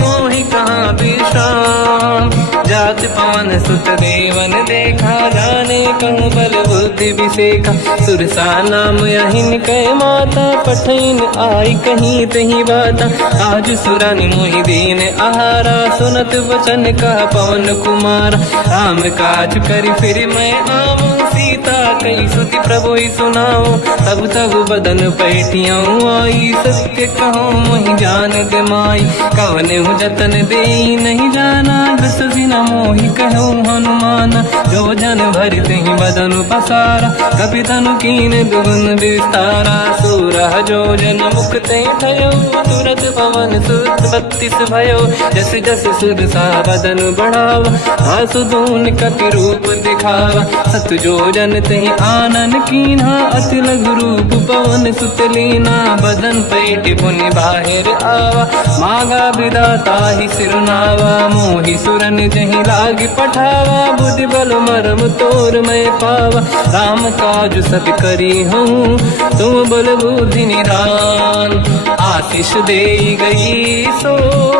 मोहि कहाँ विश्राम। जात पवन सुत देवन देखा, जाने कहूँ बल बुद्धि विसेखा। सुरसा नाम यहिन कै माता, पठैन आई कहीं तही बाता। आज सुरनि मोहि दीन आहारा, सुनत वचन का पवन कुमारा। राम काज करि फिर मैं आवूं, सीता कई सुति प्रभु सुनाऊं। तब तब बदन पैठियाऊं आई, सत्य कहूँ मोहि जान माई। कवन हूँ जतन दे नहीं जाना, दस दिन मोहि कहूँ हनुमाना। जो जन भरि तहि बदन पसारा, कपि तनु कीन दुगुन विस्तारा। सूरह जो जन मुख ते भयो, तुरत पवन सुत 32 भयो। जस जस सुरसा बदन बढ़ावा, आसु दून कपि रूप दिखावा। सत जो जन तहि आनन कीन्हा, अति लघु रूप पवन सुत लीना। बदन पैठ पुनि बाहिर आवा, मांगा विधाता ही सिरनावा। मोहि सुरन जहि लाग पठावा, बुद्धि बल मरम तोर मैं पावा। राम काज सब करी हूँ, तुम बल बुद्धि निधान। आशीष दे गई सो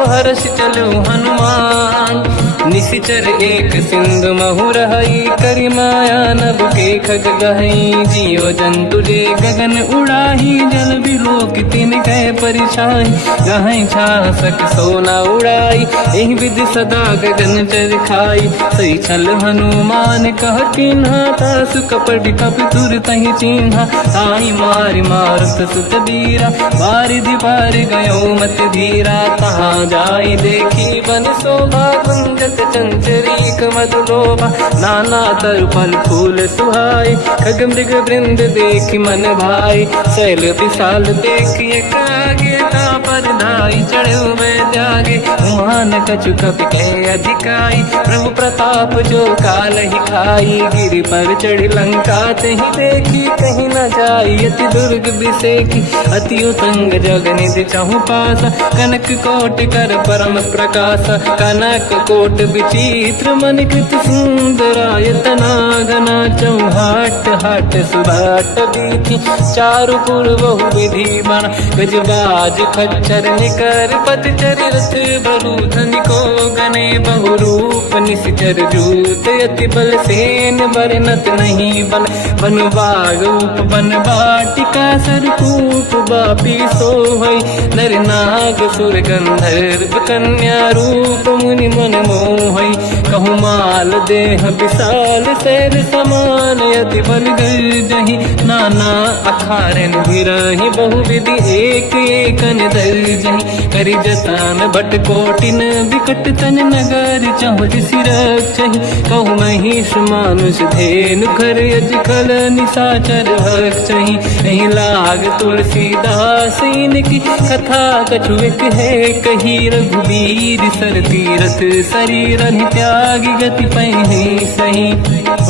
हर्ष चलो हनुमान। निशिचर एक सिंधु महु रही, करी माया नभ के खग गहई, जीव जंतु जे गगन उड़ाही, जल बिलोक तिन कह परिछाई, गहई छासक सोना उड़ाई, एहि विधि सदा गगन चर खाई, सही छल हनुमान कह किन्हा, तासु कपट कप तुर तहि चिन्हा, ताई मारि मारुत सुत बीरा, बारिधि पार गयो मत धीरा, तहाँ जाई देखी बन शोभा, कुंजत चंचरीक मधुलोभा, नाना तरु फल फूल सुहाई, खग मृग वृंद देखी मन भाई, शैल विशाल देखिए कागे, पर धाई चढ़े हुए त्यागे, उमान कछु कपि के अधिकाई, प्रभु प्रताप जो काल ही खाई, गिरि पर चढ़ी लंका ते ही देखी, कहीं न जाई अति दुर्ग बिसेकी, अति उत्तंग जग निधि चाहु पासा, कनक कोट कर परम प्रकाश, कनक कोट विचित्र मन कृत सुंदरायतना, घना चौहाट हाट सुभाट बीथी, चारु पुर बहु विधि बना, गजबाज खच्चर निकर पतचर रथ बरु धनिको, गने बहु रूप निशिचर जूत, अति बल सेन बरनत नहीं बन, बन बाग उप बन बाटिका, सरकूप बापी सोहई, नर नाग सुर गंधर्व कन्या, रूप मुनि मन मोहई, कहु माल देह विशाल शैल समान, अति बल गर्जहि, नाना अखारन भिरहि, बहु विधि एक एकन दर्जहि, करि जतान भट कोटिन विकट तन नगर, चहुँ सिरक्षहि, कहु महिष मानुष धेनु खर यज खल निशाचर भक्षहि, एहि लाग तुलसीदास इनकी कथा, कछु एक है कही, रघुबीर सर तीरथ शरीर त्यागी, गति पहि सही,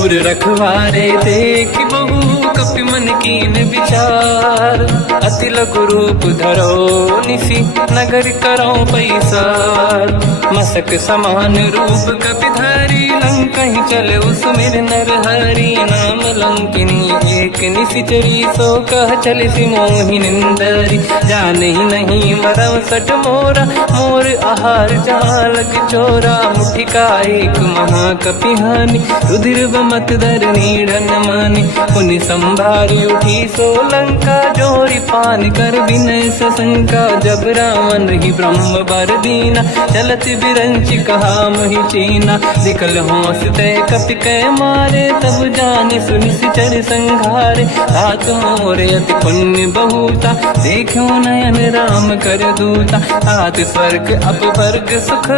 उर रखवारे देख बहु कपि मन कीन विचार, अति लघु रूप धरो निसी, नगर करो पैसार, मसक समान रूप कपि धारी, लंकहि चले उसमेर नर हरि, नाम लंकिनी एक निशिचरी, सो कह चल सि मोहि निंदरी, जाने ही नहीं मरम सट मोरा, मोर आहार जालक चोरा, मुठिका एक महाकपि हानि, रुधिर बमत धर नीढ़न मानि, पुनि संभारी उठी सोलंका, जोरी पान कर विनय सशंका, जब रावण ही ब्रह्म बर दीना, चलत बिरंच कहा मोहि चीना, दिखल होश तय कपि कै मारे, तब जाने सुनि सिचर संघारे, तात मोर अति पुण्य बहुता, देखो नयन राम कर दूता, तात स्वर्ग अपवर्ग सुख,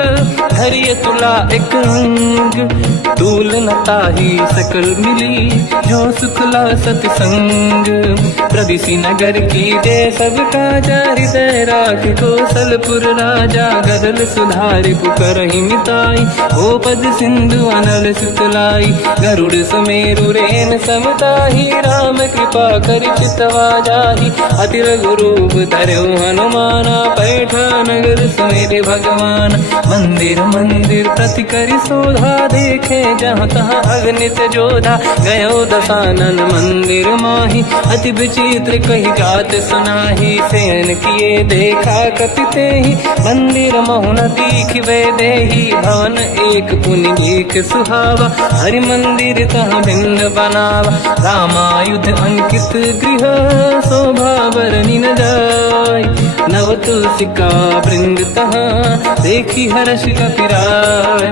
धरिय तुला एक अंग, तूल न ताहि सकल मिली, जो सुखला सतसंग, प्रदिशि नगर की जय सब काजा, हृदय राख कौशलपुर राजा, गदल सुधारि पुकरहि मिताई, ओ पद सिंधु अनल सुतलाई, गरुड़ सुमेरु रेन समताहि, राम कृपा करि चितवा जाहि, अति रघु रूप धरऊ हनुमाना, पैठा नगर सुमेरे भगवान, मंदिर मंदिर प्रति करि शोधा, देखे जहाँ तहाँ अगणित जोधा, गयो दशानन मंदिर माहि, अति विचित्र कही गात सुनाही, शयन किए देखा कपि तेहि, मंदिर महु न दीखिबे देहि, भवन एक पुनि एक सुहावा, हरि मंदिर तहाँ भिन्न बनावा, रामायुध अंकित गृह, शोभा बरनि न जाय, नव तुलसी का वृंद तहाँ, देखी हर्ष कपि राय,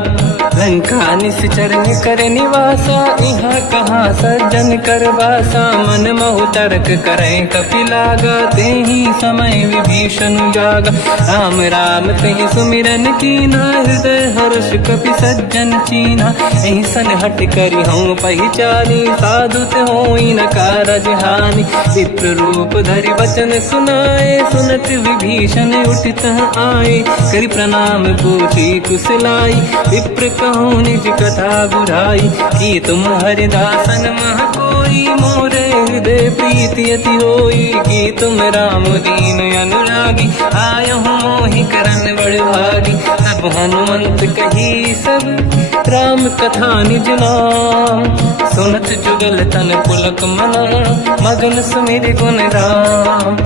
लंका निश्चर कर निवासा, यहाँ कहाँ सज्जन कर वासा, मन महु तर्क करें कपि लागा, तेहि समय विभीषण जागा, राम राम तेहि सुमिरन कीना, हृदय हर्ष कपि सज्जन चीना, एहि सन हट करि हूँ पहिचानी, साधु होई न कारज हानि, विप्र रूप धरि वचन सुनाए, सुनत विभीषण उठित आए, करि प्रणाम पूछी कुशलाई, विप्र कहूँ निज कथा बुझाई, कि तुम हरिदासन मह कोई, मोर हृदय प्रीति अति होई, कि तुम राम दीन अनुरागी, आयहु मोहि करन बड़ भागी, तब हनुमंत कही सब राम कथा निज नाम, सुनत जुगल तन पुलक मना, मगन सुमिर गुण राम,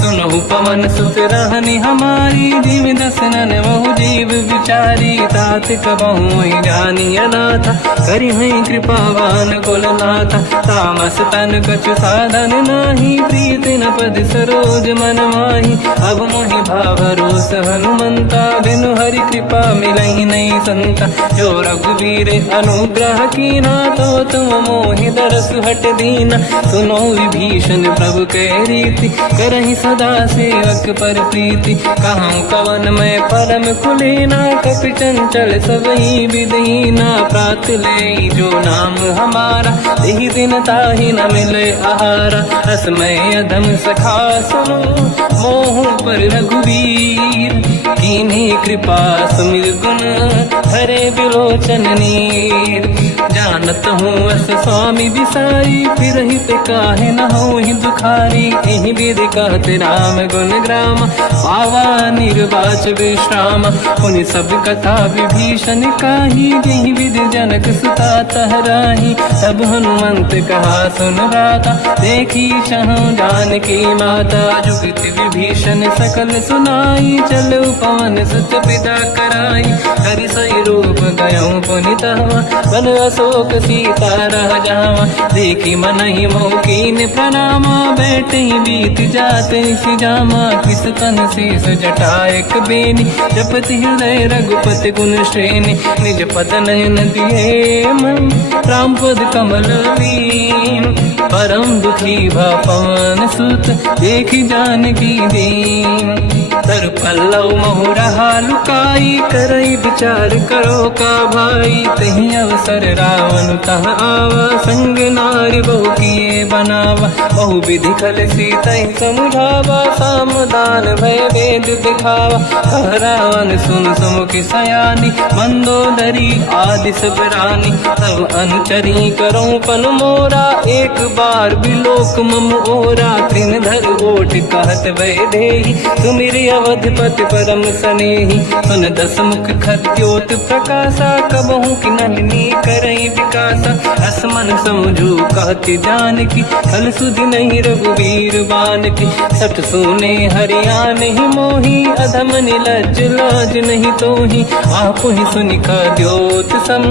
सुनहु पवन सुत रहनी हमारी, जीव दसनन बहु जीव विचारी, तात कबहु जानी अनाथा, करि हई कृपावान कुलनाथा, तामस तन कछु साधन नाही, प्रीत न पद सरोज मन माही, अब मोहि भावरोस हनुमंता, बिनु हरि कृपा मिलहि नहीं संता, जो रघुवीर अनुग्रह कीना, तो तुम मोहि दरस हट दीना, सुनो विभीषण प्रभु के रीति, करहि सदा सेवक पर प्रीति, कहूँ कवन मैं परम कुलीना, कपि चंचल सबई विदहीना, प्रात ले जो नाम हमारा, देहि दिन ताहि न मिले आहारा, रसमय अधम सखा सुनो, मोह पर रघुवीर, कीन्ही कृपा सुमिर गुण, हरे बिलोचन नीर, जानत हूँ अस स्वामी बिसाई, फिर हित काहे न होहि दुखारी, एहि विधि कहते राम गुण ग्राम, पावा निर्वाच विश्राम, पुनि सब कथा विभीषण काही, जेहि विधि जनक सुता तहराही, तब हनुमंत कहा सुन राता, देखी चहु जानकी माता, जुगति विभीषण सकल सुनाई, चलो पवन सुत पिता कराई, हरि सही रूप गयऊँ पुनितवा, बन अशोक सीता रह जावा, देखी मनहि मोकीन प्रणामा, बैठे ही बीत जाते सी जामा, किस तन शीस जटायक बेनी, जपति हृदय रघुपति गुण श्रेणी, निज पद नयन दिए मन, राम पद कमल लीन, परम दुखी भा पवन सुत, देखी जानकी दीन, तर पल्लव महु रहा लुकाई, करई विचार करो का भाई, तही अवसर रावण तह आवा, संग नारी बहु किए बनावा, बहु विधि खल सीता समुझावा, सामदान भय वेद दिखावा, कह रावण सुन सुमुख सयानी, मंदोदरी आदि सब रानी, तब अनुचरी करो पन मोरा, एक बार बिलोक मम ओरा, त्रिन धर ओठ कहत वै देहि, सुमिरि अवधपति परम सनेहि, सुन दस मुख खद्योत प्रकाशा, कबहु कि नलिनी करई विकासा, असमन समझू कहति जानकी, फल सुधि नहीं रघुवीर बानकी, सठ सुने हरियाण ही मोही, अधम निलज्ज लाज नहीं तोही, आपु ही सुनि खद्योत सम,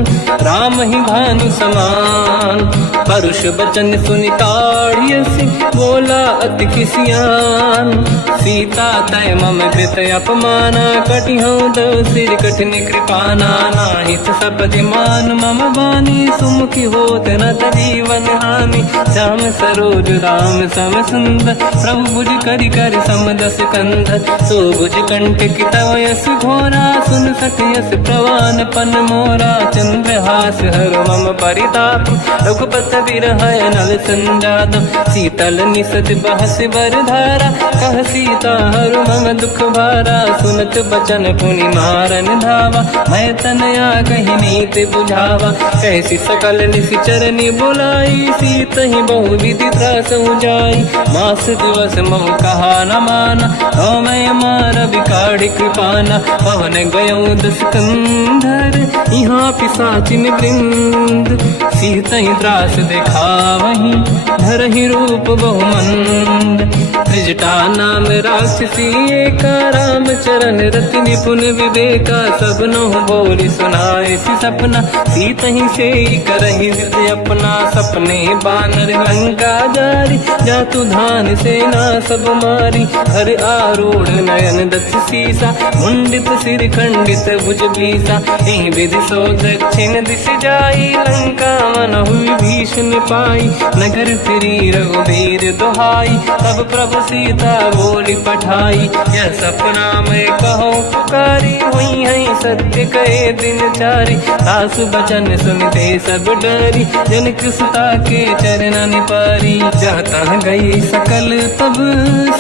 राम ही भानु समान, परुष बचन सुनि ताड़ियसि, बोला अति किसियान, सीता तय मम कृत अपमाना, कटिहऊँ दो सिर कठिन कृपाना, नाहित सपदि मान मम बानी, सुमुखी होत न जीवन हानि, श्याम सरोज राम सम सुंदर, प्रभु भुज करि कर समदस कंधर, सो भुज कंठ की तव यस घोरा, सुन सक यस प्रवान पन मोरा, चंद्रहास हर मम परिताप, रघुपत बिरह नल संजात, शीतल निसत बहस बर धारा, कह सीता हर मम दुख भारा, सुनत बचन पुनि मारन धावा, मैं तनया कही नीत बुझावा, कैसी सकल निश्चरनि बुलाई, सीत ही बहु विधि त्रास जाई, मास दिवस मोह कहा न माना, तो मैं मार बिकाढ़ कृपाना, पवन गयो दस कंधर, यहाँ पिशाचिन वृंद, सीत ही त्रास दिखावहीं, धरहि रूप बहुमंद, त्रिजटा नाम राक्षसी एका, राम चरण रति निपुण विवेका, सब नहुँ बोली सुनाए सी सपना, सीत ही से करहि हृदय अपना, सपने बानर लंका जारी, जातु धान सेना सब मारी, हर आरूढ़ नयन दस सीसा, मुंडित सिर खंडित भुज बीसा, एहि विधि सो दक्षिण दिश जाई, लंका मनहु विभीषण पाई, नगर फिरी रघुवीर दुहाई, तब प्रभु सीता बोली पठाई, यह सपना मैं कहूँ पुकारी, हुई है सत्य कहे दिन चारी, सास बचन सुनते सब डरी, जनक सुता के चरण पारी, जाता गई सकल तब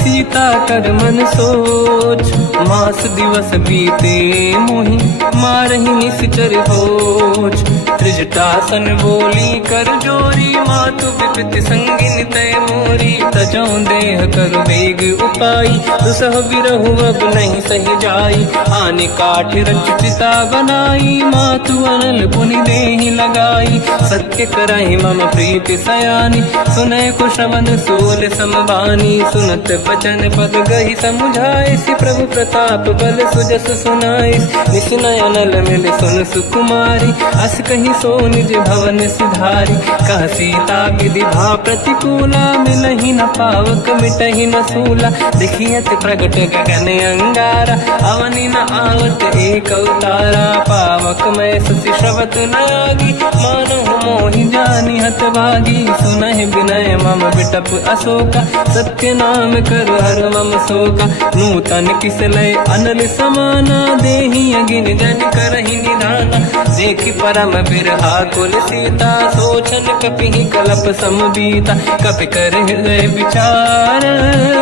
सीता कर मन सोच, मास दिवस बीते मोहि मारहि निश्चर होच, त्रिजटासन बोली कर जोरी, मातु विपति संगिन तय मोरी। तजौ देह करु वेग उपाई, दुसह बिरहु अब नहीं सही जाई। आने काठ रच चिता बनाई, मातु अनल पुनि देहि लगाई। सत्य करहि मम प्रीति सयानी, सुनय कुशवन सोल समबानी। सुनत बचन पद गहि समुझाए, सि प्रभु प्रताप बल सुजस सुनाई। निसुनय अनल मिल सुन सुकुमारी, अस कहि सो निज भवन सिधारी। कह सीता विधि भा प्रतिकूला, मिलहि न पावक मिटहि न सूला। दिखियत प्रगट गगन अंगारा, अवनि न आवत एक अवतारा। पावक मैं ससि श्रवत न आगी, मानहु मोहि जानि हत भागी। सुनहि विनय मम बिटप अशोका, सत्य नाम करु हर मम शोका। नूतन किस लय अनल समाना, देहि अगिन जन करहि निधाना। देखि परम बिरहा कुल सीता, सोचन कपिहि कलप समबीता। कपि कर हृदय विचार,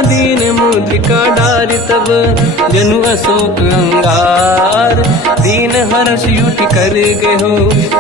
दीन मुद्रिका डारि तब जनु अशोक अंगार। दीन हर्ष युति कर गयो,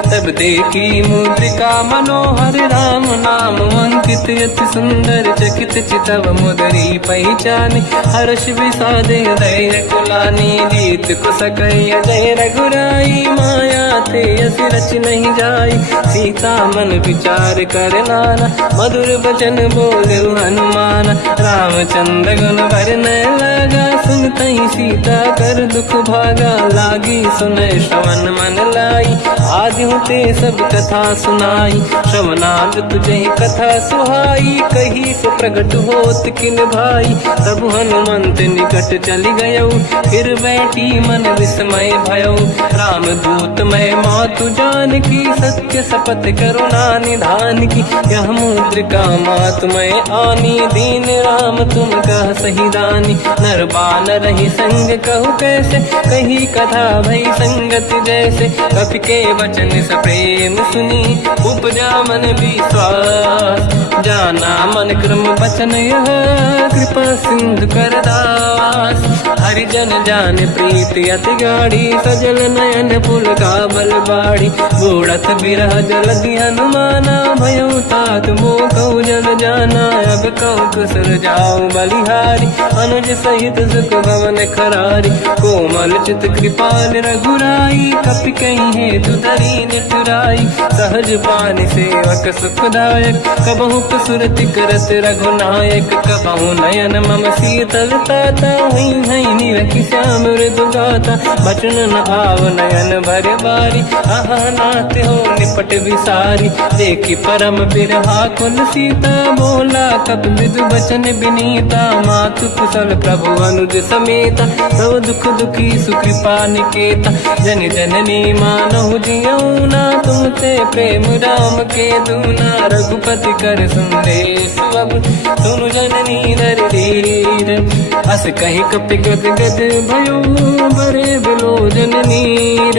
तब देखी मुद्रिका मनोहर। राम नाम अंकित अति सुंदर, चकित चितव मुदरी पहचानी। हर्ष विषाद हृदय कुलानी, जीत कुस कहि जय रघुराई। माया ते अस रच नहीं जाई, सीता मन विचार कर नाना। मधुर बचन बोले हनुमान, रामचंद्र गुण वर्णय लगा। सुनतहि सीता कर दुख भागा, लागी सुनय श्रवण मन लाई। आदि होते सब कथा सुनाई, श्रवणाद तुझे कथा सुहाई। कही सो प्रगट होत किन भाई, तब हनुमंत निकट चली गयो। फिर बैठी मन विस्मय भयो, राम दूत मैं मातु जानकी। सत्य शपथ करुणा निधान की, यह मुद्रिका मातु मैं आनी। दीन राम तुम कह सही दानी, नर बानर ही संग कहु कैसे। कही कथा भई संगत जैसे, कपि के वचन सप्रेम सुनी। उपजा मन विश्वास, जाना मन क्रम वचन यह। कृपा सिंधु कर दास, हरिजन जान प्रीति अति गाढ़ी। सजल नयन पुल काबल बाड़ी, बूढ़त बिरह जलधि हनुमाना। भयो तात मोह कहु जल जाना, अब कहु कुशल जाऊ बलिहारी। अनुज सहित सुख भवन खरारी, कोमल चित कृपाल रघुराई। कपि कहि हेतु धरी निठुराई, सहज पानि सेवक सुखदायक। कबहु कसुरति करत रघुनायक, कबहु नयन मम शीतल ताता। हई हई निरखि श्याम मृदु गाता, बचन न आव नयन भर बारी। आहा नाथ हो निपट विसारी, देखि परम बिरहा कुल सीता। बोला कपि मृदु बचन विनीता, मातु कुशल प्रभु अनुज समेता। सब दुख दुखी सुकृपा निकेता, जन जननी मानहु जियौना। तुम ते प्रेम राम के दूना, रघुपति कर संदेश अब सुनु जननी नर धीर। अस कहि कपि गद गद भयो, बरे बिलोचन नीर।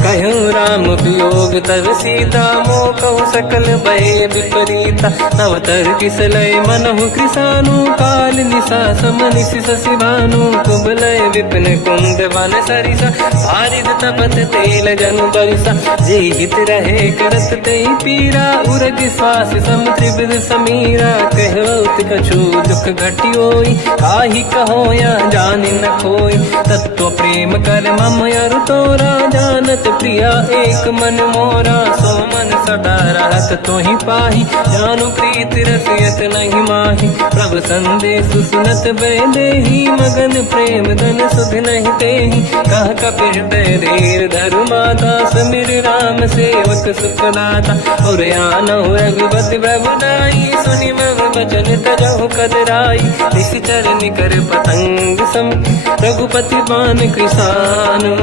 कहु राम वियोग तब सीता, मोह कहु सकल भय विपरीता। नव तर किस लय मनहु कृसानु, काल निशा सम निशि शशि भानु। कुबलय विपिन कुंद वन सरिसा, भारिद तपत तेल जनु बरिसा। जे हित रहे करत तेहि पीरा, उरग श्वास सम त्रिविध समीरा। कहत कछु दुख घटियोई, काहि कहो या जानि न खोई। तत्व प्रेम कर मम अरु तोरा, जानत प्रिया एक मन मोरा। सो मन सदा रहत तोहि पाहि, जानु प्रीति रसियत नहीं माहि। प्रभु संदेश सुनत बैदेहि, मगन प्रेम धन सुध नहीं तेहि। कह कपि हृदय धीर धरु माता, समिर राम सेवक सुखदाता। और आनहु रघुपति प्रभुदाई, सुनि मम बचन तजहु कदराई। निश्चर निकर पतंग सम, रघुपति बान कृसानु।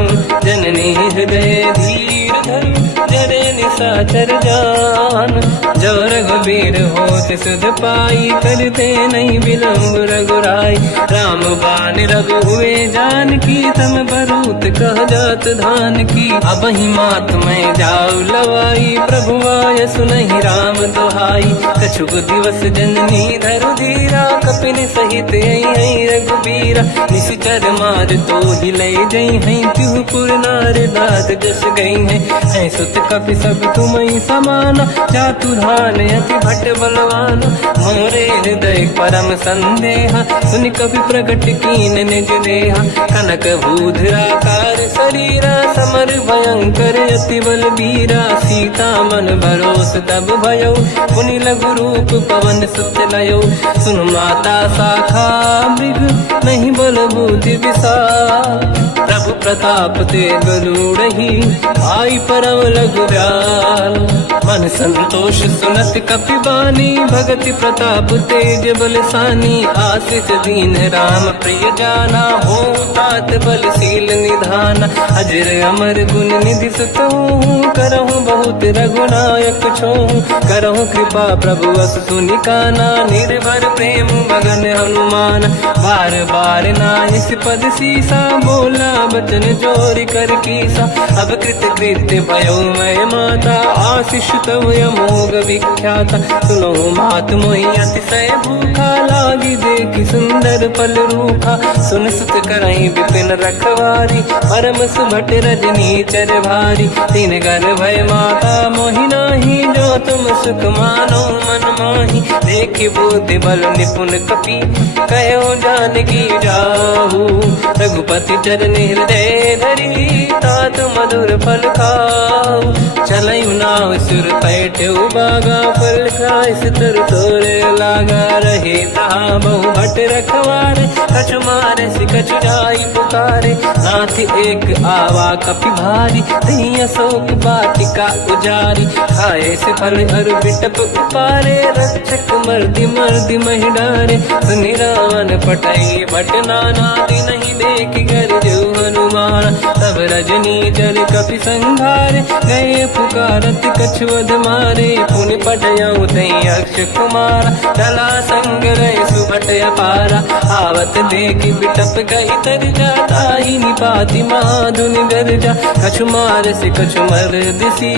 जननी हृदय धीर धरु, जरे निशाचर जान। जो रघु बेर होत सुध पाई, करते नहीं विलम्ब रघुराई। राम बान रघु हुए जानकी, तम बरूत कह जात धान की। अब ही मात मैं जाऊ लवाई, प्रभु आय सुनहि राम दुहाई। कछुक दिवस जननी धरु धीरा, कपिन सहित आई रघुबीरा। निश्चर मार तो ही ले जई हैं, तिहु पुर नार दात जस गई हैं। सुत कपि सब तुमहि समाना, जातु धान अति भट बलवान। मोरे हृदय परम संदेहा, सुनि कपि प्रगट कीन निज देहा। कनक भूधराकार शरीरा, समर भयंकर अति बलबीरा। सीता मन भरोस तब भयो, पुनि लघु रूप पवन सुत लयो। सुन माता शाखा मृग, नहीं बल बुद्धि विशाल। प्रभु प्रताप ते गरुड़हि, आई परम लघुराल। मन संतोष सुनत कपि बानी, भगति प्रताप तेज बलसानी। आशीष दीन राम प्रिय जाना, हो तात बलशील निधाना। अजर अमर गुण निधि सुतहु, करहु बहुत रघुनायक छोहु। करहु कृपा प्रभु अस सुनि काना, निर्भर प्रेम मगन हनुमान। बार बार नायस पद सीसा, बोला बचन जोरि कर कीसा। अब कृत कृत्य भयो मैं माता, आशीष तव अमोघ विख्याता। सुनो मात मोहि अतिशय भूखा, लागी देखि सुंदर फल रूखा। सुन सुत करहि विपिन रखवारी, परम सुभट रजनी चर भारी। तीन घर भय माता मोहि नाही, जो तुम सुख मानो मन माही। देखि बुद्धि बल निपुण कपि, कहो जानकी जाहू। रघुपति चरण हृदय धरी, तात मधुर फल खाऊ। चलऊ नाव सुर पैठ्यौ बागा, फल खाय सितर तोरे लागा। रहे तहाँ बहु भट रखवारे, कछु मारे सि कछु जाई पुकारे। नाथ एक आवा कपि भारी, तहीं अशोक वाटिका उजारी। खाए से फल अरु बिटप उपारे, रक्षक मर्दि मर्दि महि डारे। सुनि रावण पटई भट नाना, नहीं देखि कर जो हनुमान। तब रजनी चल कपि संघारे, गए पुकारत कछु वध मारे। पुनि पटयऊ तहीं अक्ष कुमारा, चला संग रहे सुभट अपारा। आवत देखि बिटप गई तरजा, ताहि निपाति माधुनि गरजा। कछु मार से कछु मर दिसी,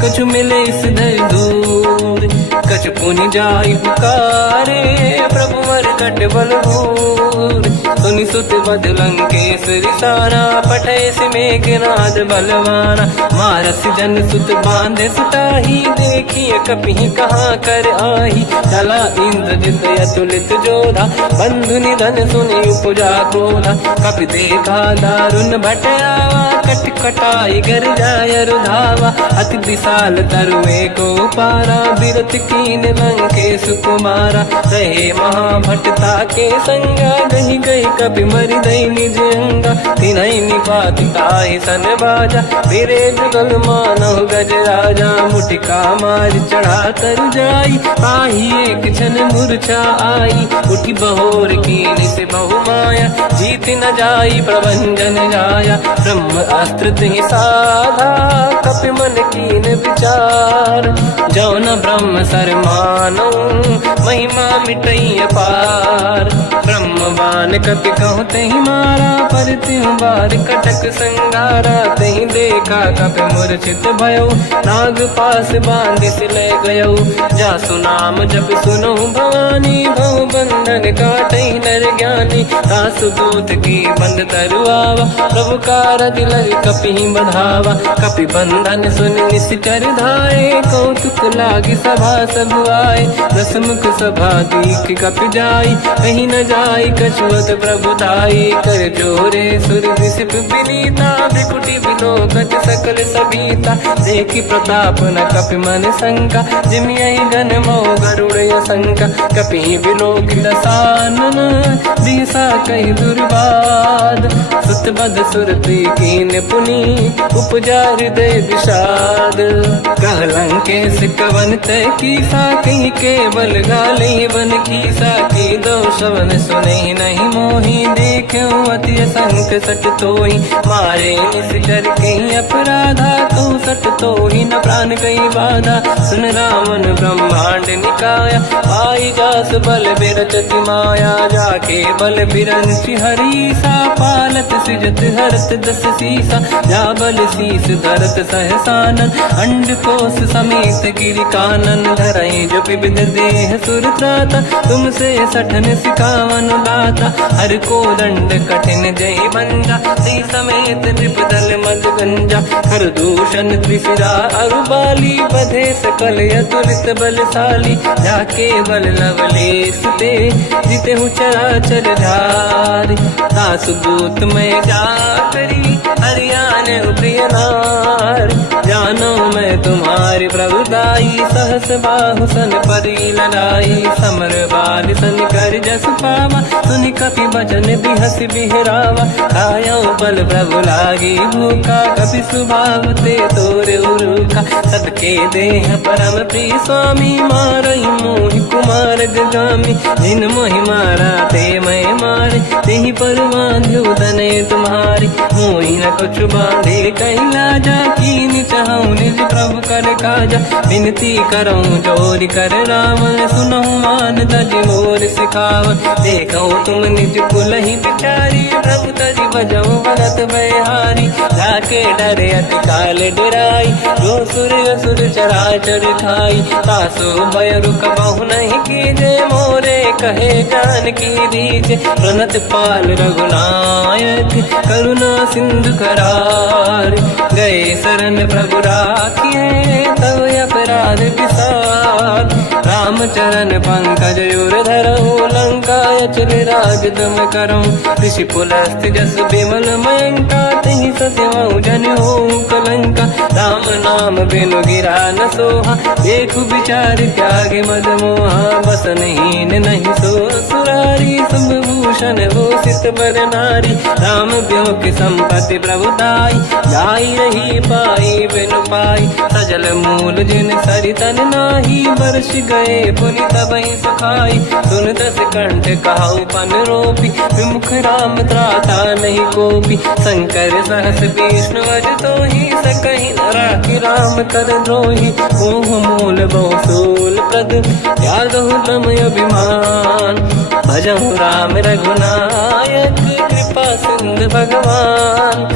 कछु मिले इस धर दूर। कछु पुनि जाई पुकारे, प्रभु मरकट बल भूर। सुनि सुत बद लंकेश्वरी सारा, पठय से मेघनाद बलवाना। मारस जन सुत बांधे सुताही, देखिए कपि कहाँ कर आही। चला इंद्रजित अतुलित जोधा, बंधु निधन सुनि उपजा क्रोधा। कपि देखा दारुण भट आवा, कट कटाई गर जाय रुधावा। अति विशाल तरुए को पारा, बिरत कीन लंकेश कुमारा। रहे महाभटता के संगा, गही गई कपि मरि दई निज अंगा। तिन्हि निपाति ताहि सन बाजा, फिरे जुगल मानव गज राजा। मुटिका मार चढ़ा तर जाई, पाही एक क्षण मूर्छा आई। उठी बहोर कीन से बहु माया, जीत न जाई प्रभंजन जाया। ब्रह्म अस्त्र तिहि साधा, कपि मन कीन विचार। जो न ब्रह्म सर मानो, महिमा मिटई अपार। ब्रह्म बान कपि कहु तहि मारा, पर तिहु बार कटक संगारा। तहि देखा कपि मूर्छित भयो, नाग पास बांधि सिले गयो। जासु नाम जप सुनो भवानी, भव बंधन काटहि नर ज्ञानी। दासु दूत की बंद तरुआवा, प्रभु कारज लग कपि बधावा। कपि बंधन सुनि निश्चर धाये, कौतुक लागी सभा सब आए। दसमुख सभा दीख कपि जाई, कहीं न जाई कछुअत प्रभु दाई। कर जोरे सुर विसिप विनीता, त्रिकुटी विलोकत सकल सबीता। देखि प्रताप न कपि मन शंका, जिमियहि गण मोह गरुड़ असंका। कपि विलोकित सानन, दिशा कहि दुर्बाद। सुत बद सुरति कीन पुनि, उपजा हृदय विषाद। कह लंकेश कवन तय कीसा, कहीं केवल गाले बन कीसा। की दो शवन सुने नहीं मोही, देखे अति संक सट तोही, मारे निस कर कहीं अपराधा, तो सट तोही न प्राण कहीं बाधा। सुन रावण ब्रह्मांड निकाया, पाई जास बल बिरचति माया, जाके बल बिरंच हरीसा, पालत सिजत हरत दस सीसा, जा बल शीस धरत सहसानन, अंड कोश समेत गिरि कानन, धरई जो विविध देह सुर त्राता, तुमसे सठन सिखावन दाता, हर को दंड कठिन जय बंजा, सी समेत नृपदल मद गंजा, हर दूषण त्रिशिरा अरुबाली, बधे सकल अतुलित बलशाली, जाके बल लवलेस ते, जिते हूँ चराचर धारी, दास दूत में जा करी, हरियाण प्रिय नार, जानो मैं तुम्हारी प्रभुदाई, सहस बाहु सन परी लड़ाई, समर बाल सन कर जस पावा, सुनि कपि बचन बिहस बिहरावा, खायो बल प्रभु लागी भूखा, कपि स्वभाव ते तोरे उरुखा, सबके देह परम प्रिय स्वामी, मारई मोहि कुमार गगामी, जिन मोहि मारा ते मैं मारे, तेहि पर बांध्यो दने तुम्हारी, मोहि न कुछ बांधे कैलाजा, कीन चाहूं निज प्रभु कर काजा, विनती करऊं जोर कर रावण, सुनहु मान तज मोर सिखावन, देखो तुम निज कुल ही बिचारी, प्रभु तज बजऊ भगत बहारी, जाके डरे अति काल डराई, जो सुर असुर चराचर खाई, तासु भय रुक बहु नहीं कीजे, मोरे कहे जान की दीजे, प्रणत पाल रघुनायक, करुणा सिंधु करार, गए शरण प्रभु राखिए, तब अपराध विसार, रामचरण पंकज युर धरऊ, लंका अचल राज तुम करऊं, ऋषि पुलस्त जस विमल मयंका, तिहि ससिवऊ जन हो कलंका, राम नाम बिनु गिरा न सोहा, देखु विचार त्याग मद मोहा, बसनहीन नहीं सो सुरारी, शुभ भूषण भूषित बर नारी, राम ब्यों की संपत्ति प्रभुताई, जाई रही पाई बिनु पाई, सजल मूल जिन सरितन नाही, वर्ष गए पुनि तबहि सुखाई, सुन दस कंठ कहाऊ पन रोपी, विमुख राम त्राता नहीं कोपी, शंकर सहस विष्णु अज तोहि, सकहि न राखि राम कर द्रोही, मोह मूल बहु सूल प्रद, त्यागहु तम अभिमान, भजहु राम रघुनायक, कृपा सिंधु भगवान,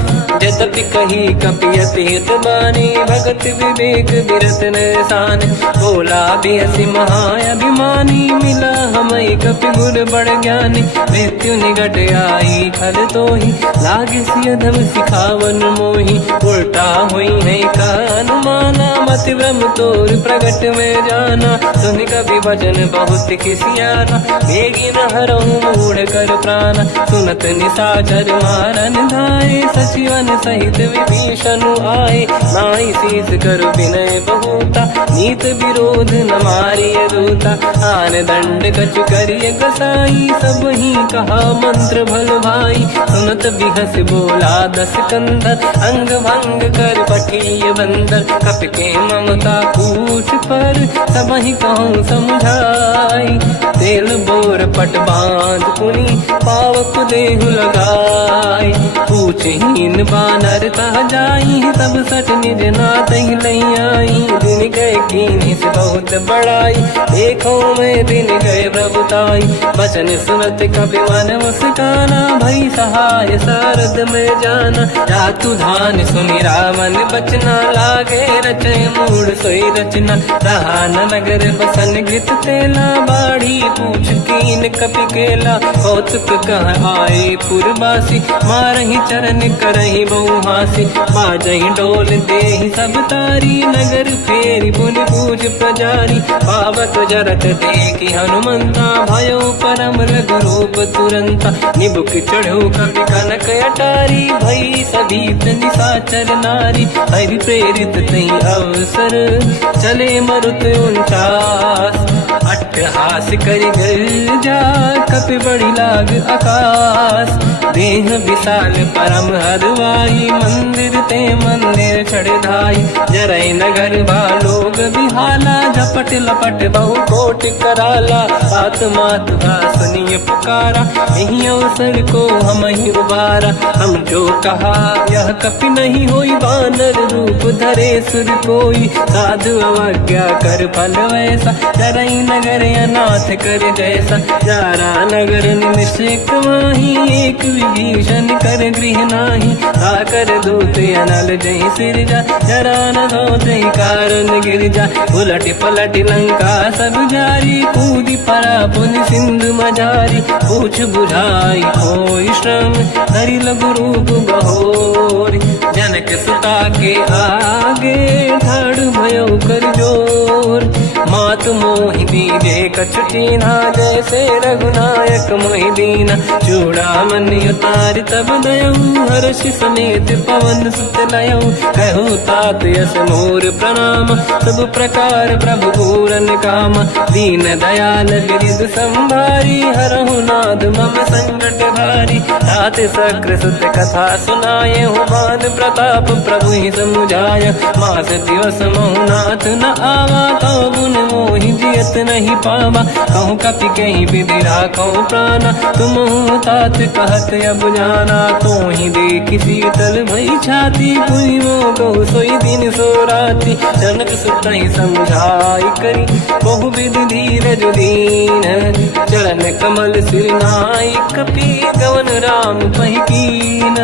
यद्यपि कही कपियति हित बानी, भगत विवेक बिरत निशान, बोला बिहसि महाअभिमानी, मिला हमई कपि गुर बड़ ज्ञानी, मृत्यु निकट आई खल तोहि, लागे सियधम सिखावन मोहि, उल्टा हुई है का अनुमाना, मति ब्रह्म तोर प्रगट में जाना, सुन कपि वचन बहुत किसियाना, बेगी न हरहु मूढ़ कर प्राण, सुनत निशाचर मारन धाये, सचिवन सहित विभीषण आए, नाई शीस कर विनय बहुता, नीत विरोध न मारिय दूता, आन दंड कछु करिय कसाई, सब ही कहा मंत्र भल भाई, सुनत बिहस बोला दस कंधर, अंग भंग कर पठिय बंदर, कपि के ममता पूछ पर, सब ही कहूँ समझाई, तेल बोर पट बांध पुनि, पावक देहु लगाई, पूछहीन बानर ता जाई, तब सट निज नाथ ही लई आई, दिन गए कीनी से बहुत बड़ाई, देखो मैं दिन गए प्रभुताई, बचन सुनत कपि मन मुस्काना, भई सहाय सारद में जाना, जातु धान सुनि रावण बचना, लागे रचे मूढ़ सोई रचना, रहा न नगर बसन घृत तेला, बाढ़ी पूछ कीन कपि केला, कौतुक कह आए पुरवासी, मारहि चरण करहि बहु हासी, बाजहि डोल देहि सब तारी, नगर फेरि पुनि पूज प्रजारी, पावक जरत देखि हनुमंता, भयो परम रघुरूप तुरंता, निबुक चढ़ो कपि कनक अटारी, भई सभीत निशाचर नारी, हरि प्रेरित तहि अवसर, चले मरुत 49 अट्टहास करि गर्जा, कपि बड़ी लाग आकाश। देह विशाल परम हरवाई, मंदिर ते मंदिर चढ़ धाई। जरई नगर लोग बिहाला, झपट लपट बहु कोट कराला। आत्मा तुहा सुनिय पुकारा, यही अवसर को हम ही उबारा। हम जो कहा यह कपि नहीं होई, वानर रूप धरे सुर कोई। साधु अवज्ञा कर फल वैसा, जरई नगर अनाथ कर जैसा। जारा नगर निमिषक माही, एक विभीषण कर गृह नाही। आकर दूत अनल जय सिरजा, जरा न होते कारण गिर जा। उलट पलट लंका सब जारी, कूदी परा पुन सिंधु मजारी। पूछ बुझाई कोई श्रम, धरि लघु रूप बहोरी। जनक सुता के आगे, ठाड़ भयो कर जोर। मात मोहि दीजे कछु कीन्हा, जैसे रघुनायक मोहि दीना। चूड़ामणि उतारि तब दयऊ, हर्षि समेत पवन सुत लयऊ। कहु तात यस मोर प्रणाम, सब प्रकार प्रभु पूरन काम। दीन दयाल गिरिध संभारी, हरहु नाद मम संकट भारी। तात सक्र सुत कथा सुनाए, हुमान प्रताप प्रभु ही समुझाय। मास दिवस महु नाथ न आवा, कहो गुण मोहि जियत नहीं पावा। कहूँ कपि कहीं विधि राखो प्राणा, तुम तात कहत अब जाना। तो ही देखी शीतल भई छाती, पुई मो कहु सोई दिन सो राती। जनक सुत ही समझाई करी, बहुविध धीरज दीन। चरण कमल सिर नाई, कपि गवन राम पहि कीन।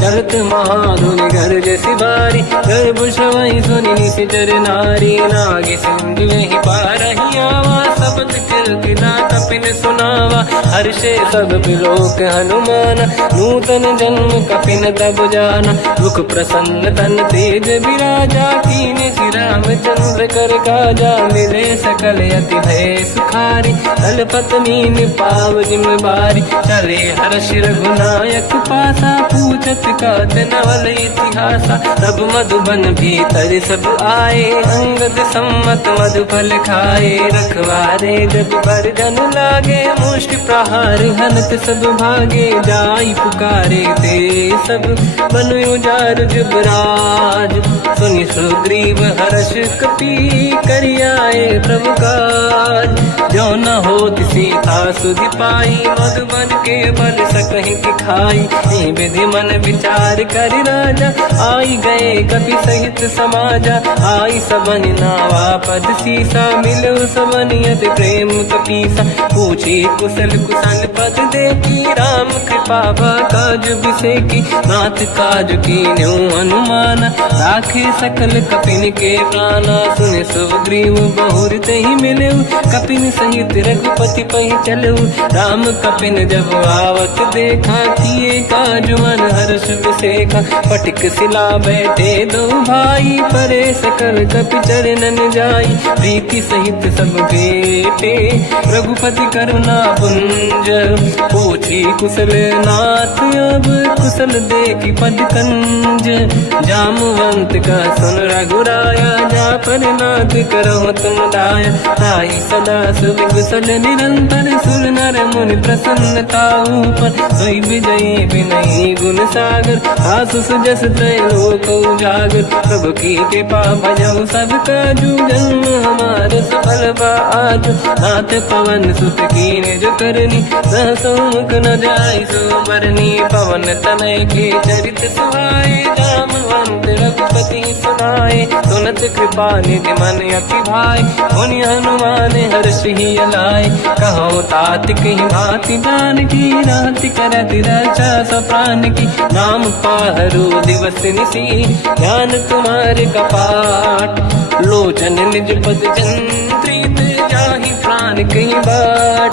चलत महाधुनि गर्ज सिबारी, गर्भ श्रवहि सुनि निशिचर नारी। नागे सिंधु ही पारहि आवा, शब्द कीर्तिना कपिन सुनावा। हर्षे सब बिलोक हनुमान, नूतन जन्म कपिन तब जाना। मुख प्रसन्न तन तेज विराजा, कीने श्री रामचंद्र कर काजा। मिले सकल अति भय सुखारी, तलपत मीन पाव जिम बारी। चले हर्ष रघुनायक पासा, पूछत कात नवल इतिहासा। तब मधुबन भीतर सब आए, अंगद सम्मत मधुफल खाए। रखवारे जब पर जन लागे, मुष्टि प्रहार हनत सब भागे। जाई पुकारे ते सब, बन उजार जुबराज। सुनि सुग्रीव हर्ष कपि, करियाए प्रभु काज। जो न होत सीता सुधि पाई, मधुबन के बल सकहि दिखाई। विधि मन विचार कर राजा, आई गए कपि सहित समाजा। आई सबन नावा पद सीसा, मिलो सबन यद प्रेम कपीसा। पूछी कुशल कुशल पद देखी, राम कृपा काज बिसेकी। नाथ काज कीन्यो हनुमान, राखे सकल कपिन के प्राणा। सुन सुग्रीव बहुर तहि मिलऊ, कपिन सहित रघुपति पहि चलऊ। राम कपिन जब आवत देखा, किए काज मन हर्ष विसेखा। फटिक सिला बैठे दो भाई, परे सकल कपि चरणन जाई। प्रीति सहित सब बेटे, रघुपति करुणा पुंज। पूछी कुशल नाथ अब, कुशल देखी पद कंज। जामवंत का सुन रघुराया, जा पर नाथ करहु तुम दाया। ताई सदा सुविकुशल निरंतर, सुर नर मुनि प्रसन्नता ऊपर। सोई विजयी विनयी गुण सागर, आसु सुजस त्रैलोक उजागर। प्रभु की कृपा भजऊ सब काजू, जन्म हमार सफल बा आज। नाथ पवन सुत कीन्ह जो करनी, सहसो मुख न जाय सो बरनी। पवन तनय के चरित सुहाए, जामवंत रघुपति सुनाए। सुनत कृपा निधि मन अति भाई, मुनि हनुमान हर्ष ही अलाय। कहो तात कहीं भांति जान की, राति करत रक्षा सप्रान की। नाम पाहरो दिवस निसी, ज्ञान तुम्हारे कपाट। लोचन निज पद चंद्रित, जाहि प्राण कहीं बाट।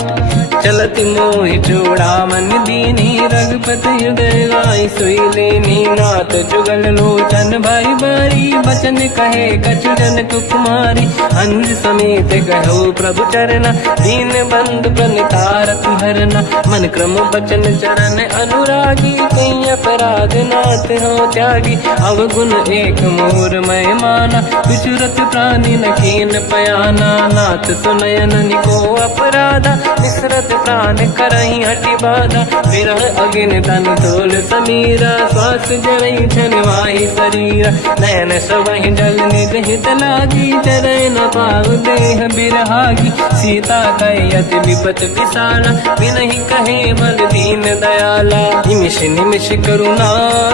चलत अति मोहि चूड़ामन दीनी, रघुपति हृदय लाई सोई लेनी। नाथ जुगल लोचन भाई बारी, बचन कहे कछु जन कुमारी। अनुज समेत कहो प्रभु चरना, दीन बंधु प्रणितारत हरना। मन क्रम बचन चरण अनुरागी, कई अपराध नाथ हो त्यागी। अवगुण एक मोर मैं माना, विचुरत प्राणी न कीन पयाना। नाथ सुनयन निको अपराधा, विसरत प्राण करही हटि बाधा। विरह अगिन तन तोल समीरा, श्वास जरई छनवाई शरीरा। नयन सबहि जल निज हित लागी, चरय न पाव देह बिरहागी। सीता कहि अति विपत विसाला, बिनहि कहे बल दीन दयाला। निमिष निमिष करुणा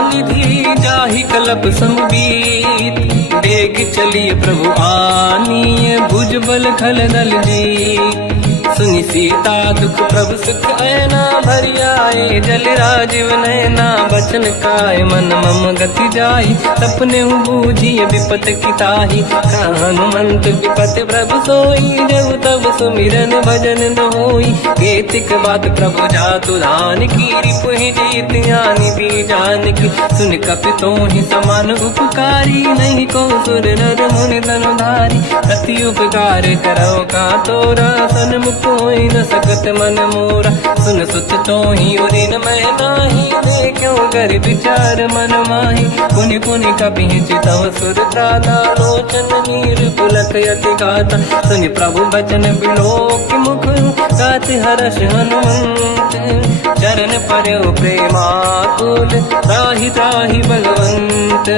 निधि, जाहि कलप समबीत। बेग चलिए प्रभु आनीय, भुज बल खल दल जी। सुनि सीता दुख प्रभु सुख ऐना, भरि आए जल राजीव नैना। बचन काय मन मम गति जाई, सपने बूझिए विपत किताही। हनुमंत विपत प्रभु सोई, जब तब सुमिरन भजन न होई। केतिक बात प्रभु जातु धान की, रिपुहि जीत ज्ञानी दी जानकी। सुन कपि तोहि समान उपकारी, नहीं को सुर नर मुनि तनुधारी। अति उपकार करो का तोरा, सन्मुख होई न सकत मन मोरा। सुन सुत तोहि उरिन मैं नाही, देखो कर विचार मन माही। पुनि पुनि कपि चितव सुर त्राता, लोचन नीर पुलक यति गाता। सुनि प्रभु बचन बिलोक मुख, गात हर्ष हनुमंत। चरण पर्यो प्रेमाकुल, त्राहि त्राहि भगवंत।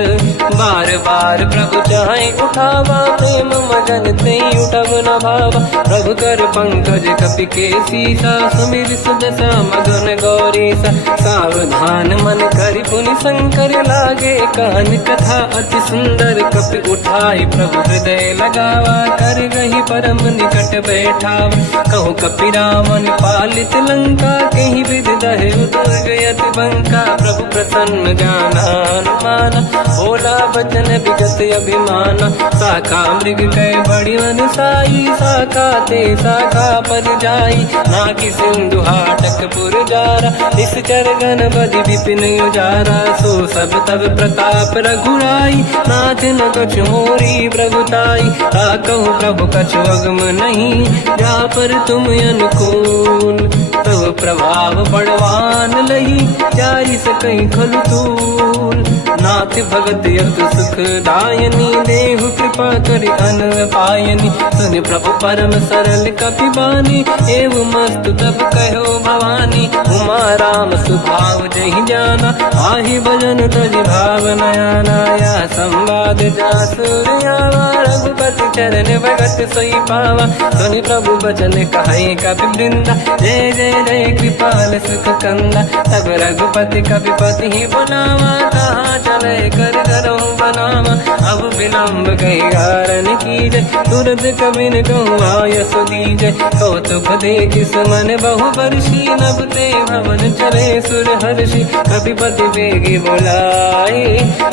बार बार प्रभु चाहे उठावा, प्रेम मगन ते उठब न भावा। प्रभु कर पंकज कपि के सीसा, सुमिर सुदशा मगन गौरीसा। सावधान मन करि पुनि शंकर, लागे कान कथा अति सुंदर। कपि उठाई प्रभु हृदय लगावा, कर गही परम निकट बैठावा। कहु कपि रामन पालित लंका, कहीं विधि दहे दुर्ग यति बंका। प्रभु प्रसन्न जाना अनुमाना, बोला वचन विगत अभिमाना। शाखा मृग कह बड़ी मन साई, शाखा ते शाखा पर जाई। नाकि सिंधु हाटक पुर जारा, इस चरगन बदि विपिन उजारा। सो सब तब प्रताप रघुराई, नाथ न कछु मोरी प्रभुताई। कहु प्रभु कछु अगम नहीं, जा पर तुम अनुकूल। तब प्रभाव बड़वान लही, जाई सकई खलु तूल। नाथ भगत यत सुख दायनी, देहु कृपा करि अन पायनी। सुनि प्रभु परम सरल कपि बानी, एव मस्तु तब कहो भवानी। उमा राम सुभाव जहि जाना, आहि भजन तज भाव नयाना। या संवाद जासुर आवा, रघुपति चरण भगत सोई पावा। सुनि प्रभु बचन कहे कपि वृंदा, जय जय जय कृपाल सुख कंदा। तब रघुपति कपिपति ही बनावा, कहाँ चले कर करो बनावा। अब विलम्ब कही कारण कीजय, तुरंत कबिन कहूँ आयस दीजय। कौतुक देख सुमन बहु वर्षी, नभ ते भवन चले सुर हर्षि। कपिपति बेगी बुलाए,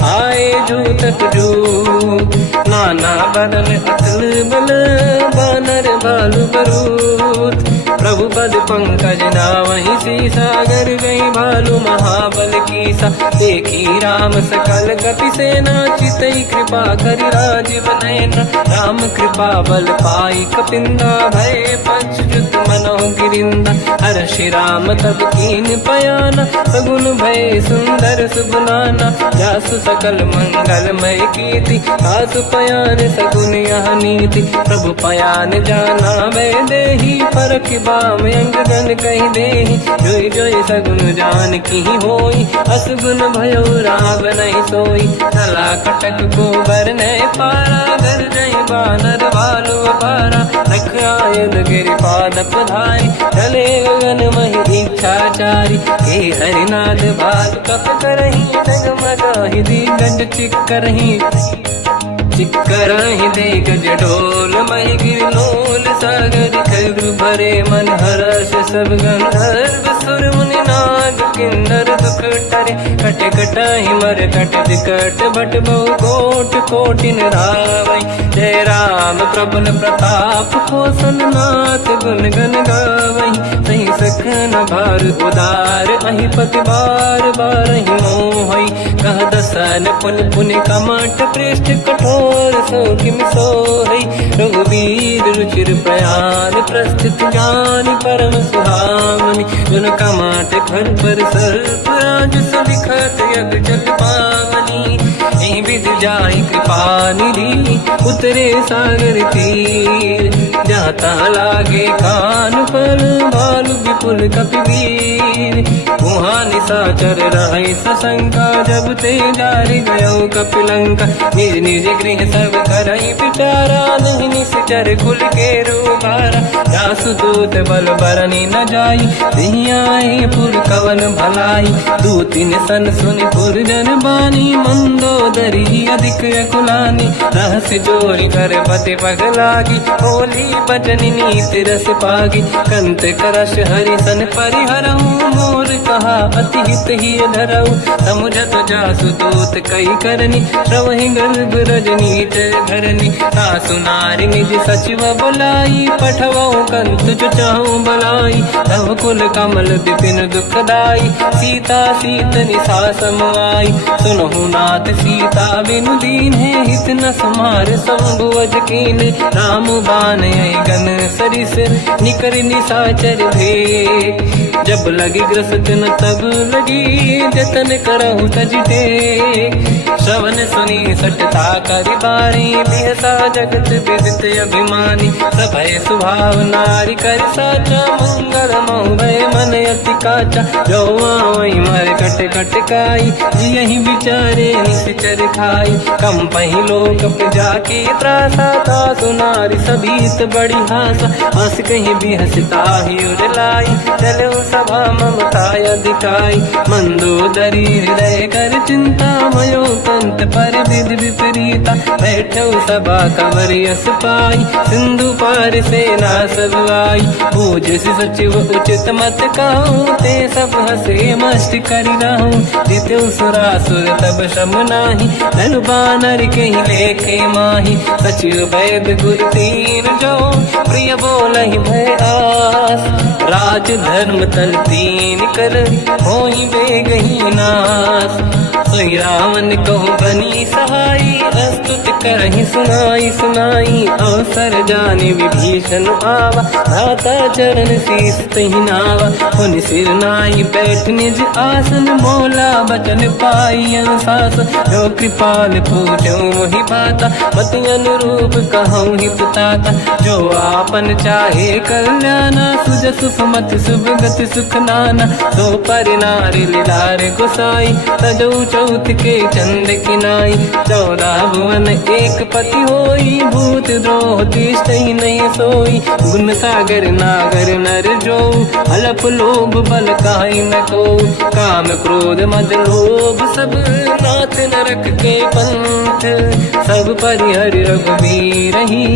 आए जूतक जूत। नाना बदन अतल बल, बानर भालु बरूत। प्रभु पद पंकज नावहि सीसा, गर गई भालु महाबल कीसा। देखी राम सकल कपि सेना, चितई कृपा करि राजीव नयना। राम कृपा बल पाई कपिंदा, भय पश्चात मनोह गिरिंदा। हर्षि राम तब कीन पयाना, सगुन भय सुंदर सुगुनाना। जासु सकल मंगलमय कीर्ति, आसु पयान सगुन यह नीति। प्रभु पयान जाना वै देहि, परख बाम अंग गन कहि देहि। जोई जोई सगुन जान की होई, असगुन भयो राव नहीं सोई। तला कटक को बर नहीं पारा, घर जय बानर भालु अपारा। रख आयल गिरि पाद पधारी, चले गगन महि इच्छाचारी। हे हरिनाथ भालु कप करही, डगमगाहि दिग्गज चिक्करही। चिक्करहि दिग्गज डोल, महि गिरलोल सागर। खग भरे मन हर्ष सब गंधर्व, सुर मुनि नाग किन्नर दुख टरे। कट कटाहि मर कट विकट, भट बहु कोट कोटि रावै। जय राम प्रबल प्रताप, कोसल नाथ गुण गन गावै। सही न भार उदार अहि पति बार बार ही मोहई कह दसन पुन पुन कमठ पृष्ठ कठोर सो किम सोहई रघुवीर रुचिर प्रयाण प्रस्थित ज्ञान परम सुहामनि जुन कमठ घर पर सर्प राज सविखत यग जल पावनी विद जाई कृपा निधि उतरे सागर तीर जाता लागे कान पर भालु विपुल कपिवीर वहाँ निशाचर रहे सशंका जब ते जारी गयो कपिलंका निज निज गृह सब करई विचारा नहीं निश्चर खुल के रूबारा जासुदूत बल बरनी न जाई दियाए पुर कवन भलाई दूतिन सन सुनि पुर जन बानी मंदोदरी अधिक अकुलानी रहस्य जोरी कर पति पगलागी होली बचनी नीत रस पागी कंत करश हरि सन परिहरऊ मोर कहा अति हित ही धरऊ समुझत जासु दूत कई करनी श्रवहि गर्भ रजनी धरनी सासु नारी निज सचिव बुलाई पठवऊ कंत चुचाऊ बलाई तव कुल कमल विपिन दुखदाई सीता सीत निशा समाई सुनहु नाथ सीता बिनु दीन है हित न समार संभुवज कीन राम बान गन सरिस निकर निशाचर भेद जब लगी ग्रस्त न तब लगी जतन करहु तजटे श्रवण सुनी सटता करि बारी बिहसा जगत विदित अभिमानी सभय स्वभाव नारी कर साचा मंगल मोहय मन अति काचा जो आवई मर कट कट काई यही विचारे निश्चर खाई कम पही लोक प्रजा की त्रासा था सुनारी सभीत बड़ी हासा हंस कहीं भी हंसता ही उड़लाई चलो सभा ममता दिखाई मंदोदरी हृदय कर चिंता मयो कंत पर विधि विपरीता बैठो सभा कंवर यस पाई सिंधु पार सेना सब आई पूज सचिव उचित मत कहूँ ते सब हसे मस्त करी रहूं जिते सुरासुर तब शम नाही धनु बानर कहीं लेखे माही सचिव वैद गुरु तीन जो प्रिय बोलहि भय आस राज धर्म तल तीन कर होई बेगही नास सोई रावण को बनी सहाई अस्तुत करहि सुनाई सुनाई अवसर जाने विभीषण आवा भ्राता चरण शीस तहि नावा पुन सिर नाई बैठ निज आसन बोला बचन पाई अनुशासन जो कृपाल पूजो मोहि पाता मति अनुरूप कहूँ हित ताता जो आपन चाहे कल्याणा सुजस सुमति सुभगति सुख नाना तो पर नारी लीलार गोसाई तजौ चौथ के चंद किनाई 14 भुवन एक पति होई भूत द्रोह तिष्ठई नहीं सोई गुण सागर नागर नर जो अलप लोभ बल काई न को काम क्रोध मद लोभ सब नाथ नरक के पंथ सब परिहर रघुवीर ही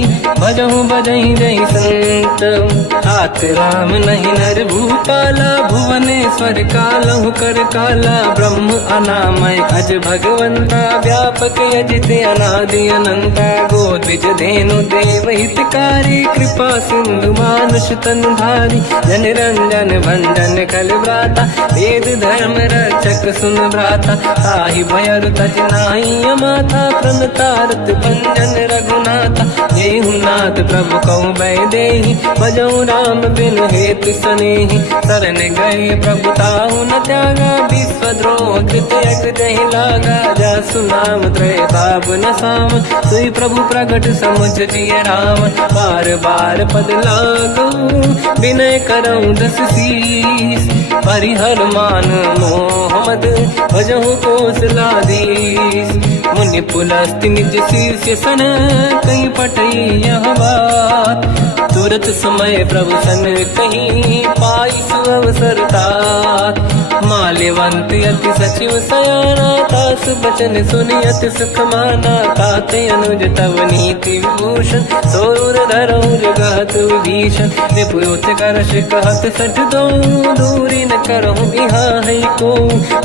भजहु बजहि जहि संत हाथ राम नहीं नर भूपाला भुवनेश्वर कालहु कर काला ब्रह्म अनामय अज भगवंता व्यापक यजित अनादि अनंता गोद्विज धेनु देव हितकारी कृपा सिंधु मानुष तनु धारी जन रंजन भंजन कल व्राता वेद धर्म रक्षक सुन भ्राता ताहि भयर तज नाहि अमाथा प्रणतारत भंजन रघुनाथा जेहु नाथ प्रभु कहु बै देहि भजहु राम बिन हेतु सनेहि शरण गए प्रभु ताहु न त्यागा विश्वद्रोह कृत यक जहि लागा जासु नाम त्रयताप न साम सोई प्रभु प्रगट समुझ जिय राम बार बार पद लागू विनय करऊँ 10 शीस परिहर मान मोहम्मद भजहु कौशलाधीश मुनि पुलस्ति निज शीर्ष सन कहीं पटई यह बात तुरत समय प्रभु सन कहीं पाई सुअवसर तात माल्यवंत अति सचिव सयाना, तास बचन सुनियत सुख माना। ताते अनुज तव नीति विभूषण, सोर धरऊ जगत विभीषण। विपुत करश कहत सठ दो, दूरी न करहु इहाँ है को।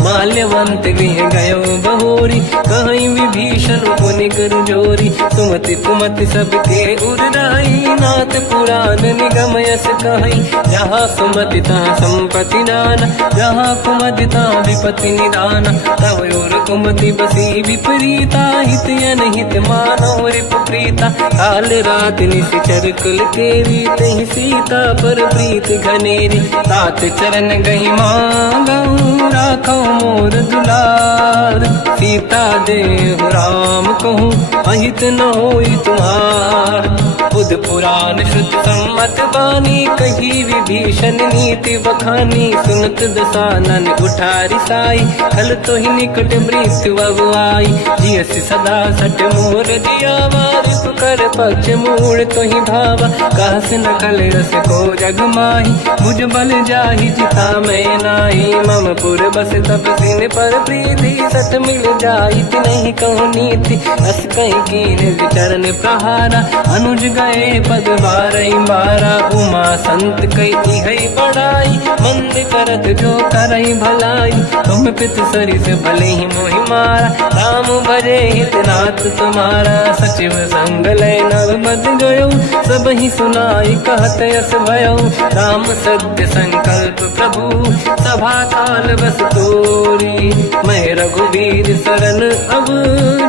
माल्यवंत गृह गयो बहोरी, कहीं विभीषण पुनि कर जोरी। सुमति कुमति सबके उरराई, नाथ पुराण निगम यस कहीं। जहाँ सुमति तहाँ संपत्ति नाना, जहाँ कुमति तहाँ विपत्ति निदाना। तव और कुमति बसी विपरीता, हित अनहित मानव रिपु प्रीता। काल रात निशिचर कुल केरी, तहि सीता पर प्रीत घनेरी। तात चरण गही मांगऊ, राखो मोर दुलार। सीता देहु राम कहूँ, अहित न होई तुम्हार। बुध पुराण श्रुत सम्मत बानी, कही विभीषण नीति बखानी। सुनत दसानन उठारी साई, खल तो ही निकट मृत्यु अब आई। जियस सदा सट मोर जियावा, रिपु कर पक्ष मूड़ तो ही भावा। कहस न कल रस को जग माही, भुज बल जाहि जिता मैं नाही। मम पुर बस तब सिन पर प्रीति, सत मिल जाई नहीं कहूँ नीति। अस कहीं कीन विचरण प्रहारा, अनुज गए पद बारई बारा। उमा संत कई है बड़ाई, मंद करत जो करई भलाई। तुम पित सरिस भले ही मोहि मारा, राम भजे हितनाथ तुम्हारा। सचिव संग लय नव बद गयो, सब ही सुनाई कहत यस भयो। राम सत्य संकल्प प्रभु, सभा काल बस तोरी। मैं रघुवीर शरण अब,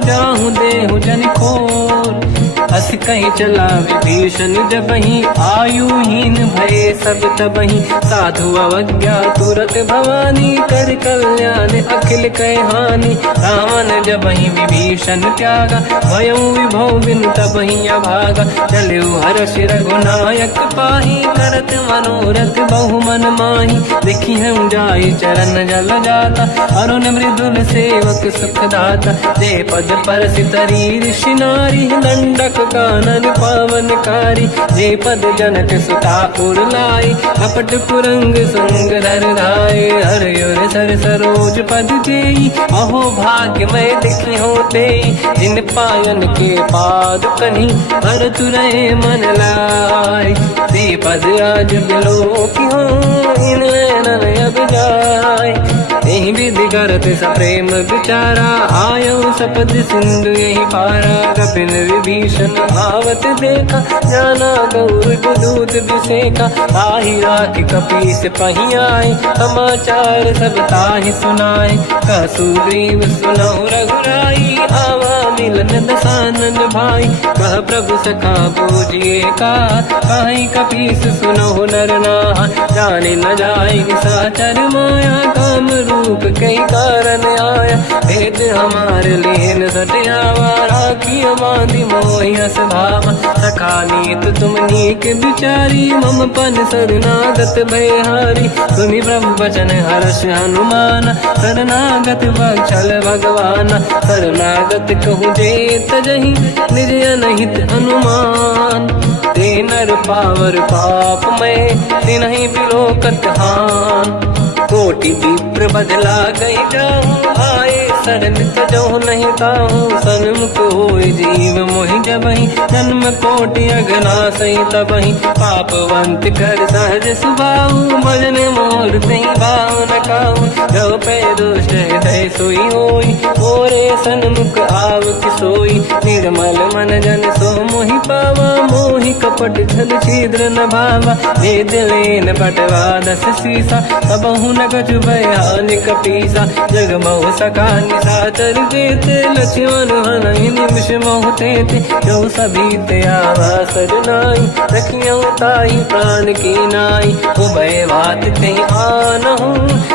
जाहु देहु जन खोर। अस कहीं चला विभीषण जबहि, आयुहीन भये सब तबहि। साधु अवज्ञा तुरत भवानी, कर कल्याण अखिल कह हानि। रावण जबहि विभीषण त्यागा, भयउ विभव बिनु तबहि अभागा। चलऊ हर्ष रघुनायक पाहि, करत मनोरथ बहु मन माहि। देखी हम जाई चरण जल जाता, अरुण मृदुल सेवक सुख दाता। जे पद पर सितरी ऋषि नारी, दंडक कानन पावनकारी। जे पद जनक सुता उरलाई, कपट कुरंग संग धर धाय। हर सर सरोज पद जेई, अहो भाग्य मैं देखी होते। जिन पायन के पाद कहीं, भर तुरहे मन लाय। ते पद आज बिलो की हो, इन नैनन अब जाय। यही विधि करत सप्रेम विचारा, आयो सपद सिंधु यही पारा। कपिन विभीषण आवत देखा, जाना गौर दूत विसेका। आहि राख कपीस पही आए, समाचार सब ताहि सुनाए। कह सुग्रीव सुनहु रघुराई, आवा मिलन दसानन भाई। कह प्रभु सखा पूजिए का, कहीं कपीस सुनहु नर नाहा। जाने न जाए साचर माया, काम रूप कई कारण आया। भेद हमार लेन सटियावा, राखी बांधि मोहि अस भावा। सखा नीत तुम नीक बिचारी, मम पन शरणागत भयहारी। सुनि प्रभु वचन हर्ष हनुमान, शरणागत बक्षल भगवाना। शरणागत कहूँ जे तजहि, निज अनहित अनुमान। ते नर पावर पाप में, तिन्हि बिलोकत हान। कोटि विप्र बदला गई जाऊँ, आए शरण तजहु नहीं ताहूँ। सन्मुख होय जीव मोहि जबहि, जन्म कोटि अघनासहि तबहि। पापवंत कर सहज सुभाऊ, भजन मोर तहि भाव न काहू। जो पै दुष्ट हृदय सोई होई, मोरे सन्मुख आव कि सोई। निर्मल मन जन सो मोहि पावा, मोहि कपट छल छिद्र न भावा। भेद लेन बटवा दस सीसा, सबहु न कछु भयानि कपीसा। जग महु सका निशाचर जेते, लक्ष्मण हनहि निमिष महु तेते। जो सभी ते आवा सरनाई, रखियौ ताहि प्राण की नाई। उभय बात ते आनहु,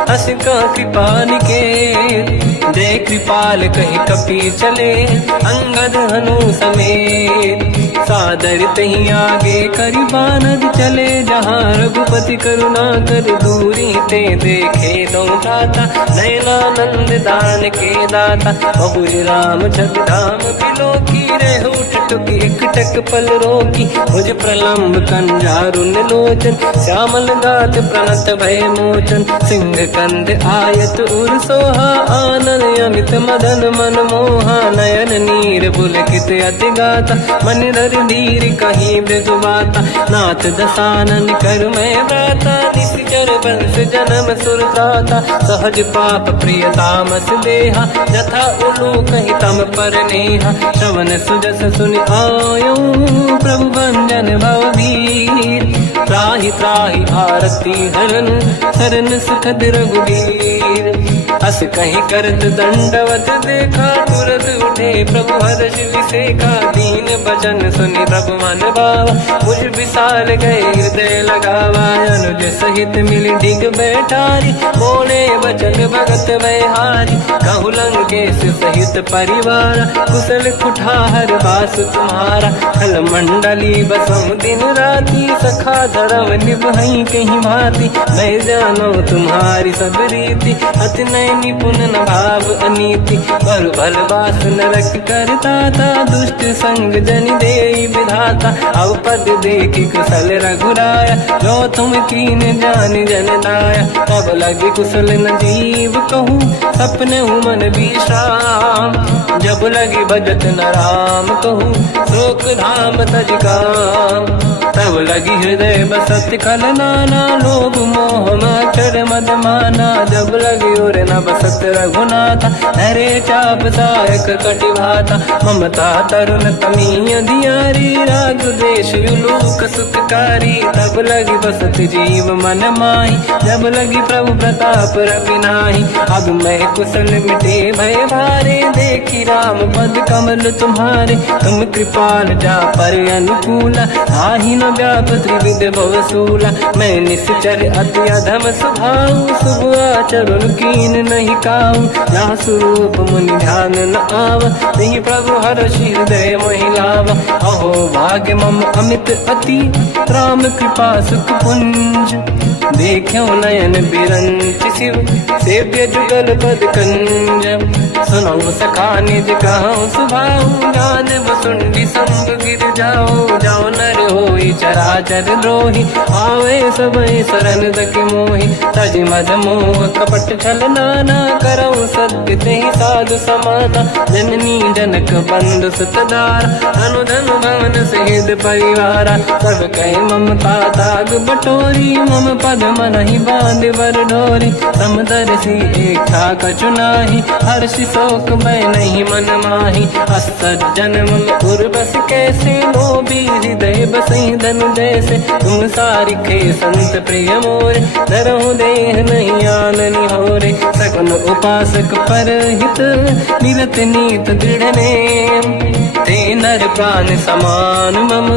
अस का कृपा निकेत। जय कृपाल कहि कपी चले, अंगद हनु समेत। सादर तहीं आगे करी बानर चले जहाँ रघुपति करुणा कर दूरी ते देखे दो दाता नयनानंद दान के दाता बहुज राम छग धाम बिलो की रे उठ टुक एक टक पल रोकी मुझ प्रलम्ब कंजारुन लोचन श्यामल गात प्रणत भय मोचन सिंह कंद आयत उर सोहा आनन अमित मदन मन मोहा नयन नीर पुलकित अति गाता मन धर धीर कहीं मृदुबाता नाथ दसानन कर मैं व्राता निश्चर वंश जन्म सुरताता सहज पाप प्रिय तामस देहा यथा उलू कहीं तम पर नेहा श्रवण सुजस सुनि आयो प्रभु भंजन भववीर त्राहि त्राहि आरती हरन शरण सुखद रघुवीर अस कहीं करत दंडवत देखा तुरत उठे प्रभु हर्ष विसेखा दीन बचन सुनि प्रभु मन भावा मुझ विशाल गए हृदय लगावा अनुज सहित मिली डिग बैठारी बोले बचन भगत वैहारी कहु लंकेश सहित परिवार कुशल कुठार बास तुम्हारा खल मंडली बसम दिन राती सखा धर्म निभई कहीं भांति मैं जानो तुम्हारी सब रीति अति नय निपुण न भाव अनीति पर भल बास नरक करता था दुष्ट संग जन दे विधाता अब पद देखि कुशल रघुराया जो तुम कीन जान जन दाया तब लगे कुशल न जीव कहूँ सपने मन विश्राम जब लगे भजत न राम कहूँ शोक धाम तज काम तब लगी हृदय बसत कल नाना लोभ मोह मचर मद माना जब लगी और न बसत रघुनाथा हरे चाप सायक कटिभाता ममता तरुण तमीय दियारी राग देश युलूक सुखकारी तब लगी बसत जीव मन माही जब लगी प्रभु प्रताप रवि नाही अब मैं कुशल मिटे भय भारे देखी राम पद कमल तुम्हारे तुम कृपाल जा पर अनुकूला आही न व्याप त्रिविध भवसूला मैं निश्चर अति अधम स्वभाव शुभ आचरण कीन नहीं काऊ जहाँ स्वरूप मुनि ध्यान न आव नहीं प्रभु हर्ष हृदय महिलाव अहो भाग्य मम अमित अति राम कृपा सुख पुंज देखो नयन बिरंच शिव सेव्य जुगल पद कंज सुनो सखा निज कहूँ सुभाऊ गान वसुंडी संग गिर जाओ जाओ नर होई चराचर द्रोही आवे सबई शरण दक मोहि तज मद मोह कपट छल नाना करऊँ सत्य तेहि साधु समाना जननी जनक बंधु सुतदार अनुधन भवन सहित परिवारा सब कहे ममता ताग बटोरी मम पद मन ही बांध बर डोरी समदर्शी इच्छा कछु नाही हर्षि शोक भय नहीं मन माही असज्जन मम उर्वश कैसे लोभी हृदय बसई धन जैसे तुम सारिखे संत प्रिय मोरे धरहु देह नहीं आननि होरे सगुन उपासक पर हित निरत नीत दृढ़ नेम ते नर प्राण समान मम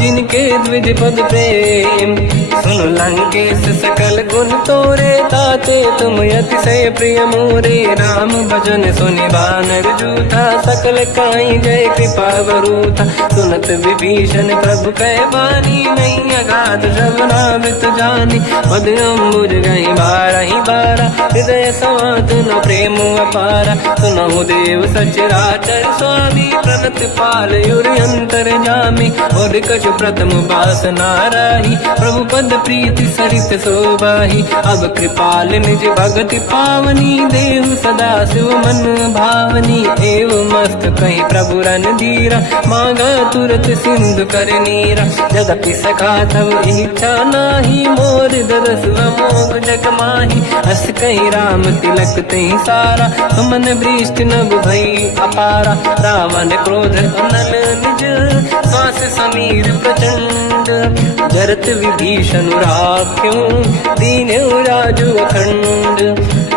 जिनके द्विज पद प्रेम सुन लंकेश सकल गुण तोरे ताते तुम अतिशय प्रिय मोरे राम भजन सुनि बानर जूथा सकल काई जय कृपा वरूथा सुनत विभीषण प्रभु कह बानी नहीं अगाध श्रवणामृत जानी पद अम्बुज गई बारहि बारा हृदय समात न प्रेम अपारा सुनहु देव सचराचर स्वामी प्रणत पाल युरि अंतर जामी और कछु प्रथम बास नाराही प्रभु पद प्रीति सरित शोभाही अब कृपाल निज भगति पावनी देव सदा शिव मन भावनी एव मस्त कहीं प्रभु रन धीरा मांगा तुरत सिंधु कर नीरा जदपि सखा तब इच्छा नाही मोर दरस मोग जग माही हस कहीं राम तिलक तही सारा सुमन वृष्टि नभ भई अपारा रावण क्रोध अनल निज श्वास समीर प्रचंड जरत विभीषण राख्यों दीन राजु अखंड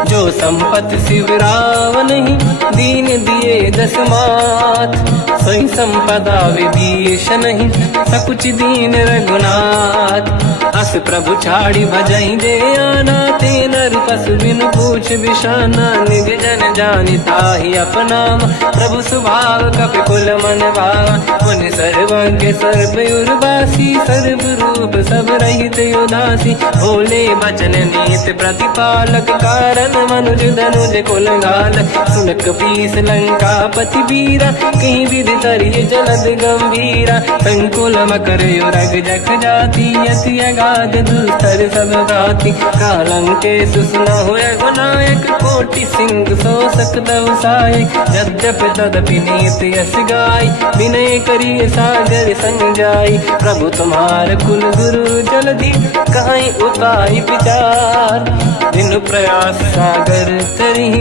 जो संपत शिव रावण ही दीन दिए दस मात सोई संपदा विभीषण ही सकुच दीन रघुनाथ अस बस प्रभु छाड़ी भजई दे आना, ते नर पशु बिनु पूछ बिशाना, निज जन जानि ताहि अपनाम, प्रभु स्वभाव कपि कुल मन भावा, मुनि सर्वज्ञ सर्व उर्वासी, सर्व रूप सब रहित उदासी, भोले बचन नीत प्रतिपालक, कारण मनुज धनुज कुल घाल, सुनक पीस लंका पति वीरा, कहीं विधि तरिय जलद गंभीरा, संकुल मकर युरग जख जाति, अति अगाध दुस्तर सब गाति, कालंके सुसना हुए गुनायक, कोटि सिंह सो सकदव सायक, यद्यप तदपि नीत यस गाय, विनय करिय सागर संग जाई, प्रभु तुम्हार कुल गुरु जलधि, कहीं उपाय विचार, दिन प्रयास सागर तरी,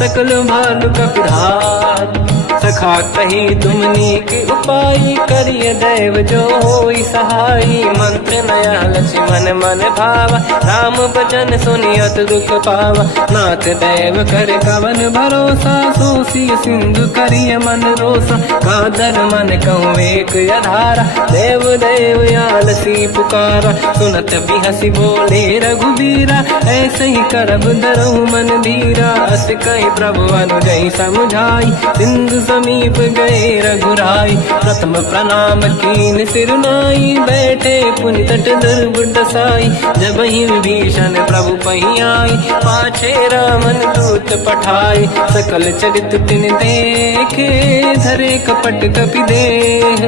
सकल भालु कपिधार, सखा कही तुमनी के उपाय, करिय दैव जो होई सहाई, मंत्र नया लक्ष्मण मन भावा, राम भजन सुनियत दुख पावा, नाथ दैव कर कवन भरोसा, सोसी सिंधु करिय मन रोसा, कादर मन कहूँ एक अधारा, देव देव आलसी पुकारा, सुनत बिहसी बोले रघुबीरा, ऐसे ही करब दरहु मन धीरा, अस कहीं प्रभु अनुजई समझाई, सिंधु समीप गए रघुराई, प्रथम प्रणाम कीन सिरनाई, बैठे पुनि तट दुर्बुड साई, जब ही विभीषण प्रभु पही आई, पाछे रामन दूत पठाई, सकल चरित तिन देखे, धरे कपट कपि देह,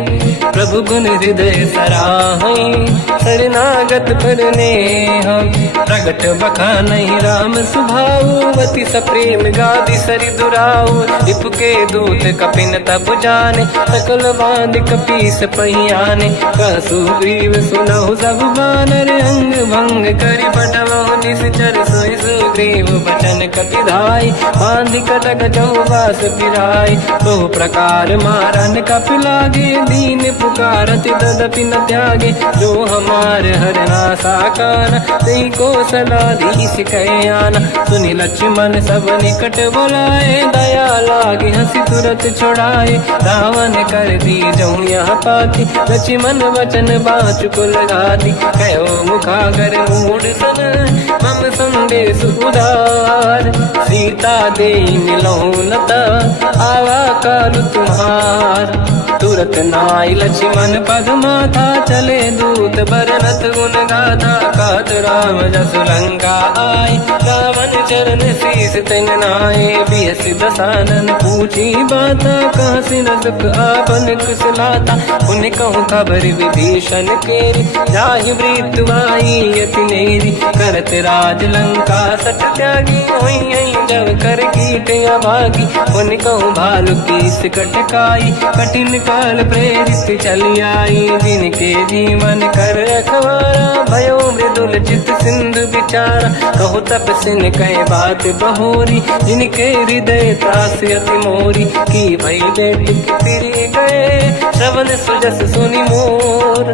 प्रभु गुण हृदय सराहई, शरणागत परने हम, प्रगट बखानहि राम सुभाऊ, अति सप्रेम गादि सरि दुराऊ, रिपुके दूत कपिन तब जाने, सकल बांध कपीस पहियाने, कहसु ग्रीव सुनहु सब बानर, अंग भंग करि बटमहु निश्चर, सोई सुग्रीव बचन कपिधाई, बांध कटक चौबास पिराई, बहु प्रकार मारन कपि लागे, दीन पुकारत तदपि न त्यागे, जो हमार हरना साकाना, तेहि को सलाधीश कहे आना, सुनि लक्ष्मण सब निकट बोलाए, दया लागे हंसी तुरत छोड़ाए, रावण कर दी जऊँ यहाँ पाती, लक्ष्मण वचन बाचु कुल गाती, कहो मुखागर मूढ़ सन, मम संदेश उदार, सीता दे मिलहु लता, आवा काल तुम्हार, तुरत नाई लक्ष्मण पद माथा, चले दूत बरनत गुण गाथा, कहत राम जसु लंका आए, रावण चरण शीस तिन नाये, बियस दसानन पूछी बाता, कह सिन सुख आपन कुशलाता, उन कहूँ खबर विभीषण केरी, जाहि मृत्यु आई यति नेरी, करत राज लंका सट त्यागी, होई जब कर कीट अभागी, उन कहूँ भालु कीस कटकाई, कठिन काल प्रेरित चली आई, जिनके जीवन कर रखवारा, भयो मृदुल चित सिंधु विचारा, कहु तपसिन कहे बात बहोरी, जिनके हृदय त्रास अति मोरी, की भई बेटी फिर गए, श्रवण सुजस सुनि मोर,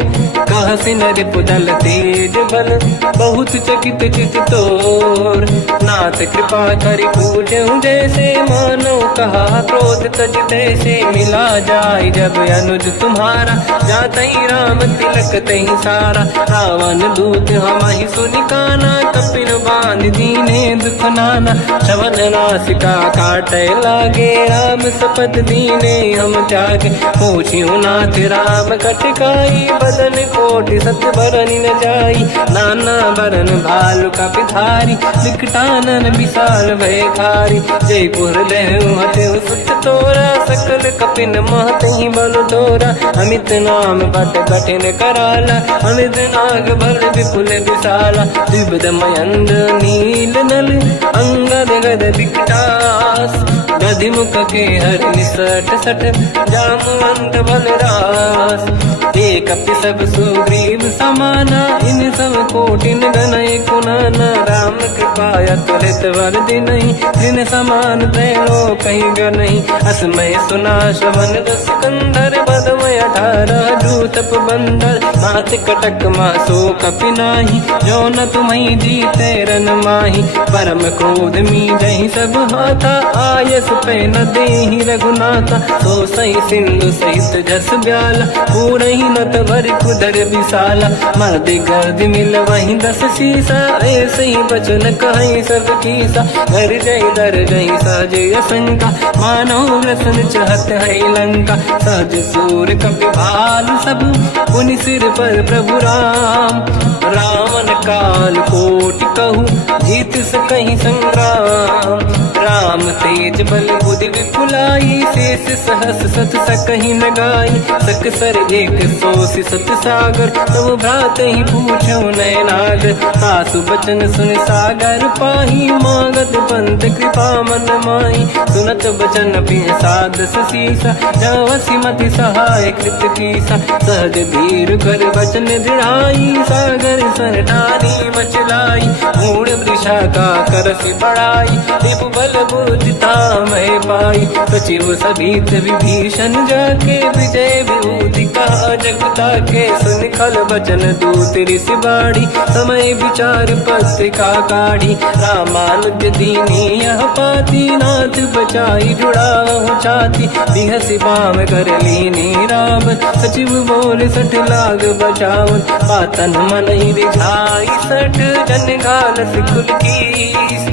कहसिन रिपुदल तेज बल, बहुत चकित चित तोर, नाथ कृपा करि पूजहु जैसे, मानो कहा क्रोध तज तैसे, मिला जाय जब अनुज तुम्हारा, जातहि राम तिलक तहि सारा, रावण दूत हमहि सुनि काना, कपिन बांध दीने दुख नाना, श्रवण नासिका काटे लागे, राम सपथ दीने हम त्यागे, पूछियो नाथ राम कटकाई, बदन कोटि सत बरनि न जाई, नाना बरन भालु कपिधारी, विकटानन विशाल भयखारी, जयपुर देहु हतेउ सुत तोरा, सकल कपिन महतहि बल तोरा, अमित नाम बट कठिन कराला, अमित नाग बल विपुल विशाला, द्विविध मयंद नील नल, अंगद गद विकटास, गधिमुख के हर निसट सठ, जामवंत बलरास, एक कपि सब सुग्रीव समाना, इन सब कोटिन गनय कुनाना, राम कृपा अतुलित वरदि नहीं, जिन समान त्रैलो कहीं ग नहीं। असमय सुना श्रवण रस कंधर, बदमय 18 जूतप बंदर। मात कटक मासो कपि नाही, जो न तुम्हि जीते रन माही। परम क्रोध मी जहि सब हाथा, आयस पे न देहि रघुनाथा। तो सही सिंधु सहित जस ब्याला, पूरहि नत भरि कुदर विशाला। मर्द गर्द मिल वही 10 सीसा, ऐसे ही बचन कहीं सब कीसा। घर जय दर जय सहज असंका, मानो रसन चहत है लंका। सहज सूर कपि भाल सब, पुनि सिर पर प्रभु राम। रावण काल कोटि कहूँ, जीत सकहि संग्राम। राम तेज बल बुद्धि विपुलाई, शेष सहस सत सकहि न गाई। सकसर एक सोसी सत सागर, तब भ्रात ही पूछो नयनागर। सासु बचन सुन सागर पाही, मांगत पंत कृपा मन माही। सुनत बचन पिय सादस सीसा, जावसी मति सहाय कृत कीसा। सहज धीर कर बचन दृढ़ाई, सागर सन ठानी मचलाई। मूढ़ वृषा का करसि बढ़ाई, रिपु बल बुद्धि तामय पाई। सचिव सभीत विभीषण जाके, विजय विभूति कहा जगता के। सुन खल बचन दूत ऋषि बाड़ी, समय विचार पत्रिका काढ़ी। रामानुज दीनी यह पाती, नाथ बचाई जुड़ाहु छाती। बिहसि बाम कर लीनी राम, सचिव बोल 60 लाग बचावन। पातन मन ही रिझाई 60, जन घालस कुल कीस।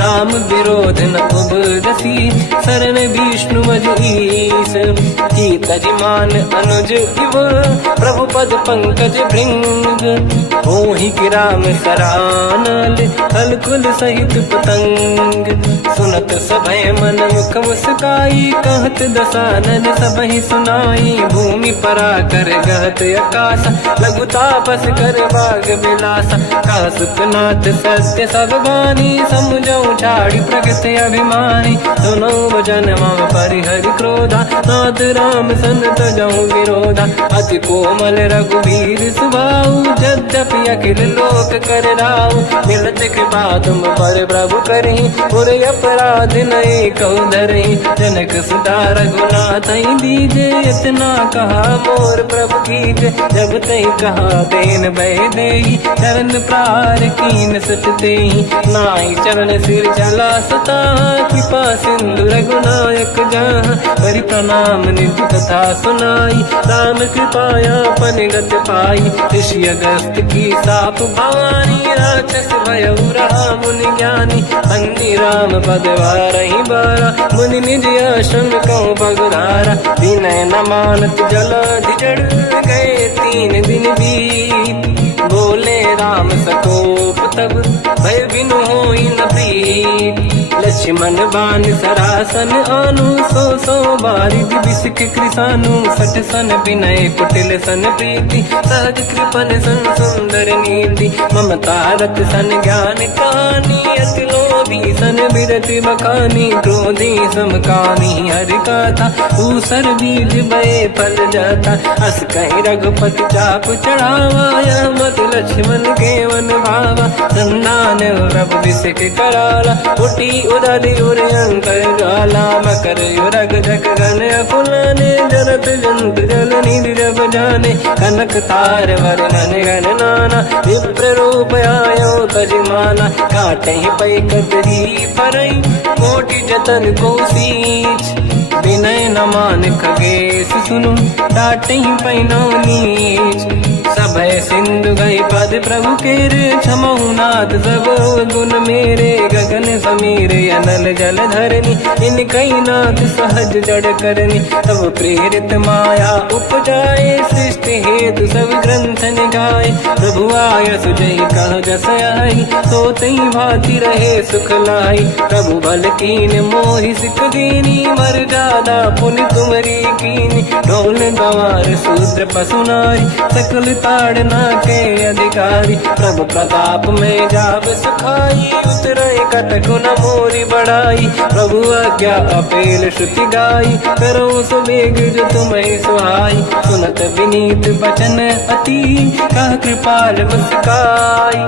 राम विरोध न उबरसी, शरण विष्णु मजीस। कीतरिमान अनुज इव, प्रभु पद पंकज भृंग। मोहि कि राम सरानल, खल कुल सहित पतंग। सुनत सभय मन मुख मुस्काई, कहत दसानन सबहि सुनाई। भूमि परा कर गहत आकाशा, लघु तापस कर बाग बिलासा। कासुकनाथ सत्य सब बानी, समुझौ ठाड़ी प्रगत अभिमानी। सुनो वचन मम परिहरि क्रोधा, नाथ राम सन तजौ विरोधा। अति कोमल रघुवीर सुभाऊ, यद्यपि अखिल लोक कर राऊ। मिलत कृपा तुम पर प्रभु करहि, पुर अपराध नहीं कहु धरहि। जनक सुता रघुनाथ दीजे, इतना कहा मोर प्रभु कीजे। जब तई कहा देन भय देहि, चरण प्रार कीन सट तेहि। नाहि चरण सिर चला सता, कृपा सिंधु रघुनायक जहाँ। करि प्रणाम निधि कथा सुनाई, राम कृपाया पनिगत पाई। ऋषि अगस्त की साप भवानी, राक्षस भयउ रहा मुनि ज्ञानी। अंगी राम पद वारहि बारा, मुनि निज आश्रम कहु पगुधारा। विनय न मानत जलाधि जड़, गए 3 दिन बीत। बोले राम सकोप तब, भय बिनु होई न प्रीत। लक्ष्मण बान सरासन आनु, 100 बारिधि बिसिक कृसानु। 60 सन विनय कुटिल सन प्रीति, सहज कृपन सन सुंदर नीति। ममता रत सन ज्ञान कहानी, अति लोभी सन बिरति बखानी। क्रोधी समकामी हरि कथा, ऊसर बीज बये फल जाता। अस कहीं रघुपति चाप चढ़ावा, यह मत लक्ष्मण के वन भावा। संदान प्रभु बिसिक कराला, उठी उदधि उर अंतर ज्वाला। मकर युरग जग गण अकुलाने, जरत जंत जल निधि जब जाने। कनक तार वर्णन गण नाना, विप्र रूप आयो तजमाना। काटे पै कतरी परई, कोटि जतन को सींच। विनय न मान खगेश सुनु, डांटे पैनो नीच। सभय सिंधु गई पद प्रभु केरे, क्षमहु नाथ सब गुण मेरे। गगन समीर अनल जल धरनी, इन कई नाथ सहज जड़ करनी। तब प्रेरित माया उपजाए, सृष्टि हेतु सब ग्रंथ निगाए। प्रभु आय सुजई कह जस आई, सोतई भांति रहे सुख लाई। प्रभु बल कीन मोहि सिख दीनी, मर जा ज्यादा पुण्य तुमरी कीनी। ढोल गवार शूद्र पशु नारी सकल ताड़ना के अधिकारी। प्रभु प्रताप में जाब सुखाई उतरे कटक न मोरी बढ़ाई। प्रभु आज्ञा अपेल श्रुति गाई करो सुबेग जो तुम्हें सुहाई। सुनत विनीत बचन अति कह कृपाल मुस्काई।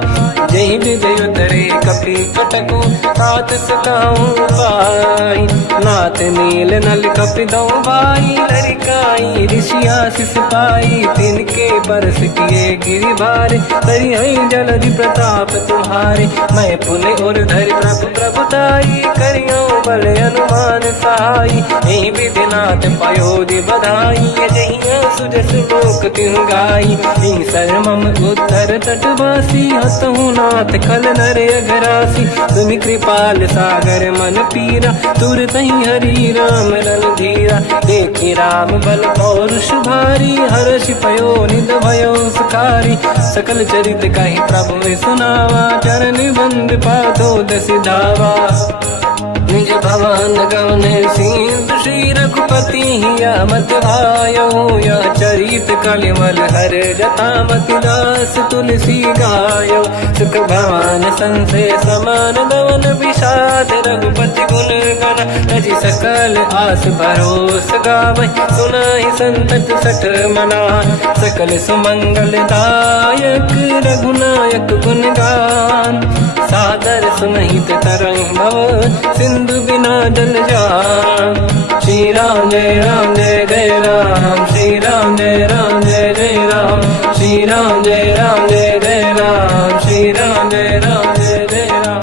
जय विजय उतरे कपि कटकु तात सकाऊं पाई। नाथ नील नल कपि दो भाई लरिकाई। ऋषि आशीष पाई तिनके बरस किए गिरि भारे। तरी जलधि प्रताप तुम्हारे मैं पुण्य और धरि प्रभु प्रभुताई। करियो बल अनुमान सहाई यही विधिनाथ पयोधि बधाई। जहिया सुजस लोक तिहु गाई शर्मम उत्तर तटवासी। हसहु नाथ खल नर अघरासी तुम कृपाल सागर मन पीरा। तुरत ही हरि राम रण धीरा देखी राम बल पौरुष भारी। हर्ष पयो निध भयो सुखारी सकल चरित कहि प्रभु सुनावा। चरण बंद पादो दस धावा निज भवन गवन सिंधु श्री रघुपति हिया मत भायो। या चरित कलिमल हर जता मति दास तुलसी गायो। सुख भवन संसे समान गवन विषाद रघुपति गुण गण। तजि सकल आस भरोस गावै सुनाहि संतत सठ मना। सकल सुमंगल दायक रघुनायक गुण गान। सादर सुनहित तरंग भव सिंधु बिना जल जान। श्री राम जय राम जय जय राम। श्री राम जय राम जय जय राम। श्री राम जय राम जय जय राम। श्री राम जय राम जय जय राम।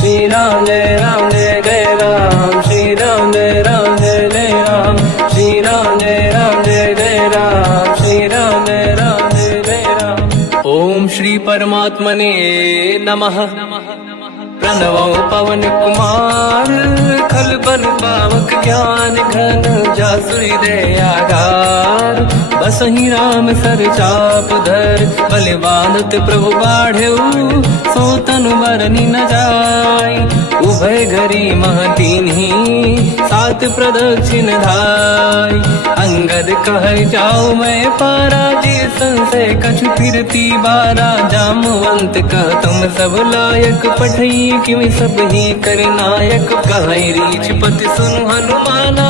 श्री राम जय राम जय जय राम। श्री राम जय राम जय जय राम। श्री राम जय राम जय जय राम। श्री राम जय राम जय जय राम। ओम श्री परमात्मने नमः। प्रणवो पवन कुमार खल बन पावक ज्ञान घन। जासुरी दयागार बसहि राम सर चाप धर। बलवानत प्रभु बाढ़ऊ सो तनु मरनी न जाय। उभय घरी महतीन्ही सात प्रदक्षिण धाय। अंगद कह जाओ मैं पारा जी संशय कछु फिरती बारा। जामवंत कह तुम सब लायक पठई किमि सब ही कर नायक। कहि रीछ पति सुनु हनुमाना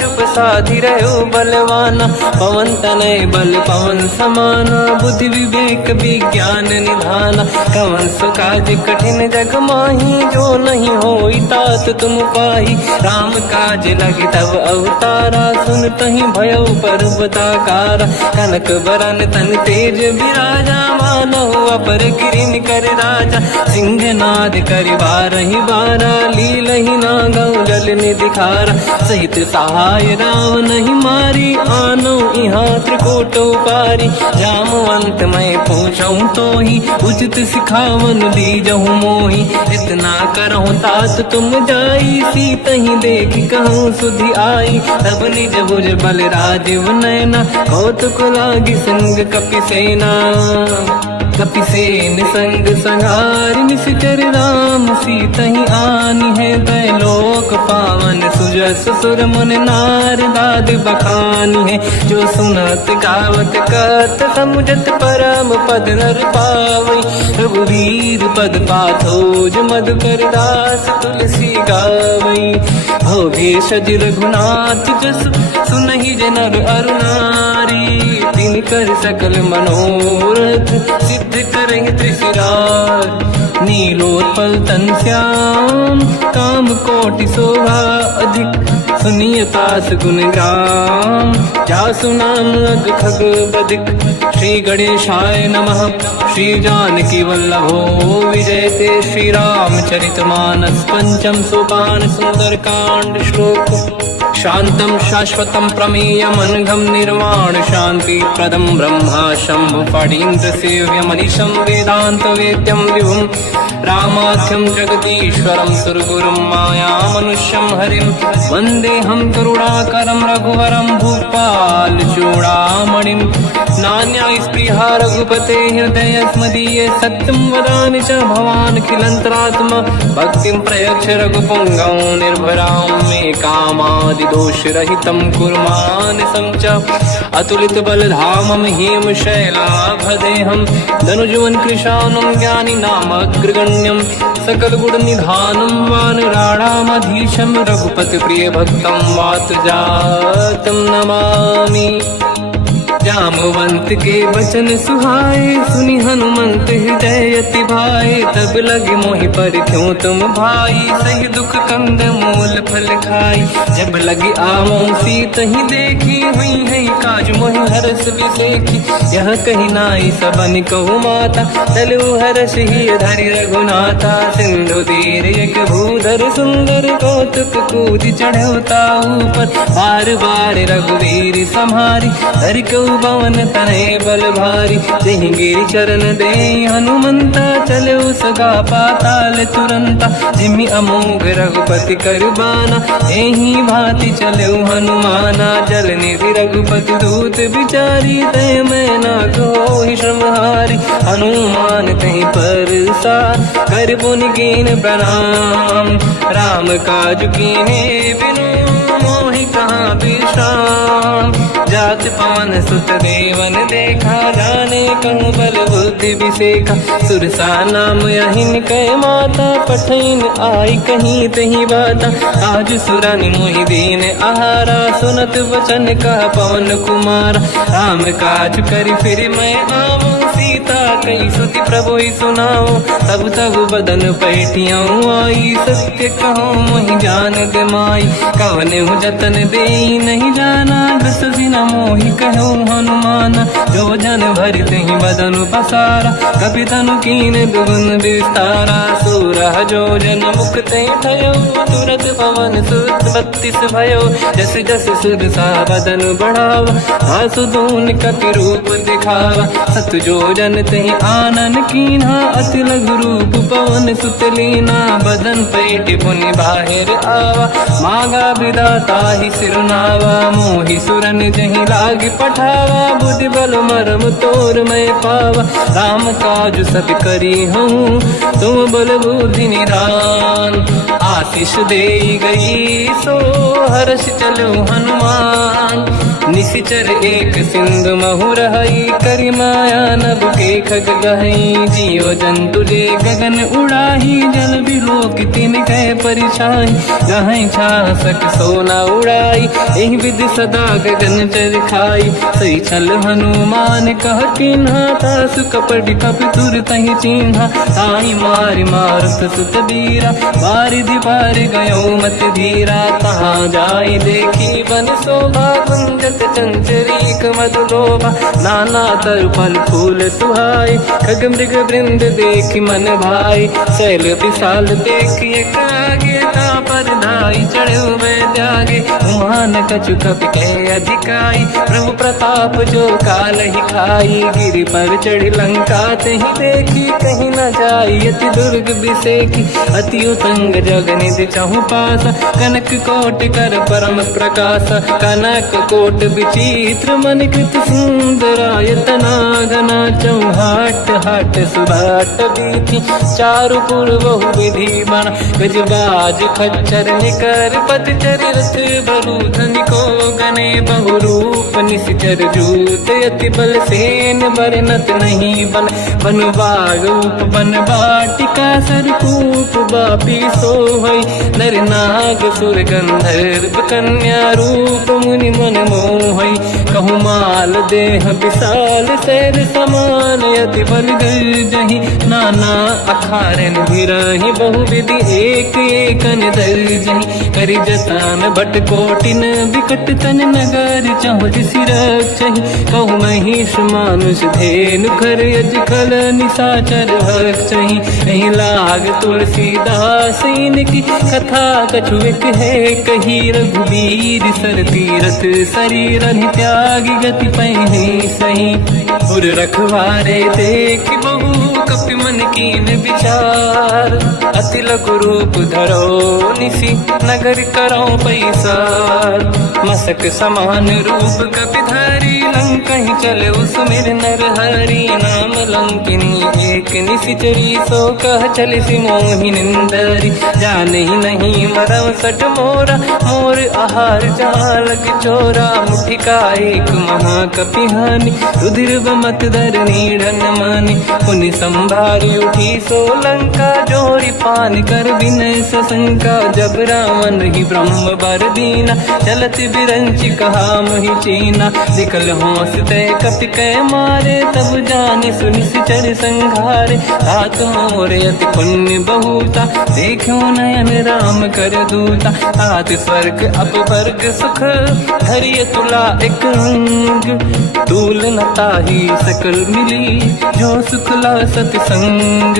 चुप साधि रहो बलवाना। पवन तनय बल पवन समाना बुद्धि विवेक विज्ञान निधाना। कवन सु काज कठिन जग माही जो नहीं होई तात तुम पाही। राम काज लगी तब अवतारा सुन तहि भयो पर्वताकारा। कनक बरन तन तेज विराजा मानहु अपर किरिन कर राजा। सिंह नाद करि बारहि बारा लीलहि नागौ जल निधिखारा। सहित सहाय राम नहीं मारी आनो इहाँ त्रिकोटो पारी। जामवंत मैं पूछऊँ तो ही उचित सिखावन दीजहु मोही। इतना करहु तात तुम जाई सीत ही देख कहूँ सुधि आई। तब निज भुज बल राजीव नैना कौतुक लागी संग कपि सेना। कपिसेन संग संहार निश्चर राम सीतहि आनी है। दैलोक पावन सुजस सुर मुन नार दाद बखानी है। जो सुनत गावत कहत समुझत परम पद नर पावै। रघुवीर पद पाथोज मधुकर दास तुलसी गावै। भव भेषज रघुनाथ जस सुनहि जनर अरु नारी। तिनकर सकल मनोरथ सिद्ध करेंगे त्रिशिरार। नीलोत्पल तन श्याम काम कोटि शोभा अधिक। सुनिय तास गुण ग्राम जासु नाम अग खग बदिक। श्री गणेशाय नमः। श्री जानकी वल्लभो विजयते। श्री रामचरितमानस पंचम सोपान सुंदर कांड श्लोक। शान्तं शाश्वतं प्रमेयमनघं निर्वाण शान्तिप्रदं ब्रह्मा शम्भु फणीन्द्रसेव्यमनिशं वेदान्तवेद्यं विभुं रामाख्यं जगदीश्वरं सुरगुरुं मायामनुष्यं हरिं वन्देऽहं करुणाकरं रघुवरं भूपालचूडामणिं नान्यास्पृहा रघुपते हृदयस्मदीये सत्यं वदामि च भवान् खिलन्तरात्मा भक्तिं प्रयच्छ रघुपुङ्गं निर्भरां मे कामादिदोषरहितं कुर्मानसं च अतुलितबलधामं हेमशैलाभदेहं धनुजवन् कृशानं ज्ञानिनामग्रगण्यं सकलगुणनिधानं वानराणामधीशं रघुपतिप्रियभक्तं वातजातं नमामि। जामवंत के वचन सुहाए सुनि हनुमंत हृदय अति भाए तब लगे मोहि पर क्यों तुम भाई सही दुख कंद मूल फल खाई जब लगे आवों सीत ही देखी हुई है काज मोहि हरस विसेखी यह कही नाई सबन कहु माता चलु हरस ही धरि रघुनाथा सिंधु तीर एक भूधर सुंदर कौतुक कूद चढ़ौता ऊपर बार बार रघुवीर सम्हारी धरि कहु पवन तनय बल भारी तेहि गिरि चरण दे हनुमंता चले सगा पाताल तुरंता जिमि अमोघ रघुपति करबाना एहि भांति चले हनुमाना जल निधि रघुपति दूत बिचारी तय मैं ना कोहि श्रमहारी हनुमान तहि परसा कर पुनि कीन प्रणाम राम काज कीन्हे बिनु मोहि कहाँ विश्राम जात पवन सुत देवन देखा जाने कहूँ बल बुद्धि विसेखा सुरसा नाम यहिन कै माता पठैन आई कहीं तही बाता आज सुरनि मोहि दीन आहारा सुनत वचन का पवन कुमार राम काज करि फिर मैं आऊँ सीता कई सुति प्रभु ही सुनाओ तब तब बदन पैठियाँ आई सत्य कहो मोहि जान दे माई कवन हूँ जतन दे नहीं जाना दस दिन मोहि कहो हनुमान जो जन भरित ही बदन पसारा कपि तनु कीन दुगुन विस्तारा सूरह जो जन मुक्त भयो तुरत पवन सुत 32 भयो जस जस सुर सा बदन बढ़ावा आसु दून कपि रूप दिखावा सत जो जन तहि आनन कीन्हा अति लघु रूप पवन सुत लीना बदन पैठ पुनि बाहिर आवा मागा विदाता ही सिरनावा मोहि सुरन जहि लाग पठावा बुद्धि बल मरम तोर मैं पावा राम काज सब करी हूँ तुम बल बुद्धि निधान आशीष दे गई सो हर्ष चलो हनुमान निशिचर एक सिंधु महु रहई करि माया नभ के खग गहई जीव जंतु ले गगन उड़ाही जल बिलोक तिन कह परिछाई गहई छासक सोना उड़ाई एहि विधि सदा गगन चर खाई सही छल हनुमान कह किन्हा तासु कपट कप तुर तहि चिन्हा ताई मारि मारुत सुत बीरा बारिधि पार गयो मत धीरा तहाँ जाई देखी बन शोभा कुंजत चंचरीक मधुलोभा नाना तरु फल फूल सुहाई खग मृग वृंद देखी मन भाई शैल विशाल देखिए कागे पर धाई चढ़े हुए त्यागे उमान कछु कपि के अधिकाई प्रभु प्रताप जो काल ही खाई गिरि पर चढ़ी लंका तहि देखी कहीं न जाई अति दुर्ग विसेखी अति उत्तंग जग निधि चहु पासा कनक कोट कर परम प्रकाश कनक कोट विचित्र मन कृत सुंदरायतना घना चौहाट हाट सुभाट बीथी चारु पूर्व विधि बन गजबाज खच्चर निकर पद चरित बरु धनिको गने बहुरूप निशिचर जूत अति बल सेन बरनत नहीं बन बन बागूप बन बाटिका सरकूप बापी सोहई नर नाग सुर गंधर्व कन्या रूप मुनि मन मोहई कहूँ माल देह विशाल शैर समान यति बल गर्जहि नाना अखारन भिरहि बहुविधि एक एकन दर्जहि करि जतान भट कोटिन विकट तन नगर चहुँ सिरक्षहि कहूँ महिष मानुष धेनु खर यज खल निशाचर भक्षहि नहीं लाग तुलसीदास इनकी कथा कछु एक है कही रघुबीर सर तीरथ शरीर त्यागी गति पहिने सही उर रखवारे देख बहु कपि मन कीन विचार अति लघु रूप धरो निसी नगर करो पैसार मसक समान रूप कपि धारी लंका ही चले उसमेर नर हरि नाम लंकिनी एक निशिचरी सो कह चले सि मोहि निंदरी जान ही नहीं मरम सट मोरा मोर आहार जालक चोरा मुठिका एक महाकपिहानि रुधिर बमत धर नीढ़न मानि पुनि संभारी उठी सोलंका जोरी पान कर विनय सशंका जब रावण ही ब्रह्म बर दीना चलत बिरंचि कहा मोहि चीना निकल होश तय कपि कै मारे तब जानि सुनिश्चर संघारे तात मोरे अति पुण्य बहुता देखो नयन राम कर दूता तात स्वर्ग अपवर्ग सुख धरिय तुला एक अंग तूल न ताहि सकल मिली जो सुखला सतसंग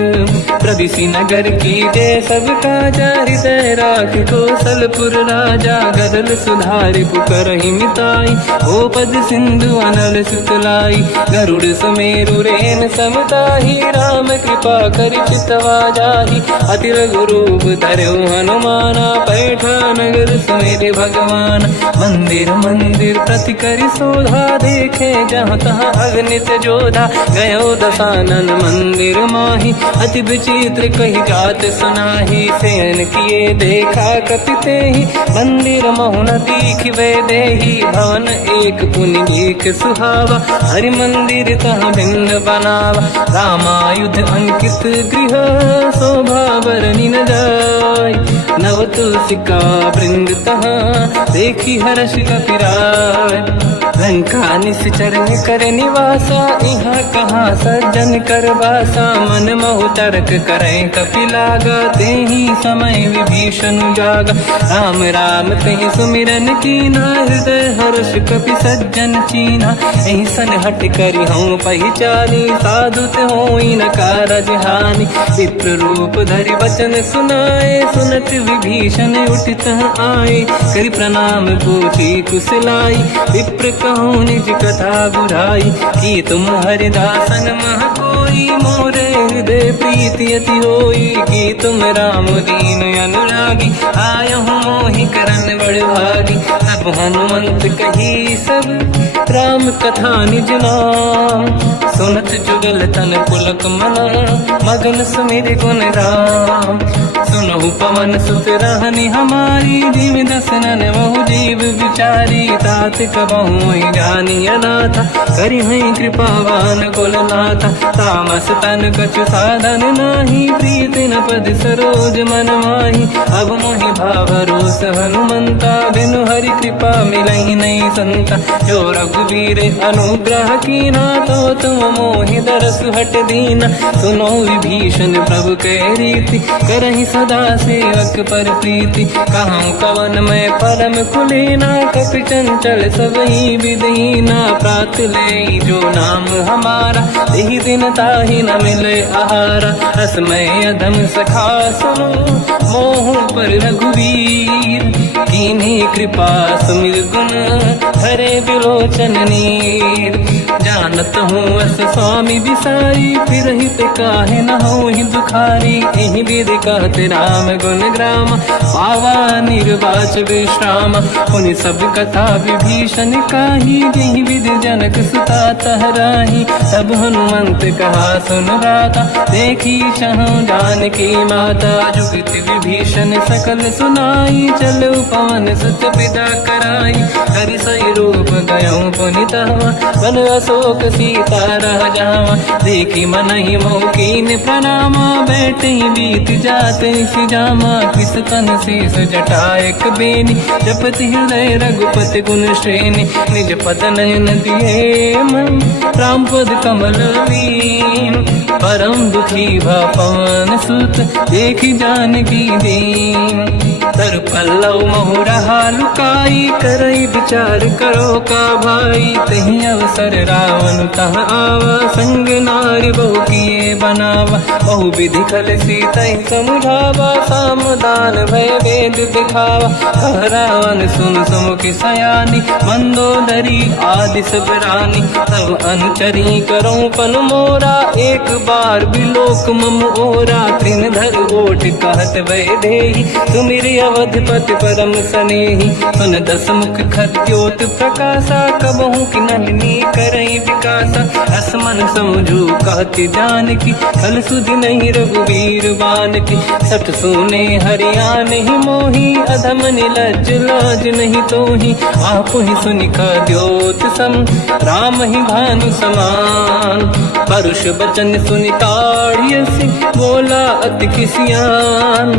प्रदिशि नगर की जय सब काजा हृदय राख कौशलपुर राजा गदल सुधारि पुकरहि मिताई ओ पद सिंधु अनल सुतलाई गरुड़ सुमेरु रेन समताहि राम कृपा कर चितवा जाहि अति लघु रूप धरौ हनुमाना पैठा नगर सुमेरे भगवान मंदिर मंदिर प्रति करि शोधा देखे जहाँ तहाँ अगणित जोधा गयो दशानन मंदिर माही अति विचित्र कही जात सुनाही सेन किए देखा कपिते ही मंदिर महुन दीख वे देही भवन एक पुनि देख सुहावा हरि मंदिर तहाँ भिन्न बनावा रामायुध अंकित गृह शोभा बरनि न जाय नव तुलसी का वृंद तहाँ देखी हर्ष कपिराय लंका निश्चर कर निवासा यहाँ कहाँ सज्जन कर वासा मन महु तर्क करें कपि लागा तेहि समय विभीषण जागा राम राम तेहि सुमिरन कीना हृदय हर्ष कपि सज्जन चीना एहि सन हट करि हूँ पहिचानी साधुत होई न कारज हानि विप्र रूप धरि वचन सुनाए सुनत विभीषण उठित आए करि प्रणाम पूछी कुशलाई विप्र कहूँ निज कथा बुराई कि तुम हरिदासन मह कोई मोरे हृदय प्रीति अति होई कि तुम राम दीन अनुरागी आयो मोहि करन बड़ भागी तब हनुमंत कही सब राम कथा निज नाम सुनत जुगल तन पुलक मना मगन सुमिर गुण राम सुनहु पवन सुत रहनि हमारी जीव दसनन बहु जीव विचारी तात कबहु जानी अनाथा करि हई कृपावान कुलनाथा तामस तन कछु साधन नाही प्रीति न पद सरोज मन माही अब मोहि भाव रोष हनुमंता बिनु हरि कृपा मिलहि नहीं संता जो रघुवीर अनुग्रह कीना तो तुम मोहि दरस हट दीना सुनो विभीषण प्रभु के रीति करहि सदा सेवक पर प्रीति कहूँ कवन में परम कुलीना कपि चंचल सबही विदहीना प्रात ले जो नाम हमारा यही दिन ताहि न मिले आहारा रसमय अधम सखा सुनो मोह पर रघुवीर कीन्ही कृपा सुमिर गुण हरे विलोचन नीर जानत हूँ अस स्वामी बिसाई फिर हित काहे न हो ही दुखारी यही विधि कहते राम गुण ग्राम पावा निर्वाच विश्राम उन सब कथा विभीषण काही यही विधि जनक सुता तहराही सब हनुमंत कहा सुन राता देखी चहु जानकी माता जुगत विभीषण सकल सुनाई चलो पवन सुत पिता कराई हरि सही रूप गयो पुनितवा बन अशोक सीता रह जावा देखी मन ही मौकीन प्रणामा बैठे बीत जाते सिजामा किस तन शीस जटा एक बेनी जपति हृदय रघुपति गुण श्रेणी निज पद नयन दिए मन राम पद कमल लीन परम दुखी भा पवन सुत देखी जानकी दीन तर पल्लव मोहरा लुकाई करई विचार करो का भाई तही अवसर रावण तह आवा संग नारी बहु किए बनावा बहु विधि खल सीता समुझावा सामदान भय वेद दिखावा कह रावण सुन सुमुखी सयानी मंदोदरी आदि सब रानी तब अनुचरी करो पन मोरा एक बार बिलोक मम ओरा त्रिन धर ओट कहत भय देहि सुमिर अवधपति परम सनेहि सुन दस मुख खद्योत प्रकाशा कबहू की नलिनी करई विकासा असमन समझू कहती जानकी कल सुधि नहीं रघुवीर बान की सठ सुने हरियाण ही मोही अधम निलज लाज नहीं तोही आप ही सुनि द्योत सम राम ही भानु समान परुष बचन सुनि ताड़ियसि बोला अति किसियान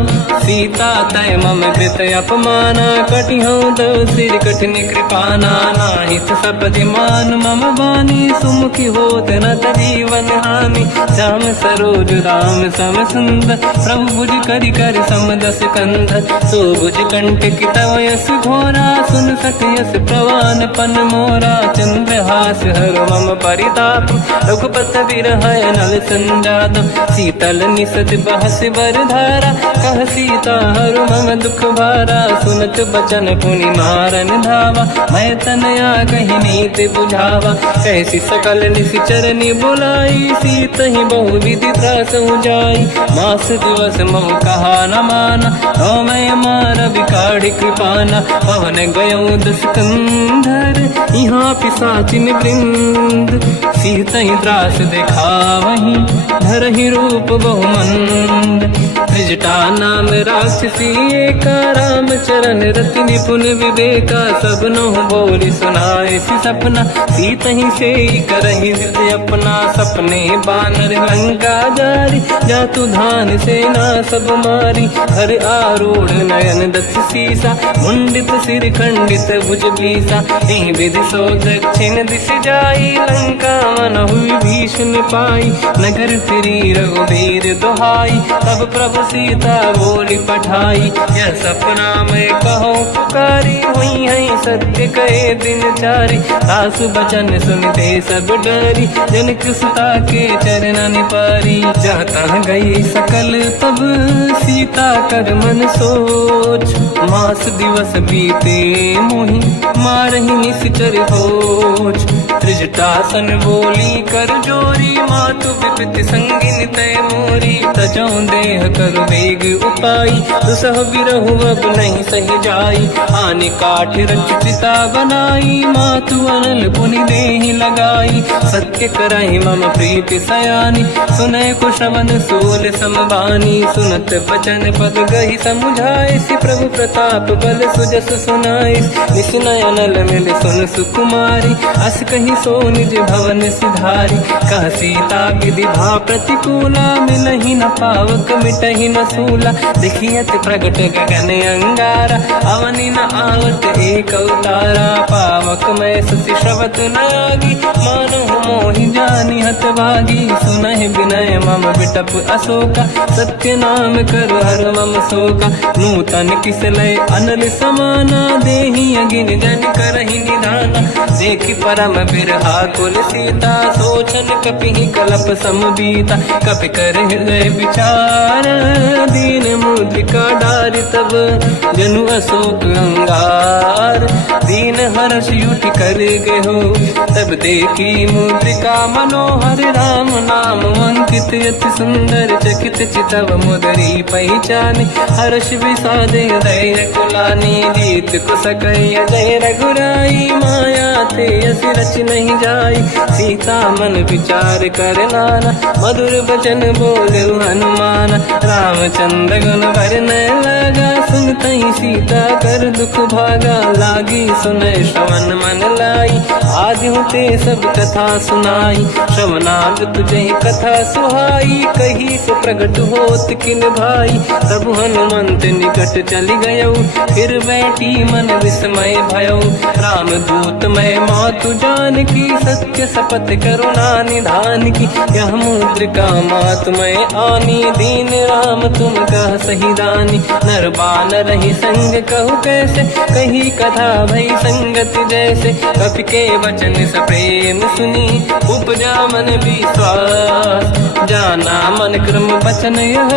सीता तय मम कृत अपमाना कटिहौ दो सिर कठिन कृपाना नाहित सपदि मान मम वाणी सुमुखी होत न जीवन हानि श्याम सरोज राम सम सुंदर प्रभु भुज करि कर समदस कंधर सो भुज कंठ की तव यस घोरा सुन सकयस प्रवान पन मोरा चंद्रहास हर मम परिताप रघुपत बिरहय नल संजात शीतल निसत बहस बर धारा कह सीता हर मम दुख भारा सुनत बचन पुनि मारन धावा मैं तनया कही नीति बुझावा कैसी सकल निशिचरनि बुलाई सीत ही बहु विधि त्रास जाई मास दिवस मोह कहा न माना तो मैं मार बिकाढ़ी कृपाना पवन गयो दस कंधर यहाँ पिशाचिन वृंद सीत ही त्रास देखा वहीं धर ही रूप बहुमंद त्रिजटा नाम राक्षसी एका राम चरण रति निपुण विवेका सबनो बोली सुनाए सी सपना सीत ही से करही जिद अपना सपने बानर लंका जारी जातु धान सेना सब मारी हर आरूढ़ नयन दस सीसा मुंडित सिर खंडित भुज बीसा यही विधि सो दक्षिण दिश जाई लंका मन हुई भीषण पाई नगर फिरी रघुवीर दुहाई तब प्रभु सीता बोली पठाई यह सपना मैं कहो पुकारी हुई है सत्य कहे दिन चारी सासु बचन सुनते सब डरी जनक सुता के चरण पारी जाता गई सकल तब सीता कर मन सोच मास दिवस बीते मोही मारही निश्चर होच त्रिजटासन बोली कर जोरी मातु विपित संगिन तय मोरी तजौ देह कर वेग उपाई दुसह बिरहु अब नहीं सही जाई आने काठ रचिता बनाई मातु अनल पुनि देहि लगाई सत्य करहि मम प्रीति सयानी सुनय को श्रवण सूल समबानी सुनत बचन पद गहि समुझाए सि प्रभु प्रताप बल सुजस सुनाई निसुनय अनल मिल सुन सुकुमारी अस कहि सो निज भवन सिधारी कह सीता विधि भा प्रतिकूला मिलहि न पावक मिटहि न सूला देखियत प्रगट गगन अंगारा अवनि न आवत एक अवतारा पावक मैं ससि श्रवत नागी मानो मोहि जानि हत भागी सुनहि विनय मम बिटप अशोका सत्य नाम कर हर मम शोका नूतन किस लय अनल समाना देहि अगिन जन करहि निधाना देखि परम बिरहा कुल सीता सोचन कपि कलप समबीता कपि कर हृदय विचार दीन मुद्रिका डारि तब जनु अशोक अंगार दीन हर्ष युति कर गयो तब देखी मुद्रिका मनोहर राम नाम अंकित अति सुंदर चकित चितव मुदरी पहचान हर्ष विषाद हृदय कुलानी जीत कुसकय जय रघुराई माया ते अस रच नहीं जाई। सीता मन विचार कर नाना, मधुर वचन बोले हनुमान। रामचंद्र गुण वरने लगा, सुनतई सीता कर दुख भागा। लागी सुने श्रवण मन लाई, आदि होते सब कथा सुनाई। श्रवणार्थ तुझे कथा सुहाई, कही से प्रगट होत किन भाई। तब हनुमंत निकट चली गयो, फिर बैठी मन विस्मय भयो। राम दूत मैं मातु जान की, सत्य शपथ करुणा निधान की। यह मुद्रिका मात मैं आनी, दीन राम तुम कह सही दानी। नर बानर ही संग कहु कैसे, कही कथा भई संगति जैसे। कपि के वचन सप्रेम सुनी, उपजा मन विश्वास। जाना मन क्रम वचन यह,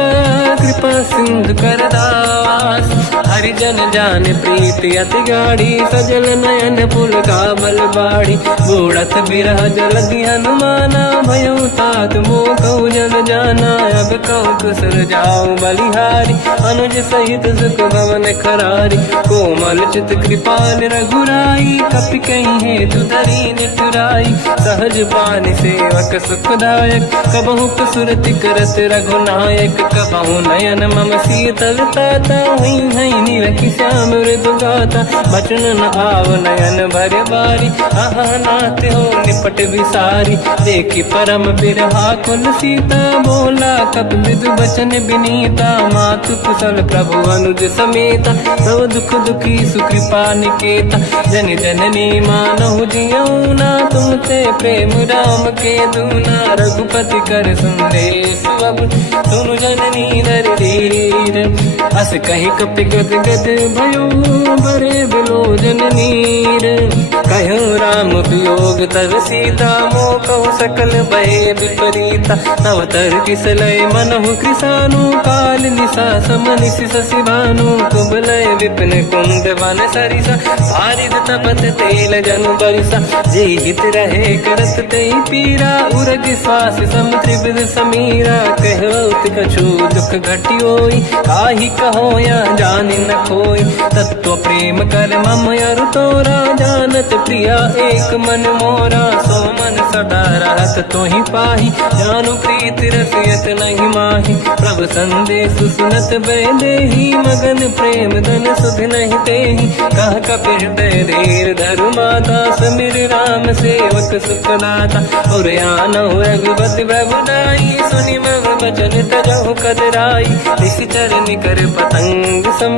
कृपा सिंधु कर दास। हरिजन जान प्रीति अति गाढ़ी, सजल नयन पुलकाबल बाढ़ी। बूढ़त बिरह जलधि हनुमाना, भयो तात मोह कहु जन जाना। अब कहु कुशल जाओ बलिहारी, अनुज सहित सुख भवन खरारी। कोमल चित कृपाल रघुराई, कपि कहीं हेतु धरी निठुराई। सहज पानि सेवक सुखदायक, कबहु सुरति करत रघुनायक। कबहु नयन मम शीतल ताता, हई हई निरखि श्याम मृदु गाता। बचन न आव नयन भर बारी, आहा नाथ हो निपट विसारी। देखी परम बिरहा कुल सीता, बोला कब विदु बचन बिनीता। मातु कुशल प्रभु अनुज समेता, सब दुख दुखी सुकृपा निकेता। जन जननी मानहु जियौना, तुमते प्रेम राम के दूना। रघुपति कर संदेश अब, सुनु जननी नर धीर। अस कहि कपि गद गद भयो, बरे बिलोचन नीर। कहो राम वियोग तब सीता, मोह कहु सकल भय विपरीता। अवतर किसलय मनहु कृसानु, काल निशा समनिशि शशि भानु। कुबलय विपिन कुंद वन सरिसा, बारिद तपत तेल जनु बरिसा। जे हित रहे करत ते पीरा, उरग श्वास सम त्रिविध समीरा। कहत कछु दुख घटियोई, काहि कहो या जानि न खोई। तत्व प्रेम कर मम अरु तोरा, जानत प्रिया एक मन मोरा। सो मन सदा रहत तोहि पाहि, जानु प्रीति रसियत नहीं माहि। प्रभु संदेश सुनत बैदेहि, मगन प्रेम धन सुध नहीं तेहि। कह कपि हृदय धीर धरु माता, समिर राम सेवक सुख दाता। और आनहु रघुपति प्रभुदाई, सुनि मम वचन तजहु कदराई। निश्चर निकर पतंग सम,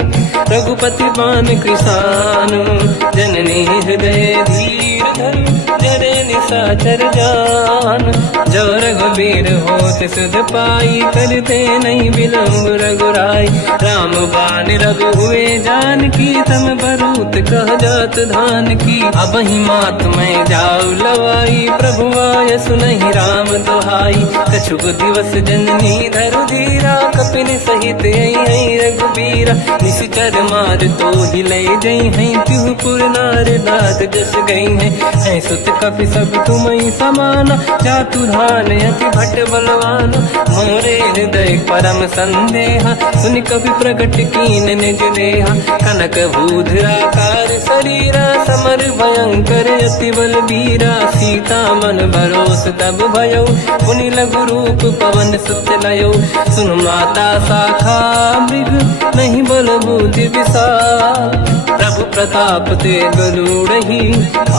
रघुपति बान कृसानु। जननी हृदय धीर धरु, जरे निशाचर जान। जो रघुबीर होत सुध पाई, करते नहीं विलम्ब रघुराई। राम बान रघु हुए जानकी, तम बरूत कह जात धान की। अब ही मात मैं जाऊ लवाई, प्रभु आय सुनहि राम दुहाई। कछुक दिवस जननी धरु धीरा, कपिन सहित आई रघुबीरा। निश्चर मार तो ही ले जई हैं, तिहुपुर नार दात जस गई हैं। सुत कपि सब तुमहि समाना, जातु धान अति भट बलवान। मोरे हृदय परम संदेहा, सुनि कपि प्रगट कीन निज देहा। कनक भूधराकार शरीरा, समर भयंकर अति बलबीरा। सीता मन भरोस तब भयो, पुनि लघु रूप पवन सुत लयो। सुन माता शाखा मृग, नहीं बल बुद्धि विशाल। प्रभु प्रताप ते गरुड़हि,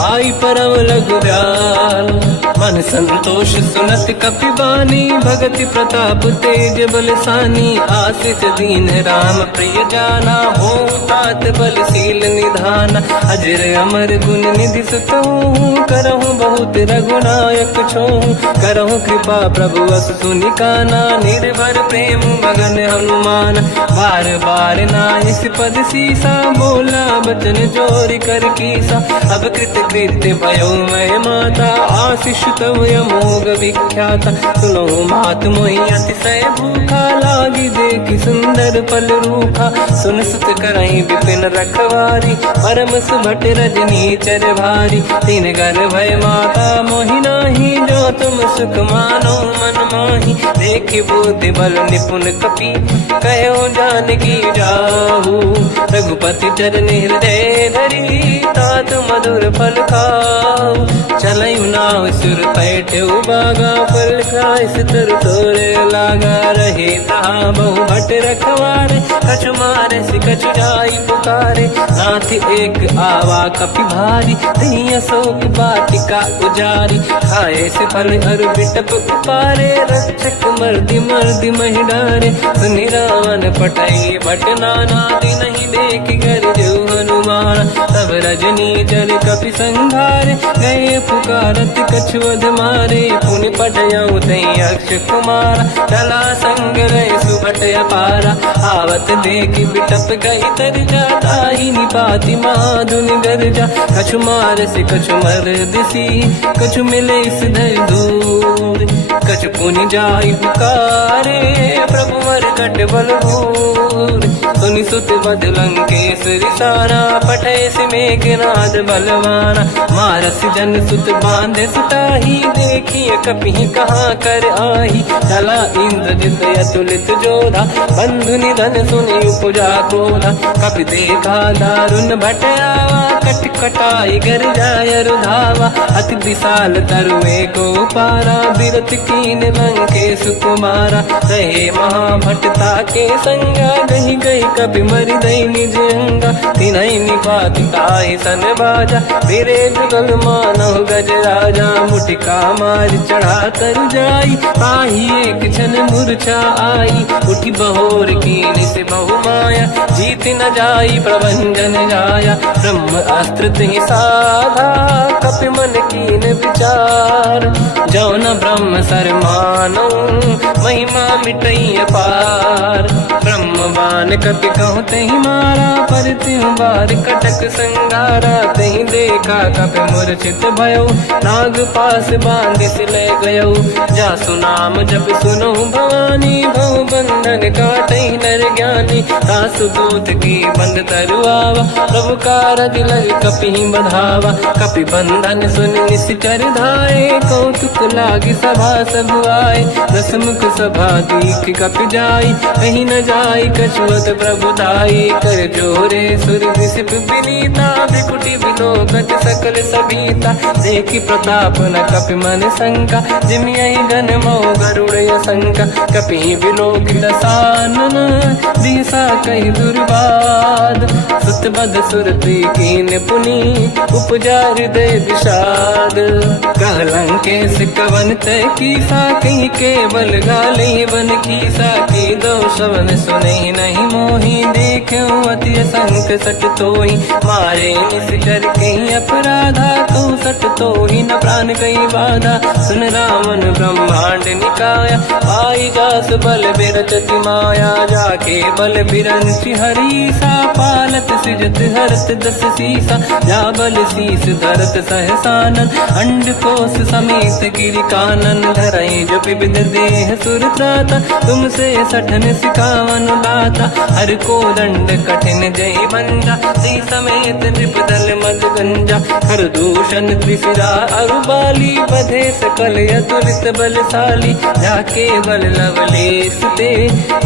आई परम लघु व्याल। मन संतोष सुनत कपि बानी, भगति प्रताप तेज बलसानी। आशीष दीन राम प्रिय जाना, हो तात बलशील निधान। अजर अमर गुण निधि सुतहु, करहु बहुत रघुनायक छोहु। करहु कृपा प्रभु अस सुनि काना, निर्भर प्रेम मगन हनुमान। बार बार नाइस पद सीसा, बोला बचन जोरि कर कीसा। अब कृत कृत्य भयो मैं माता, आशीष तव अमोघ विख्याता। सुनो मात मोहि अतिशय भूखा, लागी देखि सुंदर पल रूखा। सुन सुत करहि विपिन रखवारी, परम सुभट रजनी चर भारी। तीन घर भय माता मोहि नाही, जो तुम सुख मानो मन माही। देखि बुद्धि बल निपुण कपि, कहो जानकी जाहू। रघुपति चरण हृदय धरी, तात मधुर फल खाओ। चलयु नाव सुर पैठ्यु बागा, फल खाय सितर तोरे लागा। रहे तहा बहु भट रखवारे, कछु मारे सि कछु जाई पुकारे। नाथ एक आवा कपि भारी, तही अशोक वाटिका उजारी। खाए से फल अरु बिटप उपारे, रक्षक मर्दि मर्दि महि डारे। सुनि रावण पटई भट नाना, नहीं देख कर जो हनुमान। तब रजनी चल कपि संघारे, गए पुकारत कछु अध मारे। पुनि पटयऊ तई अक्ष कुमारा, चला संग रहे सुभट अपारा। आवत देखि बिटप गई तर जाता, ही निपाति माधुनि गरजा। कछु मार से कछु मर दिसी, कछु मिले इस धर दूर। कछु पुनि जाई पुकारे, प्रभु मरकट बलभूर। सुनि सुत बद लंकेश्वरी सारा, पठे से मेघनाद बलवाना। मारस जन सुत बांधे सुताही, देखिए कपि कहाँ कर आही। चला इंद्रजित अतुलित जोधा, बंधु निधन सुनि उपजा क्रोधा। कपि देखा दारुण भट आवा, कट कटाई गर जाय रुधावा। अति विशाल तरुए को पारा, बिरत कीन लंकेश कुमारा। रहे महाभटता के संगा, गही गई कपि मरि दई निज अंगा। तिन्है निपाति ताहि सन बाजा, फिरे जुगल मानव गज राजा। मुटिका मार चढ़ा तर जाई, ताहि एक क्षण मूर्छा आई। उठी बहोर कीन से बहु माया, जीत न जाई प्रभंजन जाया। ब्रह्म अस्त्र तिहि साधा, कपि मन कीन विचार। जो न ब्रह्म सर मानो, महिमा मिटई अपार। ब्रह्मवान कपि कहु तहि मारा, पर त्यों बार कटक संगारा। तहि देखा कपि मूर्छित भयो, नाग पास बांध सिले गयो। जासु नाम जप सुनो भवानी, भव बंधन काटई नर ज्ञानी। तासु दूत की बंद तरुआवा, प्रभु कारज लग कपि बधावा। कपि बंधन सुन निश्चर धाये, कौतुक लागी सभा सब आए। दसमुख सभा दीख कपि जाई, कहीं न जाई कछुअत प्रभु दाई। कर जोरे सुर विसिप विनीता, बिकुटी बिलोकत सकल सबीता। देखि प्रताप न कपि मन शंका, जिमियहि गन मोह गरुड़ असंका। कपि बिलोक दसानन, दिशा कहि दुर्बाद। सुत बद सुरति कीन पुनि, उपजा हृदय विषाद। कह लंकेश कवन तय कीसा, कहीं केवल गाली बन कीसा। की दो शवन सुनहि नहीं मोहि, देखूं अति असंख सट तोहि। मारे निश्चर कहीं अपराधा, तो सट तोहि न प्राण कहीं बाधा। सुन रावण ब्रह्मांड निकाया, पाई जास बल बिरचति माया। जाके बल बिरंचि हरीसा, पालत सृजत हरत दस सीसा। जा बल शीस धरत सहसानन, अंड कोश समेत गिरि कानन। धरई जो विविध देह सुर त्राता, तुमसे सठन सिखावन लाता। हर को दंड कठिन जय बंजा, सी समेत नृपदल मद गंजा। हर दूषण त्रिशिरा अरुबाली, बधे सकल अतुलित बलशाली। जाके बल लवलेश ते,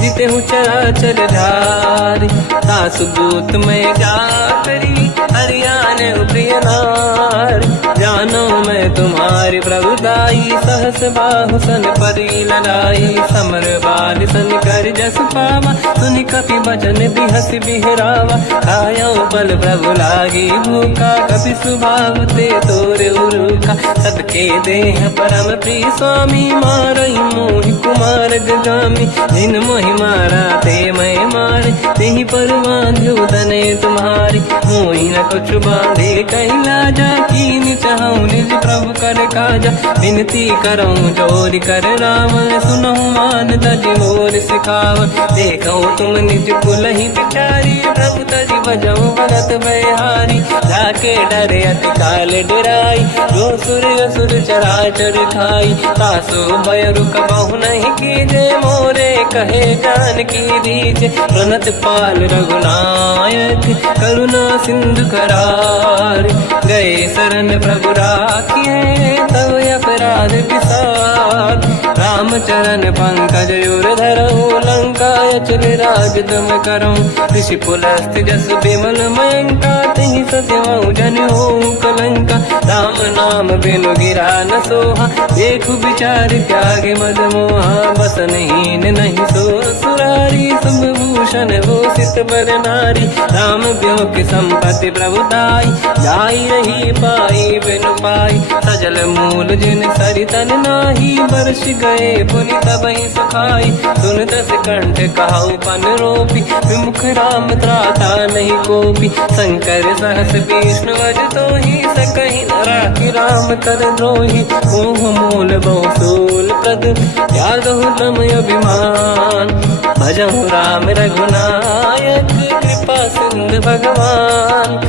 जितेहु चराचर धारी। सासु दूत में जाकरी, हरियाण प्रिय नारी। जानो मैं तुम्हारी प्रभुताई, सहस बाहु सन परी लड़ाई। समर बाल सन कर जस पावा, सुनि कपि बचन बिहस बिहरावा। खायो बल प्रभु लागी भूखा, कपि स्वभाव ते तोरे उरुखा। सबके देह परम प्रिय स्वामी, मारई मोहि कुमार गगामी। जिन मोहि मारा ते मैं मारे, तेहि पर बांधु तने तुम्हारी। मोहि न कुछ बांधे कहीं लाजा, कीन चाहूं निज प्रभु कर काजा। विनती करऊं जोरि कर रावण, सुनहु मान तज मोर सिखाव। देखो तुम निज कुलहि बिचारी, प्रभु तज बजऊं भगत बहारी। जाके डरे अति काल डराई, जो सुर असुर चराचर खाई। तासु भय रुक बहु नहीं कीजे, मोरे कहे जान की दीजे। प्रणत पाल रघुनायक, करुणा सिंधु करार। गए शरण प्रभु राखिए, तब अपराध विसार। राम चरण पंकज उर धरऊ, लंका अचल राज तुम करो। ऋषि पुलस्त जस बिमल मयंका तहि सत्यमऊ जन हो कलंका। राम नाम बिनु गिरा न सोहा देखु विचार त्यागे मद मोहा। बसनहीन नहीं सो सुरारी सब भूषण भूषित बर नारी। राम ब्यों की संपत्ति प्रभुताई जाई रही पाई बिनु पाई। सजल मूल जिन सरितन नाही बरस गए पुनि तबहि सुखाई। सुन दस कंठ कहाऊ पन रोपी विमुख राम त्राता नहीं कोपी। शंकर सहस विष्णु अज तो ही सकहि न राखि राम कर द्रोही। मोह मूल बहु सूल प्रद त्यागहु तम अभिमान। भजहु राम रघुनायक कृपा सिंधु भगवान।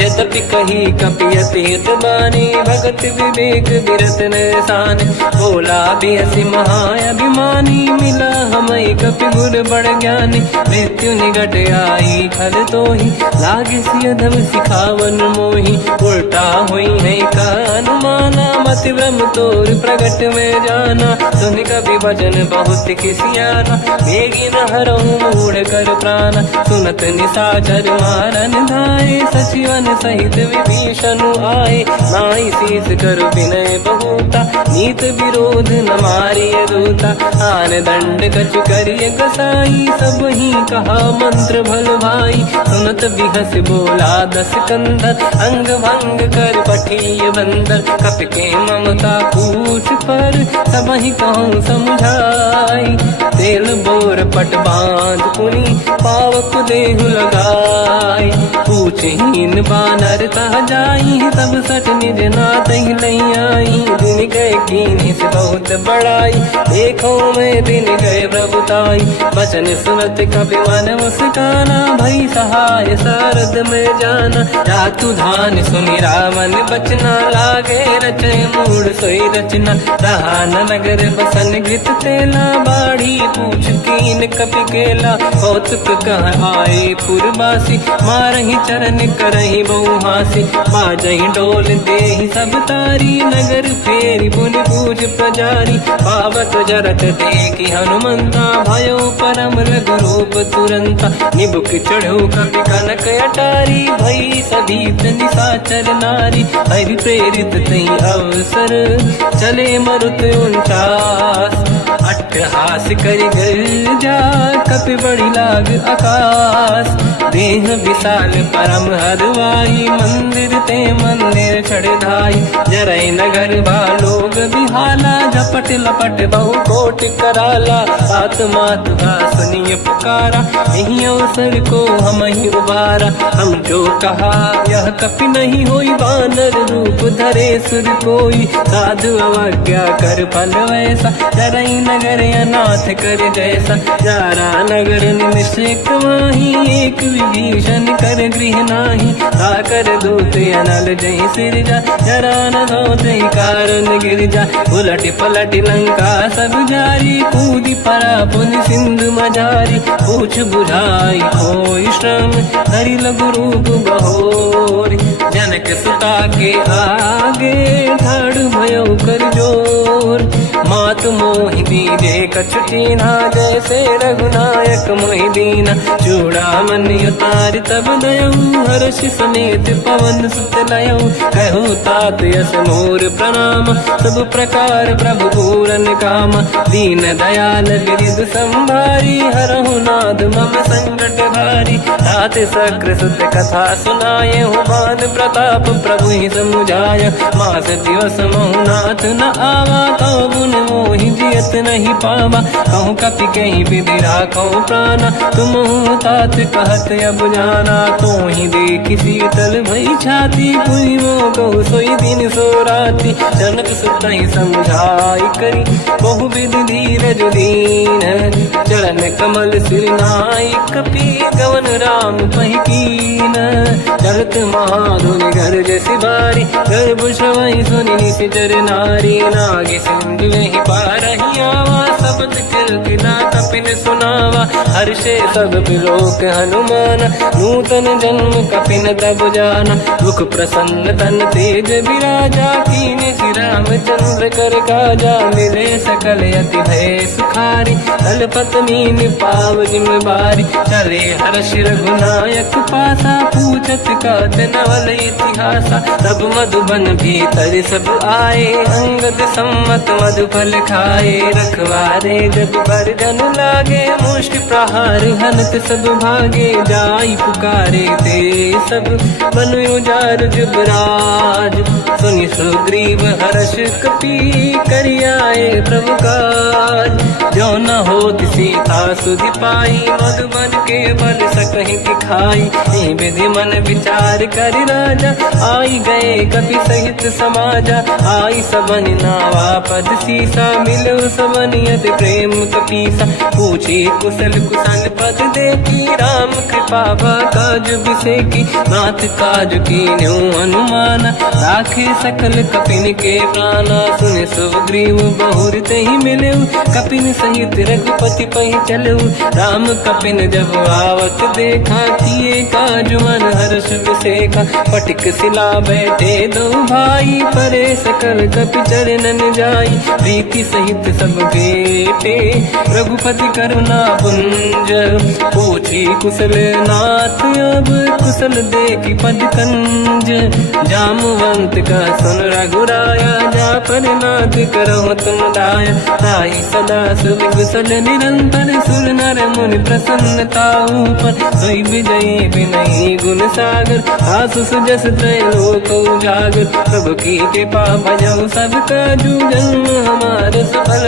यद्यपि कही कपियति हित बानी भगत विवेक बिरत निशान। बोला बिहसी महाअभिमानी मिला हमई कपि गुर बड़ ज्ञानी। मृत्यु निकट आई खल तोहि लागे सियधम सिखावन मोहि। उल्टा हुई है का अनुमाना मति ब्रह्म तोर प्रगट में जाना। सुन कवि भजन बहुत किसियाना बेगी न हरहु मूढ़ कर प्राण। सुनत निशाचर मारन धाये सचिवन सहित विभीषण आए। नाई शीस कर विनय बहुता नीत विरोध न मारिय दूता। आन दंड कछु करिय कसाई सब ही कहा मंत्र भल भाई। सुनत बिहस बोला दस कंदर अंग भंग कर पठिय बंदर। कपि के ममता पूछ पर सब ही कहूँ समझाई। तेल बोर पट बांध पुनि पावक देहु लगाई। पूछहीन बानर तह जाई तब सट निज नाथ लई आई। दिन गए कीनी से बहुत बड़ाई देखो मैं दिन गए प्रभुताई। वचन सुनत कपि मन मुस्काना भई सहाय सारद में जाना। जातु धान सुनि रामन बचना लागे रचय मूढ़ सोई रचना। रहा न नगर बसन घृत तेला बाढ़ी पूछ कीन कपि केला। कौतुक कह आए पुरवासी मारहि चरण करहि बहु हासी। बाजहि डोल देहि सब तारी नगर फेरी पुनि पूज प्रजारी। पावत जरत देखि हनुमंता भयो परम रघुरूप तुरंता। निबुक चढ़ो कपि कनक अटारी भई सभीत निशाचर नारी। हरि प्रेरित तई अवसर चले मरुत 49। अट्टहास करि गर्जा कपि बड़ी लाग आकाश। देह विशाल परम हरवाई मंदिर ते मंदिर चढ़ धाई। जरई नगर बालोग बिहाला झपट लपट बहु कोट कराला। सात मात सुनिय पुकारा यही अवसर को हम ही उबारा। हम जो कहा यह कपि नहीं होई बानर रूप धरे सुर कोई। साधु अवज्ञा कर फल वैसा जरई नगर अनाथ कर जैसा। जारा नगर निमिष कमाही एक विभीषण कर गृह नाही। आकर दूत अनल जय सिरजा जरा न होते कारण गिरजा। उलट पलट लंका सब जारी कूदी परा पुनि सिंधु मजारी। पूछ बुझाई कोई श्रम धरि लघु रूप बहोरी। जनक सुता के आगे ठाड़ भयो कर जोर। मात मोहि दीजे कछु कीन्हा जैसे रघुनायक मोहि दीना। चूड़ामणि उतारि तब दयऊ हर्ष समेत पवन सुत लयऊ। कहु तात यस मोर प्रणाम सब प्रकार प्रभु पूरन काम। दीन दयाल गिरिधु संभारी हरहु नाथ मम संकट भारी। तात सकृ सुत कथा सुनाये हुमान प्रताप प्रभु ही समुझाय। मास दिवस महु नाथ न आवा कौ गुण मोहि जियत नहीं पावा। कहूँ कपि कहीं विधि राखो प्राणा तुम तात कहत अब जाना। तो ही देखि शीतल भई छाती पुनि मोह कहु सोई दिन सो राति। जनक सुत ही समझाई करी बहु विधि धीरज दीन। चरण कमल सिर नाई कपि गवन राम पहि कीन। चलत महाधुनि गरज बारी गर्भ श्रवई सुनि निशिचर नारी नागे सिंधु ही पारही आवा शब्द कीर्तिना कपिन सुनावा हर्षे सब बिलोक हनुमान नूतन जन्म कपिन तब जाना दुख प्रसन्न तन तेज विराजा कीने श्री रामचंद्र कर काजा मिले सकल यति भय सुखारी तलपत मीन पाव जिम्मेवारी चले हर्ष रघुनायक पासा पूछत कात नवल इतिहासा तब मधुबन भीतर सब आए अंगद सम्मत मधुफल खाए रखवारे जब बरगन लागे मुष्टि प्रहार हनत सब भागे जाई पुकारे ते सब बनु उजार जुबराज सुनि सुग्रीव हर्ष कपि करियाए प्रभु काज जो न होत सीता सुधि पाई मधुबन के बल सकहि दिखाई विधि मन विचार कर राजा आई गए कपि सहित समाजा आई सबन नावा पद सीसा मिलो सबन यदि प्रेम कपीसा पूछी कुशल कुशल पद देखी राम कृपा काज बिसेकी नाथ काज की न्यू अनुमान राखे सकल कपिन के प्राणा सुने सुग्रीव बहुर ही मिले कपिन सहित रघुपति पहि चलऊ राम कपिन जब आवत देखा किए काज मन हर्ष विसेखा पटिक सिला बैठे दो भाई परे सकल कपि चरणन जाई प्रीति सहित सब बेटे रघुपति करुणा पुंज पूछी कुशल नाथ अब कुशल देखी पद कंज जामवंत का सुन रघुराया जा पर नाथ करो तुम दाया ताई सदा सुख कुशल निरंतर सुर नर मुनि प्रसन्नता ऊपर सोई विजयी विनयी गुण सागर आसु सुजस त्रैलोक उजागर प्रभु की कृपा भजऊ सब काजू जन्म हमार सफल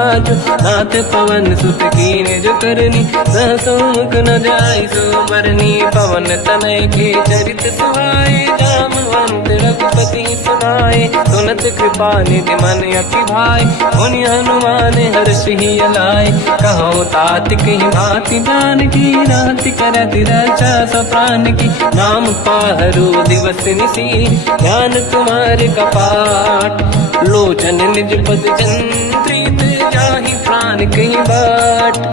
आज नाथ पवन सुत कीने जो करनी सहसोमुख न जाय सो मरनी पवन तनय के चरित सुहाए जामवंत रघुपति सुनाए सुनत कृपा निधि मन अति भाई मुनि हनुमान हर्ष ही अलाए कहो तात कहीं भांति जान की राति करत रचा सप्रान की नाम पाहरो दिवस निसी ध्यान तुम्हारे कपाट लोचन निज पद जंत्रित जाहि प्राण कहीं बाट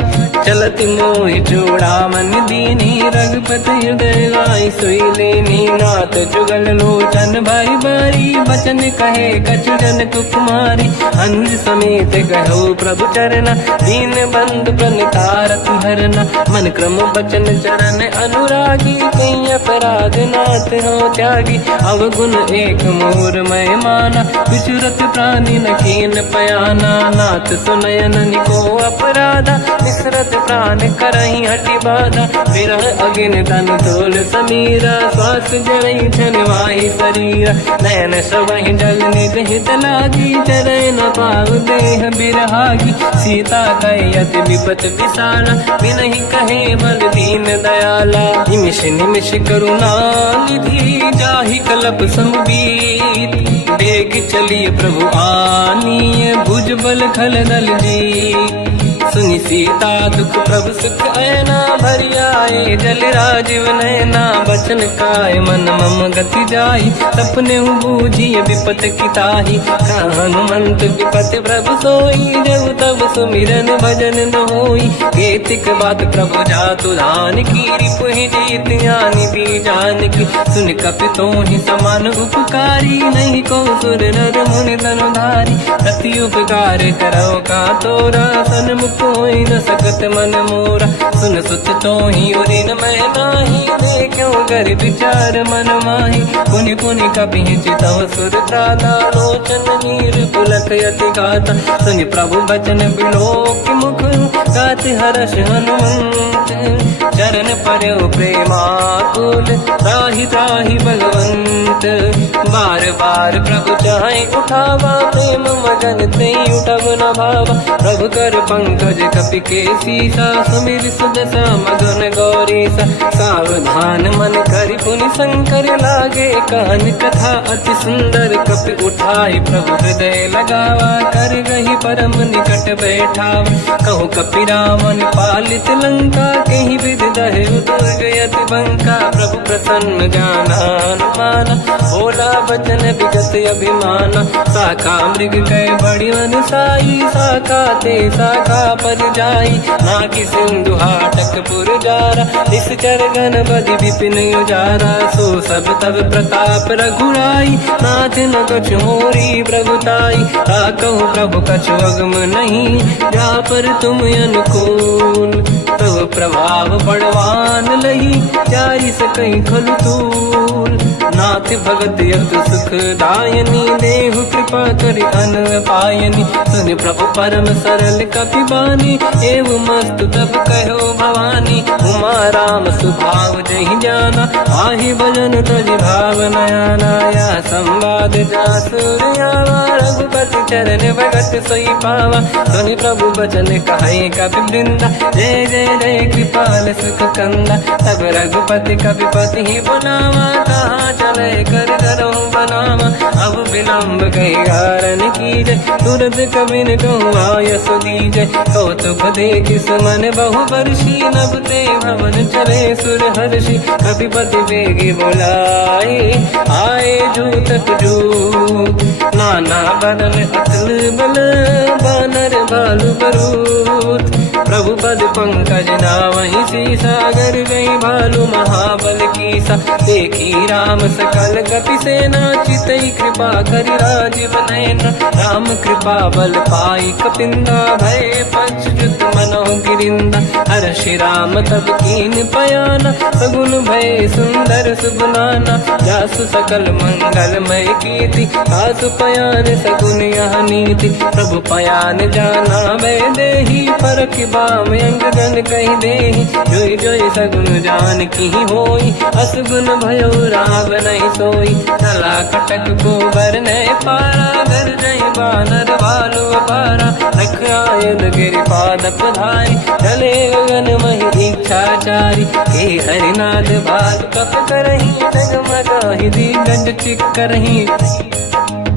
चलत मोहि चूड़ा मन दीनी रघुपति हृदय लाई सोई लेनी नाथ जुगल लोचन भाई बारी बचन कहे कछु जन कुमारी अंज समेत कहो प्रभु चरना दीन बंधु प्रणितारत हरना मन क्रम बचन चरण अनुरागी कहीं अपराध नाथ हो त्यागी अवगुण एक मोर मैं माना विचुरत प्राणी न कीन पयाना नाथ सुनयन निको अपराधा निसरत प्राण करही हटि बाधा विरह अगिन तन तोल समीरा श्वास जरई छन वाही शरीरा नयन सबहि जल निज हित लागी चरय न पाव देह बिरहागी सीता कहि अति विपत विसाला बिनहि कहे बल दीन दयाला निमिष निमिष करुणा निधि जाहि कलप संबीत देख चलिए प्रभु आनीय भुज बल खल दल जी सुनि सीता दुख प्रभु सुख ऐना भरि आए जल राजीव नैना बचन काय मन मम गति जाई सपने बूझिए विपत किताही हनुमंत विपत प्रभु सोई जब तब सुमिरन भजन न होई केतिक बात प्रभु जातु धान की रिपुहि जीत ज्ञानी दी जान की सुन कपि तो ही समान उपकारी नहीं को सुर नर मुनि धनुधारी प्रति उपकार करो का तोरा सन्मुख कोई न सकत मन मोरा सुन सुत तो ही उरिन मैं नाही देखो कर विचार मन माही पुनि पुनि कपि चितव सुर त्राता लोचन नीर पुलक यति गाता सुनि प्रभु बचन बिलोक मुख गात हर्ष हनुमंत चरण पर्यो प्रेमाकुल त्राहि त्राहि भगवंत बार बार प्रभु चाहे उठावा प्रेम मगन ते उठब न भावा प्रभु कर पंकज कपि के सीसा सुमिर सुदशा मगन गौरीसा सावधान मन करि पुनि शंकर लागे कहन कथा अति सुंदर कपि उठाई प्रभु हृदय लगावा कर गही परम निकट बैठावा कहु कपि रावण पालित लंका कहीं विधि अति दहे दुर्ग यति बंका प्रभु प्रसन्न जाना अनुमाना बोला बचन विगत अभिमाना शाखा मृग कह बड़ी वन साई शाखा ते शाखा पर जाई ना कि सिंधु हाटक पुर जारा इस चरगन बदि विपिन उजारा सो सब तब प्रताप रघुराई नाथ न कछु मोरी प्रभुताई कहूँ प्रभु कछु अगम नहीं जा पर तुम अनुकूल तब प्रभाव बड़वान लही चारि सकई खलु तूल नाथ भगत यत सुख दायनी देहु कृपा करि अन पायनी सुन प्रभु परम सरल कपि बानी एव मस्त तब कहो भवानी उमा राम सुभाव जहि जाना आहि भजन तजि भाव नयाना या संवाद जासुर आवा रघुपति चरण भगत सोई पावा सुनि प्रभु बचन कहे कपि वृंदा जय जय जय कृपाल सुख कंदा तब रघुपति कपिपति ही बनावा कहाँ चले कर करो बनावा अब विलम्ब कही कारण कीजय तुरंत कबिन कहूँ आयस दीजय कौतुक देखि सुमन बहु वर्षी नभ ते भवन चले सुर हर्षि कपिपति बेगी बोलाए आए जूतक जूत नाना बदन अतल बल बानर बालु बरूत प्रभु पद पंकज नावहि सीसागर गई भालू महाबल कीसा देखी राम सकल कपि सेना चितई कृपा करि राजीव नयन राम कृपा बल पाई कपिंदा भय पंचजुत मनो गिरिंदा हर्षि राम तब कीन पयाना सगुन भय सुंदर सुबनाना जासु सकल मंगलमय कीर्ति आसु पयान सगुन यह नीति प्रभु पयान जाना भय देहि परख बाम अंगदन कहि देहि जोई जोई सगुन जान की होई असगुन भयो राव नहीं सोई चला कटक गोबर ने पारा घर जय बानर बालु पारा लख आयद गिरिपाद पधारी चले गगन महि इच्छाचारी हे हरिनाथ भाल कप करही जगमगाहि दिग्गज चिक्करही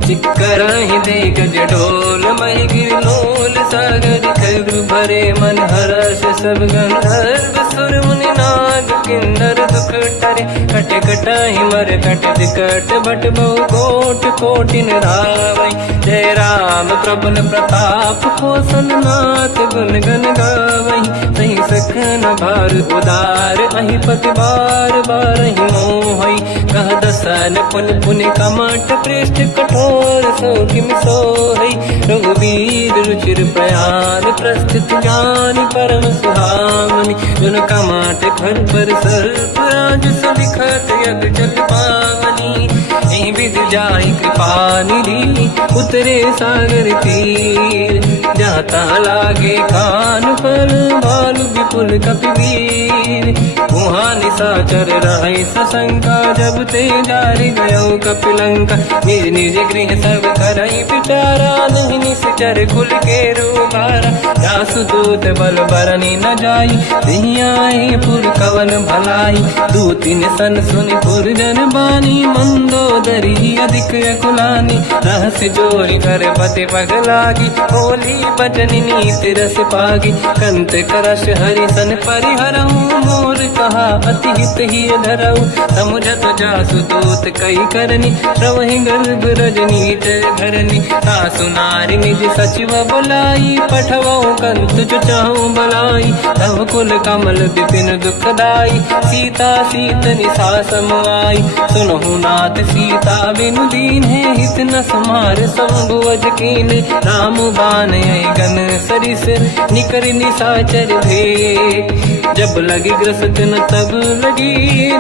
चिक्करहि दिग्गज ढोल महि गिरलोल सागर खर भरे मन हर्ष सब गंधर्व सुर मुनि नाग किन्नर दुख टरे कट कटाहि मर कट विकट भट बहु कोट कोटिन रावै जय राम प्रबल प्रताप कोसन नाथ गुण गन गावै नहीं सकन भार उदार अहि पति बार बार ही मोहै कह दसन पुन पुन कमट पृष्ठ कठोर सो किम सोहै रघुवीर रुचिर प्रयाण प्रस्थित ज्ञान परम सुहामनि जुन कमाट फल पर सर्प राज सलिखत यग जल पावनी एहि विधि जाहि कृपा निधि उतरे सागर तीर जाता लागे कान पर भालु विपुल कपिवीर वहाँ निशाचर रहे सशंका जब ते जारि गयो कपिलंका निज निज गृह सब करई विचारा नहीं निश्चर कुल के रूबारा जासु दूत बल बरनी न जाई दियाई पुर कवन भलाई दूतिन सन सुनि पुर जन बानी मंदोदरी अधिक कुलानी रहस्य जोरी कर पति पगलागी होली बचनी नीति रस पागी कंत करश हरि सन परिहरहूँ मोर कहा अति हित ही धरऊ समुझत जासु दूत कई करनी श्रवहि गर्भ रजनी धरनी सासु नारी निज सचिव बुलाई पठवऊ कंत जो चाहूं बलाई तव कुल कमल विपिन दुखदाई सीता सीत निशा समाई सुनहु नाथ सीता बिनु दीन है हित न समार शंभुवज कीन राम बान गन सरिस निकर निशाचर भेद जब लगी ग्रस्त न तब लगी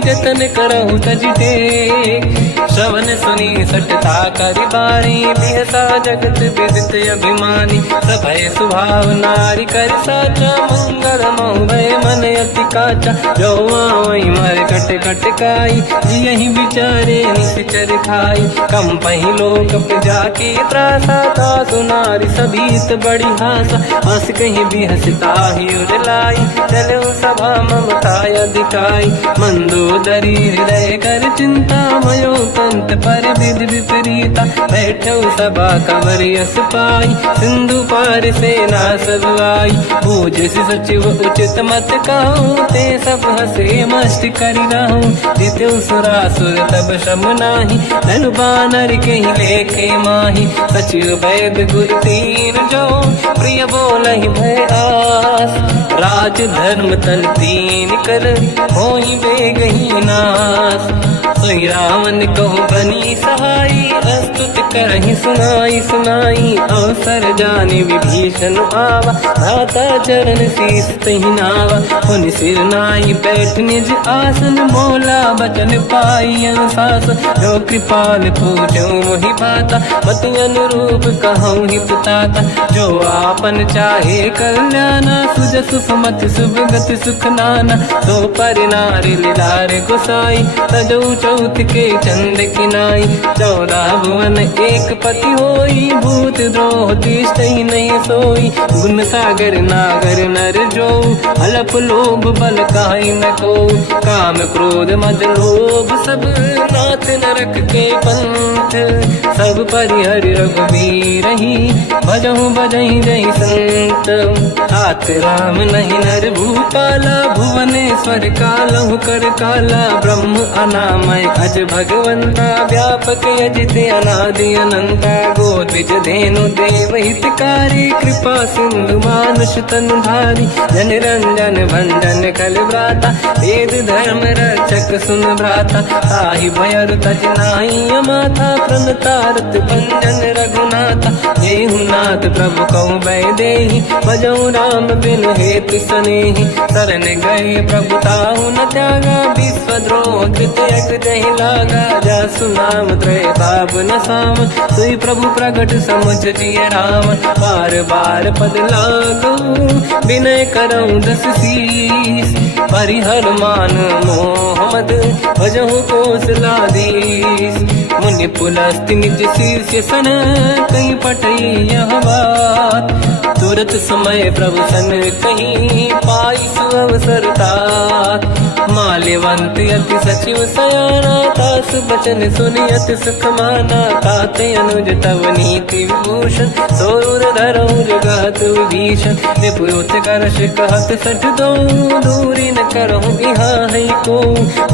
जतन करहु तज टेक श्रवण सुनी सटता करि बारी बिहसा जगत विदित अभिमानी सभय स्वभाव नारी कर साचा मंगल मऊ भय मन अति काचा जो आवई मर कट कट काई जियहि विचारे निश्चर खाई कम पही लोक जाकी त्रासा तासु नारी सभीत बड़ी हासा, हंस कहीं भी हंसता ही उड़ लाई, चलो सभा ममताया दिखाई, मंदोदरी हृदय कर चिंता, मयो पंत पर विधि विपरीता, बैठो सभा कवर यस पाई, सिंधु पार सेना सब आई, पूज सचिव उचित मत कहूँ, ते सब हंसे मस्त करी रहूं, जित्यो सुरासुर तब शम नाही, धनु बानर के ही लेखे माही, सचिव वैद गुरु तीन जो, प्रिय बोलहि भय आस, राज धर्म तल तीन कर, होई बेगही नास, सोई रावण कहो बनी सहाई, अस्तुत करहि सुनाई सुनाई, अवसर जाने विभीषण आवा, धाता चरण शीस तहि नावा, पुनि सिर नाई बैठ निज आसन, मोला बचन पाई अनुशास, जो कृपाल पूजो मोहि बाता, मति अनुरूप कहूँ हित ताता, जो आपन चाहे कल्याणा, सुजस सुमति सुभगति सुख नाना, तो पर नारी लीलार गोसाई, तजौ चौथ के चंद किनाई, 14 भुवन एक पति होई, भूत द्रोह तिष्ठहि नहीं सोई, गुण सागर नागर नर जो, अलप लोभ बल काहि न को, काम क्रोध मद लोभ सब, नाथ नरक के पंथ, सब परिहरि रघुबीर ही, भजहु बजहि जहि संत, तात राम नहीं नर भूपाला, भुवनेश्वर कालहु कर काला, ब्रह्म अनामय अज भगवंता, व्यापक अजित अनादि अनंता, गोद्विज धेनु देव हितकारी, कृपा सिंधु मानुष तनु धारी, जन रंजन भंजन कल व्राता, वेद धर्म रक्षक सुन भ्राता, ताहि भयर तज नाहि माथा, प्रणतारत भंजन रघुनाथा, जेहु नाथ प्रभु कौ बै देहि, भजऊ राम बिनु हेतु सनेहि, शरण गए प्रभु ताहु न त्यागा, विश्वद्रोह कृत यज्ञ जहि लागा, जासु नाम त्रयताप न साम, सोई प्रभु प्रगट समुझ जिय राम, बार बार पद लागू, विनय करऊँ दस शीस, परिहर मान मोह मद, भजहु कौशलाधीश, मुनि पुलस्त्य निज शीर्ष सन, कहीं पटई यह बात, तुरत समय प्रभु सन कहीं, पाई सुअवसर तात, माल्यवंत अति सचिव सयाना, तास बचन सुनि अति सुख माना, ताते अनुज तव नीति विभूषण, सोर धरऊ जगत विभीषण, निपुत करश कहत सठ दो, दूरी न करहु यहाँ है को,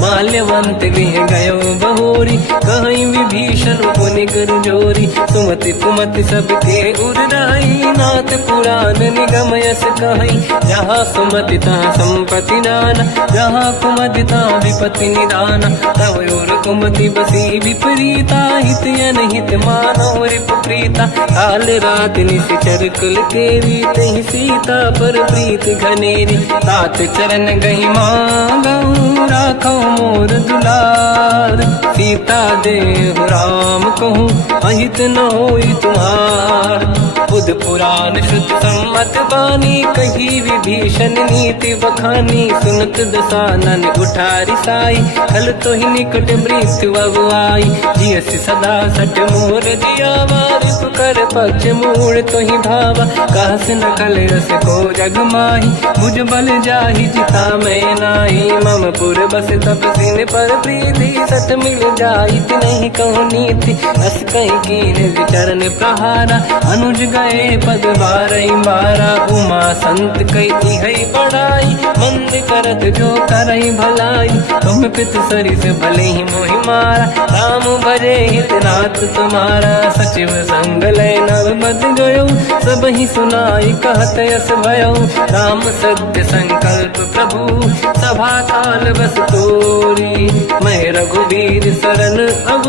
माल्यवंत गृह गयो बहोरी, कहीं विभीषण पुनि कर जोरी, सुमति कुमति सबके उड़ाई, नाथ पुराण निगम यस कहीं, जहाँ सुमति तहाँ संपत्ति नाना, जहाँ कुमति तहाँ विपत्ति निदाना, तव और कुमति बसी विपरीता, हित अनहित मानो रिपु प्रीता, काल रात निशिचर कुल केरी, तहि सीता पर प्रीत घनेरी, तात चरण गहि मांगऊ, राखो मोर दुलार, सीता देहु राम कहूँ, अहित न होई तुम्हार, बुध पुराण शुद्ध सम्मत बानी, कही विभीषण नीति बखानी, सुनत दसानन उठारी साई, खल तो ही निकट मृत्यु अब आई, जियस सदा सट मोर जियावा, रिपु कर पक्ष मूड़ तो ही भावा, कहस न खल रस को जग माही, मुझ बल जाहि जिता मैं नाही, मम पुर बस तपसिन पर प्रीति, सत मिल जाई नहीं कहूँ नीति, अस कहीं कीन विचरण प्रहारा, अनुज गए पद बारई बारा, उमा संत कई है बड़ाई, मंद करत जो करई भलाई, तुम पित सरिस भले ही मोहि मारा, राम भजे हित नाथ तुम्हारा, सचिव संग लय नव मद गयो, सब ही सुनाई कहत यस भयो, राम सत्य संकल्प प्रभु, सभा काल बस तोरी, मैं रघुबीर शरण अब,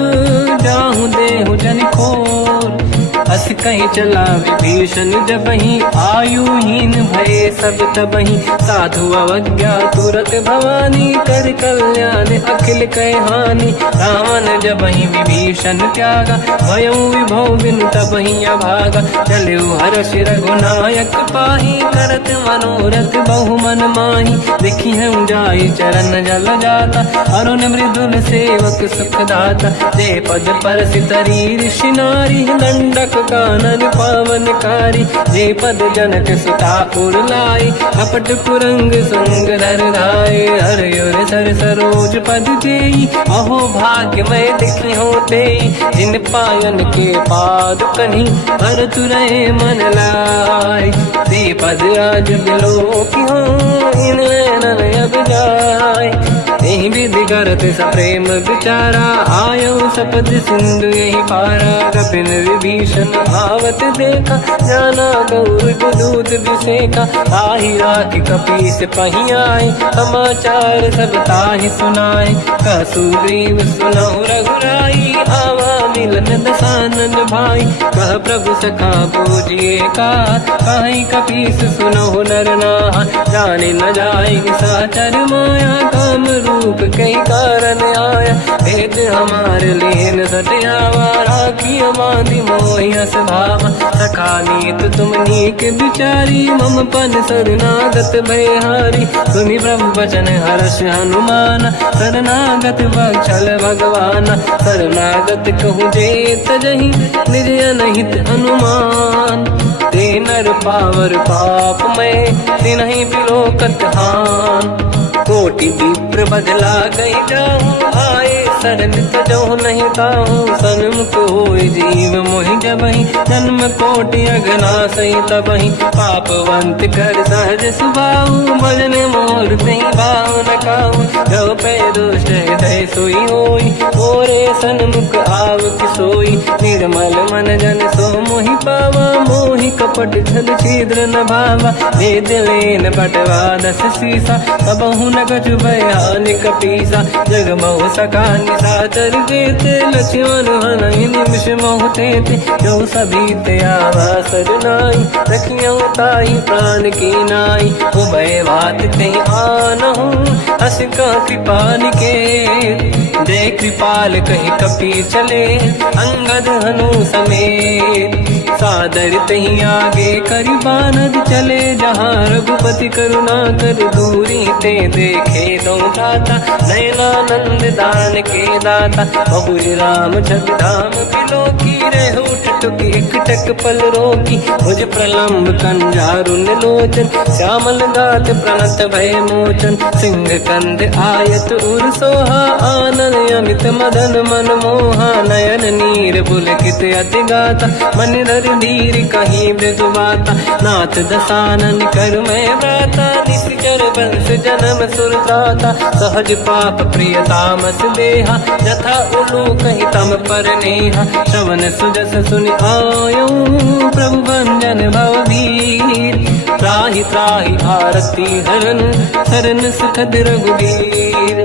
जाहु देहु जन खोर, अस कहीं चला विभीषण जबहि, आयुहीन भये सब तबहि, साधु अवज्ञा तुरत भवानी, कर कल्याण अखिल कह हानि, रावण जबहि विभीषण त्यागा, भयउ विभव बिनु तबहि अभागा, चलऊ हर्ष रघुनायक पाहि, करत मनोरथ बहु मन माहि, देखि हूँ जाई चरण जल जाता, अरुण मृदुल सेवक सुख दाता, जे पद पर सितरी ऋषि नारी, दंडक कानन पावनकारी, जे पद जनक सुता उरलाई, कपट कुरंग संग धर धाये, हर युर सर सरोज पद जेई, अहो भाग्य मैं दिखी होते, जिन पायन के पाद कहीं हर तुरहे मन लाय, ते पद आज बिलो की हो इन नैनन अब जाय, यही विधि करत सप्रेम विचारा, आयो सपद सिंधु यही पारा, कपिन विभीषण आवत देखा, जाना गौर दूत विसेखा, ताहि राखी कपीस पही आए, समाचार सब ताहि सुनाए, कह सुग्रीव सुनहु रघुराई, आवा मिलन दसानन भाई, कह प्रभु सखा पूजिए का, कहीं कपीस सुनहु नर नाहा, जाने न जाएगी साचर माया, काम रूप कई कारण आया, भेद हमार लेन सटियावा, राखी बांधी मोहियस भावा, सखा नीत तुम नीक बिचारी, मम पन शरणागत भयहारी, सुनि प्रभु वचन हर्ष हनुमान, शरणागत बक्षल भगवान, शरणागत कहूँ जे तजहि निज अनहित अनुमान, ते नर पावर पाप में तिन्हि बिलोकत हान, कोटि विप्र बदला गई जाऊँ, आए शरण तजहु नहीं ताहूँ, सन्मुख होय जीव मोहि जबहि, जन्म कोटि अगना सही तबहि, पापवंत कर सहज सुभाऊ, भजन मोर तहि भाव न काहू, जो पै दुष्ट हृदय सोई होई, मोरे सन्मुख आव किसोई, निर्मल मन जन सो मोहि पावा, मोहि कपट छल छिद्र न भावा, भेद लेन बटवा दस सीसा, सबहु न कछु भयानि कपीसा, जग महु सका निशाचर जेते, लक्ष्मण हनहि निमिष महु तेते, जो सभी ते आवा सरनाई, रखियौ ताहि प्राण की नाई, उभय बात ते आनहु, हस का कृपा निकेत, जय कृपाल कहि कपि चले, अंगद हनु समेत, सादर तही आगे करि बानद चले, जहाँ रघुपति करुणा कर दूरी ते देखे दो दाता, नयनानंद दान के दाता, बहुज राम जगधाम बिलो की, रेहु टुक एक टक पल रोकी, भुज प्रलम्ब कंजारुन लोचन, श्यामल गात प्रणत भय मोचन, सिंह कंद आयत उर सोहा, आनंद अमित मदन मन मोहा, नयन नीर पुलकित अति गाता, मन धर धीर कहीं मृदु बाता, नाथ दसानन कर मैं व्राता, निश्चर वंश जन्म सुरताता, सहज पाप प्रिय तामस देहा, यथा उलू कहीं तम पर नेहा, श्रवण सुजस सुनि आयो, प्रभु भंजन भवभीर, त्राहि त्राहि आरती हरन, शरण सुखद रघुवीर,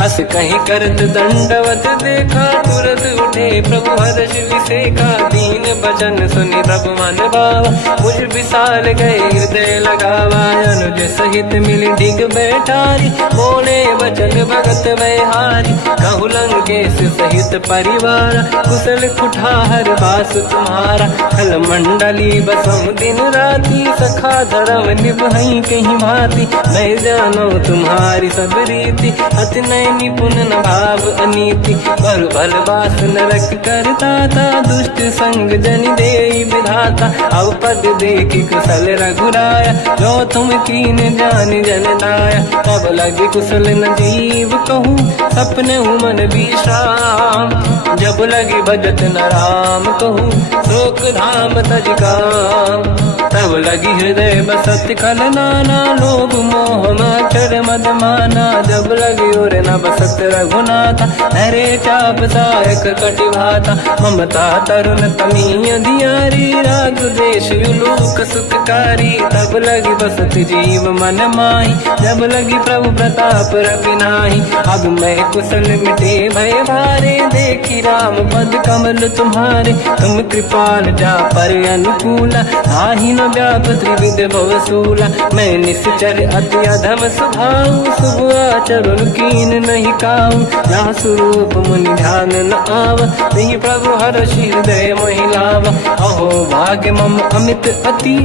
अस कहीं करत दंडवत देखा, तुरत उठे प्रभु हर्ष विसेखा, दीन बचन सुनि प्रभु मन भावा, मुझ विशाल गए हृदय लगावा, अनुज सहित मिल डिग बैठारी, बोले वचन भगत वैहारी, कहु लंकेश सहित परिवार, कुशल कुठार बास तुम्हारा, खल मंडली बसहु दिन राती, सखा धर्म निभहि कहीं भांति, मैं जानो तुम्हारी सब रीति, अति नय निपुण न भाव अनीति, पर भल बास नरक करता था, दुष्ट संग जन देई विधाता, अब पद देखी कुशल रघुराया, जो तुम कीन जान जन दाया, तब लगे कुशल न जीव कहूँ, सपने मन विश्राम, जब लगे भजत न राम कहूँ, शोक धाम तज काम, तब लगी हृदय बसत खल नाना, लोभ मोह मच्छर मद माना, जब लगी और न बसत रघुनाथा, हरे चाप सायक कटिभाता, ममता तरुण तमी अधियारी, राग देश युलूक सुखकारी, तब लगी बसत जीव मन माही, जब लगी प्रभु प्रताप रविनाही, अब मैं कुशल मिटे भय भारे, देखी राम पद कमल तुम्हारे, तुम कृपाल जा पर अनुकूला, आही न व्याप त्रिविध भवसूला, मैं निश्चर अति अधम स्वभाव, शुभ आचरण कीन नहीं काऊ, जहाँ स्वरूप मुनि ध्यान न आवा, नहीं प्रभु हर्ष हृदय महिलावा, अहो भाग्य मम अमित अति,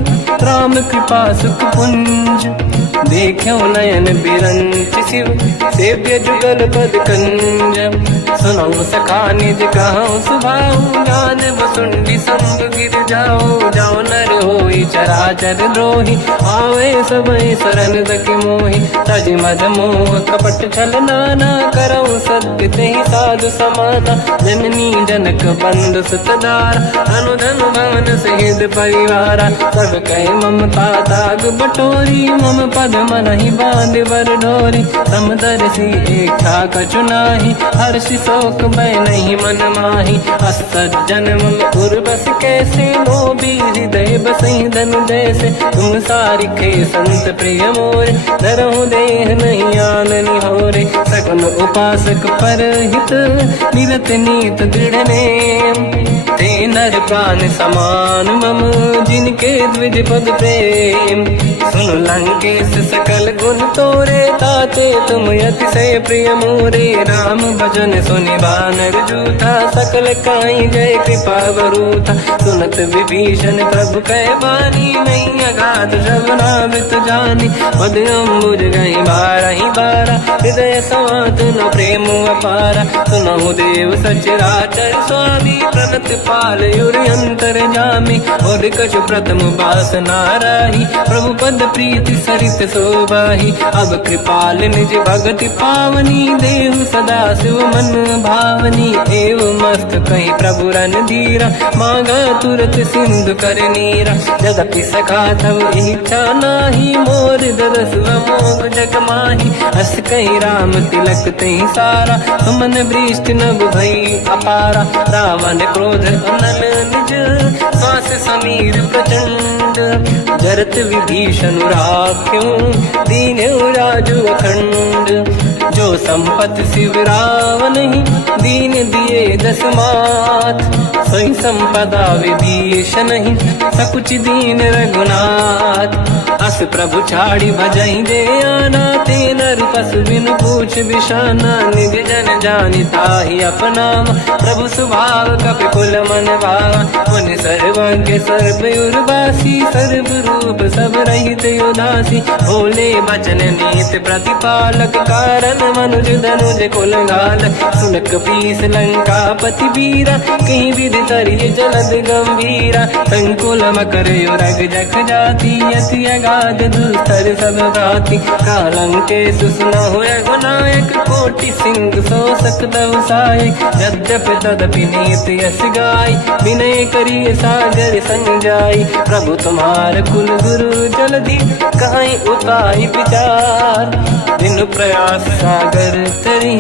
राम कृपा सुख पुंज, देखो नयन बिरंच शिव, सेव्य जुगल पद कंज, सुनो सखा निज कहूँ सुभाऊ, ज्ञान वसुंडी भी संग गिर जाओ, जाओ नर होई चराचर द्रोही, आवे सबई शरण दकी मोही। तज मद मोह कपट छल नाना, करऊ सत्य तेहि साधु समाना। जननी जनक बंधु सुतदार, धनु धनु भवन सहित परिवारा। सब कहे ममता ताग बटोरी, मम पद मनहि बांध बर डोरी। समदर्शी इच्छा कछु नाही, हर्षि शोक भय नहीं मन माही। असज्जन मम उर बस कैसे, लोभी हृदय बसहि धन जैसे। तुम सारिखे संत प्रिय मोरे, धरहु देह नहीं आननि होरे। सगुन उपासक परहित, निरत नीत दृढ़ नेम। ते नर प्राण समान मम, जिनके द्विज पद प्रेम। सुन लंकेश सकल गुण तोरे, ताते तुम अतिशय प्रिय मोरे। राम भजन सुनि बानर जूथा, सकल काई जय कृपा बरूथा। सुनत विभीषण प्रभु कह बानी, नहीं अगाध श्रवणामृत जानी। पद अम्बुज गई बारहि बारा, हृदय समात न प्रेम अपारा। सुनहु देव सचराचर स्वामी, प्रणत पाल युरि अंतर जामी। और कछु प्रथम बास नाराही, प्रभु पद प्रीति सरित शोभाही। अब कृपाल निज भगति पावनी, देहु सदा शिव मन भावनी। एव मस्त कहीं प्रभु रन धीरा, मांगा तुरत सिंधु कर नीरा। जगति सखा तब इच्छा नाही, मोर दरस मोग जग माही। हस कहीं राम तिलक तही सारा, सुमन वृष्ट नभ भई अपारा। रावण क्रोध अनल निज, श्वास समीर प्रचंड। जरत विभीषण राख्यों, दीन राजु अखंड। जो संपत शिव रावण ही, दीन दिए दस मात। सोई संपदा विभीषण ही, सकुच दीन रघुनाथ। अस प्रभु छाड़ी भजई दे आना, ते नर पस बिन पूछ बिशाना। निज जन जानि ताहि अपनाम, प्रभु स्वभाव कपि कुल मन भावा। मुनि सर्वज्ञ सर्व उर्वासी, सर्व रूप सब रहित उदासी। भोले बचन नीत प्रतिपालक, कारण मनुज धनुज कुल घालक। सुन कपीस लंका पति वीरा, कहीं विधि तरिय जलद गंभीरा। संकुल मकर युरग जख जाति, अति अगाध दुस्तर सब भाति। कालंकेश सुनहु रघुनायक, कोटि सिंह सो सकदहु सहायक। यद्यप तदपि नीत यस गाय, विनय करिय सागर संग जाई। प्रभु तुम्हार कुल गुरु जलधि, कहीं उपाय विचार। दिन प्रयास सागर तरी,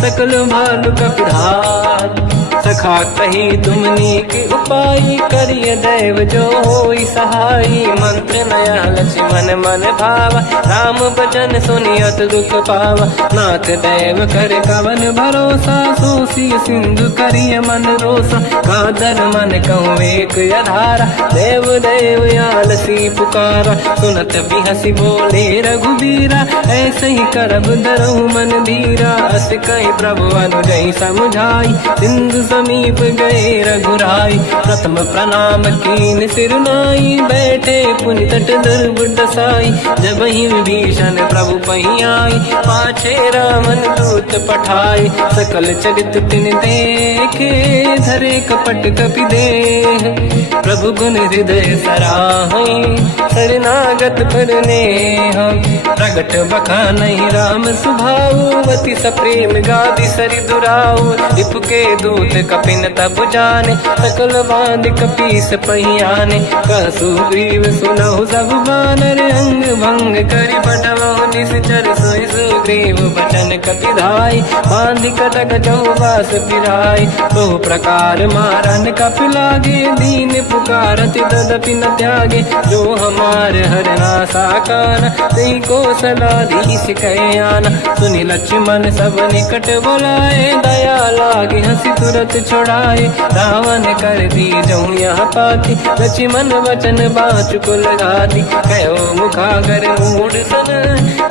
सकल भालु कपिधार। सखा कही तुमनी के उपाय, करिय दैव जो होई सहाई। मंत्र नया लक्ष्मण मन भावा, राम भजन सुनियत दुख पावा। नाथ दैव कर कवन भरोसा, सोसी सिंधु करिय मन रोसा। कादर मन कहूँ एक अधारा, देव देव आलसी पुकारा। सुनत बिहसी बोले रघुबीरा, ऐसे ही करब धरहु मन धीरा। अस कहीं प्रभु अनुजहि समझाई, सिंधु समीप गए रघुराई। प्रथम प्रणाम कीन सिरुनाई, बैठे पुनि तट दुर्ब दसाई। जब ही विभीषण प्रभु पही आई, पाछे रामन दूत पठाई। सकल चरित तिन देखे, धरे कपट कपि देह। प्रभु गुण हृदय सराहई, शरणागत पर नेह। प्रगट बखानहि राम सुभाऊ, अति सप्रेम गादि सरि दुराऊ। रिपु के दूत कपिन तब जाने, सकल बांध कपीस पहियाने। कह सुग्रीव सुनहु सब बानर, अंग भंग करि पठवहु निश्चर। सोई सुग्रीव बचन कपि धाई, बांधि कटक चौबास फिराई। बहु प्रकार मारन कपि लागे, दीन पुकारत तदपि न त्यागे। जो हमार हरनासा काना, तेहि को सलाधीश कहे आना। सुनि लक्ष्मण सब निकट बोलाए, दया लागे हंसी तुरत छोड़ाए। रावण कर दी जऊँ यहाँ पाती, लक्ष्मण वचन बाचु कुल घाती। कहो मुखागर मूढ़ सन,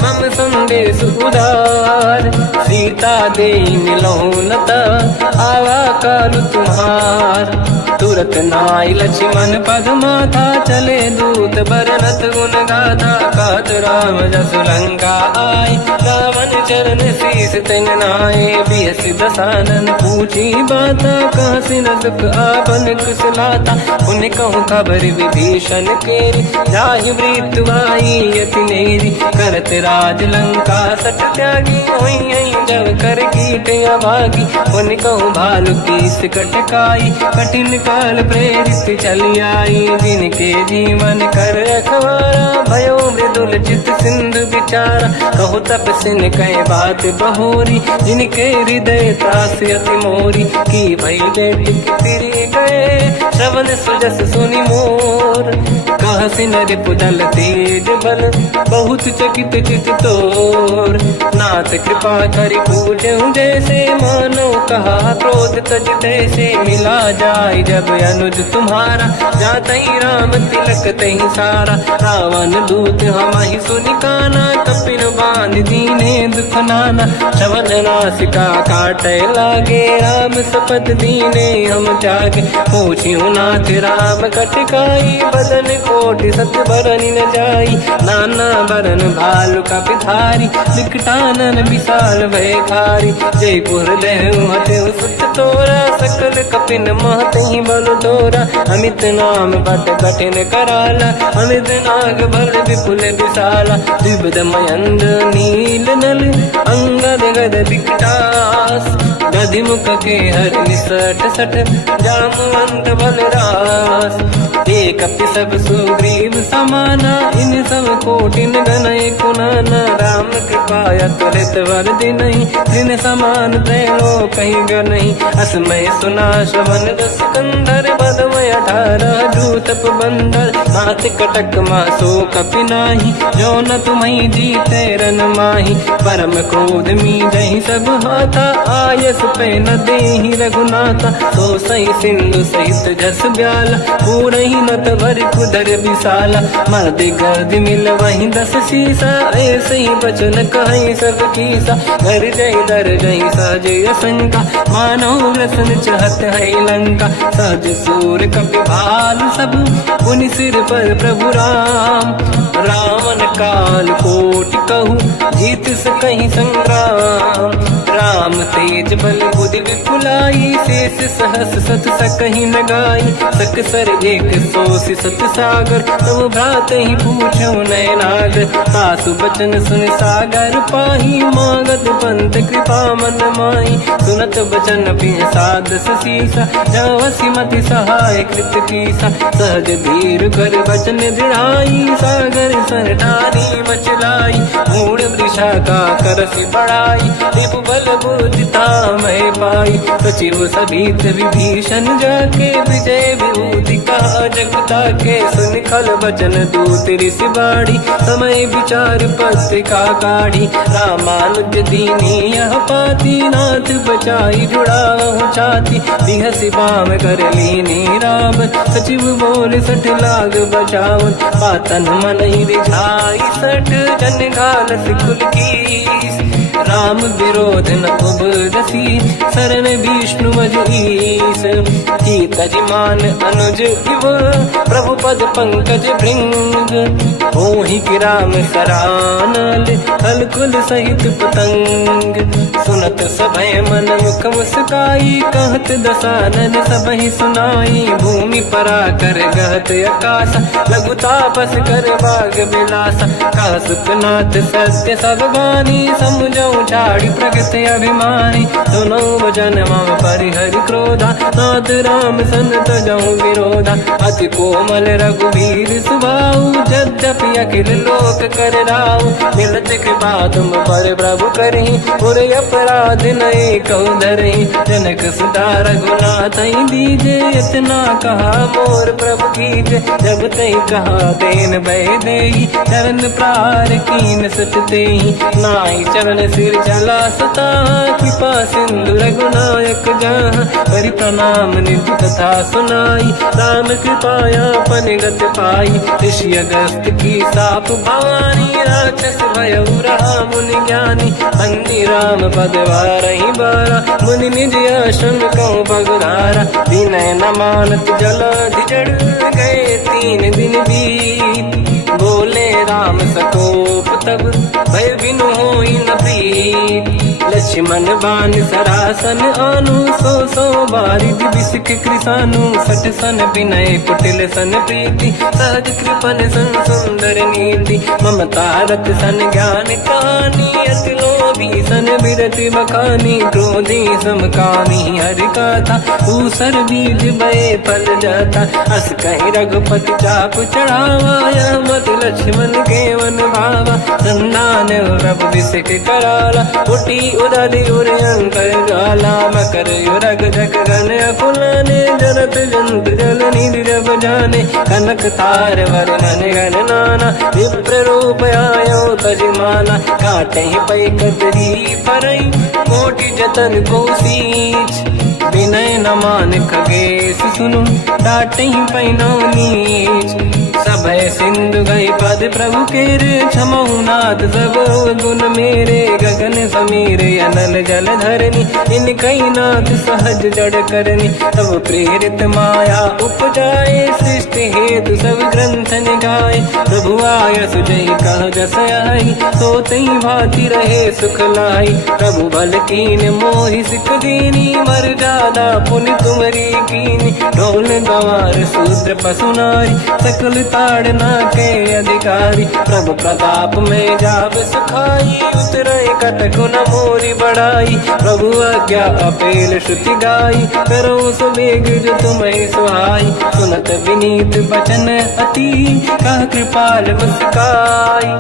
मम संदेश उदार। सीता दे मिलहु लता, आवा काल तुम्हार। तुरत नाई लक्ष्मण पद माथा, चले दूत बरनत गुण गाथा। कहत राम जस लंका आई, रावण चरण शीस तिन नाये। बिहस दसानन पूछी बाता, कहसी न दुख आपन कुशलाता। पुन कहूँ खबर विभीषण केरी, जाहि मृत्यु आई यति नेरी। करत राज लंका सट त्यागी, होई जब कर कीट अभागी। पुन कहूँ भालु कीस कटकाई, कठिन काल प्रेरित चली आई। जिनके जीवन कर रखवारा, भयो मृदुल चित सिंधु विचारा। कहु तपसिन कह बात बहोरी, जिनके हृदय त्रास अति मोरी। की भई बेटी फिरी गए, श्रवण सुजस सुनि मोर। कहसी नर पुदल तेज बल, बहुत चकित चित तोर। नाथ कृपा करि पूजहु जैसे, मानो कहा क्रोध तज तैसे। मिला जाय जब अनुज तुम्हारा, जातहि राम तिलक तहि सारा। रावण दूत हमहि सुनि काना, कपिन बांध दीने दुख नाना। श्रवण नासिका काटे लागे, राम सपथ दीने हम त्यागे। पूछियो नाथ राम कटकाई, बदन कोटि सत बरनि न जाई। नाना बरन भालु कपिधारी, विकटानन विशाल भयखारी। जयपुर लहु हथु सुत तोरा, सकल कपिन महतहि बल तोरा। अमित नाम बट कठिन कराला, अमित नाग बल विपुल विशाला। द्विविध मयंद नील नल, अंगद गद विकटास। गदिमुख के हर निसट सठ, जामवंत बलरास। एक कपि सब सुग्रीव समाना, इन सब कोटिन गनय कुनाना। राम कृपाया त्वरित वर दिनहि, दिन समान त्रैलोकहि गनहि। असमय सुना श्रवण रस कंधर, बदमय 18 दूतप बंदर। नाथ कटक मासो कपि नाही, जो न तुम्हि जीते रन माही। परम क्रोध मीजहि सब हाथा, आयस पे न देहि रघुनाथा। तो सही सिंधु सहित जस ब्याला, पूरहि नत वर कुदर विशाला। मर्द गर्द मिल वहीं 10 सीसा, ऐसे ही बचन कहीं सब कीसा। घर जय दर जय सहज असंका, मानो रसन चहत है लंका। सहज सूर कपि भाल सब, पुनि सिर पर प्रभु राम। रावण काल कोटि कहूँ, जीत सकहि संग्राम। राम तेज बल बुद्धि विपुलाई, शेष सहस सत सकहि न गाई। सकसर एक सोसि सत सागर, तब भ्रात ही पूछो नयनागर। सासु बचन सुन सागर पाही, मांगत पंत कृपा मन माही। सुनत बचन साध सीसा, जवसी मति सहाय कृत कीसा। सहज धीर कर बचन दृढ़ाई, सागर सर ठानी मचलाई। मूढ़ वृषा का करसि बढ़ाई, रिपु बल बुद्धि मैं पाई। सचिव सभीत विभीषण जाके, विजय विभूति का जगता के। सुन खल बचन दूत ऋषि बाड़ी, समय विचार पत्रिका काढ़ी। रामानुज दीनी यह पाती, नाथ बचाई जुड़ाहु छाती। बिहसि बाम कर लीनी राम, सचिव बोल 60 लाग बचावन। पातन मन ही रिझाई 60, जन घाल सिकुल कीस। राम विरोध न उबरसी, शरण विष्णु मज ईस। कीत जिमान अनुज इव, प्रभु पद पंकज भृंग। होहि कि राम सरानल, खल कुल सहित पतंग। सुनत सभय मन मुख मुस्काई, कहत दसानन सबहि सुनाई। भूमि परा कर गहत आकाश, लघु तापस कर बाग विलासा। कह सुखनाथ सत्य सब बानी, समुझौ छाड़ी प्रगति अभिमानी। सुनो भजन मम परिहरि क्रोधा, नाथ राम सन तजहु विरोधा। अति कोमल रघुवीर सुभाऊ, यद्यपि अखिल लोक कर राऊ। मिलत कृपा तुम पर प्रभु करहि, पुर अपराध नये कहु धरहि। जनक सुता रघुनाथ दीजे, इतना कहा मोर प्रभु कीजे। जब तई कहा देन भय देहि, चरण प्रार कीन सत तेहि। नाहि चरण सिर चला सता, कृपा सिंधु रघुनायक जहाँ, करि प्रणाम निधि कथा सुनाई, राम कृपाया पन गत पाई, ऋषि अगस्त की साप भवानी, राक्षस भयउ रहा मुनि ज्ञानी, अन्नी राम पद वारहि बारा, मुनि निज आश्रम कहूँ पगधारा, विनय न मानत जलाधि जड़ गए 3 दिन बीत, बोले राम सकोप तब भय बिनु होई न प्रीत, लक्ष्मण बाण सरासन आनु, 100 बारिद बिसिक कृसानु, 60 सन विनय कुटिल सन प्रीति, सहज कृपन सन सुंदर नीति, ममता रत सन ज्ञान कहानी, अति लोभी सन बिरति बखानी, क्रोधी समकामी हरि कथा, ऊसर बीज बये फल जाता, अस कहीं रघुपति चाप चढ़ावा, मत लक्ष्मण के वन भावा, संधान प्रभु बिसिक कराला, उठी उदधि उर अंतर ज्वाला, मकर युरग जग गण अकुलाने, जरत जंत जल निधि जब जाने, कनक तार वर्णन गण नाना, विप्र रूप आयो तजमाना, काटे पै कतरी परई, कोटि जतन को सींच, विनय न मान खगेश सुनु, डांटे पैनो नीच, सभय सिंधु गई पद प्रभु केरे, क्षमहु नाथ सब गुण मेरे, गगन समीरे अनल जल धरनी, इन कई नाथ सहज जड़ करनी, तब प्रेरित माया उपजाए, सृष्टि हेतु सब ग्रंथ निगाए, प्रभु आय सुजई कह जस आई, सोतई भांति रहे सुख लाई, प्रभु बल कीन मोहि सिख दीनी, मर जादा पुनि तुमरी कीनी, ढोल गवार शूद्र पशु नारी, सकल ताड़ना के अधिकारी, प्रभु प्रताप में जाब सुखाई, उतरे कटक न मोरी बढ़ाई, प्रभु आज्ञा अपेल श्रुति गाई, करो सुबेग जो तुम्हें सुहाई, सुनत विनीत बचन अति, कह कृपाल मुस्काई,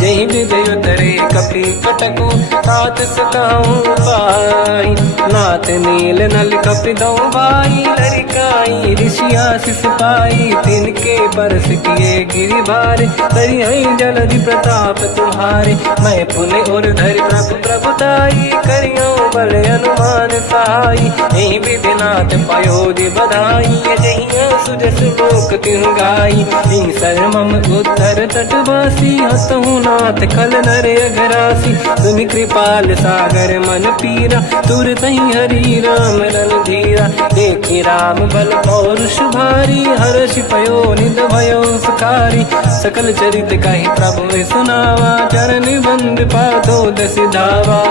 जय विजय उतरे कपि कटकु, तात सकाऊं पाई, नाथ नील नल कपि दो भाई, लरिकाई ऋषि आशीष पाई, तिनके परस किए गिरि भारे, तरिहै जलधि प्रताप तुम्हारे, मैं पुने और धरि प्रभु प्रभुताई, करियो बल अनुमान सहाई, यही विधिनाथ पयोधि बधाई, जहिया सुजस लोक तिहु गाई, सर मम उत्तर तटवासी, हतहु नाथ खल नर अघरासी, तुम कृपाल सागर मन पीरा, तुरत ही हरि राम रन धीरा, देखी राम बल पौरुष भारी, हर्ष पयो निध भयो सुखारी, सकल चरित कहि प्रभु सुनावा, चरण बंद पादो दस धावा,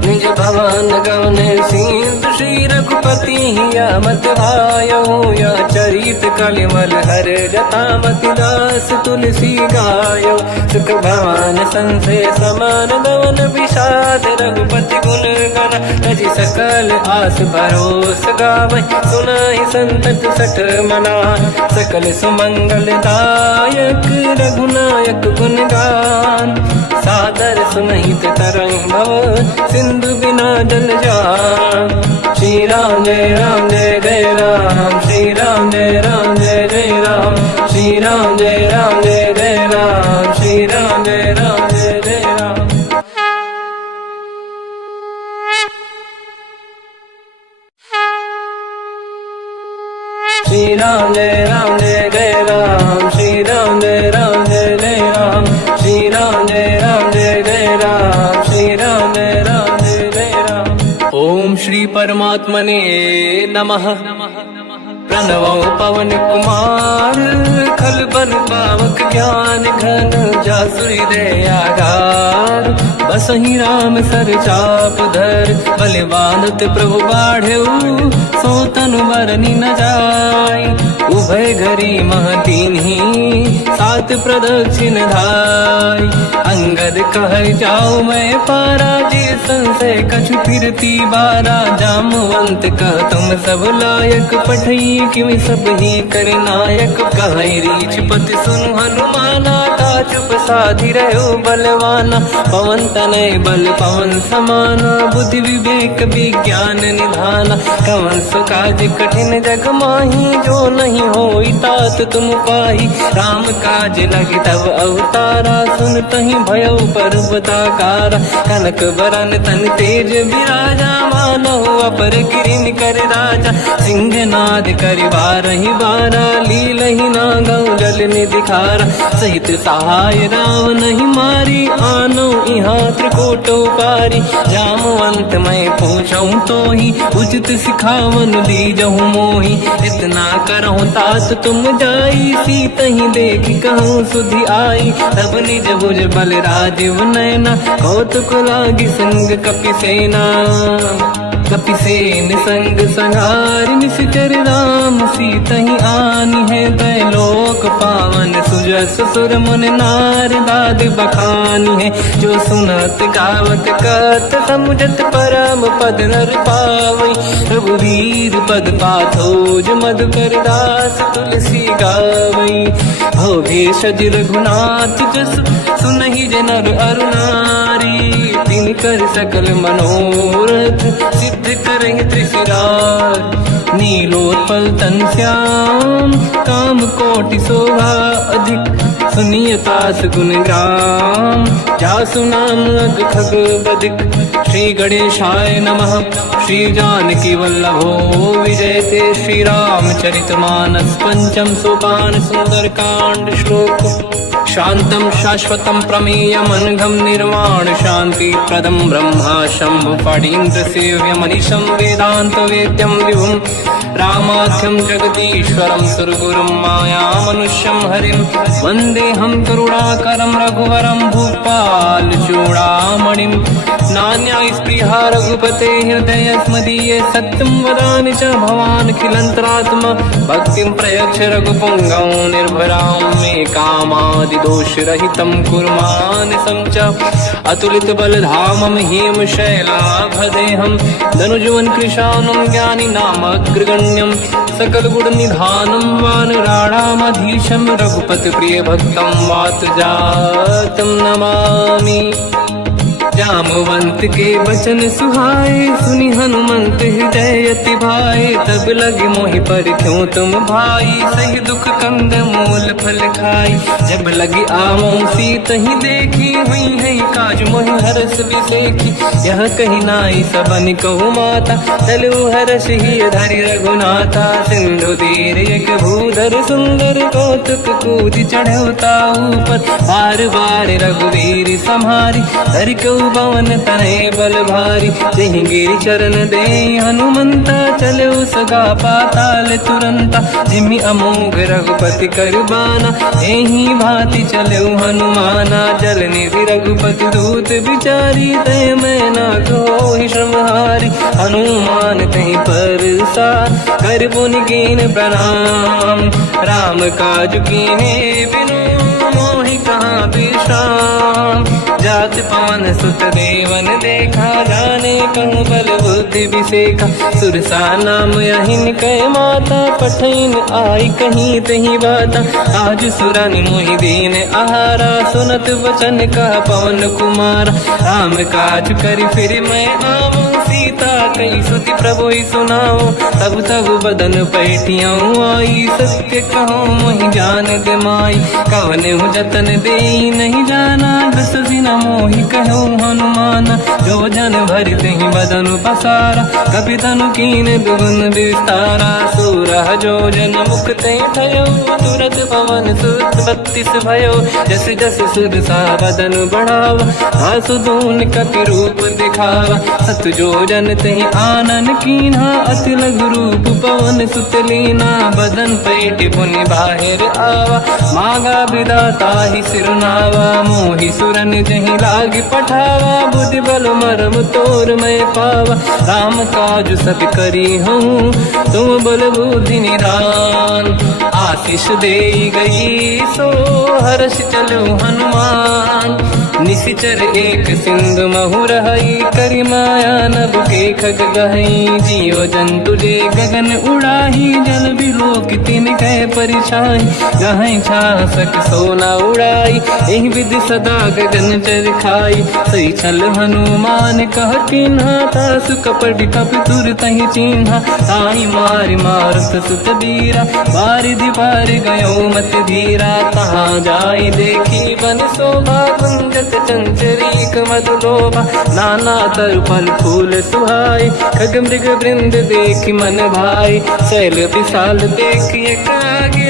निज भवन गवन सिंधु श्री रघुपति हिया मत भायो, या चरित कलिमल हर जता मति दास तुलसी गायो, सुख भवन संशय समान गवन विषाद, रघुपति गुण गण तजि सकल आस भरोस गावै, सुनाहि संतत सठ मना, सकल सुमंगल दायक रघुनायक गुण गान, सादर सुनहित तरंग भव, सिंधु बिना जल जान, श्री राम जय राम जय जय राम, श्री राम जय राम जय जय राम, श्री राम जय राम जय जय राम, श्री राम जय राम जय जय राम, श्री राम जय राम जय जय राम, श्री राम जय राम जय जय राम, श्री राम जय राम जय जय राम, श्री राम जय राम जय जय राम। ओम श्री परमात्मने नमः। प्रणवो पवन कुमार, खल बन पावक ज्ञान घन, जासुरी दयागार, बसहि राम सर चाप धर, बलवानत प्रभु बाढ़ऊ, सो तनु बरनि न जाय, उभय घरी महतीन्ही, सात प्रदक्षिण धाय, अंगद कह जाऊ मैं पारा, जी संशय कछु फिरती बारा, जामवंत कह तुम सब लायक, पठई किमि सब ही कर नायक, कहीं रीछ पति सुनु हनुमाना, का चुप साधि रहो बलवाना, पवन तनय बल पवन समाना, बुद्धि विवेक विज्ञान निधाना, कवन सु काज कठिन जग माही, जो नहीं हो होई तात तुम पाही। राम काज लगी तब अवतारा, सुन तही भयो पर्वताकारा। कनक बरन तन तेज विराजा, मानो अपर गिरिन कर राजा। सिंहनाद करि बारहि बारा, लीलहि नागौ जल निधिखारा। सहित सहाय रावण ही मारी, आनो इहाँ त्रिकोटो पारी। जामवंत मैं पूछऊँ तो ही, उचित सिखावन लीजहु मोही। इतना करहु तात तुम जाई, सीतहि देखि कहूँ सुधि आई। तब निज भुज बल राजीव नैना, कौतुक लागी संग कपिसेना। कपिसेन संग संहारि निशिचर राम, सीतहि आनि है दैलोक पावन। सुजस सुर मुन नार दाद बखानी है, जो सुनत गावत कहत समुझत परम पद नर पावई। रघुवीर पद पाथोज मधुकर दास तुलसी गावई। हो भेषज रघुनाथ जस, सुनहि जे नर अरु नारी। तिन कर सकल मनोरथ, सिद्ध करहि त्रिशिरार। नीलोत्पल तन श्याम, काम कोटि शोभा अधिक। सुनिय तास गुण ग्राम, जासु नाम अग खग बदिक। श्री गणेशाय नमः। श्री जानकी वल्लभो विजयते। श्री रामचरित मानस पंचम सोपान सुंदर कांड श्लोक। शांतं शाश्वतं प्रमेयमनघं निर्वाण शांति प्रदं ब्रह्मा शंभु फणीन्द्र सेव्य मनीषं वेदांत वेद्यं विभुं। रामाख्यं जगदीश्वरं सुरगुरुं माया मनुष्यं हरिं। वन्देऽहं करुणाकरं रघुवरं भूपाल चूडामणिं। नान्या स्पृहा रघुपते हृदयस्मदीये, सत्यं वदामि च भवान् खिलन्तरात्मा। भक्तिं प्रयच्छ रघुपुङ्गं निर्भरां मे कामादि दोषरहितं कुर्मानसं च। अतुलित बलधामं हेम शैलाभदेहं, धनुजवन कृशानं ज्ञानी नामग्रगण्यं। सकल गुण निधानं वानराणामधीशं, रघुपति प्रिय भक्तं वात जातं नमामि। जामवंत के बचन सुहाए, सुनि हनुमंत हृदय अति भाए। तब लगे मोहि परिख्यों तुम भाई, सही दुख कंद मूल फल खाई। जब लगी आमों सीतहि देखी, हुई है काज मोहि हरस बिसेखी। यह कही नाई सबन कहु माता, चलु हरष ही धरि रघुनाथा। सिंधु तीर एक भूधर सुंदर, कौतुक कूदि चढ़ौता ऊपर। बार बार रघुवीर सम्हारी, धरि कहु पवन तनय बल भारी। जहि गिरि चरण दे हनुमंता, चले सगा पाताल तुरंता। जिमि अमोघ रघुपति कर बाना, एहि भांति चले हनुमाना। जल निधि रघुपति दूत बिचारी, तय मैं ना कोहि श्रमहारी। हनुमान तहि परसा, कर पुनि कीन प्रणाम। राम काज कीन्हे बिनु, मोहि कहाँ विश्राम। जात पवन सुत देवन देखा, जाने कहूँ बल बुद्धि विसेखा। सुरसा नाम यहिन कै माता, पठैन आई कहीं तही बाता। आज सुरन मोहि दीन आहारा, सुनत वचन का पवन कुमारा। राम काज करि फिर मैं आवूं, सीता कई सुति प्रभु सुनाओ। तब तब बदन पैठियाँ आई, सत्य कहो मोहि जान दे माई। कवने जतन दे नहीं जाना, दस दिन मोहि कहो हनुमाना। जो जन भरि तेहि बदन पसारा, कपि तनु कीन दुगुन विस्तारा। सूरह जो जन मुख ते भयो, तुरत पवन सुत 32 भयो। जस जस सुरसा बदन बढ़ावा, आसु दून कपि रूप दिखावा। सत जो जन तेहि आनन कीन्हा, अति लघु रूप पवन सुत लीना। बदन पैठ पुनि बाहिर आवा, मांगा विधाता ही सिरनावा। मोहि सुरन जहि लाग पठावा, बुद्धि बल मरम तोर मैं पावा। राम काज सब करी हूँ, तुम बल बुद्धि निधान। आशीष दे गई सो हर्ष चलो हनुमान, निशिचर एक सिंधु महु रहई, करि माया नभ के खग गहई। जीव जंतु जे गगन उड़ाही, जल बिलोक तिन कह परिछाई। गहई छासक सोना उड़ाई, एहि विधि सदा गगन चर खाई। सही छल हनुमान कह किन्हा, तासु कपट कपि तुर तहि चिन्हा। ताई मारि मारुत सुत बीरा, बारिधि पार गयो मत धीरा। तहाँ जाई देखी बन शोभा, गुंजत चंचरीक मधु लोभा। नाना तरु फल फूल सुहाई, खग मृग वृंद देखी मन भाई। शैल विशाल देखी एक आगे,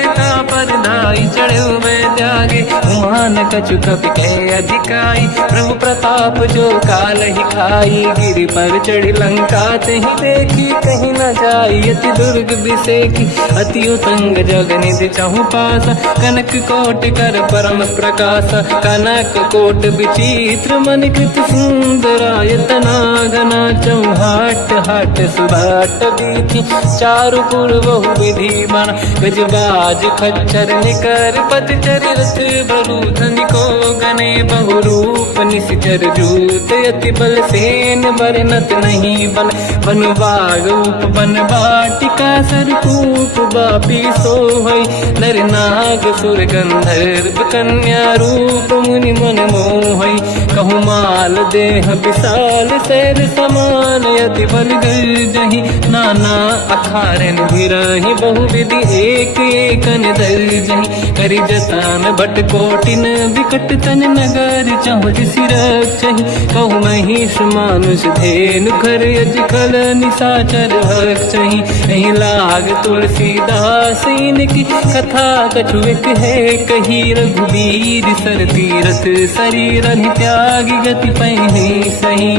पर धाई चढ़े में त्यागे। उमान कछु कपि के अधिकाई, प्रभु प्रताप जो काल ही खाई। गिरि पर चढ़ी लंका तेहि देखी, कहीं न जाई अति दुर्ग बिसेकी। अति उतंग जग निधि चहु पासा, कनक कोट कर परम प्रकाश। कनक कोट विचित्र मन कृत सुंदरायतना घना। चौहाट हाट सुभाट बीथी, चारु पुर बहु विधि बना। गजबाज खच्चर निकर पतचर, रथ बरु धनिको गने बहु रूप। निशिचर जूत अति बल सेन, बरनत नहीं बल। बन बाग उप बन बाटिका, सरकूप बापी सोहई। नर नाग सुर गंधर्व कन्या, रूप मुनि मन मोहई। कहु माल देह विशाल, शैल समान अति बल गर्जहि। नाना अखारन भिरहि, बहु विधि एक एकन दर्जहि। करि जतान भट कोटिन, विकट तन नगर चहु दिसि रक्षहि। कहु महिष मानुष धेनु, खर यज खल निशाचर भक्षहि। एहि लाग तुलसीदास इनकी, कथा कछु एक है कही। रघुबीर सर तीरथ शरीर, त्यागी गति पैहि सही।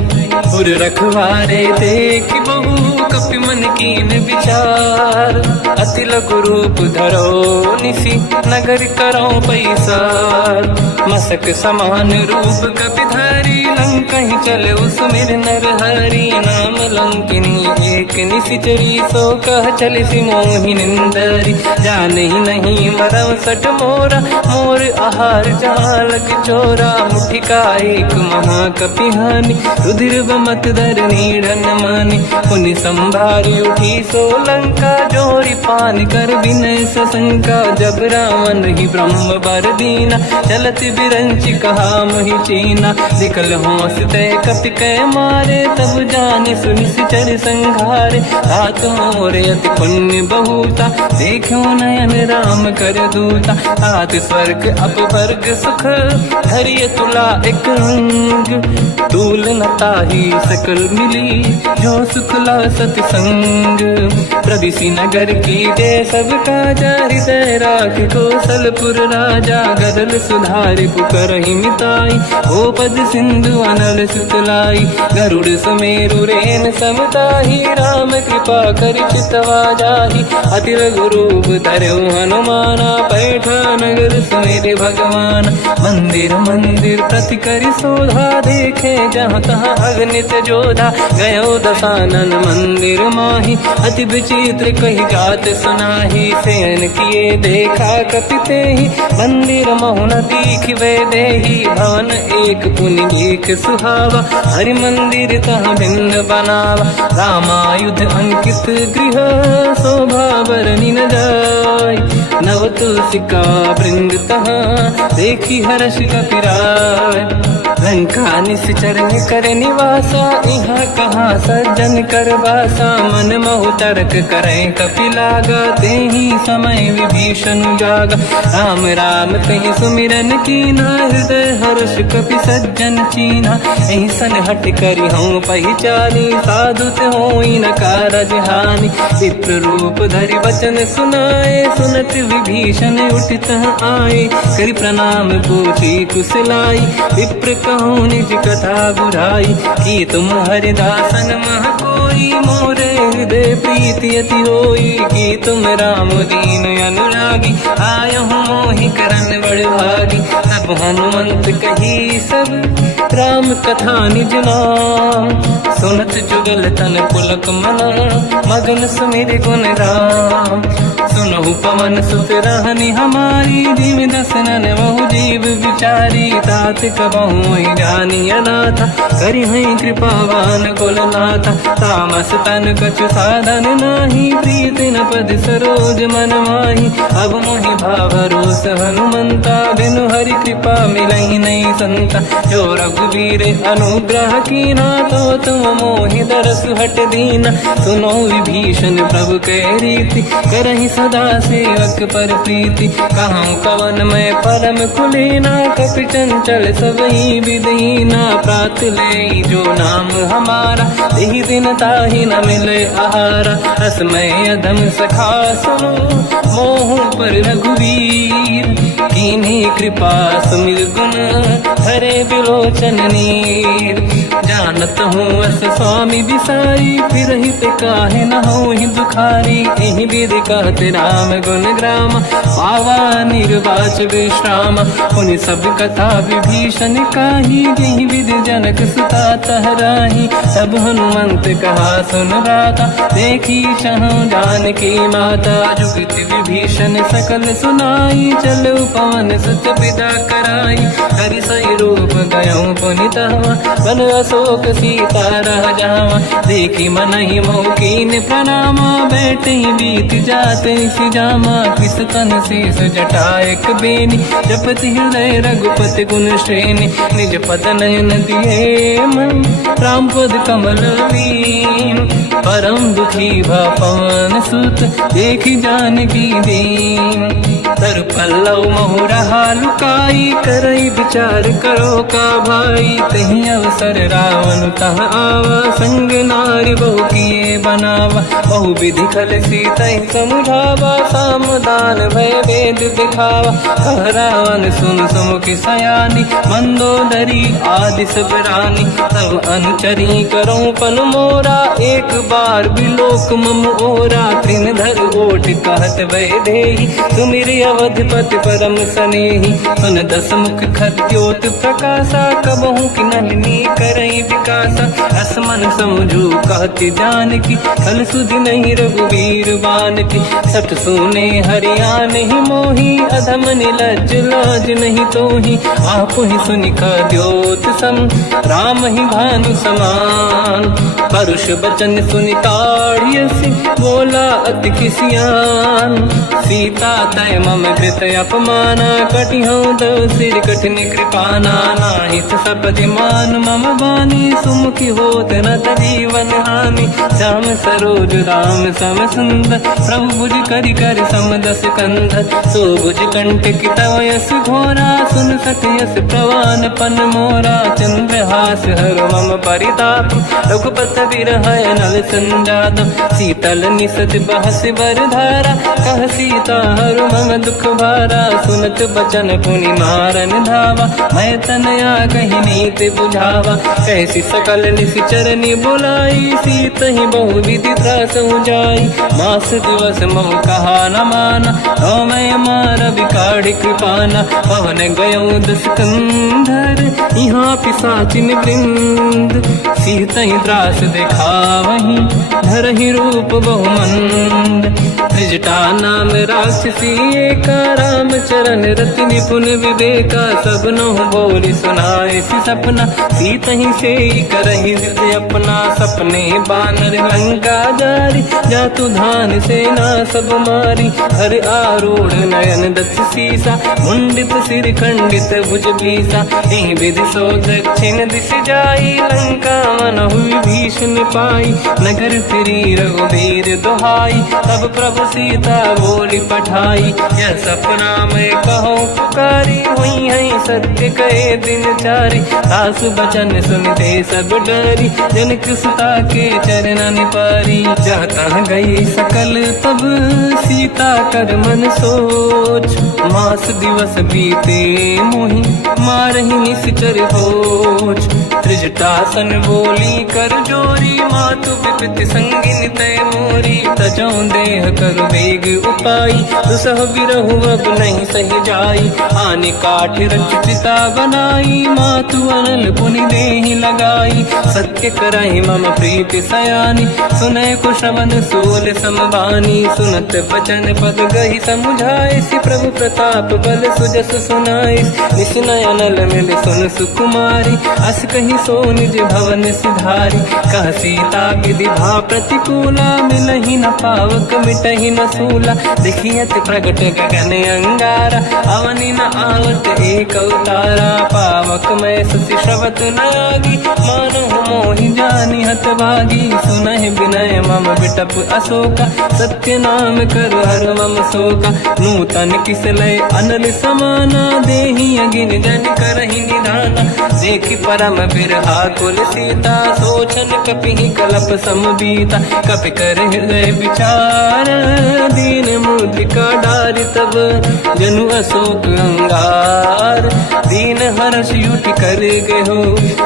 उर रखवारे देख बहु, कपि मन कीन विचार। अति लघु रूप धरो निसी, नगर करो पैसार। मसक समान रूप कपि धारी, लंकहि चले उसमिर नर हरि। नाम लंकिनी एक निशिचरी, सो कह चलिसि मोहि निंदरी। जानहि नहीं मरम सट मोरा, मोर आहार जालक चोरा। मुठिका एक महाकपि हानि, रुधिर बमत धरनी ढन मानि। पुनि संभारी उठी सो लंका, जोरी पान कर विनय सशंका। जब रावण ही ब्रह्म बर दीना, चलत बिरंच कहा मोहि चीना। निकल होश तय कपि कै मारे, तब जाने सुनिश्चर संघारे। तात मोरे अति पुण्य बहुता, देखो नयन राम कर दूता। तात स्वर्ग अपवर्ग सुख, धरिय तुला एक अंग। दूल न ताहि सकल मिली, जो सुख ला सतसंग। प्रदिशि नगर की जय सब काजा, हृदय राख कौशलपुर राजा। गदल सुधारि पुकारहि मिताई, ओ पद सिंधु अनल सुतलाई। गरुड़ सुमेरु रेन समताहि, राम कृपा करि चितवा जाहि। अति लघु रूप धरौ हनुमाना, पैठा नगर सुमेरि भगवान। मंदिर मंदिर प्रति करि शोधा, देखे जहाँ तहाँ अगणित जोधा। गयो दशानन मंदिर माहि, अति विचित्र कही गात सुनाहि। शयन किए देखा कपि तेहि, मंदिर महु न दीखिबे देहि। भवन एक पुनि एक सुहावा, हरि मंदिर तहाँ भिन्न बनावा। रामायुध अंकित गृह, शोभा बरनि न जाय। नव तुलसिका वृंद तहाँ, देखी हर्ष कपि राय। लंका निश्चर कर निवासा, यहाँ कहाँ सज्जन कर वासा। मन महु तर्क करें कपि लागा, तेहि समय विभीषण जागा। राम राम कहीं सुमिरन कीना, हृदय हर्ष कपि सज्जन चीना। ऐसन हट करि हूँ पहिचानी, साधु होई न कारज हानि। चित्र रूप धरि वचन सुनाए, सुनत विभीषण उठित आए। करि प्रणाम पूछी कुशलाई, विप्र कहूँ निज कथा बुराई। कि तुम हरिदासन मह को सोई, मोरे हृदय प्रीति अति होई। कि तुम राम दीन अनुरागी, आयो मोहि करन बड़ भागी। तब हनुमंत कही सब राम कथा निज नाम, सुनत जुगल तन पुलक मना, मगन सुमिर गुण राम। सुनहु पवन सुत रहनी हमारी, जीव दसनन महु जीव विचारी। तात कबहु जानी अनाथा, करि हैं कृपावान कुलनाथा। तामस तन कछु साधन नाही, प्रीति न पद सरोज मन माही। अब मोहि भावरोस हनुमंता, बिनु हरि कृपा मिलहि नहीं संता। जो रघुवीर अनुग्रह कीना, तो तुम मोहि दरस हट दीना। सुनो विभीषण प्रभु के रीति, करहि सदा सेवक पर प्रीति। कहूँ कवन मैं परम कुलीना, कपि चंचल सबई विदहीना। प्रात ले जो नाम हमारा, तेहि दिन ताहि न मिले आहारा। रसमय अधम सखा सुनो, मोह पर रघुवीर। कीन्ही कृपा सुमिर गुण, हरे बिलोचन नीर। जानत हूँ अस स्वामी बिसाई, फिर हित काहे न हो ही दुखारी। एहि विधि कहत राम गुण ग्राम, पावा निर्वाच विश्राम। उन सब कथा विभीषण काही, यही विधि जनक सुता तहराही। तब हनुमंत कहा सुन राता, देखी चहु जानकी माता। जुगत विभीषण सकल सुनाई, चलो पवन सुत पिता कराई। हरि सही रूप गयो पुनितवा, बन अशोक सीता रह जावा। देखी मनहि मोकीन प्रणामा, बैठे बीत जाते सिजामा। किस तन शेष जटा एक बेनी, जपति हृदय रघुपति गुण श्रेणी। निज पद नयन दिए मन, राम पद कमल लीन। परम दुखी भा पवन सुत, देखी जानकी दीन। तर पल्लव महु रहा लुकाई, करई विचार करो का भाई। तही अवसर रावण तह आवा, संग नारी बहु किए बनावा। बहु विधि खल सीतहि समुझावा, सामदान भय वेद दिखावा। कह रावण सुन सुमुखि सयानी, मंदोदरी आदि सब रानी। तब अनुचरी करो पन मोरा, एक बार बिलोक मम ओरा। त्रिन धर ओठ कहत भय देहि, सुमिर अवधपति परम सनेहि। सुन दस मुख खद्योत प्रकाशा, कबहु कि नलिनी करई विकासा। असमन समझू कहति जानकी, फल सुधि नहीं रघुवीर बानकी। सठ सुने हरिया नहीं मोही, अधम निलज लाज नहीं तोही। आपु ही सुनि खद्योत सम, राम ही भानु समान। परुष बचन सुनि ताड़ियसि, बोला अति किसियान। सीता तय मम कृत अपमाना, कटिहउँ दो सिर कठिन कृपाना। नाहित सपदि मान मम बानी, सुमुखि होत न जीवन हानि। श्याम सरोज राम सम सुंदर, प्रभु भुज करि कर सम दस कंधर। सो भुज कंटक तव यस घोरा, सुन सक यस प्रवान पन मोरा। चंद्रहास हर मम परिताप, रघुपत बिरहय नल संजात। शीतल निसत बहस बर धारा, कह सीता हर मम दुख भारा। सुनत बचन पुनि मारन धावा, मैं तनया कही नीति बुझावा। कैसी सकल निश्चरनि बुलाई, सीतहि बहु विधि त्रासहु जाई। मास दिवस महु कहा न माना, तो मैं मार बिकाढ़ि कृपाना। पवन गयो दस कंधर, यहाँ पिशाचिन वृंद। सीतहि त्रास दिखावहीं, धरहि रूप बहुमंद। त्रिजटा नाम राक्षसी एका, राम चरण रति निपुण विवेका। सब नहुँ बोली सुनाए सि सपना, सीतहि से करहि जित अपना। सपने बानर लंका जारी, जातु धान सेना सब मारी। हर आरूढ़ नयन दस सीसा, मुंडित सिर खंडित भुज बीसा। एहि विधि सो दक्षिण दिश जाई, लंका मनहु विभीषण पाई। नगर फिरी रघुवीर दुहाई, तब प्रभु सीता बोली पठाई। यह सपना मैं कहूँ पुकारी, हुई है सत्य कहे दिन चारी। सास बचन सुनते सब डरी, जनक सुता के चरण पारी। जाता गई सकल तब सीता कर मन सोच, मास दिवस बीते मोहि मारहि निश्चर होच। त्रिजटासन बोली कर जोरी, मातु विपति संगिन तय मोरी। तजौ देह कर वेग उपाई, दुसह बिरहु अब नहीं सही जाई। आने काठ रच चिता बनाई, मातु अनल पुनि देहि लगाई। सत्य करहि मम प्रीति सयानी, सुनय कुशवन सोल समबानी। सुनत बचन पद गहि समुझाए, सि प्रभु प्रताप बल सुजस सुनाई। निसनय अनल मिल सुन सुकुमारी, अस कहि सो निज भवन सिधारी। कह सीता विधि भा प्रतिकूला, मिलहि न पावक मिटहि न सूला। देखियत प्रगट गगन अंगारा, अवनि न आवत एक अवतारा। पावक मैं सुति श्रवत न आगी, मानहु मोहि जानि हत भागी। सुनहि विनय मम बिटप अशोका, सत्य नाम कर हर मम शोका। नूतन किस लय अनल समाना, देहि अगिन जन करहि निधाना। देखि परम बिरहा कुल सीता, सोचन कपिहि कलप समबीता। कपि कर हृदय विचार, दीन मुद्रिका डारि तब जनु अशोक अंगार। दीन हर्ष युट कर गयो,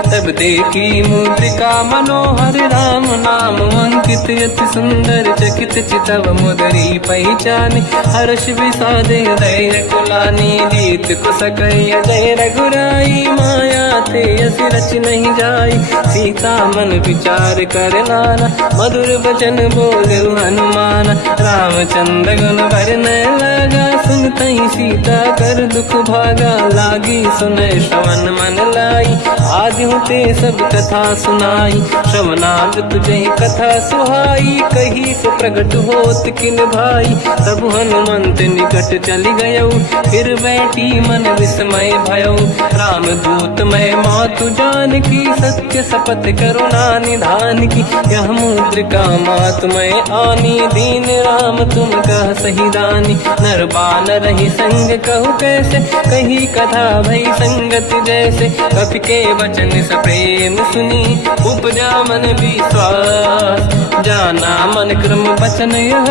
तब देखी मुद्रिका मनोहर। राम नाम अंकित अति सुंदर, चकित चितव मुदरी पहचाने। हर्ष विषाद हृदय कुलानी, जीत कुश कहि जय रघुराई। माया ते अस रच नहीं जाई, सीता मन विचार कर नाना। मधुर बचन बोले हनुमान, रामचंद्र गुण वरनय लगा। सुनतहि सीता कर दुख भागा, लागी सुनय श्रवण मन लाई। आदि ते सब कथा सुनाई, श्रवणाद तुझे कथा सुहाई। कही से प्रगट होत किन भाई, तब हनुमंत निकट चली गयो। फिर बैठी मन विस्मय भयो, राम दूत मैं मातु जानकी। सत्य शपथ करुणा निधान की, यह मुद्रिका मातु मैं आनी। दीन राम तुम कह सही दानी, नर बानर ही संग कहु कैसे। कही कथा भई संगति जैसे, कपि के वचन सप्रेम सुनी। उपजा मन विश्वास, जाना मन क्रम वचन यह।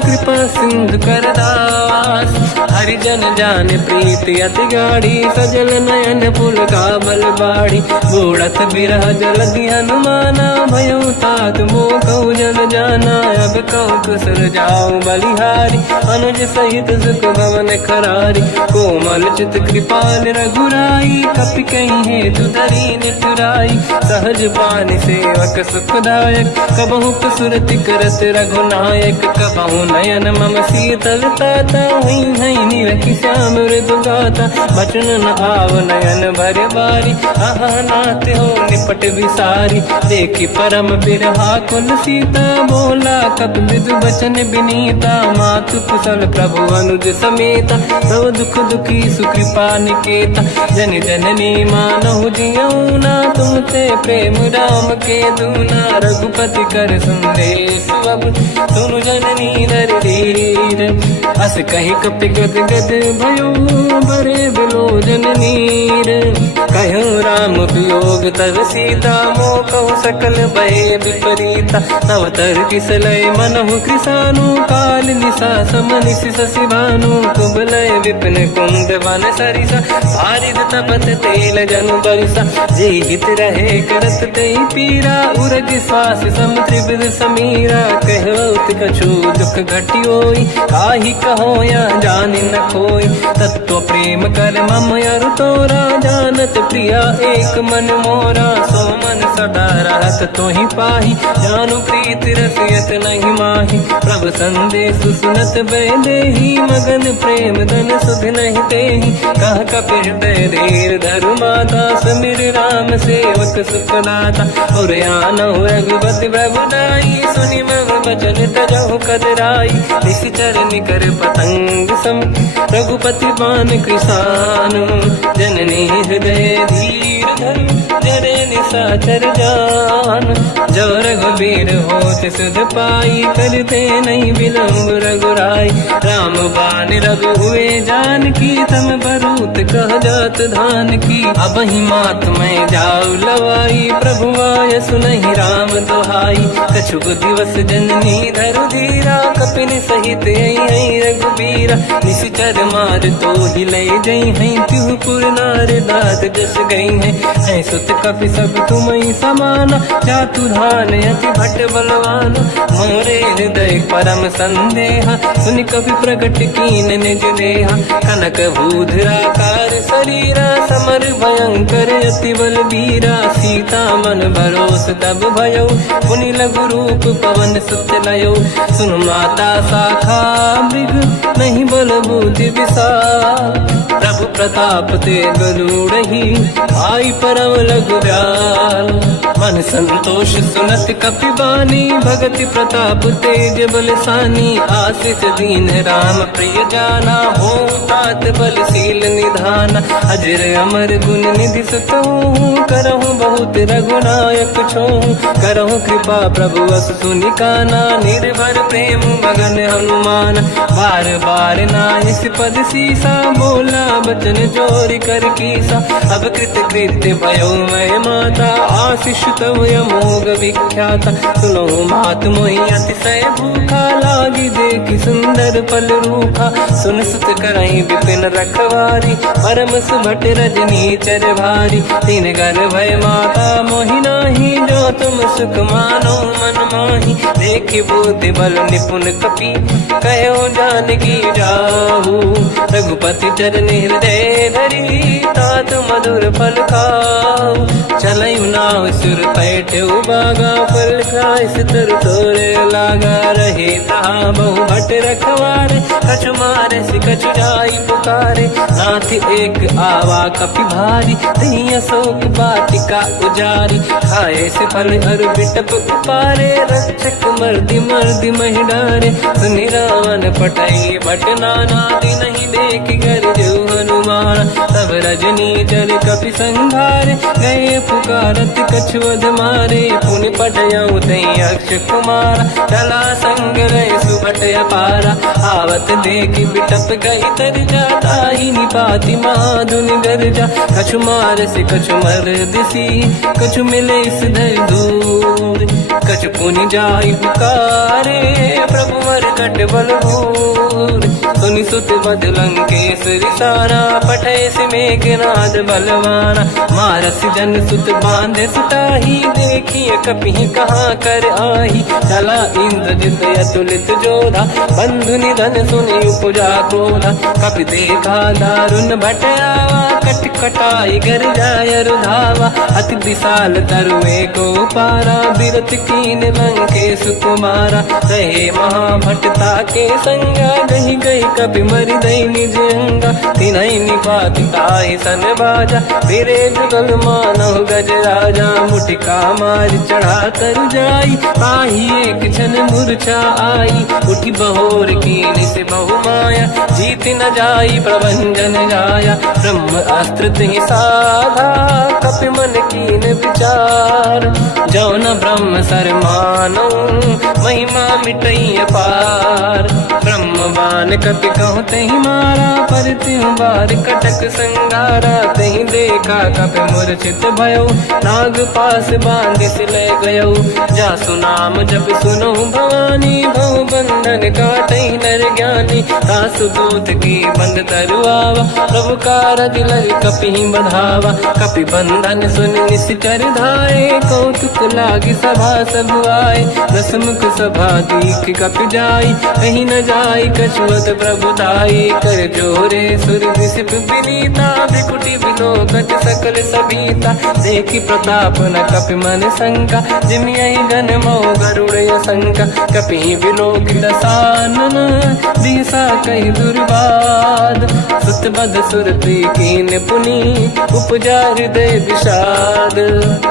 कृपा सिंधु कर दास, हरिजन जान प्रीति अति गाढ़ी। सजल नयन पुल का बल बाढ़ी, बूढ़त बिरह जलधि हनुमाना। भयउ तात मोह कहु जन जाना, अब कहु कुशल जाऊ बलिहारी। अनुज सहित सुख भवन खरारी, कोमल चित कृपाल रघुराई। कपि कहीं हेतु धरी निठुराई, सहज पानि सेवक सुखदायक। कबहु सुरति करत रघुनायक, कबहु नयन मम शीतल ताता। हुई हई निरखि श्याम मृदु गाता, बचन न आव नयन भर बारी। आहा नाथ हो निपट विसारी, देखि परम बिरहा कुल सीता। बोला कपि विदु बचन विनीता, मातु कुशल प्रभु अनुज समेता। सब दुख दुखी सुकृपा निकेता, जन जननी मानहु जियौना। तुम ते प्रेम राम के दूना, रघुपति कर संदेश अब सुनु जननी नर धीर। अस कहि कपि गद गद भयो, बरे बिलोचन नीर। कहो राम वियोग तब सीता, मोह कहु सकल भय विपरीता। तव तर किसलय मनहु कृसानु, काल निशा समनिश शशि भानु। कुबलय विपिन कुंद वन सरिसा, भारिद तपत तेल जनु बरिसा। जे हित रहे करत ते पीरा, उरग श्वास सम त्रिविध समीरा। कहत कछु दुख घटी होई, काहि कहो या जानि न खोई। तत्व प्रेम कर मम अरु तोरा, जानत प्रिया एक मन मोरा। सो मन सदा रहत तोहि पाहि, जानु प्रीति रसियत नहीं माहि। प्रभु संदेश सुनत बैदेहि, मगन प्रेम धन सुध नहीं तेहि। कह कपि हृदय धीर धरु माता, समीर राम सेवक सुखदाता। और आनहु रघुपति प्रभु नाई, सुनि मम वचन तजहु कदराई। निश्चर निकर पतंग सम, रघुपति बान कृसानु। जननी हृदय धीर धरु, जरे निशाचर जान। जो रघुबीर होत सुध पाई, करते नहीं विलम्ब रघुराई। राम बान रघु हुए जानकी तम बरूत कह जात धान की। अब ही मात में जाऊ लवाई प्रभु आय सुनहि राम दोहाई। कछुक दिवस जननी धरु धीरा कपिन सहित आई रघुबीरा। निश्चर मार तो ही ले जई हैं त्युपुर नार दात जस गई हैं। सुत कपि सब तुम ही समाना जातु धान अति भट बलवान। मोरे हृदय परम संदेहा सुनि कपि प्रकट कीन निज देहा। कनक भूधराकार शरीरा समर भयंकर अति बलबीरा। सीता मन भरोस तब भयो पुनि लघु रूप पवन सुत लयो। सुन माता शाखा मृग नहीं बल बुद्धि विशाल। प्रभु प्रताप ते गरुड़हि आई परम लघुब्याल। मन संतोष सुनत कपि बानी भगति प्रताप तेज बलसानी। आशीष दीन राम प्रिय जाना हो तात बलशील निधान। अजर अमर गुण निधि सुतहु करहु बहुत रघुनायक छोहु। करहु कृपा प्रभु अस सुनि काना निर्भर प्रेम मगन हनुमान। बार बार नायस पद सीसा बोला बचन जोरि कर कीसा। अब कृत कृत्य भयो मैं माता आशीष तव अमोघ विख्याता। सुनो मात मोहि अतिशय भूखा लागी देखि सुंदर फल रूखा। सुन सुत करई विपिन रखवारी परम सुभट रजनी चर भारी। तीन घर भय माता मोहि नाही जो तुम सुख मानो मन माही। देखि बुद्धि बल निपुण कपि कहो जानकी जाहू। रघुपति चरण हृदय धरी तात मधुर फल खाऊ। चलऊ नाव सुर पैठऊ बागा फल खाय सितर तोरे लागा। रहे तहाँ बहु भट रखवारे कछु मारे सि कछु जाई पुकारे। नाथ एक आवा कपि भारी तही अशोक वाटिका उजारी। खाए से फल अरु बिटप उपारे रक्षक मर्दि मर्दि महि डारे। सुनि रावण पटई भट नाना नहीं देख कर जो हनुमान। तब रजनी चर कपि संघारे गए पुकारत कछुअध मारे। पुनि पटयऊ तई अक्ष कुमार चला संग रहे सुभट अपारा। आवत देखि बिटप गई तर जाता ही निपाति माधुनि गर्जा। कछु मार से कछु मर दिसी कछु मिले इस धर दूर। कछु पुनि जाई पुकारे प्रभु मरकट बलभूर। सुनि सुत बद लंकेश रिसाना पठय से मेघनाद बलवाना। मारस जन सुत बांधे सुताही देखिए कपि कहाँ कर आही। चला इंद्रजित अतुलित जोधा बंधु निधन सुनि उपजा क्रोधा। कपि देखा दारुण भट आवा कट कटाई गर जाय रुधावा। अति विशाल तरुए को पारा बिरत कीन लंकेश कुमारा। रहे महाभटता के संगा गही गई कपि मरि दई निज अंगा। तिन्हि निपाति ताहि सन बाजा फिरे जुगल मानव गज राजा। मुटिका मार चढ़ा तर जाई ताहि एक क्षण मूर्छा आई। उठी बहोर कीन से बहु माया जीत न जाई प्रभंजन जाया। ब्रह्म अस्त्र तिहि साधा कपि मन कीन विचार। जो न ब्रह्म सर मानो महिमा मिटई अपार। ब्रह्म बान कपि कहु तहि मारा पर त्यों बार कटक संगारा। तहि देखा कपि मूर्छित भयो नाग पास बांधिस ले गयो। जासु नाम जप सुनो भवानी भव बंधन काटई नर ज्ञानी। तासु दूत की बंद तरुआवा प्रभु कारज लग कपि बधावा। कपि बंधन सुन निश्चर धाये कौतुक लागी सभा सब आए। दसमुख सभा दीख कपि जाई कहीं न जाई कछुअत प्रभु दाई। कर जोरे सुर विसिप विनीता बिकुटी बिलोकत सकल सबीता। देखि प्रताप न कपि मन शंका जिमियहि जन मो गरुड़ शंका। कपि बिलोक दसानन दिशा कहि दुर्बाद। सुत बद सुरति कीन पुनि उपजा हृदय विषाद।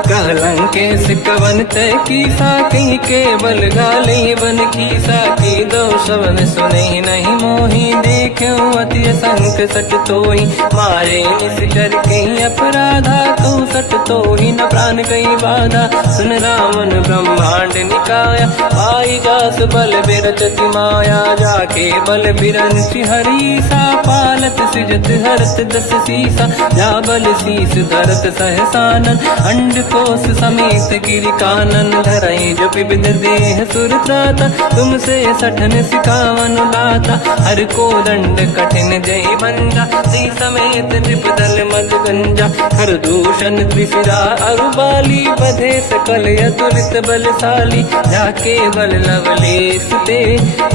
कह लंकेश कवन तय कीसा कहीं केवल गाली बन कीसा। की दो शवन सुनहि नहीं मोहि देखऊँ अति संक सट तोहि। मारे निश्चर कहीं अपराधा तू सट तोहि न प्राण कहीं बाधा। सुन रावण ब्रह्मांड निकाया पाई जास बल बिरचति माया। जाके बल बिरंचि हरि सा पालत बात सृजत हरत दस सीसा, जा बल शीस धरत सहसानन, अंड कोश समेत गिरि कानन, धरई जो विविध देह सुर त्राता, तुमसे सठन सिखावन लाता, हर को दंड कठिन जय बंजा, सी समेत नृपदल मद गंजा, हर दूषण त्रिशिरा अरुबाली, बधे सकल अतुलित बलशाली, जाके बल लवलेश ते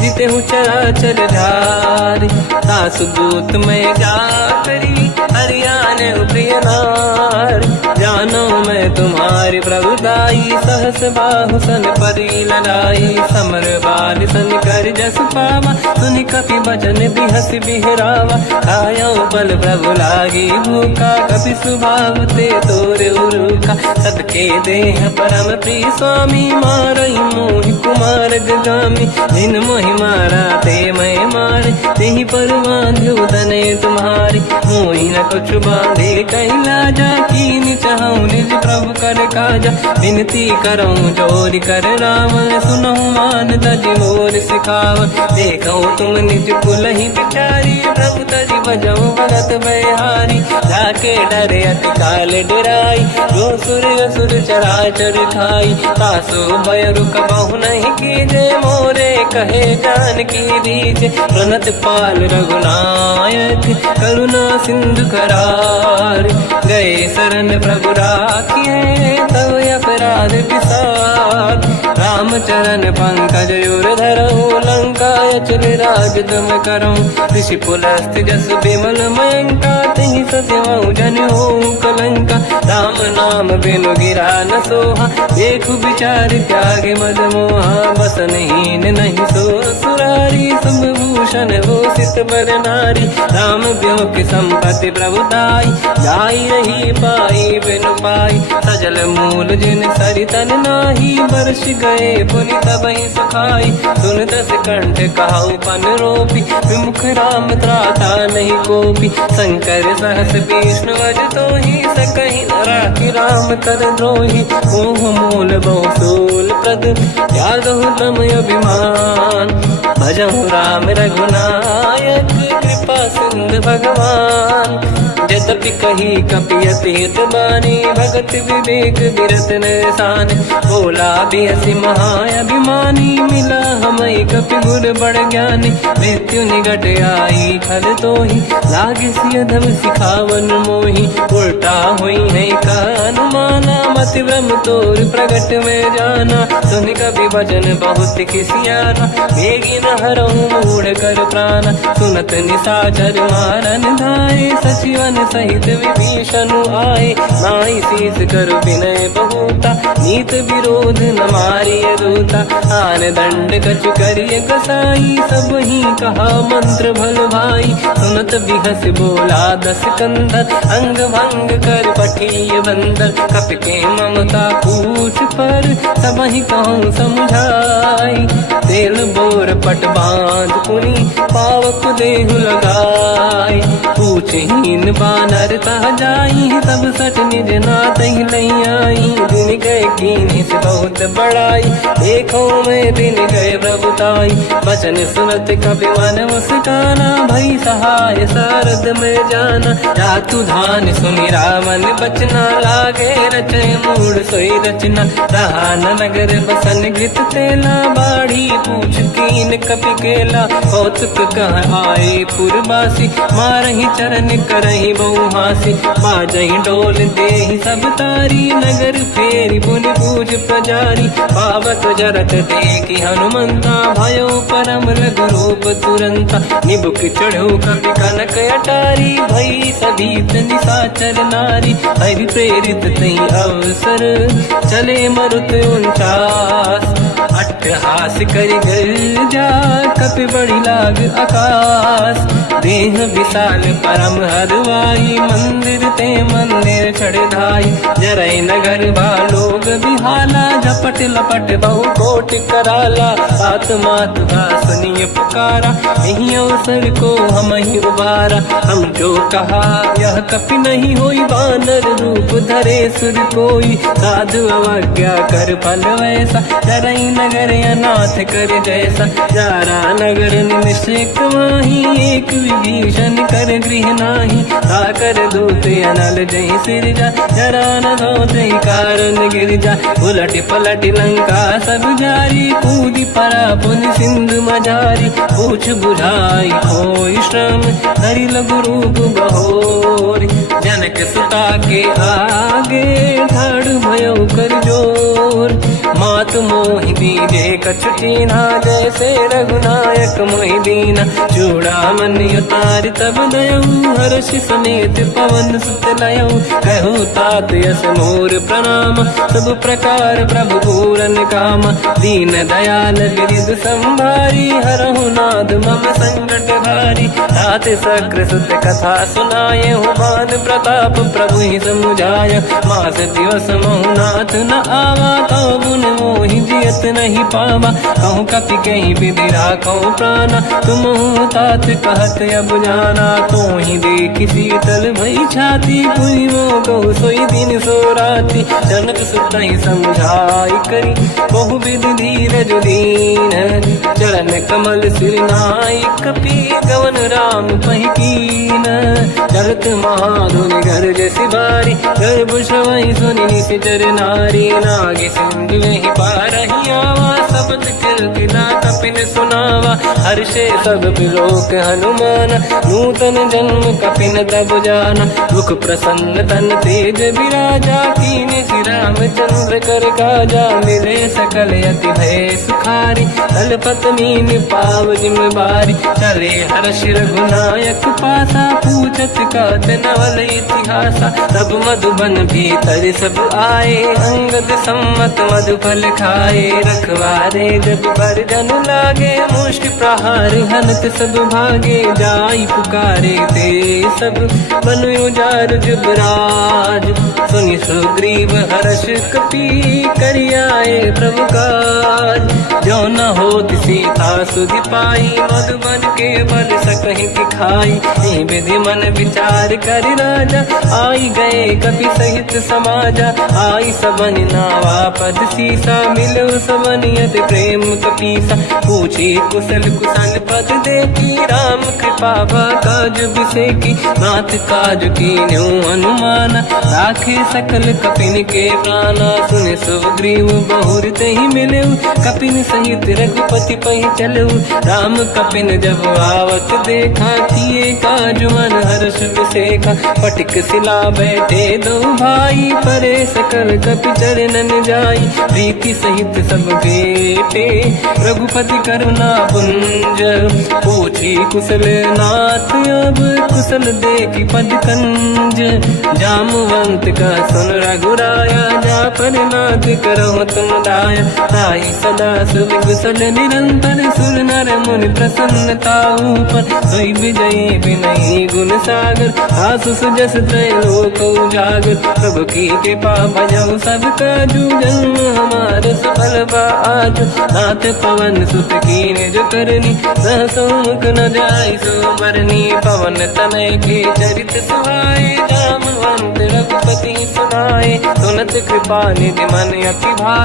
जिते हूँ चराचर धारी, सासु दूत में जाकरी हरियाणे प्रिय नार, जानो मैं तुम्हारी प्रभुताई, सहस बाहु सन परी लड़ाई, समर बाल सन कर जस पावा, सुनि कपि बचन बिहस बिहरावा, खायो बल प्रभु लागी भूखा, कपि स्वभाव ते तोरे उरुखा, सबके देह परम प्रिय स्वामी, मारई मोहि कुमार गगामी, जिन मोहि मारा ते मैं मारे, तेहि पर बांधु तने तुम्हारी, मोहि न कुछ बांधे कैला जा, कीन चाहूं निज प्रभु कर काजा, विनती करऊं जोर कर राम, सुनऊं मान तज मोर सिखाव, देखो तुम निज कुलहि बिचारी, प्रभु तज बजऊं भगत बहारी, जाके डरे अति काल डराई, जो सुर असुर चराचर खाई, तासु भय रुक बहु नहीं कीजे, मोरे कहे जानकी दीजे, प्रणत पाल रघुनायक करुणा सिंधु करार, गए शरण प्रभु राखिए तव अपराध विसार, रामचरण पंकज उर धरऊं, लंका अचल राज तुम करऊं, ऋषि पुलस्त जस विमल मयंका, तिहि ससेवऊं जन होऊं कलंका, राम नाम बिनु गिरा न सोहा, देखु विचार त्यागे मद मोहा, बसनहीन नहीं सो सुरारी, शुभ भूषण भूषित बर नारी, राम ब्यों की संपत्ति प्रभुताई, जाई रही पाई बिनु पाई, सजल मूल जिन सरितन नाही, वर्ष गए पुनि तबहि सुखाई, सुन दस कंठ कहाऊ पन रोपी, विमुख राम त्राता नहीं कोपी, शंकर सहस विष्णु अज तोहि, सकहि न राखि राम कर द्रोही, मोह मूल बहु सूल प्रद, त्यागहु तम अभिमान, भजहु राम रघुनायक कृपा सिंधु भगवान, यद्यपि कही कपियति हित बानी, भगत विवेक विरत निशान, बोला बिहसी महाअभिमानी, मिला हमें कपि गुर बड़ ज्ञानी, मृत्यु निकट आई खल तोहि, लागे सिय धम सिखावन मोहि, उल्टा हुई है का अनुमाना, मति ब्रह्म तोर प्रगट में जाना, सुनि कपि वचन बहुत किसियाना, बेगी न हरऊं मूढ़ कर प्राण, सुनत निशाचर मारन धाये, सचिवन सहित विभीषण आए, नाई शीस कर विनय बहुता, नीत विरोध न मारिय दूता, आन दंड कछु करिय कसाई, सब ही कहा मंत्र भल भाई, सुनत बिहस बोला दस कंधर, अंग भंग कर पठिय बंदर, कपि के ममता पूछ पर, सब ही कहूँ समझाई, तेल बोर पट बांध पुनि, पावक देहु लगाई, पूछहीन बानर तह जाई, तब सठ निज नाथ ही नहीं आई, दिन गए कीन्ही से बहुत बड़ाई, देखो मैं दिन गए प्रभुताई, वचन सुनत कपि मन मुस्काना, भई सहाय सारद में जाना, जातु धान सुनि रामन बचना, लागे रचे मूड सोई रचना, रहा न नगर बसन घृत तेला, बाढ़ी पूछ कीन कपि केला, कौतुक कह आए पुरबासी, मारहि चरण करहि बहु हासी, बाजहि डोल देहि सब तारी, नगर फेरी पुनि पूज प्रजारी, पावक जरत देखि हनुमंता, भयो परम रघुरूप तुरंता, निबुक चढ़ो कपि कनक अटारी, भई सभीत निशाचर नारी, हरि प्रेरित तहि अवसर, चले मरुत 49, अट्टहास करि गर्जा, कपि बड़ी लाग आकाश, देह विशाल परम हरवाई, मंदिर ते मंदिर चढ़ धाई, जरई नगर बालोग बिहाला, झपट लपट बहु कोट कराला, बात मात सुनिय पुकारा, यही अवसर को हम ही उबारा, हम जो कहा यह कपि नहीं होई वानर रूप धरे सुर कोई, साधु अवज्ञा कर फल वैसा, जरई नगर अनाथ कर जैसा। जारा नगर निमिषक माही, एक विभीषण कर गृह नाही, ताकर दूत अनल जय सिरजा, जरा न होते कारण गिरजा। उलट पलट लंका सब जारी, कूदी परा पुन सिंधु मजारी, पूछ बुझाई कोई श्रम, धरि लघु रूप बहोरी। जनक सुता के आगे ठाड़ भयो कर जोर, मात मोहि दीजे कछु कीन्हा, जैसे रघुनायक मोहि दीना। चूड़ामन उतार तब दयऊ, हर्ष समेत पवन सुत लयऊ, कहु तात यस मोर प्रणाम, सब प्रकार प्रभु पूरन काम। दीन दयाल बिरिद संभारी, हरहु नाद मम संकट भारी। तात सक्र सुत कथा सुनाए, हुमान प्रताप प्रभु ही समुझाय। मास दिवस महु नाथ न आवा, कहो गुण मोहि जियत नहीं पावा। कहूँ कपि कहीं विधि राखो प्राणा, तुम तात कहत अब जाना। तो ही देखी शीतल भई छाती, पुनि मोह कहु सोई दिन सो राति। जनक सुत ही समझाई करी, बहु विधि धीरज दीन, चरण कमल सिर नाई। कपि गवन राम पहि कीन, चलत महाधुनि गर्ज सिबारी। गर्भ श्रवहि सुनि निशिचर नारी, नागे सिंधु वहि पारहि आवा। शब्द कीर्तिना कपिन सुनावा, हर्षे सब बिलोक हनुमान। नूतन जन्म कपिन तब जाना, मुख प्रसन्न तन तेज विराजा। कीने श्री रामचंद्र कर काजा, मिले सकल यति भय सुखारी। तलपत मीन पाव जिम बारी, चले हर्ष रघुनायक पासा। पूछत कात नवल इतिहासा, तब मधुबन भीतर सब आए। अंगद सम्मत मधुफल खाए, रखवारे जब पर जन लागे। मुष्टि प्रहार हनत सब भागे, जाई पुकारे ते सब बन उजार जुबराज। सुनि सुग्रीव हर्ष कपि, करियाए प्रभु काज। जो न होत सीता सुधि पाई, मधुबन के बल सकहि दिखाई। विधि मन विचार कर राजा, आई गए कपि सहित समाजा। आई सबन नावा पद सीसा, मिलो सबन यदि प्रेम कपीसा। पूछी कुशल कुशल पद देखी, राम कृपा काज बिसेकी। नाथ काज कीन्यो अनुमान, राखे सकल कपिन के प्राणा। सुनि सुग्रीव बहुर तेहि मिलऊ, कपिन सहित रघुपति पहि चलऊ। राम कपिन जब आवत देखा, किए काज मन हर्ष बिसेखा। पटिक सिला बैठे दो भाई, परे सकल कपि चरणन जाई। प्रीति सहित सब बेटे, रघुपति करुणा पुंज। पूछी कुशल नाथ अब, कुशल देखी पद कंज। जामवंत का सुन रघुराया, जा पर नाथ करहु तुम दाया। ताई सदा सुख कुशल निरंतर, सुर नर मुनि प्रसन्नता ऊपर। सोई विजयी विनयी गुण सागर, आसु सुजस त्रैलोक उजागर। प्रभु की कृपा भजऊ सब काजू, जन्म हमार सफल बा आज। नाथ पवन सुत कीन्ह जो करनी, सहसो मुख न जाय सो मरनी। पवन तनय के चरित सुहाए, जामवंत रघुपति सुनाए। सुनत कृपा निधि मन अति भाए।